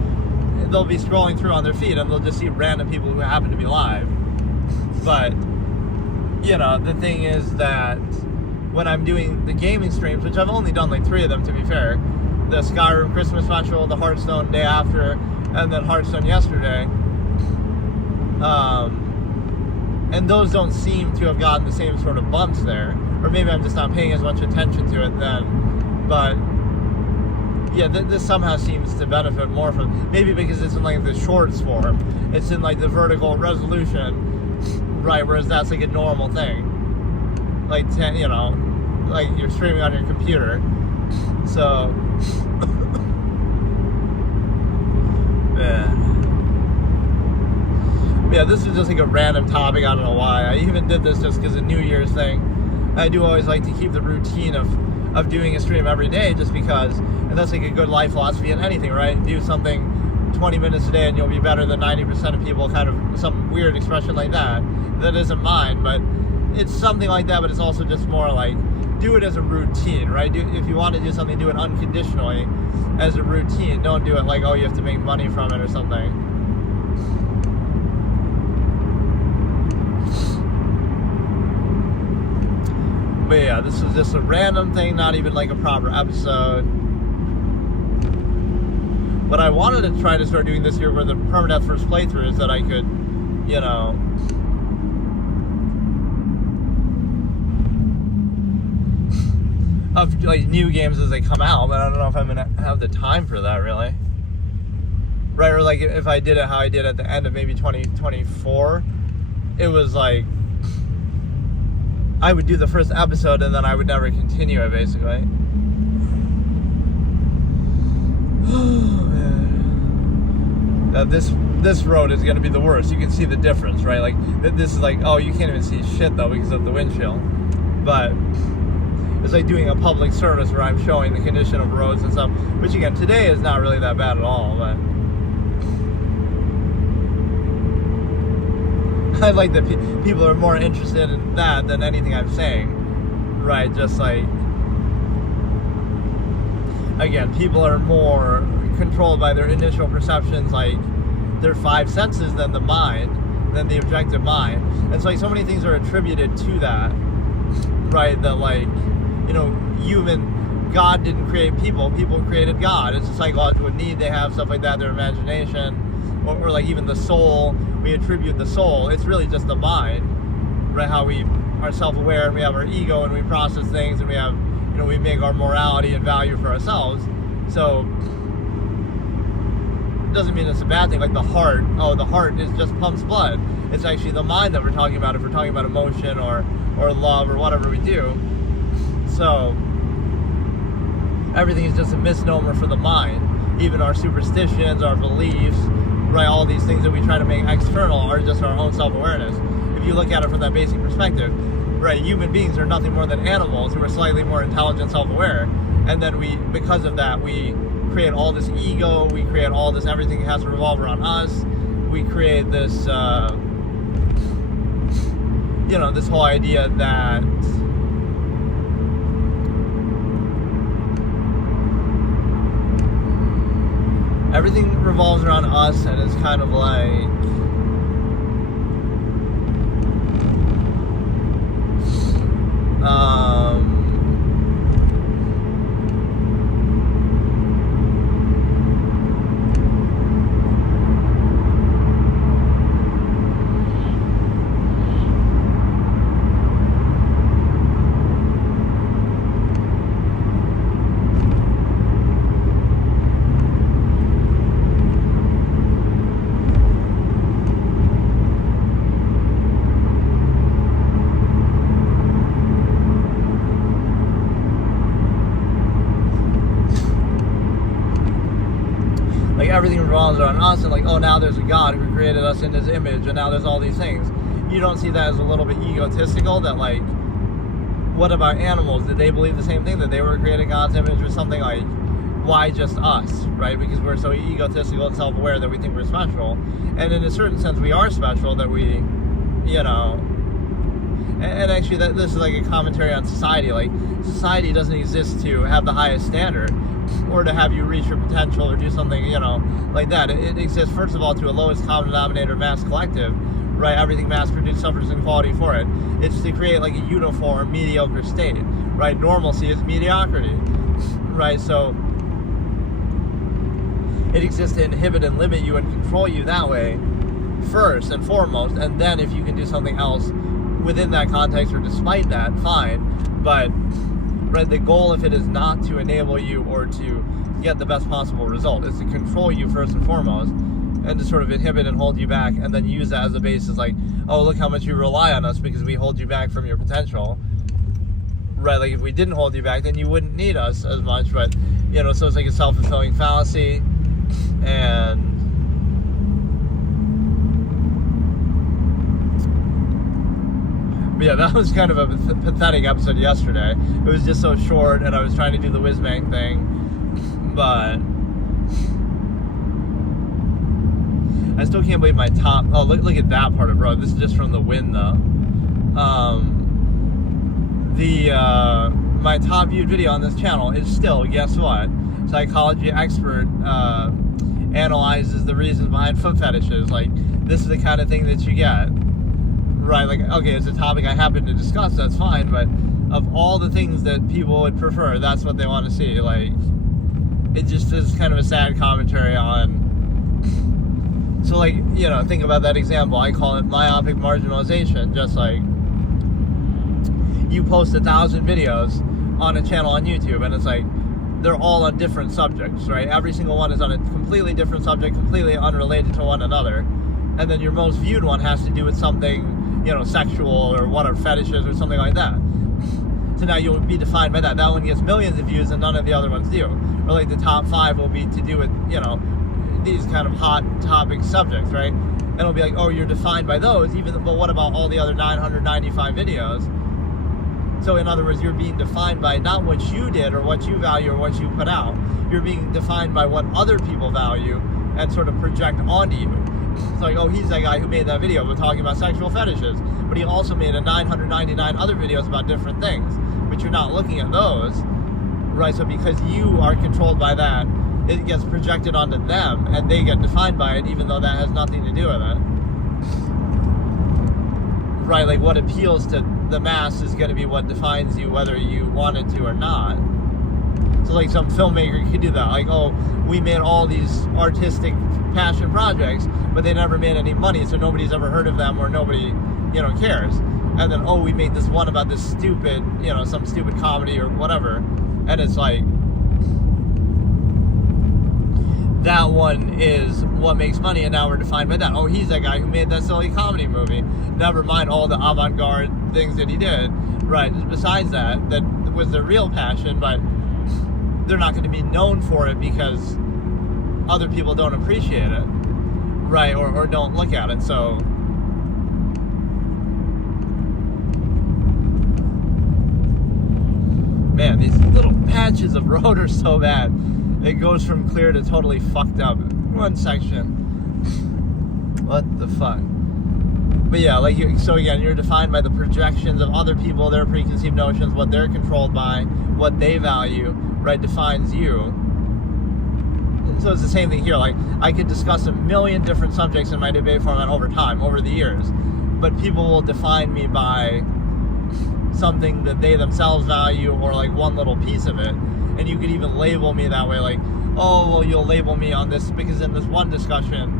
They'll be scrolling through on their feed and they'll just see random people who happen to be live. But, the thing is that when I'm doing the gaming streams, which I've only done like 3 of them, to be fair, the Skyrim Christmas special, the Hearthstone day after, and then Hearthstone yesterday, and those don't seem to have gotten the same sort of bumps there, or maybe I'm just not paying as much attention to it then. But yeah, this somehow seems to benefit more from, maybe because it's in like the shorts form, it's in like the vertical resolution, right? Whereas that's like a normal thing, like like you're streaming on your computer. So yeah, this is just like a random topic. I don't know why. I even did this just because of New Year's thing. I do always like to keep the routine of doing a stream every day, just because, and that's like a good life philosophy in anything, right? Do something 20 minutes a day and you'll be better than 90% of people, kind of some weird expression like that. That isn't mine, but it's something like that. But it's also just more like, do it as a routine, right? If you want to do something, do it unconditionally as a routine. Don't do it like, oh, you have to make money from it or something. But yeah, this is just a random thing, not even like a proper episode. But I wanted to try to start doing this year where the permadeath first playthrough is that I could, of like new games as they come out, but I don't know if I'm gonna have the time for that, really. Right, or like if I did it how I did at the end of maybe 2024, it was like I would do the first episode and then I would never continue it, basically. This road is gonna be the worst. You can see the difference, right? Like this is like, oh, you can't even see shit though because of the windshield. But it's like doing a public service where I'm showing the condition of roads and stuff, which again, today is not really that bad at all, but I like that people are more interested in that than anything I'm saying, right? Just like, again, people are more controlled by their initial perceptions, like their 5 senses, than the mind, than the objective mind. And so like so many things are attributed to that, right? That like, God didn't create people created God. It's a psychological need they have, stuff like that, their imagination, or like even the soul. We attribute the soul. It's really just the mind, right? How we are self-aware and we have our ego and we process things and we have, we make our morality and value for ourselves. So it doesn't mean it's a bad thing. Like the heart, the heart is just pumps blood. It's actually the mind that we're talking about if we're talking about emotion or love or whatever we do. So everything is just a misnomer for the mind. Even our superstitions, our beliefs, right, all these things that we try to make external are just our own self-awareness. If you look at it from that basic perspective, right, human beings are nothing more than animals who are slightly more intelligent, self-aware, and then because of that, we create all this ego, we create all this, everything has to revolve around us, we create this, this whole idea that everything revolves around us, and it's kind of like, like everything revolves around us, and like, oh, now there's a God who created us in his image, and now there's all these things. You don't see that as a little bit egotistical, that like, what about animals? Did they believe the same thing, that they were created in God's image, or something? Like, why just us, right? Because we're so egotistical and self-aware that we think we're special. And in a certain sense, we are special, that we, you know, and actually this is like a commentary on society. Like, society doesn't exist to have the highest standard, or to have you reach your potential, or do something, you know, like that. It exists, first of all, to a lowest common denominator mass collective, right? Everything mass-produced suffers inequality for it. It's to create like a uniform, mediocre state, right? Normalcy is mediocrity, right? So it exists to inhibit and limit you and control you that way, first and foremost, and then if you can do something else within that context or despite that, fine. But right, the goal, if it is not to enable you or to get the best possible result, is to control you first and foremost, and to sort of inhibit and hold you back, and then use that as a basis, like, oh, look how much you rely on us because we hold you back from your potential, right? Like, if we didn't hold you back, then you wouldn't need us as much. But, you know, so it's like a self-fulfilling fallacy. And but yeah, that was kind of a pathetic episode yesterday. It was just so short, and I was trying to do the whiz-bang thing, but I still can't believe my top... Oh, look at that part of road. This is just from the wind, though. My top viewed video on this channel is still, guess what? Psychology expert analyzes the reasons behind foot fetishes. Like, this is the kind of thing that you get, right? Like, okay, it's a topic I happen to discuss, that's fine, but of all the things that people would prefer, that's what they want to see. Like, it just is kind of a sad commentary on... So, like, you know, think about that example. I call it myopic marginalization. Just like, you post 1,000 videos on a channel on YouTube, and it's like, they're all on different subjects, right? Every single one is on a completely different subject, completely unrelated to one another. And then your most viewed one has to do with something, you know, sexual or what are fetishes or something like that. So now you'll be defined by that. That one gets millions of views and none of the other ones do. Or like the top 5 will be to do with, you know, these kind of hot topic subjects, right? And it'll be like, oh, you're defined by those, but what about all the other 995 videos? So in other words, you're being defined by not what you did or what you value or what you put out. You're being defined by what other people value and sort of project onto you. It's like, oh, he's that guy who made that video about talking about sexual fetishes, but he also made 999 other videos about different things, but you're not looking at those, right? So because you are controlled by that, it gets projected onto them, and they get defined by it, even though that has nothing to do with it. Right, like what appeals to the mass is going to be what defines you, whether you want it to or not. So like some filmmaker could do that, like, oh, we made all these artistic passion projects, but they never made any money, so nobody's ever heard of them, or nobody, you know, cares. And then, oh, we made this one about this stupid, you know, some stupid comedy or whatever, and it's like, that one is what makes money, and now we're defined by that. Oh, he's that guy who made that silly comedy movie. Never mind all the avant-garde things that he did. Right, besides that was their real passion, but they're not going to be known for it because other people don't appreciate it, right, or don't look at it. So man, these little patches of road are so bad. It goes from clear to totally fucked up. One section. What the fuck? But yeah, like, so again, you're defined by the projections of other people, their preconceived notions, what they're controlled by, what they value, right, defines you. So it's the same thing here. Like, I could discuss a million different subjects in my debate format over time, over the years, but people will define me by something that they themselves value, or like one little piece of it. And you could even label me that way, like, oh, well, you'll label me on this because in this one discussion,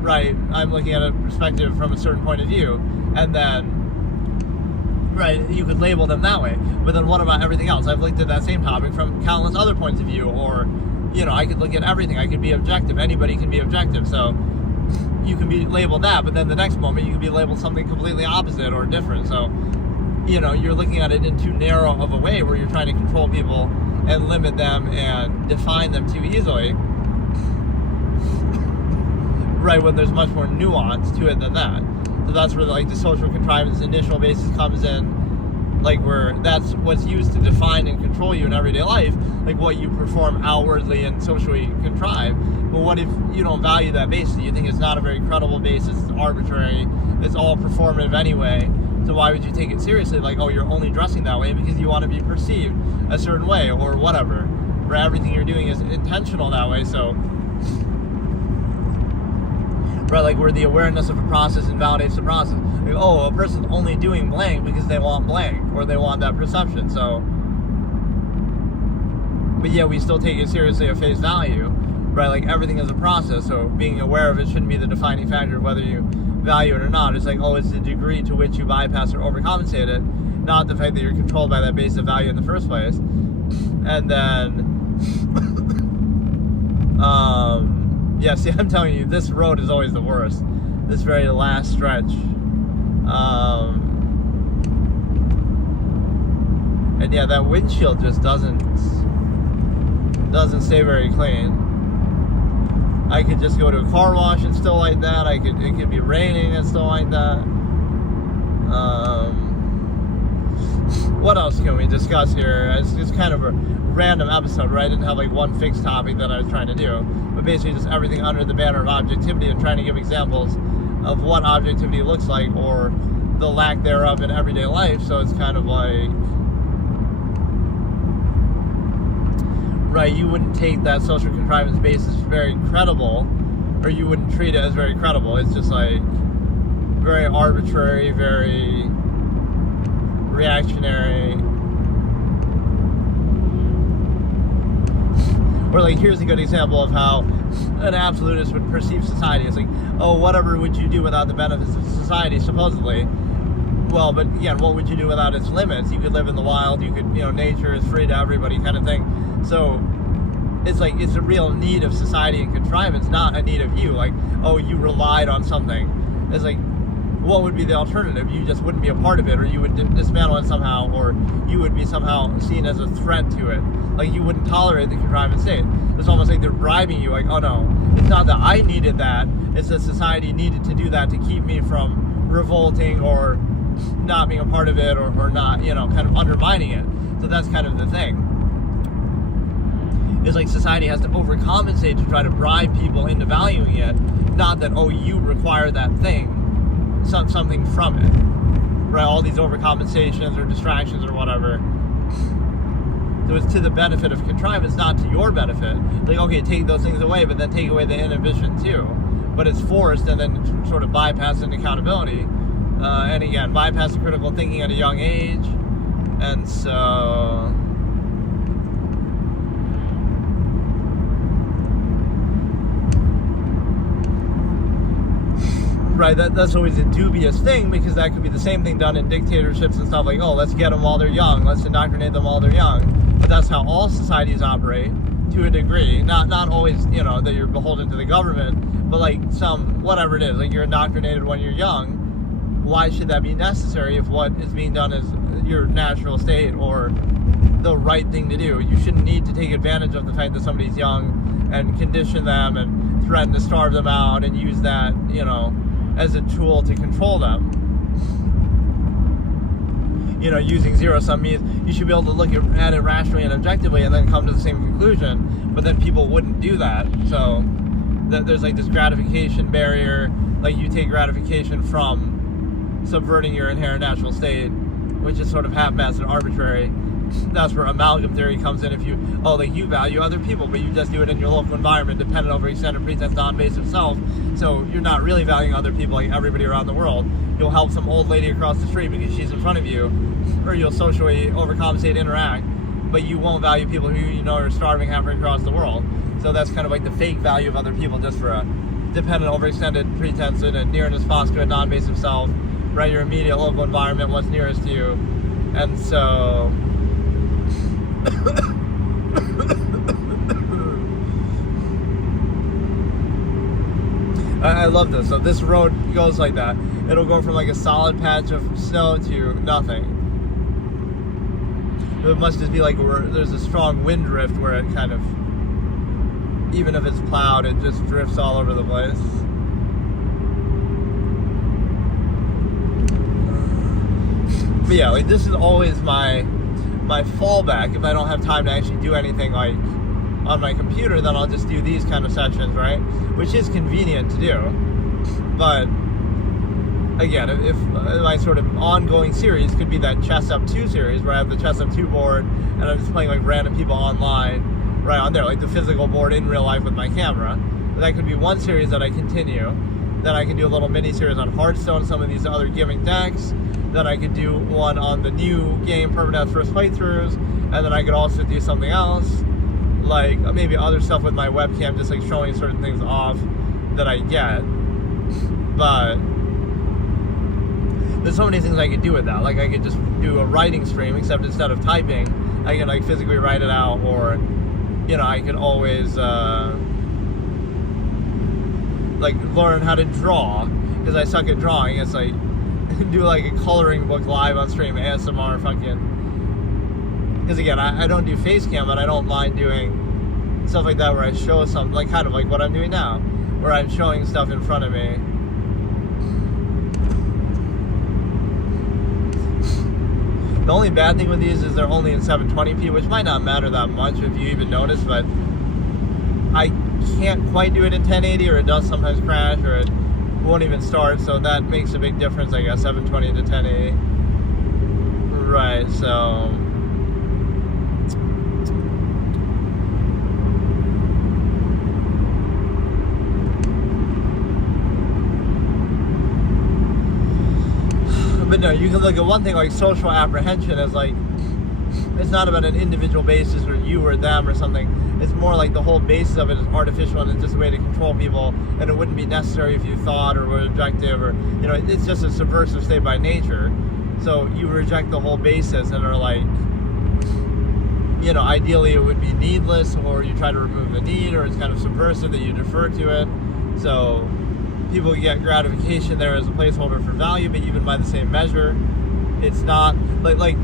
right, I'm looking at a perspective from a certain point of view, and then, right, you could label them that way. But then what about everything else? I've looked at that same topic from countless other points of view, or, you know, I could look at everything. I could be objective. Anybody can be objective. So you can be labeled that, but then the next moment you could be labeled something completely opposite or different. So, you know, you're looking at it in too narrow of a way where you're trying to control people and limit them and define them too easily. right, when there's much more nuance to it than that. So that's where like the social contrivance initial basis comes in, like where that's what's used to define and control you in everyday life, like what you perform outwardly and socially contrive. But what if you don't value that basis? You think it's not a very credible basis, it's arbitrary, it's all performative anyway, so why would you take it seriously? Like, oh, you're only dressing that way because you want to be perceived a certain way or whatever, where everything you're doing is intentional that way. So right, like where the awareness of a process invalidates the process. Like, oh, a person's only doing blank because they want blank, or they want that perception. So, but yeah, we still take it seriously at face value, right? Like everything is a process, so being aware of it shouldn't be the defining factor of whether you value it or not. It's like, oh, it's the degree to which you bypass or overcompensate it, not the fact that you're controlled by that base of value in the first place. And then, yeah, see, I'm telling you, this road is always the worst. This very last stretch. And yeah, that windshield just doesn't stay very clean. I could just go to a car wash and still like that. It could be raining and still like that. What else can we discuss here? It's just kind of a random episode, right? I didn't have like one fixed topic that I was trying to do, but basically just everything under the banner of objectivity and trying to give examples of what objectivity looks like or the lack thereof in everyday life. So it's kind of like, right, you wouldn't take that social contrivance basis very credible, or you wouldn't treat it as very credible. It's just like very arbitrary, very reactionary. Or like, here's a good example of how an absolutist would perceive society. It's like, oh, whatever would you do without the benefits of society, supposedly. Well, but again, what would you do without its limits? You could live in the wild, you could, nature is free to everybody kind of thing. So it's like, it's a real need of society and contrivance, not a need of you. Like, oh, you relied on something. It's like, what would be the alternative? You just wouldn't be a part of it, or you would dismantle it somehow, or you would be somehow seen as a threat to it. Like, you wouldn't tolerate the contrivance state. It's almost like they're bribing you, like, oh no, it's not that I needed that, it's that society needed to do that to keep me from revolting or not being a part of it, or not, kind of undermining it. So that's kind of the thing. It's like society has to overcompensate to try to bribe people into valuing it, not that, oh, you require that thing, something from it, right? All these overcompensations or distractions or whatever. So it's to the benefit of contrivance, not to your benefit. Like, okay, take those things away, but then take away the inhibition too. But it's forced, and then sort of bypassing accountability. And again, bypass the critical thinking at a young age. And so, right, that's always a dubious thing, because that could be the same thing done in dictatorships and stuff, like, oh, let's get them while they're young, let's indoctrinate them while they're young. But that's how all societies operate, to a degree. Not always, that you're beholden to the government, but like some, whatever it is, like you're indoctrinated when you're young. Why should that be necessary if what is being done is your natural state or the right thing to do? You shouldn't need to take advantage of the fact that somebody's young and condition them and threaten to starve them out and use that, as a tool to control them. Using zero-sum means you should be able to look at it rationally and objectively and then come to the same conclusion, but then people wouldn't do that. So there's like this gratification barrier, like you take gratification from subverting your inherent natural state, which is sort of half-assed and arbitrary. That's where amalgam theory comes in. If you value other people, but you just do it in your local environment, dependent over extended pretense, non-invasive self. So you're not really valuing other people like everybody around the world. You'll help some old lady across the street because she's in front of you, or you'll socially overcompensate, interact, but you won't value people who are starving halfway across the world. So that's kind of like the fake value of other people, just for a dependent overextended pretense and a nearness postulate, non-invasive self, right? Your immediate local environment, what's nearest to you. And so I love this. So this road goes like that. It'll go from like a solid patch of snow to nothing. It must just be like where there's a strong wind drift where it kind of, even if it's plowed, it just drifts all over the place. But yeah, like this is always my fallback. If I don't have time to actually do anything like on my computer, then I'll just do these kind of sessions, right? Which is convenient to do. But again, if my sort of ongoing series could be that Chess Up 2 series, where I have the Chess Up 2 board and I'm just playing like random people online right on there, like the physical board in real life with my camera. That could be one series that I continue. Then I can do a little mini series on Hearthstone, some of these other gimmick decks. Then I could do one on the new game, Permanent First Playthroughs. And then I could also do something else, like maybe other stuff with my webcam, just like showing certain things off that I get. But there's so many things I could do with that. Like I could just do a writing stream, except instead of typing, I can like physically write it out. Or, you know, I could always like learn how to draw, because I suck at drawing. It's like do like a coloring book live on stream, ASMR fucking. Because again, I don't do face cam, but I don't mind doing stuff like that where I show something, like kind of like what I'm doing now, where I'm showing stuff in front of me. The only bad thing with these is they're only in 720p, which might not matter that much if you even notice, but I can't quite do it in 1080, or it does sometimes crash, or it won't even start, so that makes a big difference, I guess, 720 to 1080. Right, so... But no, you can look at one thing like social apprehension as like, it's not about an individual basis or you or them or something. It's more like the whole basis of it is artificial, and it's just a way to control people, and it wouldn't be necessary if you thought or were objective, or, you know, it's just a subversive state by nature. So you reject the whole basis and are like, you know, ideally it would be needless, or you try to remove the need, or it's kind of subversive that you defer to it. So people get gratification there as a placeholder for value, but even by the same measure, it's not like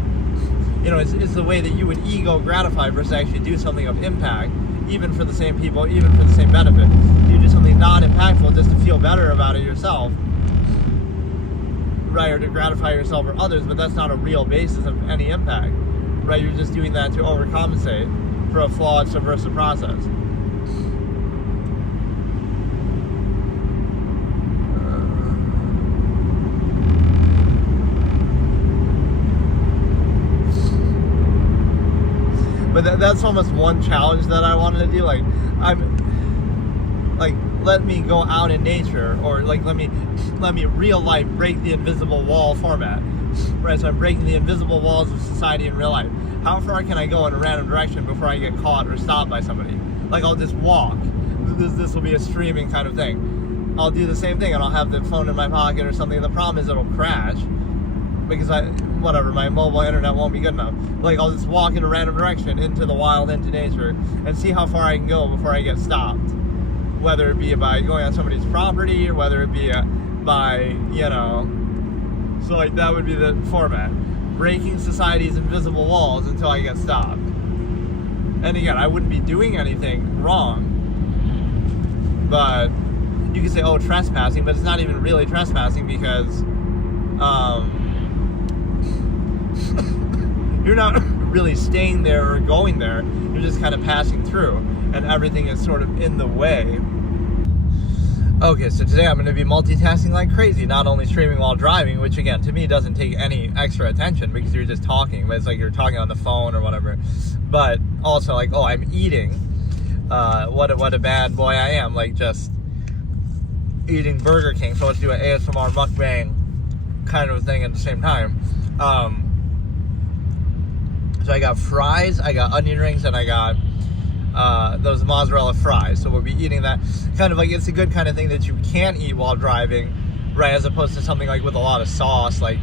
you know, it's the way that you would ego gratify versus actually do something of impact, even for the same people, even for the same benefit. You do something non-impactful just to feel better about it yourself, right, or to gratify yourself or others, but that's not a real basis of any impact, right? You're just doing that to overcompensate for a flawed subversive process. But that's almost one challenge that I wanted to do. Like, let me go out in nature, or like let me real life break the invisible wall format, right? So I'm breaking the invisible walls of society in real life. How far can I go in a random direction before I get caught or stopped by somebody? Like, I'll just walk. This will be a streaming kind of thing. I'll do the same thing, and I'll have the phone in my pocket or something. The problem is it'll crash, because my mobile internet won't be good enough. Like, I'll just walk in a random direction into the wild, into nature, and see how far I can go before I get stopped. Whether it be by going on somebody's property, or whether it be by, you know... So, like, that would be the format. Breaking society's invisible walls until I get stopped. And again, I wouldn't be doing anything wrong. But you could say, oh, trespassing, but it's not even really trespassing, because... you're not really staying there or going there. You're just kind of passing through, and everything is sort of in the way. Okay, so today I'm going to be multitasking like crazy, not only streaming while driving, which again, to me, doesn't take any extra attention because you're just talking, but it's like you're talking on the phone or whatever. But also like, oh, I'm eating. What a bad boy I am, like just eating Burger King. So let's do an ASMR mukbang kind of thing at the same time. So I got fries, I got onion rings, and I got those mozzarella fries. So we'll be eating that. Kind of like, it's a good kind of thing that you can eat while driving, right? As opposed to something like with a lot of sauce, like,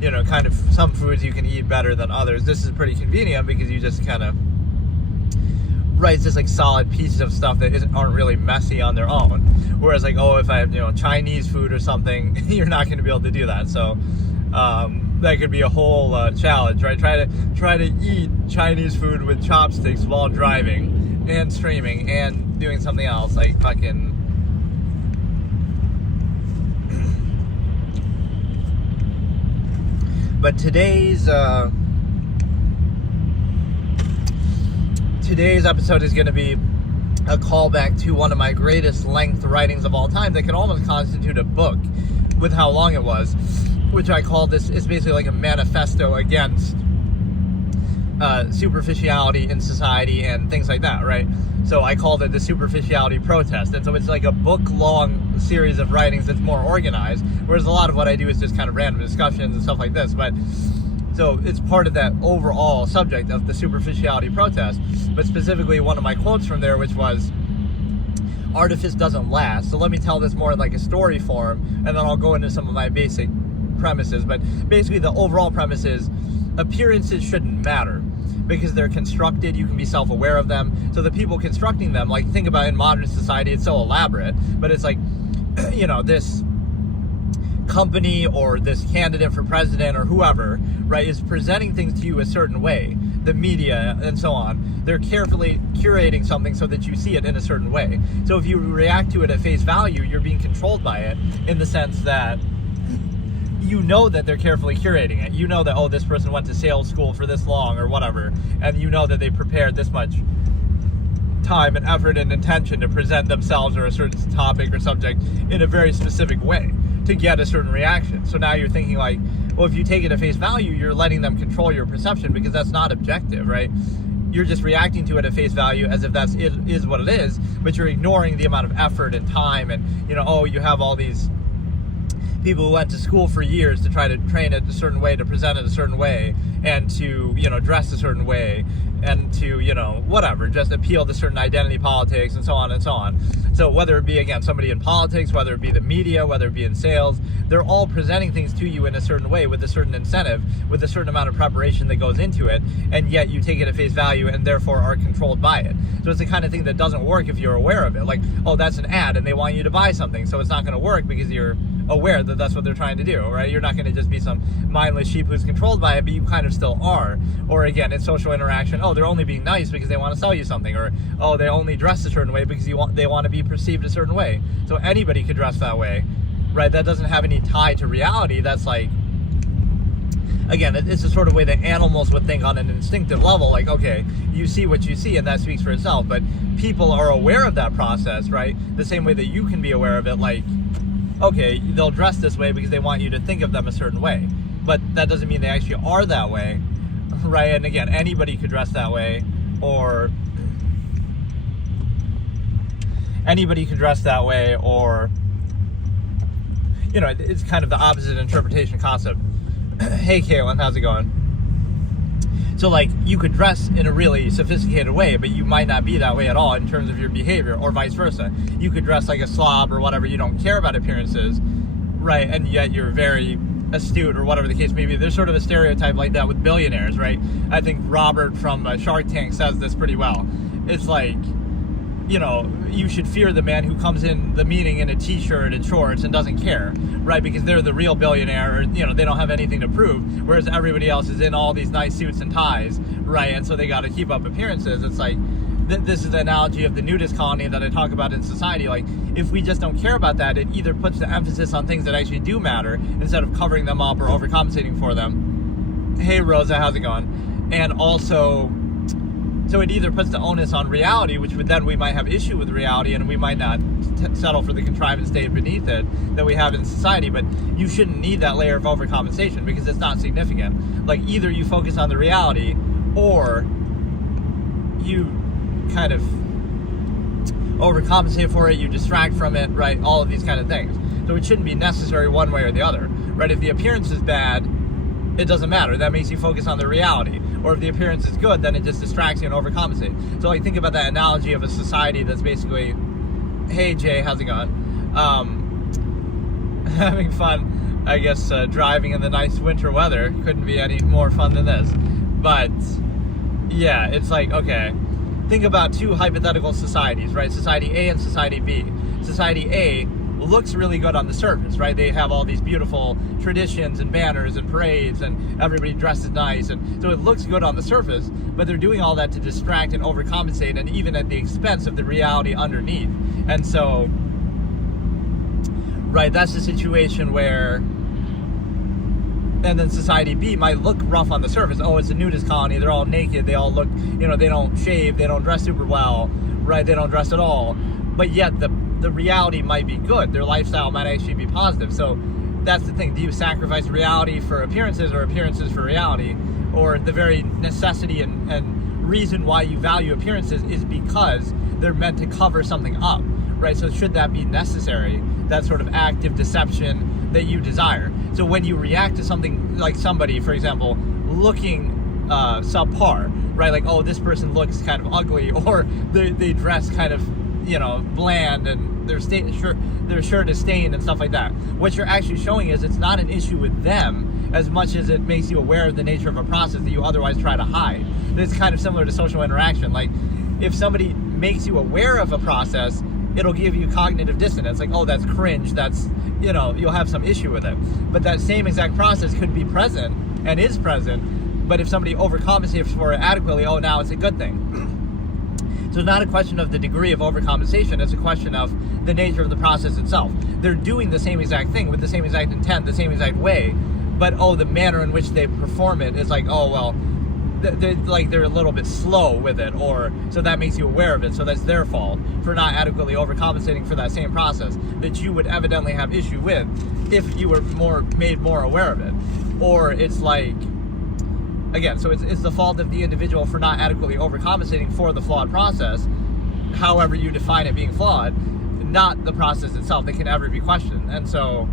you know, kind of some foods you can eat better than others. This is pretty convenient because you just kind of, right, it's just like solid pieces of stuff that aren't really messy on their own. Whereas like, oh, if I have, you know, Chinese food or something, you're not going to be able to do that. So, that could be a whole challenge, right? Try to eat Chinese food with chopsticks while driving and streaming and doing something else, like fucking. But today's episode is going to be a callback to one of my greatest length writings of all time that can almost constitute a book with how long it was, which I call this, is basically like a manifesto against superficiality in society and things like that, right? So I called it the Superficiality Protest. And so it's like a book-long series of writings that's more organized, whereas a lot of what I do is just kind of random discussions and stuff like this. But so it's part of that overall subject of the Superficiality Protest. But specifically, one of my quotes from there, which was, "Artifice doesn't last." So let me tell this more in like a story form, and then I'll go into some of my basic premises. But basically, the overall premise is appearances shouldn't matter, because they're constructed. You can be self-aware of them. So the people constructing them, like, think about in modern society, it's so elaborate, but it's like, you know, this company or this candidate for president or whoever, right, is presenting things to you a certain way. The media and so on, they're carefully curating something so that you see it in a certain way. So if you react to it at face value, you're being controlled by it, in the sense that you know that they're carefully curating it. You know that, oh, this person went to sales school for this long or whatever, and you know that they prepared this much time and effort and intention to present themselves or a certain topic or subject in a very specific way to get a certain reaction. So now you're thinking like, well, if you take it at face value, you're letting them control your perception, because that's not objective, right? You're just reacting to it at face value as if that's it is what it is, but you're ignoring the amount of effort and time and, you know, oh, you have all these people who went to school for years to try to train it a certain way, to present it a certain way, and to, you know, dress a certain way, and to, you know, whatever, just appeal to certain identity politics and so on and so on. So whether it be, again, somebody in politics, whether it be the media, whether it be in sales, they're all presenting things to you in a certain way with a certain incentive, with a certain amount of preparation that goes into it, and yet you take it at face value and therefore are controlled by it. So it's the kind of thing that doesn't work if you're aware of it. Like, oh, that's an ad and they want you to buy something, so it's not going to work because you're aware that that's what they're trying to do, right? You're not going to just be some mindless sheep who's controlled by it, but you kind of still are. Or again, it's social interaction. Oh, they're only being nice because they want to sell you something, or oh, they only dress a certain way because they want to be perceived a certain way. So anybody could dress that way, right? That doesn't have any tie to reality. That's like, again, it's the sort of way that animals would think on an instinctive level. Like, okay, you see what you see, and that speaks for itself. But people are aware of that process, right? The same way that you can be aware of it. Like, okay, they'll dress this way because they want you to think of them a certain way, but that doesn't mean they actually are that way, right? And again, anybody could dress that way, or you know, it's kind of the opposite interpretation concept. Hey, Caitlin, how's it going? So, like, you could dress in a really sophisticated way, but you might not be that way at all in terms of your behavior, or vice versa. You could dress like a slob or whatever, you don't care about appearances, right? And yet you're very astute, or whatever the case may be. There's sort of a stereotype like that with billionaires, right? I think Robert from Shark Tank says this pretty well. It's like, you know, you should fear the man who comes in the meeting in a t-shirt and shorts and doesn't care, right? Because they're the real billionaire, or, you know, they don't have anything to prove, whereas everybody else is in all these nice suits and ties, right? And so they got to keep up appearances. It's like, this is the analogy of the nudist colony that I talk about in society. Like, if we just don't care about that, it either puts the emphasis on things that actually do matter instead of covering them up or overcompensating for them. Hey, Rosa, how's it going? And also, so it either puts the onus on reality, which would then we might have issue with reality, and we might not settle for the contrivance state beneath it that we have in society. But you shouldn't need that layer of overcompensation, because it's not significant. Like, either you focus on the reality, or you kind of overcompensate for it, you distract from it, right? All of these kind of things. So it shouldn't be necessary one way or the other, right? If the appearance is bad, it doesn't matter. That makes you focus on the reality. Or if the appearance is good, then it just distracts you and overcompensates. So, like, think about that analogy of a society that's basically, hey, Jay, how's it going? Having fun, I guess, driving in the nice winter weather. Couldn't be any more fun than this. But, yeah, it's like, okay, think about two hypothetical societies, right? Society A and Society B. Society A looks really good on the surface, right? They have all these beautiful traditions and banners and parades, and everybody dresses nice, and so it looks good on the surface, but they're doing all that to distract and overcompensate, and even at the expense of the reality underneath. And so, right, that's the situation where And then society B might look rough on the surface. Oh, it's a nudist colony. They're all naked. They all look, they don't shave. They don't dress super well, right? They don't dress at all. But yet the reality might be good. Their lifestyle might actually be positive. So that's the thing. Do you sacrifice reality for appearances or appearances for reality? Or the very necessity and reason why you value appearances is because they're meant to cover something up, right? So should that be necessary, that sort of active deception that you desire? So when you react to something like somebody, for example, looking subpar, right? Like, oh, this person looks kind of ugly, or they dress kind of, bland, and their shirt is stained and stuff like that. What you're actually showing is it's not an issue with them as much as it makes you aware of the nature of a process that you otherwise try to hide. It's kind of similar to social interaction. Like, if somebody makes you aware of a process, it'll give you cognitive dissonance. Like, oh, that's cringe. That's, you'll have some issue with it. But that same exact process could be present and is present. But if somebody overcompensates for it adequately, oh, now it's a good thing. So it's not a question of the degree of overcompensation. It's a question of the nature of the process itself. They're doing the same exact thing with the same exact intent, the same exact way. But, oh, the manner in which they perform it is like, oh, well, they're a little bit slow with it, or so that makes you aware of it. So that's their fault for not adequately overcompensating for that same process that you would evidently have issue with if you were made more aware of it. Or it's like, again, so it's the fault of the individual for not adequately overcompensating for the flawed process, however you define it being flawed, not the process itself that can ever be questioned. And so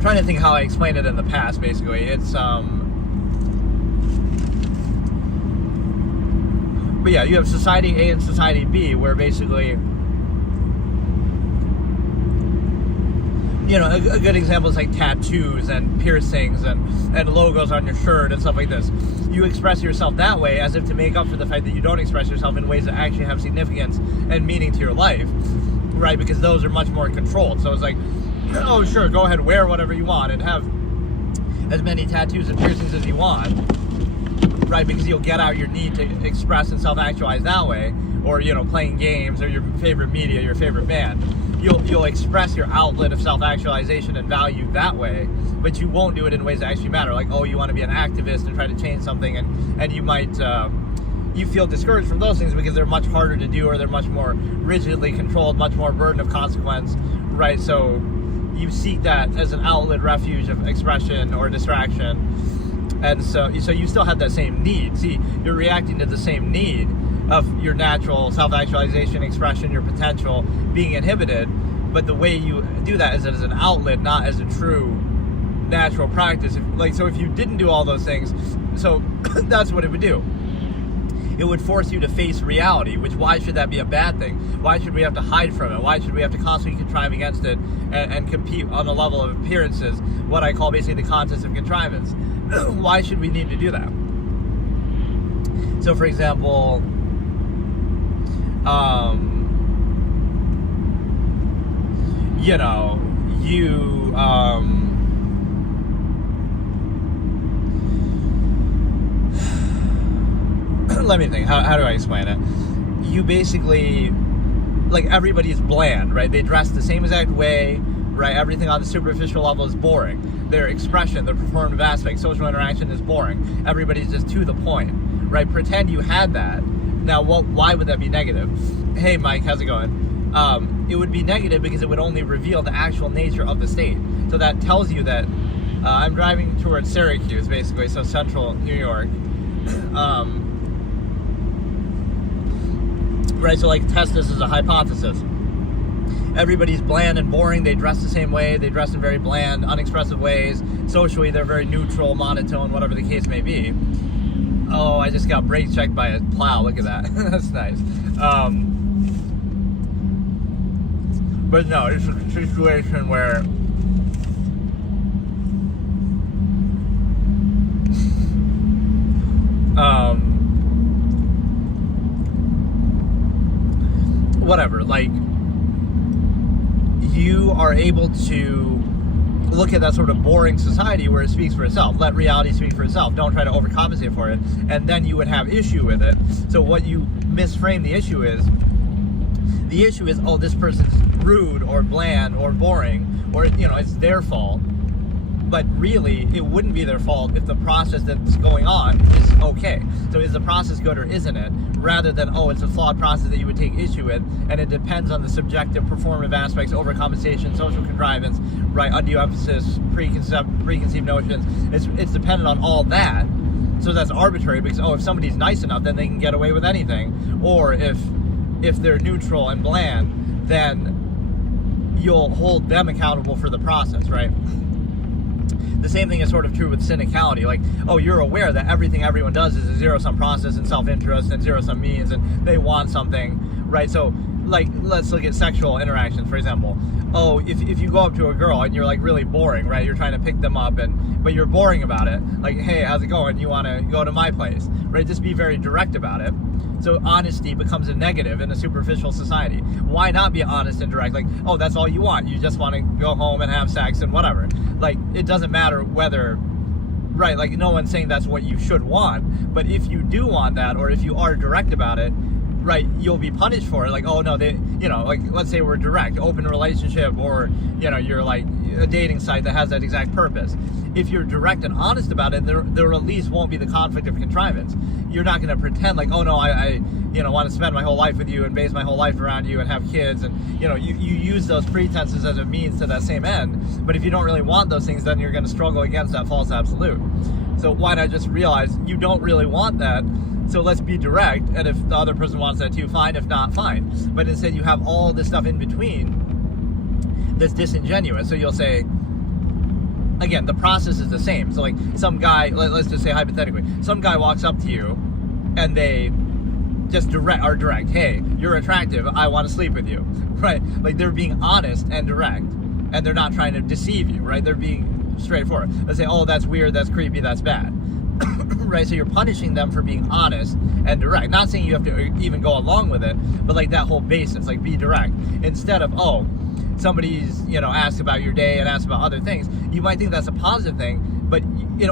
trying to think how I explained it in the past. Basically, it's but yeah, you have society A and society B, where basically, a good example is like tattoos and piercings and logos on your shirt and stuff like this. You express yourself that way as if to make up for the fact that you don't express yourself in ways that actually have significance and meaning to your life, right? Because those are much more controlled. So it's like, oh, sure, go ahead, wear whatever you want and have as many tattoos and piercings as you want, right? Because you'll get out your need to express and self-actualize that way, or, playing games, or your favorite media, your favorite band. You'll express your outlet of self-actualization and value that way, but you won't do it in ways that actually matter. Like, oh, you want to be an activist and try to change something, and you might, you feel discouraged from those things because they're much harder to do, or they're much more rigidly controlled, much more burden of consequence, right? So you seek that as an outlet, refuge of expression or distraction. And so you still have that same need. See, you're reacting to the same need of your natural self-actualization, expression, your potential being inhibited. But the way you do that is as an outlet, not as a true natural practice. So if you didn't do all those things, so that's what it would do. It would force you to face reality, which, why should that be a bad thing? Why should we have to hide from it? Why should we have to constantly contrive against it and compete on the level of appearances, what I call basically the contest of contrivance? Why should we need to do that? So, for example, let me think, how do I explain it? You basically, like, everybody's bland, right? They dress the same exact way, right? Everything on the superficial level is boring. Their expression, their performative aspect, social interaction is boring. Everybody's just to the point, right? Pretend you had that. Now, why would that be negative? Hey, Mike, how's it going? It would be negative because it would only reveal the actual nature of the state. So that tells you that I'm driving towards Syracuse, basically, so central New York. Right, so like, test this as a hypothesis. Everybody's bland and boring. They dress the same way. They dress in very bland, unexpressive ways. Socially, they're very neutral, monotone, whatever the case may be. Oh, I just got brake checked by a plow. Look at that. That's nice. But no, it's a situation where whatever, like, you are able to look at that sort of boring society where it speaks for itself. Let reality speak for itself. Don't try to overcompensate for it, and then you would have issue with it. So what you misframe the issue is, the issue is, oh, this person's rude or bland or boring, or, it's their fault. But really, it wouldn't be their fault if the process that's going on is okay. So is the process good or isn't it? Rather than, oh, it's a flawed process that you would take issue with, and it depends on the subjective performative aspects, overcompensation, social contrivance, right, undue emphasis, preconceived notions. It's dependent on all that. So that's arbitrary because, oh, if somebody's nice enough, then they can get away with anything. Or if they're neutral and bland, then you'll hold them accountable for the process, right? The same thing is sort of true with cynicality. Like, oh, you're aware that everything everyone does is a zero-sum process and self-interest and zero-sum means, and they want something, right? So, like, let's look at sexual interactions, for example. Oh, if you go up to a girl and you're, like, really boring, right? You're trying to pick them up, but you're boring about it. Like, hey, how's it going? You want to go to my place, right? Just be very direct about it. So honesty becomes a negative in a superficial society. Why not be honest and direct? Like, oh, that's all you want. You just want to go home and have sex and whatever. Like, it doesn't matter whether, right, like, no one's saying that's what you should want. But if you do want that, or if you are direct about it, right, you'll be punished for it. Like, oh, no, they, like, let's say we're direct, open relationship, or, you're like a dating site that has that exact purpose. If you're direct and honest about it, there at least won't be the conflict of contrivance. You're not going to pretend like, oh no, I want to spend my whole life with you and base my whole life around you and have kids, and you use those pretenses as a means to that same end. But if you don't really want those things, then you're going to struggle against that false absolute. So why not just realize you don't really want that? So let's be direct, and if the other person wants that too, fine. If not, fine. But instead you have all this stuff in between that's disingenuous. So you'll say, again, the process is the same. So like some guy, let's just say hypothetically, some guy walks up to you and they just are direct. Hey, you're attractive. I want to sleep with you. Right? Like they're being honest and direct, and they're not trying to deceive you. Right? They're being straightforward. Let's say, oh, that's weird. That's creepy. That's bad. Right? So you're punishing them for being honest and direct. Not saying you have to even go along with it, but like that whole basis, like be direct. Instead of, oh, somebody's, asked about your day and asked about other things, you might think that's a positive thing, but,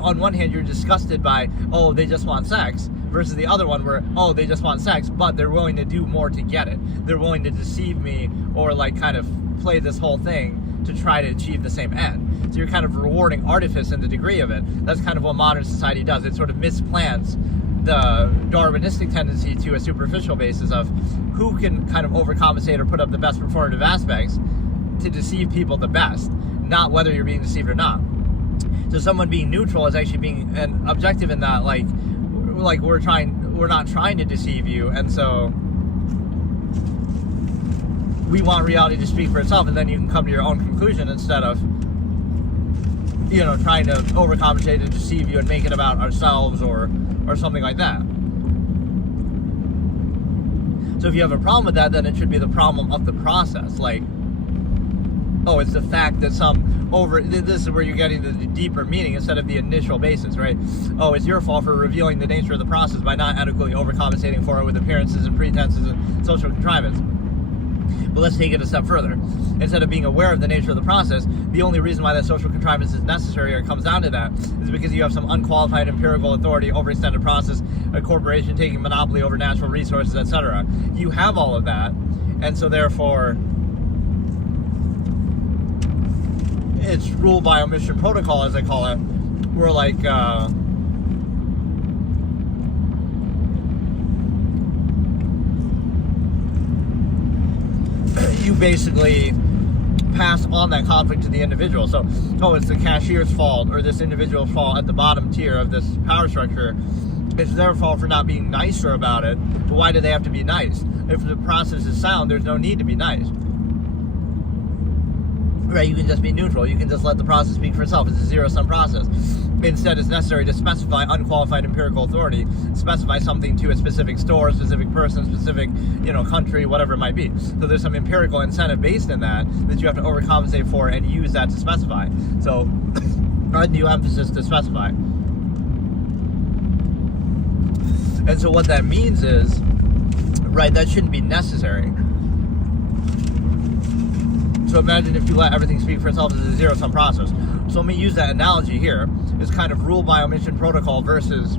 on one hand, you're disgusted by, oh, they just want sex, versus the other one where, oh, they just want sex, but they're willing to do more to get it. They're willing to deceive me or, like, kind of play this whole thing to try to achieve the same end. So you're kind of rewarding artifice in the degree of it. That's kind of what modern society does. It sort of misplants the Darwinistic tendency to a superficial basis of who can kind of overcompensate or put up the best performative aspects to deceive people the best, not whether you're being deceived or not. So someone being neutral is actually being an objective in that, like we're not trying to deceive you, and so we want reality to speak for itself, and then you can come to your own conclusion instead of trying to overcompensate and deceive you and make it about ourselves or something like that. So if you have a problem with that, then it should be the problem of the process. Like, oh, it's the fact that this is where you're getting the deeper meaning instead of the initial basis, right? Oh, it's your fault for revealing the nature of the process by not adequately overcompensating for it with appearances and pretenses and social contrivance. But let's take it a step further. Instead of being aware of the nature of the process, the only reason why that social contrivance is necessary, or it comes down to that, is because you have some unqualified empirical authority, overextended process, a corporation taking monopoly over natural resources, etc. You have all of that, and so therefore it's rule by omission protocol, as I call it. We're like you basically pass on that conflict to the individual. So, oh, it's the cashier's fault or this individual's fault at the bottom tier of this power structure. It's their fault for not being nicer about it. But why do they have to be nice? If the process is sound, there's no need to be nice. Right, you can just be neutral. You can just let the process speak for itself. It's a zero-sum process. Instead, it's necessary to specify unqualified empirical authority, specify something to a specific store, specific person, specific, country, whatever it might be. So there's some empirical incentive based in that you have to overcompensate for and use that to specify. So, undue emphasis to specify. And so what that means is, right, that shouldn't be necessary. So imagine if you let everything speak for itself as a zero-sum process. So let me use that analogy here. It's kind of rule by omission protocol versus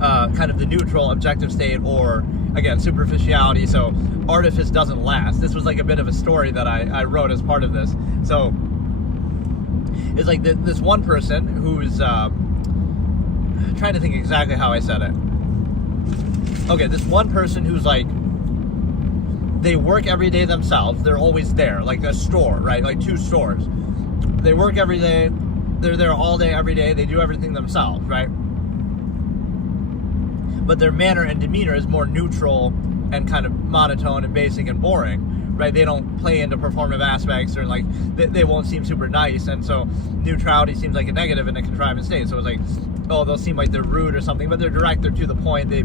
kind of the neutral objective state or again, superficiality. So artifice doesn't last. This was like a bit of a story that I wrote as part of this. So it's like this one person who's I'm trying to think exactly how I said it. Okay, this one person who's like, they work every day themselves. They're always there, like a store, right? Like 2 stores. They work every day. They're there all day, every day. They do everything themselves, right? But their manner and demeanor is more neutral and kind of monotone and basic and boring, right? They don't play into performative aspects, or like they won't seem super nice, and so neutrality seems like a negative in a contrivance state. So it's like, oh, they'll seem like they're rude or something, but they're direct, they're to the point. They,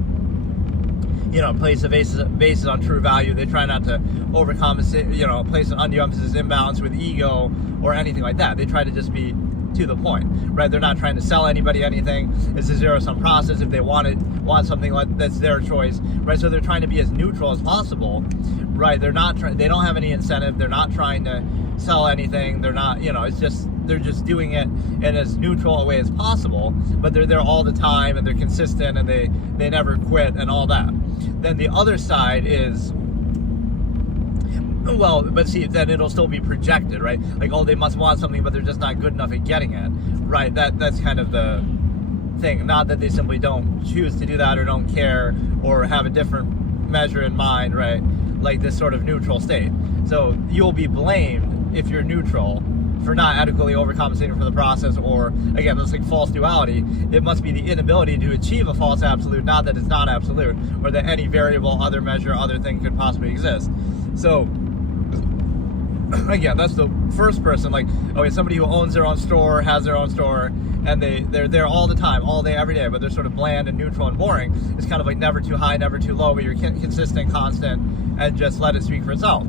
place the basis on true value. They try not to overcompensate, place an undue emphasis, imbalance with ego or anything like that. They try to just be to the point, right? They're not trying to sell anybody anything. It's a zero-sum process. If they want something, like that's their choice, right? So they're trying to be as neutral as possible, right? They don't have any incentive. They're not trying to sell anything. They're not, it's just, they're just doing it in as neutral a way as possible, but they're there all the time, and they're consistent, and they never quit and all that. Then the other side is, well, but see, then it'll still be projected, right? Like, oh, they must want something, but they're just not good enough at getting it, right? That's kind of the thing. Not that they simply don't choose to do that or don't care or have a different measure in mind, right? Like this sort of neutral state. So you'll be blamed if you're neutral for not adequately overcompensating for the process, or again, this like false duality. It must be the inability to achieve a false absolute, not that it's not absolute, or that any variable, other measure, other thing could possibly exist. So again, that's the first person. Like, okay, somebody who owns their own store, has their own store, and they're there all the time, all day, every day, but they're sort of bland and neutral and boring. It's kind of like never too high, never too low, but you're consistent, constant, and just let it speak for itself.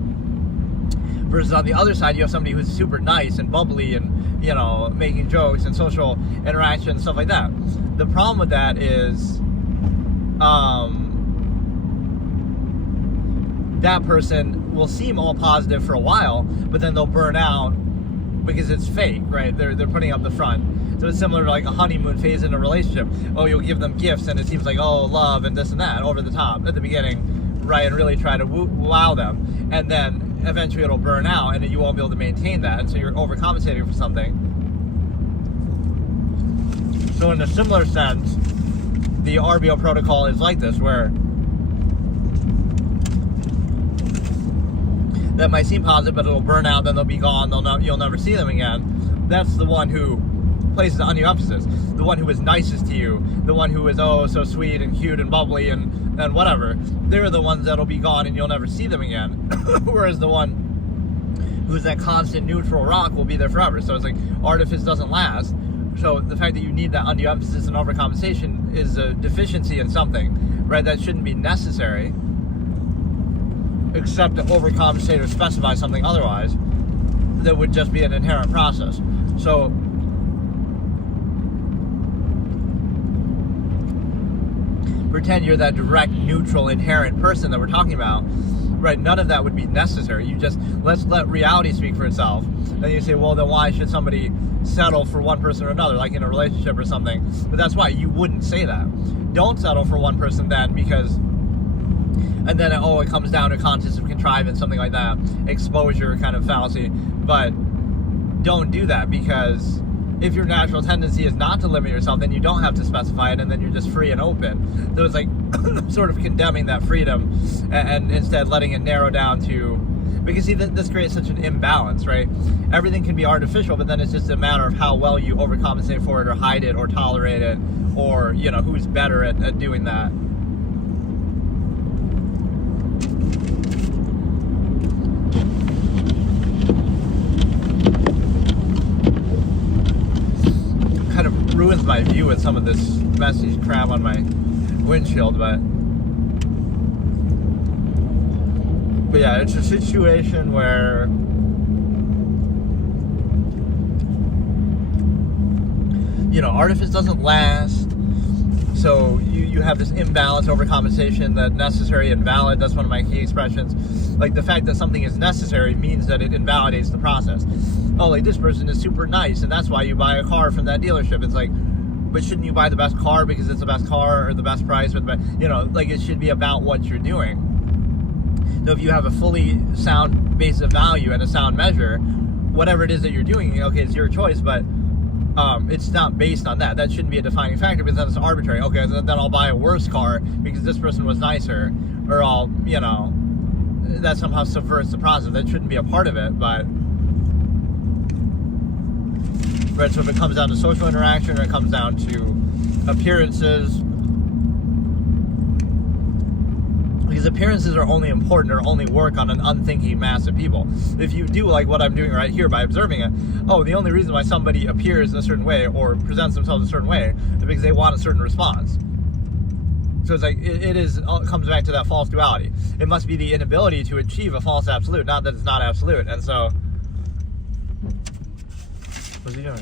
Versus on the other side, you have somebody who's super nice and bubbly and, making jokes and social interaction and stuff like that. The problem with that is that person will seem all positive for a while, but then they'll burn out because it's fake, right? They're putting up the front. So it's similar to like a honeymoon phase in a relationship. Oh, you'll give them gifts, and it seems like, oh, love and this and that over the top at the beginning, right? And really try to wow them. And then eventually it'll burn out, and you won't be able to maintain that, and so you're overcompensating for something. So in a similar sense, the RBO protocol is like this, where that might seem positive, but it'll burn out, then they'll be gone, you'll never see them again. That's the one who places undue emphasis, the one who is nicest to you, the one who is so sweet and cute and bubbly and whatever. They're the ones that'll be gone and you'll never see them again. Whereas the one who's that constant neutral rock will be there forever. So it's like artifice doesn't last. So the fact that you need that undue emphasis and overcompensation is a deficiency in something, right? That shouldn't be necessary, except to overcompensate or specify something otherwise that would just be an inherent process. So pretend you're that direct, neutral, inherent person that we're talking about, right? None of that would be necessary. You just, let's let reality speak for itself. Then you say, well, then why should somebody settle for one person or another, like in a relationship or something? But that's why you wouldn't say that. Don't settle for one person then, because, and then, it comes down to concepts of contrivance, something like that, exposure kind of fallacy. But don't do that, because if your natural tendency is not to limit yourself, then you don't have to specify it, and then you're just free and open. So it's like sort of condemning that freedom and instead letting it narrow down to, because see, this creates such an imbalance, right? Everything can be artificial, but then it's just a matter of how well you overcompensate for it, or hide it, or tolerate it, or, who's better at doing that. Ruins my view with some of this messy crap on my windshield, but yeah, it's a situation where artifice doesn't last, so you have this imbalance, overcompensation, that necessary and valid. That's one of my key expressions. Like, the fact that something is necessary means that it invalidates the process. Oh, like, this person is super nice, and that's why you buy a car from that dealership. It's like, but shouldn't you buy the best car because it's the best car or the best price or the best, like it should be about what you're doing. So if you have a fully sound base of value and a sound measure, whatever it is that you're doing, okay, it's your choice, but it's not based on that. That shouldn't be a defining factor, because then it's arbitrary. Okay, then I'll buy a worse car because this person was nicer, or I'll, that somehow subverts the process. That shouldn't be a part of it, but right, so if it comes down to social interaction, or it comes down to appearances, because appearances are only important or only work on an unthinking mass of people. If you do like what I'm doing right here by observing it, the only reason why somebody appears in a certain way or presents themselves a certain way is because they want a certain response. So it's like, it comes back to that false duality. It must be the inability to achieve a false absolute, not that it's not absolute. And so, what's he doing?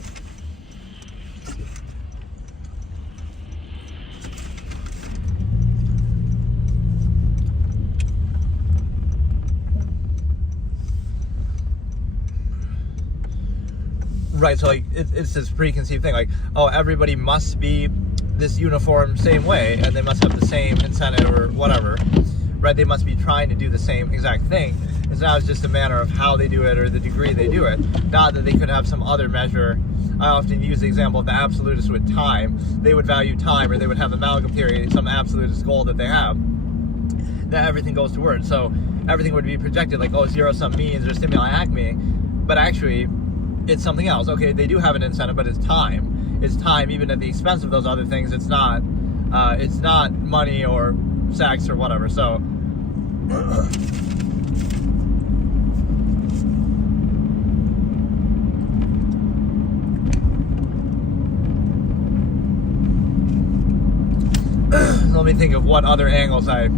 Right, so like it's this preconceived thing, like, everybody must be this uniform same way, and they must have the same incentive or whatever, right? They must be trying to do the same exact thing. It's now just a matter of how they do it or the degree they do it, not that they could have some other measure. I often use the example of the absolutists with time. They would value time, or they would have amalgam theory, some absolutist goal that they have, that everything goes towards. So everything would be projected like, zero-sum means or stimuli acme, but actually it's something else. Okay, they do have an incentive, but it's time. It's time, even at the expense of those other things. It's not money or sex or whatever. So let me think of what other angles I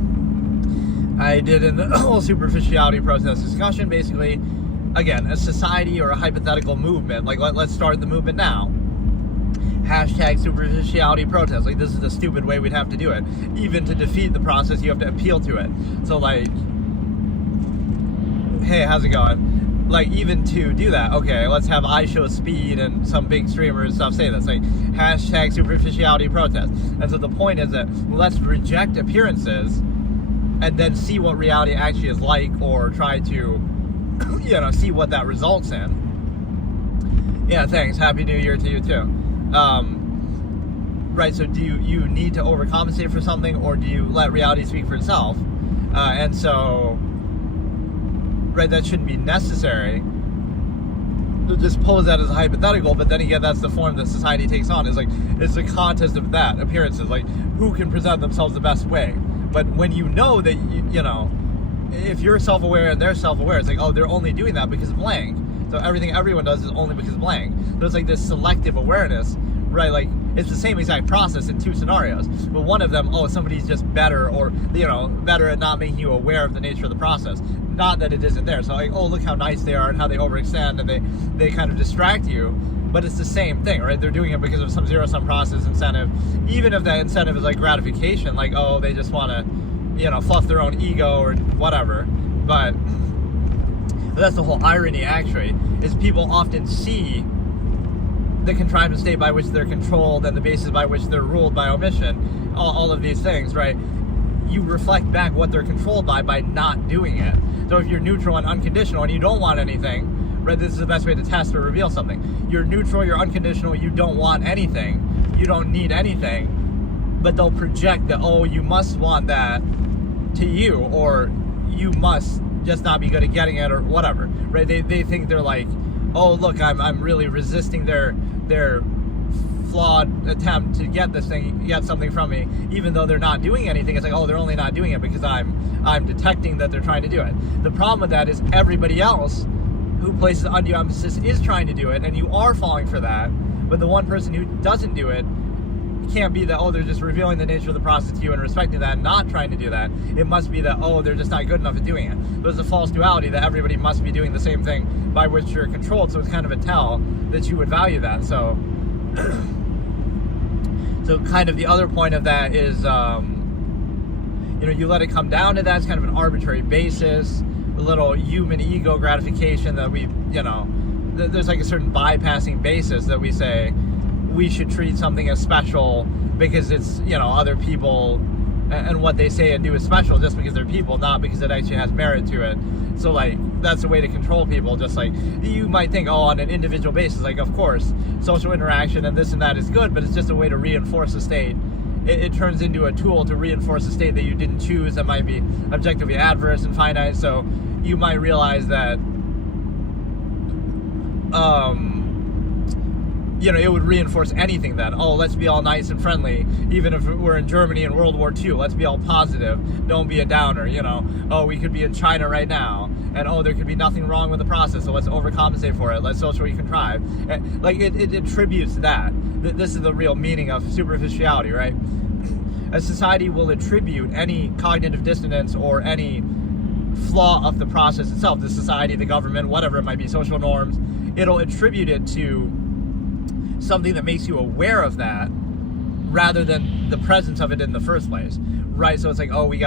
did in the whole superficiality process discussion. Basically, again, a society or a hypothetical movement, like let's start the movement now. Hashtag superficiality protest. Like, this is the stupid way we'd have to do it. Even to defeat the process, you have to appeal to it. So like, hey, how's it going? Like, even to do that, okay, let's have I Show Speed and some big streamers and stuff say this, like, hashtag superficiality protest. And so the point is that let's reject appearances and then see what reality actually is like, or try to see what that results in. Yeah, thanks. Happy New Year to you too. Right, so do you need to overcompensate for something, or do you let reality speak for itself? And so, right, that shouldn't be necessary. Just pose that as a hypothetical, but then again, that's the form that society takes on. It's like, it's a contest of that, appearances, like who can present themselves the best way. But when you know that, if you're self-aware and they're self-aware, it's like, they're only doing that because of blank. So everything everyone does is only because of blank. So it's like this selective awareness, right? Like, it's the same exact process in two scenarios. But one of them, somebody's just better, or, better at not making you aware of the nature of the process. Not that it isn't there. So like, look how nice they are and how they overextend, and they kind of distract you. But it's the same thing, right? They're doing it because of some zero-sum process incentive. Even if that incentive is like gratification, like, they just want to, fluff their own ego or whatever. But that's the whole irony, actually, is people often see the contrivance state by which they're controlled and the basis by which they're ruled by omission, all of these things, right? You reflect back what they're controlled by not doing it. So if you're neutral and unconditional and you don't want anything, right, this is the best way to test or reveal something. You're neutral, you're unconditional, you don't want anything, you don't need anything, but they'll project that, you must want that to you, or you must just not be good at getting it, or whatever, right? They think they're like, look, I'm really resisting their flawed attempt to get something from me, even though they're not doing anything. It's like, they're only not doing it because I'm detecting that they're trying to do it. The problem with that is everybody else who places undue emphasis is trying to do it, and you are falling for that. But the one person who doesn't do it can't be that, they're just revealing the nature of the process to you and respecting that and not trying to do that. It must be that, they're just not good enough at doing it. There's a false duality that everybody must be doing the same thing by which you're controlled, so it's kind of a tell that you would value that. So kind of the other point of that is, you let it come down to that. It's kind of an arbitrary basis, a little human ego gratification that we, there's like a certain bypassing basis that we say, we should treat something as special because it's, other people and what they say and do is special just because they're people, not because it actually has merit to it. So like, that's a way to control people. Just like you might think, on an individual basis, like of course social interaction and this and that is good, but it's just a way to reinforce a state. It turns into a tool to reinforce a state that you didn't choose, that might be objectively adverse and finite. So you might realize that it would reinforce anything then. Let's be all nice and friendly. Even if we're in Germany in World War II, let's be all positive. Don't be a downer, we could be in China right now. And, there could be nothing wrong with the process, so let's overcompensate for it. Let's socially contrive. Like, it attributes that. This is the real meaning of superficiality, right? A society will attribute any cognitive dissonance or any flaw of the process itself, the society, the government, whatever it might be, social norms. It'll attribute it to something that makes you aware of that rather than the presence of it in the first place, right? So it's like, like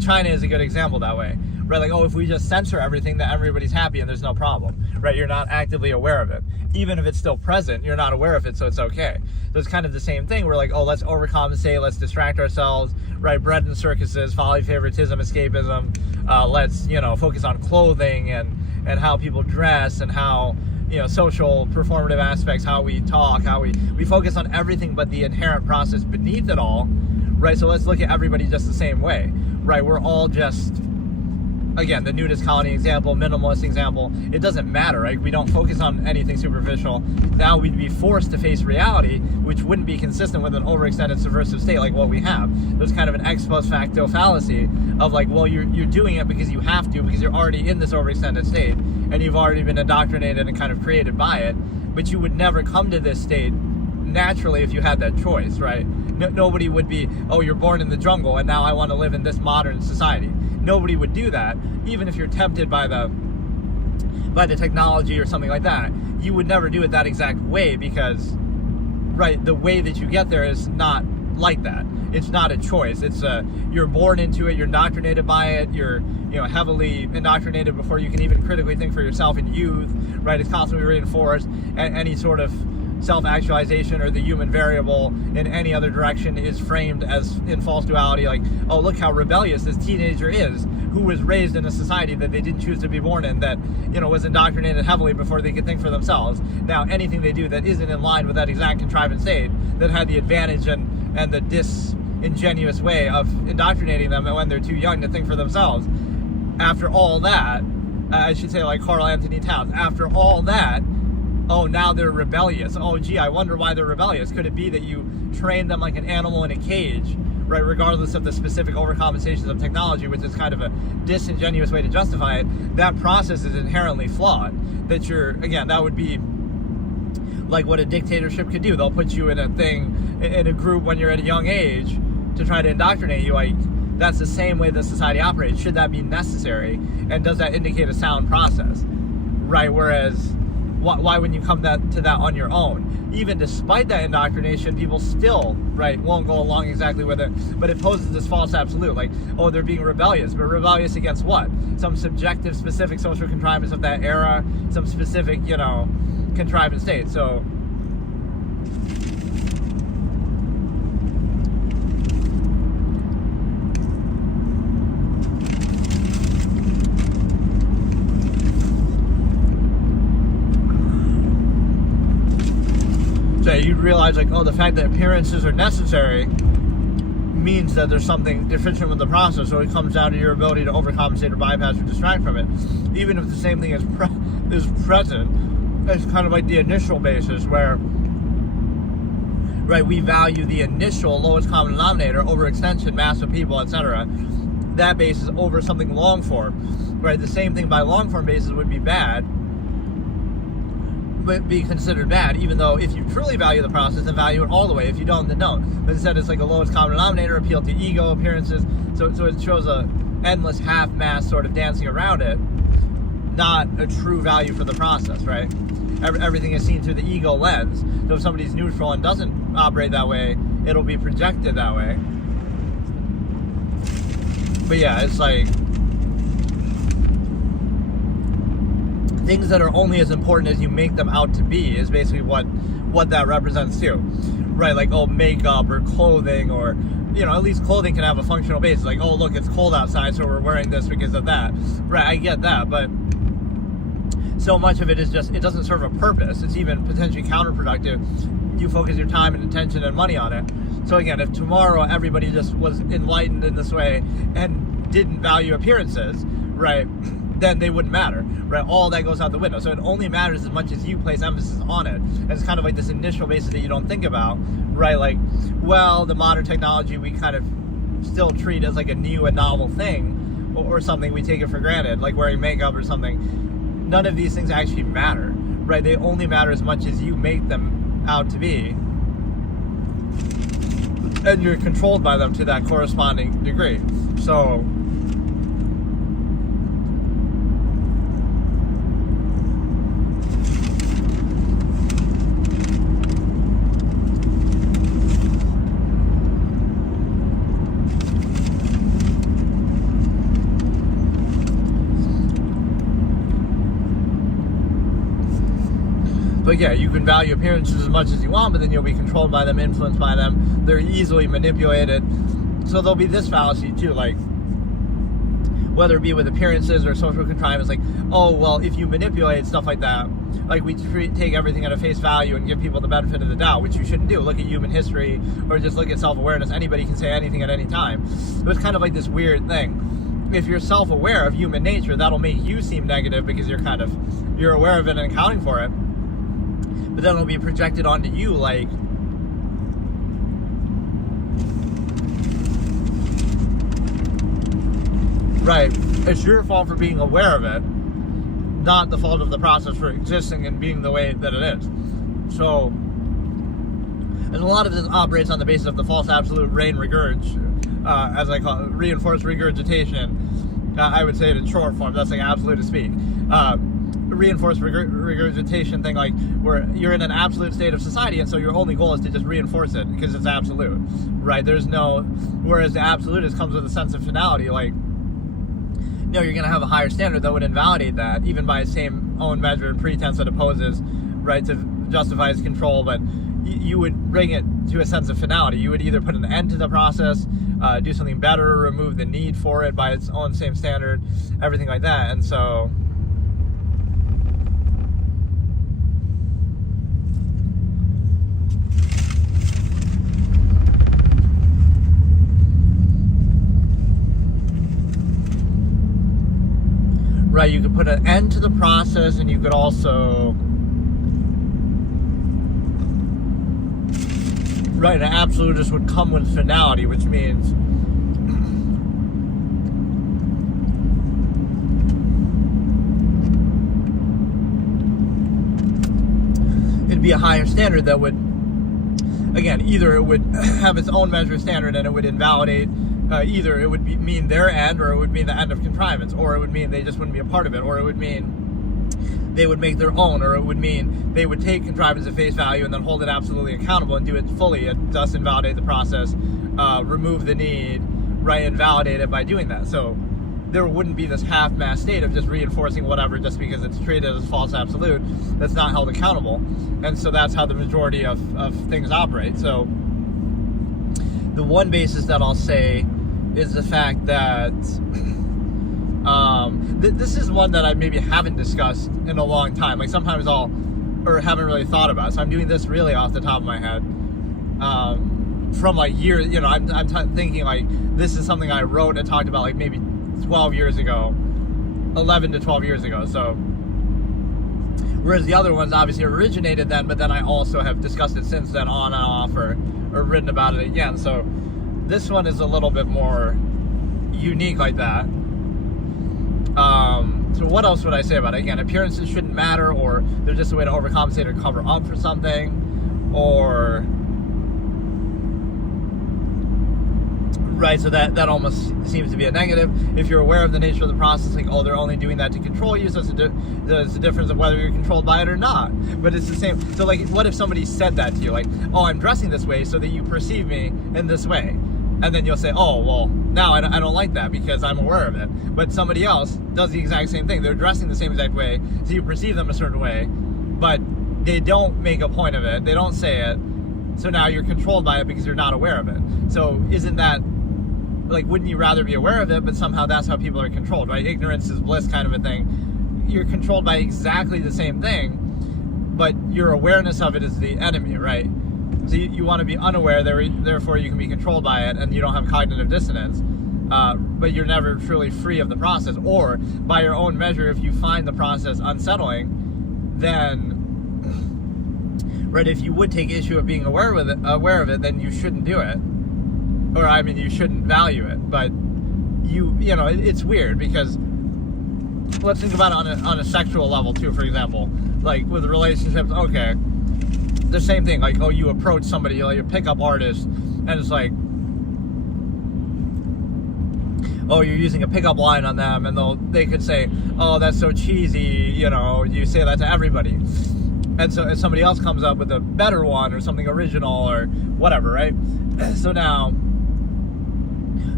China is a good example that way, right? Like, if we just censor everything, that everybody's happy and there's no problem, right? You're not actively aware of it. Even if it's still present, you're not aware of it, so it's okay. So it's kind of the same thing. We're like, let's overcompensate, let's distract ourselves, right? Bread and circuses, folly, favoritism, escapism. Let's, focus on clothing and how people dress and how, social performative aspects, how we talk, how we focus on everything but the inherent process beneath it all, right? So let's look at everybody just the same way, right? We're all just, again, the nudist colony example, minimalist example, it doesn't matter, right? We don't focus on anything superficial. Now we'd be forced to face reality, which wouldn't be consistent with an overextended subversive state like what we have. There's kind of an ex post facto fallacy of like, you're doing it because you have to, because you're already in this overextended state, and you've already been indoctrinated and kind of created by it, but you would never come to this state naturally if you had that choice, right? Nobody would be, you're born in the jungle and now I want to live in this modern society. Nobody would do that. Even if you're tempted by the technology or something like that, you would never do it that exact way because, right, the way that you get there is not like that. It's not a choice. It's you're born into it, you're indoctrinated by it, you're heavily indoctrinated before you can even critically think for yourself in youth, right? It's constantly reinforced. Any sort of self-actualization or the human variable in any other direction is framed as in false duality, like, look how rebellious this teenager is, who was raised in a society that they didn't choose to be born in, that was indoctrinated heavily before they could think for themselves. Now anything they do that isn't in line with that exact contrivance state that had the advantage and the disingenuous way of indoctrinating them when they're too young to think for themselves, after all that, I should say, like Carl Anthony Towns, after all that, now they're rebellious. I wonder why they're rebellious. Could it be that you train them like an animal in a cage, right, regardless of the specific overcompensations of technology, which is kind of a disingenuous way to justify it? That process is inherently flawed. That would be like what a dictatorship could do. They'll put you in a group when you're at a young age to try to indoctrinate you. Like, that's the same way that society operates. Should that be necessary? And does that indicate a sound process? Right, whereas why wouldn't you come to that on your own? Even despite that indoctrination, people still, right, won't go along exactly with it. But it poses this false absolute, like, they're being rebellious. But rebellious against what? Some subjective, specific social contrivance of that era, some specific, contrivance state. So you'd realize, like, the fact that appearances are necessary means that there's something deficient with the process, so it comes down to your ability to overcompensate or bypass or distract from it. Even if the same thing is present, it's kind of like the initial basis where, right, we value the initial lowest common denominator, overextension, mass of people, etc. That basis over something long form, right? The same thing by long form basis would be bad, be considered bad, even though if you truly value the process, then value it all the way. If you don't, then don't. But instead, it's like a lowest common denominator, appeal to ego, appearances. So it shows a endless half-mass sort of dancing around it, not a true value for the process, right? Everything is seen through the ego lens. So if somebody's neutral and doesn't operate that way, it'll be projected that way. But yeah, it's like things that are only as important as you make them out to be is basically what what that represents too, right? Like, oh, makeup or clothing, or, you know, at least clothing can have a functional basis. Like, oh, look, it's cold outside, so we're wearing this because of that. Right, I get that, but so much of it is just, it doesn't serve a purpose. It's even potentially counterproductive. You focus your time and attention and money on it. So again, if tomorrow everybody just was enlightened in this way and didn't value appearances, right, then they wouldn't matter, right? All that goes out the window. So it only matters as much as you place emphasis on it. And it's kind of like this initial basis that you don't think about, right? Like, well, the modern technology we kind of still treat as like a new and novel thing, or something we take it for granted, like wearing makeup or something. None of these things actually matter, right? They only matter as much as you make them out to be. And you're controlled by them to that corresponding degree. So but yeah, you can value appearances as much as you want, but then you'll be controlled by them, influenced by them. They're easily manipulated. So there'll be this fallacy too, like, whether it be with appearances or social contrivance, like, oh, well, if you manipulate stuff like that, like we take everything at a face value and give people the benefit of the doubt, which you shouldn't do. Look at human history, or just look at self-awareness. Anybody can say anything at any time. But it's kind of like this weird thing. If you're self-aware of human nature, that'll make you seem negative because you're aware of it and accounting for it. But then it'll be projected onto you like, right, it's your fault for being aware of it, not the fault of the process for existing and being the way that it is. So, and a lot of this operates on the basis of the false absolute rain regurg, as I call it, reinforced regurgitation. I would say it in short form. That's like absolute to speak. Reinforced regurgitation thing, like where you're in an absolute state of society, and so your only goal is to just reinforce it because it's absolute, right? Whereas the absolutist comes with a sense of finality, like, you're going to have a higher standard that would invalidate that, even by its same own measure and pretense that opposes, right, to justify its control. But you would bring it to a sense of finality. You would either put an end to the process, do something better, remove the need for it by its own same standard, everything like that. And so right, you could put an end to the process, and you could also, right, an absolutist would come with finality, which means it'd be a higher standard that would, again, either it would have its own measure of standard and it would invalidate, either it would mean their end, or it would mean the end of contrivance, or it would mean they just wouldn't be a part of it, or it would mean they would make their own, or it would mean they would take contrivance at face value and then hold it absolutely accountable and do it fully, and thus invalidate the process, remove the need, right, and validate it by doing that. So there wouldn't be this half-mass state of just reinforcing whatever just because it's treated as false absolute that's not held accountable. And so that's how the majority of things operate. So the one basis that I'll say is the fact that this is one that I maybe haven't discussed in a long time. Like sometimes haven't really thought about. So I'm doing this really off the top of my head. From like years, I'm thinking like this is something I wrote and talked about like maybe 12 years ago, 11 to 12 years ago. So whereas the other ones obviously originated then, but then I also have discussed it since then on and off, or written about it again. So this one is a little bit more unique like that. So what else would I say about it? Again, appearances shouldn't matter, or they're just a way to overcompensate or cover up for something, or right, so that almost seems to be a negative. If you're aware of the nature of the process, like, oh, they're only doing that to control you, so there's a difference of whether you're controlled by it or not. But it's the same. So, like, what if somebody said that to you? Like, oh, I'm dressing this way so that you perceive me in this way. And then you'll say, oh, well, now I don't like that because I'm aware of it. But somebody else does the exact same thing. They're dressing the same exact way, so you perceive them a certain way. But they don't make a point of it, they don't say it, so now you're controlled by it because you're not aware of it. So isn't that, like, wouldn't you rather be aware of it, but somehow that's how people are controlled, right? Ignorance is bliss kind of a thing. You're controlled by exactly the same thing, but your awareness of it is the enemy, right? So you want to be unaware, therefore you can be controlled by it, and you don't have cognitive dissonance. But you're never truly free of the process. Or, by your own measure, if you find the process unsettling, then, right, if you would take issue of being aware of it, then you shouldn't do it. Or, I mean, you shouldn't value it. But, you know, it's weird, because let's think about it on a sexual level, too, for example. Like, with relationships, okay, the same thing. Like, oh, you approach somebody, like a pickup artist, and it's like, oh, you're using a pickup line on them, and they could say, oh, that's so cheesy, you know, you say that to everybody. And so if somebody else comes up with a better one or something original or whatever, right? So now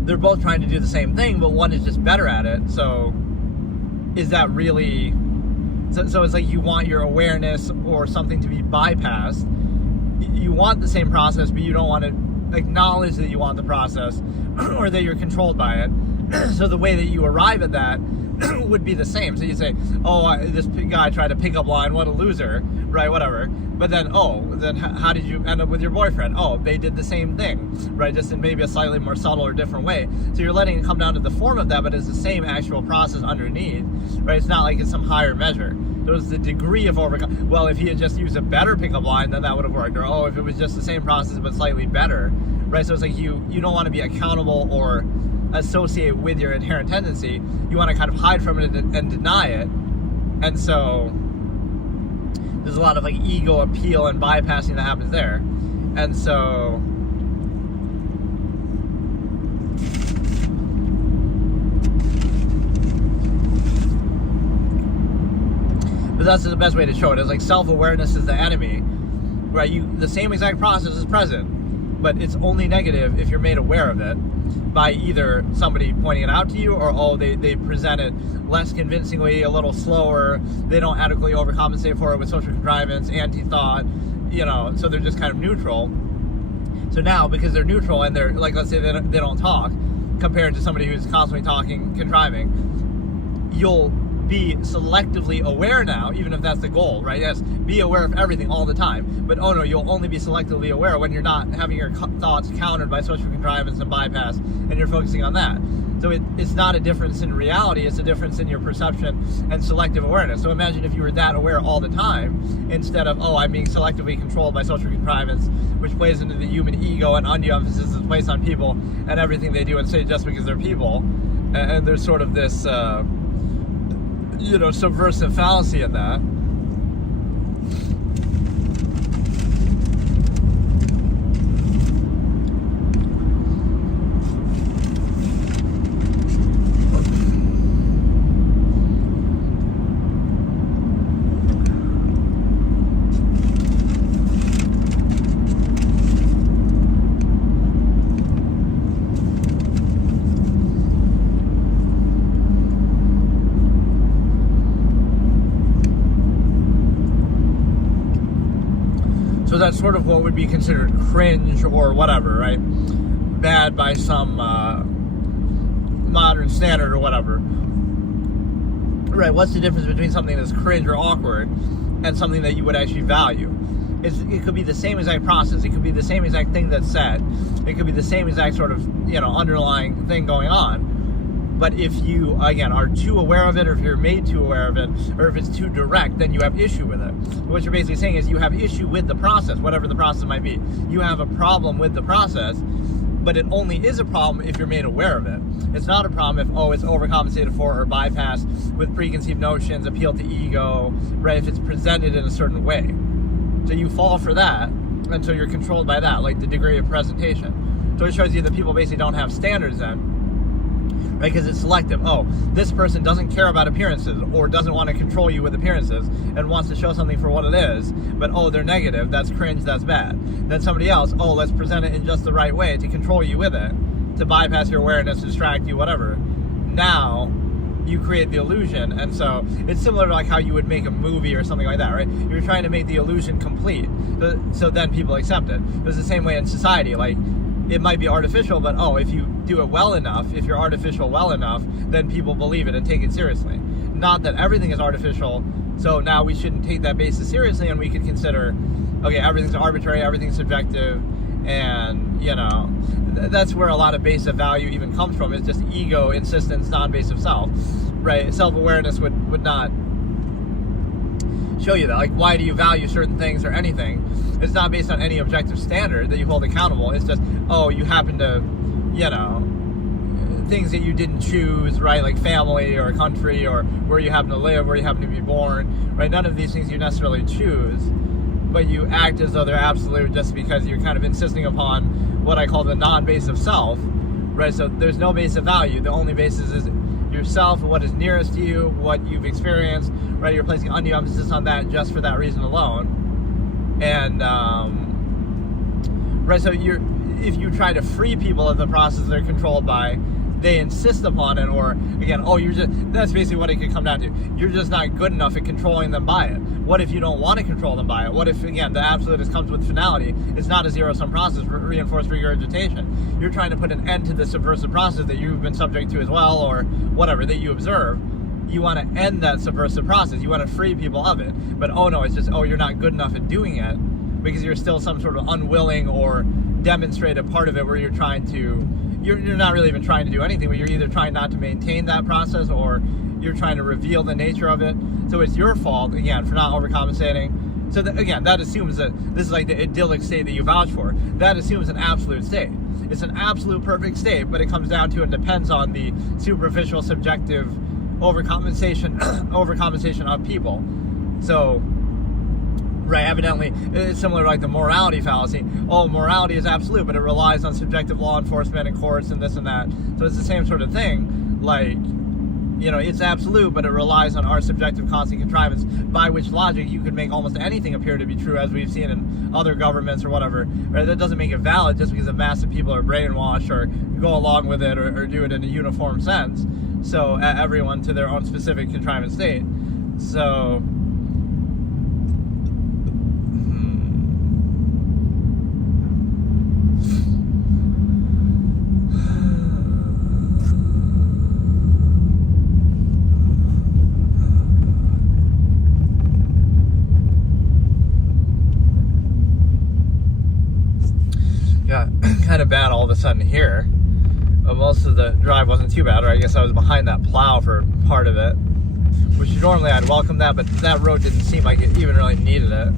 they're both trying to do the same thing, but one is just better at it. So is that really... So it's like you want your awareness or something to be bypassed. You want the same process, but you don't want to acknowledge that you want the process or that you're controlled by it. So the way that you arrive at that would be the same. So you say, oh, this guy tried a pickup line, what a loser, right, whatever. But then, then how did you end up with your boyfriend? Oh, they did the same thing, right, just in maybe a slightly more subtle or different way. So you're letting it come down to the form of that, but it's the same actual process underneath, right? It's not like it's some higher measure. So it's the degree of overcome. Well, if he had just used a better pickup line, then that would have worked. Or, oh, if it was just the same process but slightly better, right? So it's like you don't want to be accountable or associate with your inherent tendency. You want to kind of hide from it and deny it. And so there's a lot of like ego appeal and bypassing that happens there. And so but that's the best way to show it. It's like self-awareness is the enemy, right? The same exact process is present, but it's only negative if you're made aware of it by either somebody pointing it out to you, or oh, they present it less convincingly, a little slower, they don't adequately overcompensate for it with social contrivance, anti-thought, you know, so they're just kind of neutral. So now, because they're neutral and they're, like, let's say they don't talk, compared to somebody who's constantly talking, contriving, you'll be selectively aware now, even if that's the goal, right? Yes, be aware of everything all the time, but oh no, you'll only be selectively aware when you're not having your thoughts countered by social contrivance and bypass, and you're focusing on that. So it's not a difference in reality, it's a difference in your perception and selective awareness. So imagine if you were that aware all the time, instead of, oh, I'm being selectively controlled by social contrivance, which plays into the human ego, and undue emphasis is placed on people and everything they do and say just because they're people. And there's sort of this subversive fallacy in that. So that's sort of what would be considered cringe or whatever, right? Bad by some modern standard or whatever. Right, what's the difference between something that's cringe or awkward and something that you would actually value? It could be the same exact process. It could be the same exact thing that's said. It could be the same exact sort of, underlying thing going on. But if you, again, are too aware of it, or if you're made too aware of it, or if it's too direct, then you have issue with it. What you're basically saying is you have issue with the process, whatever the process might be. You have a problem with the process, but it only is a problem if you're made aware of it. It's not a problem if, it's overcompensated for or bypassed with preconceived notions, appeal to ego, right? If it's presented in a certain way. So you fall for that, and so you're controlled by that, like the degree of presentation. So it shows you that people basically don't have standards then. Right, because it's selective. Oh, this person doesn't care about appearances, or doesn't want to control you with appearances, and wants to show something for what it is, but they're negative, that's cringe, that's bad. Then somebody else, let's present it in just the right way to control you with it, to bypass your awareness, to distract you, whatever. Now, you create the illusion. And so it's similar to like how you would make a movie or something like that, right? You're trying to make the illusion complete, so then people accept it. It's the same way in society. Like, it might be artificial, but if you do it well enough, if you're artificial well enough, then people believe it and take it seriously. Not that everything is artificial, so now we shouldn't take that basis seriously, and we could consider, okay, everything's arbitrary, everything's subjective, and, you know, that's where a lot of base of value even comes from. It's just ego, insistence, non-base of self, right? Self-awareness would not show you that. Like, why do you value certain things or anything? It's not based on any objective standard that you hold accountable. It's just, you happen to, you know, things that you didn't choose, right? Like family or country or where you happen to live, where you happen to be born, right? None of these things you necessarily choose, but you act as though they're absolute just because you're kind of insisting upon what I call the non-base of self, right? So there's no base of value. The only basis is yourself, what is nearest to you, what you've experienced, right? You're placing undue emphasis on that just for that reason alone. And, right, so if you try to free people of the process they're controlled by, they insist upon it, or again, that's basically what it could come down to. You're just not good enough at controlling them by it. What if you don't want to control them by it? What if, again, the absolutist comes with finality? It's not a zero-sum process, reinforced regurgitation. You're trying to put an end to the subversive process that you've been subject to as well, or whatever, that you observe. You want to end that subversive process. You want to free people of it. But, no, it's just, you're not good enough at doing it because you're still some sort of unwilling or demonstrated part of it where you're trying to... You're not really even trying to do anything, but you're either trying not to maintain that process or you're trying to reveal the nature of it. So it's your fault, again, for not overcompensating. So that assumes that this is like the idyllic state that you vouch for. That assumes an absolute state. It's an absolute perfect state, but it comes down to and depends on the superficial, subjective overcompensation of people. So, right, evidently, it's similar to like the morality fallacy. Morality is absolute, but it relies on subjective law enforcement and courts and this and that. So it's the same sort of thing. Like, you know, it's absolute, but it relies on our subjective constant contrivance, by which logic you could make almost anything appear to be true, as we've seen in other governments or whatever. Right? That doesn't make it valid just because a mass of people are brainwashed or go along with it or do it in a uniform sense. So everyone to their own specific contrivance state. So... kind of bad all of a sudden here, but most of the drive wasn't too bad, or I guess I was behind that plow for part of it, which normally I'd welcome that, but that road didn't seem like it even really needed it.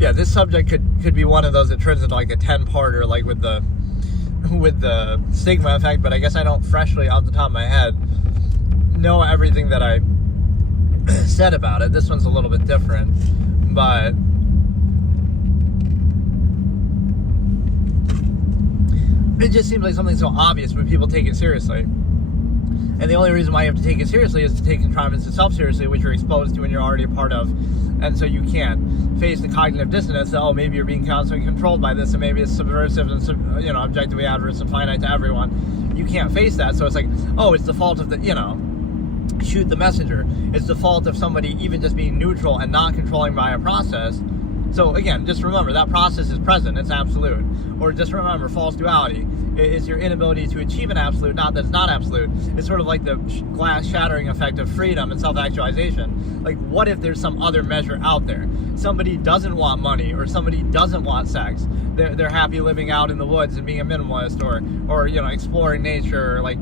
Yeah, this subject could be one of those that turns into like a 10-parter, like with the stigma effect, but I guess I don't freshly off the top of my head know everything that I said about it. This one's a little bit different, but it just seems like something so obvious when people take it seriously. And the only reason why you have to take it seriously is to take contrivance itself seriously, which you're exposed to and you're already a part of. And so you can't face the cognitive dissonance that, maybe you're being constantly controlled by this, and maybe it's subversive and, you know, objectively adverse and finite to everyone. You can't face that. So it's like, it's the fault of the, you know, shoot the messenger. It's the fault of somebody even just being neutral and not controlling by a process. So again, just remember that process is present, it's absolute. Or just remember false duality. It's your inability to achieve an absolute, not that it's not absolute. It's sort of like the glass shattering effect of freedom and self-actualization. Like, what if there's some other measure out there? Somebody doesn't want money, or somebody doesn't want sex. They're happy living out in the woods and being a minimalist, or you know, exploring nature, or like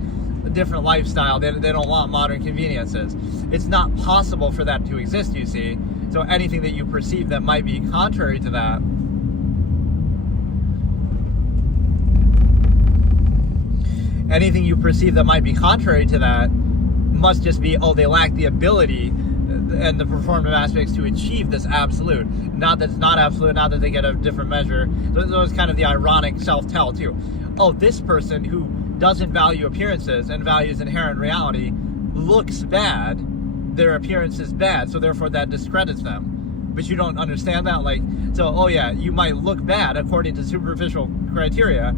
a different lifestyle. They don't want modern conveniences. It's not possible for that to exist, you see. So anything that you perceive that might be contrary to that, must just be, they lack the ability and the performative aspects to achieve this absolute. Not that it's not absolute, not that they get a different measure. So it's kind of the ironic self-tell too. This person who doesn't value appearances and values inherent reality looks bad, their appearance is bad, so therefore that discredits them. But you don't understand that? Like, so, oh yeah, you might look bad according to superficial criteria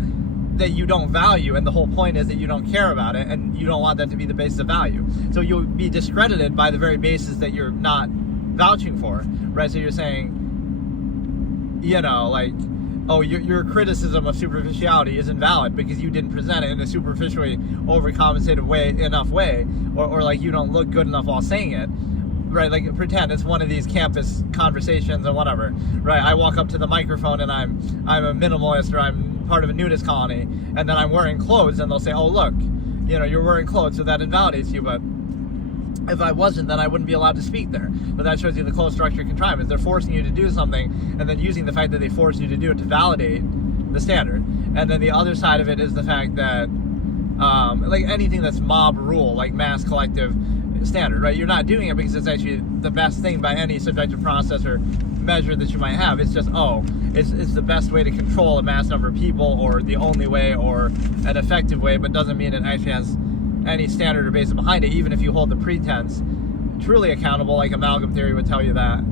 that you don't value, and the whole point is that you don't care about it, and you don't want that to be the basis of value. So you'll be discredited by the very basis that you're not vouching for, right? So you're saying, you know, like, oh, your criticism of superficiality isn't valid because you didn't present it in a superficially overcompensated way, or like you don't look good enough while saying it, right? Like, pretend it's one of these campus conversations or whatever, right? I walk up to the microphone and I'm a minimalist, or I'm part of a nudist colony, and then I'm wearing clothes, and they'll say, oh, look, you know, you're wearing clothes, so that invalidates you. But if I wasn't, then I wouldn't be allowed to speak there. But that shows you the closed structure contrivance. They're forcing you to do something, and then using the fact that they force you to do it to validate the standard. And then the other side of it is the fact that, like anything that's mob rule, like mass collective standard, right? You're not doing it because it's actually the best thing by any subjective process or measure that you might have. It's just, oh, it's the best way to control a mass number of people, or the only way, or an effective way, but doesn't mean it actually has any standard or basis behind it, even if you hold the pretense truly accountable, like amalgam theory would tell you that.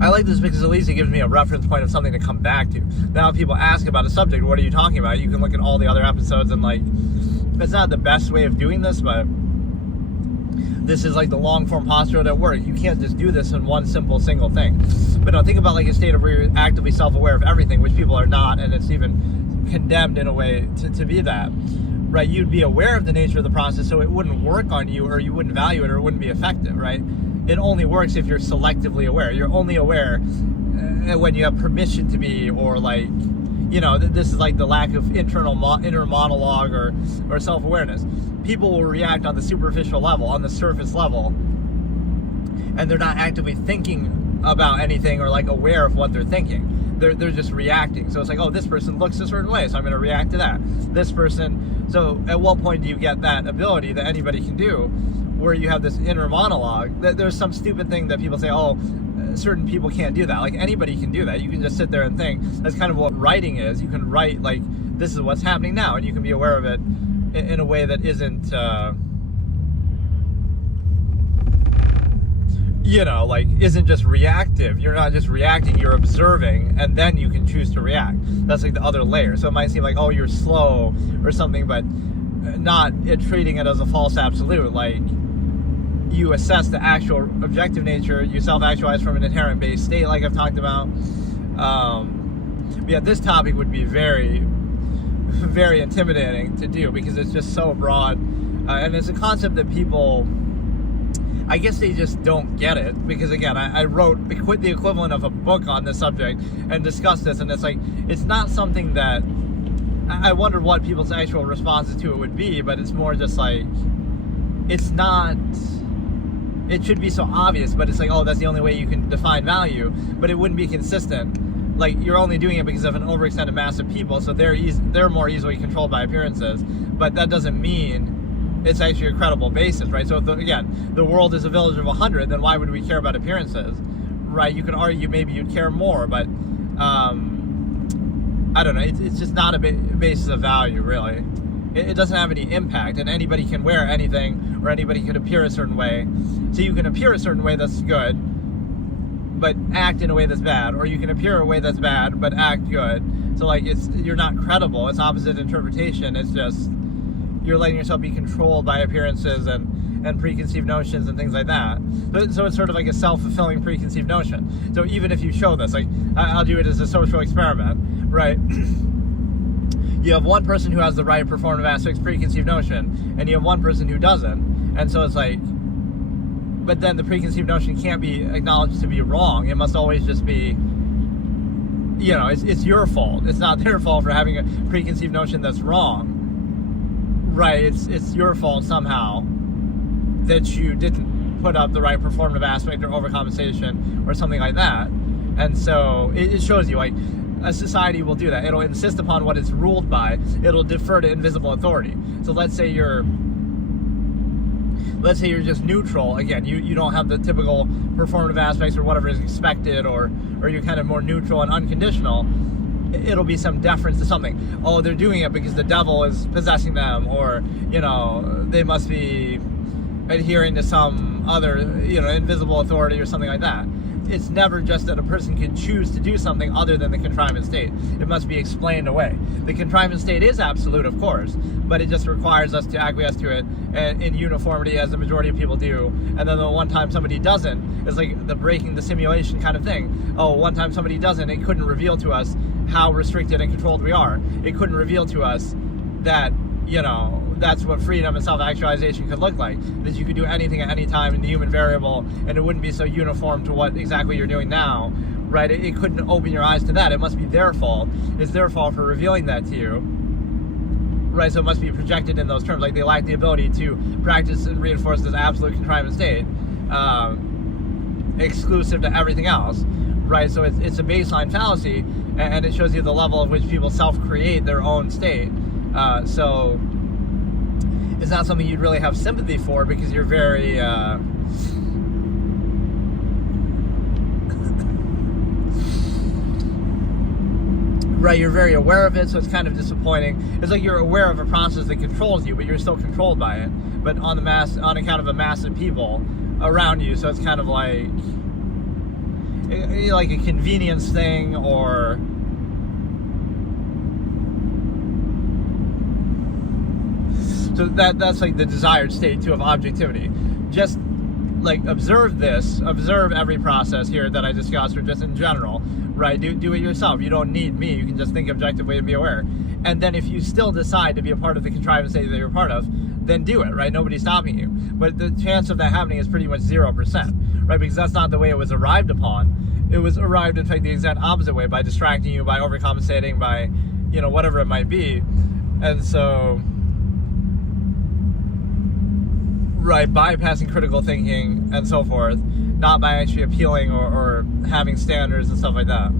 I like this because at least it gives me a reference point of something to come back to. Now if people ask about a subject, what are you talking about? You can look at all the other episodes, and like, it's not the best way of doing this, but this is like the long form posture at work. You can't just do this in one simple single thing. But no, think about like a state of where you're actively self-aware of everything, which people are not, and it's even condemned in a way to be that. Right? You'd be aware of the nature of the process, so it wouldn't work on you, or you wouldn't value it, or it wouldn't be effective, right? It only works if you're selectively aware. You're only aware when you have permission to be, or like, you know, this is like the lack of inner monologue or self-awareness. People will react on the superficial level, on the surface level, and they're not actively thinking about anything or like aware of what they're thinking. They're just reacting. So it's like, oh, this person looks a certain way, so I'm going to react to that. This person. So at what point do you get that ability that anybody can do, where you have this inner monologue? There's some stupid thing that people say, oh, certain people can't do that. Like, anybody can do that. You can just sit there and think. That's kind of what writing is. You can write like, this is what's happening now, and you can be aware of it in a way that isn't you know, like, isn't just reactive. You're not just reacting, you're observing, and then you can choose to react. That's like the other layer. So it might seem like, oh, you're slow or something, but not treating it as a false absolute. Like, you assess the actual objective nature, you self-actualize from an inherent base state, like I've talked about. Yeah, this topic would be very, very intimidating to do because it's just so broad, and it's a concept that people, I guess they just don't get it, because again, I wrote the equivalent of a book on this subject and discussed this, and it's like, it's not something that, I wonder what people's actual responses to it would be, but it's more just like, it's not, it should be so obvious, but it's like, oh, that's the only way you can define value, but it wouldn't be consistent. Like, you're only doing it because of an overextended mass of people, so they're more easily controlled by appearances, but that doesn't mean it's actually a credible basis, right? So if again, the world is a village of 100, then why would we care about appearances, right? You can argue maybe you'd care more, but I don't know. It's just not a basis of value, really. It doesn't have any impact, and anybody can wear anything, or anybody can appear a certain way. So you can appear a certain way that's good, but act in a way that's bad, or you can appear a way that's bad, but act good. So like, you're not credible. It's opposite interpretation. It's just, you're letting yourself be controlled by appearances and preconceived notions and things like that. So it's sort of like a self-fulfilling preconceived notion. So even if you show this, like, I'll do it as a social experiment, right? You have one person who has the right performative aspects preconceived notion, and you have one person who doesn't. And so it's like, but then the preconceived notion can't be acknowledged to be wrong. It must always just be, you know, it's your fault. It's not their fault for having a preconceived notion that's wrong. right, it's your fault somehow that you didn't put up the right performative aspect or overcompensation or something like that. And so it shows you, like, a society will do that. It'll insist upon what it's ruled by. It'll defer to invisible authority. So let's say you're just neutral. Again, you don't have the typical performative aspects or whatever is expected, or you're kind of more neutral and unconditional. It'll be some deference to something. Oh, they're doing it because the devil is possessing them, or, you know, they must be adhering to some other, you know, invisible authority or something like that. It's never just that a person can choose to do something other than the contrivance state. It must be explained away. The contrivance state is absolute, of course, but it just requires us to acquiesce to it in uniformity, as the majority of people do. And then the one time somebody doesn't, it's like the breaking the simulation kind of thing. Oh, one time somebody doesn't, it couldn't reveal to us how restricted and controlled we are. It couldn't reveal to us that, you know, that's what freedom and self-actualization could look like. That you could do anything at any time in the human variable, and it wouldn't be so uniform to what exactly you're doing now, right? It couldn't open your eyes to that. It must be their fault. It's their fault for revealing that to you, right? So it must be projected in those terms. Like, they lack the ability to practice and reinforce this absolute contrivance state, exclusive to everything else, right? So it's a baseline fallacy, and it shows you the level of which people self-create their own state. So it's not something you'd really have sympathy for, because you're very right, you're very aware of it, so it's kind of disappointing. It's like you're aware of a process that controls you, but you're still controlled by it, but on account of a mass of people around you. So it's kind of like a convenience thing, or so that's like the desired state too of objectivity. Just like observe every process here that I discussed, or just in general, right? Do it yourself. You don't need me. You can just think objectively and be aware. And then if you still decide to be a part of the contrivance state that you're a part of, then do it, right? Nobody's stopping you. But the chance of that happening is pretty much 0%, right? Because that's not the way it was arrived upon. It was arrived, in fact, the exact opposite way, by distracting you, by overcompensating, by, you know, whatever it might be. And so, right, bypassing critical thinking and so forth, not by actually appealing or having standards and stuff like that.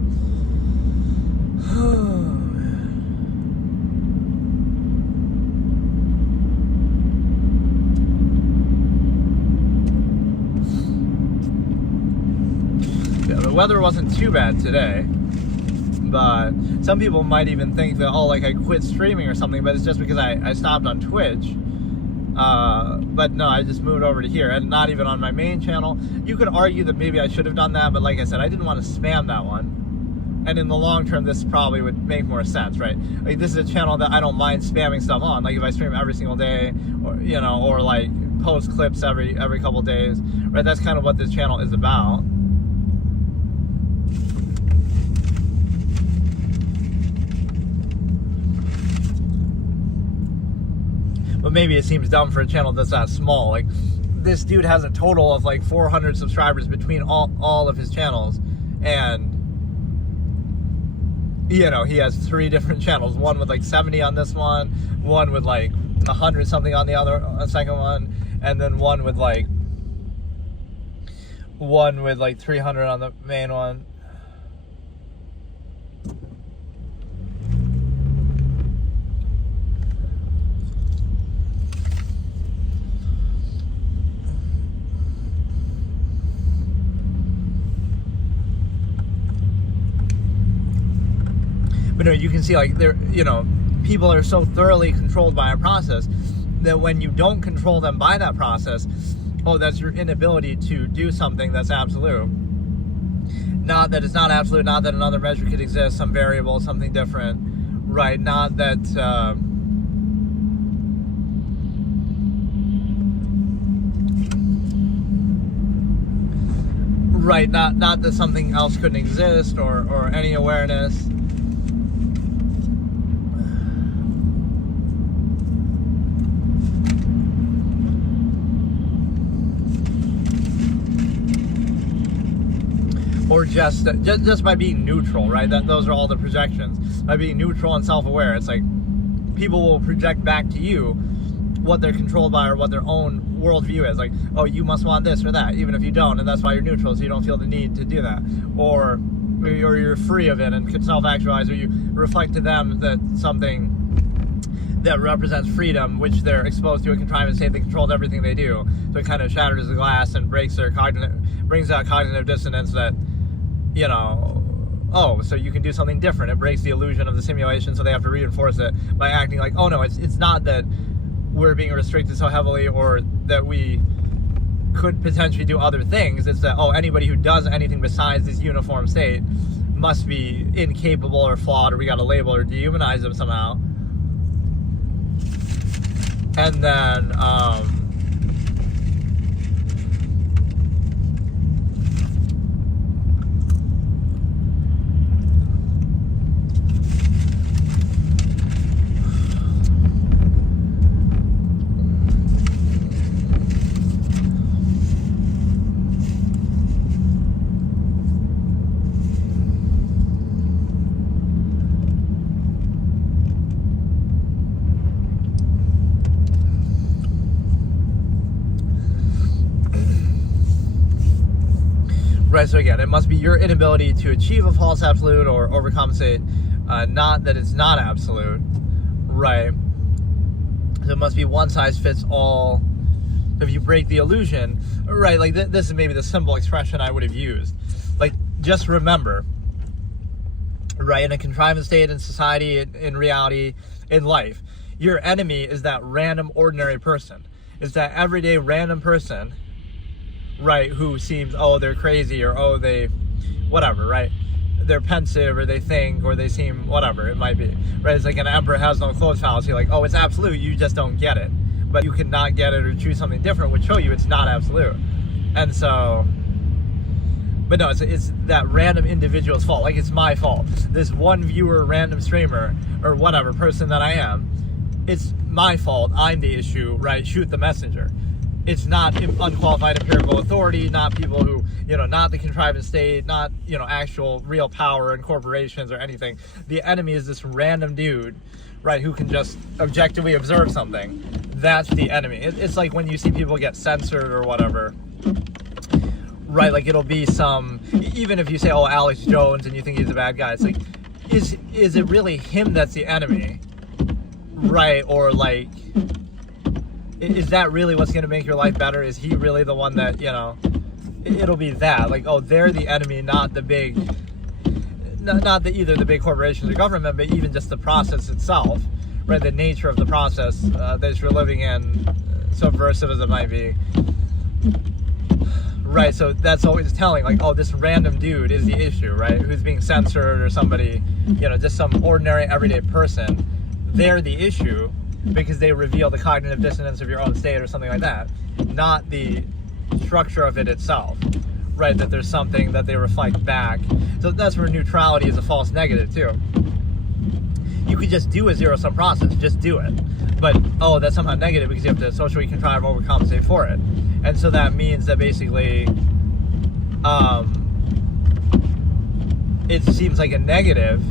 Yeah, the weather wasn't too bad today, but some people might even think that, oh, like I quit streaming or something, but it's just because I stopped on Twitch. But no, I just moved over to here, and not even on my main channel. You could argue that maybe I should have done that, but like I said, I didn't want to spam that one. And in the long term, this probably would make more sense, right? Like, this is a channel that I don't mind spamming stuff on. Like, if I stream every single day, or, you know, or like post clips every couple days, right? That's kind of what this channel is about. But maybe it seems dumb for a channel that's that small. Like, this dude has a total of like 400 subscribers between all of his channels, and you know, he has 3 different channels. One with like 70 on this one with like 100 something on the second one, and then one with like 300 on the main one. But no, you can see, like, there, you know, people are so thoroughly controlled by a process that when you don't control them by that process, oh, that's your inability to do something that's absolute. Not that it's not absolute, not that another measure could exist, some variable, something different, right? Not that, right, not that something else couldn't exist, or any awareness. Or just by being neutral, right? Those are all the projections. By being neutral and self-aware, it's like people will project back to you what they're controlled by or what their own worldview is. Like, oh, you must want this or that, even if you don't, and that's why you're neutral, so you don't feel the need to do that. Or you're free of it and can self-actualize, or you reflect to them that something that represents freedom, which they're exposed to a contrivance state that controls everything they do. So it kind of shatters the glass and brings out cognitive dissonance that, you know, oh, so you can do something different. It breaks the illusion of the simulation, so they have to reinforce it by acting like, oh no, it's not that we're being restricted so heavily or that we could potentially do other things. It's that, oh, anybody who does anything besides this uniform state must be incapable or flawed, or we got to label or dehumanize them somehow. And then, right, so again, it must be your inability to achieve a false absolute or overcompensate, not that it's not absolute, right? So it must be one size fits all. If you break the illusion, right, like this is maybe the simple expression I would have used. Like, just remember, right, in a contrivance state, in society, in reality, in life, your enemy is that random, ordinary person. It's that everyday random person, right, who seems, oh, they're crazy, or oh, they, whatever, right? They're pensive, or they think, or they seem, whatever it might be, right? It's like an emperor has no clothes fallacy, like, oh, it's absolute, you just don't get it. But you cannot get it or choose something different would show you it's not absolute. And so, but no, it's that random individual's fault. Like, it's my fault. This one viewer, random streamer, or whatever person that I am, it's my fault. I'm the issue, right? Shoot the messenger. It's not unqualified empirical authority, not people who, you know, not the contrivance state, not, you know, actual real power and corporations or anything. The enemy is this random dude, right, who can just objectively observe something. That's the enemy. It's like when you see people get censored or whatever, right, like it'll be some, even if you say, oh, Alex Jones, and you think he's a bad guy, it's like, is it really him that's the enemy, right? Or like, is that really what's going to make your life better? Is he really the one that, you know, it'll be that, like, oh, they're the enemy, not the big, not either the big corporations or government, but even just the process itself, right? The nature of the process that you're living in, subversive as it might be, right? So that's always telling, like, oh, this random dude is the issue, right? Who's being censored, or somebody, you know, just some ordinary everyday person, they're the issue, because they reveal the cognitive dissonance of your own state or something like that, not the structure of it itself, right? That there's something that they reflect back. So that's where neutrality is a false negative too. You could just do a zero-sum process, just do it. But, oh, that's somehow negative because you have to socially contrive, overcompensate for it. And so that means that basically it seems like a negative,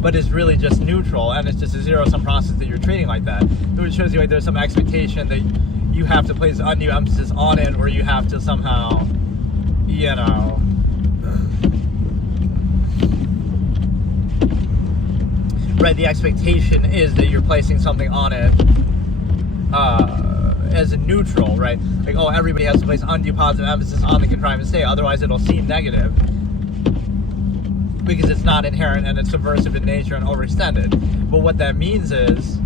but it's really just neutral, and it's just a zero-sum process that you're treating like that. So it shows you like there's some expectation that you have to place undue emphasis on it, or you have to somehow, you know, right, the expectation is that you're placing something on it as a neutral, right? Like, oh, everybody has to place undue positive emphasis on the contrivance state, otherwise it'll seem negative, because it's not inherent and it's subversive in nature and overextended. But what that means is,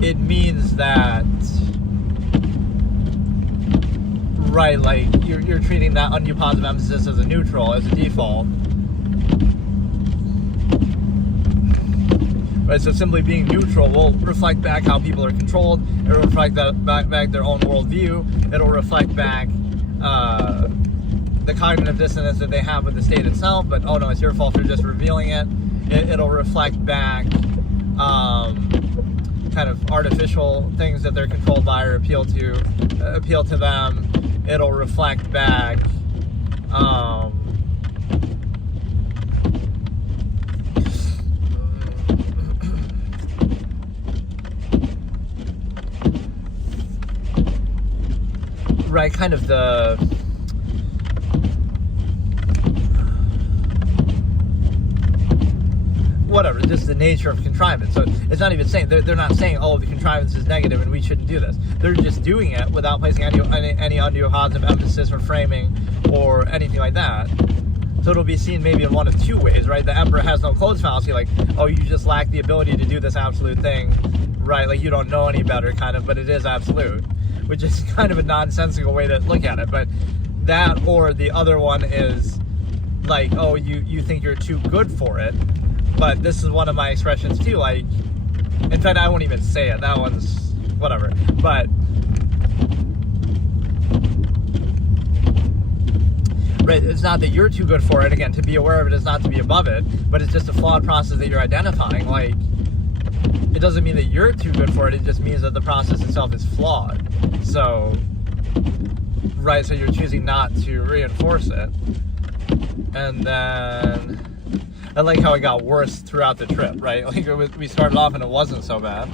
it means that, right, like you're treating that undue positive emphasis as a neutral, as a default. Right, so simply being neutral will reflect back how people are controlled. It'll reflect back their own worldview. It'll reflect back the cognitive dissonance that they have with the state itself, but oh no, it's your fault for just revealing it. It'll reflect back kind of artificial things that they're controlled by or appeal to them. It'll reflect back right, kind of the whatever, just the nature of contrivance. So it's not even saying, they're not saying, oh, the contrivance is negative and we shouldn't do this. They're just doing it without placing any undue positive emphasis or framing or anything like that. So it'll be seen maybe in one of two ways, right? The emperor has no clothes fallacy, like, oh, you just lack the ability to do this absolute thing, right? Like, you don't know any better, kind of, but it is absolute, which is kind of a nonsensical way to look at it. But that, or the other one is like, oh, you think you're too good for it. But this is one of my expressions too, like, in fact, I won't even say it, that one's whatever, but right, it's not that you're too good for it. Again, to be aware of it is not to be above it, but it's just a flawed process that you're identifying. Like, it doesn't mean that you're too good for it, it just means that the process itself is flawed. So, right, so you're choosing not to reinforce it. And then I like how it got worse throughout the trip, right? Like, we started off and it wasn't so bad.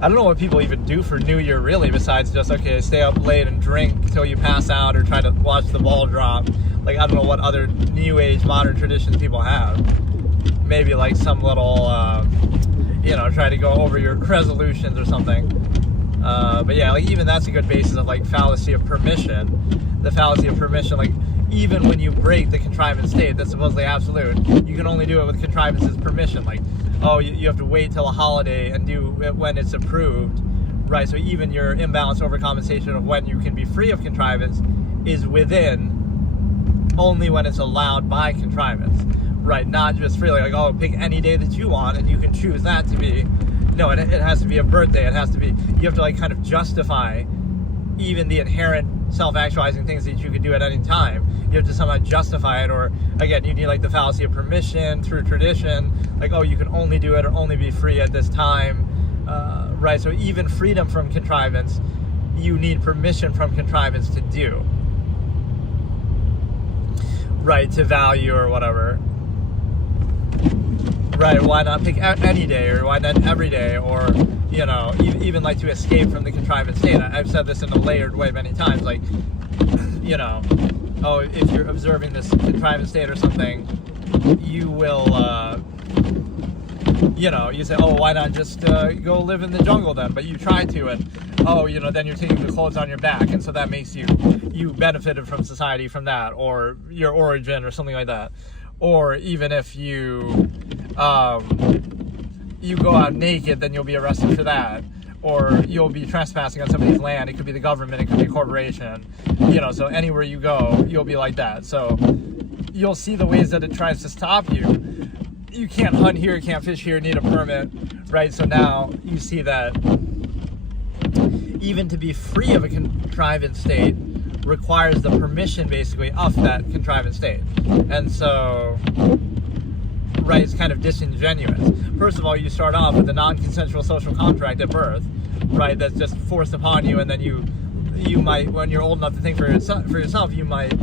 I don't know what people even do for New Year, really, besides just, okay, stay up late and drink until you pass out or try to watch the ball drop. Like, I don't know what other New Age modern traditions people have. Maybe like some little, try to go over your resolutions or something. But yeah, like, even that's a good basis of, like, fallacy of permission. The fallacy of permission, like, even when you break the contrivance state that's supposedly absolute, you can only do it with contrivance's permission. Like, oh, you have to wait till a holiday and do it when it's approved, right? So even your imbalance overcompensation of when you can be free of contrivance is within only when it's allowed by contrivance, right? Not just freely, like, oh, pick any day that you want and you can choose that to be. No, it has to be a birthday. It has to be, you have to, like, kind of justify even the inherent self-actualizing things that you could do at any time. You have to somehow justify it, or, again, you need, like, the fallacy of permission through tradition, like, oh, you can only do it or only be free at this time, right? So even freedom from contrivance, you need permission from contrivance to do, right? To value or whatever. Right, why not pick any day, or why not every day, or, even like to escape from the contrivance state. I've said this in a layered way many times, like, oh, if you're observing this contrivance state or something, you will, you say, oh, why not just go live in the jungle then? But you try to, and, oh, then you're taking the clothes on your back, and so that makes you benefited from society from that, or your origin, or something like that. Or even if you go out naked, then you'll be arrested for that. Or you'll be trespassing on somebody's land. It could be the government, it could be a corporation. So anywhere you go, you'll be like that. So you'll see the ways that it tries to stop you. You can't hunt here, you can't fish here, need a permit, right? So now you see that even to be free of a contrivance state requires the permission, basically, of that contrivance state. And so, right, it's kind of disingenuous. First of all, you start off with a non-consensual social contract at birth, right, that's just forced upon you, and then you might, when you're old enough to think for yourself, you might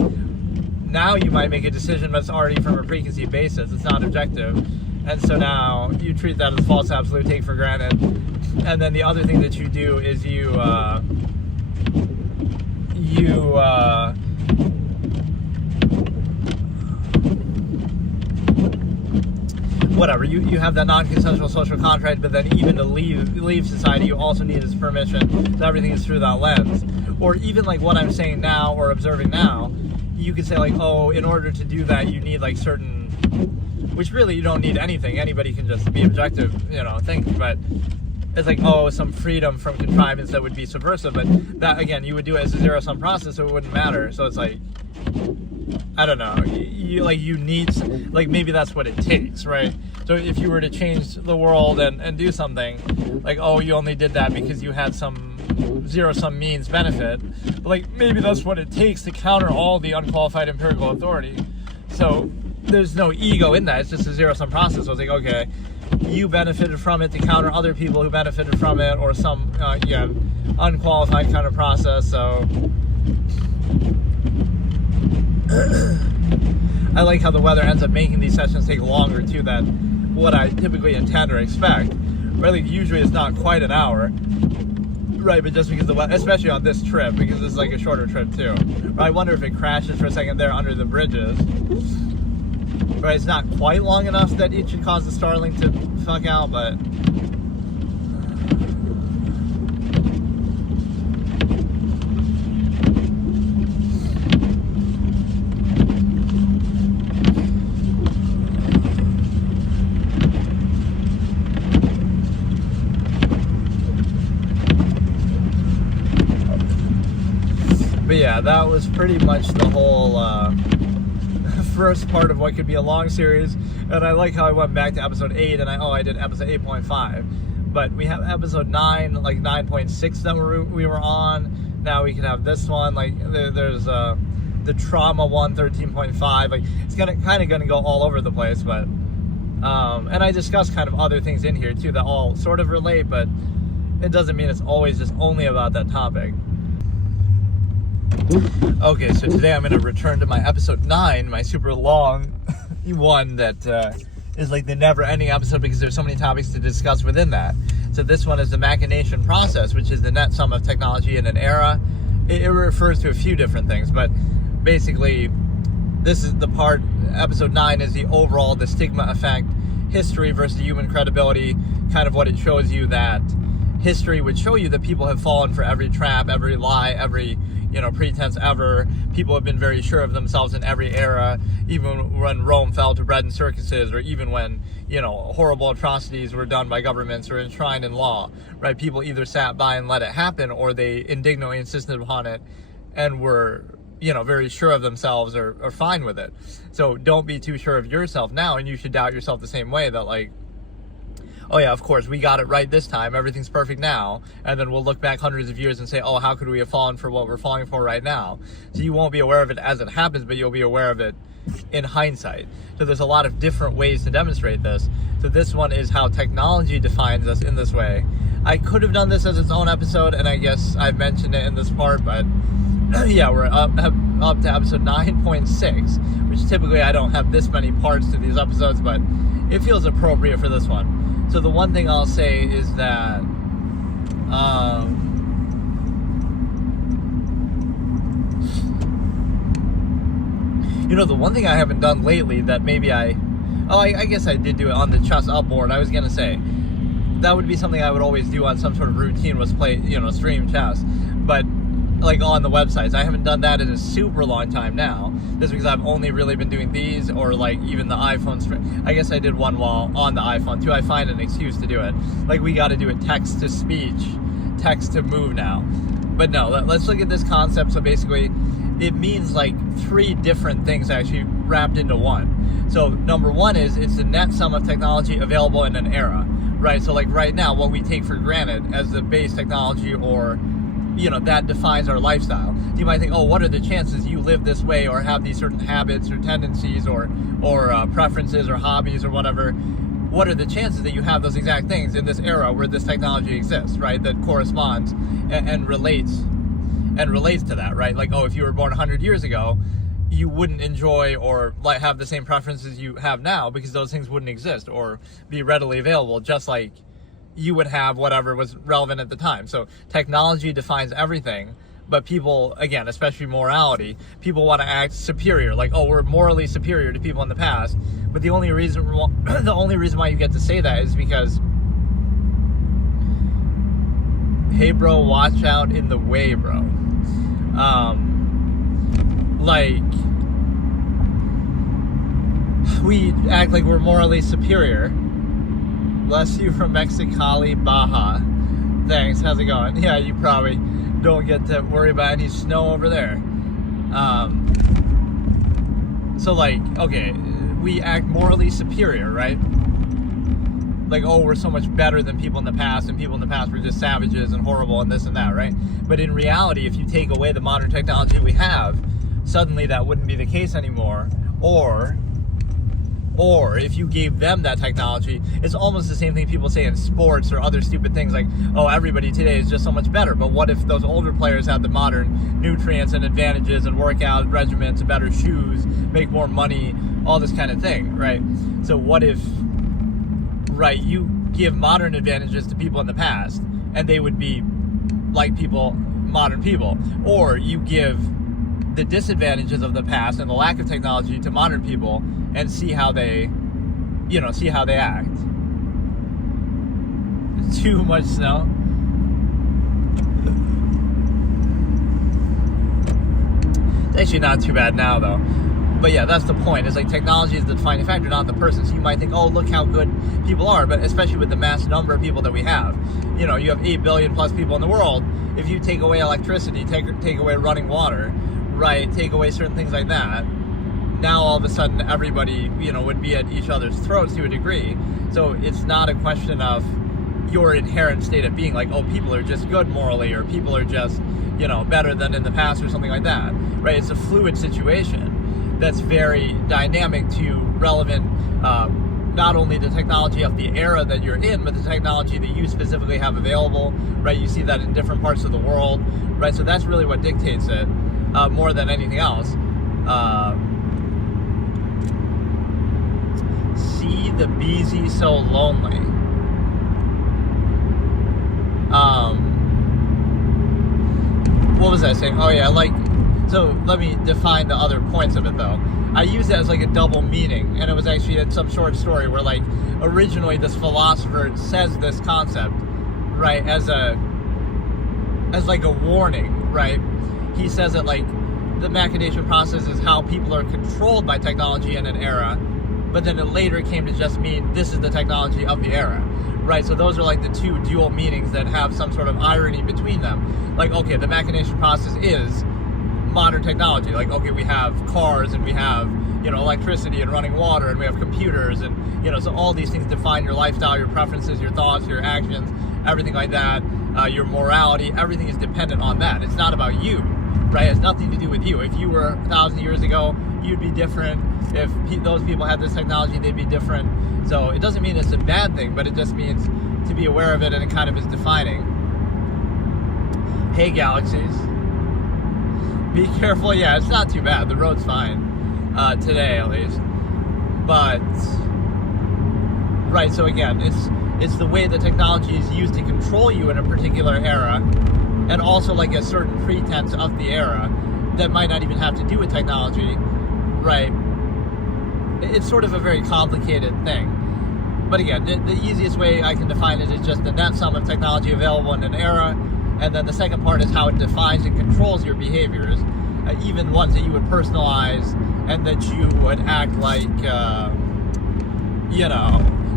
make a decision, but it's already from a preconceived basis. It's not objective. And so now you treat that as false absolute, take for granted. And then the other thing that you do is you have that non-consensual social contract, but then even to leave society, you also need his permission. So everything is through that lens. Or even like what I'm saying now or observing now, you could say, like, oh, in order to do that, you need, like, certain, which really you don't need anything. Anybody can just be objective, think, but it's like, oh, some freedom from contrivance that would be subversive, but that, again, you would do it as a zero-sum process, so it wouldn't matter. So it's like, I don't know, you need, like, maybe that's what it takes, right? So if you were to change the world and do something, like, oh, you only did that because you had some zero-sum means benefit, but, like, maybe that's what it takes to counter all the unqualified empirical authority. So there's no ego in that, it's just a zero-sum process. So it's like, okay, you benefited from it to counter other people who benefited from it, or some unqualified kind of process. So I like how the weather ends up making these sessions take longer too than what I typically intend or expect, right? Like usually it's not quite an hour, right? But just because the weather, especially on this trip, because this is like a shorter trip too. But I wonder if it crashes for a second there under the bridges. Right, it's not quite long enough that it should cause the Starlink to fuck out, but yeah, that was pretty much the whole first part of what could be a long series. And I like how I went back to episode 8 and I did episode 8.5, but we have episode 9, like 9.6 that we were on. Now we can have this one, like there's the trauma one, 13.5. like it's kind of gonna go all over the place, but and I discussed kind of other things in here too that all sort of relate, but it doesn't mean it's always just only about that topic. Okay, so today I'm going to return to my episode 9, my super long one that is like the never-ending episode because there's so many topics to discuss within that. So this one is the machination process, which is the net sum of technology in an era. It refers to a few different things, but basically this is the part, episode 9 is the stigma effect, history versus human credibility, kind of what it shows you that history would show you that people have fallen for every trap, every lie, every pretense ever. People have been very sure of themselves in every era, even when Rome fell to bread and circuses, or even when, horrible atrocities were done by governments or enshrined in law, right? People either sat by and let it happen, or they indignantly insisted upon it and were, very sure of themselves or fine with it. So don't be too sure of yourself now, and you should doubt yourself the same way that, like, oh yeah, of course, we got it right this time, everything's perfect now, and then we'll look back hundreds of years and say, oh, how could we have fallen for what we're falling for right now? So you won't be aware of it as it happens, but you'll be aware of it in hindsight. So there's a lot of different ways to demonstrate this. So this one is how technology defines us in this way. I could have done this as its own episode, and I guess I've mentioned it in this part, but yeah, we're up to episode 9.6, which typically I don't have this many parts to these episodes, but it feels appropriate for this one. So the one thing I'll say is that the one thing I haven't done lately that maybe I guess I did do it on the chess up board. I was going to say that would be something I would always do on some sort of routine, was play, stream chess. But like on the websites, I haven't done that in a super long time now, just because I've only really been doing these, or like even the iPhone stream. I guess I did one while on the iPhone too. I find an excuse to do it. Like we got to do it text to speech, text to move now. But no, let's look at this concept. So basically, it means like 3 different things actually wrapped into one. So number 1 is it's the net sum of technology available in an era, right? So like right now, what we take for granted as the base technology, or that defines our lifestyle. You might think, oh, what are the chances you live this way or have these certain habits or tendencies or preferences or hobbies or whatever? What are the chances that you have those exact things in this era where this technology exists, right? That corresponds and relates to that, right? Like, oh, if you were born 100 years ago, you wouldn't enjoy or have the same preferences you have now because those things wouldn't exist or be readily available, just like you would have whatever was relevant at the time. So technology defines everything, but people, again, especially morality, people want to act superior, like, oh, we're morally superior to people in the past. But the only reason why you get to say that is because, hey bro, watch out in the way, bro. Like, we act like we're morally superior. Bless you from Mexicali, Baja. Thanks, how's it going? Yeah, you probably don't get to worry about any snow over there. So like, okay, we act morally superior, right? Like, oh, we're so much better than people in the past, and people in the past were just savages and horrible and this and that, right? But in reality, if you take away the modern technology we have, suddenly that wouldn't be the case anymore. Or if you gave them that technology, it's almost the same thing people say in sports or other stupid things like, oh, everybody today is just so much better. But what if those older players had the modern nutrients and advantages and workout regimens, better shoes, make more money, all this kind of thing, right? So what if, right, you give modern advantages to people in the past, and they would be like modern people. Or you give the disadvantages of the past and the lack of technology to modern people and see how they act. Too much snow. It's actually not too bad now, though. But yeah, that's the point. It's like technology is the defining factor, not the person. So you might think, oh, look how good people are. But especially with the mass number of people that we have. You know, you have 8 billion plus people in the world. If you take away electricity, take away running water, right, take away certain things like that, now all of a sudden everybody, would be at each other's throats to a degree. So it's not a question of your inherent state of being, like, oh, people are just good morally, or people are just, better than in the past, or something like that, right? It's a fluid situation that's very dynamic to relevant, not only the technology of the era that you're in, but the technology that you specifically have available, right? You see that in different parts of the world, right? So that's really what dictates it, more than anything else. See the BZ so lonely. What was I saying? Oh yeah, so let me define the other points of it, though. I use it as like a double meaning, and it was actually in some short story where, like, originally this philosopher says this concept, right, as like a warning, right? He says that, like, the machination process is how people are controlled by technology in an era, but then it later came to just mean this is the technology of the era, right? So those are like the two dual meanings that have some sort of irony between them. Like, okay, the machination process is modern technology. Like, okay, we have cars, and we have, electricity and running water, and we have computers, and, so all these things define your lifestyle, your preferences, your thoughts, your actions, everything like that, your morality, everything is dependent on that. It's not about you, right? It has nothing to do with you. If you were 1,000 years ago, you'd be different. If those people had this technology, they'd be different. So it doesn't mean it's a bad thing, but it just means to be aware of it, and it kind of is defining. Hey, galaxies. Be careful. Yeah, it's not too bad. The road's fine. Today, at least. But, right, so again, it's the way the technology is used to control you in a particular era, and also like a certain pretense of the era that might not even have to do with technology, right? It's sort of a very complicated thing. But again, the easiest way I can define it is just the net sum of technology available in an era, and then the second part is how it defines and controls your behaviors, even ones that you would personalize and that you would act like,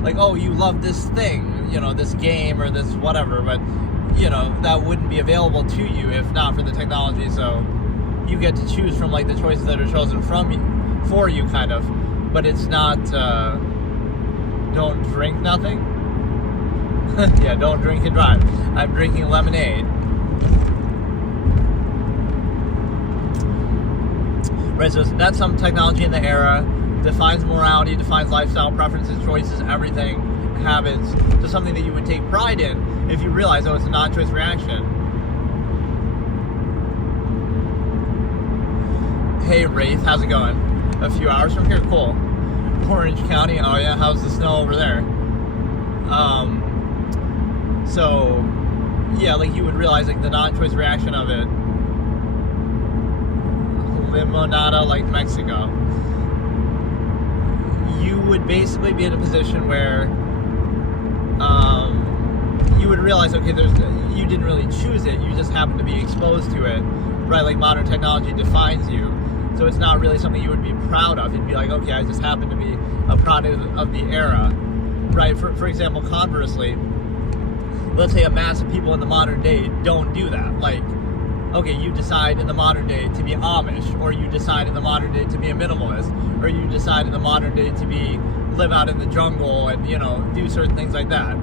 like, oh, you love this thing, this game or this whatever, but, that wouldn't be available to you if not for the technology. So you get to choose from, like, the choices that are chosen for you, kind of. But it's not, don't drink nothing. Yeah, don't drink and drive. I'm drinking lemonade. Right, so that's some technology in the era, defines morality, defines lifestyle, preferences, choices, everything, habits. So something that you would take pride in if you realize, oh, it's a non-choice reaction. Hey, Wraith, how's it going? A few hours from here? Cool. Orange County, oh yeah, how's the snow over there? So, yeah, like, you would realize, like, the non-choice reaction of it. Limonada, like Mexico. You would basically be in a position where you would realize, okay, you didn't really choose it, you just happened to be exposed to it, right? Like, modern technology defines you, so it's not really something you would be proud of. You'd be like, okay, I just happen to be a product of the era, right? For example, conversely, let's say a mass of people in the modern day don't do that. Like, okay, you decide in the modern day to be Amish, or you decide in the modern day to be a minimalist, or you decide in the modern day to live out in the jungle and, do certain things like that.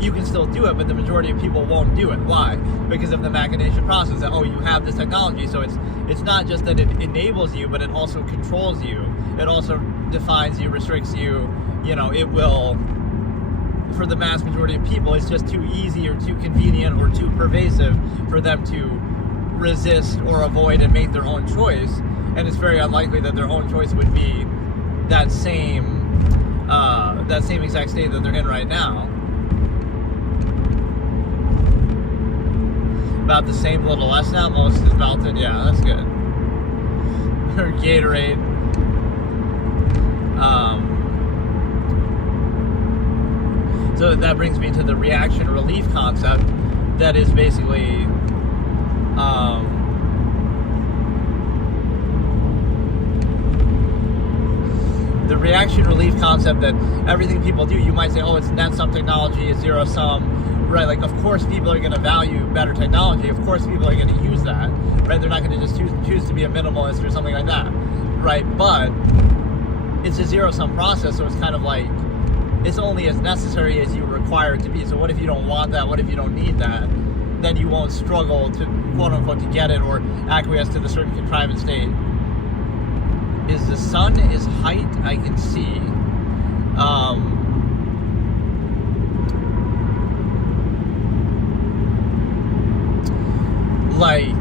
You can still do it, but the majority of people won't do it. Why? Because of the machination process that, oh, you have this technology, so it's not just that it enables you, but it also controls you. It also defines you, restricts you. It will, for the mass majority of people, it's just too easy or too convenient or too pervasive for them to resist or avoid and make their own choice, and it's very unlikely that their own choice would be that same exact state that they're in right now. About the same, a little less now. Most is melted. Yeah, that's good. Or Gatorade. So that brings me to the reaction relief concept. That is basically the reaction relief concept, that everything people do, you might say, oh, it's net sum technology, it's zero sum, right? Like, of course people are going to value better technology, of course people are going to use that, right? They're not going to just choose to be a minimalist or something like that, right? But it's a zero sum process, so it's kind of like, it's only as necessary as you require it to be. So what if you don't want that? What if you don't need that? Then you won't struggle to, quote unquote, to get it or acquiesce to the certain contrivance state. Is the sun is height I can see. Like,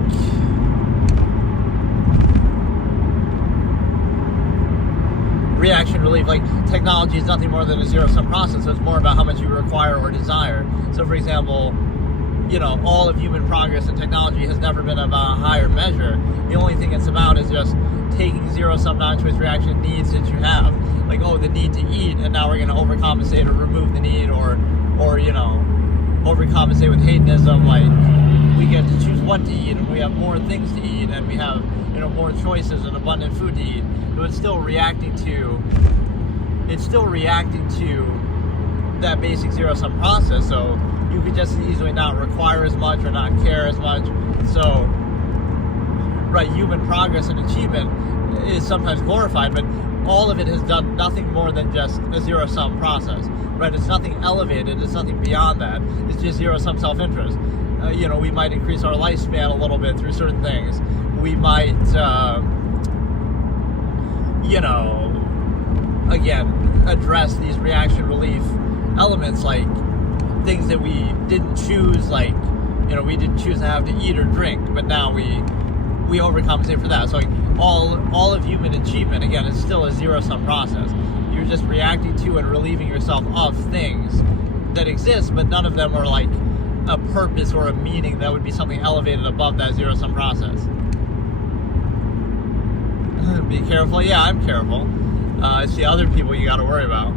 reaction relief, like technology is nothing more than a zero-sum process, so it's more about how much you require or desire. So for example, you know, all of human progress and technology has never been about a higher measure. The only thing it's about is just taking zero-sum non-choice reaction needs that you have. Like, oh, the need to eat, and now we're going to overcompensate or remove the need, or you know, overcompensate with hedonism. Like, we get to choose what to eat, and we have more things to eat, and we have, you know, more choices and abundant food to eat. So it's still reacting to that basic zero-sum process. So you could just easily not require as much or not care as much. So, right, human progress and achievement is sometimes glorified, but all of it has done nothing more than just a zero-sum process, right? It's nothing elevated, it's nothing beyond that. It's just zero-sum self-interest. You know, we might increase our lifespan a little bit through certain things. We might, you know, again, address these reaction relief elements, like things that we didn't choose, like, you know, we didn't choose to have to eat or drink, but now we overcompensate for that. So like all of human achievement, again, is still a zero-sum process. You're just reacting to and relieving yourself of things that exist, but none of them are like a purpose or a meaning that would be something elevated above that zero-sum process. Be careful. Yeah, I'm careful. It's the other people you got to worry about.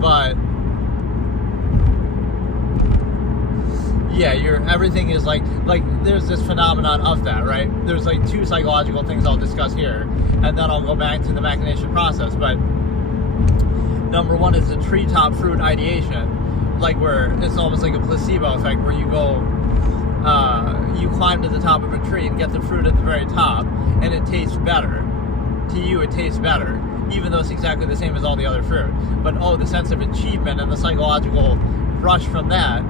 But yeah, everything is like there's this phenomenon of that, right? There's like two psychological things I'll discuss here, and then I'll go back to the machination process. But number one is the treetop fruit ideation, like where it's almost like a placebo effect, where you go, you climb to the top of a tree and get the fruit at the very top, and it tastes better. To you, it tastes better, even though it's exactly the same as all the other fruit. But the sense of achievement and the psychological rush from that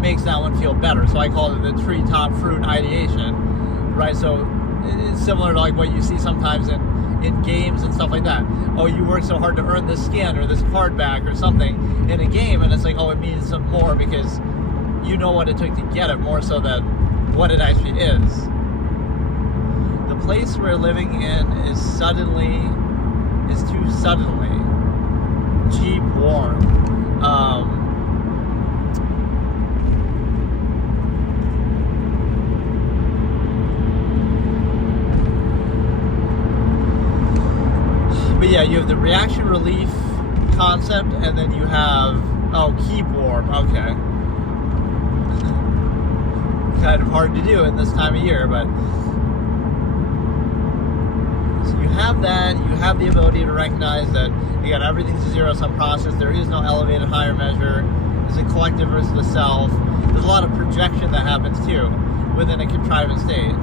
makes that one feel better. So I call it the treetop fruit ideation, right? So it's similar to like what you see sometimes in games and stuff like that. Oh, you work so hard to earn this skin or this card back or something in a game, and it's like, oh, it means some more because you know what it took to get it, more so than what it actually is. The place we're living in is too suddenly cheap, warm. But yeah, you have the reaction relief concept, and then you have, keep warm. Okay. Kind of hard to do in this time of year, but so you have that. You have the ability to recognize that, again, everything's a zero-sum process. There is no elevated higher measure. There's a collective versus the self. There's a lot of projection that happens too within a contrivance state.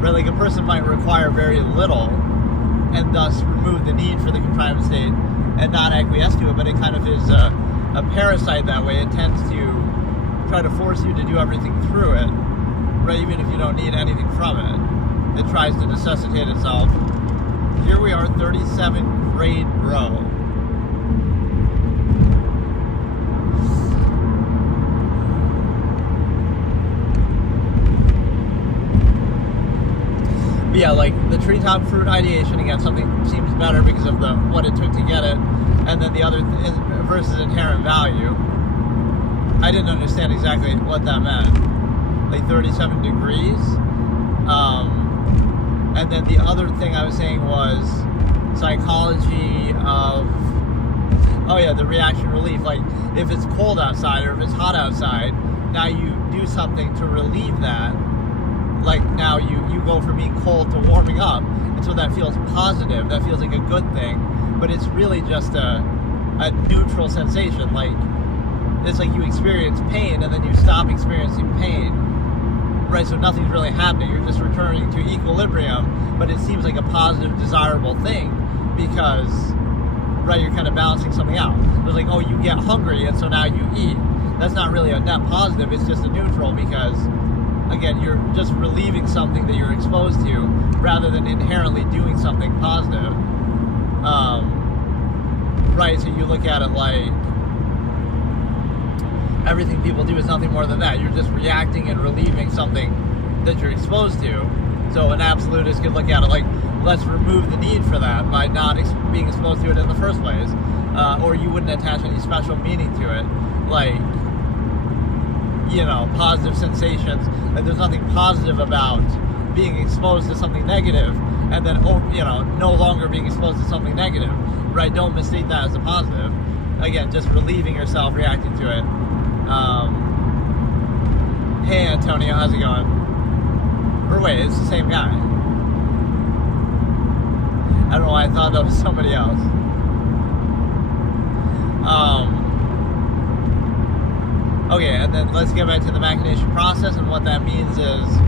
Right, like a person might require very little and thus remove the need for the contrivance state and not acquiesce to it, but it kind of is a parasite that way. It tends to try to force you to do everything through it, right, even if you don't need anything from it. It tries to necessitate itself. Here we are, 37th grade bro. But yeah, like the treetop fruit ideation, again, something seems better because of what it took to get it, and then the other versus inherent value. I didn't understand exactly what that meant. Like 37 degrees. And then the other thing I was saying was psychology of, oh yeah, the reaction relief. Like if it's cold outside or if it's hot outside, now you do something to relieve that. Like now you go from being cold to warming up. And so that feels positive. That feels like a good thing. But it's really just a neutral sensation. Like it's like you experience pain and then you stop experiencing pain. Right, so nothing's really happening. You're just returning to equilibrium, but it seems like a positive, desirable thing because, right, you're kind of balancing something out. It's like, oh, you get hungry, and so now you eat. That's not really a net positive. It's just a neutral because, again, you're just relieving something that you're exposed to rather than inherently doing something positive. Right, so you look at it like everything people do is nothing more than that. You're just reacting and relieving something that you're exposed to. So an absolutist could look at it like, let's remove the need for that by not being exposed to it in the first place. Or you wouldn't attach any special meaning to it. Like, you know, positive sensations. Like there's nothing positive about being exposed to something negative and then, you know, no longer being exposed to something negative. Right? Don't mistake that as a positive. Again, just relieving yourself, reacting to it. Hey Antonio, how's it going? Or wait, it's the same guy. I don't know why I thought that was somebody else. Okay, and then let's get back to the machination process, and what that means is,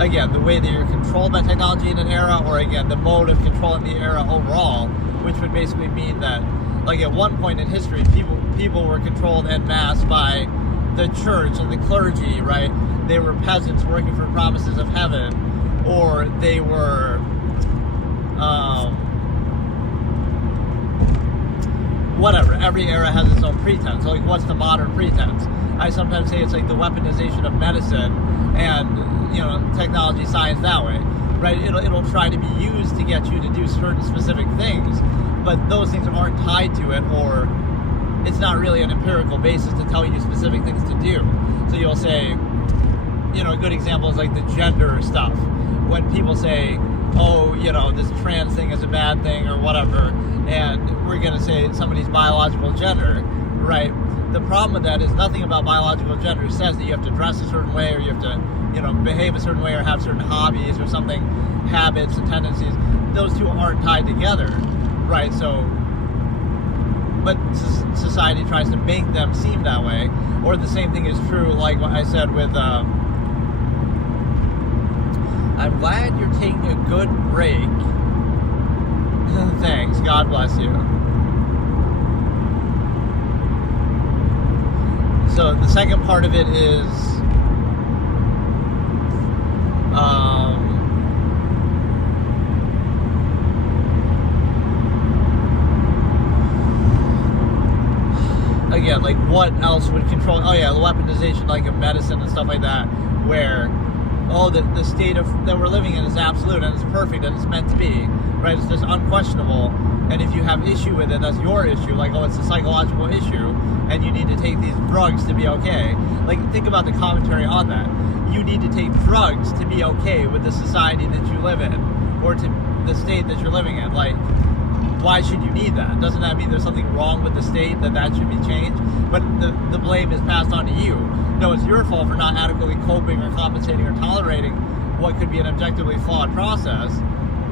again, the way that you're controlled by technology in an era, or again, the mode of controlling the era overall, which would basically mean that, like at one point in history, people were controlled en masse by the church and the clergy, right? They were peasants working for promises of heaven, or they were, whatever. Every era has its own pretense. So like, what's the modern pretense? I sometimes say it's like the weaponization of medicine and, you know, technology, science that way, right? It'll try to be used to get you to do certain specific things, but those things aren't tied to it, or it's not really an empirical basis to tell you specific things to do. So you'll say, you know, a good example is like the gender stuff. When people say, oh, you know, this trans thing is a bad thing or whatever, and we're going to say somebody's biological gender, right? The problem with that is nothing about biological gender says that you have to dress a certain way or you have to, you know, behave a certain way or have certain hobbies or something, habits and tendencies. Those two aren't tied together, right? So, but society tries to make them seem that way. Or the same thing is true, like what I said with, I'm glad you're taking a good break. Thanks, God bless you. So the second part of it is, again, like what else would control? Oh yeah, the weaponization, like of medicine and stuff like that, where the state of that we're living in is absolute and it's perfect and it's meant to be, right? It's just unquestionable. And if you have issue with it, that's your issue. Like, oh, it's a psychological issue, and you need to take these drugs to be okay. Like, think about the commentary on that. You need to take drugs to be okay with the society that you live in, or to the state that you're living in. Like, why should you need that? Doesn't that mean there's something wrong with the state, that should be changed? But the blame is passed on to you. No, it's your fault for not adequately coping or compensating or tolerating what could be an objectively flawed process,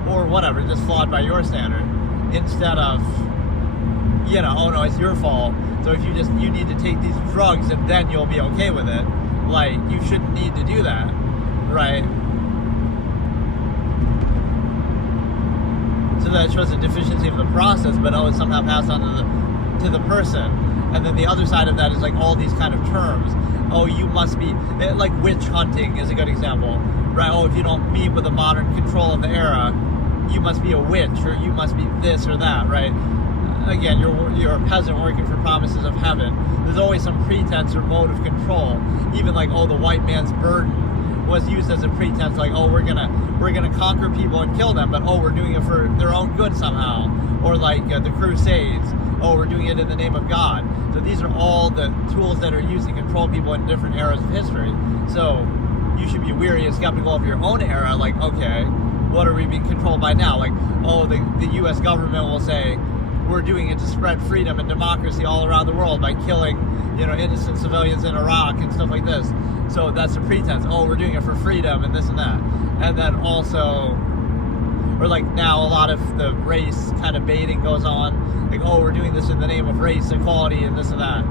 or whatever, just flawed by your standard. Instead of, you know, oh no, it's your fault. So if you need to take these drugs and then you'll be okay with it. Like, you shouldn't need to do that, right? So that shows a deficiency of the process, but it's somehow passed on to the person. And then the other side of that is like all these kind of terms. Oh, you must be, like witch hunting is a good example, right? Oh, if you don't meet with the modern control of the era, you must be a witch, or you must be this or that, right? Again, you're a peasant working for promises of heaven. There's always some pretense or mode of control. Even like, oh, the white man's burden was used as a pretense, like, oh, we're gonna conquer people and kill them, but oh, we're doing it for their own good somehow. Or like the Crusades, oh, we're doing it in the name of God. So these are all the tools that are used to control people in different eras of history. So you should be weary and skeptical of your own era. Like, okay, what are we being controlled by now? Like, oh, the U.S. government will say we're doing it to spread freedom and democracy all around the world by killing, innocent civilians in Iraq and stuff like this. So that's a pretense. Oh, we're doing it for freedom and this and that. And then also, or like now a lot of the race kind of baiting goes on. Like, oh, we're doing this in the name of race equality and this and that.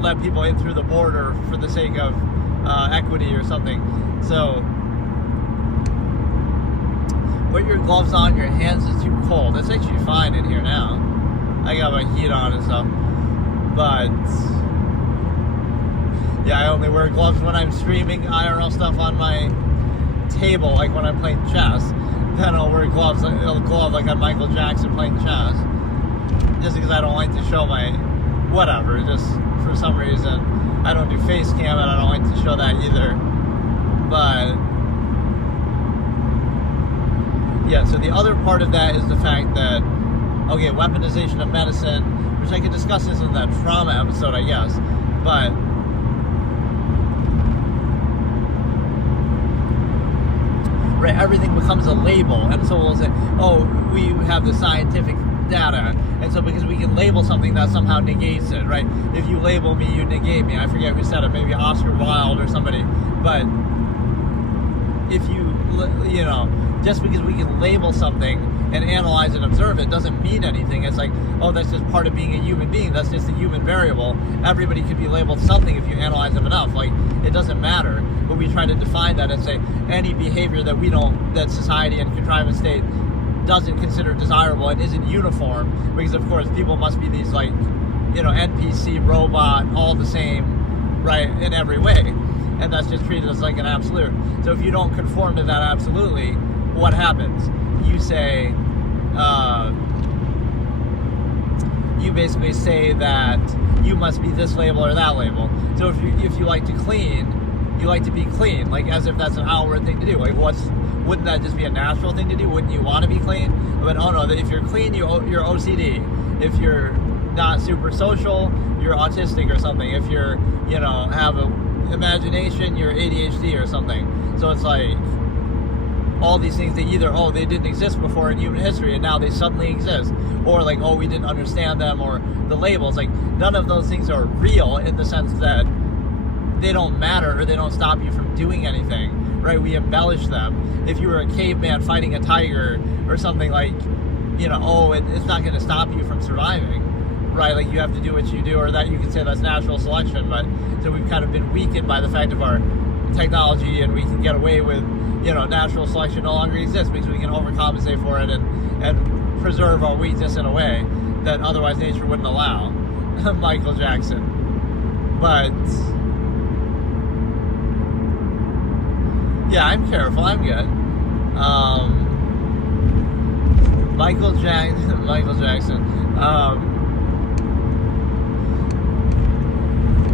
Let people in through the border for the sake of equity or something. So, put your gloves on, your hands is too cold. It's actually fine in here now. I got my heat on and stuff. But, yeah, I only wear gloves when I'm streaming IRL stuff on my table, like when I'm playing chess. Then I'll wear gloves, a glove like I'm Michael Jackson playing chess. Just because I don't like to show my whatever, just for some reason. I don't do face cam and I don't like to show that either. But, yeah, so the other part of that is the fact that, okay, weaponization of medicine, which I could discuss this in that trauma episode, I guess, but right, everything becomes a label, and so we'll say, oh, we have the scientific data, and so because we can label something, that somehow negates it, right? If you label me, you negate me. I forget who said it, maybe Oscar Wilde or somebody, but if just because we can label something and analyze and observe it doesn't mean anything. It's like, oh, that's just part of being a human being. That's just a human variable. Everybody could be labeled something if you analyze them enough. Like, it doesn't matter. But we try to define that and say any behavior that society and contrivance state doesn't consider desirable and isn't uniform, because of course people must be these like, NPC, robot, all the same, right, in every way. And that's just treated as like an absolute. So if you don't conform to that absolutely, what happens? You say, you basically say that you must be this label or that label. So if you like to clean, you like to be clean, like as if that's an outward thing to do. Like wouldn't that just be a natural thing to do? Wouldn't you want to be clean? But oh no, if you're clean, you're OCD. If you're not super social, you're autistic or something. If you're, have a imagination, you're ADHD or something. So it's like all these things that either, oh, they didn't exist before in human history and now they suddenly exist, or like, oh, we didn't understand them, or the labels. Like, none of those things are real in the sense that they don't matter or they don't stop you from doing anything, right? We embellish them. If you were a caveman fighting a tiger or something, like, it's not going to stop you from surviving, right? Like, you have to do what you do, or that you can say that's natural selection. But so we've kind of been weakened by the fact of our technology, and we can get away with, natural selection no longer exists because we can overcompensate for it and preserve our weakness in a way that otherwise nature wouldn't allow. Michael Jackson. But yeah, I'm careful, I'm good. Michael Jackson.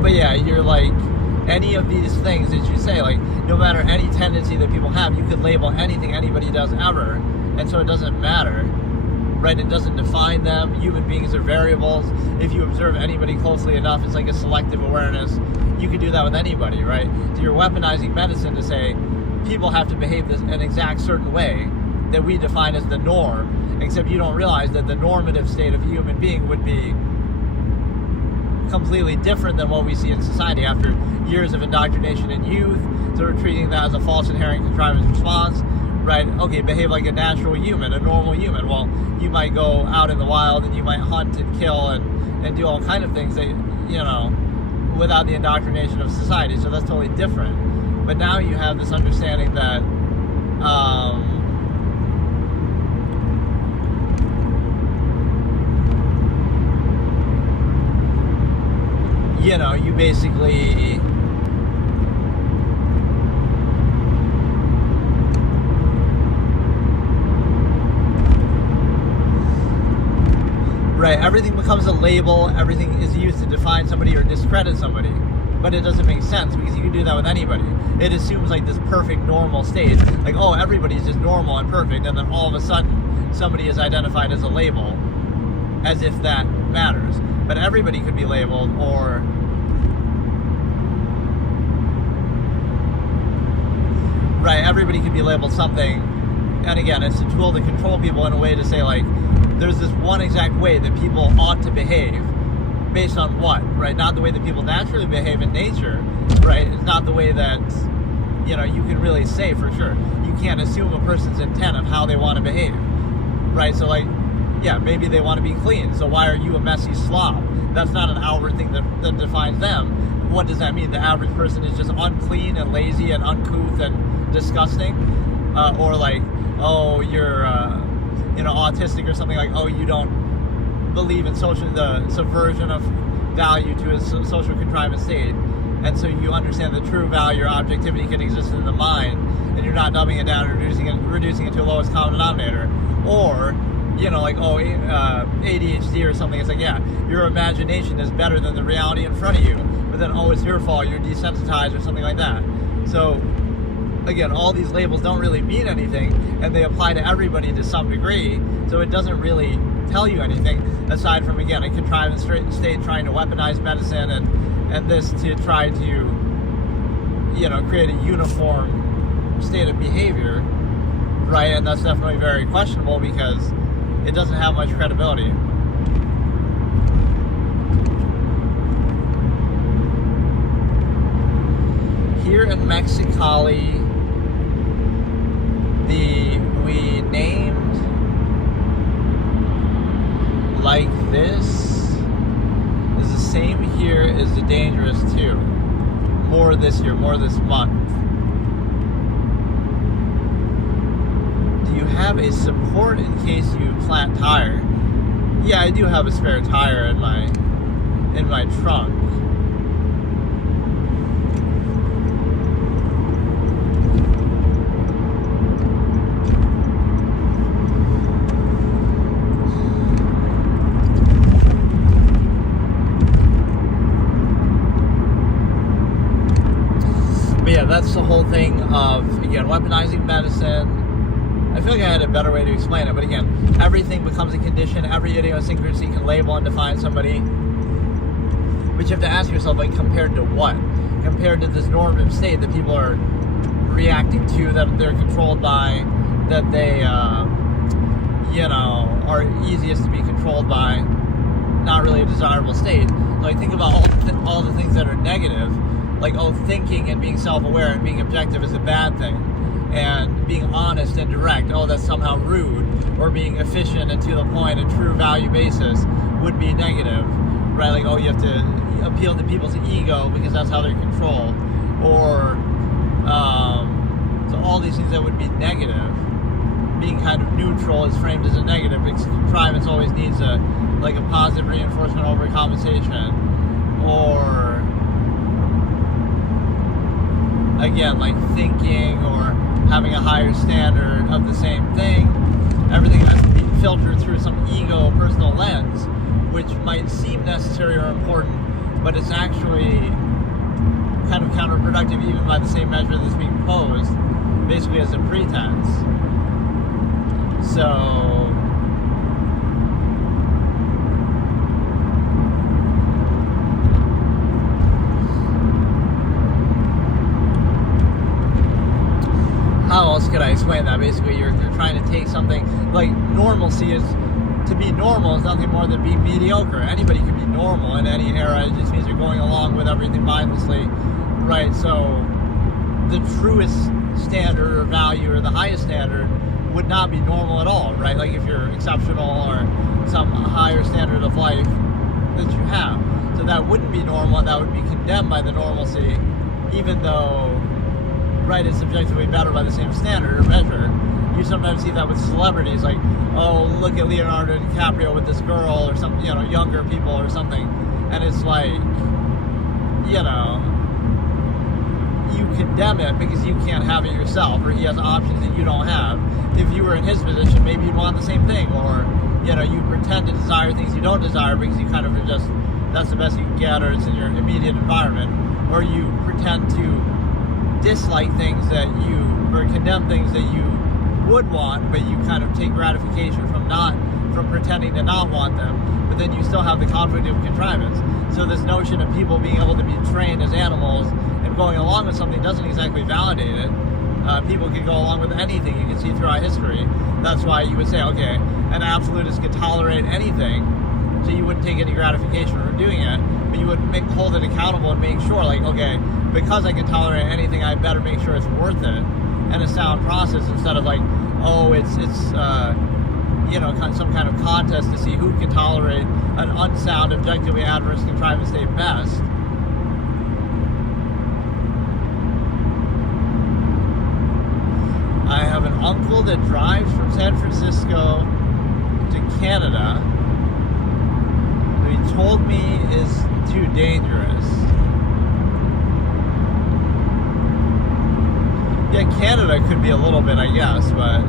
But yeah, you're like, any of these things that you say, like, no matter any tendency that people have, you could label anything anybody does ever, and so it doesn't matter, right? It doesn't define them. Human beings are variables. If you observe anybody closely enough, it's like a selective awareness. You can do that with anybody, right? So you're weaponizing medicine to say people have to behave an exact certain way that we define as the norm, except you don't realize that the normative state of a human being would be completely different than what we see in society after years of indoctrination in youth. So we're treating that as a false inherent contrivance response, right? Okay, behave like a natural human, a normal human. Well, you might go out in the wild and you might hunt and kill and do all kind of things that, without the indoctrination of society. So that's totally different. But now you have this understanding that you basically right, everything becomes a label, everything is used to define somebody or discredit somebody. But it doesn't make sense because you can do that with anybody. It assumes like this perfect normal state, like, oh, everybody's just normal and perfect, and then all of a sudden somebody is identified as a label, as if that matters. But everybody could be labeled, or right, everybody could be labeled something. And again, it's a tool to control people in a way to say, like, there's this one exact way that people ought to behave. Based on what, right? Not the way that people naturally behave in nature, right? It's not the way that, you can really say for sure. You can't assume a person's intent of how they want to behave, right? So, like, yeah, maybe they want to be clean. So why are you a messy slob? That's not an outward thing that defines them. What does that mean? The average person is just unclean and lazy and uncouth and disgusting? Or like, oh, you're, autistic or something, like, oh, you don't believe in the subversion of value to a social contrivance state, and so you understand that true value or objectivity can exist in the mind, and you're not dumbing it down and reducing it to a lowest common denominator. Or, ADHD or something. It's like, yeah, your imagination is better than the reality in front of you, but then, oh, it's your fault, you're desensitized or something like that. So again, all these labels don't really mean anything, and they apply to everybody to some degree, so it doesn't really tell you anything aside from, again, a contrivance state trying to weaponize medicine and this to try to create a uniform state of behavior, right? And that's definitely very questionable because it doesn't have much credibility. Here in Mexicali, we named like this is the same here as the dangerous too. More this year, more this month. Do you have a support in case you flat tire? Yeah, I do have a spare tire in my trunk. That's the whole thing of, again, weaponizing medicine. I feel like I had a better way to explain it, but again, everything becomes a condition. Every idiosyncrasy can label and define somebody. But you have to ask yourself, like, compared to what? Compared to this normative state that people are reacting to, that they're controlled by, that they, are easiest to be controlled by, not really a desirable state. So I think about all the things that are negative. Like, oh, thinking and being self-aware and being objective is a bad thing. And being honest and direct, oh, that's somehow rude. Or being efficient and to the point, a true value basis would be negative. Right? Like, oh, you have to appeal to people's ego because that's how they're controlled. Or, so all these things that would be negative. Being kind of neutral is framed as a negative because contrivance always needs a positive reinforcement over compensation. Or, again, like thinking or having a higher standard of the same thing. Everything has to be filtered through some ego personal lens, which might seem necessary or important, but it's actually kind of counterproductive even by the same measure that's being posed, basically as a pretense. So how else could I explain that? Basically, you're trying to take something, like normalcy is, to be normal is nothing more than be mediocre. Anybody can be normal in any era. It just means you're going along with everything mindlessly, right? So the truest standard or value or the highest standard would not be normal at all, right? Like if you're exceptional or some higher standard of life that you have. So that wouldn't be normal, and that would be condemned by the normalcy, even though, right, it's subjectively better by the same standard or measure. You sometimes see that with celebrities, like, oh, look at Leonardo DiCaprio with this girl or some, younger people or something. And it's like, you condemn it because you can't have it yourself, or he has options that you don't have. If you were in his position, maybe you'd want the same thing, or, you pretend to desire things you don't desire because you kind of just, that's the best you can get, or it's in your immediate environment, or you pretend to dislike things or condemn things that you would want, but you kind of take gratification from from pretending to not want them, but then you still have the conflict of contrivance. So this notion of people being able to be trained as animals and going along with something doesn't exactly validate it. People can go along with anything you can see throughout history. That's why you would say, okay, an absolutist could tolerate anything, so you wouldn't take any gratification from doing it, but you would hold it accountable and make sure, like, okay, because I can tolerate anything, I better make sure it's worth it, and a sound process, instead of like, oh, it's some kind of contest to see who can tolerate an unsound, objectively adverse contrivance state best. I have an uncle that drives from San Francisco to Canada, who he told me is too dangerous. Yeah, Canada could be a little bit, I guess, but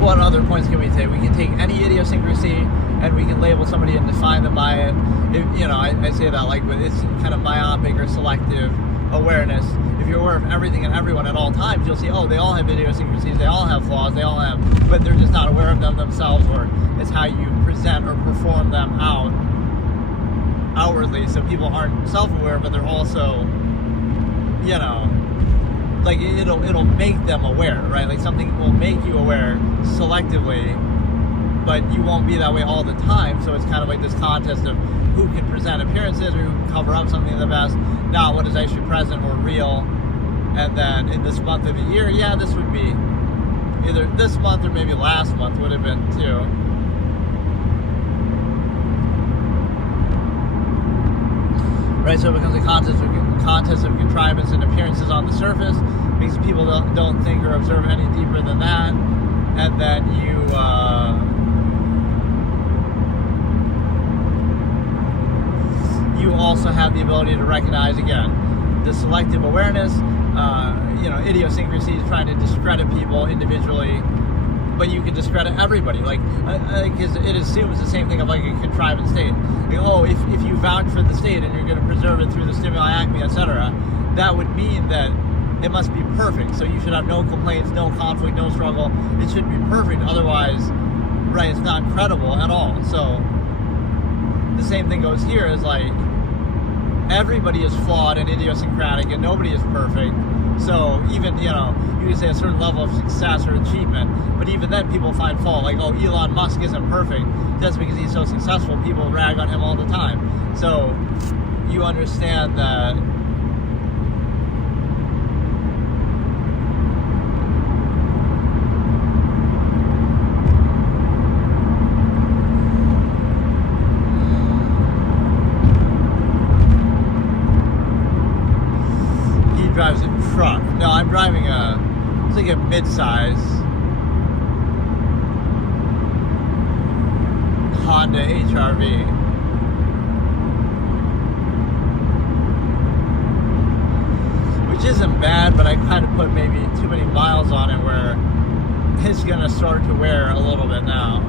what other points can we take? We can take any idiosyncrasy and we can label somebody and define them by it. I say that like with it's kind of myopic or selective awareness. If you're aware of everything and everyone at all times, you'll see, oh, they all have idiosyncrasies, they all have flaws, but they're just not aware of them themselves, or it's how you present or perform them outwardly. So people aren't self-aware, but they're also, like it'll make them aware, right? Like something will make you aware selectively, but you won't be that way all the time. So it's kind of like this contest of who can present appearances or who can cover up something the best, not what is actually present or real. And then in this month of the year, yeah, this would be either this month or maybe last month would have been too. Right, so it becomes a contest of contrivance and appearances on the surface, because people don't think or observe any deeper than that. And then you also have the ability to recognize, again, the selective awareness, idiosyncrasies, trying to discredit people individually, but you can discredit everybody, because it assumes the same thing of like a contrivance state. Like, oh, if you vouch for the state and you're going to preserve it through the stimuli acme, etc., that would mean that it must be perfect. So you should have no complaints, no conflict, no struggle. It should be perfect. Otherwise, right, it's not credible at all. So the same thing goes here, is like everybody is flawed and idiosyncratic and nobody is perfect. So even, you can say a certain level of success or achievement, but even then people find fault. Like, oh, Elon Musk isn't perfect. Just because he's so successful, people rag on him all the time. So you understand that drives a truck. No, I'm driving it's like a mid-size Honda HR-V. Which isn't bad, but I kind of put maybe too many miles on it where it's going to start to wear a little bit now.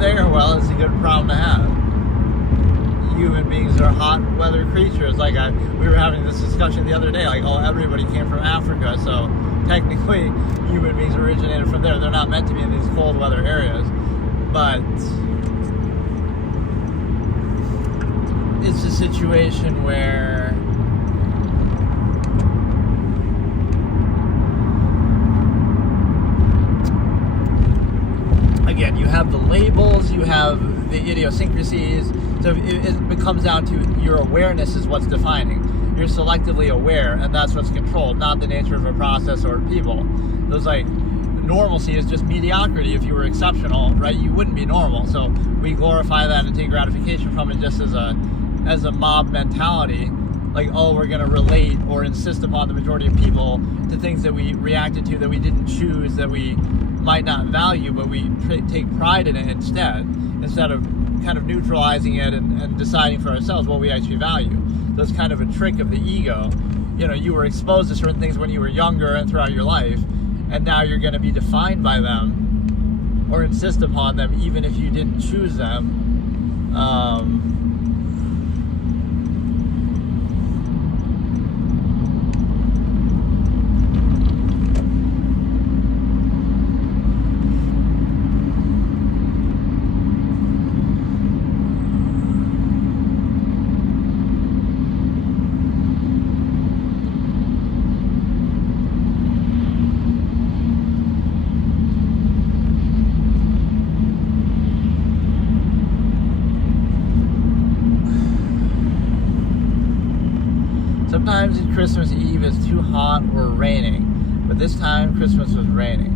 There, well, it's a good problem to have. Human beings are hot weather creatures. Like we were having this discussion the other day, like, oh, everybody came from Africa, so technically human beings originated from there. They're not meant to be in these cold weather areas, but it's a situation where again, you have the labels, you have the idiosyncrasies, so it becomes down to your awareness is what's defining. You're selectively aware, and that's what's controlled, not the nature of a process or people. Those, like, normalcy is just mediocrity. If you were exceptional, right, you wouldn't be normal. So we glorify that and take gratification from it just as a as a mob mentality, like, oh, we're going to relate or insist upon the majority of people to things that we reacted to, that we didn't choose, that we might not value, but we take pride in it instead of kind of neutralizing it and deciding for ourselves what we actually value. That's kind of a trick of the ego. You know, you were exposed to certain things when you were younger and throughout your life, and now you're going to be defined by them or insist upon them even if you didn't choose them. Sometimes Christmas Eve is too hot or raining, but this time Christmas was raining.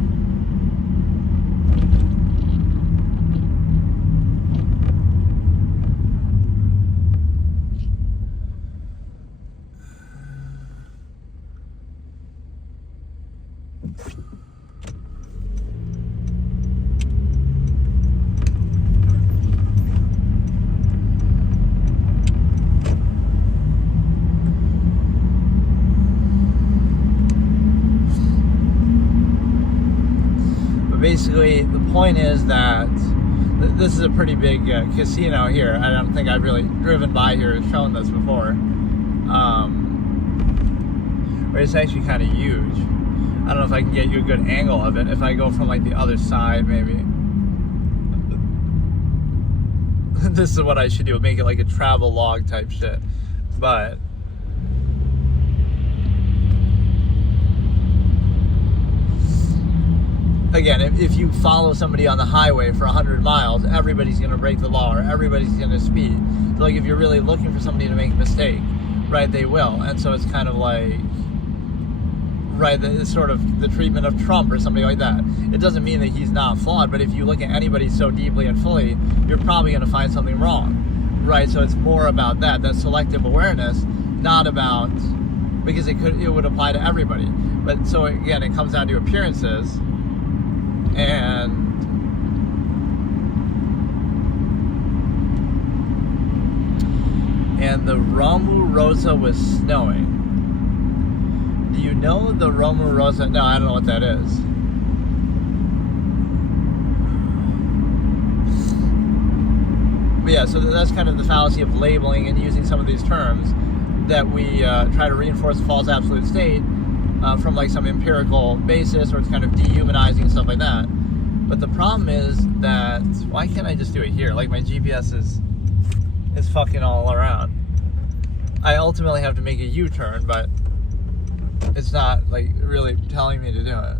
Basically, the point is that this is a pretty big casino here. I don't think I've really driven by here and shown this before. But it's actually kind of huge. I don't know if I can get you a good angle of it. If I go from like the other side, maybe. This is what I should do. Make it like a travel log type shit. But again, if you follow somebody on the highway for 100 miles, everybody's going to break the law or everybody's going to speed. So like if you're really looking for somebody to make a mistake, right, they will. And so it's kind of like, right, it's sort of the treatment of Trump or somebody like that. It doesn't mean that he's not flawed, but if you look at anybody so deeply and fully, you're probably going to find something wrong, right? So it's more about that selective awareness, not about, because it would apply to everybody. But so again, it comes down to appearances. And the Romu Rosa was snowing. Do you know the Romu Rosa? No, I don't know what that is. But yeah, so that's kind of the fallacy of labeling and using some of these terms that we try to reinforce the false absolute state from like some empirical basis, or it's kind of dehumanizing and stuff like that. But the problem is that, why can't I just do it here? Like my GPS is fucking all around. I ultimately have to make a U-turn, but it's not like really telling me to do it.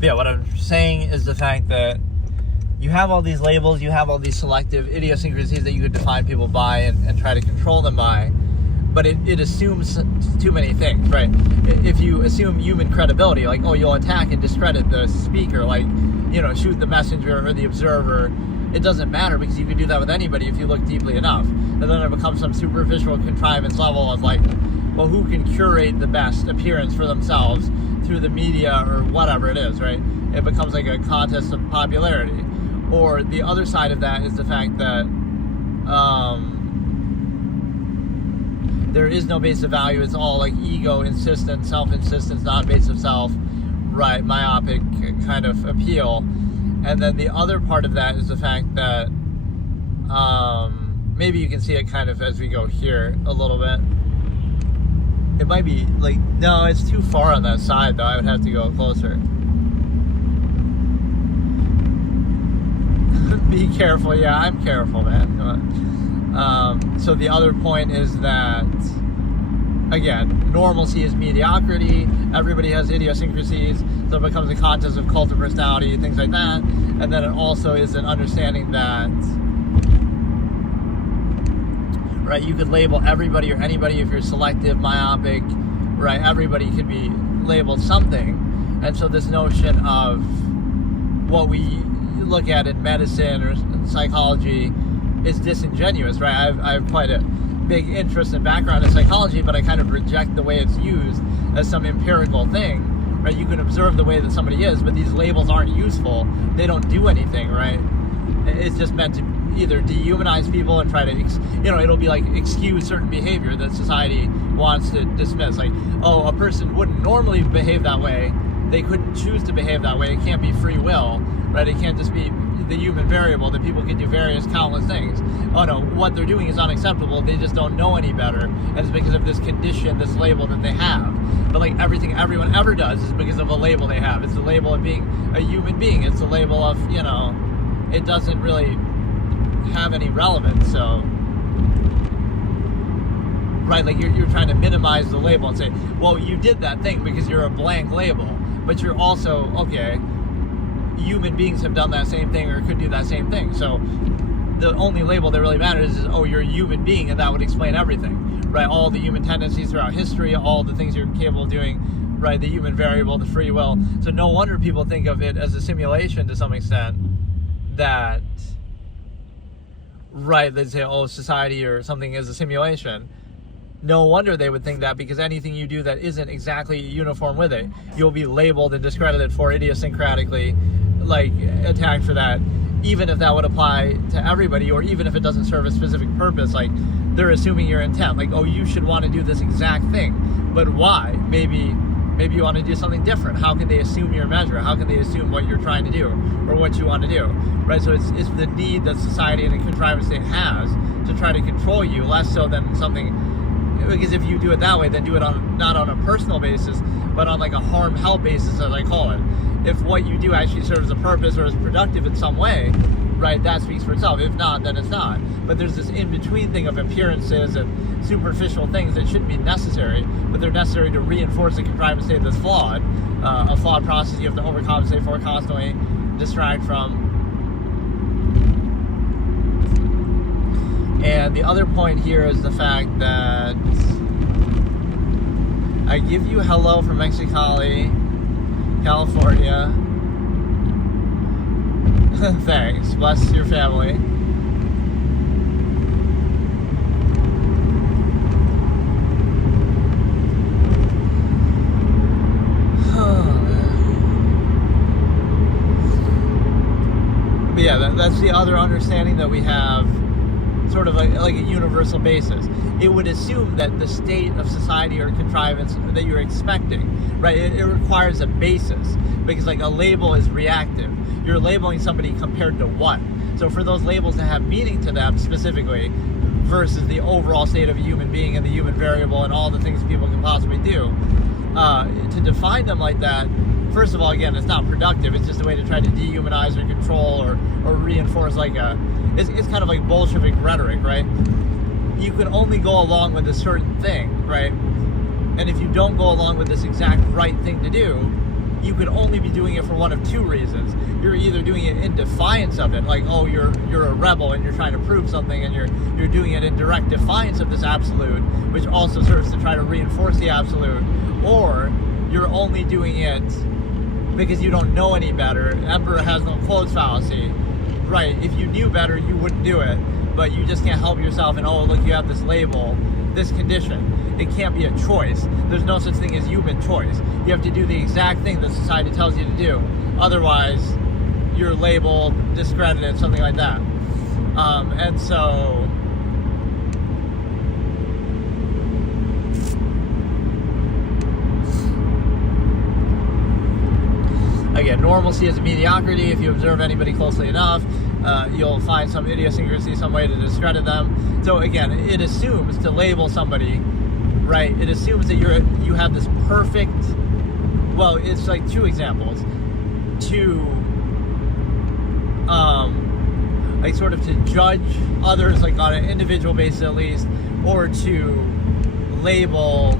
Yeah, what I'm saying is the fact that you have all these labels, you have all these selective idiosyncrasies that you could define people by and try to control them by, but it assumes too many things, right? If you assume human credibility, like, oh, you'll attack and discredit the speaker, like, you know, shoot the messenger or the observer, it doesn't matter because you can do that with anybody if you look deeply enough. And then it becomes some superficial contrivance level of like, well, who can curate the best appearance for themselves through the media or whatever it is, right? It becomes like a contest of popularity. Or the other side of that is the fact that there is no base of value. It's all like ego insistence, self-insistence, not base of self, right? Myopic kind of appeal. And then the other part of that is the fact that maybe you can see it kind of as we go here a little bit. It might be like, no, it's too far on that side though. I would have to go closer. Be careful. Yeah, I'm careful, man. Come So the other point is that, again, normalcy is mediocrity. Everybody has idiosyncrasies, so it becomes a contest of cult of personality, things like that. And then it also is an understanding that, right, you could label everybody or anybody if you're selective, myopic, right? Everybody could be labeled something. And so this notion of what we look at in medicine or psychology is disingenuous, right? I have quite a big interest and background in psychology, but I kind of reject the way it's used as some empirical thing, right? You can observe the way that somebody is, but these labels aren't useful. They don't do anything, right? It's just meant to either dehumanize people and try to, it'll be like excuse certain behavior that society wants to dismiss. Like, oh, a person wouldn't normally behave that way. They couldn't choose to behave that way. It can't be free will, right? It can't just be the human variable that people can do various countless things. Oh no, what they're doing is unacceptable. They just don't know any better. And it's because of this condition, this label that they have. But like everything everyone ever does is because of a label they have. It's the label of being a human being. It's the label of, it doesn't really have any relevance. So, right, like you're trying to minimize the label and say, well, you did that thing because you're a blank label. But you're also, okay, human beings have done that same thing or could do that same thing. So the only label that really matters is, oh, you're a human being, and that would explain everything, right? All the human tendencies throughout history, all the things you're capable of doing, right? The human variable, the free will. So no wonder people think of it as a simulation to some extent that, right, they say, oh, society or something is a simulation. No wonder they would think that, because anything you do that isn't exactly uniform with it, you'll be labeled and discredited for idiosyncratically, like attacked for that, even if that would apply to everybody, or even if it doesn't serve a specific purpose. Like, they're assuming your intent, like, oh, you should want to do this exact thing, but why? Maybe you want to do something different. How can they assume your measure? How can they assume what you're trying to do or what you want to do, right? So it's the need that society and the contrivance state has to try to control you, less so than something. Because if you do it that way, then do it on not on a personal basis, but on like a harm-help basis, as I call it. If what you do actually serves a purpose or is productive in some way, right, that speaks for itself. If not, then it's not. But there's this in-between thing of appearances and superficial things that shouldn't be necessary, but they're necessary to reinforce a contrivance state that's flawed. A flawed process you have to overcompensate for, constantly distract from. And the other point here is the fact that I give you hello from Mexicali, California. Thanks. Bless your family. But yeah, that's the other understanding that we have, sort of like a universal basis. It would assume that the state of society or contrivance that you're expecting, right, it requires a basis, because like a label is reactive. You're labeling somebody compared to what? So for those labels to have meaning to them specifically versus the overall state of a human being and the human variable and all the things people can possibly do, to define them like that, first of all, again, it's not productive. It's just a way to try to dehumanize or control or reinforce like it's kind of like Bolshevik rhetoric, right? You can only go along with a certain thing, right? And if you don't go along with this exact right thing to do, you could only be doing it for one of two reasons. You're either doing it in defiance of it, like, oh, you're a rebel and you're trying to prove something, and you're doing it in direct defiance of this absolute, which also serves to try to reinforce the absolute, or you're only doing it because you don't know any better. Emperor has no clothes fallacy. Right, if you knew better, you wouldn't do it, but you just can't help yourself, and oh, look, you have this label, this condition. It can't be a choice. There's no such thing as human choice. You have to do the exact thing that society tells you to do. Otherwise, you're labeled, discredited, something like that. And so, again, normalcy is a mediocrity. If you observe anybody closely enough, you'll find some idiosyncrasy, some way to discredit them. So again, it assumes to label somebody, right? It assumes that you have this perfect. Well, it's like two examples. like sort of to judge others, like on an individual basis at least, or to label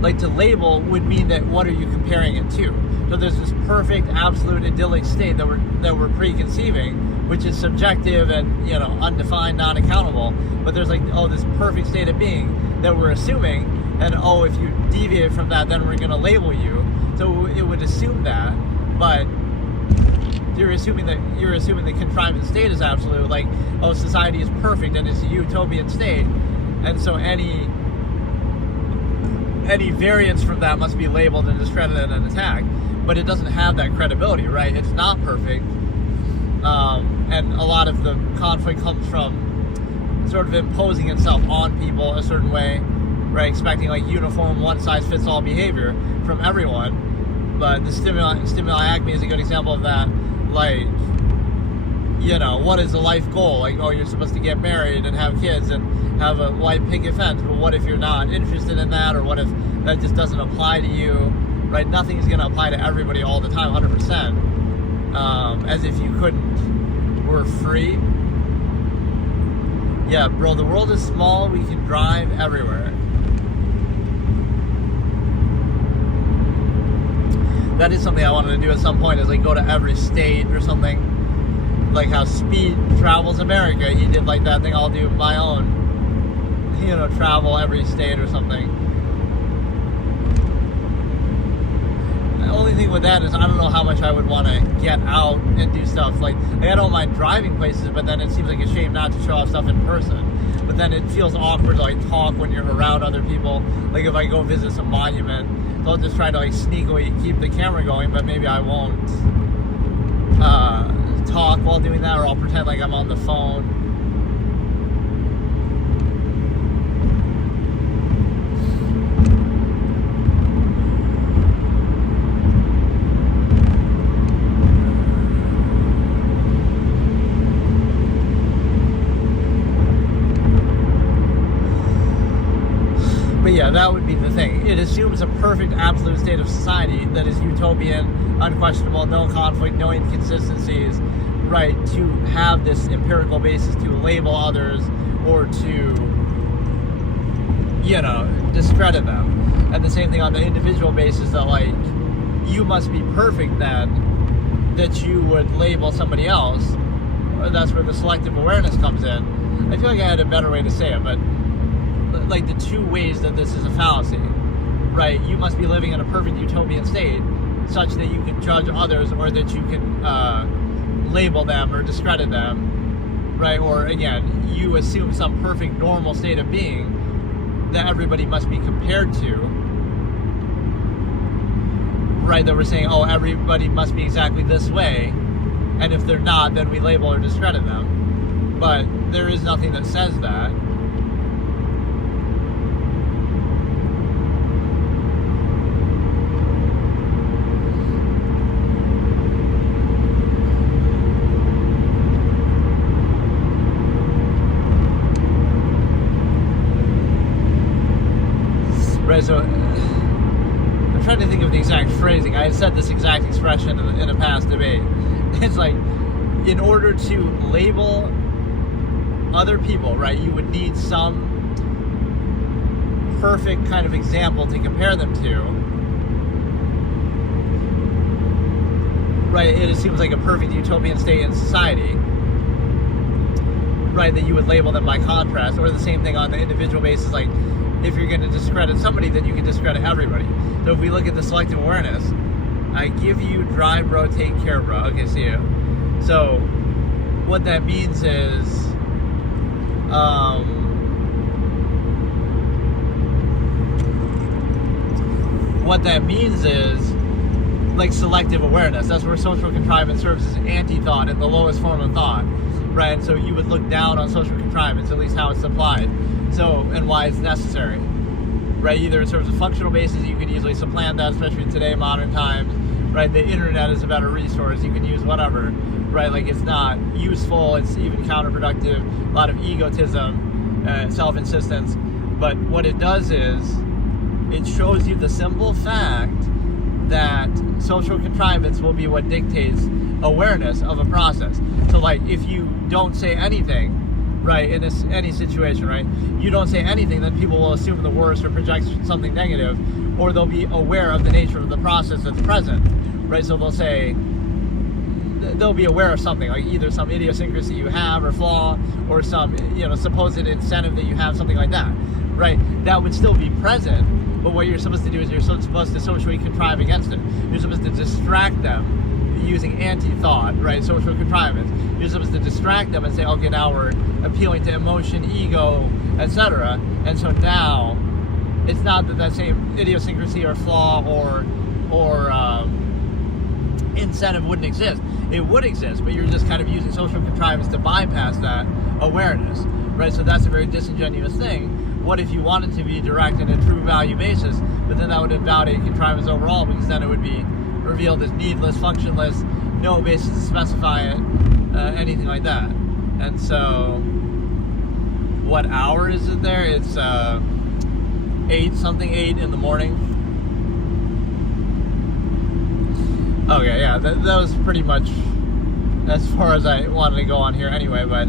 like to label would mean that what are you comparing it to? So there's this perfect, absolute, idyllic state that we're preconceiving, which is subjective and, you know, undefined, non-accountable. But there's like, oh, this perfect state of being that we're assuming, and oh, if you deviate from that, then we're going to label you. So it would assume that, but you're assuming the contrivance state is absolute. Like, oh, society is perfect and it's a utopian state, and so any variance from that must be labeled and discredited and attacked. But it doesn't have that credibility, right? It's not perfect. And a lot of the conflict comes from sort of imposing itself on people a certain way, right? Expecting like uniform, one-size-fits-all behavior from everyone. But the stimuli acme is a good example of that. Like, you know, what is the life goal? Like, oh, you're supposed to get married and have kids and have a white picket fence. But what if you're not interested in that? Or what if that just doesn't apply to you? Right? Nothing is going to apply to everybody all the time, 100%. As if you couldn't. We're free. Yeah, bro, the world is small. We can drive everywhere. That is something I wanted to do at some point, is like go to every state or something. Like how Speed travels America. He did like that thing. I'll do my own, you know, travel every state or something. The only thing with that is I don't know how much I would want to get out and do stuff. Like I don't mind driving places, but then it seems like a shame not to show off stuff in person. But then it feels awkward to like talk when you're around other people. Like if I go visit some monument, so I'll just try to like sneakily keep the camera going, but maybe I won't talk while doing that, or I'll pretend like I'm on the phone. But yeah, that would be the thing. It assumes a perfect absolute state of society that is utopian, unquestionable, no conflict, no inconsistencies, right? To have this empirical basis to label others or to, you know, discredit them. And the same thing on the individual basis, that like, you must be perfect then, that you would label somebody else. That's where the selective awareness comes in. I feel like I had a better way to say it, but like the two ways that this is a fallacy, right? You must be living in a perfect utopian state such that you can judge others, or that you can label them or discredit them, right? Or again, you assume some perfect normal state of being that everybody must be compared to, right? That we're saying, oh, everybody must be exactly this way, and if they're not, then we label or discredit them. But there is nothing that says that. Right, so I'm trying to think of the exact phrasing. I had said this exact expression in a past debate. It's like, in order to label other people, right, you would need some perfect kind of example to compare them to. Right, it seems like a perfect utopian state in society. Right, that you would label them by contrast, or the same thing on the individual basis, like, if you're going to discredit somebody, then you can discredit everybody. So if we look at the selective awareness, I give you, drive, bro, take care, bro. Okay, see you. So what that means is, like selective awareness. That's where social contrivance serves as anti-thought and the lowest form of thought, right? And so you would look down on social contrivance, at least how it's applied. So, and why it's necessary, right? Either in terms of functional basis, you could easily supplant that, especially in today, modern times, right? The internet is a better resource. You can use whatever, right? Like, it's not useful. It's even counterproductive. A lot of egotism, self-insistence. But what it does is, it shows you the simple fact that social contrivance will be what dictates awareness of a process. So like if you don't say anything, right, in any situation, right, you don't say anything, then people will assume the worst or project something negative, or they'll be aware of the nature of the process that's present, right? So they'll be aware of something, like either some idiosyncrasy you have or flaw, or some, supposed incentive that you have, something like that, right? That would still be present, but what you're supposed to do is you're supposed to socially contrive against it. You're supposed to distract them using anti-thought, right? Social contrivance. You're supposed to distract them and say, okay, now we're appealing to emotion, ego, etc. And so now it's not that same idiosyncrasy or flaw or incentive wouldn't exist. It would exist, but you're just kind of using social contrivance to bypass that awareness, right? So that's a very disingenuous thing. What if you wanted to be direct in a true value basis, but then that would invalidate contrivance overall, because then it would be revealed as needless, functionless, no basis to specify it, anything like that. And so, what hour is it there? It's 8 in the morning. Okay, yeah, that was pretty much as far as I wanted to go on here anyway, but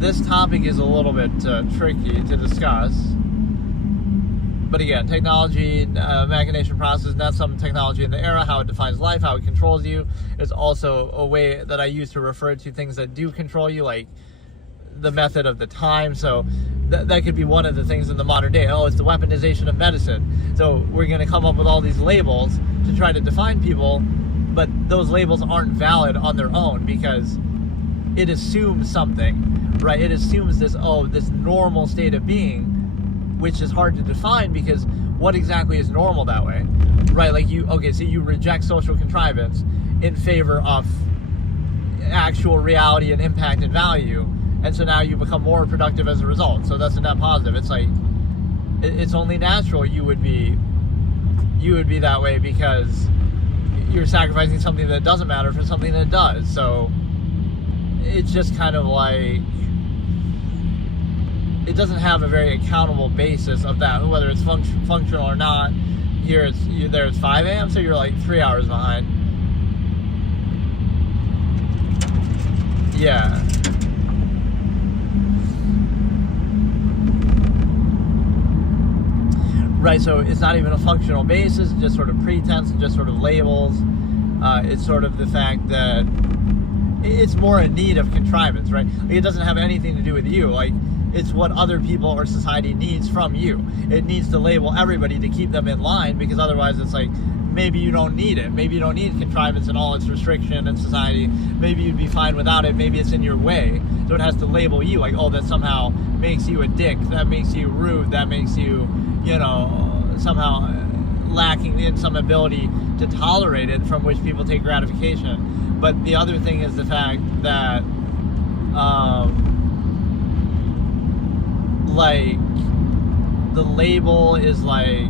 this topic is a little bit tricky to discuss. But again, technology, machination process, not some technology in the era, how it defines life, how it controls you, is also a way that I use to refer to things that do control you, like the method of the time. So that could be one of the things in the modern day. Oh, it's the weaponization of medicine. So we're going to come up with all these labels to try to define people, but those labels aren't valid on their own, because it assumes something, right? It assumes this normal state of being, which is hard to define, because what exactly is normal that way, right? Like so you reject social contrivance in favor of actual reality and impact and value, and so now you become more productive as a result. So that's a net positive. It's like, it's only natural you would be that way, because you're sacrificing something that doesn't matter for something that does. So it's just kind of like, it doesn't have a very accountable basis of that, whether it's functional or not. Here it's 5 a.m., so you're like 3 hours behind. Yeah. Right, so it's not even a functional basis, it's just sort of pretense, just sort of labels. It's sort of the fact that it's more a need of contrivance, right? Like, it doesn't have anything to do with you. Like, it's what other people or society needs from you. It needs to label everybody to keep them in line, because otherwise it's like, maybe you don't need it. Maybe you don't need contrivance and all its restriction in society. Maybe you'd be fine without it. Maybe it's in your way. So it has to label you like, oh, that somehow makes you a dick. That makes you rude. That makes you, somehow lacking in some ability to tolerate it, from which people take gratification. But the other thing is the fact that, like, the label is like,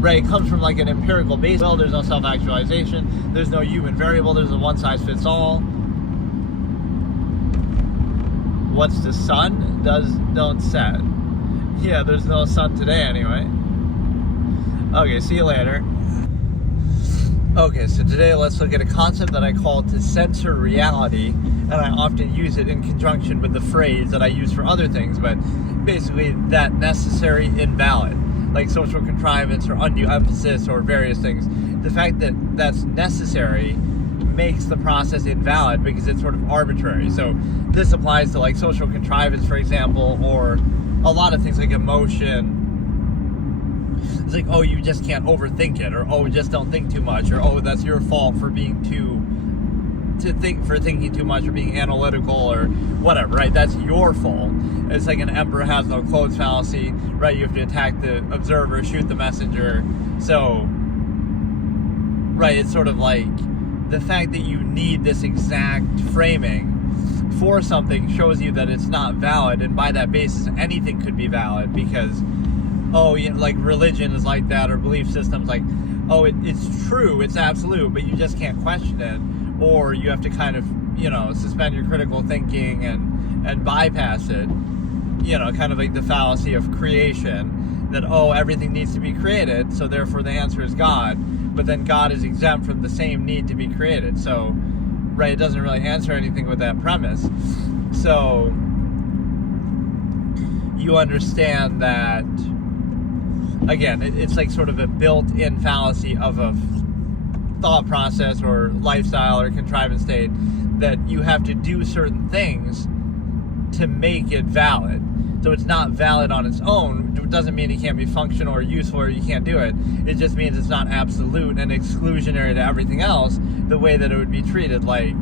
right, it comes from like an empirical base. Well, there's no self-actualization, there's no human variable, there's a one-size-fits-all. What's the sun? Don't set. Yeah, there's no sun today anyway. Okay, see you later. Okay, so today let's look at a concept that I call to censor reality, and I often use it in conjunction with the phrase that I use for other things, but basically that necessary invalid, like social contrivance or undue emphasis or various things. The fact that that's necessary makes the process invalid because it's sort of arbitrary. So this applies to like social contrivance, for example, or a lot of things like emotion. It's like, oh, you just can't overthink it, or oh, just don't think too much, or oh, that's your fault for being thinking too much, or being analytical, or whatever, right? That's your fault. It's like an emperor has no clothes fallacy, right? You have to attack the observer, shoot the messenger. So, right, it's sort of like the fact that you need this exact framing for something shows you that it's not valid, and by that basis, anything could be valid, because like religion is like that, or belief systems, like, it's true, it's absolute, but you just can't question it, or you have to kind of, suspend your critical thinking and bypass it, kind of like the fallacy of creation, that, oh, everything needs to be created, so therefore the answer is God, but then God is exempt from the same need to be created. So, right, it doesn't really answer anything with that premise. So, you understand that, again, it's like sort of a built-in fallacy of a thought process or lifestyle or contrivance state, that you have to do certain things to make it valid. So it's not valid on its own. It doesn't mean it can't be functional or useful or you can't do it. It just means it's not absolute and exclusionary to everything else the way that it would be treated, like,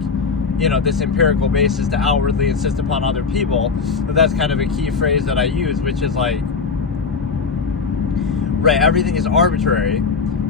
you know, this empirical basis to outwardly insist upon other people. But that's kind of a key phrase that I use, which is like, right, everything is arbitrary.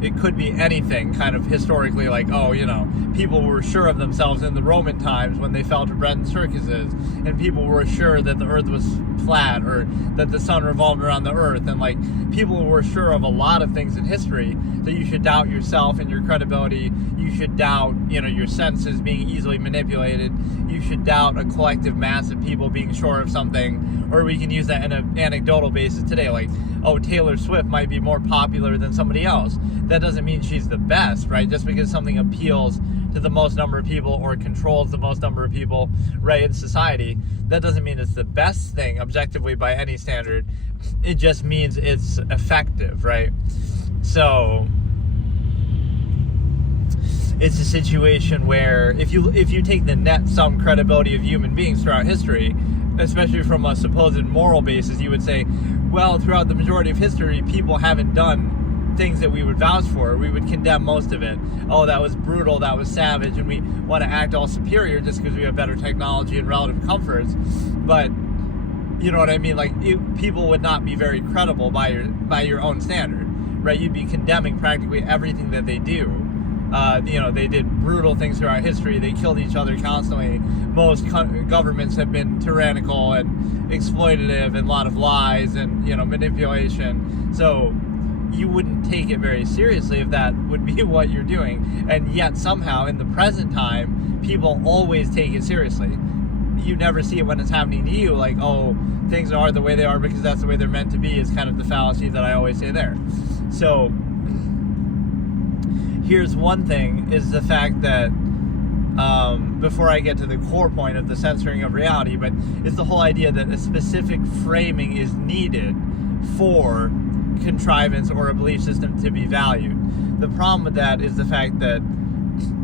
It could be anything, kind of historically, like, oh, you know, people were sure of themselves in the Roman times when they fell to bread and circuses, and people were sure that the earth was flat, or that the sun revolved around the earth, and like, people were sure of a lot of things in history, that you should doubt yourself and your credibility, you should doubt, you know, your senses being easily manipulated, you should doubt a collective mass of people being sure of something, or we can use that in an anecdotal basis today, like, oh, Taylor Swift might be more popular than somebody else. That doesn't mean she's the best, right? Just because something appeals to the most number of people or controls the most number of people, right, in society, that doesn't mean it's the best thing objectively by any standard. It just means it's effective, right? So it's a situation where if you take the net sum credibility of human beings throughout history, especially from a supposed moral basis, you would say, well, throughout the majority of history, people haven't done things that we would vouch for. We would condemn most of it. Oh, that was brutal, that was savage, and we want to act all superior just because we have better technology and relative comforts. But you know what I mean? Like, people would not be very credible by your own standard, right? You'd be condemning practically everything that they do. You know, they did brutal things throughout history. They killed each other constantly. Most governments have been tyrannical and exploitative, and a lot of lies and, you know, manipulation. So you wouldn't take it very seriously if that would be what you're doing. And yet somehow in the present time, people always take it seriously. You never see it when it's happening to you, like, oh, things are the way they are because that's the way they're meant to be, is kind of the fallacy that I always say there. So here's one thing, is the fact that, before I get to the core point of the censoring of reality, but it's the whole idea that a specific framing is needed for contrivance or a belief system to be valued. The problem with that is the fact that,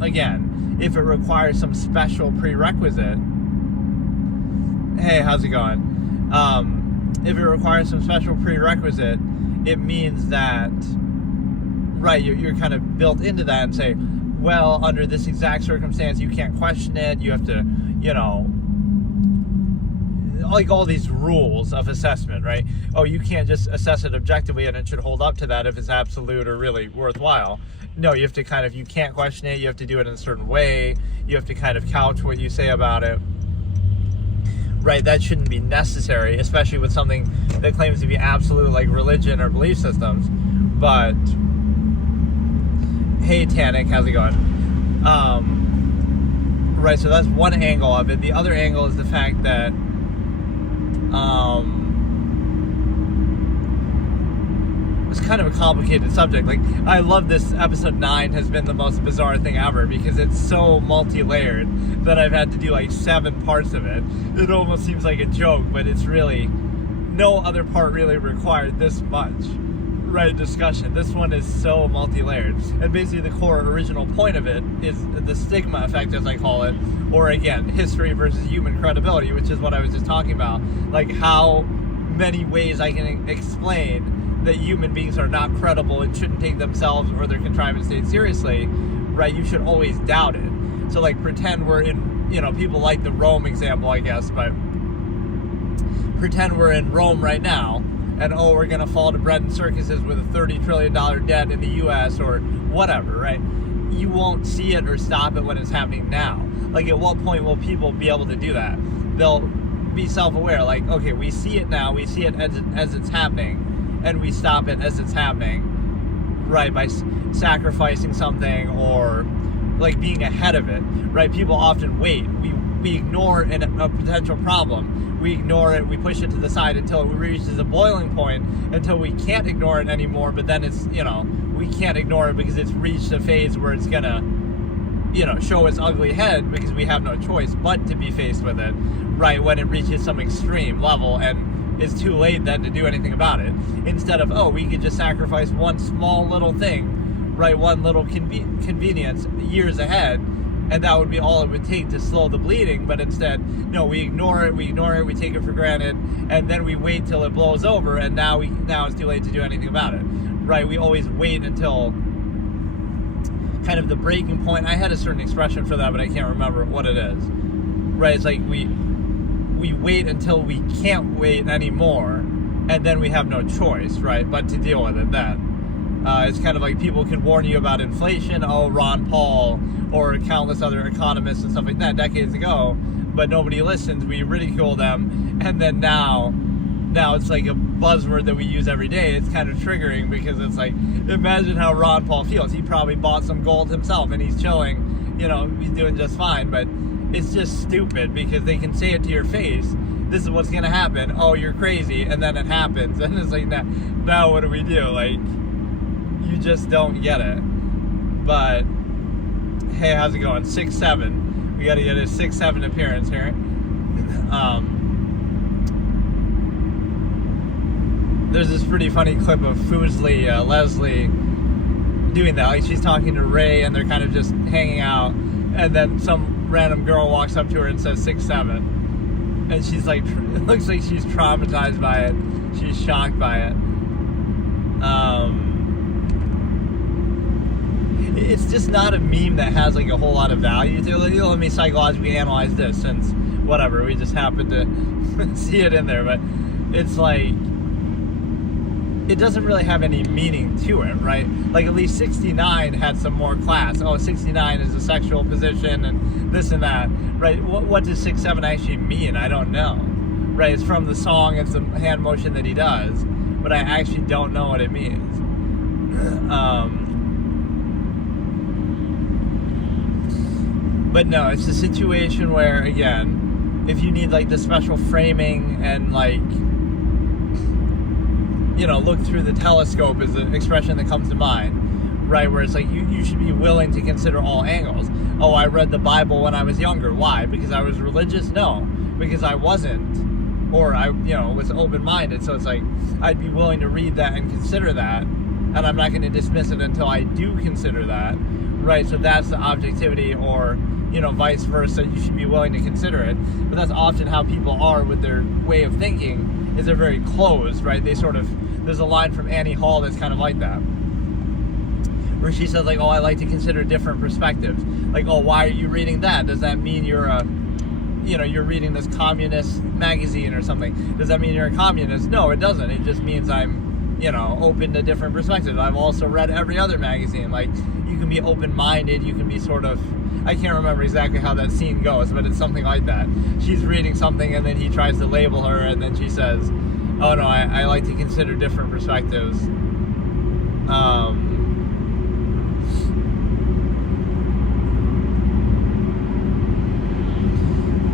again, if it requires some special prerequisite, hey, how's it going? If it requires some special prerequisite, it means that, right, you're kind of built into that and say, well, under this exact circumstance, you can't question it, you have to, you know, like all these rules of assessment, right? Oh, you can't just assess it objectively and it should hold up to that if it's absolute or really worthwhile. No, you have to kind of, you can't question it, you have to do it in a certain way, you have to kind of couch what you say about it. Right, that shouldn't be necessary, especially with something that claims to be absolute, like religion or belief systems. But hey, Tannic, how's it going? Right, so that's one angle of it. The other angle is the fact that it's kind of a complicated subject. Like, I love this episode 9 has been the most bizarre thing ever because it's so multi-layered that I've had to do like 7 parts of it. It almost seems like a joke, but it's really, no other part really required this much, right, discussion. This one is so multi-layered. And basically the core original point of it is the stigma effect, as I call it, or again, history versus human credibility, which is what I was just talking about. Like how many ways I can explain that human beings are not credible and shouldn't take themselves or their contrivance state seriously, right? You should always doubt it. So like pretend we're in, you know, people like the Rome example, I guess, but pretend we're in Rome right now and, oh, we're gonna fall to bread and circuses with a $30 trillion debt in the US or whatever, right? You won't see it or stop it when it's happening now. Like, at what point will people be able to do that? They'll be self-aware, like, okay, we see it now, we see it as it's happening, and we stop it as it's happening, right, by sacrificing something or like being ahead of it, right? People often wait. we ignore a potential problem. We ignore it, we push it to the side until it reaches a boiling point, until we can't ignore it anymore, but then it's, we can't ignore it because it's reached a phase where it's gonna, show its ugly head, because we have no choice but to be faced with it, right, when it reaches some extreme level, and it's too late then to do anything about it. Instead of, we could just sacrifice one small little thing, right, one little convenience years ahead, and that would be all it would take to slow the bleeding. But instead, no, we ignore it, we take it for granted, and then we wait till it blows over, and now it's too late to do anything about it, right? We always wait until kind of the breaking point. I had a certain expression for that, but I can't remember what it is, right? It's like we wait until we can't wait anymore, and then we have no choice, right, but to deal with it then. It's kind of like people can warn you about inflation, Ron Paul, or countless other economists and stuff like that decades ago, but nobody listens. We ridicule them, and then now it's like a buzzword that we use every day. It's kind of triggering, because it's like, imagine how Ron Paul feels. He probably bought some gold himself, and he's chilling, he's doing just fine, but it's just stupid, because they can say it to your face. This is what's going to happen. Oh, you're crazy. And then it happens. And it's like, now what do we do? Like, you just don't get it. But hey, how's it going? 6'7". We got to get a 6'7" appearance here. There's this pretty funny clip of Foosley, Leslie, doing that. Like, she's talking to Ray, and they're kind of just hanging out, and then some random girl walks up to her and says 6'7", and she's like, it looks like she's traumatized by it. She's shocked by it. It's just not a meme that has like a whole lot of value to it. Let me psychologically analyze this, since whatever, we just happened to see it in there. But it's like, it doesn't really have any meaning to it, right? Like, at least 69 had some more class. 69 is a sexual position and this and that, right? What does 6'7" actually mean? I don't know, right? It's from the song, it's the hand motion that he does, but I actually don't know what it means. But no, it's a situation where, again, if you need like the special framing and like, look through the telescope is the expression that comes to mind, right? Where it's like, you should be willing to consider all angles. I read the Bible when I was younger. Why? Because I was religious? No, because I wasn't. Or I, was open-minded. So it's like, I'd be willing to read that and consider that, and I'm not going to dismiss it until I do consider that, right? So that's the objectivity, or vice versa. You should be willing to consider it. But that's often how people are with their way of thinking, is they're very closed, right? They sort of, there's a line from Annie Hall that's kind of like that, where she says like, I like to consider different perspectives. Like, why are you reading that? Does that mean you're you're reading this communist magazine or something? Does that mean you're a communist? No, it doesn't. It just means I'm, open to different perspectives. I've also read every other magazine. Like, you can be open-minded, you can be sort of, I can't remember exactly how that scene goes, but it's something like that. She's reading something, and then he tries to label her, and then she says, oh no, I like to consider different perspectives.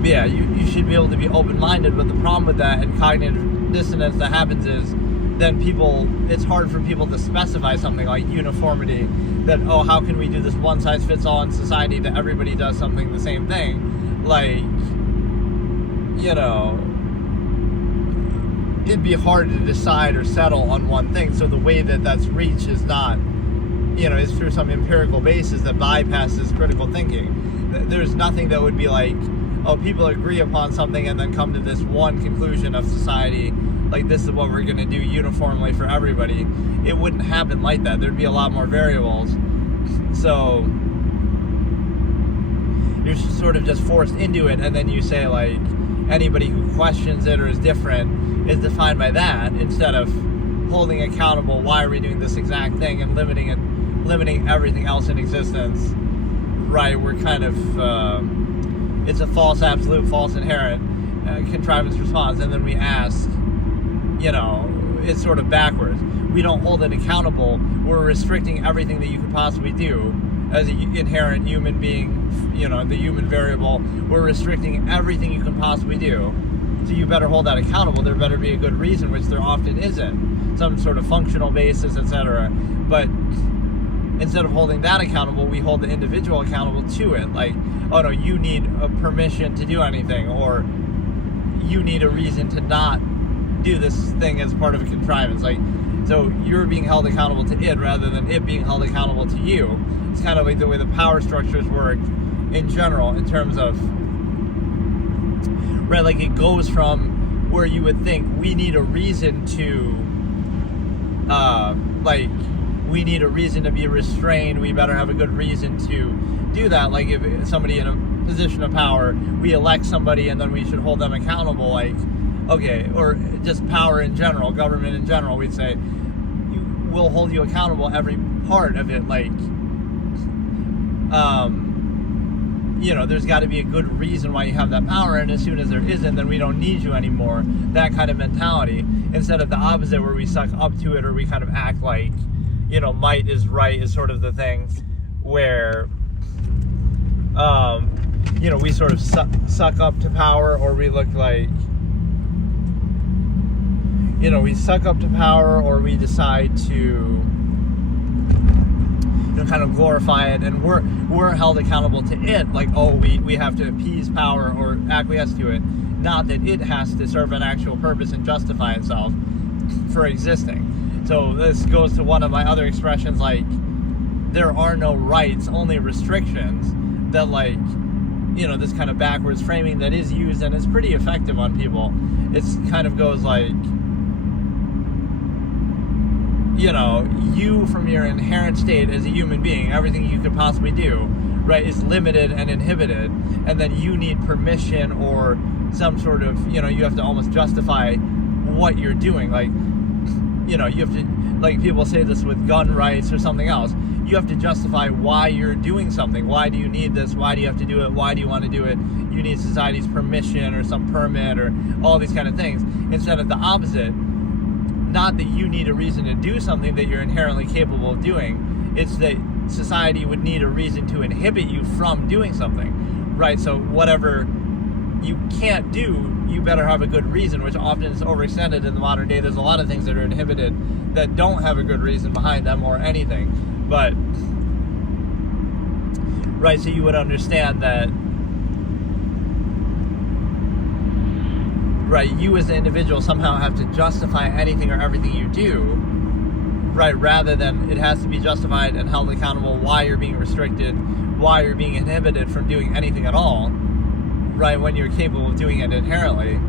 Yeah, you should be able to be open-minded, but the problem with that and cognitive dissonance that happens is then it's hard for people to specify something like uniformity, that, how can we do this one-size-fits-all in society that everybody does something the same thing? Like, it'd be hard to decide or settle on one thing. So the way that that's reached is not, is through some empirical basis that bypasses critical thinking. There's nothing that would be like, people agree upon something and then come to this one conclusion of society, like, this is what we're going to do uniformly for everybody. It wouldn't happen like that. There'd be a lot more variables. So you're sort of just forced into it, and then you say, like, anybody who questions it or is different is defined by that, instead of holding accountable, why are we doing this exact thing, and limiting everything else in existence, right? We're kind of, it's a false absolute, false inherent, contrivance response, and then we ask, it's sort of backwards. We don't hold it accountable. We're restricting everything that you could possibly do, as an inherent human being, the human variable, we're restricting everything you can possibly do. So you better hold that accountable. There better be a good reason, which there often isn't. Some sort of functional basis, etc. But instead of holding that accountable, we hold the individual accountable to it. Like, oh no, you need a permission to do anything, or you need a reason to not do this thing as part of a contrivance. Like, so you're being held accountable to it rather than it being held accountable to you. It's kind of like the way the power structures work in general, in terms of, right, like it goes from where you would think we need a reason to, we need a reason to be restrained, we better have a good reason to do that. Like if somebody in a position of power, we elect somebody and then we should hold them accountable, like, okay, or just power in general, government in general, we'd say, we'll hold you accountable every part of it, like, there's got to be a good reason why you have that power, and as soon as there isn't, then we don't need you anymore. That kind of mentality, instead of the opposite where we suck up to it, or we kind of act like, might is right, is sort of the thing where, we sort of suck up to power, or we look like, we suck up to power, or we decide to, kind of glorify it, and we're held accountable to it, like, oh, we have to appease power or acquiesce to it, not that it has to serve an actual purpose and justify itself for existing. So this goes to one of my other expressions, like, there are no rights, only restrictions, that, like, this kind of backwards framing that is used and is pretty effective on people. It's kind of goes like, you from your inherent state as a human being, everything you could possibly do, right, is limited and inhibited, and then you need permission or some sort of, you have to almost justify what you're doing. Like, you have to, like people say this with gun rights or something else, you have to justify why you're doing something. Why do you need this? Why do you have to do it? Why do you want to do it? You need society's permission or some permit or all these kind of things, instead of the opposite. Not that you need a reason to do something that you're inherently capable of doing. It's that society would need a reason to inhibit you from doing something, right? So whatever you can't do, you better have a good reason, which often is overextended in the modern day. There's a lot of things that are inhibited that don't have a good reason behind them or anything. But, right, so you would understand that, right, you as an individual somehow have to justify anything or everything you do, right, rather than it has to be justified and held accountable why you're being restricted, why you're being inhibited from doing anything at all, right, when you're capable of doing it inherently.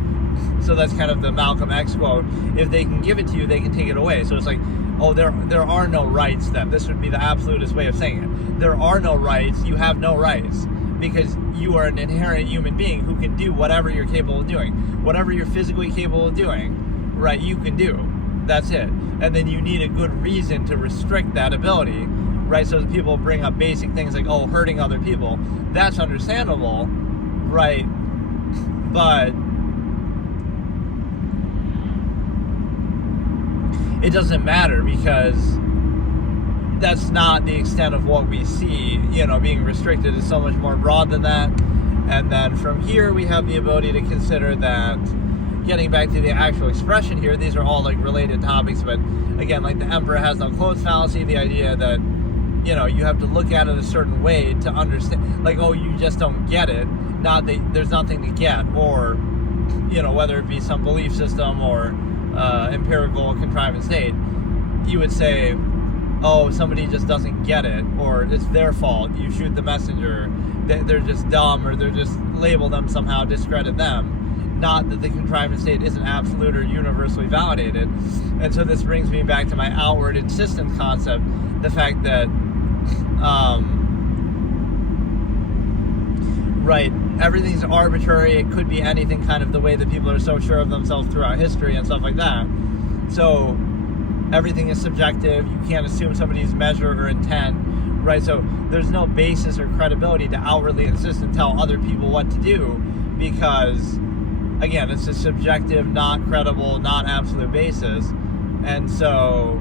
So that's kind of the Malcolm X quote, if they can give it to you, they can take it away. So it's like, oh, there are no rights then. This would be the absolutist way of saying it. There are no rights, you have no rights, because you are an inherent human being who can do whatever you're capable of doing. Whatever you're physically capable of doing, right, you can do. That's it. And then you need a good reason to restrict that ability, right? So people bring up basic things like, oh, hurting other people. That's understandable, right? But it doesn't matter, because that's not the extent of what we see. Being restricted is so much more broad than that. And then from here, we have the ability to consider that, getting back to the actual expression here, these are all like related topics, but again, like the emperor has no clothes fallacy, the idea that, you have to look at it a certain way to understand, like, oh, you just don't get it, not that there's nothing to get, or, whether it be some belief system or empirical contrivance state, you would say, oh, somebody just doesn't get it, or it's their fault, you shoot the messenger, they're just dumb, or they're just label them somehow, discredit them. Not that the contrivance state isn't absolute or universally validated. And so this brings me back to my outward insistence concept, the fact that, right, everything's arbitrary, it could be anything, kind of the way that people are so sure of themselves throughout history and stuff like that. So everything is subjective, you can't assume somebody's measure or intent, right? So there's no basis or credibility to outwardly insist and tell other people what to do, because, again, it's a subjective, not credible, not absolute basis. And so,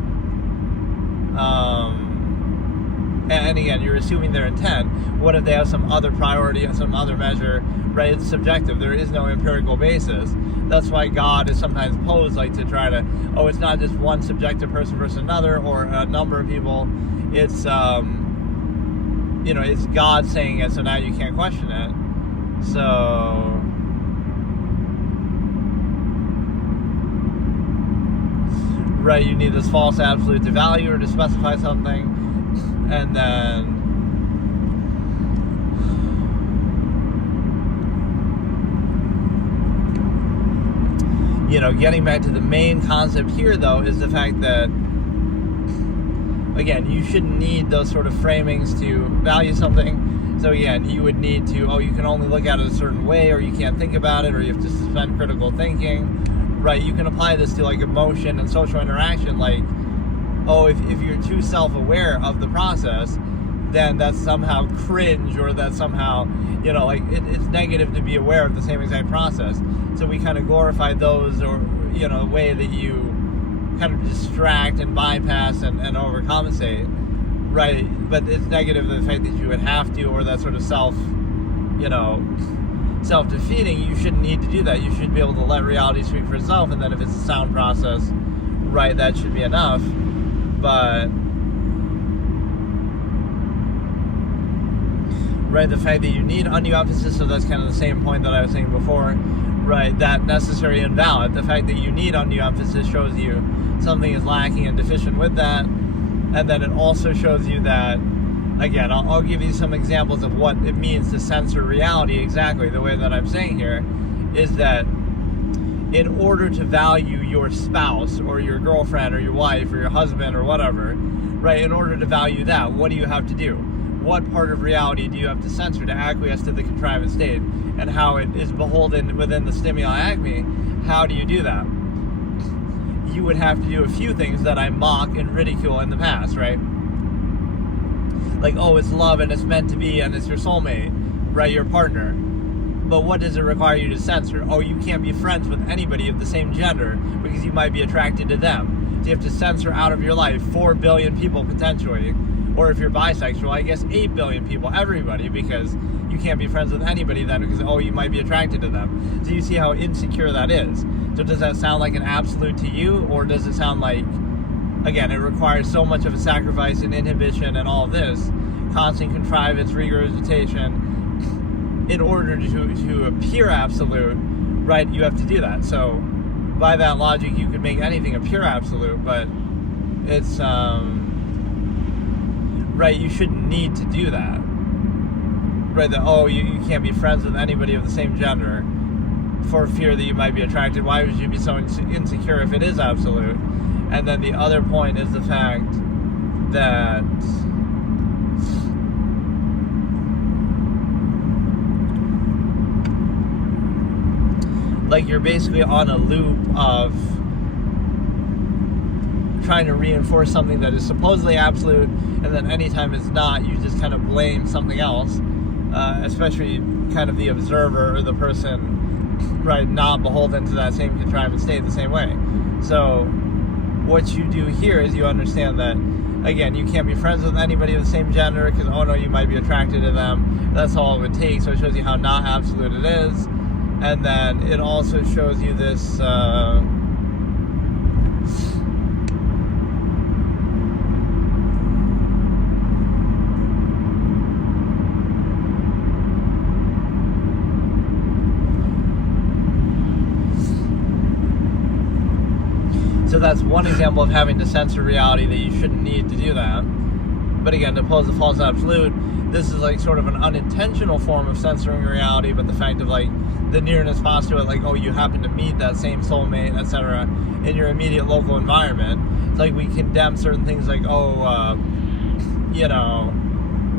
and again, you're assuming their intent. What if they have some other priority and some other measure, right? It's subjective. There is no empirical basis. That's why God is sometimes posed like to try to, it's not just one subjective person versus another or a number of people. It's, it's God saying it, so now you can't question it. So, right, you need this false absolute to value or to specify something, and then getting back to the main concept here, though, is the fact that, again, you shouldn't need those sort of framings to value something. So again, you would need to, you can only look at it a certain way, or you can't think about it, or you have to suspend critical thinking, right? You can apply this to like emotion and social interaction, like, if you're too self-aware of the process, then that's somehow cringe, or that's somehow, it's negative to be aware of the same exact process. So we kind of glorify those, or, a way that you kind of distract and bypass and overcompensate, right? But it's negative the fact that you would have to, or that sort of self-defeating. You shouldn't need to do that. You should be able to let reality speak for itself, and then if it's a sound process, right, that should be enough. But right, the fact that you need undue emphasis, so that's kind of the same point that I was saying before, right, that necessary and valid. The fact that you need undue emphasis shows you something is lacking and deficient with that, and then it also shows you that, again, I'll give you some examples of what it means to censor reality exactly. The way that I'm saying here is that in order to value your spouse or your girlfriend or your wife or your husband or whatever, right, in order to value that, what do you have to do? What part of reality do you have to censor to acquiesce to the contrivance state, and how it is beholden within the stimuli acme? How do you do that? You would have to do a few things that I mock and ridicule in the past, right? Like, it's love and it's meant to be and it's your soulmate, right, your partner. But what does it require you to censor? You can't be friends with anybody of the same gender because you might be attracted to them. So you have to censor out of your life 4 billion people potentially. Or if you're bisexual, I guess 8 billion people, everybody, because you can't be friends with anybody then because, you might be attracted to them. So you see how insecure that is. So does that sound like an absolute to you, or does it sound like, again, it requires so much of a sacrifice and inhibition and all of this, constant contrivance, regurgitation, in order to appear absolute, right, you have to do that. So by that logic, you could make anything a pure absolute, but it's, right, you shouldn't need to do that. Right, that, you can't be friends with anybody of the same gender for fear that you might be attracted. Why would you be so insecure if it is absolute? And then the other point is the fact that you're basically on a loop of trying to reinforce something that is supposedly absolute, and then anytime it's not, you just kind of blame something else, especially kind of the observer or the person, right, not beholden to that same contrivance state the same way. So what you do here is you understand that, again, you can't be friends with anybody of the same gender because, you might be attracted to them. That's all it would take. So it shows you how not absolute it is. And then it also shows you this, so that's one example of having to censor reality, that you shouldn't need to do that. But again, to pose the false absolute, this is like sort of an unintentional form of censoring reality, but the fact of like the nearness postulate, like, you happen to meet that same soulmate, etc., in your immediate local environment. It's like we condemn certain things like,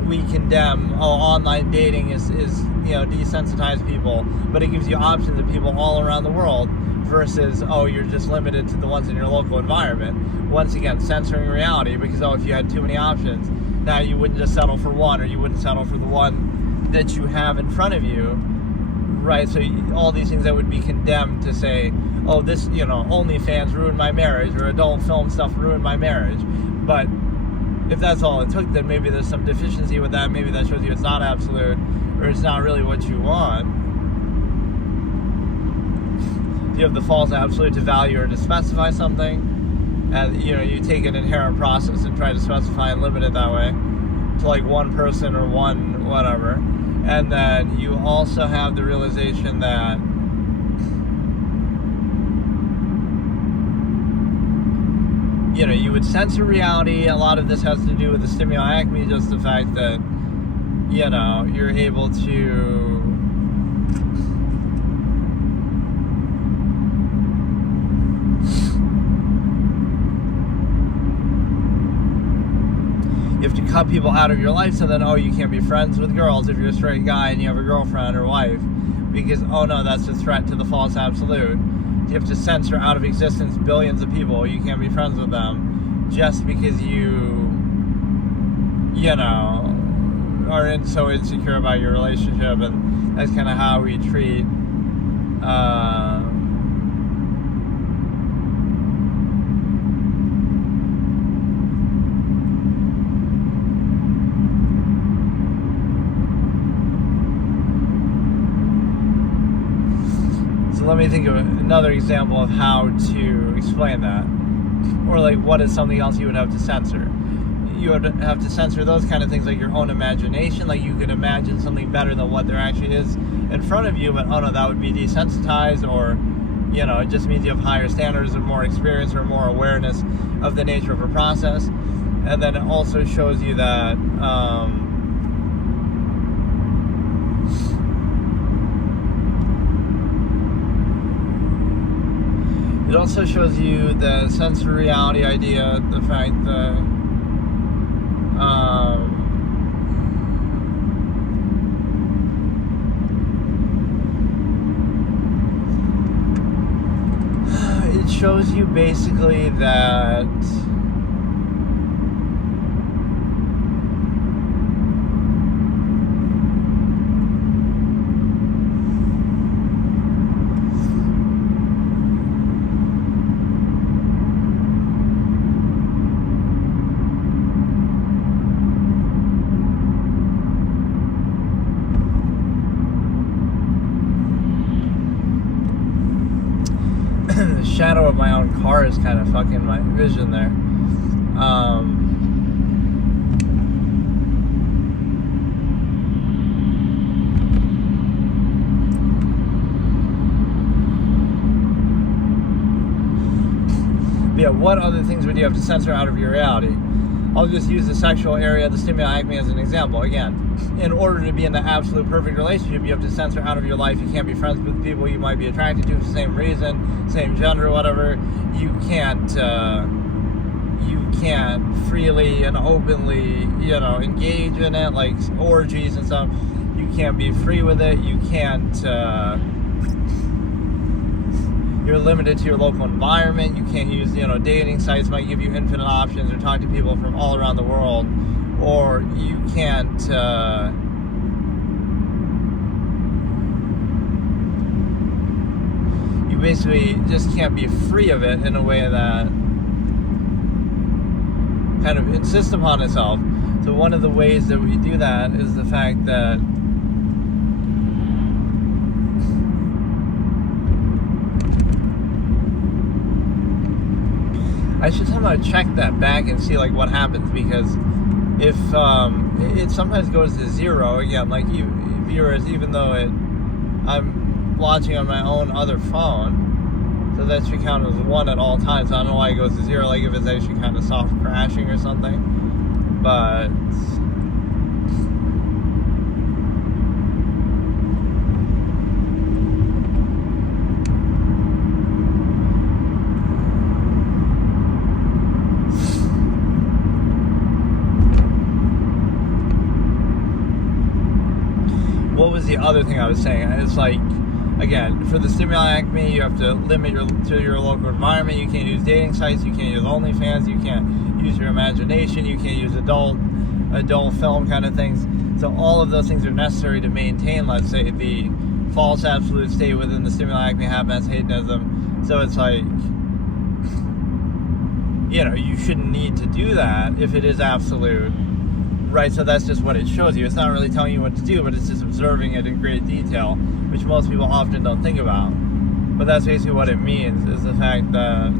we condemn, online dating is desensitized people, but it gives you options of people all around the world, versus, you're just limited to the ones in your local environment. Once again, censoring reality, because, if you had too many options, now you wouldn't just settle for one, or you wouldn't settle for the one that you have in front of you, right? So all these things that would be condemned to say, OnlyFans ruined my marriage, or adult film stuff ruined my marriage. But if that's all it took, then maybe there's some deficiency with that. Maybe that shows you it's not absolute, or it's not really what you want. You have the false absolute to value or to specify something, and you take an inherent process and try to specify and limit it that way to like one person or one whatever. And then you also have the realization that you would censor reality. A lot of this has to do with the stimuli acme, just the fact that you're able to cut people out of your life, so then you can't be friends with girls if you're a straight guy and you have a girlfriend or wife, because no, that's a threat to the false absolute. You have to censor out of existence billions of people. You can't be friends with them just because you are so insecure about your relationship. And that's kind of how we treat let me think of another example of how to explain that. Or like, what is something else you would have to censor? You would have to censor those kind of things, like your own imagination. Like, you could imagine something better than what there actually is in front of you, but no, that would be desensitized, or it just means you have higher standards or more experience or more awareness of the nature of a process. And then it also shows you that it also shows you the sensory reality idea, the fact that it shows you basically that the shadow of my own car is kind of fucking my vision there. Yeah, what other things would you have to censor out of your reality? I'll just use the sexual area, the stimuli acme, as an example. Again, in order to be in the absolute perfect relationship, you have to censor out of your life. You can't be friends with people you might be attracted to for the same reason, same gender, whatever. You can't freely and openly, engage in it, like orgies and stuff. You can't be free with it. You can't. You're limited to your local environment. You can't use, dating sites might give you infinite options, or talk to people from all around the world. Or you can't, you basically just can't be free of it in a way that kind of insists upon itself. So one of the ways that we do that is the fact that I should somehow check that back and see like what happens, because if it sometimes goes to zero again, like viewers, even though I'm watching on my own other phone, so that should count as 1 at all times. I don't know why it goes to 0, like if it's actually kind of soft crashing or something, but what was the other thing I was saying? It's like, again, for the stimuli acme, you have to limit to your local environment. You can't use dating sites. You can't use OnlyFans. You can't use your imagination. You can't use adult film kind of things. So all of those things are necessary to maintain, let's say, the false absolute state within the stimuli acme, happiness, hedonism. So it's like, you shouldn't need to do that if it is absolute, right? So that's just what it shows you. It's not really telling you what to do, but it's just observing it in great detail, which most people often don't think about. But that's basically what it means, is the fact that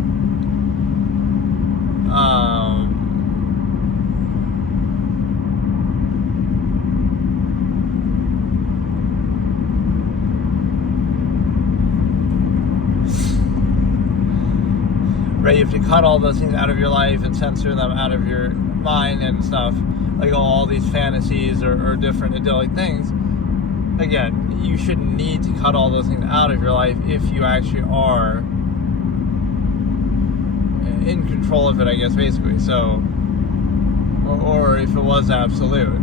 right, you have to cut all those things out of your life and censor them out of your mind and stuff, like all these fantasies or different idyllic things. Again, you shouldn't need to cut all those things out of your life if you actually are in control of it, I guess, basically. So, or if it was absolute.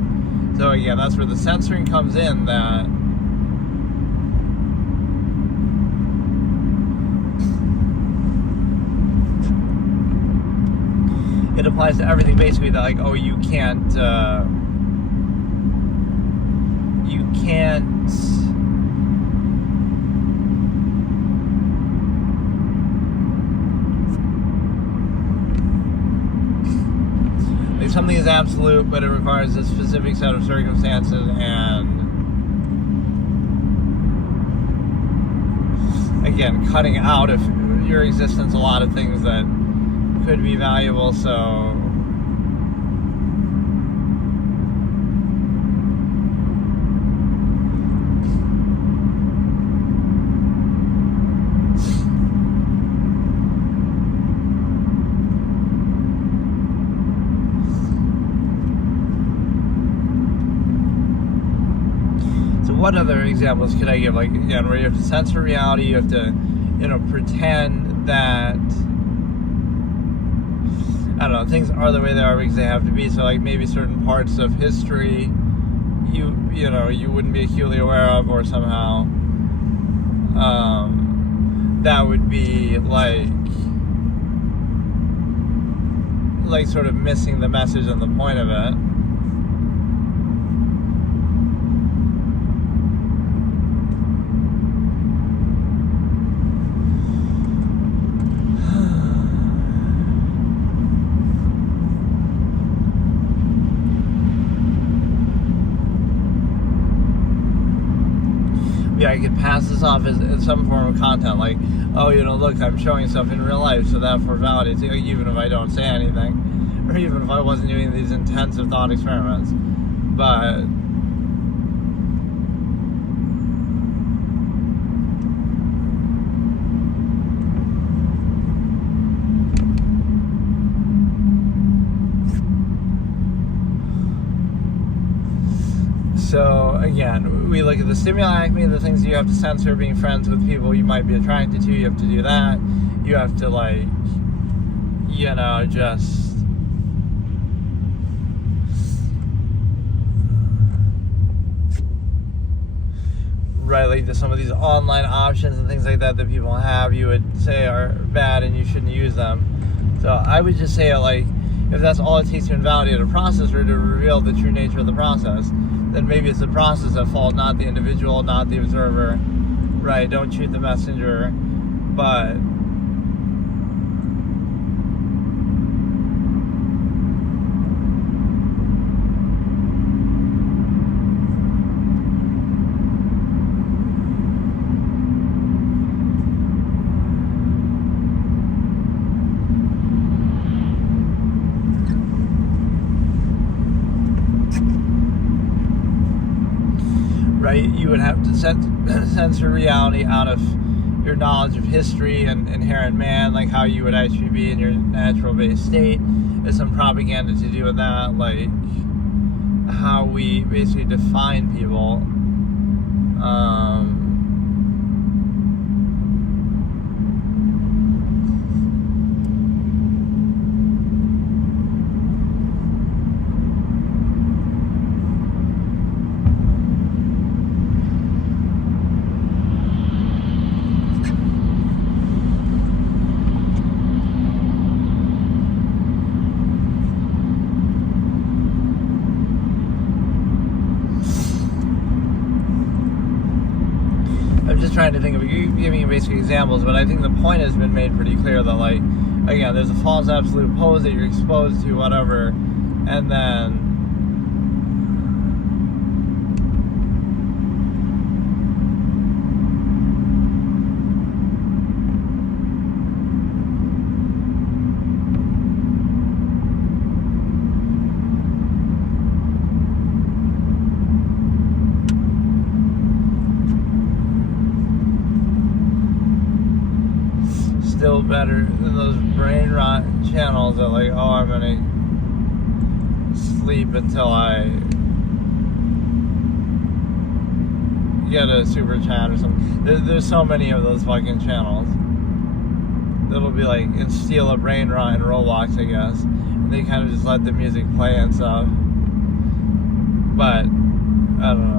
So again, that's where the censoring comes in, that it applies to everything, basically, that like, oh, you can't like, something is absolute, but it requires a specific set of circumstances, and again, cutting out of your existence a lot of things that could be valuable. So what other examples could I give? Like, again, where you have to censor reality, you have to, pretend that, I don't know, things are the way they are because they have to be. So, like, maybe certain parts of history you wouldn't be acutely aware of, or somehow that would be like sort of missing the message and the point of it. Yeah, I could pass this off as some form of content, like, oh, look, I'm showing stuff in real life, so therefore validates it, even if I don't say anything, or even if I wasn't doing these intensive thought experiments. But so, again, we look at the stimuli acme, the things you have to censor, being friends with people you might be attracted to, you have to do that. You have to, just right, like some of these online options and things like that people have, you would say are bad and you shouldn't use them. So I would just say, if that's all it takes to invalidate a process or to reveal the true nature of the process, then maybe it's the process at fault, not the individual, not the observer, right? Don't shoot the messenger, but you would have to censor reality out of your knowledge of history and inherent man, like how you would actually be in your natural based state. There's some propaganda to do with that, like how we basically define people. Trying to think of giving you basic examples, but I think the point has been made pretty clear that again, there's a false absolute pose that you're exposed to, whatever, and then still better than those brain rot channels that like, oh, I'm gonna sleep until I get a super chat or something. There's so many of those fucking channels that'll be like instill a brain rot in Roblox, I guess, and they kind of just let the music play and stuff. But I don't know.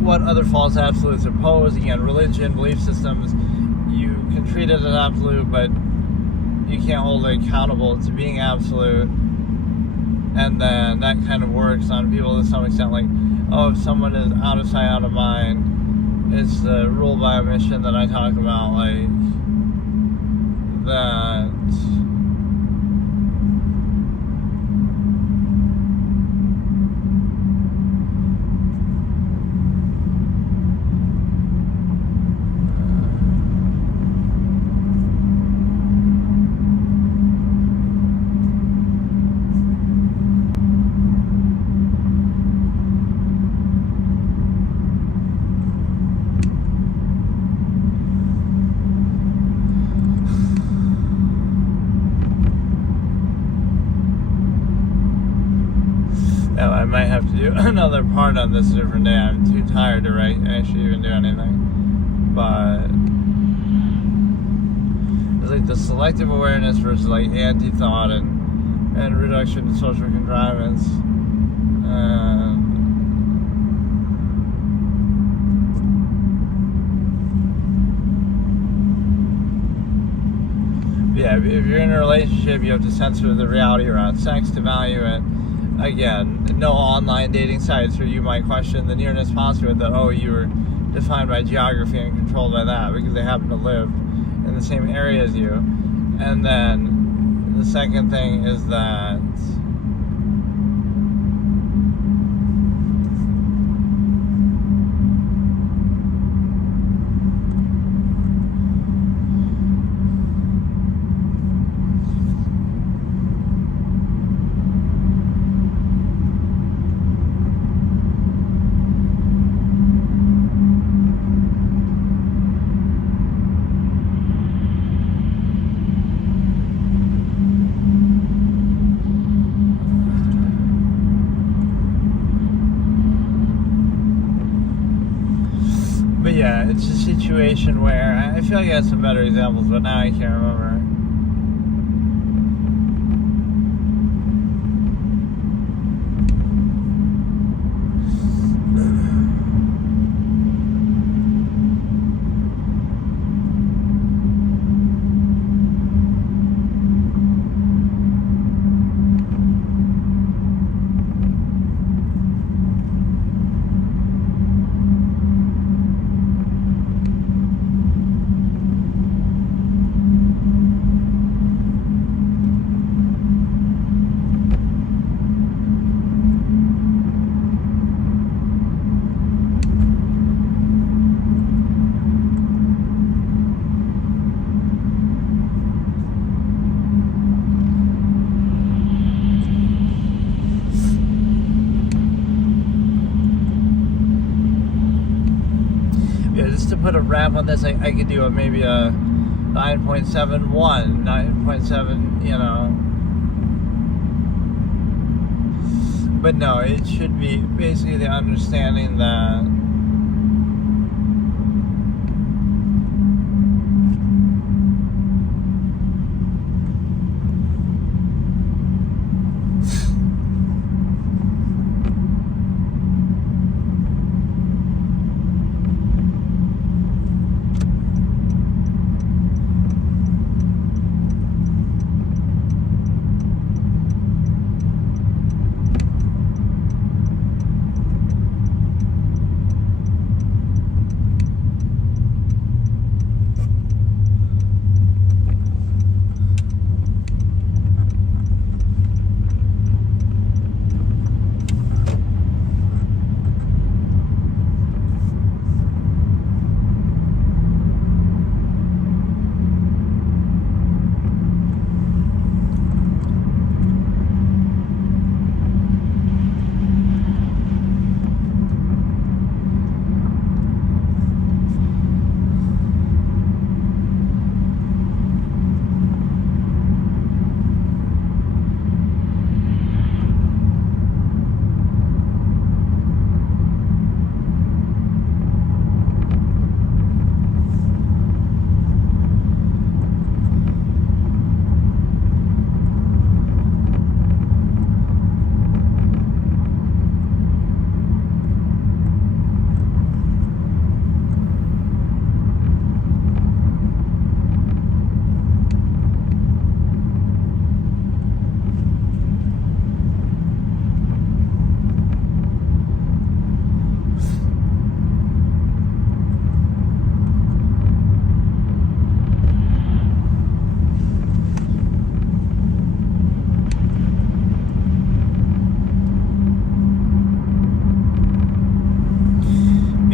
What other false absolutes are posed? Again, religion, belief systems, you can treat it as absolute, but you can't hold it accountable to being absolute. And then that kind of works on people to some extent, like, oh, if someone is out of sight, out of mind, it's the rule by omission that I talk about, like, that I might have to do another part on this a different day. I'm too tired to actually even do anything. But it's like the selective awareness versus like anti-thought and reduction to social contrivance. Yeah, if you're in a relationship, you have to censor the reality around sex to value it. Again, no online dating sites where you might question the nearness postulate that, oh, you were defined by geography and controlled by that because they happen to live in the same area as you. And then the second thing is that yeah, it's a situation where I feel like I had some better examples, but now I can't remember. Just to put a wrap on this, I could do maybe a 9.71, 9.7, you know. But no, it should be basically the understanding that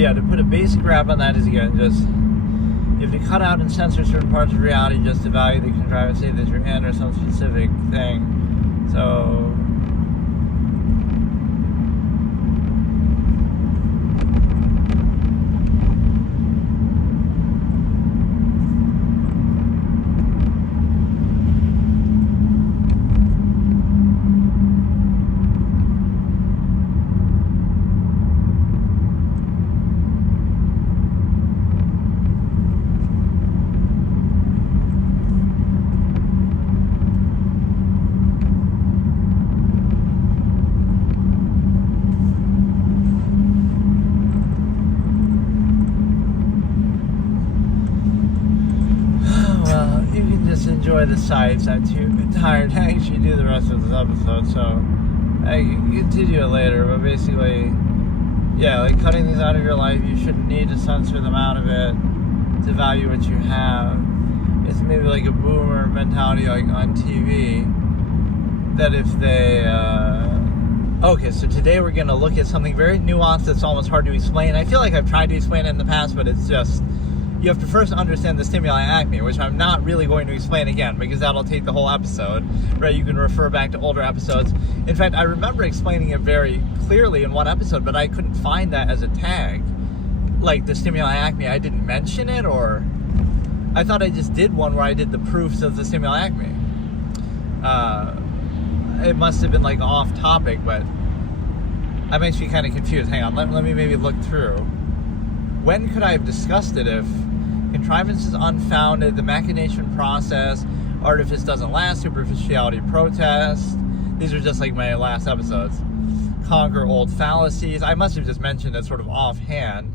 yeah, to put a basic wrap on that is, again, just you have to cut out and censor certain parts of reality just to value the contrivance state that you're in or some specific thing. So enjoy the sights. I'm too tired to actually do the rest of this episode, so I can continue it later. But basically, yeah, like cutting things out of your life, you shouldn't need to censor them out of it to value what you have. It's maybe like a boomer mentality, like on TV, that if they okay, so today we're going to look at something very nuanced that's almost hard to explain. I feel like I've tried to explain it in the past, but it's just, you have to first understand the stimuli acme, which I'm not really going to explain again because that'll take the whole episode, right? You can refer back to older episodes. In fact, I remember explaining it very clearly in one episode, but I couldn't find that as a tag. Like the stimuli acme, I didn't mention it, or I thought I just did one where I did the proofs of the stimuli acme. It must have been like off topic, but I'm actually kind of confused. Hang on, let me maybe look through. When could I have discussed it if contrivance is unfounded, the machination process, artifice doesn't last, superficiality protest? These are just like my last episodes. Conquer old fallacies. I must have just mentioned it sort of offhand,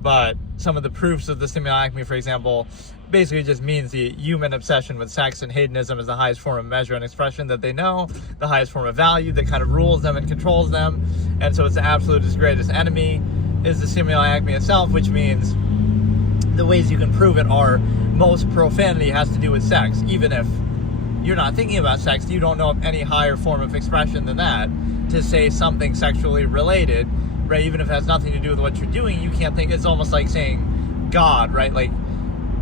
but some of the proofs of the stimuli acme, for example, basically just means the human obsession with sex and hedonism is the highest form of measure and expression that they know, the highest form of value that kind of rules them and controls them, and so it's the absolutist greatest enemy is the stimuli acme itself, which means the ways you can prove it are most profanity has to do with sex. Even if you're not thinking about sex, you don't know of any higher form of expression than that to say something sexually related, right? Even if it has nothing to do with what you're doing, you can't think. It's almost like saying God, right? Like,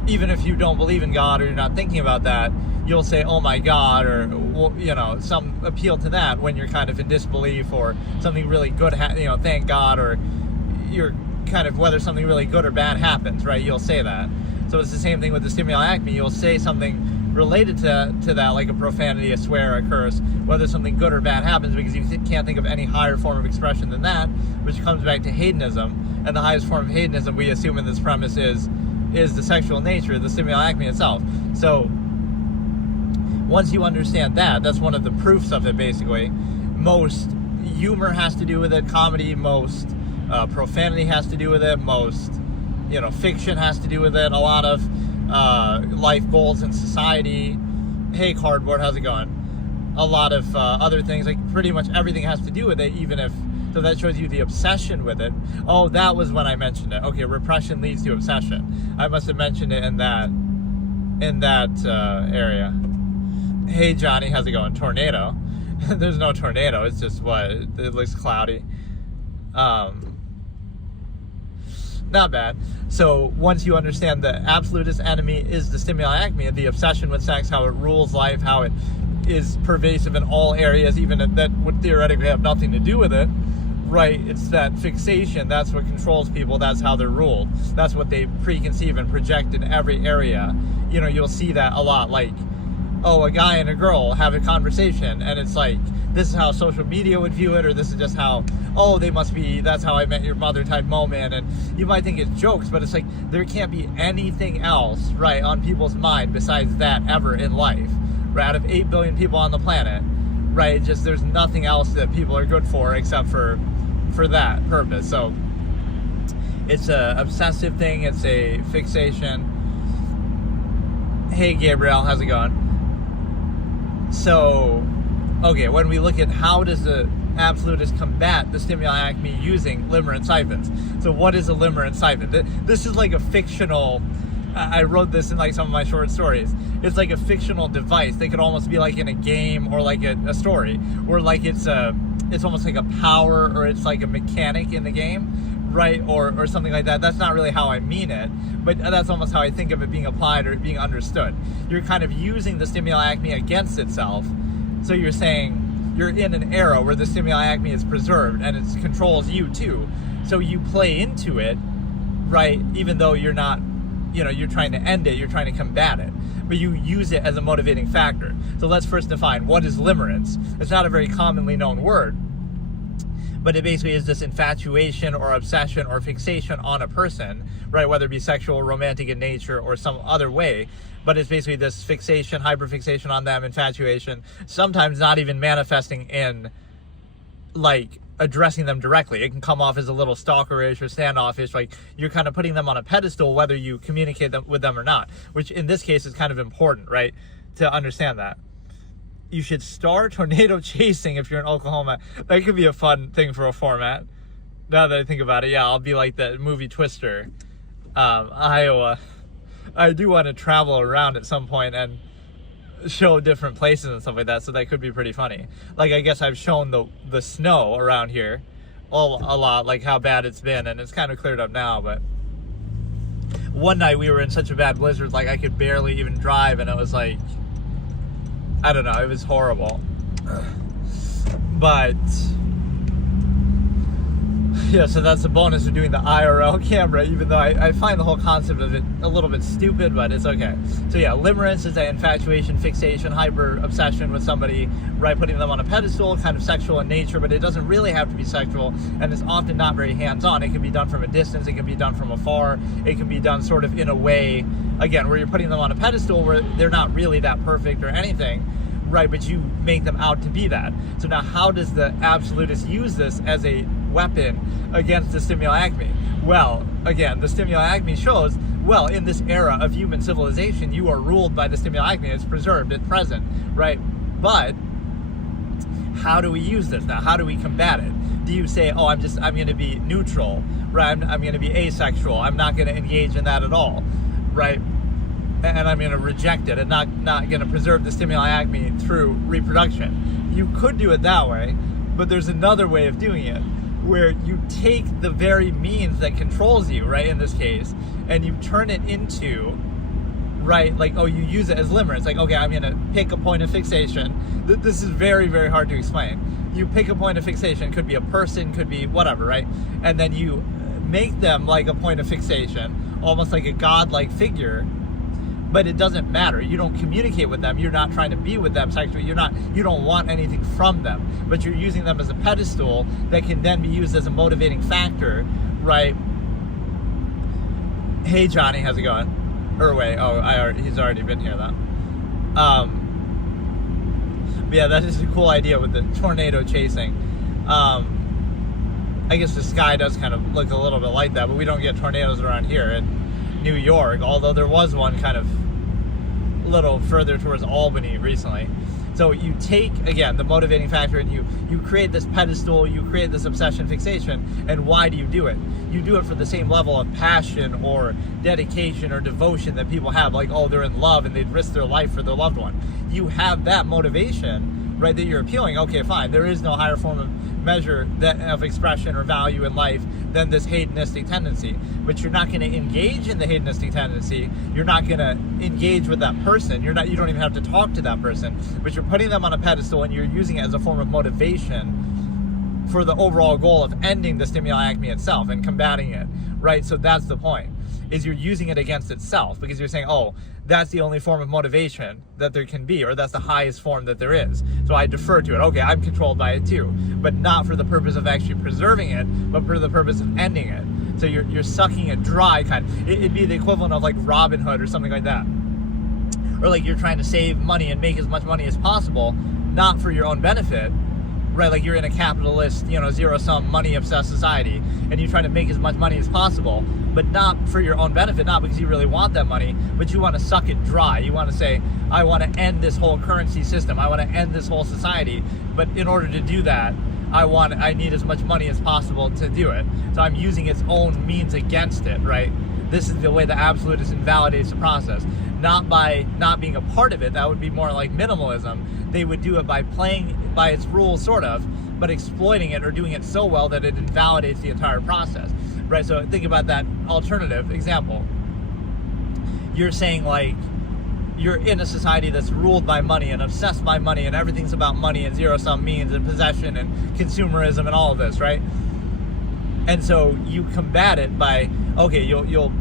even if you don't believe in God or you're not thinking about that, you'll say, oh my God, or, you know, some appeal to that when you're kind of in disbelief, or something really good, thank God, or you're kind of, whether something really good or bad happens, right? You'll say that. So it's the same thing with the stimuli acme. You'll say something related to that, like a profanity, a swear, a curse, whether something good or bad happens, because you can't think of any higher form of expression than that, which comes back to hedonism. And the highest form of hedonism, we assume in this premise, is the sexual nature, the stimuli acme itself. So once you understand that, that's one of the proofs of it, basically. Most humor has to do with it, comedy, most profanity has to do with it, most fiction has to do with it, a lot of life goals in society. Hey Cardboard, how's it going? A lot of other things, like pretty much everything has to do with it, even if, so that shows you the obsession with it. Oh, that was when I mentioned it. Okay, repression leads to obsession. I must have mentioned it in that area. Hey Johnny, how's it going? Tornado. There's no tornado, it's just what? It looks cloudy. Not bad. So once you understand the absolutist enemy is the stimuli acme, the obsession with sex, how it rules life, how it is pervasive in all areas, even if that would theoretically have nothing to do with it, right? It's that fixation, that's what controls people, that's how they're ruled, that's what they preconceive and project in every area. You'll see that a lot, like, oh, a guy and a girl have a conversation, and it's like, this is how social media would view it, or this is just how, oh, they must be, that's how I met your mother type moment, and you might think it's jokes, but it's like, there can't be anything else, right, on people's mind besides that ever in life, right? Out of 8 billion people on the planet, right, just there's nothing else that people are good for except for that purpose. So it's a obsessive thing, it's a fixation. Hey Gabriel, how's it going? So, okay, when we look at how does the absolutist combat the stimuli acme using limerent siphons. So what is a limerent siphon? This is like a fictional, I wrote this in like some of my short stories. It's like a fictional device. They could almost be like in a game or like a story, or like it's almost like a power, or it's like a mechanic in the game, right, or something like that. That's not really how I mean it, but that's almost how I think of it being applied or being understood. You're kind of using the stimuli acme against itself. So you're saying you're in an era where the stimuli acme is preserved and it controls you too. So you play into it, right, even though you're not, you're trying to end it, you're trying to combat it, but you use it as a motivating factor. So let's first define what is limerence. It's not a very commonly known word, but it basically is this infatuation or obsession or fixation on a person, right? Whether it be sexual, romantic in nature, or some other way. But it's basically this fixation, hyperfixation on them, infatuation, sometimes not even manifesting in, like, addressing them directly. It can come off as a little stalkerish or standoffish, like you're kind of putting them on a pedestal whether you communicate with them or not, which in this case is kind of important, right? To understand that. You should star tornado chasing if you're in Oklahoma. That could be a fun thing for a format. Now that I think about it, yeah, I'll be like the movie Twister. Iowa. I do want to travel around at some point and show different places and stuff like that, so that could be pretty funny. Like, I guess I've shown the snow around here a lot, like how bad it's been, and it's kind of cleared up now, but one night we were in such a bad blizzard, like I could barely even drive, and it was like, I don't know, it was horrible. But yeah, so that's the bonus of doing the IRL camera, even though I find the whole concept of it a little bit stupid, but it's okay. So yeah, limerence is that infatuation, fixation, hyper obsession with somebody, right? Putting them on a pedestal, kind of sexual in nature, but it doesn't really have to be sexual, and it's often not very hands-on. It can be done from a distance, it can be done from afar, it can be done sort of in a way, again, where you're putting them on a pedestal where they're not really that perfect or anything, right? But you make them out to be that. So now how does the absolutist use this as a weapon against the stimuli acme? Well, again, the stimuli acme shows, well, in this era of human civilization, you are ruled by the stimuli acme. It's preserved, it's present, right? But how do we use this now? How do we combat it? Do you say, oh, I'm going to be neutral, right? I'm going to be asexual. I'm not going to engage in that at all, right? And I'm going to reject it and not going to preserve the stimuli acme through reproduction. You could do it that way, but there's another way of doing it, where you take the very means that controls you, right, in this case, and you turn it into, right, like, oh, you use it as limerence. Like, okay, I'm going to pick a point of fixation. This is very, very hard to explain. You pick a point of fixation, could be a person, could be whatever, right? And then you make them like a point of fixation, almost like a godlike figure, but it doesn't matter. You don't communicate with them. You're not trying to be with them sexually. You don't want anything from them, but you're using them as a pedestal that can then be used as a motivating factor, right? Hey, Johnny, how's it going? Or wait, he's already been here though. But yeah, that is a cool idea with the tornado chasing. I guess the sky does kind of look a little bit like that, but we don't get tornadoes around here in New York, although there was one kind of a little further towards Albany recently. So you take, again, the motivating factor, and you create this pedestal, you create this obsession fixation. And why do you do it? You do it for the same level of passion or dedication or devotion that people have, like, oh, they're in love and they'd risk their life for their loved one. You have that motivation, right, that you're appealing. Okay, fine, there is no higher form of measure of expression or value in life than this hedonistic tendency, but you're not going to engage in the hedonistic tendency. You're not going to engage with that person. You don't even have to talk to that person, but you're putting them on a pedestal and you're using it as a form of motivation for the overall goal of ending the stimuli acme itself and combating it, right? So that's the point, is you're using it against itself, because you're saying, oh, that's the only form of motivation that there can be, or that's the highest form that there is. So I defer to it. Okay, I'm controlled by it too, but not for the purpose of actually preserving it, but for the purpose of ending it. So you're sucking it dry, kind of. It'd be the equivalent of like Robin Hood or something like that. Or like you're trying to save money and make as much money as possible, not for your own benefit, right? Like you're in a capitalist, zero-sum, money-obsessed society, and you're trying to make as much money as possible, but not for your own benefit, not because you really want that money, but you want to suck it dry. You want to say, I want to end this whole currency system. I want to end this whole society. But in order to do that, I need as much money as possible to do it. So I'm using its own means against it, right? This is the way the absolutist invalidates the process. Not by not being a part of it. That would be more like minimalism. They would do it by playing by its rules, sort of, but exploiting it or doing it so well that it invalidates the entire process. right? So think about that alternative example. You're saying like you're in a society that's ruled by money and obsessed by money, and everything's about money and zero-sum means and possession and consumerism and all of this, right? And so you combat it by, okay, you'll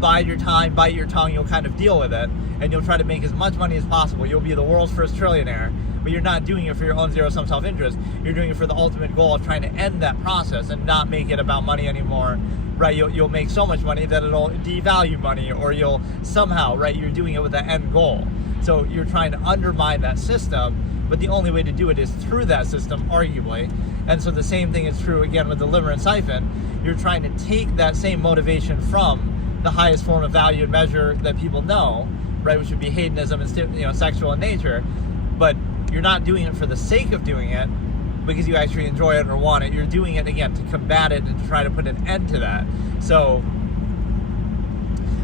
bide your time, bite your tongue, you'll kind of deal with it, and you'll try to make as much money as possible. You'll be the world's first trillionaire, but you're not doing it for your own zero-sum self-interest. You're doing it for the ultimate goal of trying to end that process and not make it about money anymore, right? You'll make so much money that it'll devalue money, or you'll somehow, right, you're doing it with that end goal. So you're trying to undermine that system, but the only way to do it is through that system, arguably. And so the same thing is true again with the liver and siphon. You're trying to take that same motivation from the highest form of value and measure that people know, right, which would be hedonism and sexual in nature, but you're not doing it for the sake of doing it because you actually enjoy it or want it. You're doing it again to combat it and to try to put an end to that. So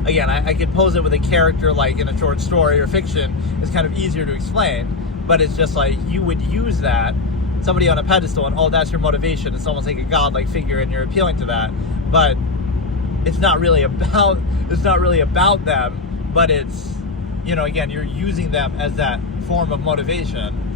again, I could pose it with a character like in a short story or fiction. It's kind of easier to explain, but it's just like you would use that, somebody on a pedestal, and oh, that's your motivation. It's almost like a godlike figure and you're appealing to that, but it's not really about them, but it's, again, you're using them as that form of motivation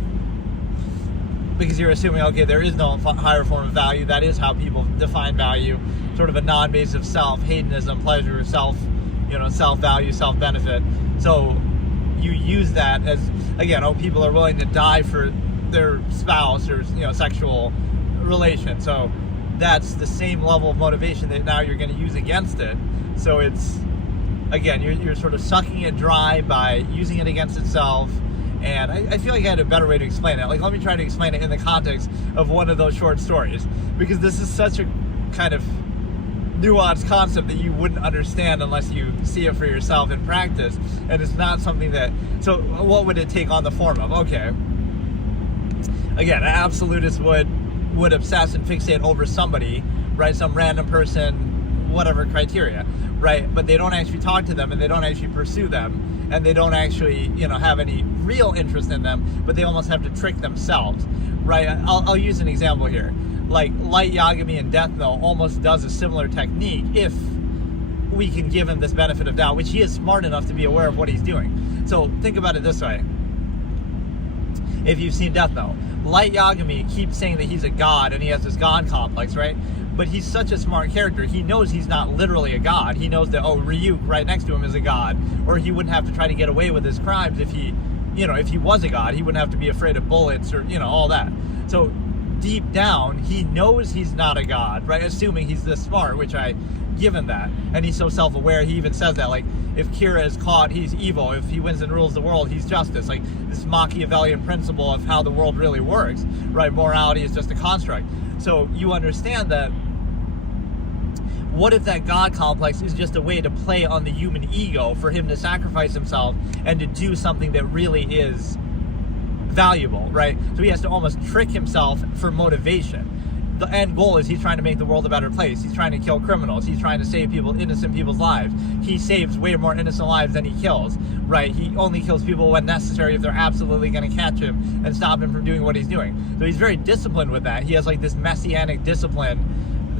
because you're assuming, okay, there is no higher form of value. That is how people define value, sort of a non-basic self, hedonism, pleasure, self-value, self-benefit. So you use that as, again, people are willing to die for their spouse or, sexual relation. So that's the same level of motivation that now you're going to use against it. So it's, again, you're sort of sucking it dry by using it against itself. And I feel like I had a better way to explain it. Like, let me try to explain it in the context of one of those short stories, because this is such a kind of nuanced concept that you wouldn't understand unless you see it for yourself in practice. And it's not something that, so what would it take on the form of? Okay, again, an absolutist would obsess and fixate over somebody, right? Some random person, whatever criteria, right? But they don't actually talk to them, and they don't actually pursue them, and they don't actually, have any real interest in them, but they almost have to trick themselves, right? I'll use an example here. Like light yagami and death note almost does a similar technique if we can give him this benefit of doubt, which he is smart enough to be aware of what he's doing. So think about it this way. If you've seen Death Note, Light Yagami keeps saying that he's a god and he has this god complex, right? But he's such a smart character. He knows he's not literally a god. He knows that, Ryuk right next to him is a god, or he wouldn't have to try to get away with his crimes if he was a god. He wouldn't have to be afraid of bullets or, all that. So deep down, he knows he's not a god, right? Assuming he's this smart, which I give him that. And he's so self-aware, he even says that, like, if Kira is caught, he's evil. If he wins and rules the world, he's justice. Like, this Machiavellian principle of how the world really works, right? Morality is just a construct. So you understand that, what if that God complex is just a way to play on the human ego for him to sacrifice himself and to do something that really is valuable, right? So he has to almost trick himself for motivation. The end goal is he's trying to make the world a better place. He's trying to kill criminals. He's trying to save innocent people's lives. He saves way more innocent lives than he kills, right? He only kills people when necessary if they're absolutely going to catch him and stop him from doing what he's doing. So he's very disciplined with that. He has like this messianic discipline,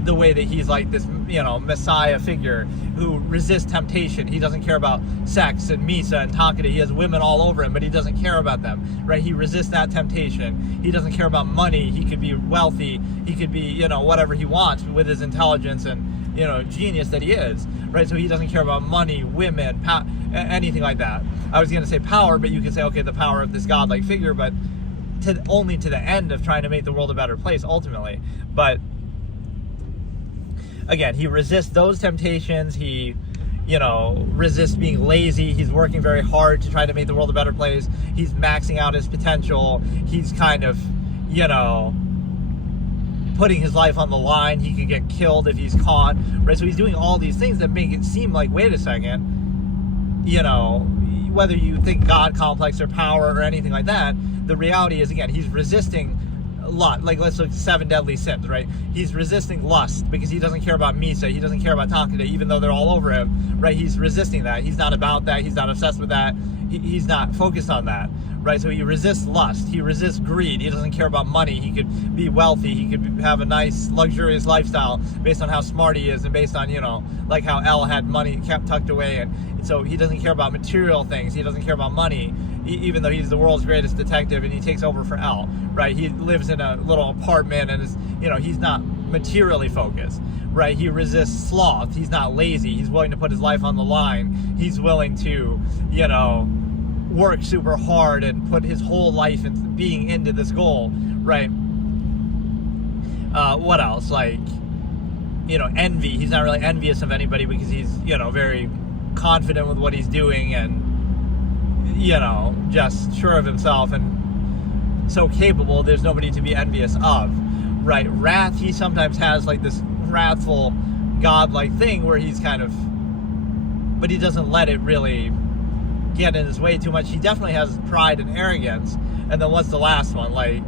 the way that he's like this, messiah figure who resists temptation. He doesn't care about sex and Misa and Takeda. He has women all over him, but he doesn't care about them, right? He resists that temptation. He doesn't care about money. He could be wealthy. He could be, whatever he wants with his intelligence and, genius that he is, right? So he doesn't care about money, women, anything like that. I was going to say power, but you could say, okay, the power of this godlike figure, but only to the end of trying to make the world a better place ultimately. But again, he resists those temptations. He, resists being lazy. He's working very hard to try to make the world a better place. He's maxing out his potential. He's kind of, putting his life on the line. He could get killed if he's caught, right? So he's doing all these things that make it seem like, wait a second, whether you think God complex or power or anything like that, the reality is, again, he's resisting lust. Like, let's look at 7 deadly sins, right? He's resisting lust because he doesn't care about Misa. He doesn't care about Takeda, even though they're all over him, right? He's resisting that. He's not about that. He's not obsessed with that. He's not focused on that, right? So he resists lust, he resists greed, he doesn't care about money, he could be wealthy, he could have a nice, luxurious lifestyle based on how smart he is and based on, like how Elle had money kept tucked away, and so he doesn't care about material things, he doesn't care about money, even though he's the world's greatest detective and he takes over for Elle, right? He lives in a little apartment and is, he's not materially focused, right? He resists sloth, he's not lazy, he's willing to put his life on the line, he's willing to, work super hard and put his whole life into being into this goal, right? What else? Like, envy. He's not really envious of anybody because he's, very confident with what he's doing and, just sure of himself and so capable, there's nobody to be envious of, right? Wrath, he sometimes has like this wrathful, godlike thing where he's kind of, but he doesn't let it really get in his way too much. He definitely has pride and arrogance. And then what's the last one? Like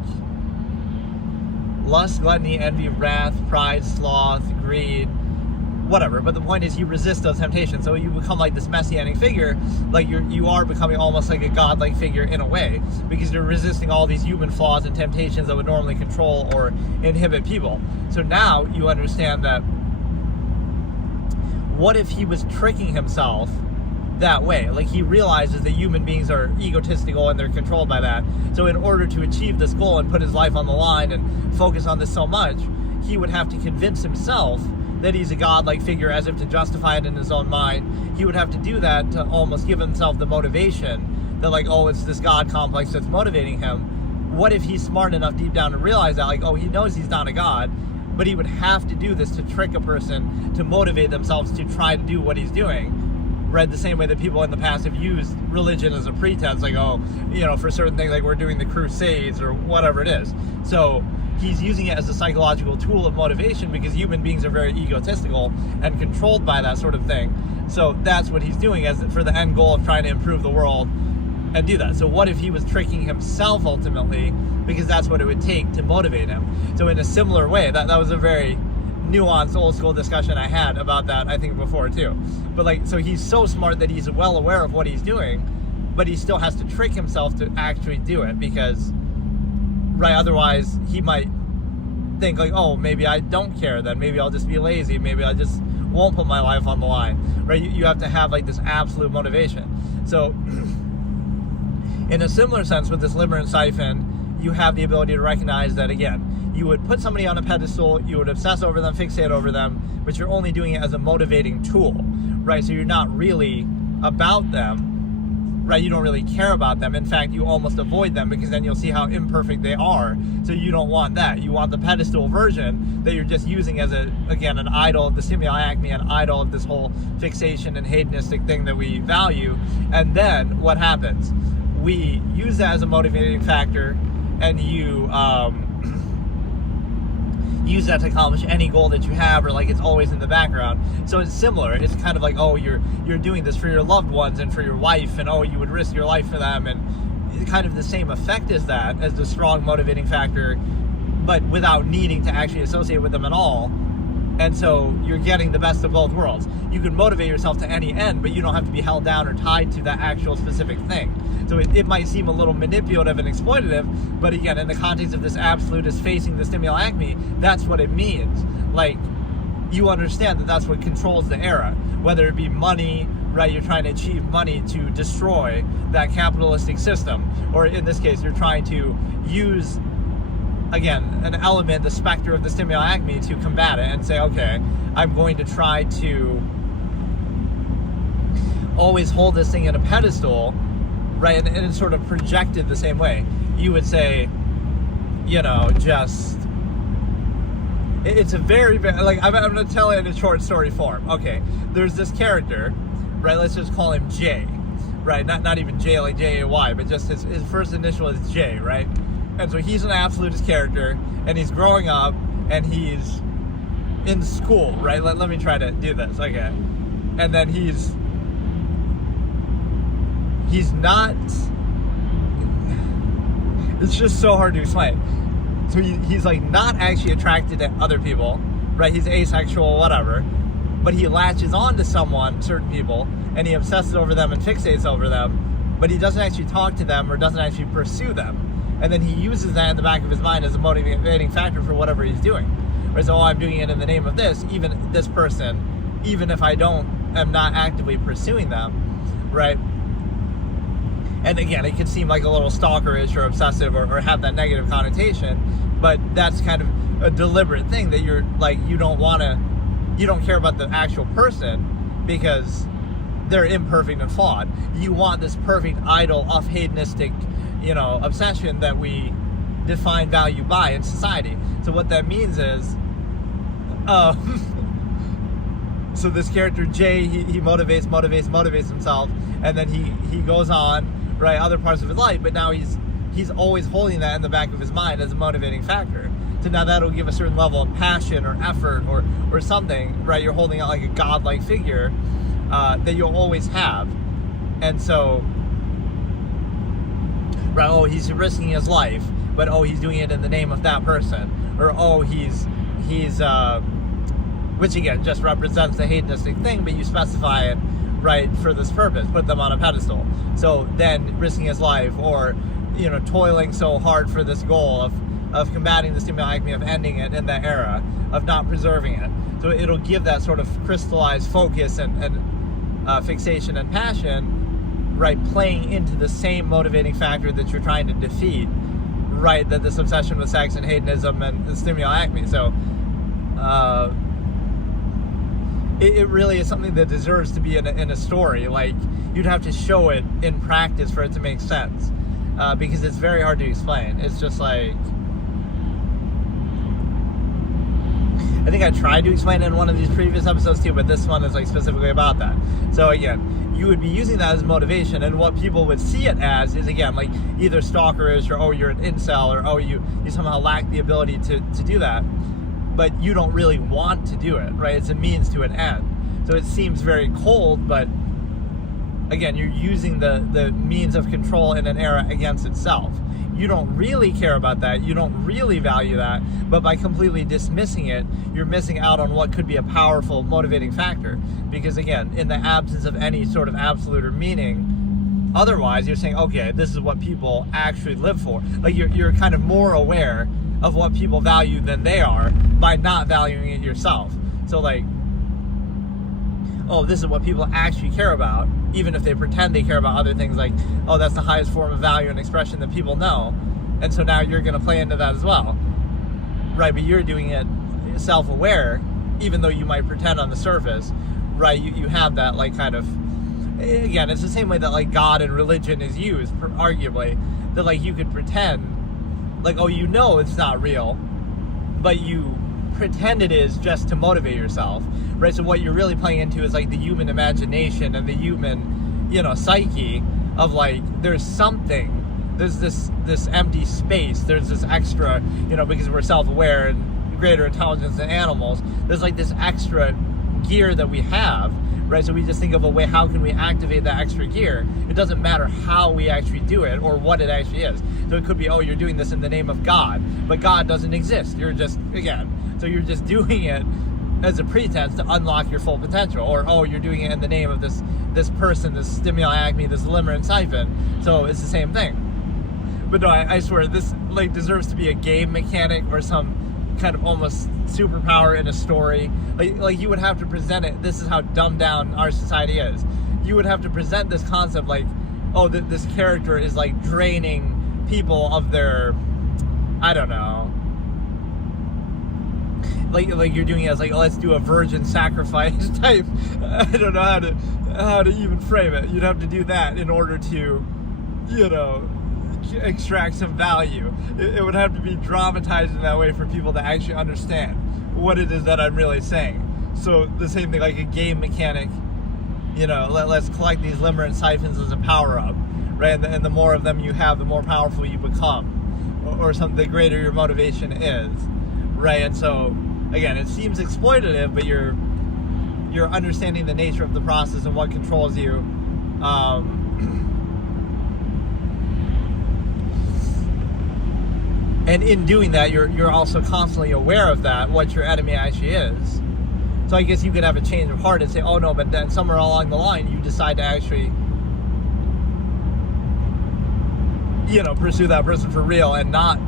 lust, gluttony, envy, wrath, pride, sloth, greed, whatever. But the point is he resists those temptations. So you become like this messianic figure, like you are becoming almost like a godlike figure in a way, because you're resisting all these human flaws and temptations that would normally control or inhibit people. So now you understand that what if he was tricking himself that way? Like he realizes that human beings are egotistical and they're controlled by that. So in order to achieve this goal and put his life on the line and focus on this so much, he would have to convince himself that he's a godlike figure as if to justify it in his own mind. He would have to do that to almost give himself the motivation that like, oh, it's this God complex that's motivating him. What if he's smart enough deep down to realize that, like, oh, he knows he's not a God, but he would have to do this to trick a person to motivate themselves to try to do what he's doing. Right, the same way that people in the past have used religion as a pretense, like, oh, for certain things, like we're doing the Crusades or whatever it is. So he's using it as a psychological tool of motivation because human beings are very egotistical and controlled by that sort of thing. So that's what he's doing as for the end goal of trying to improve the world and do that. So what if he was tricking himself ultimately, because that's what it would take to motivate him. So in a similar way, that was a very nuanced old school discussion I had about that, I think, before too. But like, so he's so smart that he's well aware of what he's doing, but he still has to trick himself to actually do it because, right, otherwise he might think like, oh, maybe I don't care then, maybe I'll just be lazy, maybe I just won't put my life on the line, right? You have to have like this absolute motivation. So in a similar sense with this Liberant siphon, you have the ability to recognize that, again, you would put somebody on a pedestal, you would obsess over them, fixate over them, but you're only doing it as a motivating tool, right? So you're not really about them, right? You don't really care about them. In fact, you almost avoid them because then you'll see how imperfect they are. So you don't want that. You want the pedestal version that you're just using as again, an idol of the stimuli acme, an idol of this whole fixation and hedonistic thing that we value. And then what happens? We use that as a motivating factor, and you use that to accomplish any goal that you have, or like it's always in the background. So it's similar. It's kind of like, oh, you're doing this for your loved ones and for your wife, and oh, you would risk your life for them, and it's kind of the same effect as that, as the strong motivating factor, but without needing to actually associate with them at all. And so you're getting the best of both worlds. You can motivate yourself to any end, but you don't have to be held down or tied to that actual specific thing. So it might seem a little manipulative and exploitative, but again, in the context of this absolutist facing the stimuli acme, that's what it means. Like, you understand that that's what controls the era, whether it be money, right? You're trying to achieve money to destroy that capitalistic system, or in this case, you're trying to use, again, an element, the specter of the stimuli acme, to combat it and say, okay, I'm going to try to always hold this thing in a pedestal, right? And it's sort of projected the same way. You would say, just, it's a very, like, I'm going to tell it in a short story form. Okay, there's this character, right? Let's just call him J, right? Not even J like J-A-Y, but just his first initial is J, right? And so he's an absolutist character, and he's growing up, and he's in school, right? Let me try to do this, okay. And then he's not, it's just so hard to explain. So he's like not actually attracted to other people, right? He's asexual, whatever, but he latches on to certain people, and he obsesses over them and fixates over them, but he doesn't actually talk to them or doesn't actually pursue them. And then he uses that in the back of his mind as a motivating factor for whatever he's doing. Whereas, I'm doing it in the name of this, even this person, even if I am not actively pursuing them, right? And again, it could seem like a little stalkerish or obsessive or have that negative connotation, but that's kind of a deliberate thing that you're like, you don't care about the actual person because they're imperfect and flawed. You want this perfect idol of hedonistic, obsession that we define value by in society. So what that means is, so this character Jay, he motivates himself, and then he goes on, right, other parts of his life, but now he's always holding that in the back of his mind as a motivating factor. So now that'll give a certain level of passion or effort or something, right? You're holding out like a godlike figure that you'll always have. And so, right, he's risking his life, but he's doing it in the name of that person. Or he's which again just represents the hedonistic thing, but you specify it, right, for this purpose, put them on a pedestal. So then risking his life, or toiling so hard for this goal of combating the stimuli, of ending it in that era, of not preserving it. So it'll give that sort of crystallized focus and fixation and passion, right, playing into the same motivating factor that you're trying to defeat, right, that this obsession with sex and hedonism and the stimuli acme. So it really is something that deserves to be in a story. Like, you'd have to show it in practice for it to make sense, because it's very hard to explain. It's just like, I think I tried to explain it in one of these previous episodes too, but this one is like specifically about that. So again, you would be using that as motivation, and what people would see it as is, again, like either stalkerish, or you're an incel, or you somehow lack the ability to do that, but you don't really want to do it, right? It's a means to an end. So it seems very cold, but again, you're using the means of control in an era against itself. You don't really care about that. You don't really value that. But by completely dismissing it, you're missing out on what could be a powerful motivating factor. Because again, in the absence of any sort of absolute or meaning, otherwise you're saying, okay, this is what people actually live for. Like, you're kind of more aware of what people value than they are by not valuing it yourself. So like, this is what people actually care about, even if they pretend they care about other things, like, that's the highest form of value and expression that people know. And so now you're going to play into that as well, right? But you're doing it self-aware, even though you might pretend on the surface, right? You have that, like, kind of, again, it's the same way that, like, God and religion is used, arguably, that, like, you could pretend, like, it's not real, but you pretend it is just to motivate yourself, right? So what you're really playing into is like the human imagination and the human, psyche of like, there's this empty space, there's this extra, because we're self-aware and greater intelligence than animals, there's like this extra gear that we have, right? So we just think of a way, how can we activate that extra gear? It doesn't matter how we actually do it or what it actually is. So it could be, you're doing this in the name of God, but God doesn't exist. You're just, so you're just doing it as a pretense to unlock your full potential, or you're doing it in the name of this person, this stimuli acme, this limerent siphon. So it's the same thing. But no, I swear, this like deserves to be a game mechanic or some kind of almost superpower in a story. Like you would have to present it. This is how dumbed down our society is. You would have to present this concept like, this character is like draining people of their, I don't know, like you're doing it as like, let's do a virgin sacrifice type. I don't know how to even frame it. You'd have to do that in order to, extract some value. It would have to be dramatized in that way for people to actually understand what it is that I'm really saying. So the same thing, like a game mechanic, let's collect these limerent siphons as a power-up, right? And the more of them you have, the more powerful you become, or something, the greater your motivation is, right? And so again, it seems exploitative, but you're understanding the nature of the process and what controls you. And in doing that, you're also constantly aware of that, what your enemy actually is. So I guess you could have a change of heart and say, but then somewhere along the line, you decide to actually pursue that person for real and not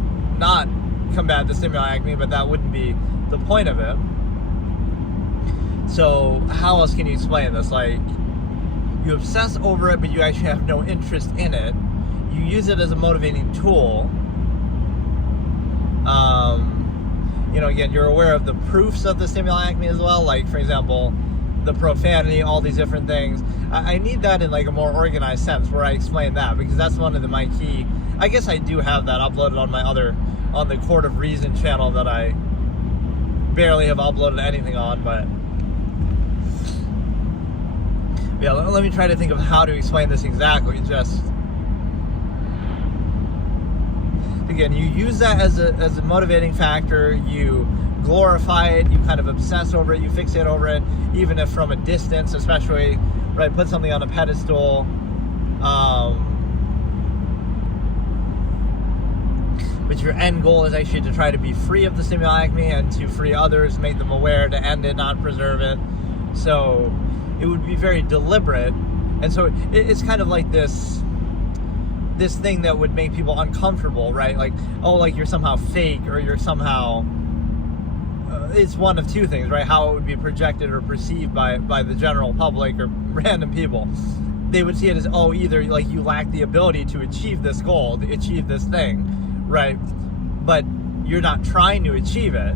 combat the stimuli acme, but that wouldn't be the point of it. So how else can you explain this? Like, you obsess over it, but you actually have no interest in it. You use it as a motivating tool. Again, you're aware of the proofs of the stimuli acme as well. Like, for example, the profanity, all these different things. I need that in like a more organized sense where I explain that, because that's one of my key. I guess I do have that uploaded on the Court of Reason channel that I barely have uploaded anything on, but yeah, let me try to think of how to explain this exactly. Just again, you use that as a motivating factor. You glorify it. You kind of obsess over it. You fixate over it, even if from a distance, especially, right? Put something on a pedestal. But your end goal is actually to try to be free of the stimuli acme and to free others, make them aware, to end it, not preserve it. So it would be very deliberate. And so it's kind of like this thing that would make people uncomfortable, right? Like, oh, like you're somehow fake, or you're somehow... it's one of two things, right? How it would be projected or perceived by the general public or random people. They would see it as, oh, either like you lack the ability to achieve this goal, to achieve this thing, right? But you're not trying to achieve it,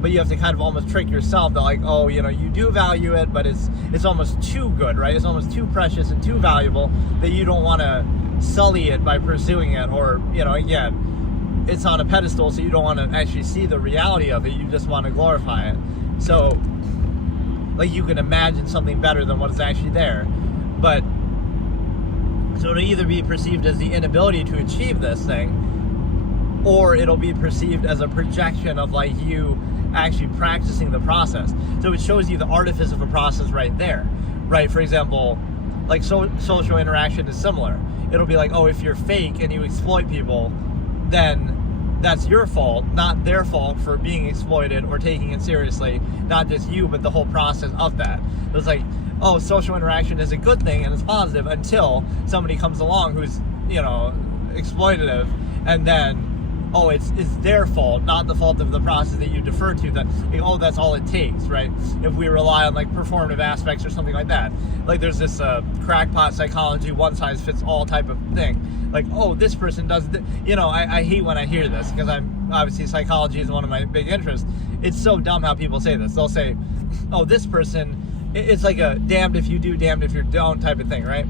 but you have to kind of almost trick yourself that like, oh, you do value it, but it's almost too good, right? It's almost too precious and too valuable that you don't want to sully it by pursuing it, or, again, it's on a pedestal, so you don't want to actually see the reality of it. You just want to glorify it. So, like, you can imagine something better than what is actually there. But, so it'll either be perceived as the inability to achieve this thing, or it'll be perceived as a projection of, like, you actually practicing the process. So it shows you the artifice of a process right there, right? For example, like, social interaction is similar. It'll be like, oh, if you're fake and you exploit people, then that's your fault, not their fault for being exploited or taking it seriously. Not just you, but the whole process of that. It's like, oh, social interaction is a good thing and it's positive until somebody comes along who's, exploitative, and then, oh, it's their fault, not the fault of the process that you defer to. That, oh, that's all it takes, right? If we rely on like performative aspects or something like that. Like, there's this crackpot psychology, one size fits all type of thing. Like, oh, this person does, I hate when I hear this, because obviously psychology is one of my big interests. It's so dumb how people say this. They'll say, oh, this person, it's like a damned if you do, damned if you don't type of thing, right?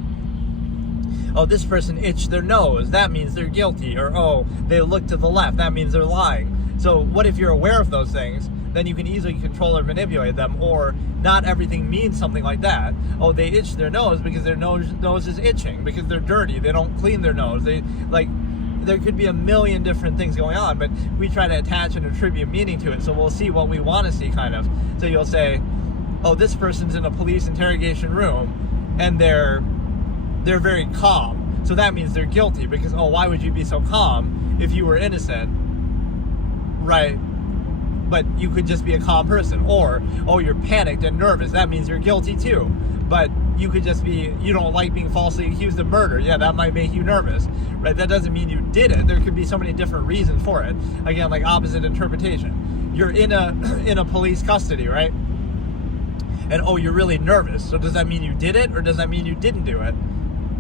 Oh, this person itched their nose, that means they're guilty. Or, oh, they look to the left, that means they're lying. So what if you're aware of those things? Then you can easily control or manipulate them. Or not everything means something like that. Oh, they itch their nose because their nose is itching, because they're dirty, they don't clean their nose. There could be a million different things going on, but we try to attach and attribute meaning to it. So we'll see what we want to see, kind of. So you'll say, oh, this person's in a police interrogation room and they're very calm, so that means they're guilty, because, oh, why would you be so calm if you were innocent, right? But you could just be a calm person. Or, oh, you're panicked and nervous, that means you're guilty too. But you could just be, you don't like being falsely accused of murder, yeah, that might make you nervous, right? That doesn't mean you did it. There could be so many different reasons for it. Again, like opposite interpretation. You're in a police custody, right? And, oh, you're really nervous, so does that mean you did it, or does that mean you didn't do it?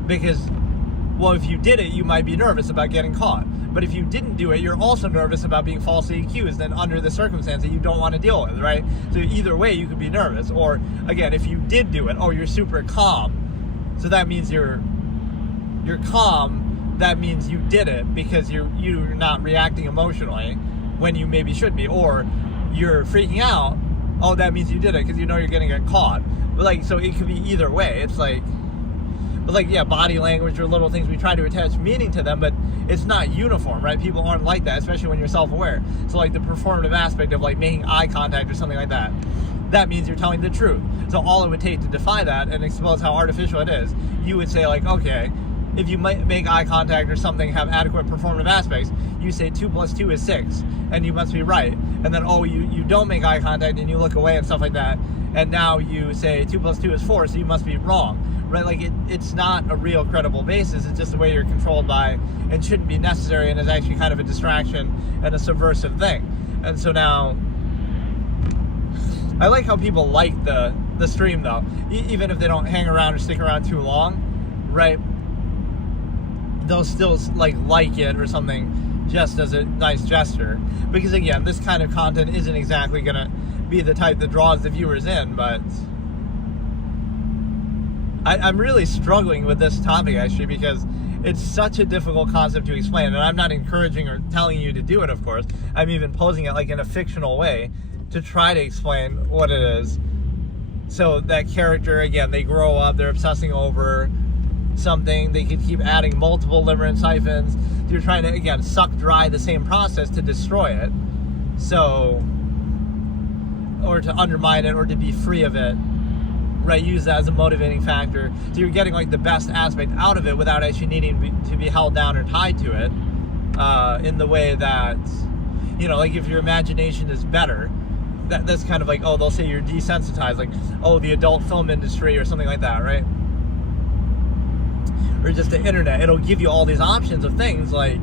Because, well, if you did it, you might be nervous about getting caught. But if you didn't do it, you're also nervous about being falsely accused, and under the circumstance that you don't want to deal with, right? So either way, you could be nervous. Or, again, if you did do it, oh, you're super calm. So that means you're calm. That means you did it because you're not reacting emotionally when you maybe should be. Or you're freaking out. Oh, that means you did it because you know you're going to get caught. But, like, so it could be either way. It's like... But like, yeah, body language or little things, we try to attach meaning to them, but it's not uniform, right? People aren't like that, especially when you're self-aware. So like the performative aspect of like making eye contact or something like that, that means you're telling the truth. So all it would take to defy that and expose how artificial it is, you would say like, okay, if you might make eye contact or something, have adequate performative aspects, you say 2 plus 2 is 6, and you must be right. And then, you don't make eye contact and you look away and stuff like that, and now you say 2 plus 2 is 4, so you must be wrong, right? Like, it's not a real credible basis. It's just the way you're controlled by, and shouldn't be necessary, and is actually kind of a distraction and a subversive thing. And so now, I like how people like the stream, though, even if they don't hang around or stick around too long, right? They'll still like it or something, just as a nice gesture, because again, this kind of content isn't exactly gonna be the type that draws the viewers in. But I'm really struggling with this topic, actually, because it's such a difficult concept to explain, and I'm not encouraging or telling you to do it, of course. I'm even posing it like in a fictional way to try to explain what it is. So that character, again, they grow up, they're obsessing over something, they could keep adding multiple limerence hyphens. You're trying to, again, suck dry the same process to destroy it, so, or to undermine it, or to be free of it, right? Use that as a motivating factor. So you're getting like the best aspect out of it without actually needing to be held down or tied to it, in the way that, like if your imagination is better, that's kind of like, they'll say you're desensitized, like, the adult film industry or something like that, right? Or just the internet. It'll give you all these options of things, like,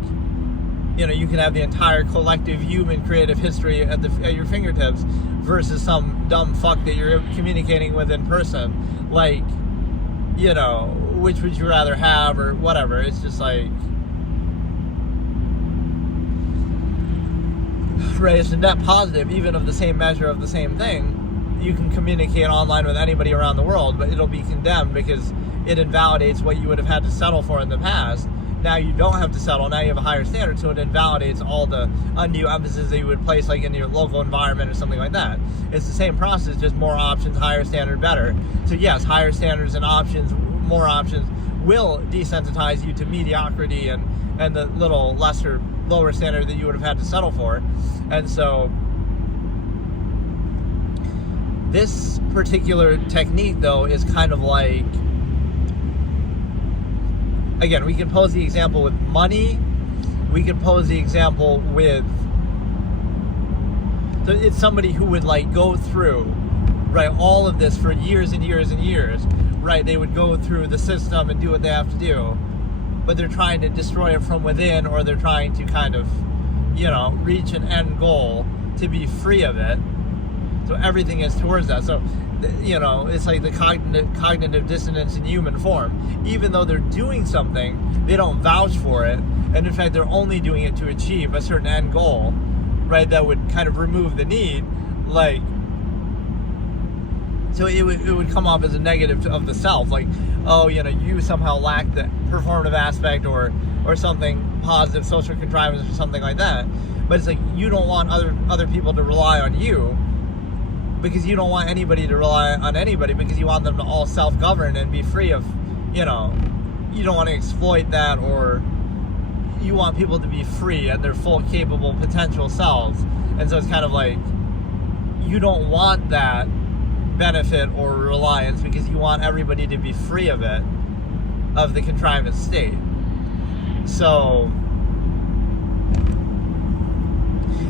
you can have the entire collective human creative history at your fingertips, versus some dumb fuck that you're communicating with in person. Like, which would you rather have, or whatever. It's just like, right, it's a net positive, even of the same measure of the same thing. You can communicate online with anybody around the world, but it'll be condemned because it invalidates what you would have had to settle for in the past. Now you don't have to settle. Now you have a higher standard, so it invalidates all the undue emphasis that you would place, like in your local environment or something like that. It's the same process, just more options, higher standard, better. So yes, higher standards and options, more options, will desensitize you to mediocrity and the little lower standard that you would have had to settle for. And so this particular technique, though, is kind of like, again, we can pose the example with money. We can pose the example with, so it's somebody who would like go through, right, all of this for years and years and years, right? They would go through the system and do what they have to do, but they're trying to destroy it from within, or they're trying to kind of, reach an end goal to be free of it. So everything is towards that. So, it's like the cognitive dissonance in human form. Even though they're doing something, they don't vouch for it. And in fact, they're only doing it to achieve a certain end goal, right? That would kind of remove the need. Like, so it would come off as a negative of the self. Like, you somehow lack the performative aspect or something positive, social contrivance or something like that. But it's like, you don't want other people to rely on you, because you don't want anybody to rely on anybody, because you want them to all self-govern and be free of, you don't want to exploit that, or you want people to be free and their full, capable, potential selves. And so it's kind of like, you don't want that benefit or reliance, because you want everybody to be free of it, of the contrivance state. So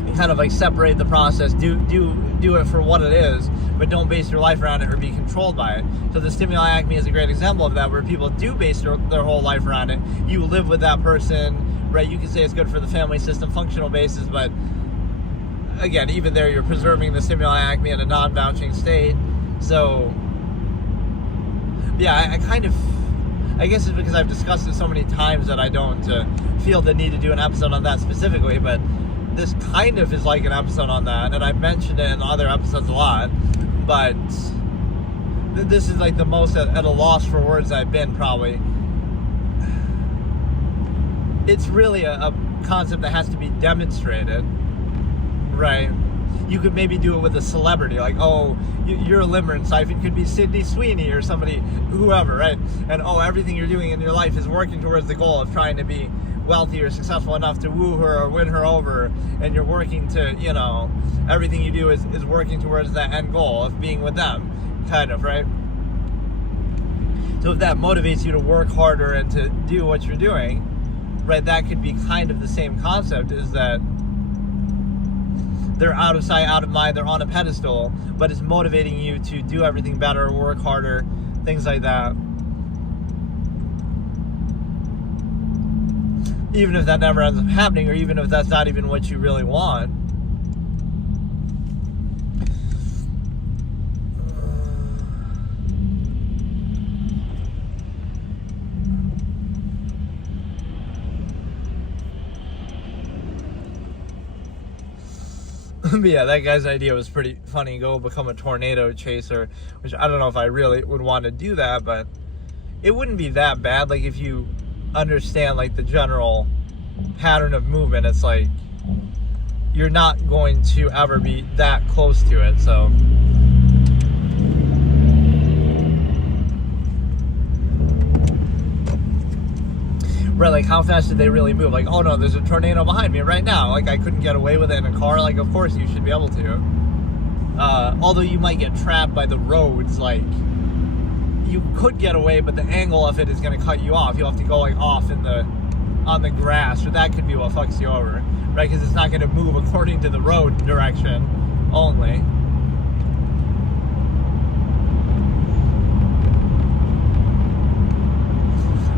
you kind of like separate the process, do it for what it is, but don't base your life around it or be controlled by it. So the stimuli acme is a great example of that, where people do base their whole life around it. You live with that person, right? You can say it's good for the family system, functional basis, but again, even there, you're preserving the stimuli acme in a non-vouching state. So yeah, I guess it's because I've discussed it so many times that I don't feel the need to do an episode on that specifically, but this kind of is like an episode on that, and I've mentioned it in other episodes a lot, but this is like the most at a loss for words I've been, probably. It's really a concept that has to be demonstrated, right? You could maybe do it with a celebrity, like, you're a limerence hyphen, could be Sydney Sweeney or somebody, whoever, right? And everything you're doing in your life is working towards the goal of trying to be wealthy or successful enough to woo her or win her over, and you're working to, everything you do is working towards that end goal of being with them, kind of, right? So if that motivates you to work harder and to do what you're doing, right, that could be kind of the same concept, is that they're out of sight, out of mind, they're on a pedestal, but it's motivating you to do everything better, work harder, things like that. Even if that never ends up happening, or even if that's not even what you really want. But yeah, that guy's idea was pretty funny. Go become a tornado chaser, which I don't know if I really would want to do that, but it wouldn't be that bad. Like, if you understand like the general pattern of movement, it's like you're not going to ever be that close to it. So right, like, how fast did they really move? Like, oh no, there's a tornado behind me right now. Like, I couldn't get away with it in a car. Like, of course you should be able to. Although you might get trapped by the roads, like, you could get away, but the angle of it is going to cut you off. You'll have to go, like, off on the grass, or that could be what fucks you over, right? Because it's not going to move according to the road direction only.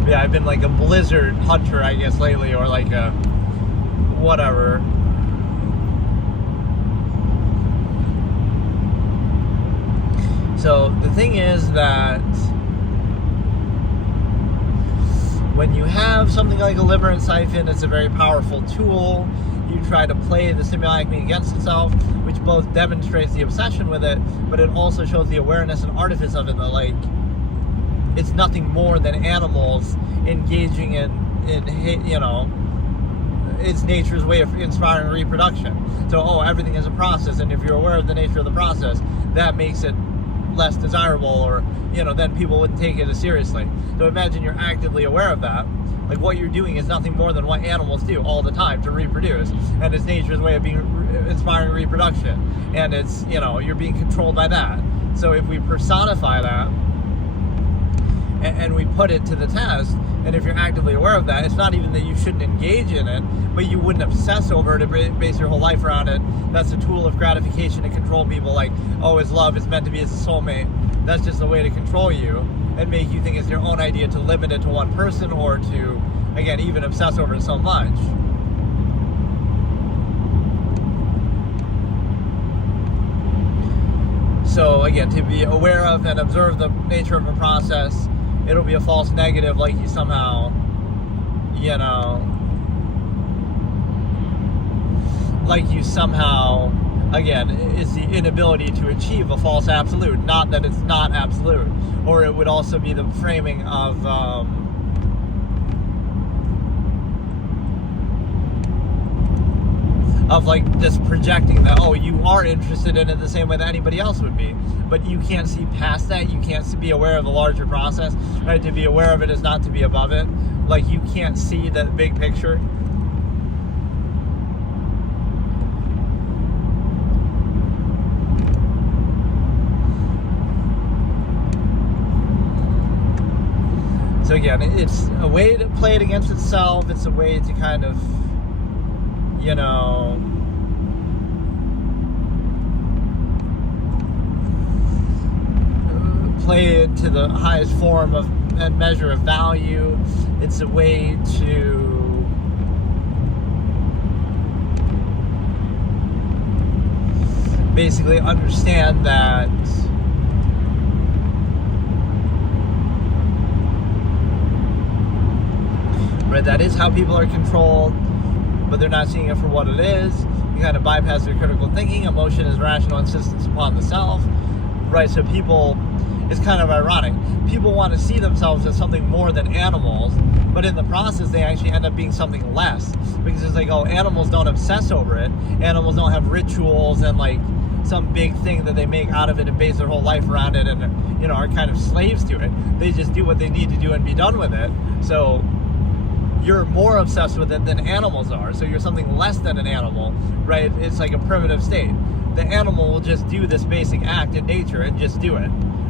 Yeah, I've been like a blizzard hunter, I guess, lately, or like a whatever. So the thing is that when you have something like a liver and siphon, it's a very powerful tool. You try to play the stimuli acme against itself, which both demonstrates the obsession with it, but it also shows the awareness and artifice of it, that like it's nothing more than animals engaging in you know, it's nature's way of inspiring reproduction. So, everything is a process, and if you're aware of the nature of the process, that makes it less desirable, or, you know, then people wouldn't take it as seriously. So imagine you're actively aware of that. Like, what you're doing is nothing more than what animals do all the time to reproduce, and it's nature's way of inspiring reproduction, and it's, you know, you're being controlled by that. So if we personify that and we put it to the test, and if you're actively aware of that, it's not even that you shouldn't engage in it, but you wouldn't obsess over it and base your whole life around it. That's a tool of gratification to control people, like, oh, it's love, it's meant to be as a soulmate. That's just a way to control you and make you think it's your own idea, to limit it to one person, or to, again, even obsess over it so much. So again, to be aware of and observe the nature of a process, it'll be a false negative, like you somehow, you know, like you somehow, again, it's the inability to achieve a false absolute, not that it's not absolute. Or it would also be the framing of like just projecting that, oh, you are interested in it the same way that anybody else would be, but you can't see past that. You can't be aware of the larger process, right? To be aware of it is not to be above it. Like, you can't see the big picture. So again, it's a way to play it against itself. It's a way to kind of, you know, play it to the highest form of and measure of value. It's a way to basically understand that that is how people are controlled, but they're not seeing it for what it is. You kind of bypass their critical thinking. Emotion is rational insistence upon the self, right? So people, it's kind of ironic. People want to see themselves as something more than animals, but in the process, they actually end up being something less, because it's like, oh, animals don't obsess over it. Animals don't have rituals and like some big thing that they make out of it and base their whole life around it, and, you know, are kind of slaves to it. They just do what they need to do and be done with it. So you're more obsessed with it than animals are. So you're something less than an animal, right? It's like a primitive state. The animal will just do this basic act in nature and just do it,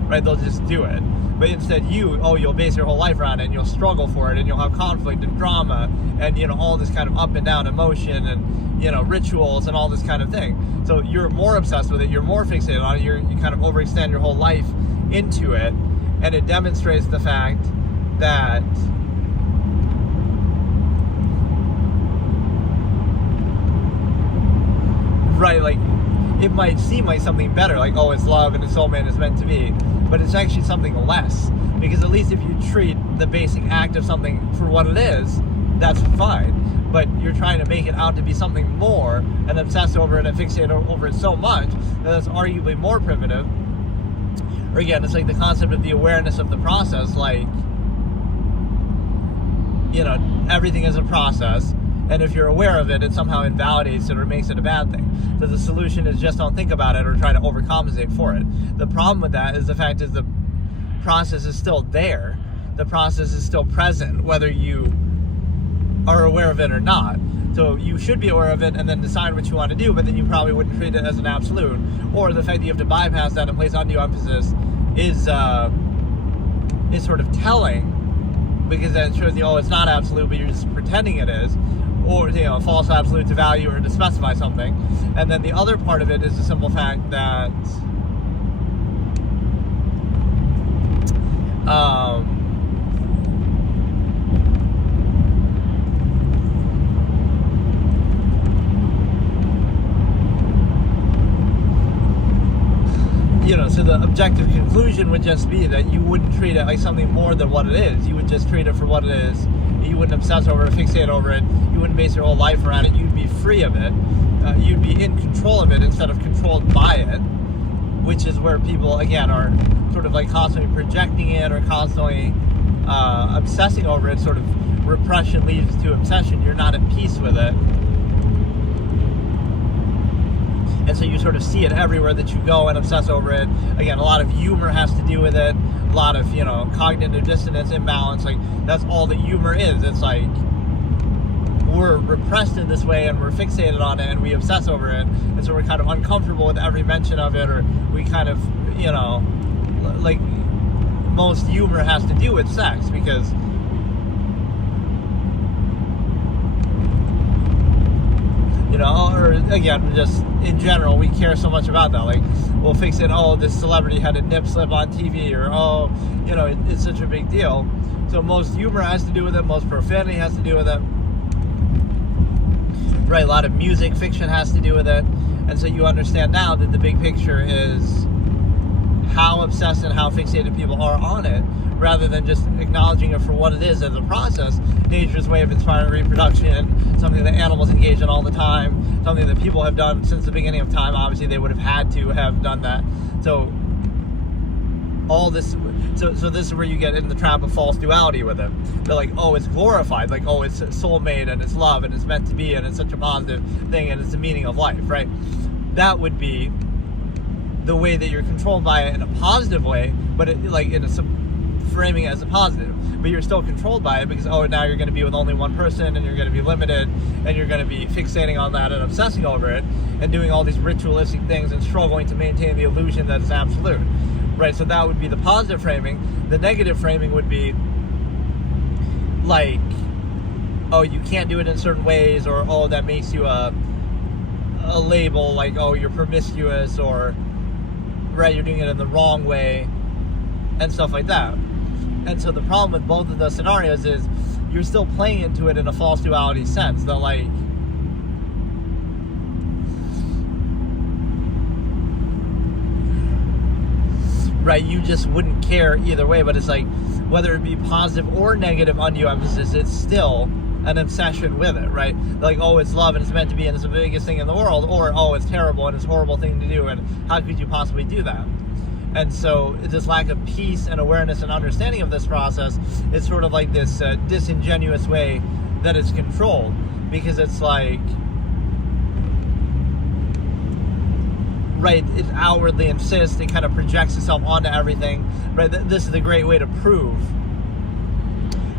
right? They'll just do it. But instead you'll base your whole life around it, and you'll struggle for it, and you'll have conflict and drama and, all this kind of up and down emotion and, rituals and all this kind of thing. So you're more obsessed with it, you're more fixated on it, you kind of overextend your whole life into it, and it demonstrates the fact that right, like, it might seem like something better, like, oh, it's love and it's soulmate and it's meant to be, but it's actually something less, because at least if you treat the basic act of something for what it is, that's fine. But you're trying to make it out to be something more and obsess over it and fixate over it so much that that's arguably more primitive. Or again, it's like the concept of the awareness of the process, like, everything is a process, and if you're aware of it, it somehow invalidates it or makes it a bad thing. So the solution is just don't think about it or try to overcompensate for it. The problem with that is the fact is the process is still there. The process is still present, whether you are aware of it or not. So you should be aware of it and then decide what you want to do, but then you probably wouldn't treat it as an absolute. Or the fact that you have to bypass that and place undue emphasis is sort of telling, because that shows you, it's not absolute, but you're just pretending it is, or false absolute to value or to specify something. And then the other part of it is the simple fact that so the objective conclusion would just be that you wouldn't treat it like something more than what it is. You would just treat it for what it is. You wouldn't obsess over it, fixate over it. You wouldn't base your whole life around it. You'd be free of it. You'd be in control of it instead of controlled by it, which is where people, again, are sort of like constantly projecting it or constantly obsessing over it. Sort of repression leads to obsession. You're not at peace with it. And so you sort of see it everywhere that you go and obsess over it. Again, a lot of humor has to do with it. A lot of, cognitive dissonance, imbalance. Like, that's all that humor is. It's like, we're repressed in this way and we're fixated on it and we obsess over it. And so we're kind of uncomfortable with every mention of it, or we kind of, like, most humor has to do with sex, because or again, just in general, we care so much about that. Like, we'll fix it, this celebrity had a nip slip on TV, or, it's such a big deal. So most humor has to do with it, most profanity has to do with it. Right, a lot of music, fiction has to do with it. And so you understand now that the big picture is how obsessed and how fixated people are on it, rather than just acknowledging it for what it is as a process. Nature's way of inspiring reproduction, something that animals engage in all the time, something that people have done since the beginning of time. Obviously, they would have had to have done that. So all this, so this is where you get in the trap of false duality with it. They're like, it's glorified, like, it's soulmate and it's love and it's meant to be and it's such a positive thing and it's the meaning of life, right? That would be the way that you're controlled by it in a positive way, but framing it as a positive, but you're still controlled by it because now you're going to be with only one person and you're going to be limited and you're going to be fixating on that and obsessing over it and doing all these ritualistic things and struggling to maintain the illusion that it's absolute, right? So that would be the positive framing. The negative framing would be like, you can't do it in certain ways, or that makes you a label, like, you're promiscuous, or right, you're doing it in the wrong way and stuff like that. And so the problem with both of those scenarios is you're still playing into it in a false duality sense. That, like, right, you just wouldn't care either way, but it's like, whether it be positive or negative undue emphasis, it's still an obsession with it, right? Like, it's love and it's meant to be and it's the biggest thing in the world, or it's terrible and it's a horrible thing to do and how could you possibly do that? And so this lack of peace and awareness and understanding of this process is sort of like this disingenuous way that it's controlled, because it's like, right, it outwardly insists, it kind of projects itself onto everything, right? This is a great way to prove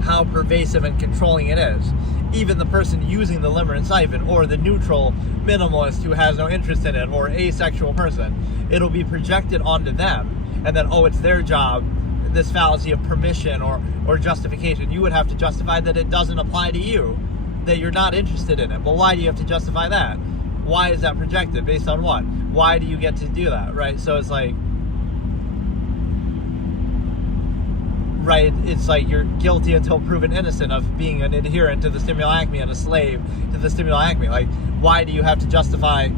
how pervasive and controlling it is. Even the person using the limmer and siphon, or the neutral minimalist who has no interest in it, or asexual person, it'll be projected onto them, and then it's their job this fallacy of permission or justification. You would have to justify that it doesn't apply to you, that you're not interested in it. But why do you have to justify that? Why is that projected? Based on what? Why do you get to do that, right? So it's like, right, it's like you're guilty until proven innocent of being an adherent to the stimulacme and a slave to the stimulacme. Like, why do you have to justify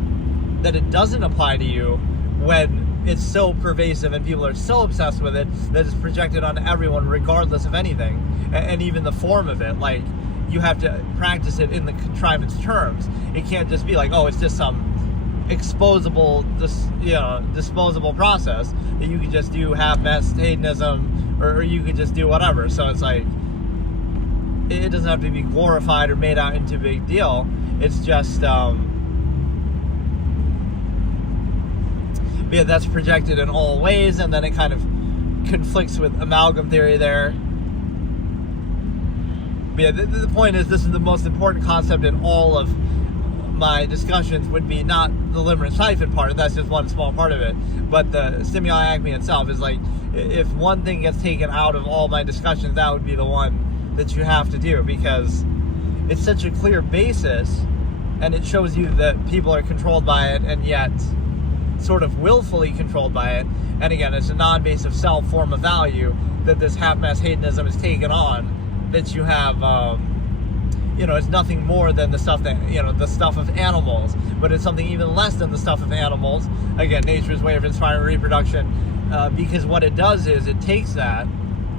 that it doesn't apply to you when it's so pervasive and people are so obsessed with it that it's projected on everyone regardless of anything, and even the form of it? Like, you have to practice it in the contrivance terms. It can't just be like, oh, it's just some disposable process that you could just do half-assed hedonism, or you could just do whatever. So it's like, it doesn't have to be glorified or made out into a big deal. It's just yeah, that's projected in all ways, and then it kind of conflicts with amalgam theory there. But yeah, the point is, this is the most important concept in all of my discussions, would be not the limerence hyphen part, that's just one small part of it, but the stimuli-acme itself is like, if one thing gets taken out of all my discussions, that would be the one that you have to do, because it's such a clear basis, and it shows you that people are controlled by it, and yet sort of willfully controlled by it. And again, it's a non-basic self form of value that this half-mass hedonism is taken on, that you have, it's nothing more than the stuff that, the stuff of animals, but it's something even less than the stuff of animals. Again, nature's way of inspiring reproduction, because what it does is it takes that,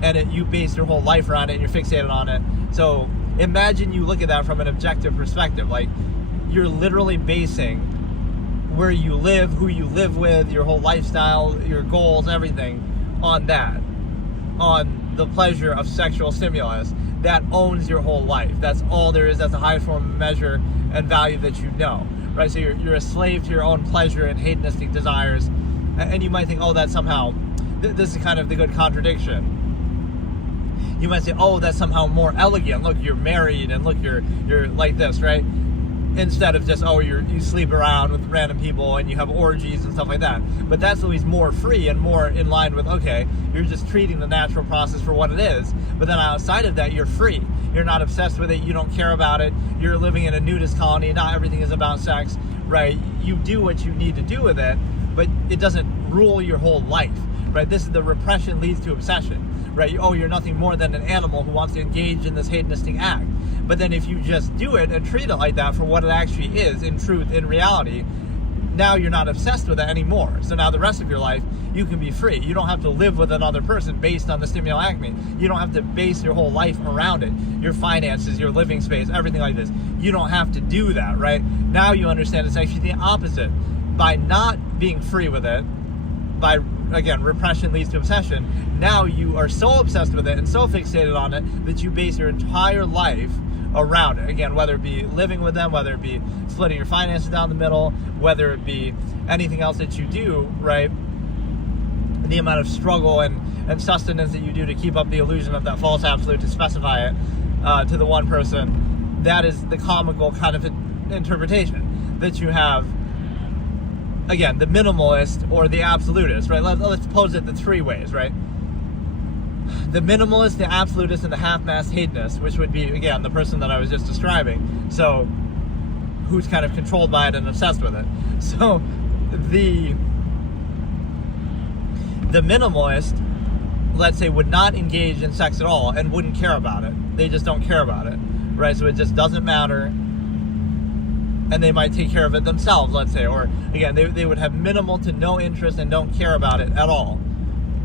and you base your whole life around it, and you're fixated on it. So imagine you look at that from an objective perspective. Like, you're literally basing where you live, who you live with, your whole lifestyle, your goals, everything on that, on the pleasure of sexual stimulus. That owns your whole life. That's all there is. That's the highest form of measure and value that you know, right? So you're a slave to your own pleasure and hedonistic desires, and you might think, oh, that's somehow, this is kind of the good contradiction. You might say, oh, that's somehow more elegant. Look, you're married, and look, you're like this, right? Instead of just, oh, you sleep around with random people and you have orgies and stuff like that. But that's always more free and more in line with, okay, you're just treating the natural process for what it is. But then outside of that, you're free. You're not obsessed with it. You don't care about it. You're living in a nudist colony. Not everything is about sex, right? You do what you need to do with it, but it doesn't rule your whole life, right? This is the repression leads to obsession, right? Oh, you're nothing more than an animal who wants to engage in this hedonistic act. But then if you just do it and treat it like that for what it actually is, in truth, in reality, now you're not obsessed with it anymore. So now the rest of your life, you can be free. You don't have to live with another person based on the stimuli-acme. You don't have to base your whole life around it. Your finances, your living space, everything like this. You don't have to do that, right? Now you understand it's actually the opposite. By not being free with it, by, again, repression leads to obsession, now you are so obsessed with it and so fixated on it that you base your entire life around it. Again, whether it be living with them, whether it be splitting your finances down the middle, whether it be anything else that you do, right? The amount of struggle and sustenance that you do to keep up the illusion of that false absolute, to specify it to the one person, that is the comical kind of interpretation that you have. Again, the minimalist or the absolutist, right? Let's pose it the three ways, right? The minimalist, the absolutist, and the half-mass hedonist, which would be, again, the person that I was just describing. So, who's kind of controlled by it and obsessed with it. So, the minimalist, let's say, would not engage in sex at all and wouldn't care about it. They just don't care about it, right? So it just doesn't matter, and they might take care of it themselves, let's say. Or, again, they would have minimal to no interest and don't care about it at all.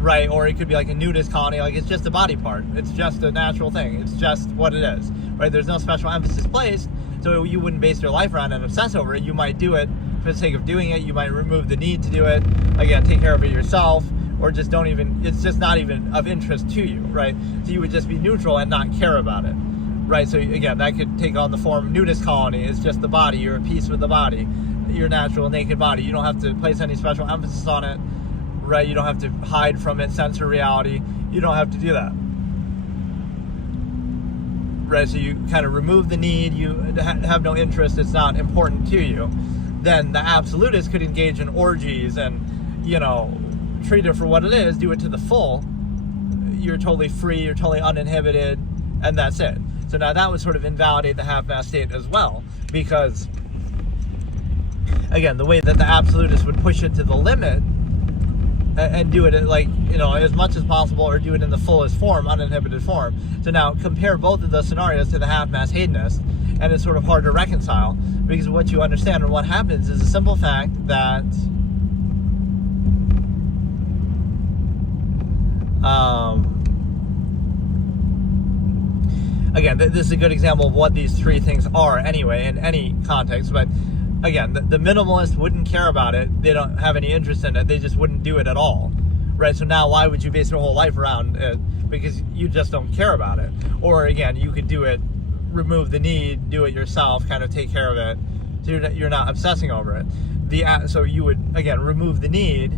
Right, or it could be like a nudist colony, like it's just a body part. It's just a natural thing. It's just what it is, right? There's no special emphasis placed, so you wouldn't base your life around it and obsess over it. You might do it for the sake of doing it. You might remove the need to do it. Again, take care of it yourself, or just don't even, it's just not even of interest to you, right? So you would just be neutral and not care about it, right? So again, that could take on the form of nudist colony. It's just the body. You're at peace with the body, your natural naked body. You don't have to place any special emphasis on it. Right, you don't have to hide from it, censor reality. You don't have to do that. Right, so you kind of remove the need, you have no interest, it's not important to you. Then the absolutist could engage in orgies and, treat it for what it is, do it to the full, you're totally free, you're totally uninhibited, and that's it. So now that would sort of invalidate the half-mass state as well, because again, the way that the absolutist would push it to the limit and do it like, as much as possible, or do it in the fullest form, uninhibited form. So now compare both of those scenarios to the half-mass hedonist, and it's sort of hard to reconcile, because what you understand and what happens is the simple fact that again, this is a good example of what these three things are anyway in any context, but again, the minimalist wouldn't care about it. They don't have any interest in it. They just wouldn't do it at all, right? So now why would you base your whole life around it? Because you just don't care about it. Or again, you could do it, remove the need, do it yourself, kind of take care of it. So you're not obsessing over it. So you would, again, remove the need,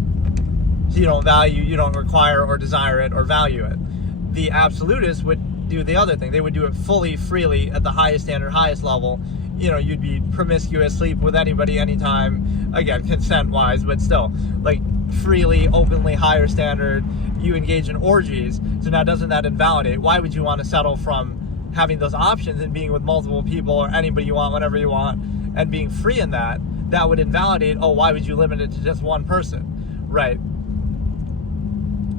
so you don't require or desire it or value it. The absolutists would do the other thing. They would do it fully, freely, at the highest standard, highest level. You'd be promiscuous, sleep with anybody, anytime, again, consent-wise, but still, like, freely, openly, higher standard. You engage in orgies, so now doesn't that invalidate? Why would you want to settle from having those options and being with multiple people or anybody you want, whenever you want, and being free in that? That would invalidate, why would you limit it to just one person, right?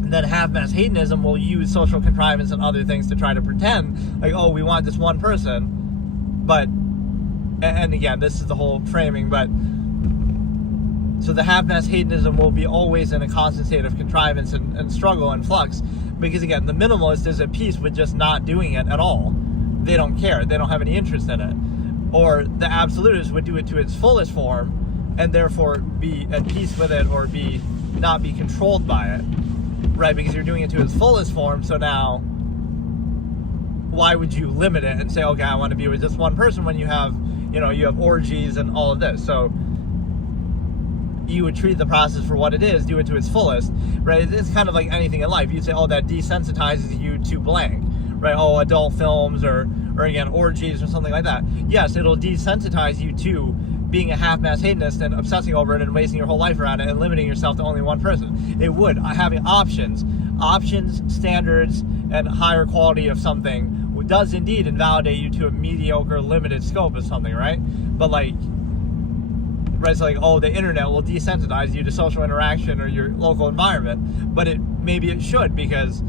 And then half-mass hedonism will use social contrivance and other things to try to pretend, like, we want this one person, but, and again, this is the whole framing, but, so the half-mass hedonism will be always in a constant state of contrivance and struggle and flux, because again, the minimalist is at peace with just not doing it at all. They don't care, they don't have any interest in it. Or the absolutist would do it to its fullest form, and therefore be at peace with it, or not be controlled by it, right? Because you're doing it to its fullest form, so now why would you limit it and say, okay, I want to be with just one person, when you have orgies and all of this? So you would treat the process for what it is, do it to its fullest, right? It's kind of like anything in life. You'd say, that desensitizes you to blank, right? Adult films or again, orgies or something like that. Yes, it'll desensitize you to being a half-mass hedonist and obsessing over it and wasting your whole life around it and limiting yourself to only one person. It would. Having options, standards, and higher quality of something does indeed invalidate you to a mediocre, limited scope of something, right? But it's like, the internet will desensitize you to social interaction or your local environment, but maybe it should, because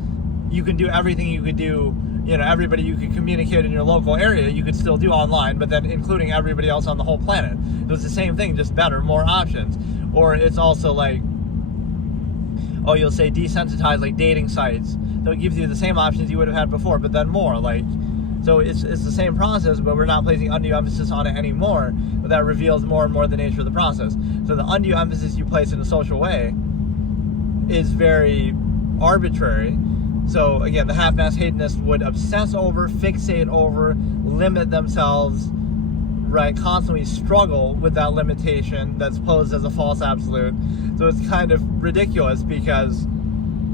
you can do everything you could do, everybody you could communicate in your local area, you could still do online, but then including everybody else on the whole planet. It was the same thing, just better, more options. Or it's also like, you'll say desensitize, like dating sites. So it gives you the same options you would have had before, but then more, so it's the same process, but we're not placing undue emphasis on it anymore, but that reveals more and more the nature of the process. So the undue emphasis you place in a social way is very arbitrary. So again, the half-mass hedonist would obsess over, fixate over, limit themselves, right? Constantly struggle with that limitation that's posed as a false absolute. So it's kind of ridiculous, because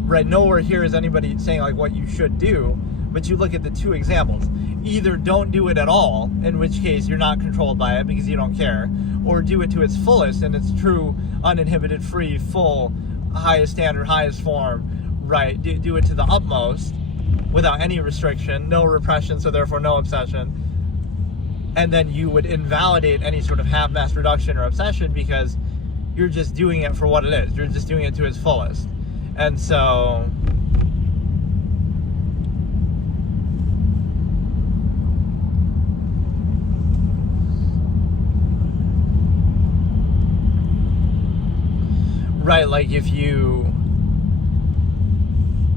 right, nowhere here is anybody saying like what you should do, but you look at the two examples. Either don't do it at all, in which case you're not controlled by it because you don't care, or do it to its fullest and its true, uninhibited, free, full, highest standard, highest form, right? Do it to the utmost without any restriction, no repression, so therefore no obsession. And then you would invalidate any sort of half-mass reduction or obsession, because you're just doing it for what it is. You're just doing it to its fullest. And so right, like if you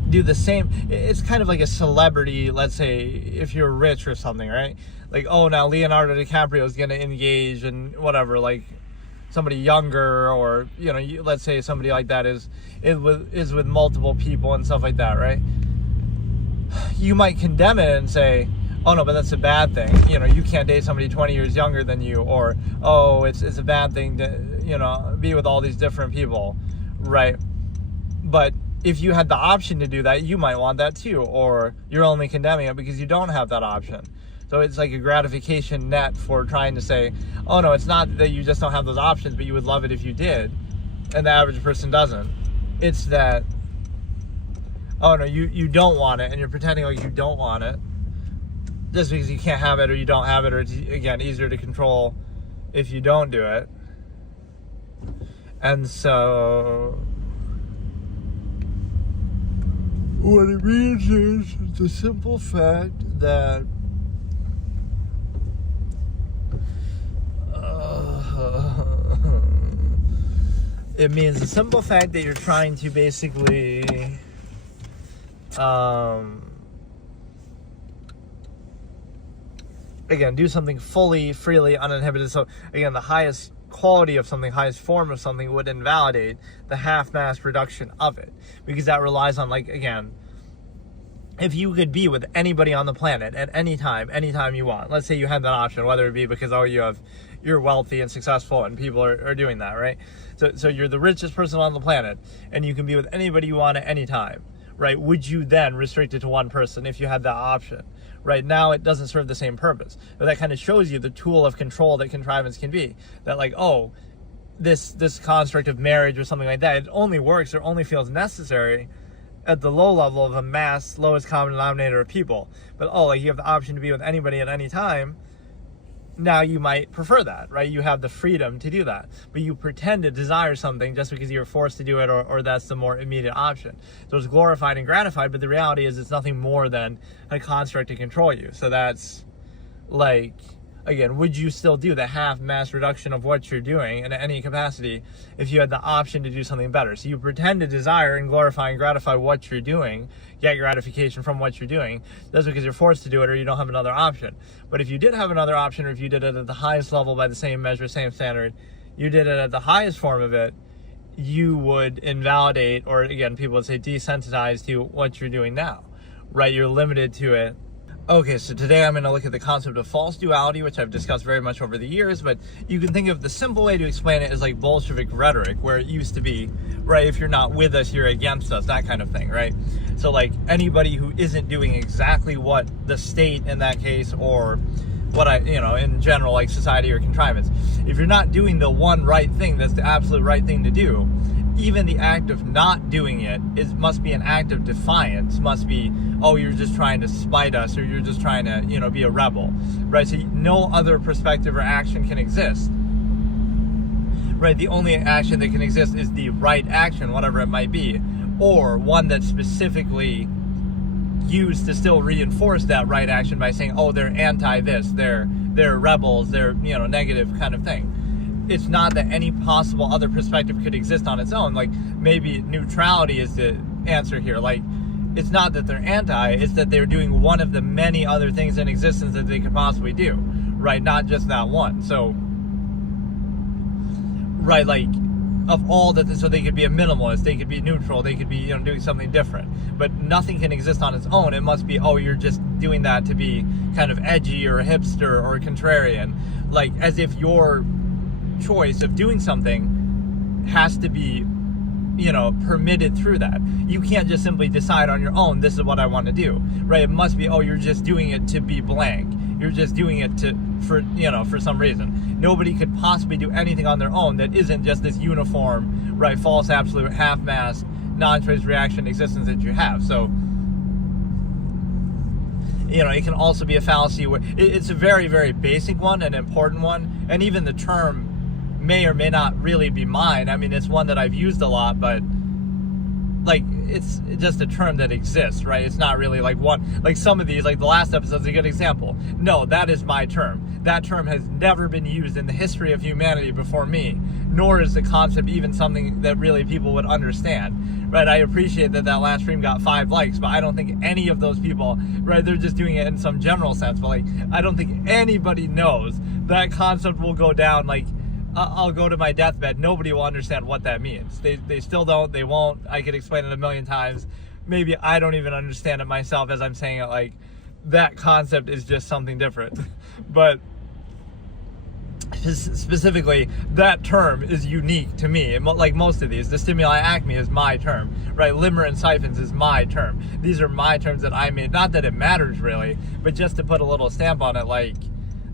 do the same, it's kind of like a celebrity, let's say if you're rich or something, right? Like, now Leonardo DiCaprio is going to engage in whatever, like somebody younger, or let's say somebody like that is with multiple people and stuff like that, right? You might condemn it and say, no, but that's a bad thing. You can't date somebody 20 years younger than you, or it's a bad thing to be with all these different people, right? But if you had the option to do that, you might want that too, or you're only condemning it because you don't have that option. So it's like a gratification net for trying to say, no, it's not that you just don't have those options, but you would love it if you did, and the average person doesn't. It's that, oh no, you don't want it, and you're pretending like you don't want it just because you can't have it or you don't have it, or it's, again, easier to control if you don't do it. And so what it means is the simple fact that it means the simple fact that you're trying to basically again, do something fully, freely, uninhibited. So again, the highest quality of something, highest form of something would invalidate the half-mass reduction of it, because that relies on, like, again, if you could be with anybody on the planet at anytime you want, let's say you had that option, whether it be because, oh, you're wealthy and successful and people are doing that, right? So you're the richest person on the planet and you can be with anybody you want at any time, right? Would you then restrict it to one person if you had that option? Right now, it doesn't serve the same purpose. But that kind of shows you the tool of control that contrivance can be. That, like, oh, this construct of marriage or something like that, it only works or only feels necessary at the low level of a mass, lowest common denominator of people. But, oh, like, you have the option to be with anybody at any time. Now you might prefer that, right? You have the freedom to do that. But you pretend to desire something just because you're forced to do it, or that's the more immediate option. So it's glorified and gratified, but the reality is it's nothing more than a construct to control you. So that's, like, again, would you still do the half mass reduction of what you're doing in any capacity if you had the option to do something better? So you pretend to desire and glorify and gratify what you're doing, get gratification from what you're doing, that's because you're forced to do it or you don't have another option. But if you did have another option, or if you did it at the highest level by the same measure, same standard, you did it at the highest form of it, you would invalidate, or again, people would say desensitize to what you're doing now, right? You're limited to it. Okay, so today I'm going to look at the concept of false duality, which I've discussed very much over the years, but you can think of the simple way to explain it as like Bolshevik rhetoric, where it used to be, right, if you're not with us, you're against us, that kind of thing, right? So, like, anybody who isn't doing exactly what the state in that case, or what in general, like society or contrivance, if you're not doing the one right thing that's the absolute right thing to do, even the act of not doing it must be an act of defiance, must be, oh, you're just trying to spite us, or you're just trying to, be a rebel, right? So no other perspective or action can exist, right? The only action that can exist is the right action, whatever it might be, or one that's specifically used to still reinforce that right action by saying, oh, they're anti this, they're rebels, they're, negative kind of thing. It's not that any possible other perspective could exist on its own. Like, maybe neutrality is the answer here. Like, it's not that they're anti, it's that they're doing one of the many other things in existence that they could possibly do, right? Not just that one. So, right, like, of all that, so they could be a minimalist, they could be neutral, they could be, doing something different. But nothing can exist on its own. It must be, oh, you're just doing that to be kind of edgy or a hipster or a contrarian. Like, as if your choice of doing something has to be, permitted through that. You can't just simply decide on your own, this is what I want to do, right? It must be, oh, you're just doing it to be blank. You're just doing it for some reason. Nobody could possibly do anything on their own that isn't just this uniform, right, false, absolute, half-mass, non-choice reaction existence that you have. So, it can also be a fallacy where it's a very, very basic one, an important one, and even the term may or may not really be mine. I mean, it's one that I've used a lot, but, like, it's just a term that exists, right? It's not really like one, like some of these, like the last episode's a good example. No, that is my term. That term has never been used in the history of humanity before me, nor is the concept even something that really people would understand, right? I appreciate that last stream got 5 likes, but I don't think any of those people, right, they're just doing it in some general sense, but, like, I don't think anybody knows that concept will go down. Like, I'll go to my deathbed, nobody will understand what that means. They still don't, they won't. I could explain it a million times. Maybe I don't even understand it myself as I'm saying it. Like, that concept is just something different. But specifically, that term is unique to me. Like most of these, the stimuli acme is my term, right? Limmer and siphons is my term. These are my terms that I made. Not that it matters really, but just to put a little stamp on it, like,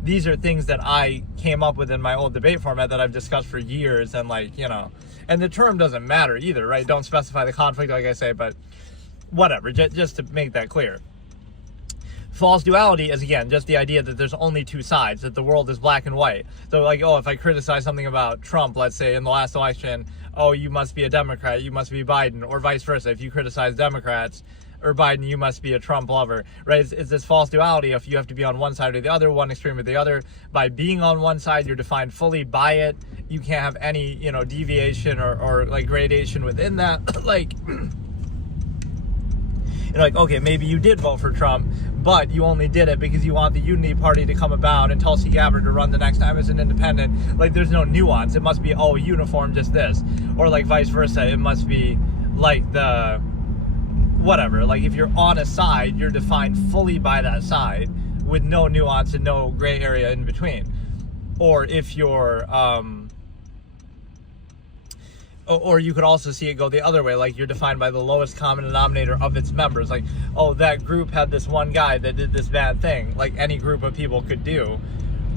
these are things that I came up with in my old debate format that I've discussed for years, and, like, and the term doesn't matter either, right? Don't specify the conflict, like I say, but whatever, just to make that clear. False duality is, again, just the idea that there's only two sides, that the world is black and white. So, like, oh, if I criticize something about Trump, let's say, in the last election, oh, you must be a Democrat, you must be Biden, or vice versa. If you criticize Democrats or Biden, you must be a Trump lover, right? It's this false duality if you have to be on one side or the other, one extreme or the other. By being on one side, you're defined fully by it. You can't have any, deviation or like gradation within that. Like, like, okay, maybe you did vote for Trump, but you only did it because you want the Unity Party to come about and Tulsi Gabbard to run the next time as an independent. Like, there's no nuance. It must be, oh, uniform, just this. Or like vice versa. It must be like the whatever. Like, if you're on a side, you're defined fully by that side with no nuance and no gray area in between. Or if you're or you could also see it go the other way, like you're defined by the lowest common denominator of its members. Like, oh, that group had this one guy that did this bad thing, like any group of people could do,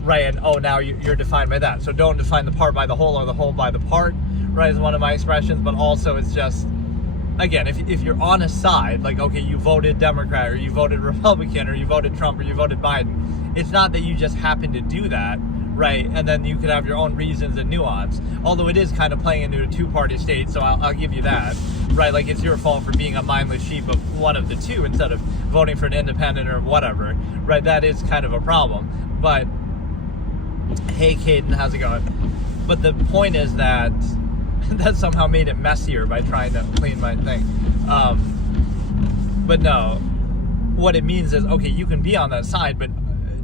right? And oh, now you're defined by that. So don't define the part by the whole or the whole by the part, right, is one of my expressions. But also it's just, again, if you're on a side, like, okay, you voted Democrat or you voted Republican or you voted Trump or you voted Biden, it's not that you just happen to do that, right? And then you could have your own reasons and nuance. Although it is kind of playing into a two-party state, so I'll give you that, right? Like, it's your fault for being a mindless sheep of one of the two instead of voting for an independent or whatever, right? That is kind of a problem. But, hey, Caden, how's it going? But the point is that that somehow made it messier by trying to clean my thing. But no, what it means is, okay, you can be on that side, but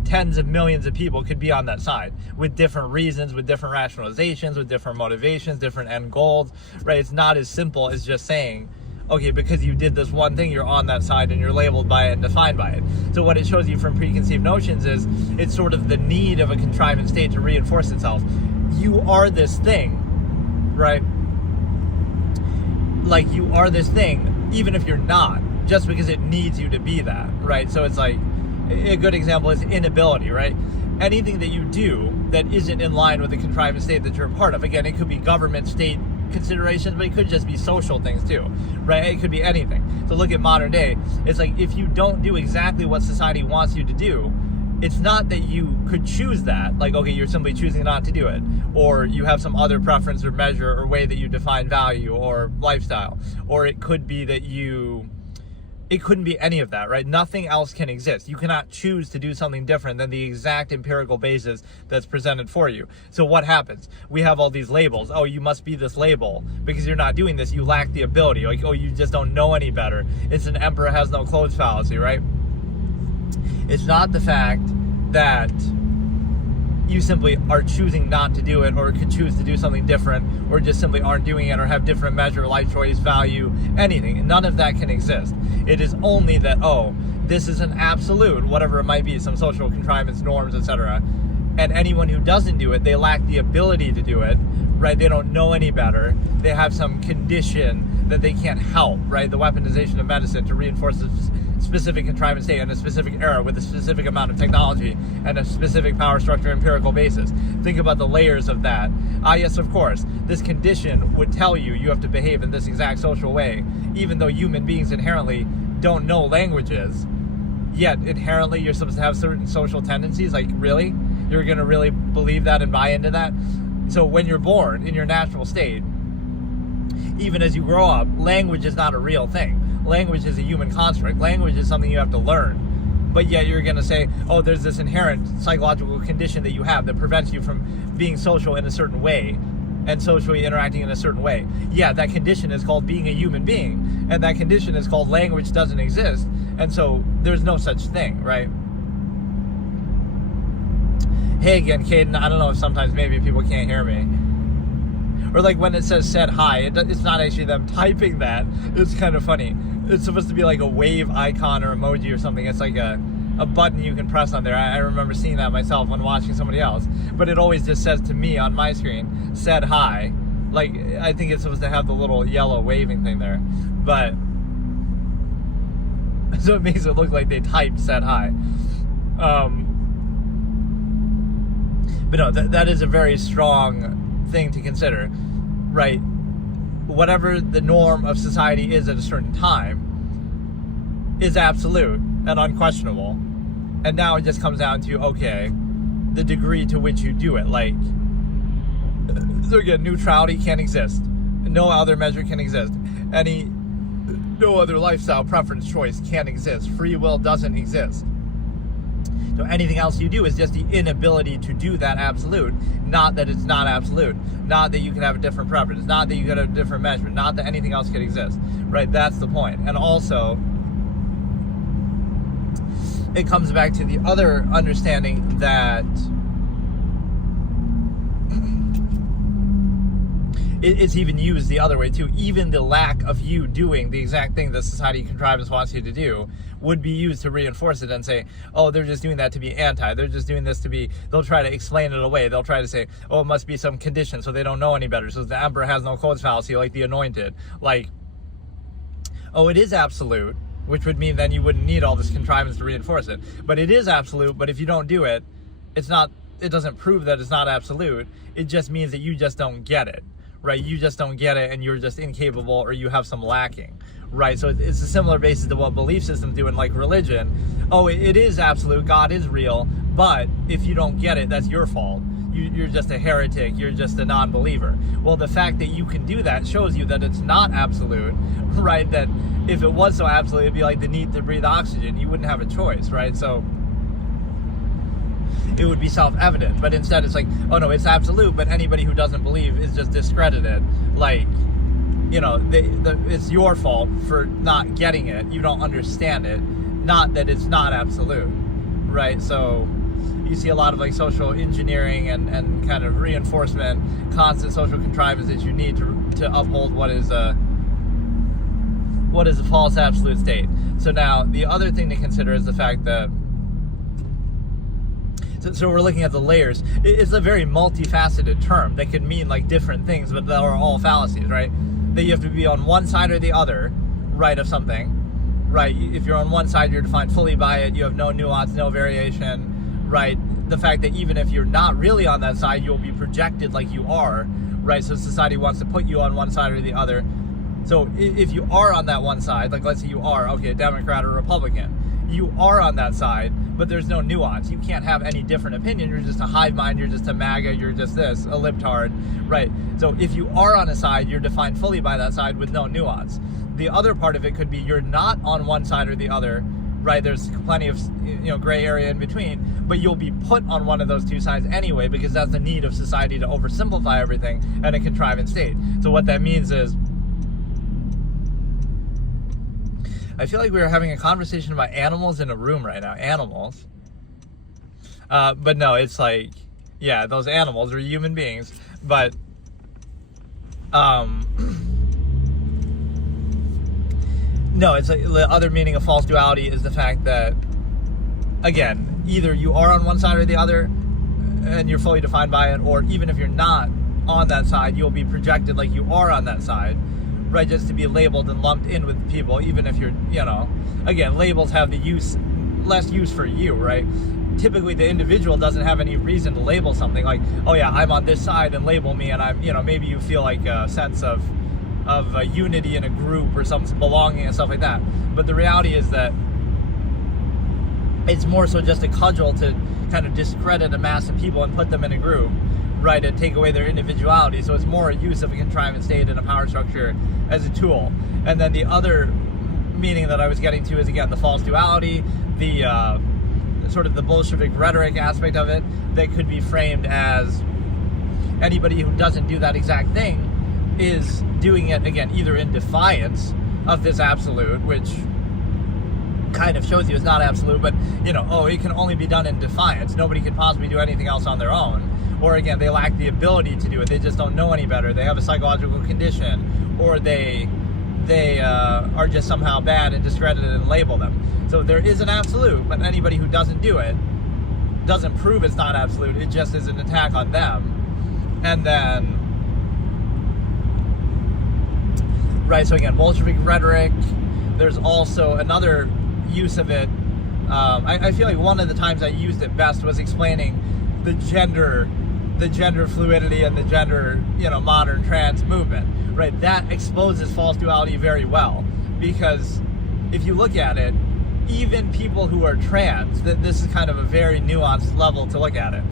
tens of millions of people could be on that side with different reasons, with different rationalizations, with different motivations, different end goals, right? It's not as simple as just saying, okay, because you did this one thing, you're on that side and you're labeled by it and defined by it. So what it shows you from preconceived notions is it's sort of the need of a contrivance state to reinforce itself. You are this thing, right? Like, you are this thing, even if you're not, just because it needs you to be that, right? So it's like, a good example is inability, right? Anything that you do that isn't in line with the contrivance state that you're a part of. Again, it could be government, state considerations, but it could just be social things too, right? It could be anything. So look at modern day. It's like, if you don't do exactly what society wants you to do, it's not that you could choose that, like, okay, you're simply choosing not to do it, or you have some other preference or measure or way that you define value or lifestyle, or it could be that it couldn't be any of that, right? Nothing else can exist. You cannot choose to do something different than the exact empirical basis that's presented for you. So what happens? We have all these labels. Oh, you must be this label. Because you're not doing this, you lack the ability. Like, oh, you just don't know any better. It's an emperor has no clothes fallacy, right? It's not the fact that you simply are choosing not to do it, or could choose to do something different, or just simply aren't doing it, or have different measure, life choice, value, anything. None of that can exist. It is only that, oh, this is an absolute, whatever it might be, some social contrivance, norms, etc. And anyone who doesn't do it, they lack the ability to do it, right? They don't know any better. They have some condition that they can't help, right? The weaponization of medicine to reinforce a specific contrivance state in a specific era with a specific amount of technology and a specific power structure empirical basis. Think about the layers of that. Yes, of course, this condition would tell you you have to behave in this exact social way, even though human beings inherently don't know languages, yet inherently you're supposed to have certain social tendencies. Like, really? You're going to really believe that and buy into that? So when you're born in your natural state, even as you grow up, language is not a real thing. Language is a human construct. Language is something you have to learn. But yet you're going to say, oh, there's this inherent psychological condition that you have that prevents you from being social in a certain way and socially interacting in a certain way. Yeah, that condition is called being a human being. And that condition is called language doesn't exist. And so there's no such thing, right? Hey again, Caden, I don't know if sometimes maybe people can't hear me. Or like when it says said hi, it's not actually them typing that. It's kind of funny. It's supposed to be like a wave icon or emoji or something. It's like a button you can press on there. I remember seeing that myself when watching somebody else. But it always just says to me on my screen, said hi. Like, I think it's supposed to have the little yellow waving thing there. But, so it makes it look like they typed said hi. But no, that is a very strong thing to consider, right? Whatever the norm of society is at a certain time, is absolute and unquestionable. And now it just comes down to, okay, the degree to which you do it. Like, so again, neutrality can't exist. No other measure can exist. No other lifestyle preference choice can exist. Free will doesn't exist. So anything else you do is just the inability to do that absolute. Not that it's not absolute. Not that you can have a different preference. Not that you can have a different measurement. Not that anything else can exist. Right? That's the point. And also, it comes back to the other understanding that it's even used the other way too. Even the lack of you doing the exact thing that society contrivance wants you to do would be used to reinforce it and say, oh, they're just doing that to be anti. They're just doing this to be, they'll try to explain it away. They'll try to say, oh, it must be some condition, so they don't know any better. So the emperor has no codes fallacy like the anointed. Like, oh, it is absolute, which would mean then you wouldn't need all this contrivance to reinforce it. But it is absolute, but if you don't do it, it doesn't prove that it's not absolute. It just means that you just don't get it. Right, you just don't get it, and you're just incapable, or you have some lacking, right? So it's a similar basis to what belief systems do in like religion. Oh, it is absolute, God is real, but if you don't get it, that's your fault. You're just a heretic, you're just a non-believer. Well, the fact that you can do that shows you that it's not absolute, right? That if it was so absolute, it'd be like the need to breathe oxygen. You wouldn't have a choice, right? So it would be self-evident, but instead it's like, oh no, it's absolute, but anybody who doesn't believe is just discredited. Like, you know, it's your fault for not getting it. You don't understand it, not that it's not absolute, right? So you see a lot of like social engineering and kind of reinforcement, constant social contrivance that you need to uphold what is a false absolute state. So now the other thing to consider is the fact that so we're looking at the layers. It's a very multifaceted term that can mean like different things, but that are all fallacies, right? That you have to be on one side or the other, right, of something, right? If you're on one side, you're defined fully by it. You have no nuance, no variation, right? The fact that even if you're not really on that side, you'll be projected like you are, right? So society wants to put you on one side or the other. So if you are on that one side, like let's say you are, okay, a Democrat or Republican, you are on that side, but there's no nuance. You can't have any different opinion. You're just a hive mind. You're just a MAGA. You're just this, a libtard, right? So if you are on a side, you're defined fully by that side with no nuance. The other part of it could be you're not on one side or the other, right? There's plenty of gray area in between, but you'll be put on one of those two sides anyway, because that's the need of society to oversimplify everything in a contrivance state. So what that means is, I feel like we were having a conversation about animals in a room right now. Animals. But no, it's like, yeah, those animals are human beings. But, no, it's like the other meaning of false duality is the fact that, again, either you are on one side or the other, and you're fully defined by it, or even if you're not on that side, you'll be projected like you are on that side. Right, just to be labeled and lumped in with people, even if you're, again, labels have less use for you, right? Typically, the individual doesn't have any reason to label something like, oh yeah, I'm on this side and label me, and I'm, maybe you feel like a sense of unity in a group or some belonging and stuff like that. But the reality is that it's more so just a cudgel to kind of discredit a mass of people and put them in a group, right, and take away their individuality. So it's more a use of a contrivance state and a power structure as a tool. And then the other meaning that I was getting to is, again, the false duality, the sort of the Bolshevik rhetoric aspect of it that could be framed as anybody who doesn't do that exact thing is doing it, again, either in defiance of this absolute, which kind of shows you it's not absolute, but, it can only be done in defiance. Nobody could possibly do anything else on their own. Or again, they lack the ability to do it. They just don't know any better. They have a psychological condition, or they are just somehow bad and discredited and label them. So there is an absolute, but anybody who doesn't do it doesn't prove it's not absolute. It just is an attack on them. And then, right, so again, Bolshevik rhetoric. There's also another use of it. I feel like one of the times I used it best was explaining the gender fluidity and the gender, modern trans movement, right? That exposes false duality very well, because if you look at it, even people who are trans, this is kind of a very nuanced level to look at it.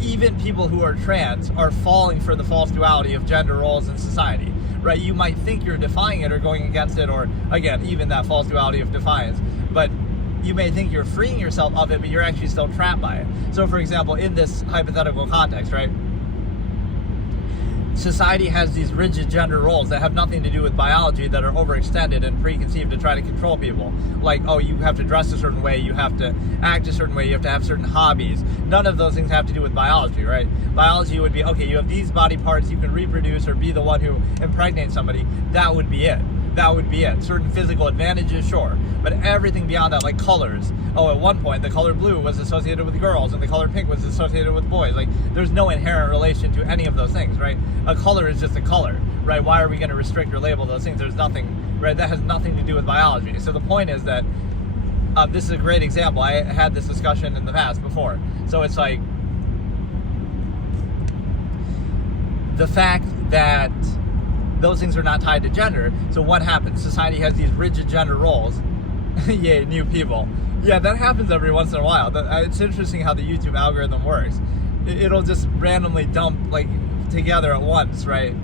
Even people who are trans are falling for the false duality of gender roles in society, right? You might think you're defying it or going against it, or again, even that false duality of defiance, but you may think you're freeing yourself of it, but you're actually still trapped by it. So for example, in this hypothetical context, right? Society has these rigid gender roles that have nothing to do with biology, that are overextended and preconceived to try to control people. Like, oh, you have to dress a certain way, you have to act a certain way, you have to have certain hobbies. None of those things have to do with biology, right? Biology would be, okay, you have these body parts, you can reproduce or be the one who impregnates somebody. That would be it. That would be it. Certain physical advantages, sure. But everything beyond that, like colors. Oh, at one point, the color blue was associated with girls and the color pink was associated with boys. Like, there's no inherent relation to any of those things, right? A color is just a color, right? Why are we going to restrict or label those things? There's nothing, right? That has nothing to do with biology. So the point is that this is a great example. I had this discussion in the past before. So it's like the fact that those things are not tied to gender. So what happens? Society has these rigid gender roles. Yay, new people. Yeah, that happens every once in a while. It's interesting how the YouTube algorithm works. It'll just randomly dump like together at once, right?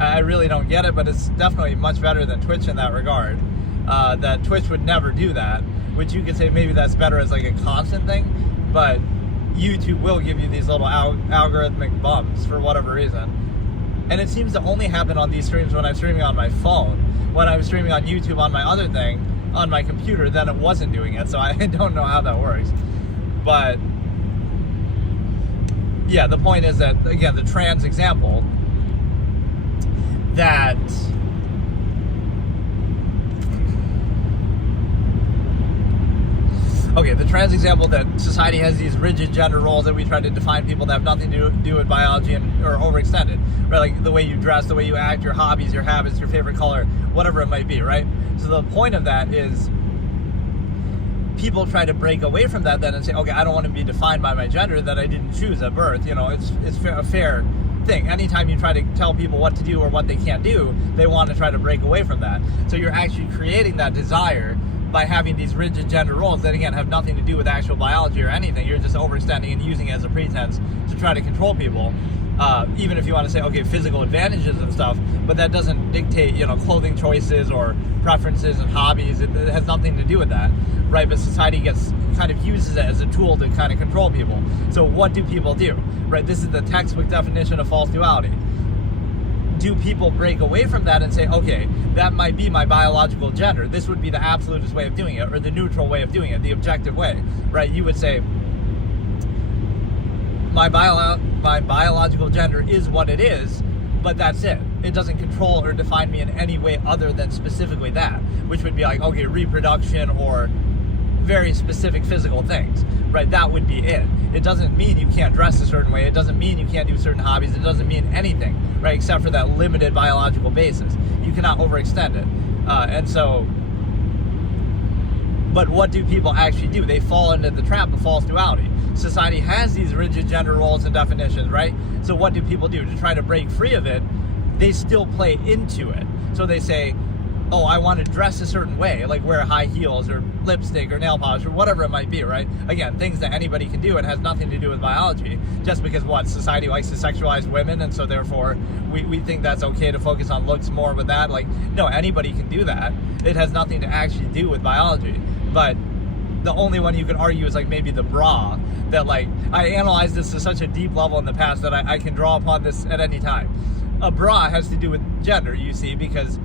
I really don't get it, but it's definitely much better than Twitch in that regard. That Twitch would never do that, which you could say maybe that's better as like a constant thing, but YouTube will give you these little algorithmic bumps for whatever reason. And it seems to only happen on these streams when I'm streaming on my phone. When I'm streaming on YouTube on my other thing, on my computer, then it wasn't doing it. So I don't know how that works. But yeah, the point is that, again, the trans example, that the trans example, that society has these rigid gender roles that we try to define people that have nothing to do with biology and or overextended, right? Like the way you dress, the way you act, your hobbies, your habits, your favorite color, whatever it might be, right? So the point of that is people try to break away from that then and say, okay, I don't want to be defined by my gender that I didn't choose at birth. You know, it's a fair thing. Anytime you try to tell people what to do or what they can't do, they want to try to break away from that. So you're actually creating that desire by having these rigid gender roles that, again, have nothing to do with actual biology or anything. You're just overextending and using it as a pretense to try to control people. Even if you want to say, okay, physical advantages and stuff, but that doesn't dictate, you know, clothing choices or preferences and hobbies. It has nothing to do with that, right? But society kind of uses it as a tool to kind of control people. So what do people do, right? This is the textbook definition of false duality. Do people break away from that and say, okay, that might be my biological gender. This would be the absolutist way of doing it, or the neutral way of doing it, the objective way, right? You would say, my biological gender is what it is, but that's it. It doesn't control or define me in any way other than specifically that, which would be like, okay, reproduction or very specific physical things, right? That would be it. It doesn't mean you can't dress a certain way. It doesn't mean you can't do certain hobbies. It doesn't mean anything, right? Except for that limited biological basis. You cannot overextend it. And so, but what do people actually do? They fall into the trap of false duality. Society has these rigid gender roles and definitions, right? So what do people do? To try to break free of it, they still play into it. So they say, oh, I want to dress a certain way, like wear high heels or lipstick or nail polish or whatever it might be, right? Again, things that anybody can do. It has nothing to do with biology. Just because society likes to sexualize women, and so therefore we think that's okay to focus on looks more with that. Like, no, anybody can do that. It has nothing to actually do with biology. But the only one you could argue is like maybe the bra, that like, I analyzed this to such a deep level in the past that I can draw upon this at any time. A bra has to do with gender, you see, because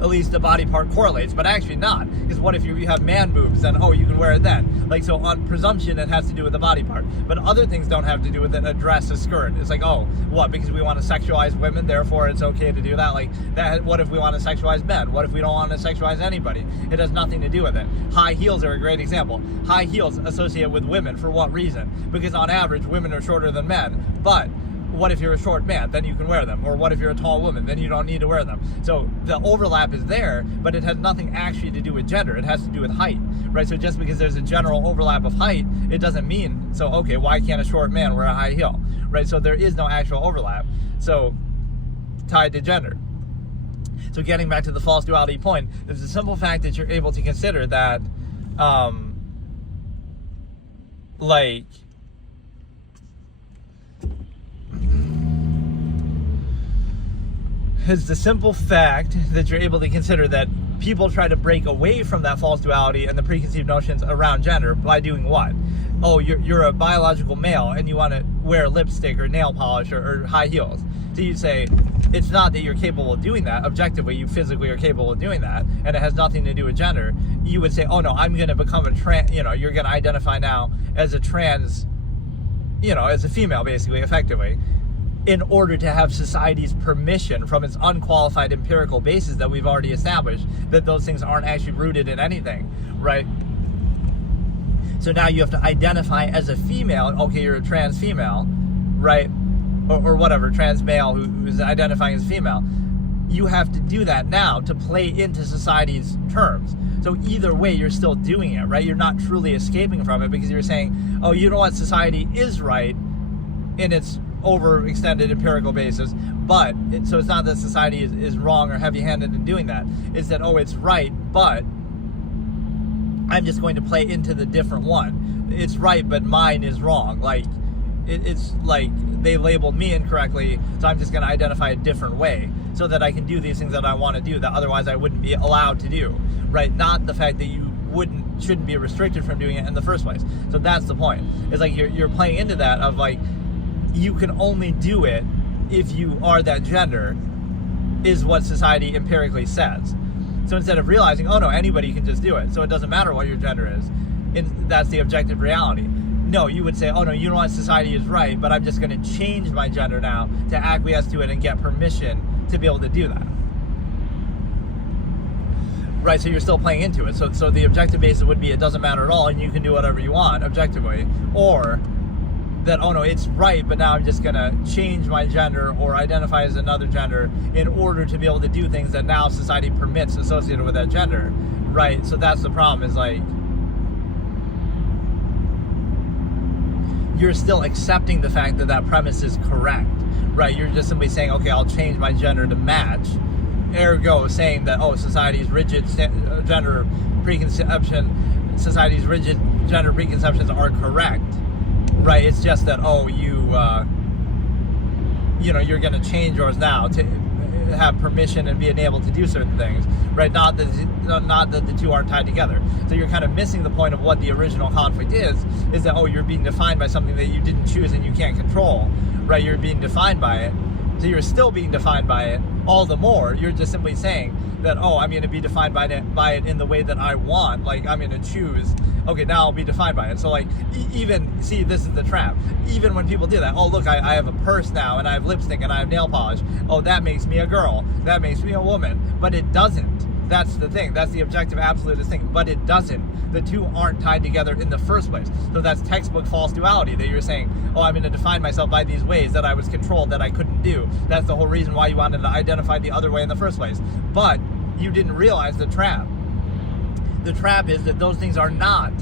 at least the body part correlates, but actually not. Because what if you have man boobs, then, oh, you can wear it then. Like, so on presumption, it has to do with the body part. But other things don't have to do with it. A dress, a skirt. It's like, oh, what? Because we want to sexualize women, therefore it's okay to do that. Like, that. What if we want to sexualize men? What if we don't want to sexualize anybody? It has nothing to do with it. High heels are a great example. High heels associate with women. For what reason? Because on average, women are shorter than men. But what if you're a short man? Then you can wear them. Or what if you're a tall woman? Then you don't need to wear them. So the overlap is there, but it has nothing actually to do with gender. It has to do with height, right? So just because there's a general overlap of height, it doesn't mean, so okay, why can't a short man wear a high heel, right? So there is no actual overlap. So tied to gender. So getting back to the false duality point, there's a simple fact that you're able to consider that Like, it's the simple fact that you're able to consider that people try to break away from that false duality and the preconceived notions around gender by doing what? Oh, you're a biological male and you want to wear lipstick or nail polish or high heels. So you say, it's not that you're capable of doing that. Objectively, you physically are capable of doing that, and it has nothing to do with gender. You would say, oh no, I'm going to become a trans, you're going to identify now as a trans, as a female, basically, effectively, in order to have society's permission from its unqualified empirical basis that we've already established that those things aren't actually rooted in anything, right? So now you have to identify as a female. Okay, you're a trans female, right? Or whatever, trans male who is identifying as female. You have to do that now to play into society's terms. So either way, you're still doing it, right? You're not truly escaping from it because you're saying, oh, you know what, society is right in its overextended empirical basis, but so it's not that society is wrong or heavy-handed in doing that. It's that, oh, it's right, but I'm just going to play into the different one. It's right, but mine is wrong. Like, it's like they labeled me incorrectly, so I'm just going to identify a different way so that I can do these things that I want to do that otherwise I wouldn't be allowed to do, right? Not the fact that you shouldn't be restricted from doing it in the first place. So that's the point. It's like you're playing into that of like, you can only do it if you are that gender, is what society empirically says. So instead of realizing, oh no, anybody can just do it, so it doesn't matter what your gender is, and that's the objective reality. No, you would say, oh no, you know what, society is right, but I'm just going to change my gender now to acquiesce to it and get permission to be able to do that. Right, so you're still playing into it. So the objective basis would be it doesn't matter at all and you can do whatever you want objectively. Or that, oh no, it's right, but now I'm just going to change my gender or identify as another gender in order to be able to do things that now society permits associated with that gender. Right, so that's the problem, is like, you're still accepting the fact that that premise is correct, right? You're just simply saying, okay, I'll change my gender to match. Ergo, saying that, oh, society's rigid gender preconception, society's rigid gender preconceptions are correct, right? It's just that, oh, you're going to change yours now to have permission and being able to do certain things, right? Not that the two aren't tied together. So you're kind of missing the point of what the original conflict is that, oh, you're being defined by something that you didn't choose and you can't control, right? You're being defined by it. So you're still being defined by it all the more. You're just simply saying that, oh, I'm going to be defined by it in the way that I want. Like, I'm going to choose, okay, now I'll be defined by it. So like, even, see, this is the trap. Even when people do that, oh, look, I have a purse now and I have lipstick and I have nail polish. Oh, that makes me a girl. That makes me a woman. But it doesn't. That's the thing. That's the objective absolutist thing. But it doesn't. The two aren't tied together in the first place. So that's textbook false duality, that you're saying, oh, I'm going to define myself by these ways that I was controlled, that I couldn't do. That's the whole reason why you wanted to identify the other way in the first place. But you didn't realize the trap. The trap is that those things are not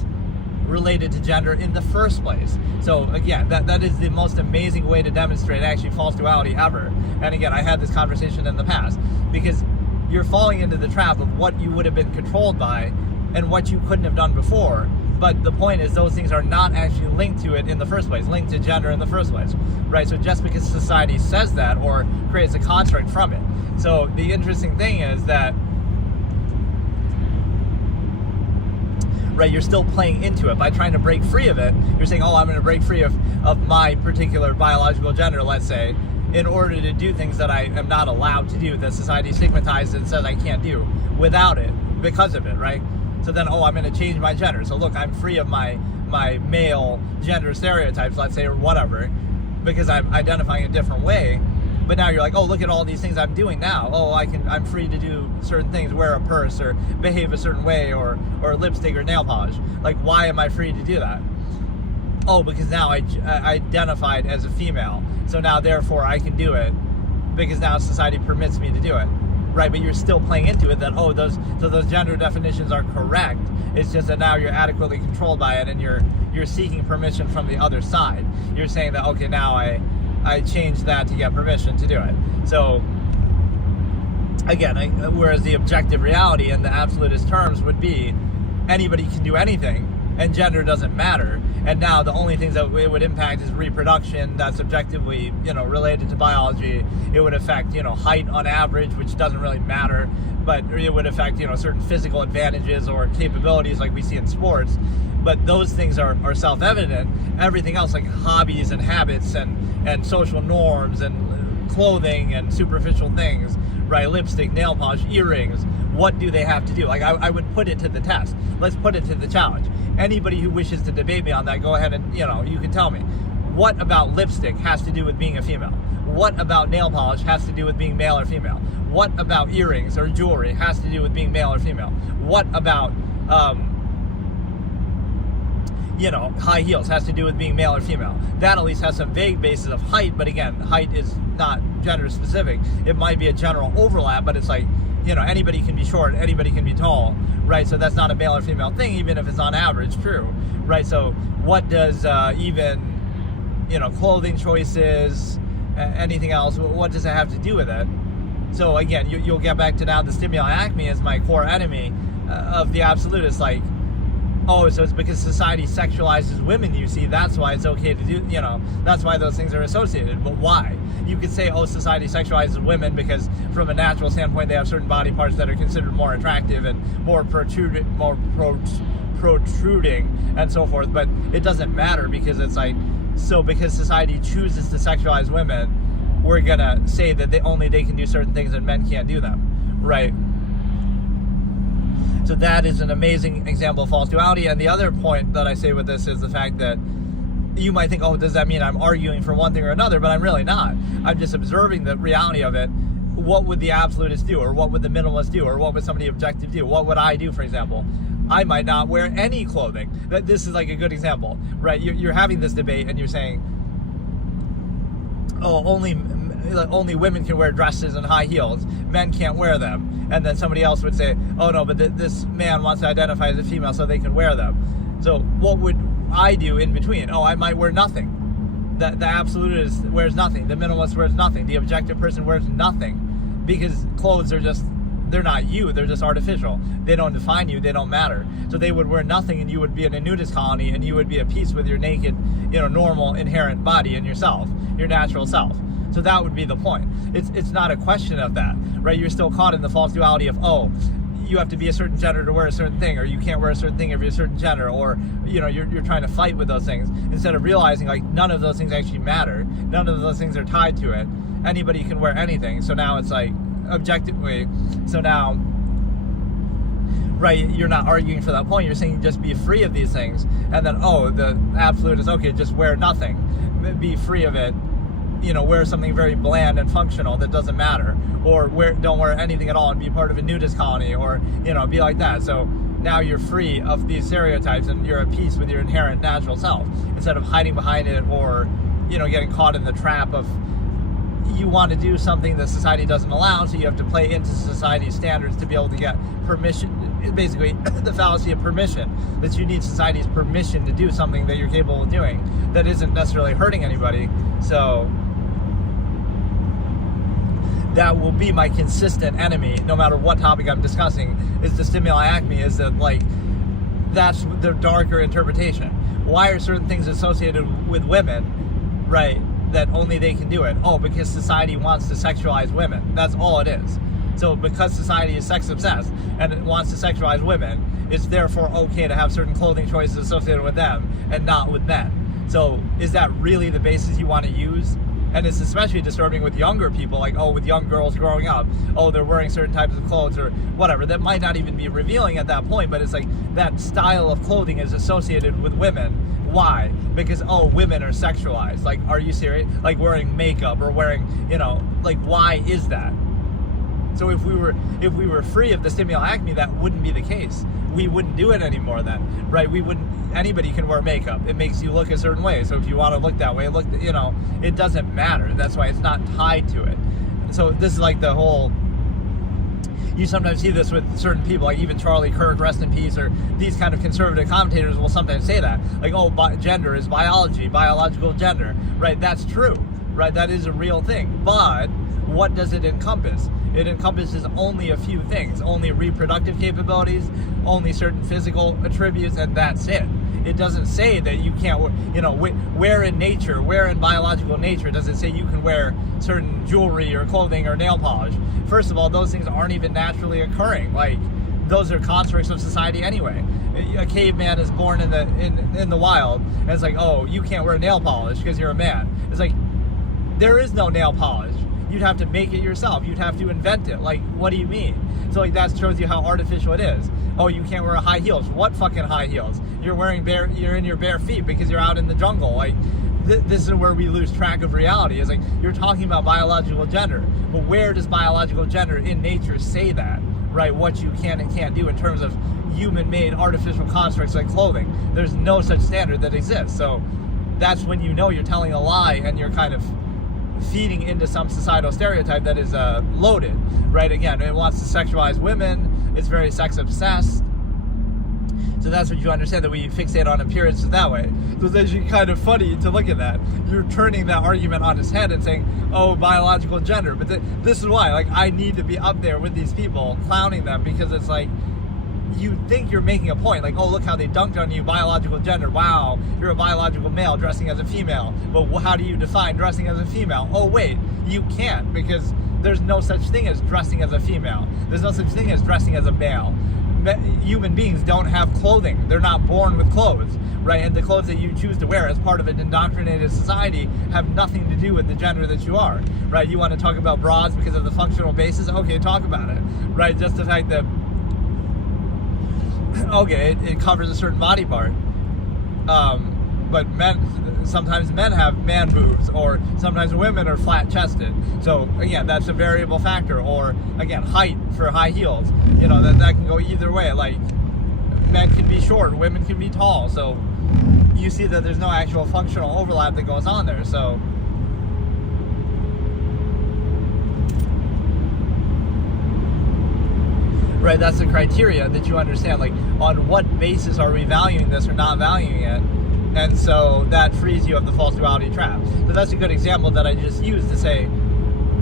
related to gender in the first place. So again, that is the most amazing way to demonstrate actually false duality ever. And again, I had this conversation in the past, because you're falling into the trap of what you would have been controlled by and what you couldn't have done before. But the point is, those things are not actually linked to it in the first place, linked to gender in the first place, right? So just because society says that or creates a construct from it. So the interesting thing is that, right, you're still playing into it by trying to break free of it. You're saying, oh, I'm going to break free of my particular biological gender, let's say, in order to do things that I am not allowed to do, that society stigmatizes and says I can't do without it, because of it, right? So then, oh, I'm going to change my gender. So look, I'm free of my male gender stereotypes, let's say, or whatever, because I'm identifying a different way. But now you're like, oh, look at all these things I'm doing now. Oh, I'm free to do certain things, wear a purse or behave a certain way or lipstick or nail polish. Like, why am I free to do that? Oh, because now I identified as a female. So now, therefore, I can do it because now society permits me to do it. Right, but you're still playing into it that, oh, those gender definitions are correct. It's just that now you're adequately controlled by it and you're seeking permission from the other side. You're saying that, okay, now I changed that to get permission to do it. So, again, whereas the objective reality in the absolutist terms would be anybody can do anything and gender doesn't matter, and now the only things that it would impact is reproduction that's objectively, related to biology. It would affect, height on average, which doesn't really matter, but it would affect, certain physical advantages or capabilities like we see in sports. But those things are self-evident. Everything else, like hobbies and habits and social norms and clothing and superficial things, right? Lipstick, nail polish, earrings, what do they have to do? Like, I would put it to the test. Let's put it to the challenge. Anybody who wishes to debate me on that, go ahead and, you can tell me. What about lipstick has to do with being a female? What about nail polish has to do with being male or female? What about earrings or jewelry has to do with being male or female? What about, high heels has to do with being male or female? That at least has some vague basis of height, but again, height is not gender specific. It might be a general overlap, but it's like, anybody can be short, anybody can be tall, right? So that's not a male or female thing, even if it's on average true, right? So what does clothing choices, anything else, what does it have to do with it? So again, you'll get back to now the stimuli acme is my core enemy of the absolutists. Like, oh, so it's because society sexualizes women, you see, that's why it's okay to do, that's why those things are associated. But why? You could say, oh, society sexualizes women because from a natural standpoint, they have certain body parts that are considered more attractive and more protruding and so forth. But it doesn't matter, because it's like, so because society chooses to sexualize women, we're gonna say that they can do certain things and men can't do them, right? So that is an amazing example of false duality. And the other point that I say with this is the fact that you might think, oh, does that mean I'm arguing for one thing or another? But I'm really not. I'm just observing the reality of it. What would the absolutist do? Or what would the minimalist do? Or what would somebody objective do? What would I do, for example? I might not wear any clothing. This is like a good example, right? You're having this debate and you're saying, oh, only women can wear dresses and high heels. Men can't wear them. And then somebody else would say, oh no, but this man wants to identify as a female so they can wear them. So what would I do in between? Oh, I might wear nothing. The absolutist wears nothing. The minimalist wears nothing. The objective person wears nothing, because clothes are just, they're not you, they're just artificial. They don't define you, they don't matter. So they would wear nothing and you would be in a nudist colony and you would be at peace with your naked, normal inherent body and yourself, your natural self. So that would be the point. It's not a question of that, right? You're still caught in the false duality of, oh, you have to be a certain gender to wear a certain thing, or you can't wear a certain thing if you're a certain gender, or you're trying to fight with those things instead of realizing like none of those things actually matter. None of those things are tied to it. Anybody can wear anything. So now it's like objectively. So now, right, you're not arguing for that point. You're saying just be free of these things, and then the absolute is okay. Just wear nothing. Be free of it. Wear something very bland and functional that doesn't matter, or don't wear anything at all and be part of a nudist colony, or be like that. So now you're free of these stereotypes and you're at peace with your inherent natural self, instead of hiding behind it, or getting caught in the trap of you want to do something that society doesn't allow, so you have to play into society's standards to be able to get permission. Basically, the fallacy of permission, that you need society's permission to do something that you're capable of doing that isn't necessarily hurting anybody. So that will be my consistent enemy, no matter what topic I'm discussing, is the stimuli acme, is that, like, that's the darker interpretation. Why are certain things associated with women, right, that only they can do it? Oh, because society wants to sexualize women. That's all it is. So because society is sex obsessed and it wants to sexualize women, it's therefore okay to have certain clothing choices associated with them and not with men. So is that really the basis you want to use? And it's especially disturbing with younger people, like, with young girls growing up, they're wearing certain types of clothes or whatever. That might not even be revealing at that point, but it's like that style of clothing is associated with women. Why? Because, women are sexualized. Like, are you serious? Like wearing makeup or wearing, like, why is that? So if we were free of the stimuli acme, that wouldn't be the case. We wouldn't do it anymore then, right? Anybody can wear makeup. It makes you look a certain way. So if you want to look that way, it doesn't matter. That's why it's not tied to it. So this is like the whole, you sometimes see this with certain people, like even Charlie Kirk, rest in peace, or these kind of conservative commentators will sometimes say that, like, gender is biology, biological gender, right? That's true, right? That is a real thing. But what does it encompass? It encompasses only a few things, only reproductive capabilities, only certain physical attributes, and that's it. It doesn't say that you can't, where in nature, where in biological nature does it say you can wear certain jewelry or clothing or nail polish? First of all, those things aren't even naturally occurring. Like, those are constructs of society anyway. A caveman is born in the wild, and it's like, oh, you can't wear nail polish because you're a man. It's like, there is no nail polish. You'd have to make it yourself. You'd have to invent it. Like, what do you mean? So, like, that shows you how artificial it is. Oh, you can't wear high heels. What fucking high heels? You're in your bare feet because you're out in the jungle. Like, this is where we lose track of reality. It's like, you're talking about biological gender, but where does biological gender in nature say that? Right? What you can and can't do in terms of human-made artificial constructs like clothing. There's no such standard that exists. So that's when you know you're telling a lie and you're kind of feeding into some societal stereotype that is loaded, right? Again, it wants to sexualize women. It's very sex-obsessed. So that's what you understand, that we fixate on appearances that way. So it's actually kind of funny to look at that. You're turning that argument on its head and saying, oh, biological gender. But this is why, like, I need to be up there with these people, clowning them, because it's like, you think you're making a point, like, oh, look how they dunked on you, biological gender, wow, you're a biological male dressing as a female, but how do you define dressing as a female? Oh, wait, you can't, because there's no such thing as dressing as a female. There's no such thing as dressing as a male. Human beings don't have clothing. They're not born with clothes, right? And the clothes that you choose to wear as part of an indoctrinated society have nothing to do with the gender that you are, right? You want to talk about bras because of the functional basis? Okay, talk about it, right? Just the fact that, okay, it covers a certain body part, but sometimes men have man boobs, or sometimes women are flat-chested. So again, that's a variable factor. Or again, height for high heels. That can go either way. Like, men can be short, women can be tall. So you see that there's no actual functional overlap that goes on there. So right, that's the criteria that you understand. Like, on what basis are we valuing this or not valuing it? And so that frees you of the false duality trap. So that's a good example that I just used to say,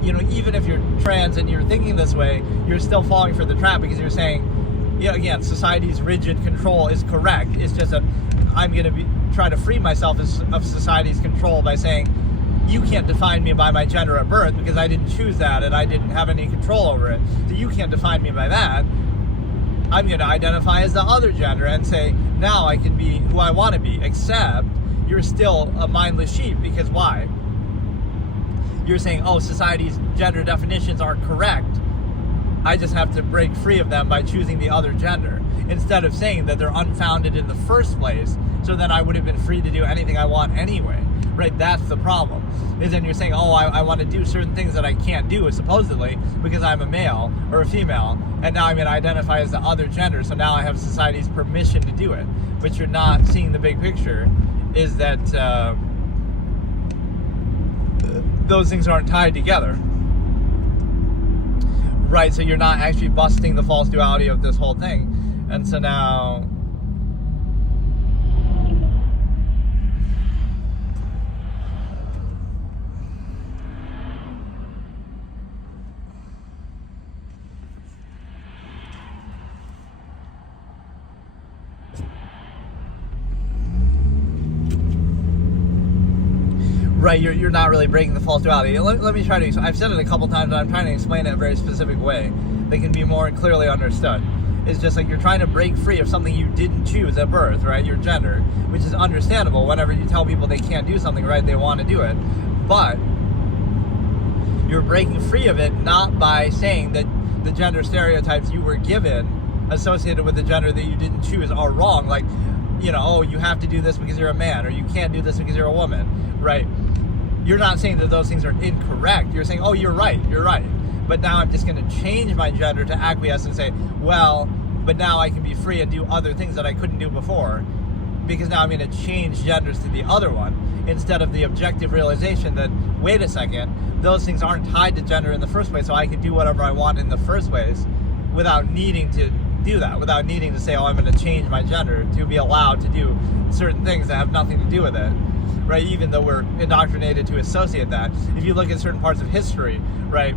even if you're trans and you're thinking this way, you're still falling for the trap, because you're saying, again, society's rigid control is correct. It's just that I'm going to try to free myself of society's control by saying, you can't define me by my gender at birth because I didn't choose that and I didn't have any control over it. So you can't define me by that. I'm going to identify as the other gender and say, now I can be who I want to be, except you're still a mindless sheep, because why? You're saying, oh, society's gender definitions aren't correct. I just have to break free of them by choosing the other gender, instead of saying that they're unfounded in the first place, so then I would have been free to do anything I want anyway. Right? That's the problem. Is then you're saying, oh, I want to do certain things that I can't do, supposedly, because I'm a male or a female, and now I'm going to identify as the other gender, so now I have society's permission to do it. But you're not seeing the big picture, is that those things aren't tied together. Right? So you're not actually busting the false duality of this whole thing. And so now, right, you're not really breaking the false duality. Let me try to, I've said it a couple times, but I'm trying to explain it in a very specific way that can be more clearly understood. It's just like you're trying to break free of something you didn't choose at birth, right? Your gender, which is understandable. Whenever you tell people they can't do something, right, they want to do it. But you're breaking free of it not by saying that the gender stereotypes you were given associated with the gender that you didn't choose are wrong. Like, oh, you have to do this because you're a man, or you can't do this because you're a woman, right? You're not saying that those things are incorrect. You're saying, oh, you're right. But now I'm just going to change my gender to acquiesce and say, well, but now I can be free and do other things that I couldn't do before, because now I'm going to change genders to the other one, instead of the objective realization that, wait a second, those things aren't tied to gender in the first place, so I can do whatever I want in the first place without needing to do that, without needing to say, oh, I'm going to change my gender to be allowed to do certain things that have nothing to do with it. Right, even though we're indoctrinated to associate that. If you look at certain parts of history, right,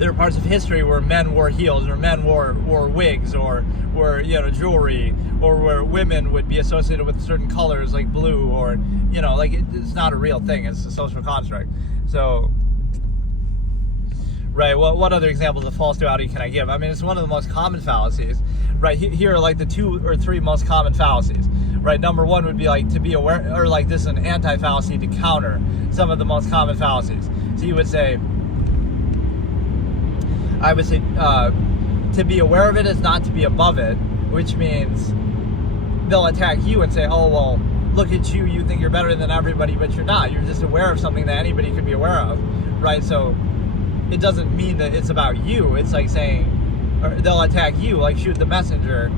there are parts of history where men wore heels, or men wore wigs, or wore jewelry, or where women would be associated with certain colors like blue, or like it's not a real thing. It's a social construct. So, right. Well, what other examples of false duality can I give? I mean, it's one of the most common fallacies. Right. Here are like the 2 or 3 most common fallacies. Right. Number 1 would be like to be aware, or like this is an anti-fallacy to counter some of the most common fallacies. So you would say, I would say, to be aware of it is not to be above it, which means they'll attack you and say, oh, well, look at you, you think you're better than everybody, but you're not. You're just aware of something that anybody could be aware of, right? So it doesn't mean that it's about you. It's like saying, or they'll attack you, like shoot the messenger,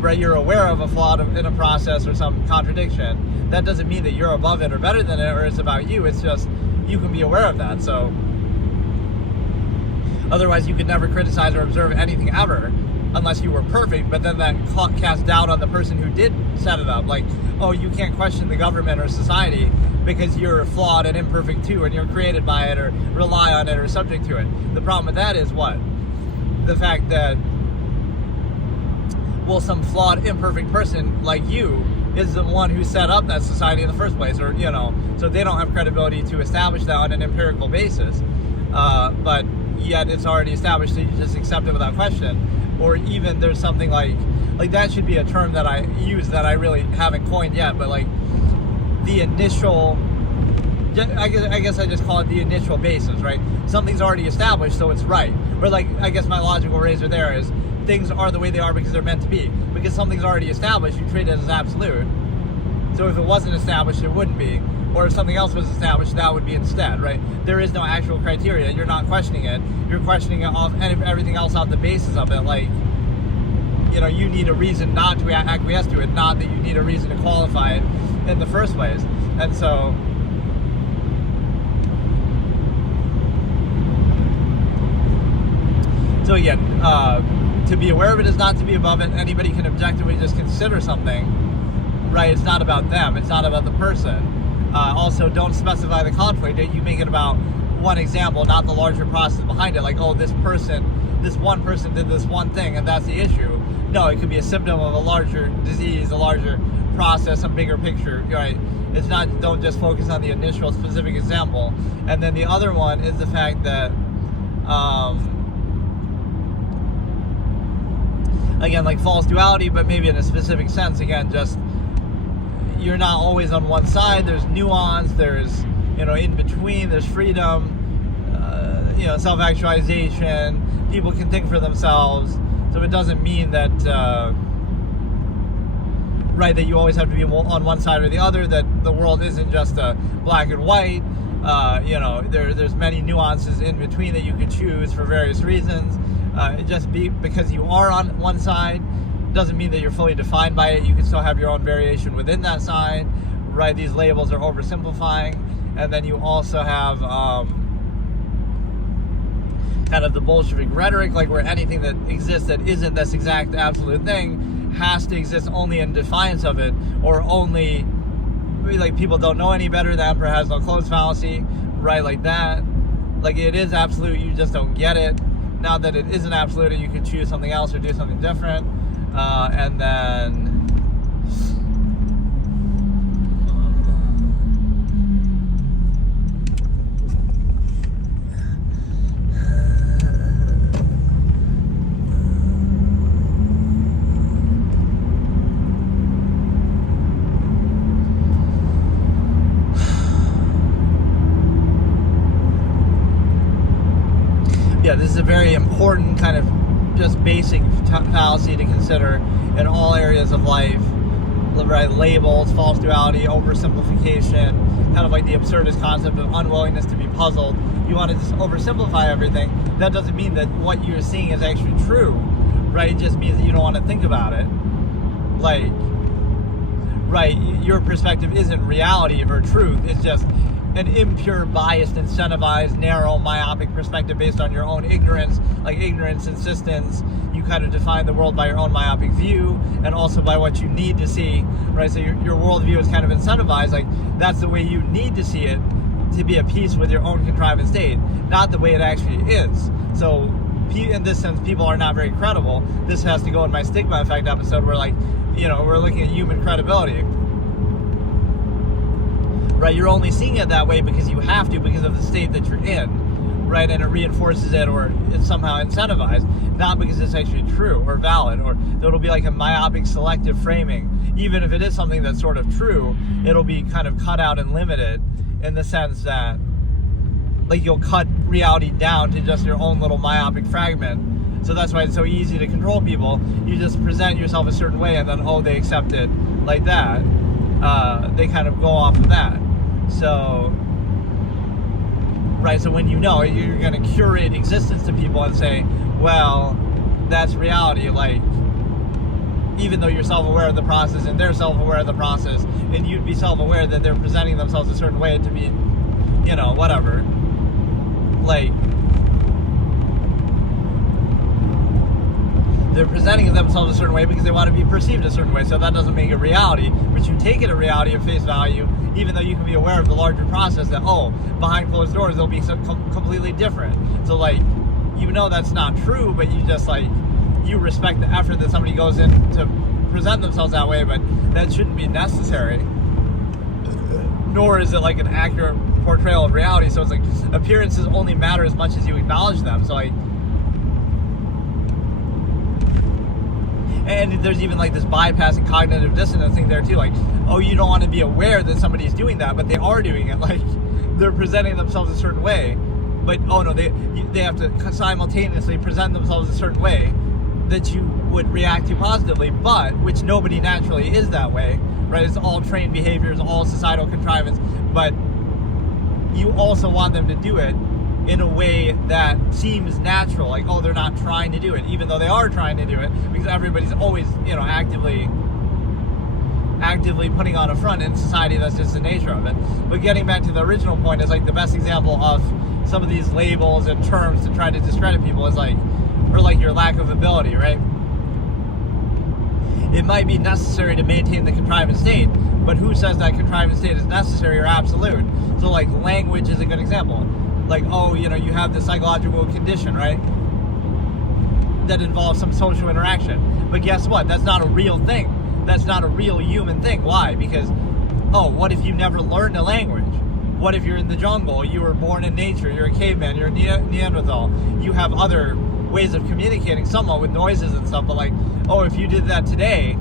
right? You're aware of a flaw in a process or some contradiction. That doesn't mean that you're above it or better than it, or it's about you. It's just, you can be aware of that. So otherwise, you could never criticize or observe anything ever unless you were perfect, but then that casts doubt on the person who did set it up. Like, oh, you can't question the government or society because you're flawed and imperfect too, and you're created by it, or rely on it, or subject to it. The problem with that is what? The fact that, well, some flawed, imperfect person like you is the one who set up that society in the first place, or, so they don't have credibility to establish that on an empirical basis. But yet it's already established, so you just accept it without question. Or even there's something like that should be a term that I use that I really haven't coined yet, but like the initial, I guess I just call it the initial basis, right? Something's already established, so it's right. But like, I guess my logical razor there is things are the way they are because they're meant to be. Because something's already established, you treat it as absolute. So if it wasn't established, it wouldn't be. Or if something else was established, that would be instead, right? There is no actual criteria. You're not questioning it. You're questioning it off everything else off the basis of it. Like, you need a reason not to acquiesce to it, not that you need a reason to qualify it in the first place. And so, again, to be aware of it is not to be above it. Anybody can objectively just consider something, right? It's not about them. It's not about the person. Also, don't specify the conflict. You make it about one example, not the larger process behind it. Like, oh, this one person did this one thing, and that's the issue. No, it could be a symptom of a larger disease, a larger process, a bigger picture, right? It's not, don't just focus on the initial specific example. And then the other one is the fact that, again, like false duality, but maybe in a specific sense, again, just, you're not always on one side. There's nuance, there's, in between, there's freedom, self-actualization. People can think for themselves. So it doesn't mean that, right, that you always have to be on one side or the other, that the world isn't just black and white. There's many nuances in between that you can choose for various reasons. Because you are on one side doesn't mean that you're fully defined by it. You can still have your own variation within that side, right? These labels are oversimplifying. And then you also have kind of the Bolshevik rhetoric, like where anything that exists that isn't this exact absolute thing has to exist only in defiance of it, or only, like, people don't know any better, the emperor has no clothes fallacy, right? Like that. Like, it is absolute, you just don't get it. Now that it isn't absolute, you can choose something else or do something different. And then this is a very important kind of just basic fallacy to consider in all areas of life, right? Labels, false duality, oversimplification, kind of like the absurdist concept of unwillingness to be puzzled. You want to just oversimplify everything. That doesn't mean that what you're seeing is actually true, right? It just means that you don't want to think about it. Like, right, your perspective isn't reality or truth. It's just an impure, biased, incentivized, narrow, myopic perspective based on your own ignorance, like ignorance, insistence. You kind of define the world by your own myopic view, and also by what you need to see, right? So your worldview is kind of incentivized, like that's the way you need to see it to be at peace with your own contrivance state, not the way it actually is. So in this sense, people are not very credible. This has to go in my stigma effect episode where, like, we're looking at human credibility. Right? You're only seeing it that way because you have to, because of the state that you're in, right? And it reinforces it, or it's somehow incentivized, not because it's actually true or valid, or it'll be like a myopic selective framing. Even if it is something that's sort of true, it'll be kind of cut out and limited in the sense that, like, you'll cut reality down to just your own little myopic fragment. So that's why it's so easy to control people. You just present yourself a certain way, and then, they accept it like that. They kind of go off of that. So, right, so when you're going to curate existence to people and say, well, that's reality, like, even though you're self-aware of the process and they're self-aware of the process, and you'd be self-aware that they're presenting themselves a certain way to be, whatever, like, they're presenting themselves a certain way because they want to be perceived a certain way, so that doesn't make it reality, but you take it a reality of face value, even though you can be aware of the larger process that, behind closed doors, they'll be completely different. So, like, that's not true, but you just, like, you respect the effort that somebody goes in to present themselves that way, but that shouldn't be necessary. Nor is it, like, an accurate portrayal of reality. So it's like, appearances only matter as much as you acknowledge them. So, like, and there's even, like, this bypassing cognitive dissonance thing there too. Like, you don't want to be aware that somebody's doing that, but they are doing it. Like, they're presenting themselves a certain way, but they have to simultaneously present themselves a certain way that you would react to positively, but which nobody naturally is that way, right? It's all trained behaviors, all societal contrivance, but you also want them to do it in a way that seems natural, like, they're not trying to do it, even though they are trying to do it, because everybody's always, actively putting on a front in society. That's just the nature of it. But getting back to the original point, is like the best example of some of these labels and terms to try to discredit people is like, or like your lack of ability, right? It might be necessary to maintain the contrivance state, but who says that contrivance state is necessary or absolute? So, like, language is a good example. Like, you have this psychological condition, right, that involves some social interaction. But guess what? That's not a real thing. That's not a real human thing. Why? Because, what if you never learned a language? What if you're in the jungle? You were born in nature. You're a caveman. You're a Neanderthal. You have other ways of communicating somewhat with noises and stuff. But, like, if you did that today,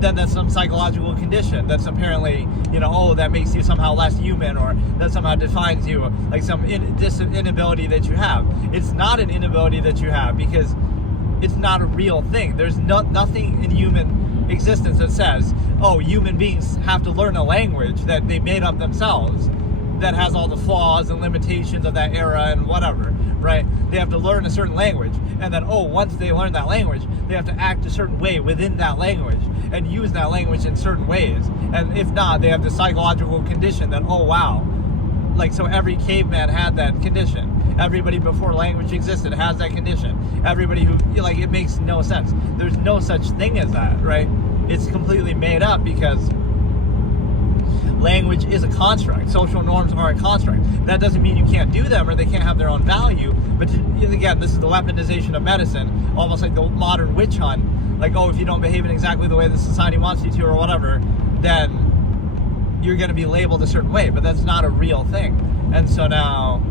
then that's some psychological condition that's apparently, that makes you somehow less human, or that somehow defines you, like some inability that you have. It's not an inability that you have, because it's not a real thing. There's nothing in human existence that says, human beings have to learn a language that they made up themselves that has all the flaws and limitations of that era and whatever, right? They have to learn a certain language, and then, once they learn that language, they have to act a certain way within that language and use that language in certain ways. And if not, they have the psychological condition that, like, so every caveman had that condition. Everybody before language existed has that condition. Everybody who, like, it makes no sense. There's no such thing as that, right? It's completely made up, because language is a construct. Social norms are a construct. That doesn't mean you can't do them or they can't have their own value. But again, this is the weaponization of medicine, almost like the modern witch hunt. Like, if you don't behave in exactly the way the society wants you to or whatever, then you're going to be labeled a certain way. But that's not a real thing. And so now,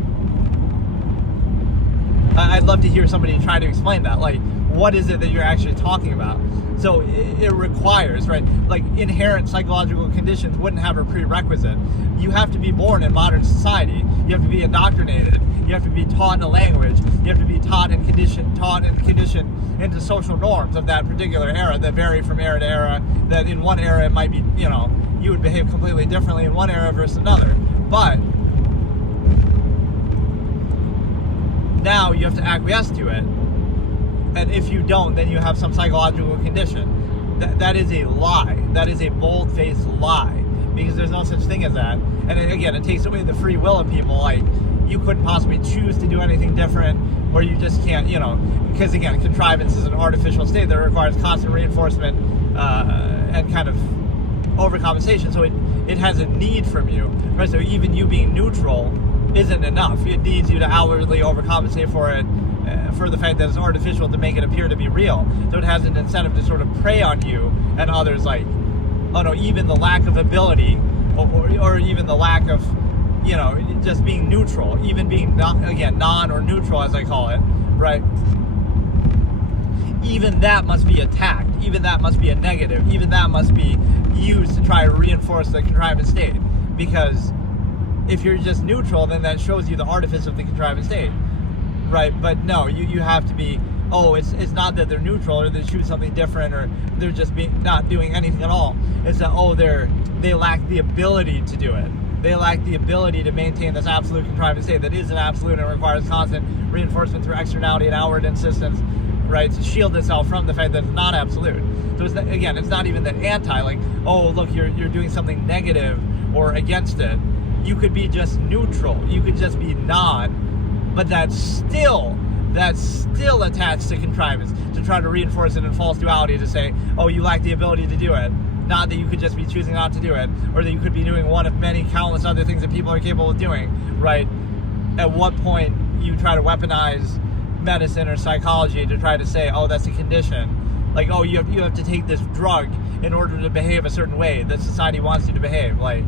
I'd love to hear somebody try to explain that. Like, what is it that you're actually talking about? So it requires, right, like, inherent psychological conditions wouldn't have a prerequisite. You have to be born in modern society. You have to be indoctrinated. You have to be taught a language. You have to be taught and conditioned into social norms of that particular era that vary from era to era. That in one era it might be, you would behave completely differently in one era versus another. But now you have to acquiesce to it. And if you don't, then you have some psychological condition. That is a lie. That is a bold-faced lie. Because there's no such thing as that. And again, it takes away the free will of people. Like, you couldn't possibly choose to do anything different, or you just can't, because again, contrivance is an artificial state that requires constant reinforcement and kind of overcompensation. So it has a need from you. Right? So even you being neutral isn't enough. It needs you to outwardly overcompensate for it for the fact that it's artificial to make it appear to be real. So it has an incentive to sort of prey on you and others, like, oh no, even the lack of ability, or even the lack of, just being neutral, even being non or neutral, as I call it, right? Even that must be attacked. Even that must be a negative. Even that must be used to try to reinforce the contrivance state. Because if you're just neutral, then that shows you the artifice of the contrivance state, right? But no, you have to be, it's not that they're neutral or they choose something different or they're just not doing anything at all. It's that, they lack the ability to do it. They lack the ability to maintain this absolute contrivance state that is an absolute and requires constant reinforcement through externality and outward insistence, right, to shield itself from the fact that it's not absolute. So it's not even that anti, like, oh, look, you're doing something negative or against it. You could be just neutral. You could just be non, but that's still attached to contrivance, to try to reinforce it in false duality, to say, oh, you lack the ability to do it. Not that you could just be choosing not to do it, or that you could be doing one of many countless other things that people are capable of doing, right? At what point you try to weaponize medicine or psychology to try to say, oh, that's a condition. Like, oh, you have to take this drug in order to behave a certain way that society wants you to behave. Like,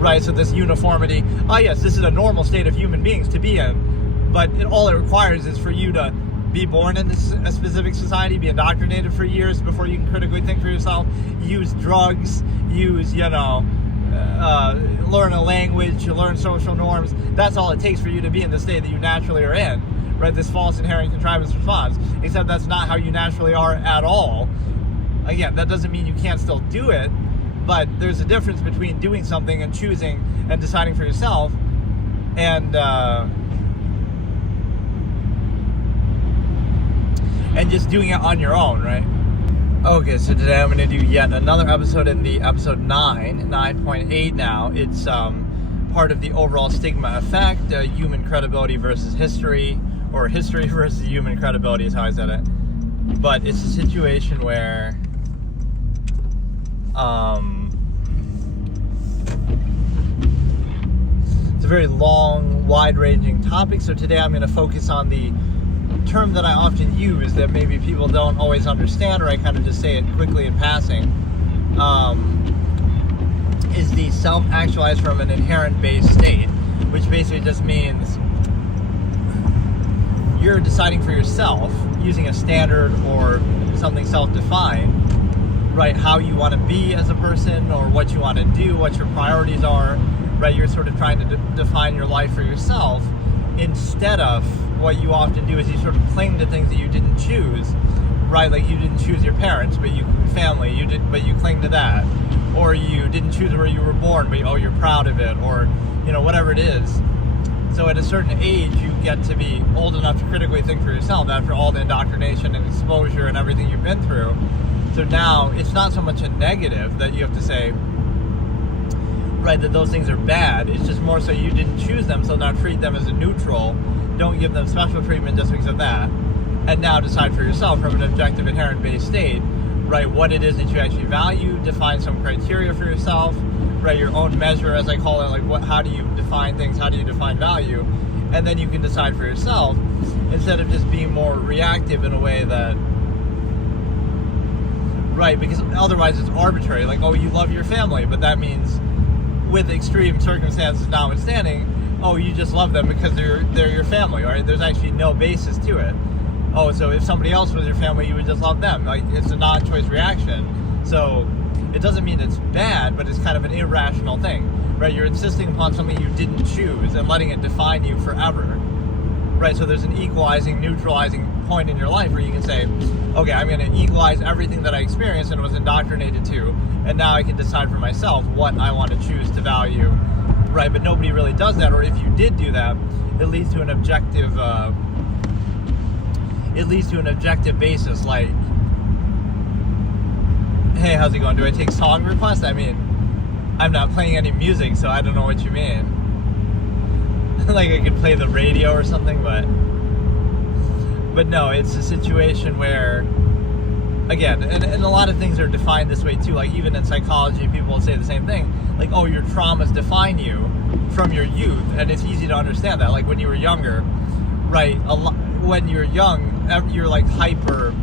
right, so this uniformity, yes, this is a normal state of human beings to be in, but all it requires is for you to be born in a specific society, be indoctrinated for years before you can critically think for yourself, use drugs, learn a language, learn social norms. That's all it takes for you to be in the state that you naturally are in, right? This false inherent contrivance response, except that's not how you naturally are at all. Again, that doesn't mean you can't still do it, but there's a difference between doing something and choosing and deciding for yourself and just doing it on your own, right? Okay, so today I'm going to do yet another episode in the episode 9.8 now. It's part of the overall stigma effect, human credibility versus history, or history versus human credibility is how I said it. But it's a situation where it's a very long, wide-ranging topic, so today I'm going to focus on the term that I often use that maybe people don't always understand, or I kind of just say it quickly in passing, is the self-actualized from an inherent base state, which basically just means you're deciding for yourself, using a standard or something self-defined, right, how you want to be as a person, or what you want to do, what your priorities are, right? You're sort of trying to define your life for yourself, instead of what you often do is you sort of cling to things that you didn't choose, right? Like you didn't choose your parents, but you cling to that, or you didn't choose where you were born, but you're proud of it, or whatever it is. So at a certain age, you get to be old enough to critically think for yourself after all the indoctrination and exposure and everything you've been through. So now it's not so much a negative that you have to say, right, that those things are bad. It's just more so you didn't choose them, so now treat them as a neutral. Don't give them special treatment just because of that. And now decide for yourself from an objective inherent based state, right, what it is that you actually value, define some criteria for yourself, right, your own measure, as I call it, like how do you define things, how do you define value, and then you can decide for yourself, instead of just being more reactive in a way that, right, because otherwise it's arbitrary, like, oh, you love your family, but that means, with extreme circumstances notwithstanding, oh, you just love them because they're your family, right? There's actually no basis to it. Oh, so if somebody else was your family, you would just love them. Like, it's a non-choice reaction. So it doesn't mean it's bad, but it's kind of an irrational thing, right? You're insisting upon something you didn't choose and letting it define you forever, right? So there's an equalizing, neutralizing point in your life where you can say, okay, I'm going to equalize everything that I experienced and was indoctrinated to, and now I can decide for myself what I want to choose to value, right? But nobody really does that, or if you did do that, it leads to an objective basis, like, hey, how's it going? Do I take song requests? I mean, I'm not playing any music, so I don't know what you mean. Like I could play the radio or something, but no, it's a situation where again, and a lot of things are defined this way too. Like even in psychology, people will say the same thing. Like, oh, your traumas define you from your youth, and it's easy to understand that. Like when you were younger, right? When you're young, you're like hyper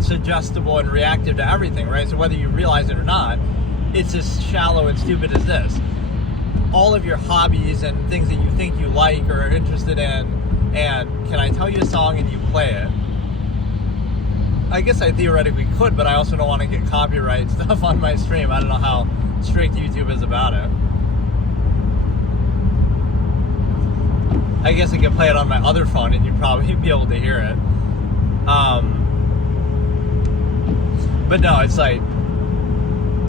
suggestible and reactive to everything, right? So whether you realize it or not, it's as shallow and stupid as this. All of your hobbies and things that you think you like or are interested in, and can I tell you a song and you play it? I guess I theoretically could, but I also don't want to get copyright stuff on my stream. I don't know how strict YouTube is about it. I guess I could play it on my other phone and you'd probably be able to hear it. But no, it's like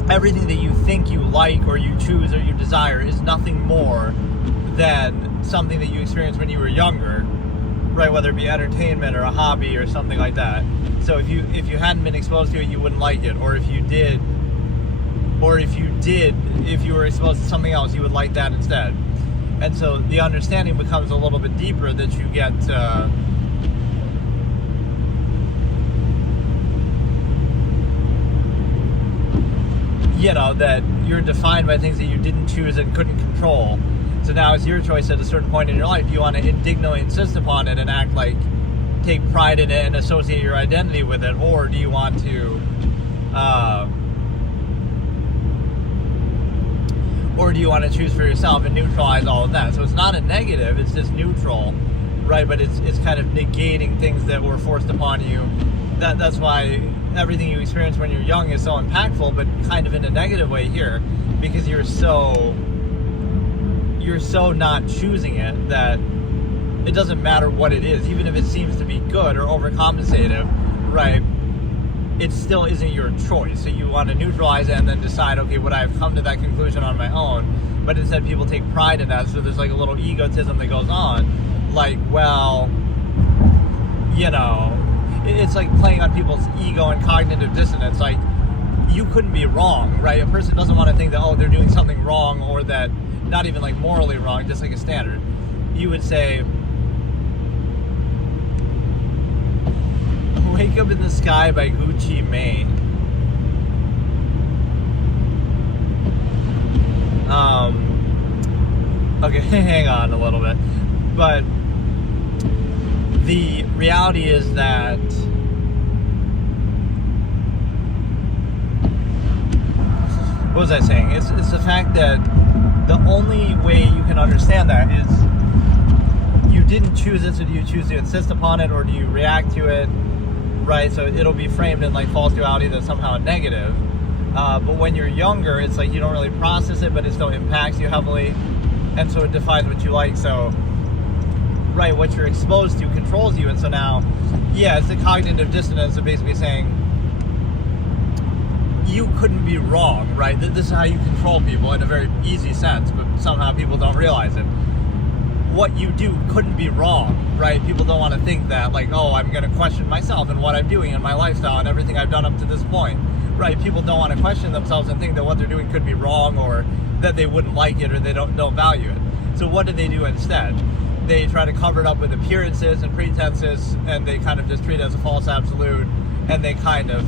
everything that you think you like or you choose or you desire is nothing more than something that you experienced when you were younger, right? Whether it be entertainment or a hobby or something like that. So if you hadn't been exposed to it, you wouldn't like it. Or if you were exposed to something else, you would like that instead. And so the understanding becomes a little bit deeper that you get that you're defined by things that you didn't choose and couldn't control. So now it's your choice at a certain point in your life. Do you want to indignantly insist upon it and act like, take pride in it and associate your identity with it, or do you want to choose for yourself and neutralize all of that? So it's not a negative, it's just neutral, right? But it's kind of negating things that were forced upon you. That's why everything you experience when you're young is so impactful, but kind of in a negative way here, because you're so not choosing it that it doesn't matter what it is, even if it seems to be good or overcompensative, right? It still isn't your choice. So you want to neutralize it and then decide, okay, would I have come to that conclusion on my own? But instead people take pride in that, so there's like a little egotism that goes on. Like, well, it's like playing on people's ego and cognitive dissonance. Like, you couldn't be wrong, right? A person doesn't want to think that, oh, they're doing something wrong, or that, not even like morally wrong, just like a standard. You would say, Wake Up in the Sky by Gucci Mane. Okay, hang on a little bit. But the reality is that what was I saying? It's the fact that the only way you can understand that is you didn't choose it, so do you choose to insist upon it, or do you react to it, right? So it'll be framed in like false duality that's somehow negative. But when you're younger, it's like you don't really process it, but it still impacts you heavily, and so it defines what you like. So, right, what you're exposed to controls you, and so now, yeah, it's the cognitive dissonance of basically saying, you couldn't be wrong, right? This is how you control people in a very easy sense, but somehow people don't realize it. What you do couldn't be wrong, right? People don't want to think that, like, oh, I'm going to question myself and what I'm doing and my lifestyle and everything I've done up to this point, right? People don't want to question themselves and think that what they're doing could be wrong, or that they wouldn't like it, or they don't value it. So what do they do instead? They try to cover it up with appearances and pretenses, and they kind of just treat it as a false absolute, and they kind of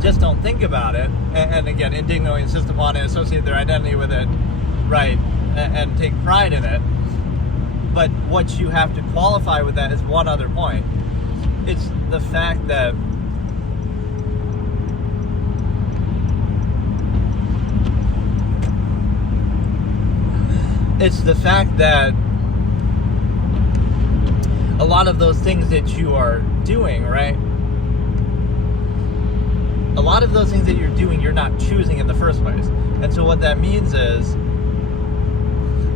just don't think about it, and again, indignantly insist upon it, associate their identity with it, right, and take pride in it. But what you have to qualify with that is one other point. It's the fact that a lot of those things that you are doing, right? A lot of those things that you're doing, you're not choosing in the first place. And so what that means is,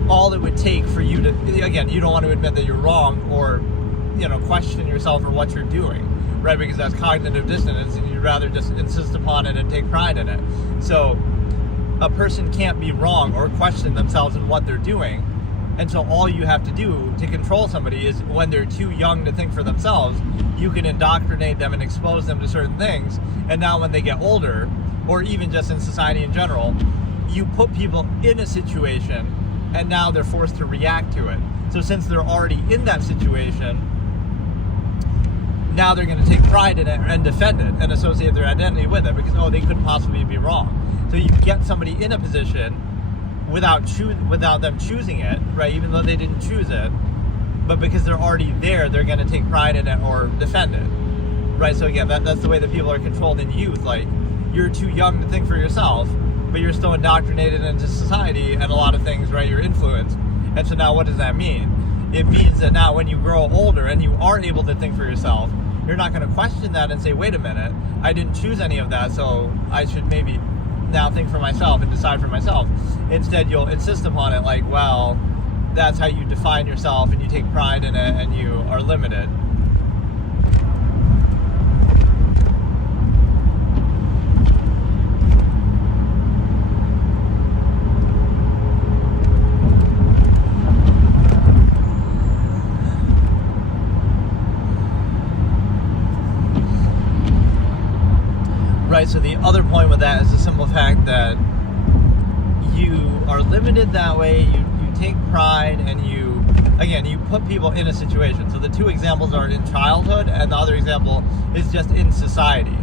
all it would take for you to, again, you don't want to admit that you're wrong, or, question yourself for what you're doing, right? Because that's cognitive dissonance, and you'd rather just insist upon it and take pride in it. So a person can't be wrong or question themselves in what they're doing. And so all you have to do to control somebody is, when they're too young to think for themselves, you can indoctrinate them and expose them to certain things. And now when they get older, or even just in society in general, you put people in a situation, and now they're forced to react to it. So since they're already in that situation, now they're going to take pride in it and defend it and associate their identity with it because, oh, they couldn't possibly be wrong. So you get somebody in a position without them choosing it, right? Even though they didn't choose it, but because they're already there, they're going to take pride in it or defend it, right? So again, that's the way that people are controlled in youth. Like, you're too young to think for yourself, but you're still indoctrinated into society and a lot of things, right? You're influenced. And so now what does that mean? It means that now when you grow older and you are able to think for yourself, you're not going to question that and say, wait a minute, I didn't choose any of that, so I should maybe now think for myself and decide for myself. Instead, you'll insist upon it like, well, that's how you define yourself and you take pride in it and you are limited. Right, so the other point with that is the simple fact that you are limited that way, you take pride, and you put people in a situation. So the two examples are in childhood, and the other example is just in society,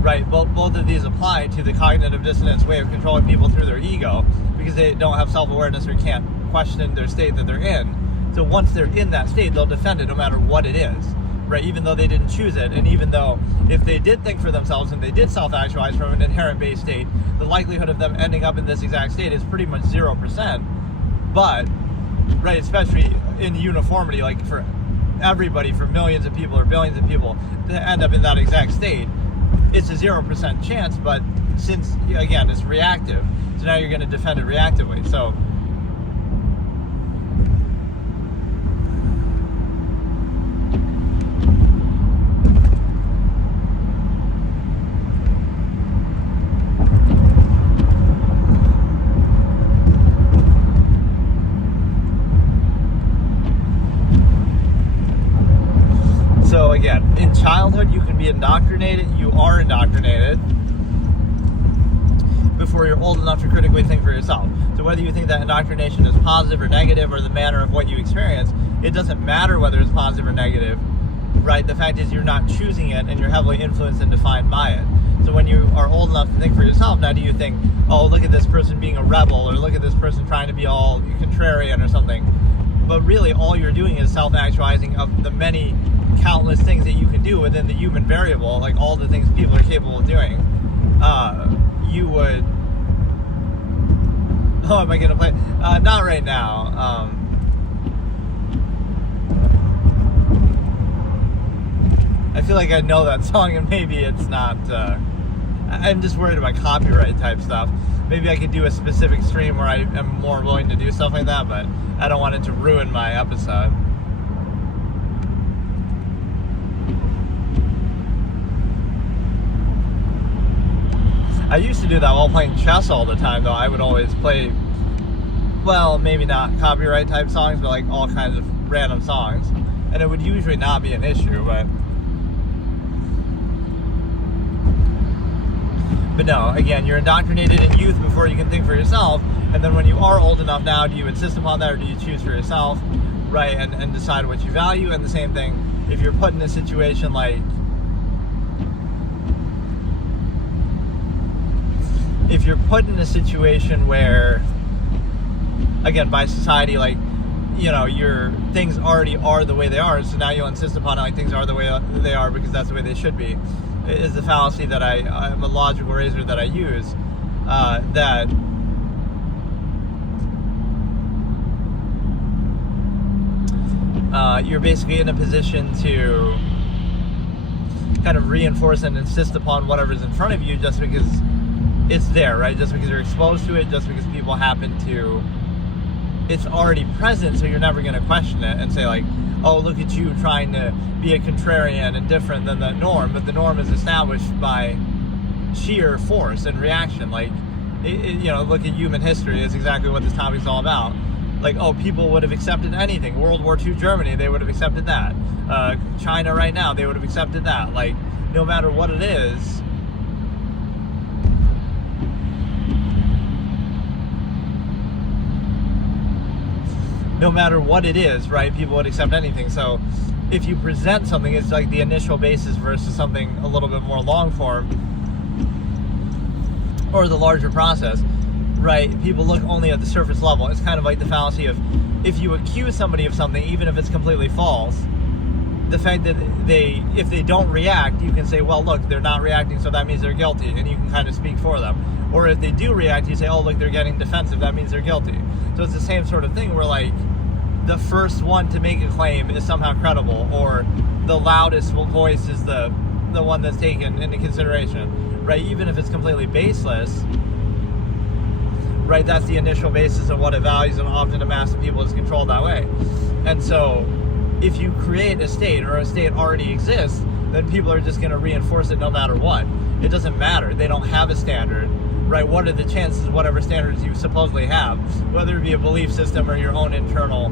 right? Both of these apply to the cognitive dissonance way of controlling people through their ego, because they don't have self-awareness or can't question their state that they're in. So once they're in that state, they'll defend it no matter what it is, right? Even though they didn't choose it, and even though if they did think for themselves and they did self-actualize from an inherent base state, the likelihood of them ending up in this exact state is pretty much 0%. But, right, especially in uniformity, like for everybody, for millions of people or billions of people to end up in that exact state, it's a 0% chance. But since, again, it's reactive, so now you're going to defend it reactively. So again, in childhood, you can be indoctrinated. You are indoctrinated before you're old enough to critically think for yourself. So whether you think that indoctrination is positive or negative or the manner of what you experience, it doesn't matter whether it's positive or negative, right? The fact is you're not choosing it and you're heavily influenced and defined by it. So when you are old enough to think for yourself, now do you think, oh, look at this person being a rebel, or look at this person trying to be all contrarian or something? But really all you're doing is self-actualizing of the many countless things that you can do within the human variable, like all the things people are capable of doing. You would... Oh, am I going to play? Not right now. I feel like I know that song and maybe it's not... I'm just worried about copyright type stuff. Maybe I could do a specific stream where I am more willing to do stuff like that, but I don't want it to ruin my episode. I used to do that while playing chess all the time, though. I would always play, well, maybe not copyright type songs, but like all kinds of random songs. And it would usually not be an issue, but no, again, you're indoctrinated in youth before you can think for yourself, and then when you are old enough now, do you insist upon that or do you choose for yourself, right, and decide what you value? And the same thing, if you're put in a situation like, if you're put in a situation where, again, by society, like, you know, your things already are the way they are, so now you'll insist upon it like things are the way they are because that's the way they should be, is the fallacy that I'm a logical razor that I use, that you're basically in a position to kind of reinforce and insist upon whatever's in front of you just because it's there, right? Just because you're exposed to it, just because people happen to, it's already present, so you're never going to question it and say like, oh, look at you trying to be a contrarian and different than the norm, but the norm is established by sheer force and reaction. Like, you know, look at human history is exactly what this topic's all about. Like, oh, people would have accepted anything. World War II Germany, they would have accepted that. China right now, they would have accepted that. Like, no matter what it is, right, people would accept anything. So if you present something as like the initial basis versus something a little bit more long form, or the larger process, right? People look only at the surface level. It's kind of like the fallacy of, if you accuse somebody of something, even if it's completely false, the fact that if they don't react, you can say, well, look, they're not reacting, so that means they're guilty, and you can kind of speak for them. Or if they do react, you say, oh, look, they're getting defensive, that means they're guilty. So it's the same sort of thing where, like, the first one to make a claim is somehow credible, or the loudest voice is the one that's taken into consideration, right? Even if it's completely baseless, right? That's the initial basis of what it values, and often a mass of people is controlled that way. And so if you create a state, or a state already exists, then people are just going to reinforce it no matter what. It doesn't matter. They don't have a standard, right? What are the chances, whatever standards you supposedly have, whether it be a belief system or your own internal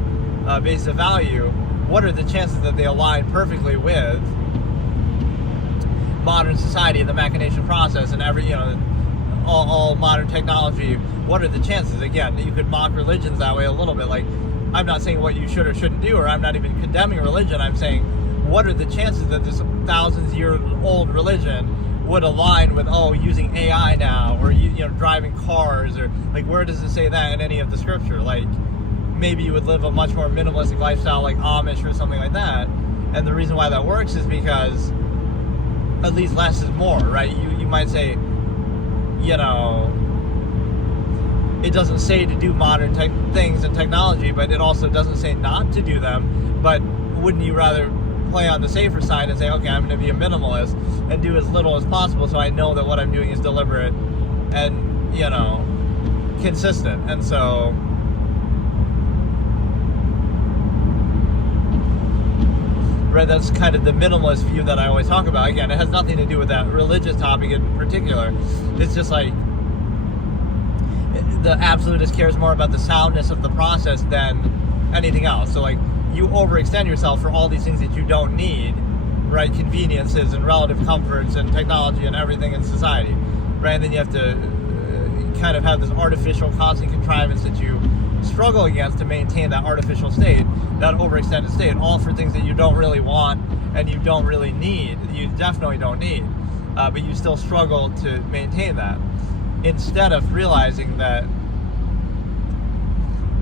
base of value, what are the chances that they align perfectly with modern society and the machination process and all modern technology? What are the chances? Again, you could mock religions that way a little bit. Like, I'm not saying what you should or shouldn't do, or I'm not even condemning religion. I'm saying, what are the chances that this thousands-year-old religion would align with, using AI now, or driving cars, or like, where does it say that in any of the scripture? Like, maybe you would live a much more minimalistic lifestyle, like Amish or something like that. And the reason why that works is because at least less is more, right? You might say, it doesn't say to do modern things and technology, but it also doesn't say not to do them. But wouldn't you rather play on the safer side and say, okay, I'm going to be a minimalist and do as little as possible, so I know that what I'm doing is deliberate and, consistent. And so, right, that's kind of the minimalist view that I always talk about. Again, it has nothing to do with that religious topic in particular. It's just like, the absolutist cares more about the soundness of the process than anything else. So, like, you overextend yourself for all these things that you don't need, right? Conveniences and relative comforts and technology and everything in society, right? And then you have to kind of have this artificial constant contrivance that you struggle against to maintain that artificial state, that overextended state, all for things that you don't really want and you don't really need. You definitely don't need, but you still struggle to maintain that, instead of realizing that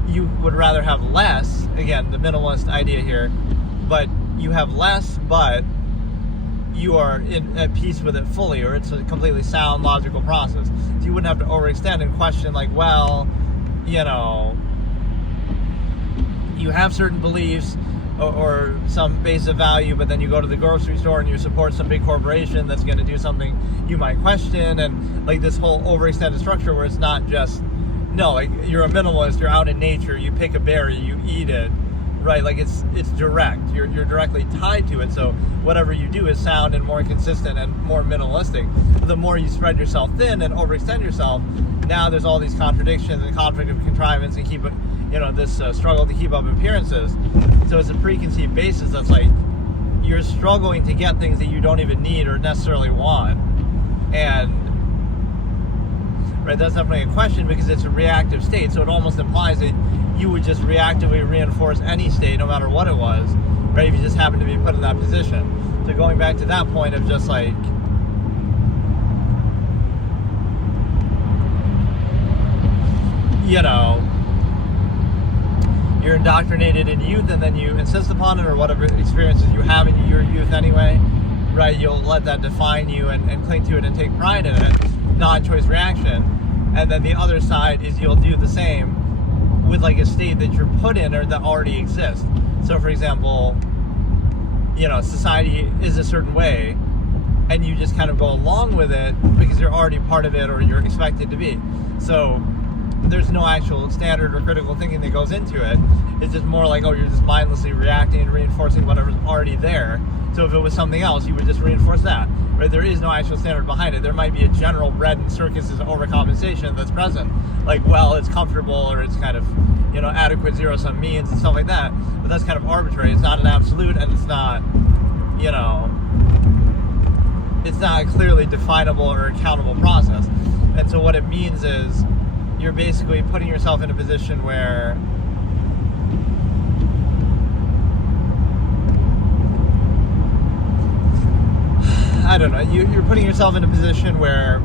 you would rather have less. Again, the minimalist idea here, but you have less, but you are at peace with it fully, or it's a completely sound, logical process. So you wouldn't have to overextend and question, like, well, you have certain beliefs or some base of value, but then you go to the grocery store and you support some big corporation that's going to do something you might question, and like this whole overextended structure where it's not just, like, you're a minimalist, you're out in nature, you pick a berry, you eat it, right? Like, it's direct, you're directly tied to it, so whatever you do is sound and more consistent and more minimalistic. The more you spread yourself thin and overextend yourself, now there's all these contradictions and conflict of contrivance and keep it, this struggle to keep up appearances. So it's a preconceived basis that's like, you're struggling to get things that you don't even need or necessarily want. And, right, that's definitely a question, because it's a reactive state, so it almost implies that you would just reactively reinforce any state no matter what it was, right, if you just happen to be put in that position. So going back to that point of just like, you're indoctrinated in youth and then you insist upon it, or whatever experiences you have in your youth anyway, right? You'll let that define you and cling to it and take pride in it, non-choice reaction. And then the other side is you'll do the same with like a state that you're put in or that already exists. So for example, society is a certain way and you just kind of go along with it because you're already part of it or you're expected to be. So there's no actual standard or critical thinking that goes into it. It's just more like, you're just mindlessly reacting and reinforcing whatever's already there. So if it was something else, you would just reinforce that, right? There is no actual standard behind it. There might be a general bread and circuses overcompensation that's present. Like, well, it's comfortable, or it's kind of, adequate zero-sum means and stuff like that. But that's kind of arbitrary. It's not an absolute, and it's not, it's not a clearly definable or accountable process. And so what it means is, you're basically putting yourself in a position where I don't know, you're putting yourself in a position where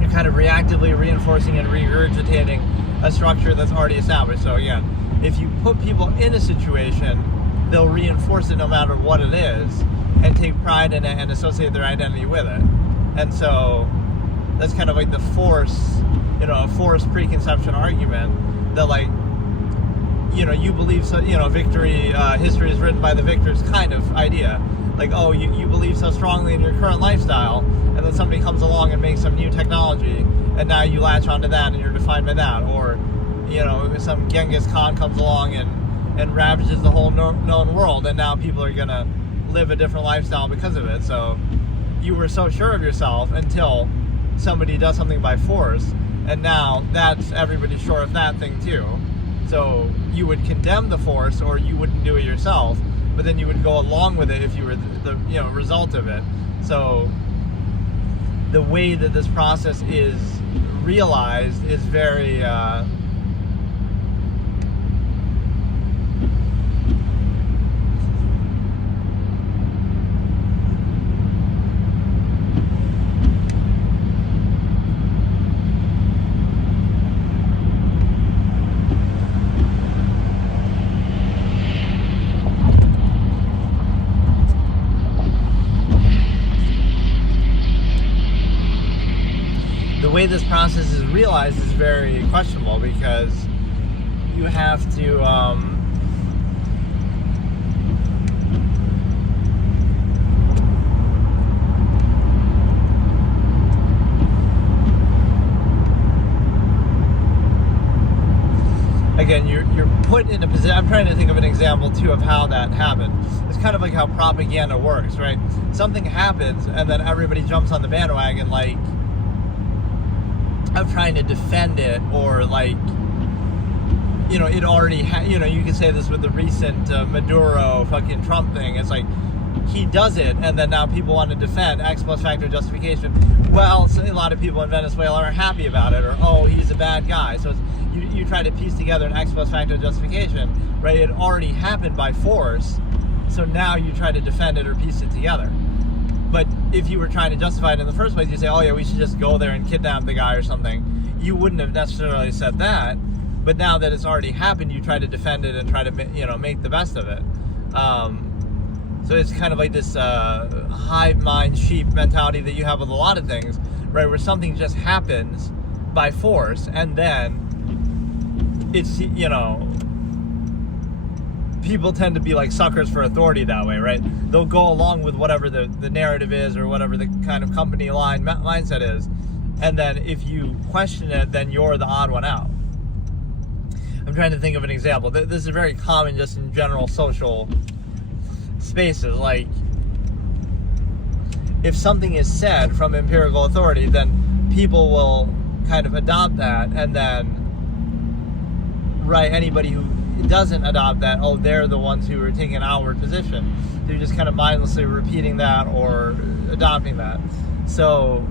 you're kind of reactively reinforcing and regurgitating a structure that's already established. So again, if you put people in a situation, they'll reinforce it no matter what it is, and take pride in it and associate their identity with it. And so that's kind of like the force, a forced preconception argument that, like, you believe so, victory, history is written by the victors kind of idea. Like, oh, you believe so strongly in your current lifestyle, and then somebody comes along and makes some new technology, and now you latch onto that and you're defined by that. Or, some Genghis Khan comes along and ravages the whole known world, and now people are going to live a different lifestyle because of it. So you were so sure of yourself until somebody does something by force, and now that's everybody's sure of that thing too. So you would condemn the force, or you wouldn't do it yourself, but then you would go along with it if you were the result of it. So the way that this process is realized is very the way this process is realized is very questionable, because you have to again, you're put in a position. I'm trying to think of an example too of how that happened. It's kind of like how propaganda works, right? Something happens and then everybody jumps on the bandwagon, like, I'm trying to defend it, or like, it already you can say this with the recent Maduro fucking Trump thing. It's like, he does it, and then now people want to defend ex post facto justification. Well, so a lot of people in Venezuela are happy about it, or, oh, he's a bad guy. So you try to piece together an ex post facto justification, right? It already happened by force, so now you try to defend it or piece it together. But if you were trying to justify it in the first place, you say, oh yeah, we should just go there and kidnap the guy or something. You wouldn't have necessarily said that. But now that it's already happened, you try to defend it and try to, make the best of it. So it's kind of like this hive mind sheep mentality that you have with a lot of things, right? Where something just happens by force, and then it's, people tend to be like suckers for authority that way, right? They'll go along with whatever the narrative is, or whatever the kind of company mindset is. And then if you question it, then you're the odd one out. I'm trying to think of an example. This is very common just in general social spaces. Like, if something is said from empirical authority, then people will kind of adopt that, and then, right, anybody who doesn't adopt that, oh, they're the ones who are taking an outward position. They're just kind of mindlessly repeating that or adopting that. So,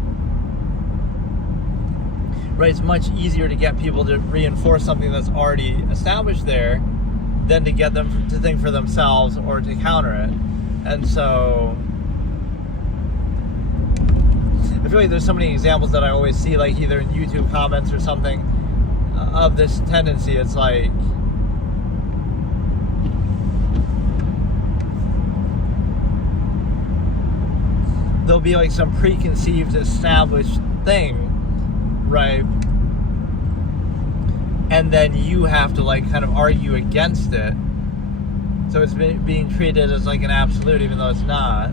right, it's much easier to get people to reinforce something that's already established there than to get them to think for themselves or to counter it. And so I feel like there's so many examples that I always see, like either in YouTube comments or something, of this tendency. It's like, there'll be like some preconceived established thing, right? And then you have to like kind of argue against it. So it's being treated as like an absolute, even though it's not.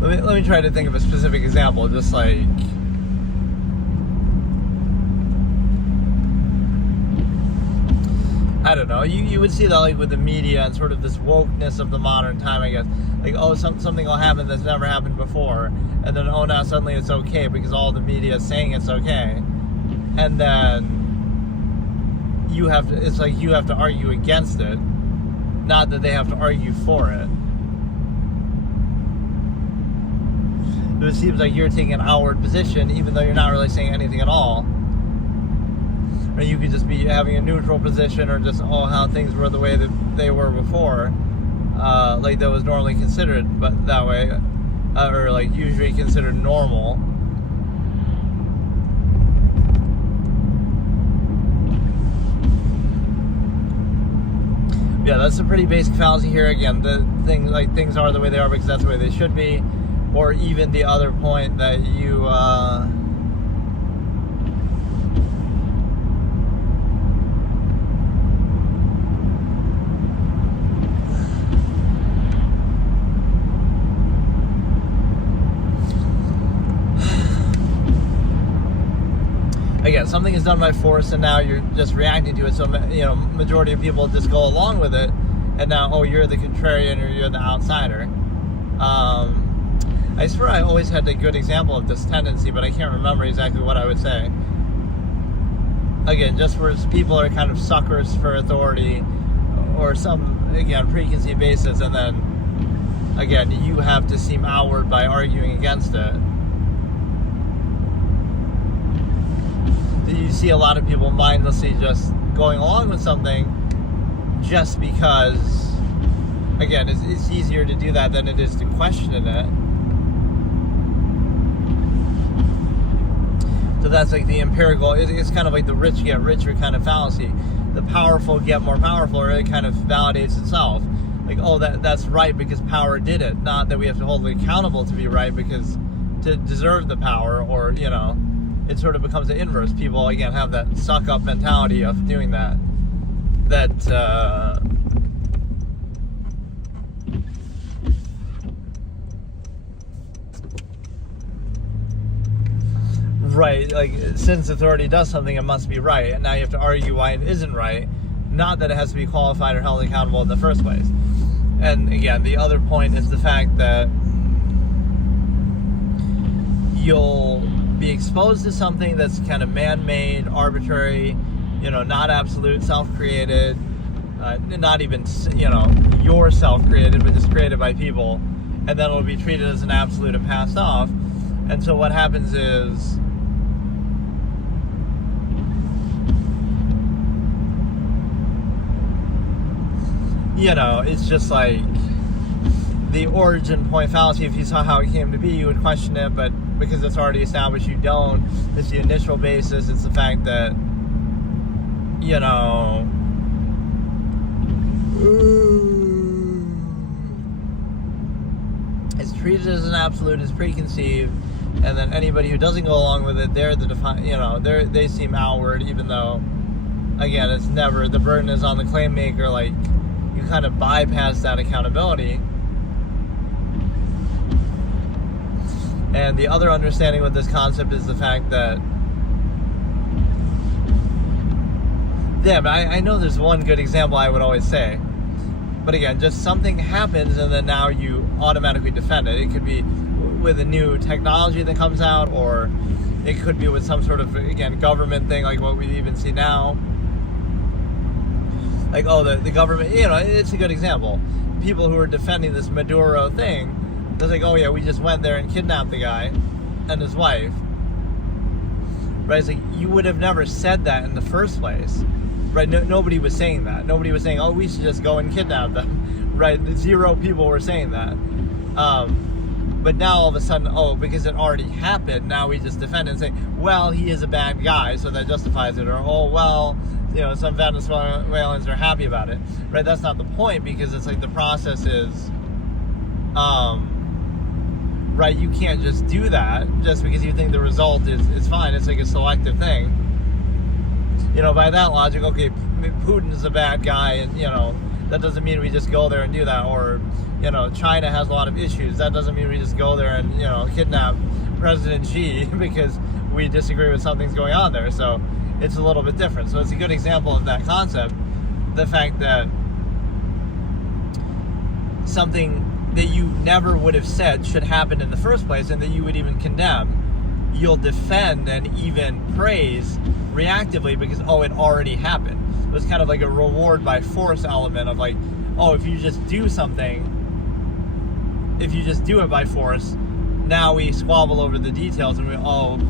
Let me try to think of a specific example, just like, I don't know, you would see that like with the media and sort of this wokeness of the modern time, I guess. Like, oh, something will happen that's never happened before, and then, oh, now suddenly it's okay because all the media is saying it's okay. And then you have to, it's like you have to argue against it, not that they have to argue for it. So it seems like you're taking an outward position, even though you're not really saying anything at all. Or you could just be having a neutral position, or just, how things were the way that they were before. Like that was normally considered, but that way, or like usually considered normal. Yeah, that's a pretty basic fallacy here. Again, the thing, like, things are the way they are because that's the way they should be, or even the other point that you again, something is done by force, and now you're just reacting to it. So, majority of people just go along with it, and now, you're the contrarian or you're the outsider. I swear I always had a good example of this tendency, but I can't remember exactly what I would say. Again, just where people are kind of suckers for authority, or some, again, preconceived basis, and then, again, you have to seem outward by arguing against it. You see a lot of people mindlessly just going along with something just because, again, it's easier to do that than it is to question it. So that's like the empirical, it's kind of like the rich get richer kind of fallacy. The powerful get more powerful, or it kind of validates itself. Like, that's right because power did it. Not that we have to hold it accountable to be right because to deserve the power, or, it sort of becomes the inverse. People, again, have that suck-up mentality of doing that. Right, like, since authority does something, it must be right. And now you have to argue why it isn't right. Not that it has to be qualified or held accountable in the first place. And, again, the other point is the fact that you'll be exposed to something that's kind of man-made, arbitrary, not absolute, self-created, not even, your self-created, but just created by people, and then it'll be treated as an absolute and passed off. And so what happens is, it's just like the origin point fallacy. If you saw how it came to be, you would question it, but because it's already established, you don't. It's the initial basis. It's the fact that, it's treated as an absolute, it's preconceived, and then anybody who doesn't go along with it, they're the they seem outward, even though, again, it's never, the burden is on the claim maker. Like, you kind of bypass that accountability. And the other understanding with this concept is the fact that, but I know there's one good example I would always say. But again, just something happens and then now you automatically defend it. It could be with a new technology that comes out, or it could be with some sort of, again, government thing like what we even see now. Like, the government, it's a good example. People who are defending this Maduro thing, they're like, we just went there and kidnapped the guy and his wife. Right? It's like, you would have never said that in the first place. Right? Nobody was saying that. Nobody was saying, we should just go and kidnap them. Right? 0 people were saying that. But now all of a sudden, because it already happened, now we just defend it and say, well, he is a bad guy, so that justifies it. Or, some Venezuelans are happy about it. Right? That's not the point, because it's like the process is, right, you can't just do that just because you think the result is fine. It's like a selective thing. By that logic, Putin is a bad guy, and, that doesn't mean we just go there and do that. Or, China has a lot of issues. That doesn't mean we just go there and, kidnap President Xi because we disagree with something's going on there. So it's a little bit different. So it's a good example of that concept. The fact that something that you never would have said should happen in the first place, and that you would even condemn, you'll defend and even praise reactively because, it already happened. It was kind of like a reward by force element of like, if you just do something, if you just do it by force, now we squabble over the details, and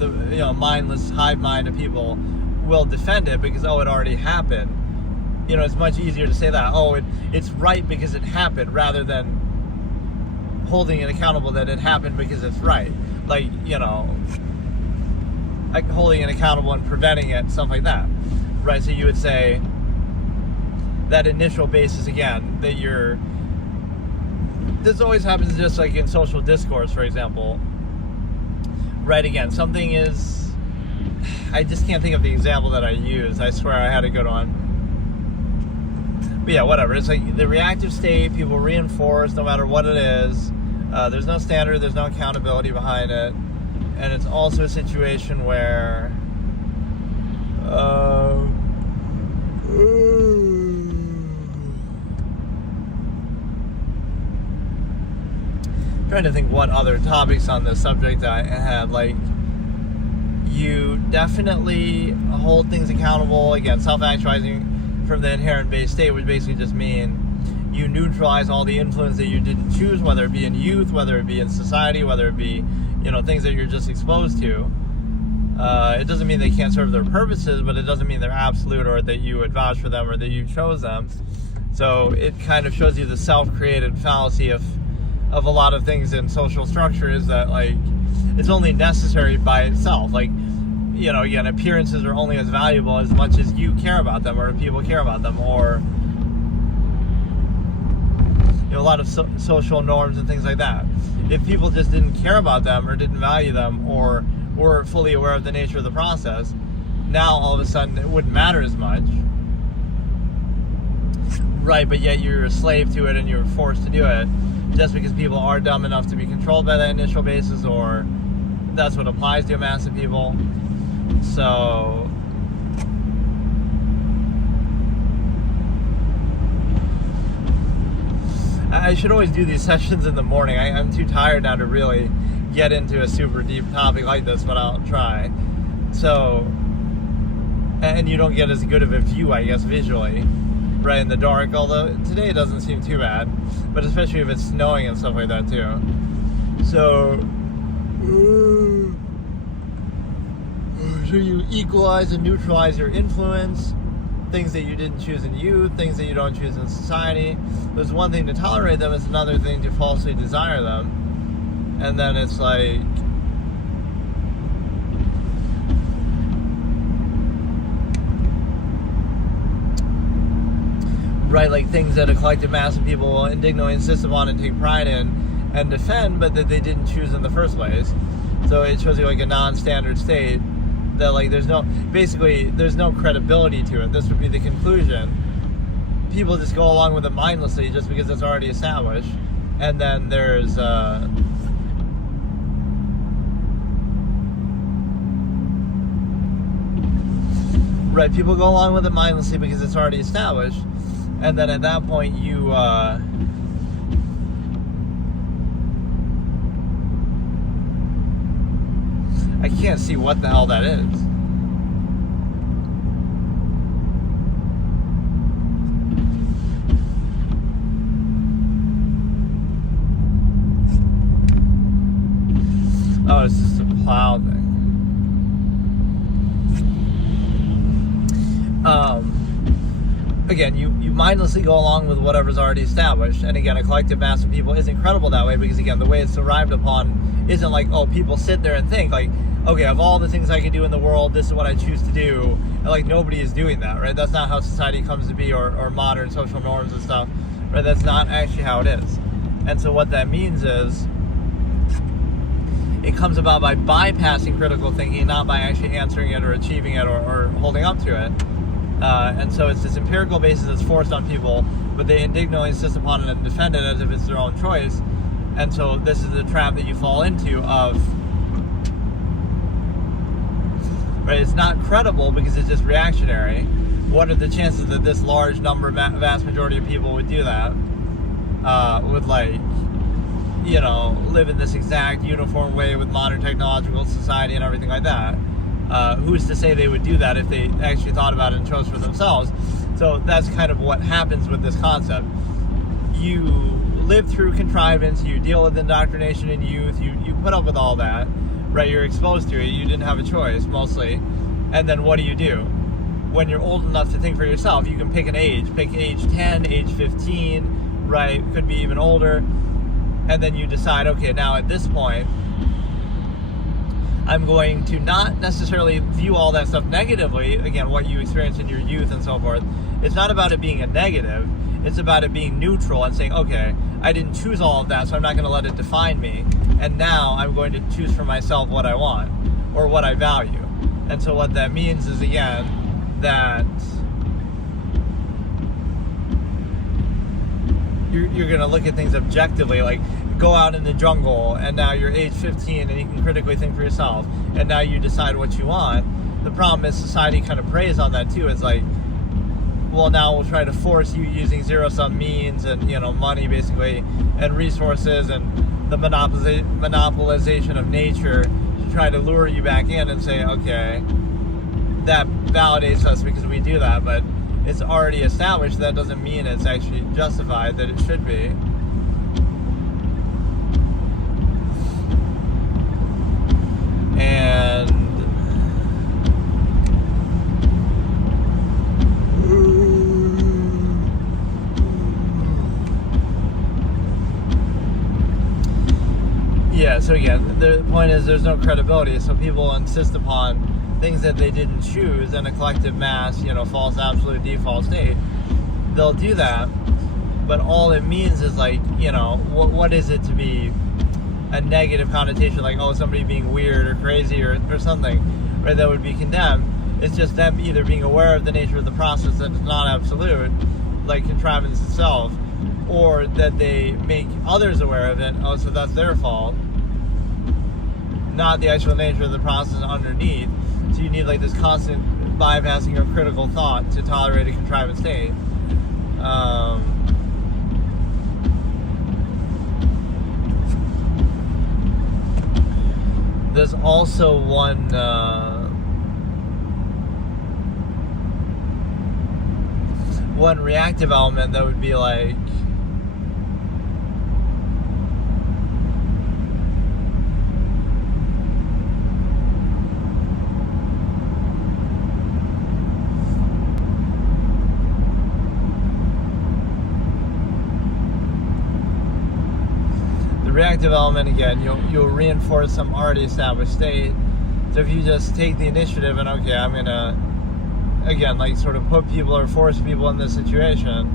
the mindless hive mind of people will defend it because, it already happened. It's much easier to say that, it's right because it happened, rather than holding it accountable that it happened because it's right. Like holding it accountable and preventing it, stuff like that. Right? So you would say that initial basis, again, that this always happens just like in social discourse, for example. Right, again, something is, I just can't think of the example that I used. I swear I had a good one. But yeah, whatever. It's like the reactive state, people reinforce no matter what it is. There's no standard, there's no accountability behind it. And it's also a situation where trying to think what other topics on this subject I had. Like, you definitely hold things accountable. Again, self-actualizing from the inherent base state would basically just mean you neutralize all the influence that you didn't choose, whether it be in youth, whether it be in society, whether it be, things that you're just exposed to. It doesn't mean they can't serve their purposes, but it doesn't mean they're absolute, or that you would vouch for them, or that you chose them. So it kind of shows you the self-created fallacy of a lot of things in social structure, is that, like, it's only necessary by itself. Like, again, appearances are only as valuable as much as you care about them, or people care about them, or a lot of social norms and things like that. If people just didn't care about them, or didn't value them, or were fully aware of the nature of the process, now all of a sudden it wouldn't matter as much. Right, but yet you're a slave to it, and you're forced to do it just because people are dumb enough to be controlled by that initial basis, or that's what applies to a mass of people. So I should always do these sessions in the morning. I'm too tired now to really get into a super deep topic like this, but I'll try. So, and you don't get as good of a view, I guess, visually, right, in the dark, although today it doesn't seem too bad, but especially if it's snowing and stuff like that too. So you equalize and neutralize your influence, things that you didn't choose in youth, things that you don't choose in society. There's one thing to tolerate them, it's another thing to falsely desire them. And then it's like, right, like things that a collective mass of people will indignantly insist upon and take pride in and defend, but that they didn't choose in the first place. So it shows you like a non-standard state that, like, there's no credibility to it. This would be the conclusion. People just go along with it mindlessly just because it's already established. And then there's right, people go along with it mindlessly because it's already established. And then at that point you I can't see what the hell that is. Oh, it's just a cloud thing. Again, you mindlessly go along with whatever's already established. And again, a collective mass of people isn't credible that way, because again, the way it's arrived upon isn't like, people sit there and think like, okay, of all the things I can do in the world, this is what I choose to do. And like, nobody is doing that, right? That's not how society comes to be, or modern social norms and stuff, right? That's not actually how it is. And so what that means is, it comes about by bypassing critical thinking, not by actually answering it or achieving it or holding up to it. And so it's this empirical basis that's forced on people, but they indignantly insist upon it and defend it as if it's their own choice. And so this is the trap that you fall into of, right, it's not credible because it's just reactionary. What are the chances that this large number, vast majority of people would do that? Would, like, live in this exact uniform way with modern technological society and everything like that. Who's to say they would do that if they actually thought about it and chose for themselves? So that's kind of what happens with this concept. You live through Contrivance, you deal with indoctrination in youth, you put up with all that, right? You're exposed to it, you didn't have a choice, mostly. And then what do? When you're old enough to think for yourself, you can pick an age. Pick age 10, age 15, right? Could be even older. And then you decide, okay, now at this point, I'm going to not necessarily view all that stuff negatively. Again, what you experienced in your youth and so forth. It's not about it being a negative. It's about it being neutral and saying, okay, I didn't choose all of that, so I'm not going to let it define me. And now I'm going to choose for myself what I want or what I value. And so what that means is, again, that you're going to look at things objectively, like go out in the jungle and now you're age 15 and you can critically think for yourself and now you decide what you want. The problem is society kind of preys on that too. It's like, well, now we'll try to force you using zero-sum means and, money basically, and resources and the monopolization of nature to try to lure you back in and say, okay, that validates us because we do that, but it's already established. That doesn't mean it's actually justified that it should be. And yeah, so again, the point is there's no credibility, so people insist upon things that they didn't choose in a collective mass, false absolute default state. They'll do that, but all it means is like, what is it to be a negative connotation, like, oh, somebody being weird or crazy or something, right, that would be condemned. It's just them either being aware of the nature of the process that is not absolute, like Contrivance itself, or that they make others aware of it, oh, so that's their fault, not the actual nature of the process underneath. So you need like this constant bypassing of critical thought to tolerate a contrivance state. There's also one reactive element that would be like, reactive element, again, you'll reinforce some already established state. So if you just take the initiative and, okay, I'm gonna, again, like sort of put people or force people in this situation,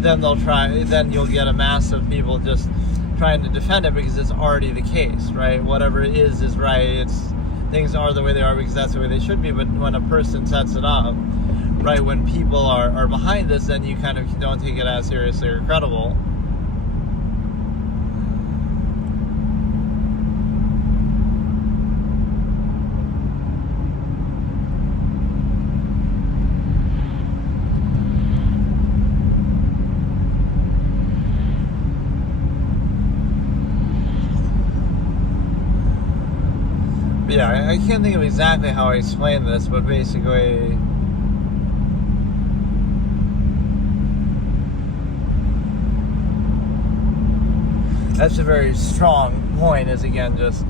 then you'll get a mass of people just trying to defend it because it's already the case, right? Whatever it is right. Things are the way they are because that's the way they should be. But when a person sets it up, right, when people are behind this, then you kind of don't take it as seriously or credible. Yeah, I can't think of exactly how I explained this, but basically, that's a very strong point, is again just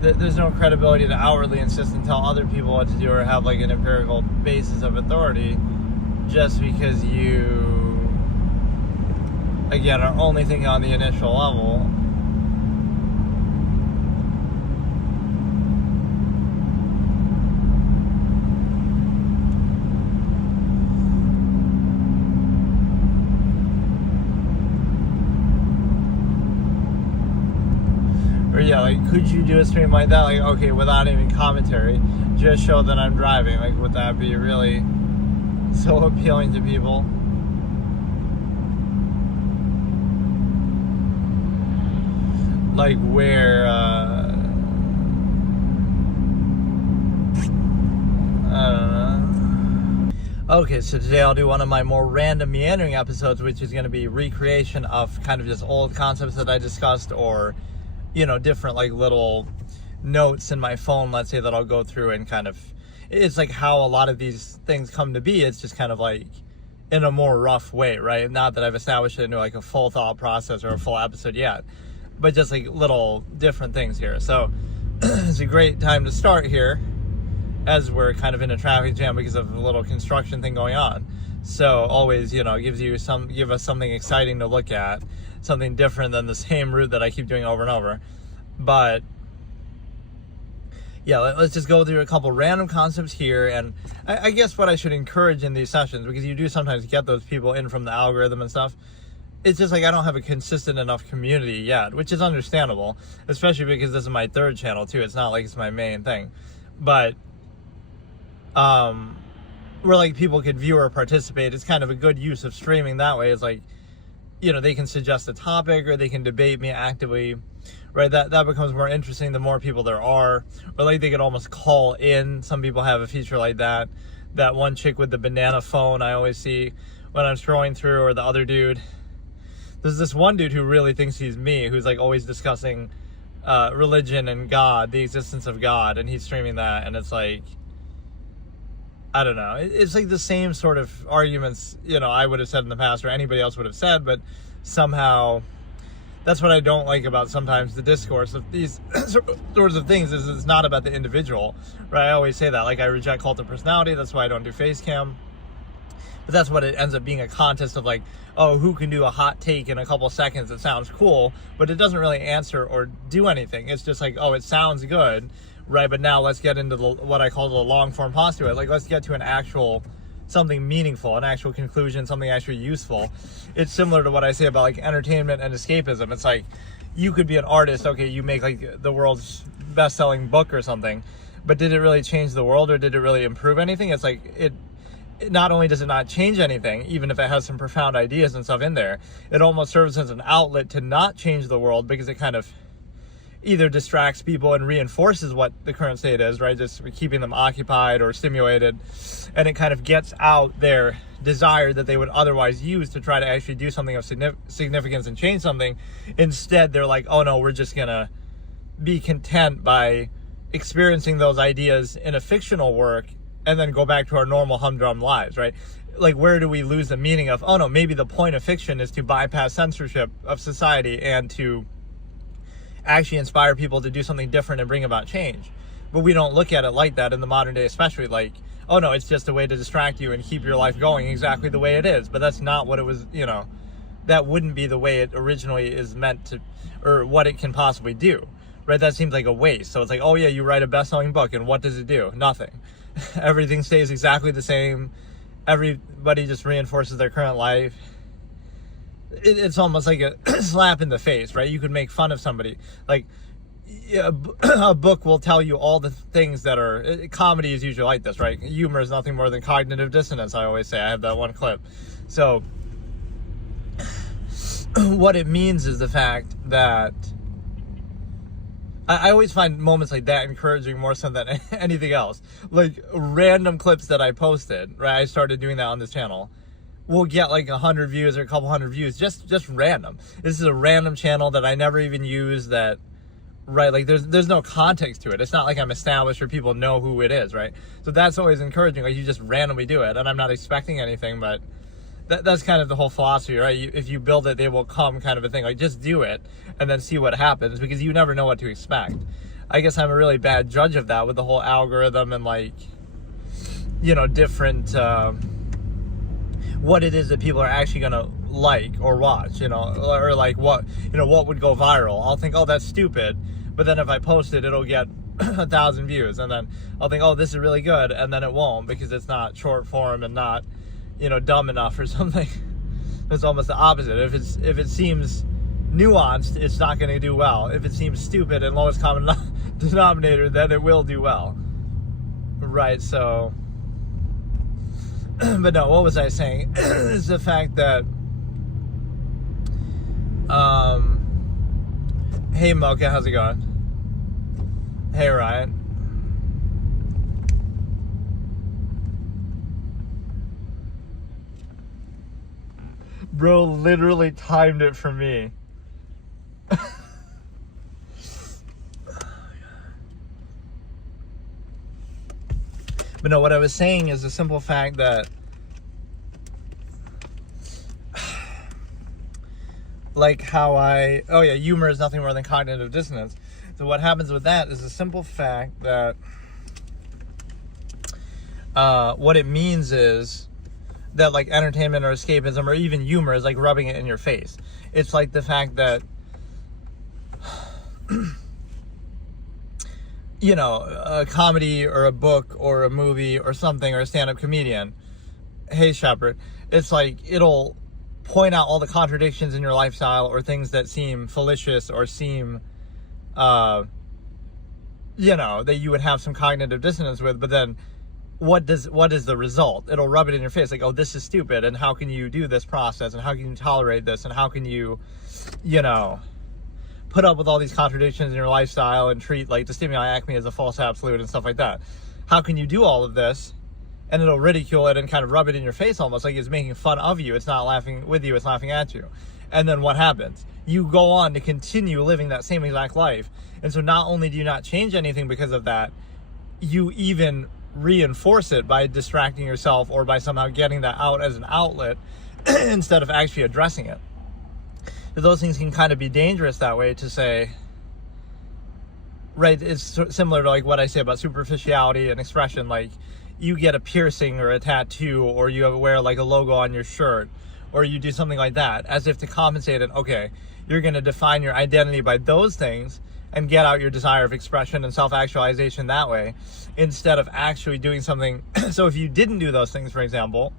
that there's no credibility to outwardly insist and tell other people what to do or have like an empirical basis of authority just because you, again, are only thinking on the initial level. Or yeah, like, could you do a stream like that? Like, okay, without even commentary, just show that I'm driving. Like, would that be really so appealing to people? Like, where, I don't know. Okay, so today I'll do one of my more random meandering episodes, which is going to be recreation of kind of just old concepts that I discussed, or different like little notes in my phone, let's say, that I'll go through and kind of, it's like how a lot of these things come to be. It's just kind of like, in a more rough way, right? Not that I've established it into like a full thought process or a full episode yet, but just like little different things here. So it's a great time to start here as we're kind of in a traffic jam because of a little construction thing going on. So always, give us something exciting to look at, something different than the same route that I keep doing over and over. But yeah, let's just go through a couple random concepts here. And I guess what I should encourage in these sessions, because you do sometimes get those people in from the algorithm and stuff, it's just like I don't have a consistent enough community yet, which is understandable, especially because this is my third channel too. It's not like it's my main thing. But where like people could view or participate, it's kind of a good use of streaming that way. It's like, they can suggest a topic or they can debate me actively, right? That becomes more interesting the more people there are. Or like they could almost call in. Some people have a feature like that. That one chick with the banana phone I always see when I'm scrolling through, or the other dude. There's this one dude who really thinks he's me, who's like always discussing religion and God, the existence of God, and he's streaming that, and it's like, I don't know. It's like the same sort of arguments, I would have said in the past or anybody else would have said, but somehow that's what I don't like about sometimes the discourse of these sorts of things is it's not about the individual, right? I always say that. Like, I reject cult of personality. That's why I don't do face cam. But that's what it ends up being, a contest of like, oh, who can do a hot take in a couple seconds that sounds cool, but it doesn't really answer or do anything. It's just like, oh, it sounds good. Right, but now let's get into what I call the long-form postulate. Like, let's get to an actual, something meaningful, an actual conclusion, something actually useful. It's similar to what I say about, like, entertainment and escapism. It's like, you could be an artist, okay, you make, like, the world's best-selling book or something, but did it really change the world, or did it really improve anything? It's like, it not only does it not change anything, even if it has some profound ideas and stuff in there, it almost serves as an outlet to not change the world, because it kind of either distracts people and reinforces what the current state is, right? Just keeping them occupied or stimulated. And it kind of gets out their desire that they would otherwise use to try to actually do something of significance and change something. Instead, they're like, oh no, we're just going to be content by experiencing those ideas in a fictional work and then go back to our normal humdrum lives, right? Like, where do we lose the meaning of, oh no, maybe the point of fiction is to bypass censorship of society and to actually inspire people to do something different and bring about change. But we don't look at it like that in the modern day, especially. Like, oh no, it's just a way to distract you and keep your life going exactly the way it is. But that's not what it was, that wouldn't be the way it originally is meant to, or what it can possibly do, right? That seems like a waste. So it's like, oh yeah, you write a best-selling book, and what does it do? Nothing. Everything stays exactly the same. Everybody just reinforces their current life. It's almost like a slap in the face, right? You could make fun of somebody. Like, a book will tell you all the things that are... Comedy is usually like this, right? Humor is nothing more than cognitive dissonance, I always say. I have that one clip. So, what it means is the fact that... I always find moments like that encouraging more so than anything else. Like, random clips that I posted, right? I started doing that on this channel. We'll get like 100 views or a couple hundred views, just random. This is a random channel that I never even use, that, right, like there's no context to it. It's not like I'm established or people know who it is, right? So that's always encouraging. Like, you just randomly do it, and I'm not expecting anything, but that's kind of the whole philosophy, right? If you build it, they will come, kind of a thing. Like, just do it and then see what happens, because you never know what to expect. I guess I'm a really bad judge of that with the whole algorithm and, like, different what it is that people are actually gonna like or watch, or like what would go viral. I'll think, oh, that's stupid, but then if I post it, it'll get 1,000 views, and then I'll think, oh, this is really good, and then it won't, because it's not short form and not dumb enough or something. It's almost the opposite. If it seems nuanced, it's not going to do well. If it seems stupid and lowest common denominator, then it will do well, right? So but no, what was I saying? Is the fact that hey Mocha, how's it going? Hey Ryan. Bro literally timed it for me. But no, what I was saying is the simple fact that like how humor is nothing more than cognitive dissonance. So what happens with that is the simple fact that what it means is that like entertainment or escapism or even humor is like rubbing it in your face. It's like the fact that a comedy or a book or a movie or something or a stand-up comedian, hey Shepard, it's like it'll point out all the contradictions in your lifestyle or things that seem fallacious or seem that you would have some cognitive dissonance with, but then what is the result? It'll rub it in your face like, oh, this is stupid, and how can you do this process, and how can you tolerate this, and how can you put up with all these contradictions in your lifestyle and treat like the stimuli acme as a false absolute and stuff like that. How can you do all of this? And it'll ridicule it and kind of rub it in your face almost like it's making fun of you. It's not laughing with you, it's laughing at you. And then what happens? You go on to continue living that same exact life. And so not only do you not change anything because of that, you even reinforce it by distracting yourself or by somehow getting that out as an outlet instead of actually addressing it. So those things can kind of be dangerous that way, to say, right? It's similar to like what I say about superficiality and expression. Like you get a piercing or a tattoo, or you wear like a logo on your shirt, or you do something like that as if to compensate it. Okay, you're going to define your identity by those things and get out your desire of expression and self-actualization that way, instead of actually doing something. So if you didn't do those things, for example,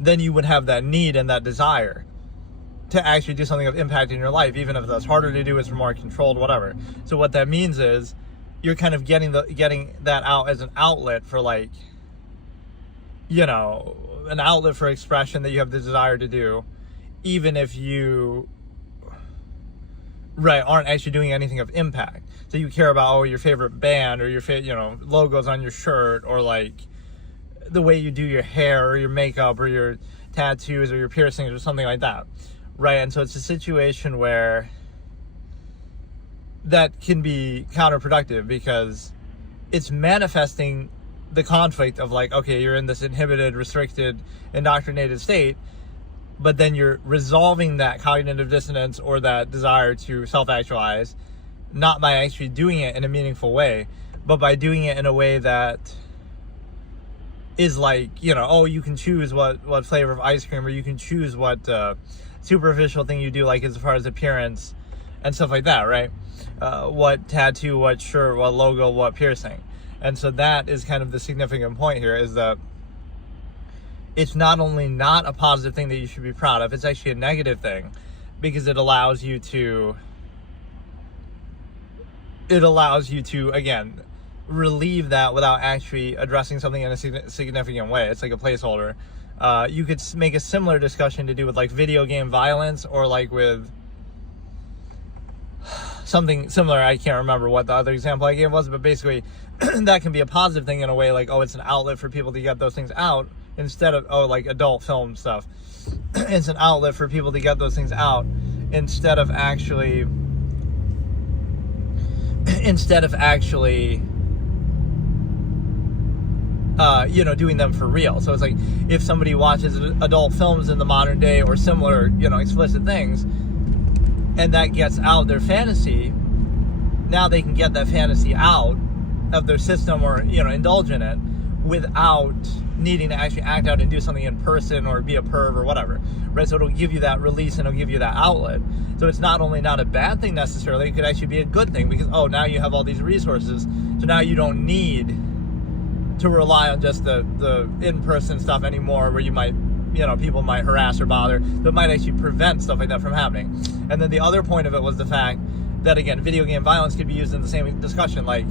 then you would have that need and that desire to actually do something of impact in your life, even if that's harder to do, it's more controlled, whatever. So what that means is you're kind of getting that out as an outlet for like, an outlet for expression that you have the desire to do, even if you aren't actually doing anything of impact. So you care about your favorite band or your logos on your shirt, or like the way you do your hair or your makeup or your tattoos or your piercings or something like that, right? And so it's a situation where that can be counterproductive because it's manifesting the conflict of like, okay, you're in this inhibited, restricted, indoctrinated state, but then you're resolving that cognitive dissonance or that desire to self-actualize, not by actually doing it in a meaningful way, but by doing it in a way that is like, you can choose what flavor of ice cream, or you can choose what superficial thing you do, like as far as appearance and stuff like that, right? What tattoo, what shirt, what logo, what piercing. And so that is kind of the significant point here, is that it's not only not a positive thing that you should be proud of, it's actually a negative thing, because it allows you to, again, relieve that without actually addressing something in a significant way. It's like a placeholder. You could make a similar discussion to do with like video game violence, or like with something similar. I can't remember what the other example I gave was, but basically that can be a positive thing in a way, like, it's an outlet for people to get those things out, instead of, like adult film stuff. It's an outlet for people to get those things out instead of actually doing them for real. So it's like, if somebody watches adult films in the modern day or similar, explicit things, and that gets out their fantasy, now they can get that fantasy out of their system, or, indulge in it without needing to actually act out and do something in person or be a perv or whatever, right? So it'll give you that release and it'll give you that outlet. So it's not only not a bad thing necessarily, it could actually be a good thing, because, now you have all these resources, so now you don't need to rely on just the in-person stuff anymore, where you might, people might harass or bother, that might actually prevent stuff like that from happening. And then the other point of it was the fact that, again, video game violence could be used in the same discussion. Like,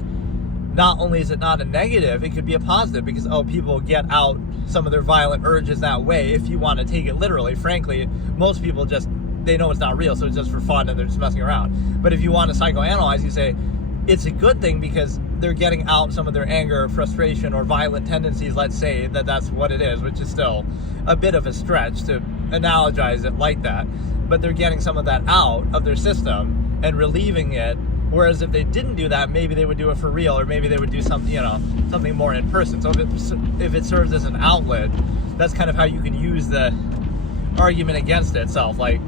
not only is it not a negative, it could be a positive, because, people get out some of their violent urges that way, if you want to take it literally. Frankly, most people they know it's not real, so it's just for fun and they're just messing around. But if you want to psychoanalyze, you say it's a good thing because they're getting out some of their anger, frustration, or violent tendencies. Let's say that's what it is, which is still a bit of a stretch to analogize it like that. But they're getting some of that out of their system and relieving it Whereas if they didn't do that, maybe they would do it for real, or maybe they would do something, something more in person. So if it serves as an outlet, that's kind of how you can use the argument against itself. Like,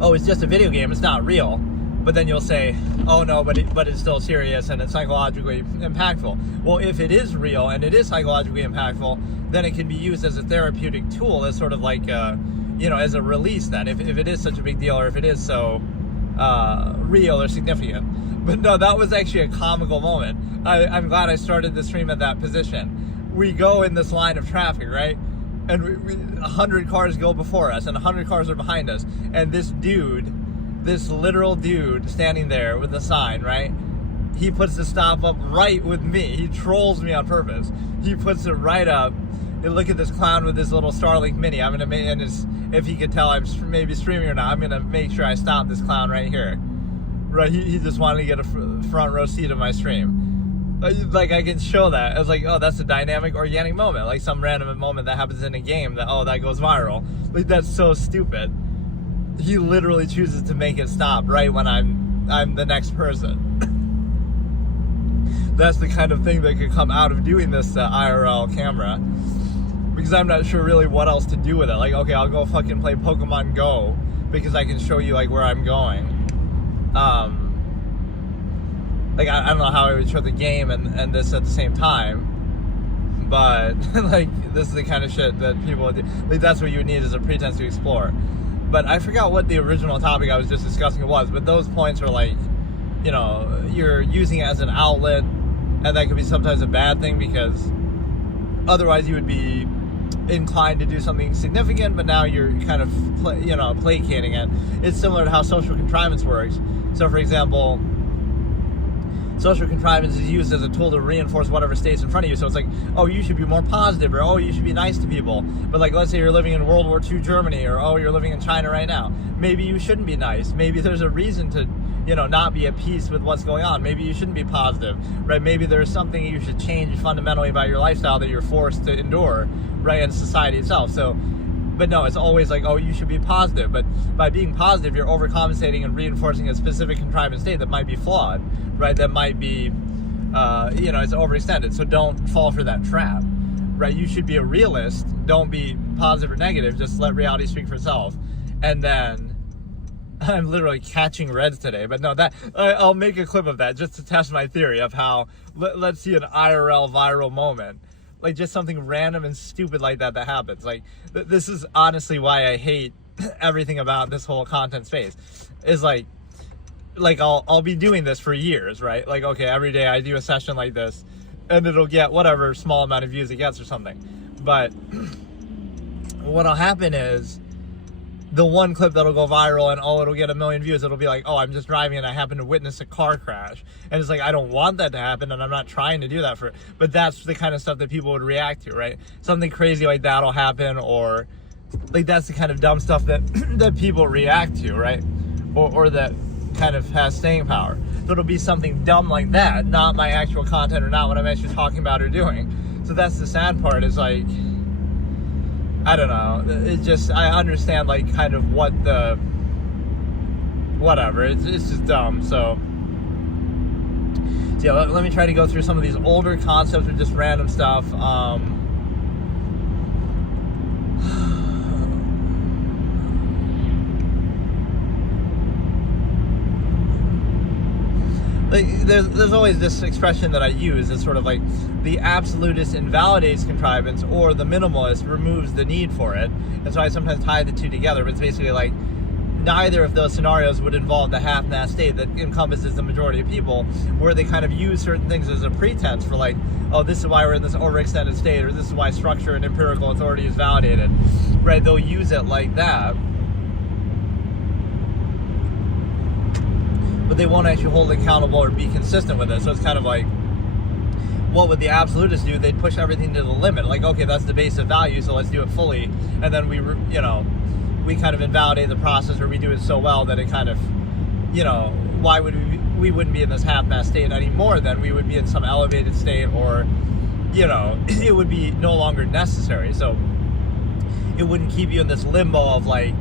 oh, it's just a video game, it's not real. But then you'll say, oh no, but it's still serious and it's psychologically impactful. Well, if it is real and it is psychologically impactful, then it can be used as a therapeutic tool, as sort of like, as a release then, if it is such a big deal, or if it is so real or significant. But no, that was actually a comical moment. I'm glad I started the stream at that position. We go in this line of traffic, right? And 100 cars go before us and 100 cars are behind us. And this literal dude standing there with a sign, right? He puts the stop up right with me. He trolls me on purpose. He puts it right up. And look at this clown with this little Starlink Mini. I'm gonna make, and if he could tell I'm maybe streaming or not, I'm gonna make sure I stop this clown right here. Right? He just wanted to get a front row seat of my stream. Like, I can show that. I was like, oh, that's a dynamic, organic moment. Like some random moment that happens in a game that goes viral. Like, that's so stupid. He literally chooses to make it stop right when I'm the next person. That's the kind of thing that could come out of doing this IRL camera, because I'm not sure really what else to do with it. Like, okay, I'll go fucking play Pokemon Go because I can show you like where I'm going. Like, I don't know how I would show the game and this at the same time, but like, this is the kind of shit that people would do. Like, that's what you would need as a pretense to explore. But I forgot what the original topic I was just discussing was, but those points are like, you're using it as an outlet, and that could be sometimes a bad thing, because otherwise you would be inclined to do something significant, but now you're kind of placating it. It's similar to how social contrivance works. So for example, social contrivance is used as a tool to reinforce whatever state's in front of you. So it's like, oh, you should be more positive, or oh, you should be nice to people. But like, let's say you're living in World War II Germany, or oh, you're living in China right now. Maybe you shouldn't be nice. Maybe there's a reason to, not be at peace with what's going on. Maybe you shouldn't be positive, right? Maybe there's something you should change fundamentally about your lifestyle that you're forced to endure, right, in society itself. So, but no, it's always like, oh, you should be positive. But by being positive, you're overcompensating and reinforcing a specific contrivance state that might be flawed, right? That might be, it's overextended. So don't fall for that trap, right? You should be a realist. Don't be positive or negative. Just let reality speak for itself. And then, I'm literally catching reds today, but no, I'll make a clip of that just to test my theory of how, let's see an IRL viral moment. Like, just something random and stupid like that happens. Like, this is honestly why I hate everything about this whole content space. Is like I'll be doing this for years, right? Like, okay, every day I do a session like this, and it'll get whatever small amount of views it gets or something. But what'll happen is, the one clip that'll go viral and it'll get 1 million views, it'll be like, oh, I'm just driving and I happen to witness a car crash. And it's like, I don't want that to happen, and I'm not trying to do that but that's the kind of stuff that people would react to, right? Something crazy like that'll happen, or like, that's the kind of dumb stuff that that people react to, right? Or that kind of has staying power. So it'll be something dumb like that, not my actual content, or not what I'm actually talking about or doing. So that's the sad part, is like, I don't know. It just, I understand like kind of whatever. It's just dumb. So yeah, let me try to go through some of these older concepts or just random stuff. Like, there's always this expression that I use. It's sort of like, the absolutist invalidates contrivance, or the minimalist removes the need for it. And so I sometimes tie the two together, but it's basically like, neither of those scenarios would involve the half-mass state that encompasses the majority of people, where they kind of use certain things as a pretense for like, oh, this is why we're in this overextended state, or this is why structure and empirical authority is validated, right? They'll use it like that, but they won't actually hold it accountable or be consistent with it. So it's kind of like, what would the absolutists do? They'd push everything to the limit. Like, okay, that's the base of value, so let's do it fully. And then we kind of invalidate the process, or we do it so well that it kind of, why would we wouldn't be in this half-mass state anymore? Then we would be in some elevated state, or, it would be no longer necessary. So it wouldn't keep you in this limbo of like,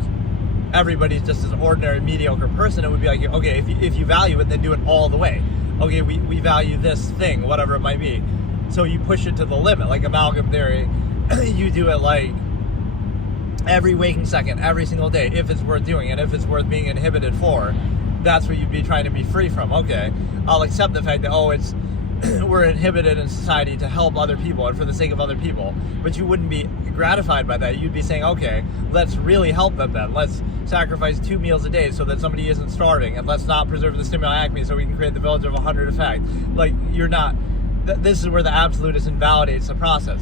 everybody's just an ordinary, mediocre person, it would be like, okay, if you value it, then do it all the way. Okay, we value this thing, whatever it might be. So you push it to the limit, like amalgam theory. You do it like every waking second, every single day, if it's worth doing and if it's worth being inhibited for. That's what you'd be trying to be free from. Okay, I'll accept the fact that, we're inhibited in society to help other people and for the sake of other people. But you wouldn't be gratified by that. You'd be saying, okay, let's really help them then. Let's sacrifice 2 meals a day so that somebody isn't starving, and let's not preserve the stimuli acme so we can create the village of 100 effect. Like, you're not... This is where the absolutist invalidates the process.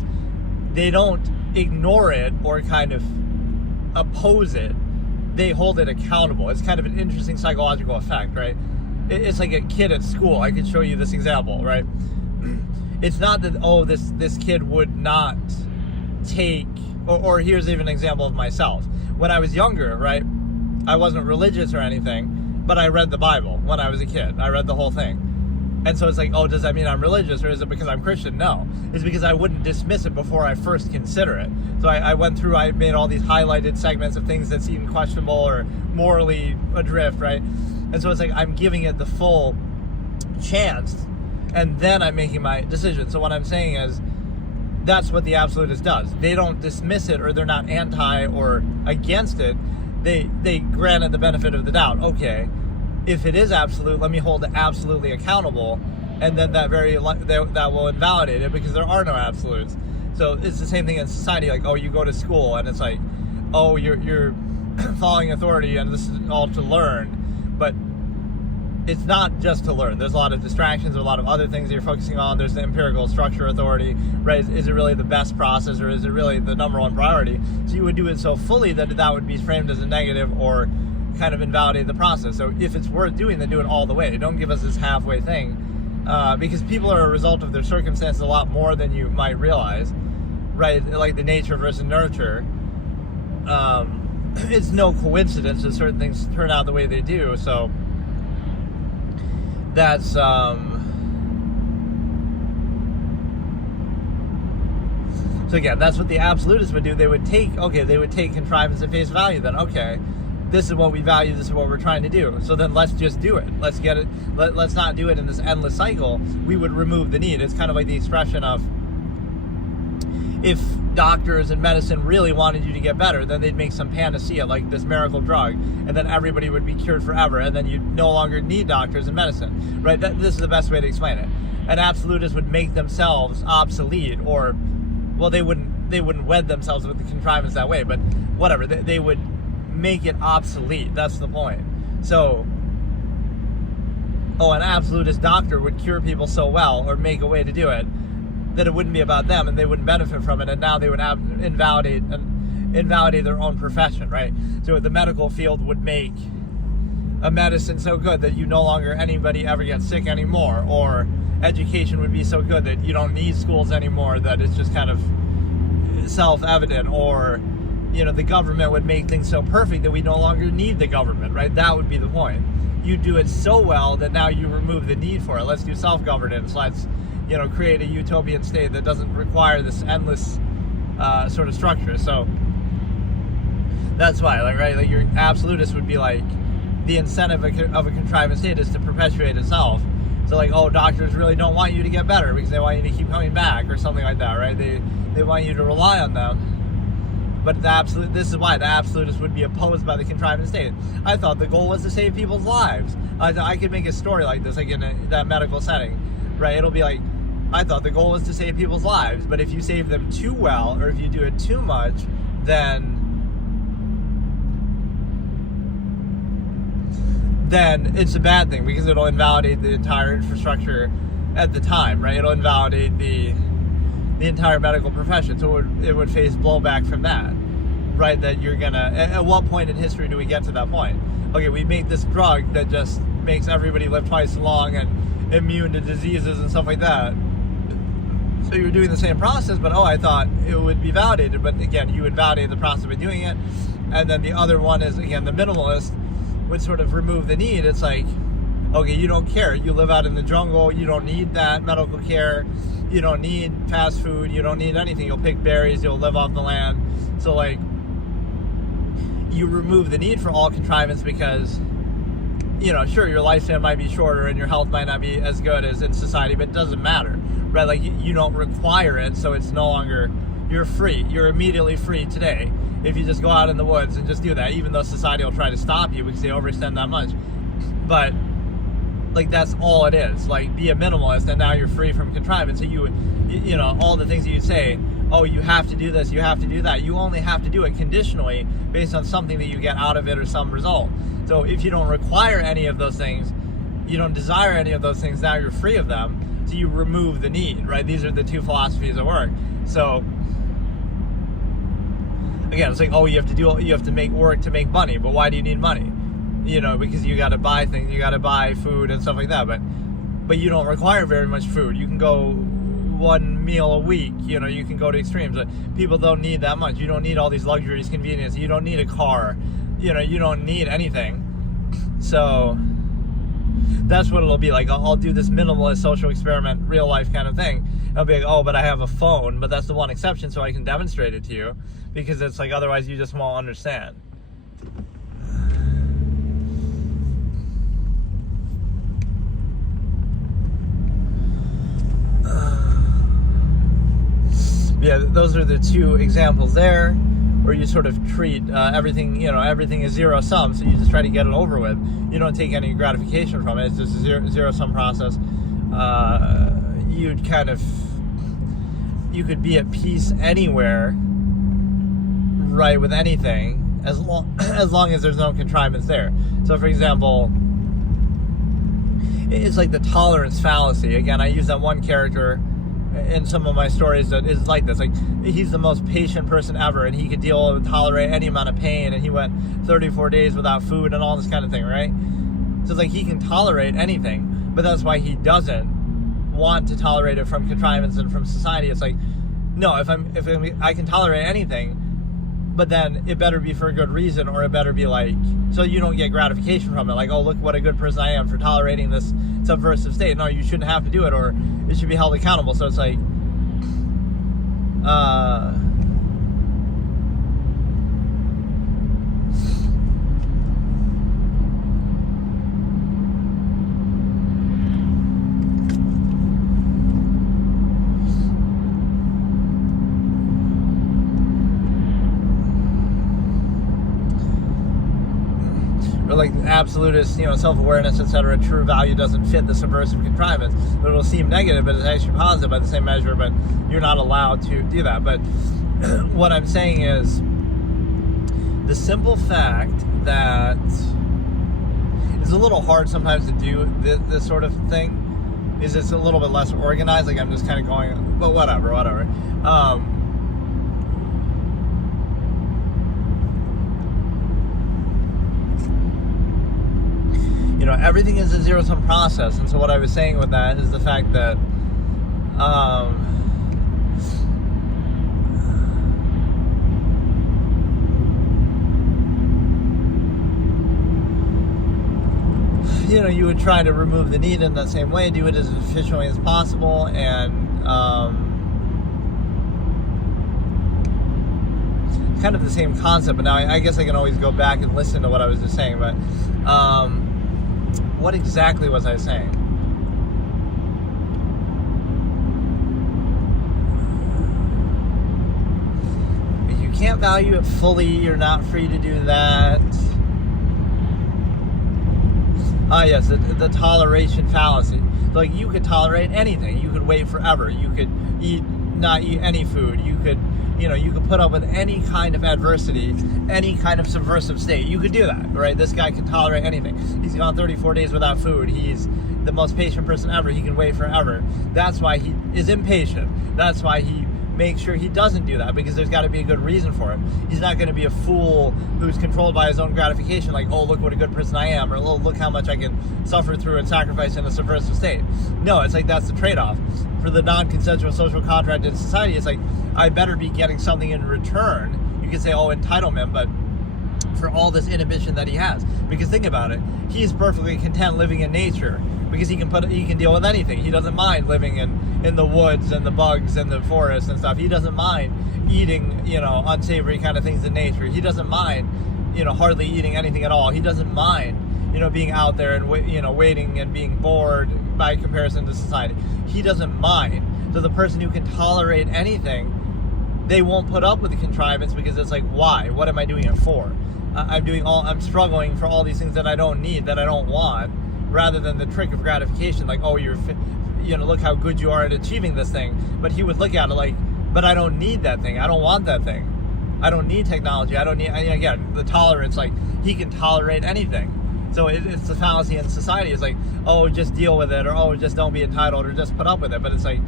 They don't ignore it or kind of oppose it. They hold it accountable. It's kind of an interesting psychological effect, right? It's like a kid at school. I could show you this example, right? It's not that, this kid would not take, or here's even an example of myself. When I was younger, right, I wasn't religious or anything, but I read the Bible when I was a kid. I read the whole thing. And so it's like, does that mean I'm religious, or is it because I'm Christian? No. It's because I wouldn't dismiss it before I first consider it. So I went through, I made all these highlighted segments of things that seemed questionable or morally adrift, right? And so it's like, I'm giving it the full chance, and then I'm making my decision. So what I'm saying is, that's what the absolutist does. They don't dismiss it, or they're not anti or against it. They grant it the benefit of the doubt. Okay, if it is absolute, let me hold it absolutely accountable, and then that will invalidate it, because there are no absolutes. So it's the same thing in society. Like, you go to school, and it's like, you're following authority, and this is all to learn. But it's not just to learn. There's a lot of distractions, there's a lot of other things that you're focusing on. There's the empirical structure authority, right? Is it really the best process, or is it really the number one priority? So you would do it so fully that would be framed as a negative, or kind of invalidate the process. So if it's worth doing, then do it all the way. Don't give us this halfway thing, because people are a result of their circumstances a lot more than you might realize, right? Like the nature versus nurture. It's no coincidence that certain things turn out the way they do. So that's so again, that's what the absolutists would do. They would take contrivance at face value. Then, okay, this is what we value, this is what we're trying to do, so then let's just do it. Let's get it. Let's not do it in this endless cycle. We would remove the need. It's kind of like the expression of, if doctors and medicine really wanted you to get better, then they'd make some panacea, like this miracle drug, and then everybody would be cured forever, and then you'd no longer need doctors and medicine, right? This is the best way to explain it. An absolutist would make themselves obsolete, or, they wouldn't wed themselves with the contrivance that way, but whatever, they would make it obsolete. That's the point. So, an absolutist doctor would cure people so well, or make a way to do it, that it wouldn't be about them, and they wouldn't benefit from it, and now they would invalidate their own profession, right? So the medical field would make a medicine so good that anybody ever gets sick anymore, or education would be so good that you don't need schools anymore, that it's just kind of self-evident, or the government would make things so perfect that we no longer need the government, right? That would be the point. You do it so well that now you remove the need for it. Let's do self-governance. Let's create a utopian state that doesn't require this endless sort of structure. So that's why, like your absolutist would be like, the incentive of a contrivance state is to perpetuate itself. So doctors really don't want you to get better because they want you to keep coming back, or something like that, right? They want you to rely on them. But this is why the absolutists would be opposed by the contrivance state. I thought the goal was to save people's lives. I could make a story like this, like in that medical setting, right? It'll be like, I thought the goal was to save people's lives, but if you save them too well, or if you do it too much, then it's a bad thing, because it'll invalidate the entire infrastructure at the time, right? It'll invalidate the entire medical profession. So it would face blowback from that, right? That you're gonna, at what point in history do we get to that point? Okay, we make this drug that just makes everybody live twice as long and immune to diseases and stuff like that. So you're doing the same process, but I thought it would be validated. But again, you would validate the process by doing it. And then the other one is, again, the minimalist would sort of remove the need. It's like, okay, you don't care. You live out in the jungle. You don't need that medical care. You don't need fast food. You don't need anything. You'll pick berries. You'll live off the land. So you remove the need for all contrivance because, sure, your lifespan might be shorter and your health might not be as good as in society, but it doesn't matter, right? Like, you don't require it, so it's no longer, you're free. You're immediately free today if you just go out in the woods and just do that, even though society will try to stop you because they overextend that much. But, like, that's all it is. Like, be a minimalist, and now you're free from contrivance. So all the things that you say, oh, you have to do this, you have to do that. You only have to do it conditionally based on something that you get out of it or some result. So if you don't require any of those things, you don't desire any of those things, now you're free of them. So you remove the need, right? These are the two philosophies at work. So again, it's like, oh, you have to make work to make money. But why do you need money? Because you got to buy things, you got to buy food and stuff like that. But you don't require very much food. You can go one meal a week. You can go to extremes. But people don't need that much. You don't need all these luxuries, convenience. You don't need a car. You don't need anything. So that's what it'll be like. I'll do this minimalist social experiment, real life kind of thing. I'll be like, oh, but I have a phone. But that's the one exception, so I can demonstrate it to you. Because it's like, otherwise you just won't understand. Yeah, those are the two examples there, where you sort of treat everything, everything is zero sum, so you just try to get it over with. You don't take any gratification from it. It's just a zero sum process. You could be at peace anywhere, right, with anything, as long as there's no contrivance there. So, for example, it's like the tolerance fallacy. Again, I use that one character in some of my stories that is like this. Like, he's the most patient person ever, and he could tolerate any amount of pain, and he went 34 days without food and all this kind of thing, right? So it's like he can tolerate anything, but that's why he doesn't want to tolerate it from contrivance and from society. It's like, no, if I can tolerate anything, but then it better be for a good reason, or it better be like, so you don't get gratification from it. Like, oh, look what a good person I am for tolerating this subversive state. No, you shouldn't have to do it, or it should be held accountable. So it's like, like absolutist, self-awareness, etc. True value doesn't fit the subversive contrivance, but it'll seem negative, but it's actually positive by the same measure. But you're not allowed to do that. But what I'm saying is, the simple fact that it's a little hard sometimes to do this sort of thing is it's a little bit less organized. Like, I'm just kind of going, but whatever. Everything is a zero-sum process. And so what I was saying with that is the fact that you would try to remove the need in that same way, do it as efficiently as possible, and kind of the same concept. But now I guess I can always go back and listen to what I was just saying. But what exactly was I saying? If you can't value it fully, you're not free to do that. Yes, the toleration fallacy. Like, you could tolerate anything. You could wait forever. You could not eat any food. You could put up with any kind of adversity, any kind of subversive state. You could do that, right? This guy can tolerate anything. He's gone 34 days without food. He's the most patient person ever. He can wait forever. That's why he is impatient. That's why he makes sure he doesn't do that, because there's got to be a good reason for it. He's not going to be a fool who's controlled by his own gratification, like, oh, look what a good person I am, or oh, look how much I can suffer through and sacrifice in a subversive state. No, it's like, that's the trade-off. For the non-consensual social contract in society, it's like, I better be getting something in return. You could say, oh, entitlement, but for all this inhibition that he has. Because think about it, he's perfectly content living in nature, because he can deal with anything. He doesn't mind living in the woods and the bugs and the forest and stuff. He doesn't mind eating, unsavory kind of things in nature. He doesn't mind hardly eating anything at all. He doesn't mind, being out there and waiting and being bored by comparison to society. He doesn't mind. So the person who can tolerate anything, they won't put up with the contrivance, because it's like, why? What am I doing it for? I'm struggling for all these things that I don't need, that I don't want, rather than the trick of gratification, like, oh, look how good you are at achieving this thing. But he would look at it like, but I don't need that thing. I don't want that thing. I don't need technology. I don't need, again, the tolerance, like, he can tolerate anything. So it's the fallacy in society. It's like, oh, just deal with it, or oh, just don't be entitled, or just put up with it. But it's like,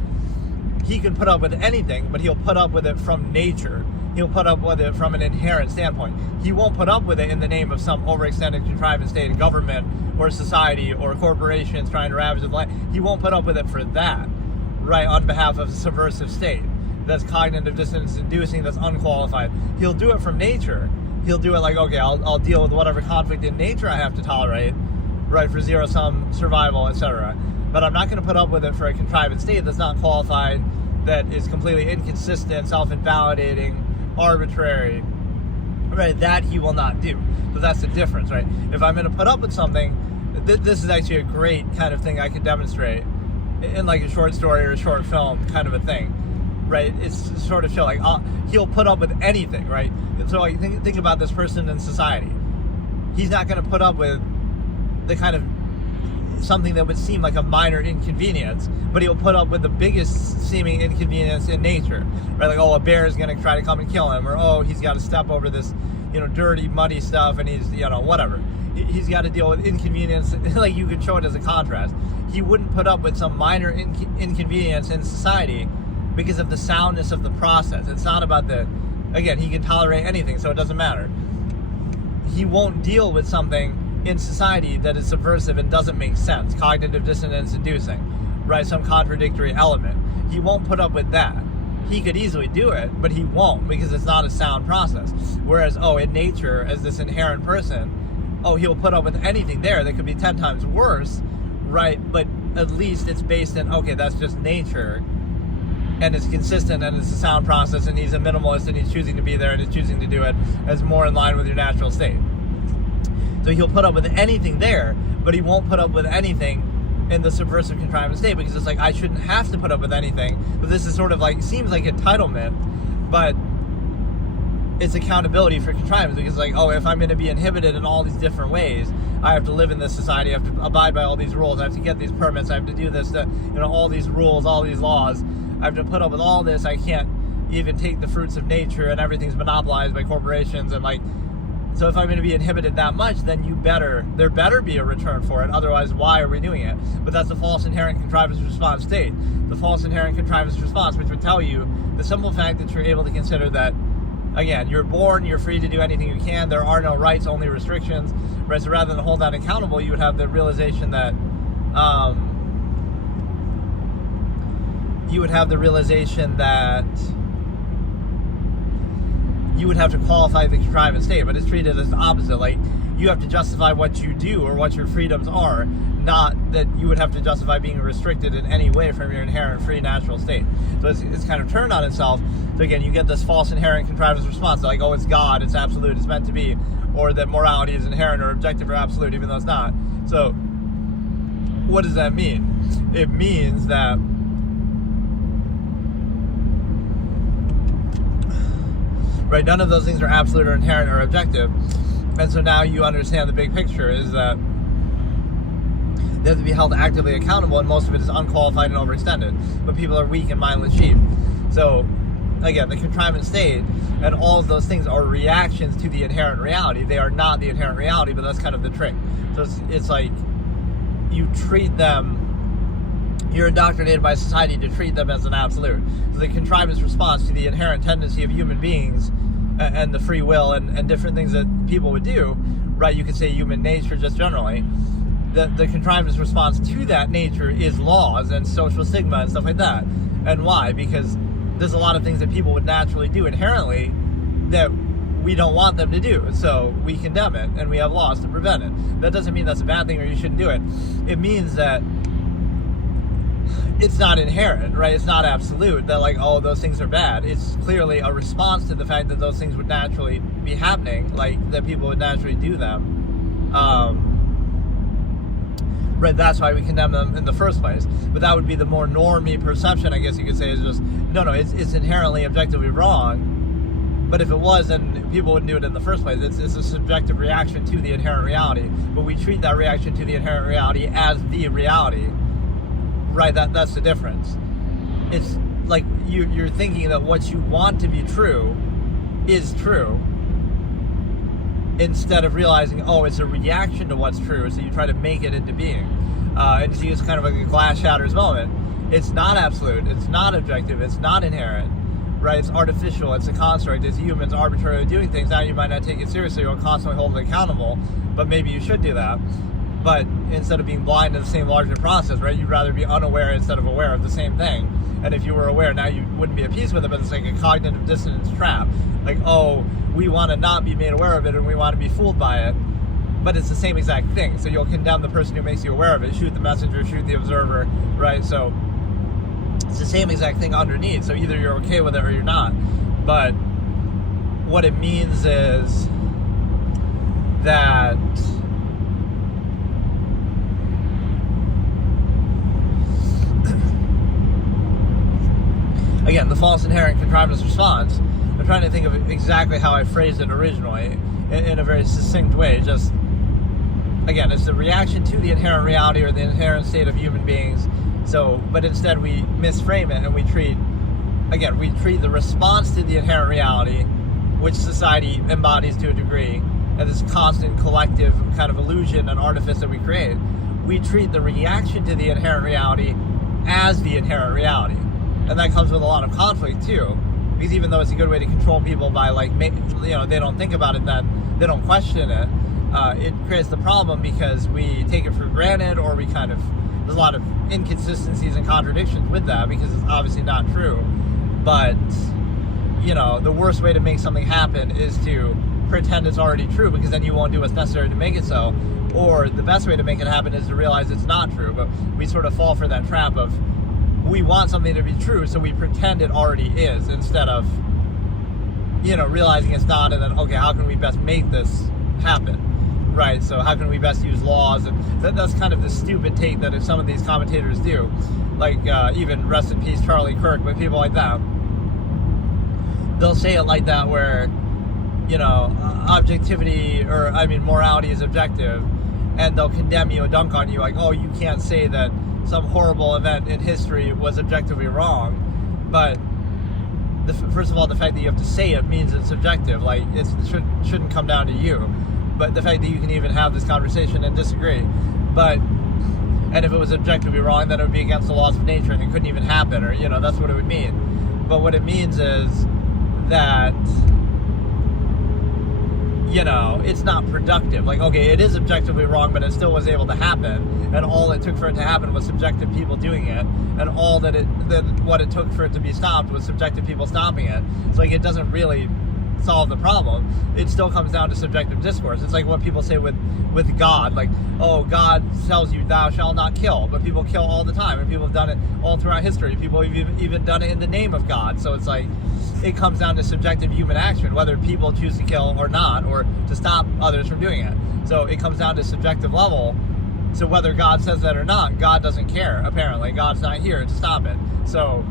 he can put up with anything, but he'll put up with it from nature. He'll put up with it from an inherent standpoint. He won't put up with it in the name of some overextended contrivance state of government or society or corporations trying to ravage the land. He won't put up with it for that, right, on behalf of a subversive state that's cognitive dissonance inducing, that's unqualified. He'll do it from nature. He'll do it like, okay, I'll deal with whatever conflict in nature I have to tolerate, right, for zero-sum survival, etc. But I'm not going to put up with it for a contrivance state that's not qualified, that is completely inconsistent, self-invalidating, arbitrary, right? That he will not do. So that's the difference, right? If I'm going to put up with something, this is actually a great kind of thing I could demonstrate in like a short story or a short film kind of a thing, right? It's sort of show like he'll put up with anything, right? So like think about this person in society. He's not going to put up with the kind of something that would seem like a minor inconvenience, but he'll put up with the biggest seeming inconvenience in nature, right? Like, oh, a bear is going to try to come and kill him, or oh, he's got to step over this, dirty, muddy stuff, and he's, whatever. He's got to deal with inconvenience. Like, you could show it as a contrast. He wouldn't put up with some minor inconvenience in society because of the soundness of the process. It's not about again, he can tolerate anything, so it doesn't matter. He won't deal with something in society that is subversive and doesn't make sense, cognitive dissonance inducing, right? Some contradictory element. He won't put up with that. He could easily do it, but he won't, because it's not a sound process. Whereas, in nature, as this inherent person, he'll put up with anything there that could be 10 times worse, right? But at least it's based in, okay, that's just nature, and it's consistent, and it's a sound process, and he's a minimalist, and he's choosing to be there, and he's choosing to do it as more in line with your natural state. So he'll put up with anything there, but he won't put up with anything in the subversive contrivance state, because it's like, I shouldn't have to put up with anything. But this is sort of like, seems like entitlement, but it's accountability for contrivance, because like, if I'm going to be inhibited in all these different ways, I have to live in this society, I have to abide by all these rules, I have to get these permits, I have to do this, all these rules, all these laws, I have to put up with all this. I can't even take the fruits of nature, and everything's monopolized by corporations, and like, so if I'm going to be inhibited that much, then there better be a return for it. Otherwise, why are we doing it? But that's the false inherent contrivance response state. The false inherent contrivance response, which would tell you the simple fact that you're able to consider that, again, you're born, you're free to do anything you can. There are no rights, only restrictions. Right? So rather than hold that accountable, you would have the realization that you would have to qualify the contrivance state, but it's treated as the opposite. Like, you have to justify what you do or what your freedoms are, not that you would have to justify being restricted in any way from your inherent free natural state. So it's kind of turned on itself. So again, you get this false inherent contrivance response, like, oh, it's God, it's absolute, it's meant to be, or that morality is inherent or objective or absolute, even though it's not. So what does that mean? It means that right, none of those things are absolute or inherent or objective. And so now you understand the big picture is that they have to be held actively accountable, and most of it is unqualified and overextended. But people are weak and mindless sheep. So, again, the contrivance state and all of those things are reactions to the inherent reality. They are not the inherent reality, but that's kind of the trick. So it's like you treat them, you're indoctrinated by society to treat them as an absolute. So the contrivance response to the inherent tendency of human beings and the free will and different things that people would do, right? You could say human nature just generally. The contrivance response to that nature is laws and social stigma and stuff like that. And why? Because there's a lot of things that people would naturally do inherently that we don't want them to do. So we condemn it, and we have laws to prevent it. That doesn't mean that's a bad thing or you shouldn't do it. It means that it's not inherent, right? It's not absolute that like, oh, those things are bad. It's clearly a response to the fact that those things would naturally be happening, like that people would naturally do them. Right, that's why we condemn them in the first place. But that would be the more normie perception, I guess you could say, is just, no, it's inherently objectively wrong. But if it was, then people wouldn't do it in the first place. It's a subjective reaction to the inherent reality. But we treat that reaction to the inherent reality as the reality. Right, that's the difference. It's like you're thinking that what you want to be true is true, instead of realizing, oh, it's a reaction to what's true, so you try to make it into being. And you see it's kind of like a glass shatters moment. It's not absolute, it's not objective, it's not inherent, right? It's artificial, it's a construct, it's humans arbitrarily doing things. Now you might not take it seriously or constantly hold it accountable, but maybe you should do that. But instead of being blind to the same larger process, right, you'd rather be unaware instead of aware of the same thing. And if you were aware, now you wouldn't be at peace with it, but it's like a cognitive dissonance trap. Like, oh, we want to not be made aware of it and we want to be fooled by it, but it's the same exact thing. So you'll condemn the person who makes you aware of it, shoot the messenger, shoot the observer, right? So it's the same exact thing underneath. So either you're okay with it or you're not. But what it means is that again, the false inherent contrivance response, I'm trying to think of exactly how I phrased it originally in a very succinct way. Just, again, it's the reaction to the inherent reality or the inherent state of human beings. So, but instead we misframe it and we treat the response to the inherent reality, which society embodies to a degree, and this constant collective kind of illusion and artifice that we create. We treat the reaction to the inherent reality as the inherent reality. And that comes with a lot of conflict too, because even though it's a good way to control people by they don't think about it, then they don't question it. It creates the problem because we take it for granted, or there's a lot of inconsistencies and contradictions with that because it's obviously not true. But the worst way to make something happen is to pretend it's already true, because then you won't do what's necessary to make it so. Or the best way to make it happen is to realize it's not true. But we sort of fall for that trap of, we want something to be true, so we pretend it already is, instead of, realizing it's not, and then, okay, how can we best make this happen, right? So how can we best use laws? And that's kind of the stupid take that some of these commentators do, like even rest in peace Charlie Kirk, but people like that, they'll say it like that, where, morality is objective, and they'll condemn you and dunk on you, like, oh, you can't say that some horrible event in history was objectively wrong. But first of all, the fact that you have to say it means it's subjective. Like, it shouldn't come down to you. But the fact that you can even have this conversation and disagree. And if it was objectively wrong, then it would be against the laws of nature and it couldn't even happen, or, that's what it would mean. But what it means is that, it's not productive. Like, okay, it is objectively wrong, but it still was able to happen, and all it took for it to happen was subjective people doing it, and all what it took for it to be stopped was subjective people stopping it. It's like, it doesn't really solve the problem. It still comes down to subjective discourse. It's like what people say with God, like, oh, God tells you thou shalt not kill, but people kill all the time, and people have done it all throughout history. People have even done it in the name of God. So it's like, it comes down to subjective human action, whether people choose to kill or not, or to stop others from doing it. So it comes down to subjective level. So whether God says that or not, God doesn't care, apparently. God's not here to stop it. So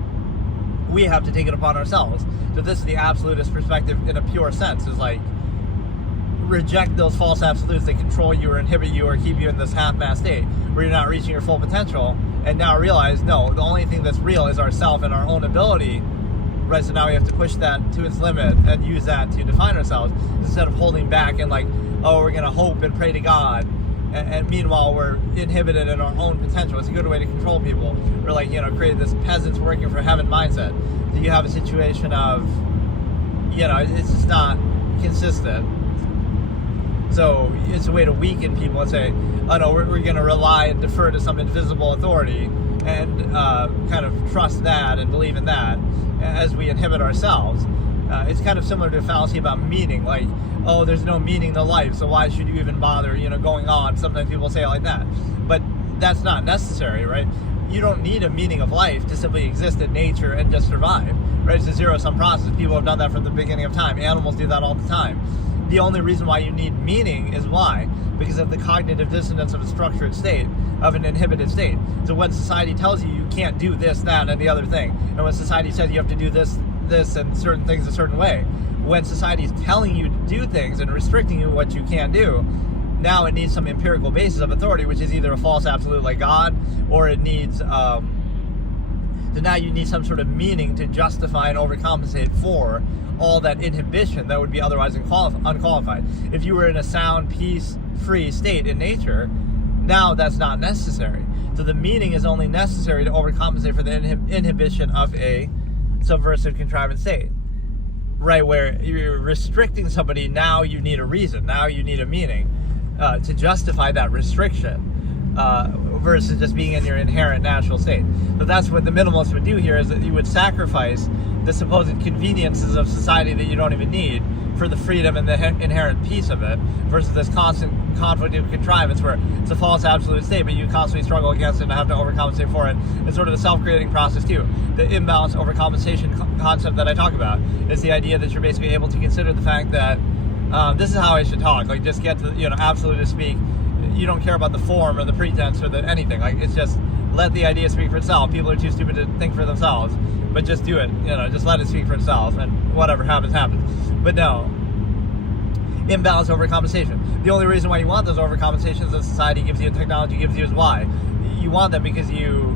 we have to take it upon ourselves. So this is the absolutist perspective in a pure sense, is like, reject those false absolutes that control you or inhibit you or keep you in this half-mast state where you're not reaching your full potential, and now realize, no, the only thing that's real is ourself and our own ability, right? So now we have to push that to its limit and use that to define ourselves, instead of holding back and like, oh, we're going to hope and pray to God, and meanwhile we're inhibited in our own potential. It's a good way to control people. Or like, create this peasants working for heaven mindset. So you have a situation of, it's just not consistent. So it's a way to weaken people and say, oh no, we're going to rely and defer to some invisible authority and kind of trust that and believe in that as we inhibit ourselves. It's kind of similar to a fallacy about meaning, like, oh, there's no meaning to life, so why should you even bother, going on? Sometimes people say it like that. But that's not necessary, right? you don't need a meaning of life to simply exist in nature and just survive, right? It's a zero-sum process. People have done that from the beginning of time. Animals do that all the time. The only reason why you need meaning is why? Because of the cognitive dissonance of a structured state, of an inhibited state. So when society tells you you can't do this, that, and the other thing, and when society says you have to do this, and certain things a certain way, when society is telling you to do things and restricting you what you can't do, now it needs some empirical basis of authority, which is either a false absolute like God, or it needs, so now you need some sort of meaning to justify and overcompensate for all that inhibition that would be otherwise unqualified. If you were in a sound, peace-free state in nature, now that's not necessary. So the meaning is only necessary to overcompensate for the inhibition of a subversive contrivance state. Right, where you're restricting somebody, now you need a reason, now you need a meaning to justify that restriction, versus just being in your inherent natural state. But that's what the minimalist would do here, is that you would sacrifice the supposed conveniences of society that you don't even need for the freedom and the inherent peace of it, versus this constant conflict of contrivance where it's a false absolute state, but you constantly struggle against it and have to overcompensate for it. It's sort of a self-creating process too. The imbalance overcompensation concept that I talk about is the idea that you're basically able to consider the fact that this is how I should talk, like just get to, absolutist speak. You don't care about the form or the pretense or the anything. Like, it's just let the idea speak for itself. People are too stupid to think for themselves, but just do it. Just let it speak for itself, and whatever happens, happens. But no, imbalance overcompensation. The only reason why you want those overcompensations that society gives you and technology gives you is why. You want them because you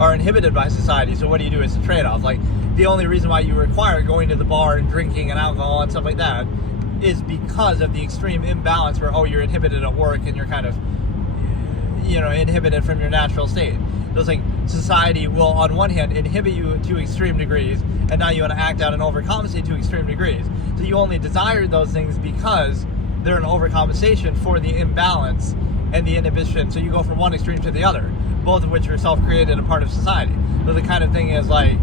are inhibited by society. So what do? It's a trade-off. Like, the only reason why you require going to the bar and drinking and alcohol and stuff like that is because of the extreme imbalance where, you're inhibited at work and you're kind of, inhibited from your natural state. So it's like society will, on one hand, inhibit you to extreme degrees, and now you want to act out and overcompensate to extreme degrees. So you only desire those things because they're an overcompensation for the imbalance and the inhibition. So you go from one extreme to the other, both of which are self-created and part of society. So the kind of thing is like,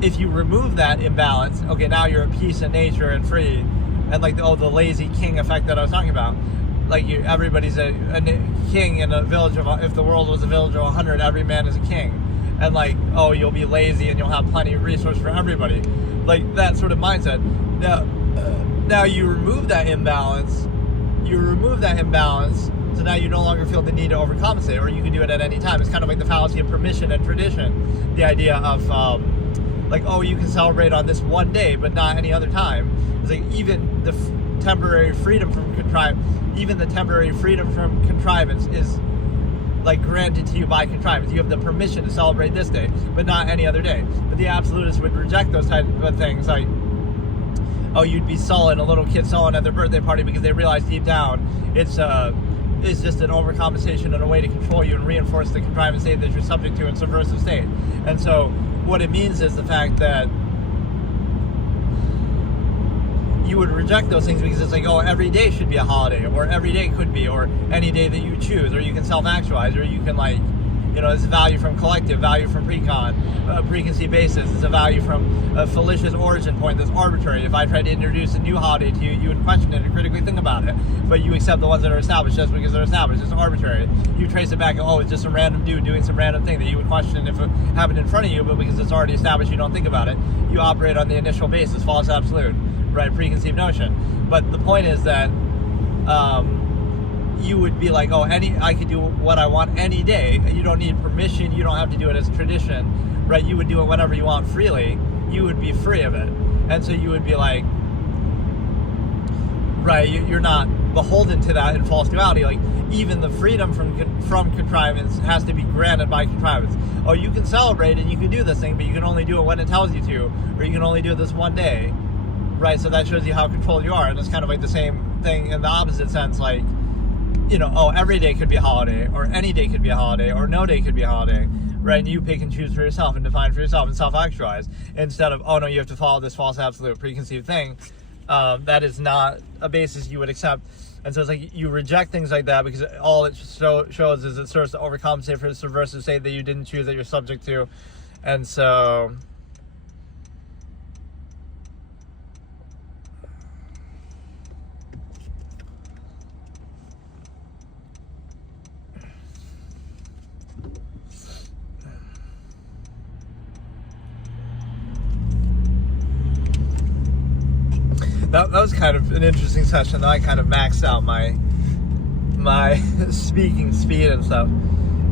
if you remove that imbalance, now you're at peace in nature and free, and like the lazy king effect that I was talking about. Like, everybody's a king in a village of, if the world was a village of 100, every man is a king. And like, you'll be lazy and you'll have plenty of resource for everybody. Like, that sort of mindset. Now you remove that imbalance. So now you no longer feel the need to overcompensate, or you can do it at any time. It's kind of like the fallacy of permission and tradition. The idea of, you can celebrate on this one day, but not any other time. It's like, even the temporary freedom from contrivance is like granted to you by contrivance. You have the permission to celebrate this day, but not any other day. But the absolutists would reject those type of things, like, you'd be sullen, a little kid sullen at their birthday party, because they realize deep down it's just an overcompensation and a way to control you and reinforce the contrivance state that you're subject to in subversive state. And so what it means is the fact that you would reject those things because it's like, every day should be a holiday, or every day could be, or any day that you choose, or you can self-actualize, or you can, like, it's value from collective, value from preconceived basis. It's a value from a fallacious origin point that's arbitrary. If I tried to introduce a new holiday to you, you would question it and critically think about it, but you accept the ones that are established just because they're established. It's arbitrary. You trace it back and, it's just some random dude doing some random thing that you would question if it happened in front of you, but because it's already established, you don't think about it. You operate on the initial basis, false absolute, right, preconceived notion. But the point is that you would be like, I could do what I want any day. You don't need permission. You don't have to do it as tradition, right? You would do it whenever you want freely. You would be free of it. And so you would be like, right, you're not beholden to that in false duality. Like, even the freedom from contrivance has to be granted by contrivance. You can celebrate and you can do this thing, but you can only do it when it tells you to, or you can only do it this one day, right? So that shows you how controlled you are. And it's kind of like the same thing in the opposite sense, like, every day could be a holiday, or any day could be a holiday, or no day could be a holiday, right? And you pick and choose for yourself and define for yourself and self-actualize, instead of, no, you have to follow this false absolute preconceived thing. That is not a basis you would accept. And so it's like you reject things like that because all it shows is it serves to overcompensate for the subversive state that you didn't choose, that you're subject to. And so that was kind of an interesting session, though. I kind of maxed out my speaking speed and stuff.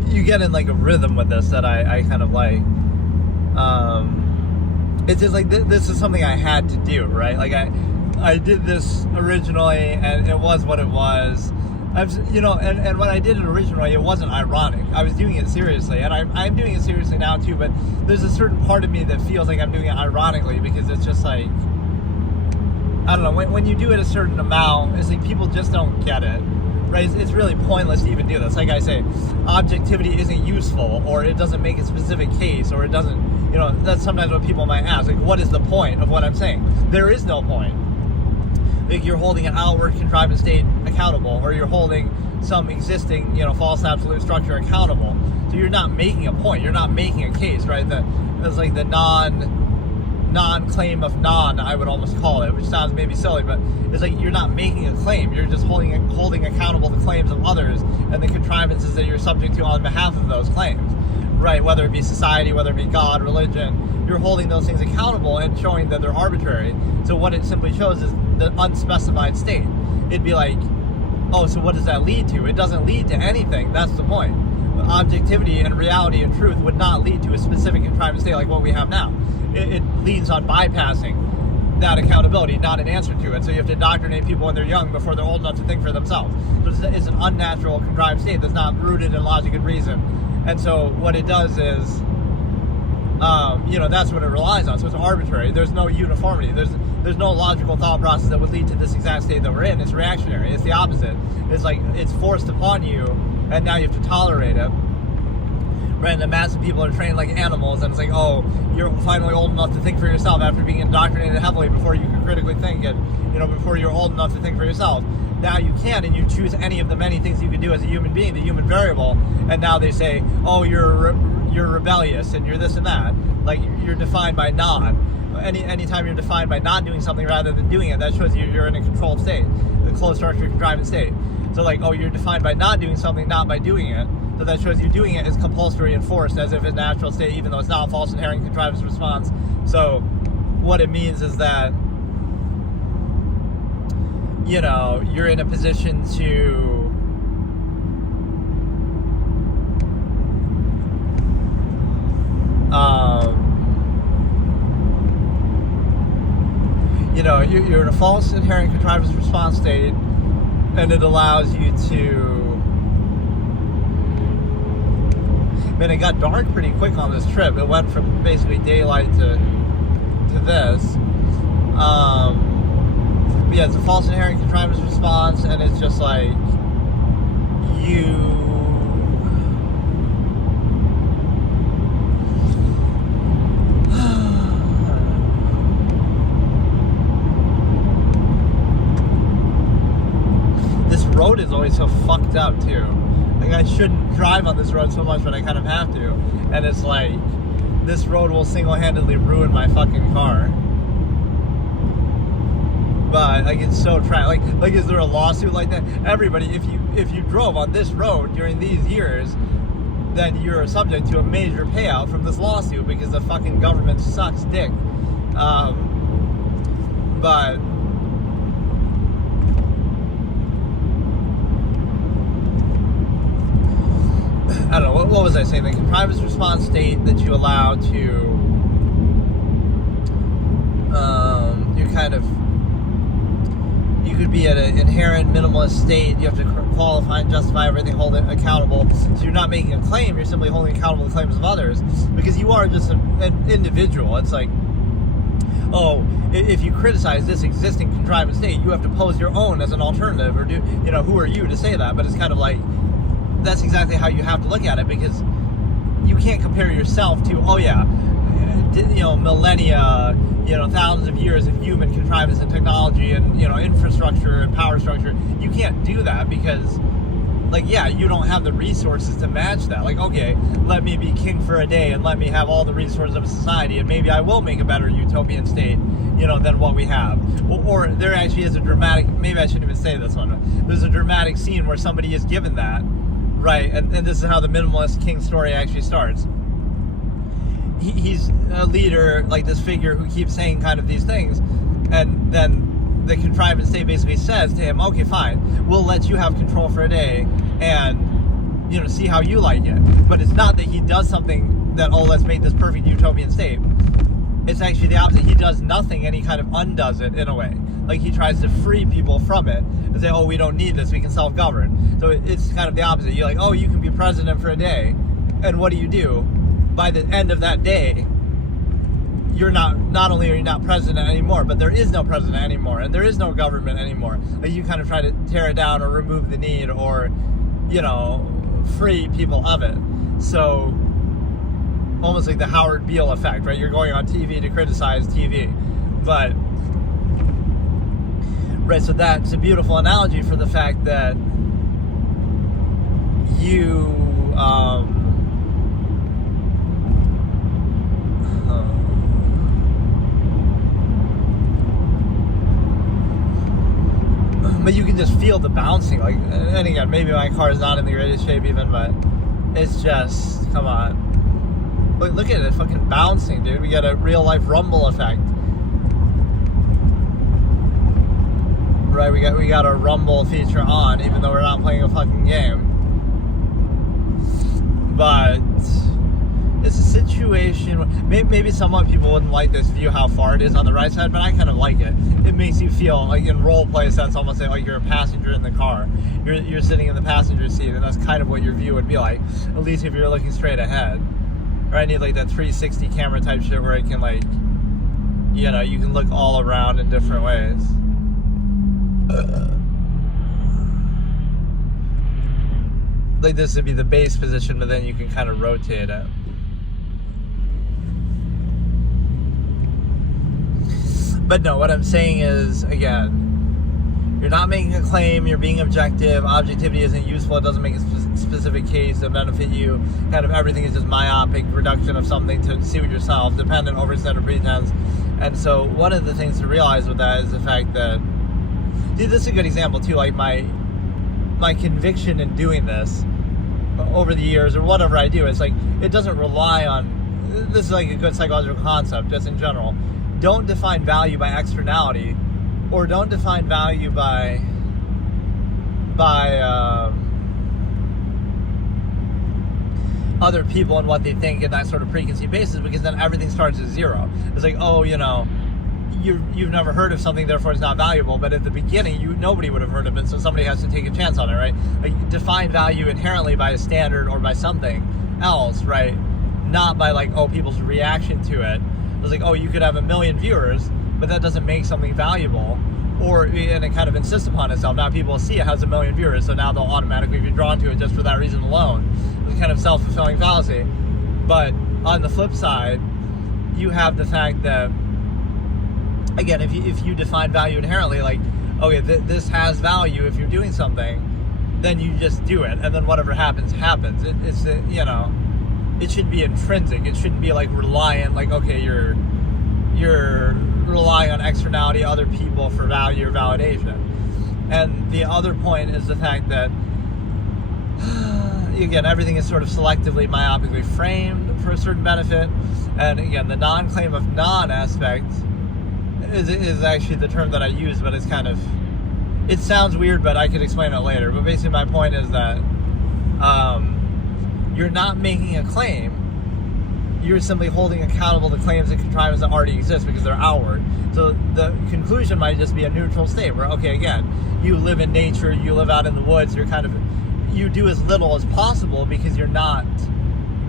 You get in like a rhythm with this that I kind of like. It's just like this is something I had to do, right? Like I did this originally, and it was what it was. And when I did it originally, it wasn't ironic. I was doing it seriously, and I'm doing it seriously now too. But there's a certain part of me that feels like I'm doing it ironically, because it's just like, I don't know. When you do it a certain amount, it's like people just don't get it, right? It's really pointless to even do this. Like I say, objectivity isn't useful, or it doesn't make a specific case, or it doesn't. That's sometimes what people might ask. Like, what is the point of what I'm saying? There is no point. Like, you're holding an outward contrivance state accountable, or you're holding some existing, false absolute structure accountable. So you're not making a point. You're not making a case, right? That's like the non-claim of non, I would almost call it, which sounds maybe silly, but it's like you're not making a claim. You're just holding accountable the claims of others and the contrivances that you're subject to on behalf of those claims, right? Whether it be society, whether it be God, religion, you're holding those things accountable and showing that they're arbitrary. So what it simply shows is the unspecified state. It'd be like, oh, so what does that lead to? It doesn't lead to anything. That's the point. Objectivity and reality and truth would not lead to a specific contrivance state like what we have now. It leans on bypassing that accountability, not an answer to it. So you have to indoctrinate people when they're young before they're old enough to think for themselves. So it's an unnatural contrived state that's not rooted in logic and reason. And so what it does is, that's what it relies on. So it's arbitrary. There's no uniformity. There's no logical thought process that would lead to this exact state that we're in. It's reactionary. It's the opposite. It's like it's forced upon you, and now you have to tolerate it. Right? And the mass of people are trained like animals, and it's like, oh, you're finally old enough to think for yourself after being indoctrinated heavily before you can critically think, and before you're old enough to think for yourself. Now you can, and you choose any of the many things you can do as a human being, the human variable, and now they say, oh, you're rebellious, and you're this and that. Like, you're defined by not. Anytime you're defined by not doing something rather than doing it, that shows you're in a controlled state, a closed structure contrivance state. So like, oh, you're defined by not doing something, not by doing it. So that shows you doing it is compulsory and forced, as if it's a natural state, even though it's not a false inherent contrivance response. So what it means is that, you're in a position to you're in a false inherent contrivance response state, and it allows you to. Man, it got dark pretty quick on this trip. It went from basically daylight to this. But yeah, it's a false inherent contrivance response, and it's just like This road is always so fucked up too. Like, I shouldn't drive on this road so much, but I kind of have to. And it's like, this road will single-handedly ruin my fucking car. But like, it's so tragic. Like, is there a lawsuit like that? Everybody, if you drove on this road during these years, then you're subject to a major payout from this lawsuit because the fucking government sucks dick. But I don't know, what was I saying? The contrivance response state that you allow to, you could be at an inherent minimalist state. You have to qualify and justify everything, hold it accountable. So you're not making a claim, you're simply holding accountable the claims of others, because you are just an individual. It's like, oh, if you criticize this existing contrivance state, you have to pose your own as an alternative, or who are you to say that? But it's kind of like, that's exactly how you have to look at it, because you can't compare yourself to, millennia, thousands of years of human contrivance and technology and, infrastructure and power structure. You can't do that because, you don't have the resources to match that. Like, okay, let me be king for a day and let me have all the resources of a society, and maybe I will make a better utopian state, than what we have. Or there actually is a dramatic, maybe I shouldn't even say this one, there's a dramatic scene where somebody is given that, right, and this is how the minimalist king story actually starts. He's a leader, like this figure who keeps saying kind of these things, and then the contrivance state basically says to him, okay, fine, we'll let you have control for a day and, you know, see how you like it. But it's not that he does something that, oh, let's make this perfect utopian state. It's actually the opposite. He does nothing and he kind of undoes it in a way. Like he tries to free people from it and say, oh, we don't need this, we can self-govern. So it's kind of the opposite. You're like, oh, you can be president for a day. And what do? By the end of that day, you're not only are you not president anymore, but there is no president anymore, and there is no government anymore. Like you kind of try to tear it down or remove the need or, you know, free people of it. So almost like the Howard Beale effect, right? You're going on TV to criticize TV. But, right, so that's a beautiful analogy for the fact that you, but you can just feel the bouncing, like, and again, maybe my car is not in the greatest shape even, but it's just, come on. Look at it, fucking bouncing, dude. We got a real life rumble effect. Right, we got a rumble feature on, even though we're not playing a fucking game. But it's a situation, maybe somewhat people wouldn't like this view how far it is on the right side, but I kind of like it. It makes you feel like in role play sense, almost like you're a passenger in the car. You're sitting in the passenger seat, and that's kind of what your view would be like, at least if you're looking straight ahead. Or I need like that 360 camera type shit where it can, like, you know, you can look all around in different ways. Like this would be the base position, but then you can kind of rotate it. But no, what I'm saying is, again, you're not making a claim, you're being objective. Objectivity isn't useful, it doesn't make a specific case to benefit you. Kind of everything is just myopic reduction of something to suit yourself, dependent, overextended, pretense. And so one of the things to realize with that is the fact that, dude, this is a good example too, like my conviction in doing this over the years or whatever I do, it's like, it doesn't rely on, this is like a good psychological concept just in general. Don't define value by externality, or don't define value by other people and what they think in that sort of preconceived basis, because then everything starts at zero. It's like, oh, you know, you've never heard of something, therefore it's not valuable. But at the beginning, nobody would have heard of it, so somebody has to take a chance on it, right? Like, define value inherently by a standard or by something else, right? Not by, like, oh, people's reaction to it. It's like, oh, you could have 1 million viewers, but that doesn't make something valuable. And it kind of insists upon itself. Now people see it has 1 million viewers, so now they'll automatically be drawn to it just for that reason alone. It's kind of self-fulfilling fallacy. But on the flip side, you have the fact that, again, if you define value inherently, like, okay, this has value if you're doing something, then you just do it, and then whatever happens, happens. It's you know, it should be intrinsic. It shouldn't be like reliant, like, okay, you're relying on externality, other people for value or validation. And the other point is the fact that, again, everything is sort of selectively, myopically framed for a certain benefit. And again, the non-claim of non aspect is actually the term that I use, but it's kind of, it sounds weird, but I could explain it later. But basically my point is that you're not making a claim, you're simply holding accountable the claims and contrivances that already exist because they're outward. So the conclusion might just be a neutral state where, okay, again, you live in nature, you live out in the woods, you do as little as possible because you're not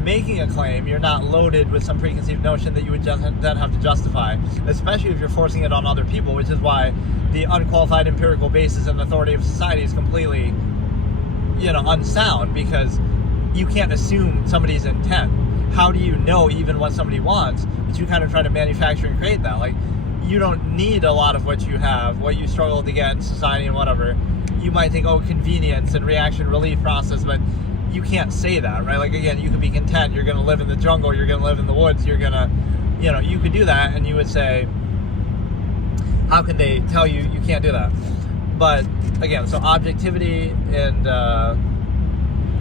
making a claim, you're not loaded with some preconceived notion that you would then have to justify, especially if you're forcing it on other people, which is why the unqualified empirical basis and authority of society is completely, you know, unsound, because you can't assume somebody's intent. How do you know even what somebody wants? But you kind of try to manufacture and create that. Like, you don't need a lot of what you have, what you struggle to get in society and whatever. You might think, oh, convenience and reaction relief process, but you can't say that, right? Like, again, you could be content. You're going to live in the jungle. You're going to live in the woods. You're going to, you know, you could do that, and you would say, how can they tell you you can't do that? But, again, so objectivity and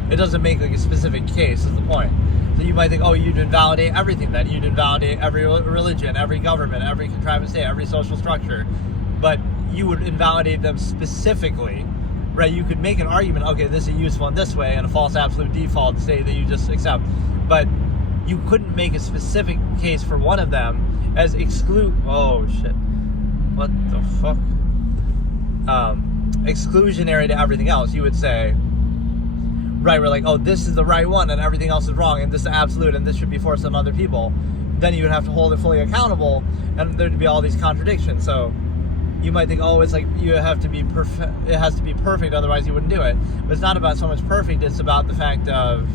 it doesn't make like a specific case is the point. So you might think, oh, you'd invalidate everything then. You'd invalidate every religion, every government, every contrivance state, every social structure. But you would invalidate them specifically, right? You could make an argument, okay, this is useful in this way, and a false absolute default state that you just accept, but you couldn't make a specific case for one of them as exclusionary to everything else. You would say, right, we're like, oh, this is the right one and everything else is wrong, and this is absolute and this should be forced on other people. Then you would have to hold it fully accountable, and there'd be all these contradictions. So you might think, oh, it's like you have to be perfect. It has to be perfect, otherwise you wouldn't do it. But it's not about so much perfect. It's about the fact of,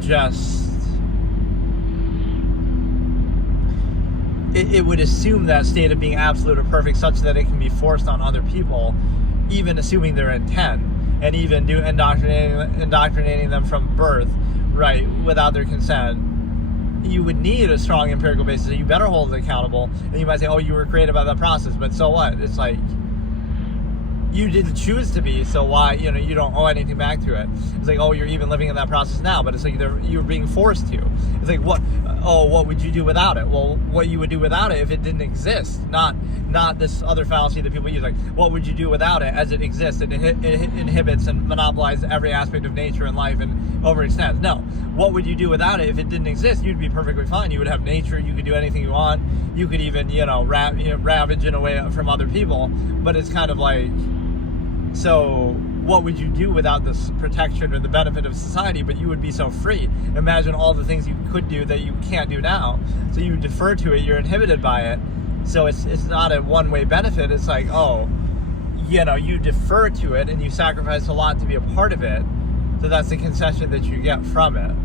just it would assume that state of being absolute or perfect such that it can be forced on other people, even assuming their intent, and even indoctrinating them from birth, right, without their consent. You would need a strong empirical basis, so you better hold it accountable. And you might say, oh, you were created by that process, but so what? It's like, you didn't choose to be, so why, you don't owe anything back to it. It's like, oh, you're even living in that process now, but it's like you're being forced to. It's like, what would you do without it? Well, what you would do without it if it didn't exist, not this other fallacy that people use, like, what would you do without it as it exists, and it inhibits and monopolizes every aspect of nature and life and overextends. No, what would you do without it if it didn't exist? You'd be perfectly fine. You would have nature, you could do anything you want, you could even, ravage in a way from other people, but it's kind of like, so what would you do without this protection or the benefit of society? But you would be so free. Imagine all the things you could do that you can't do now. So you defer to it, you're inhibited by it. So it's not a one-way benefit. It's like, you defer to it and you sacrifice a lot to be a part of it. So that's the concession that you get from it.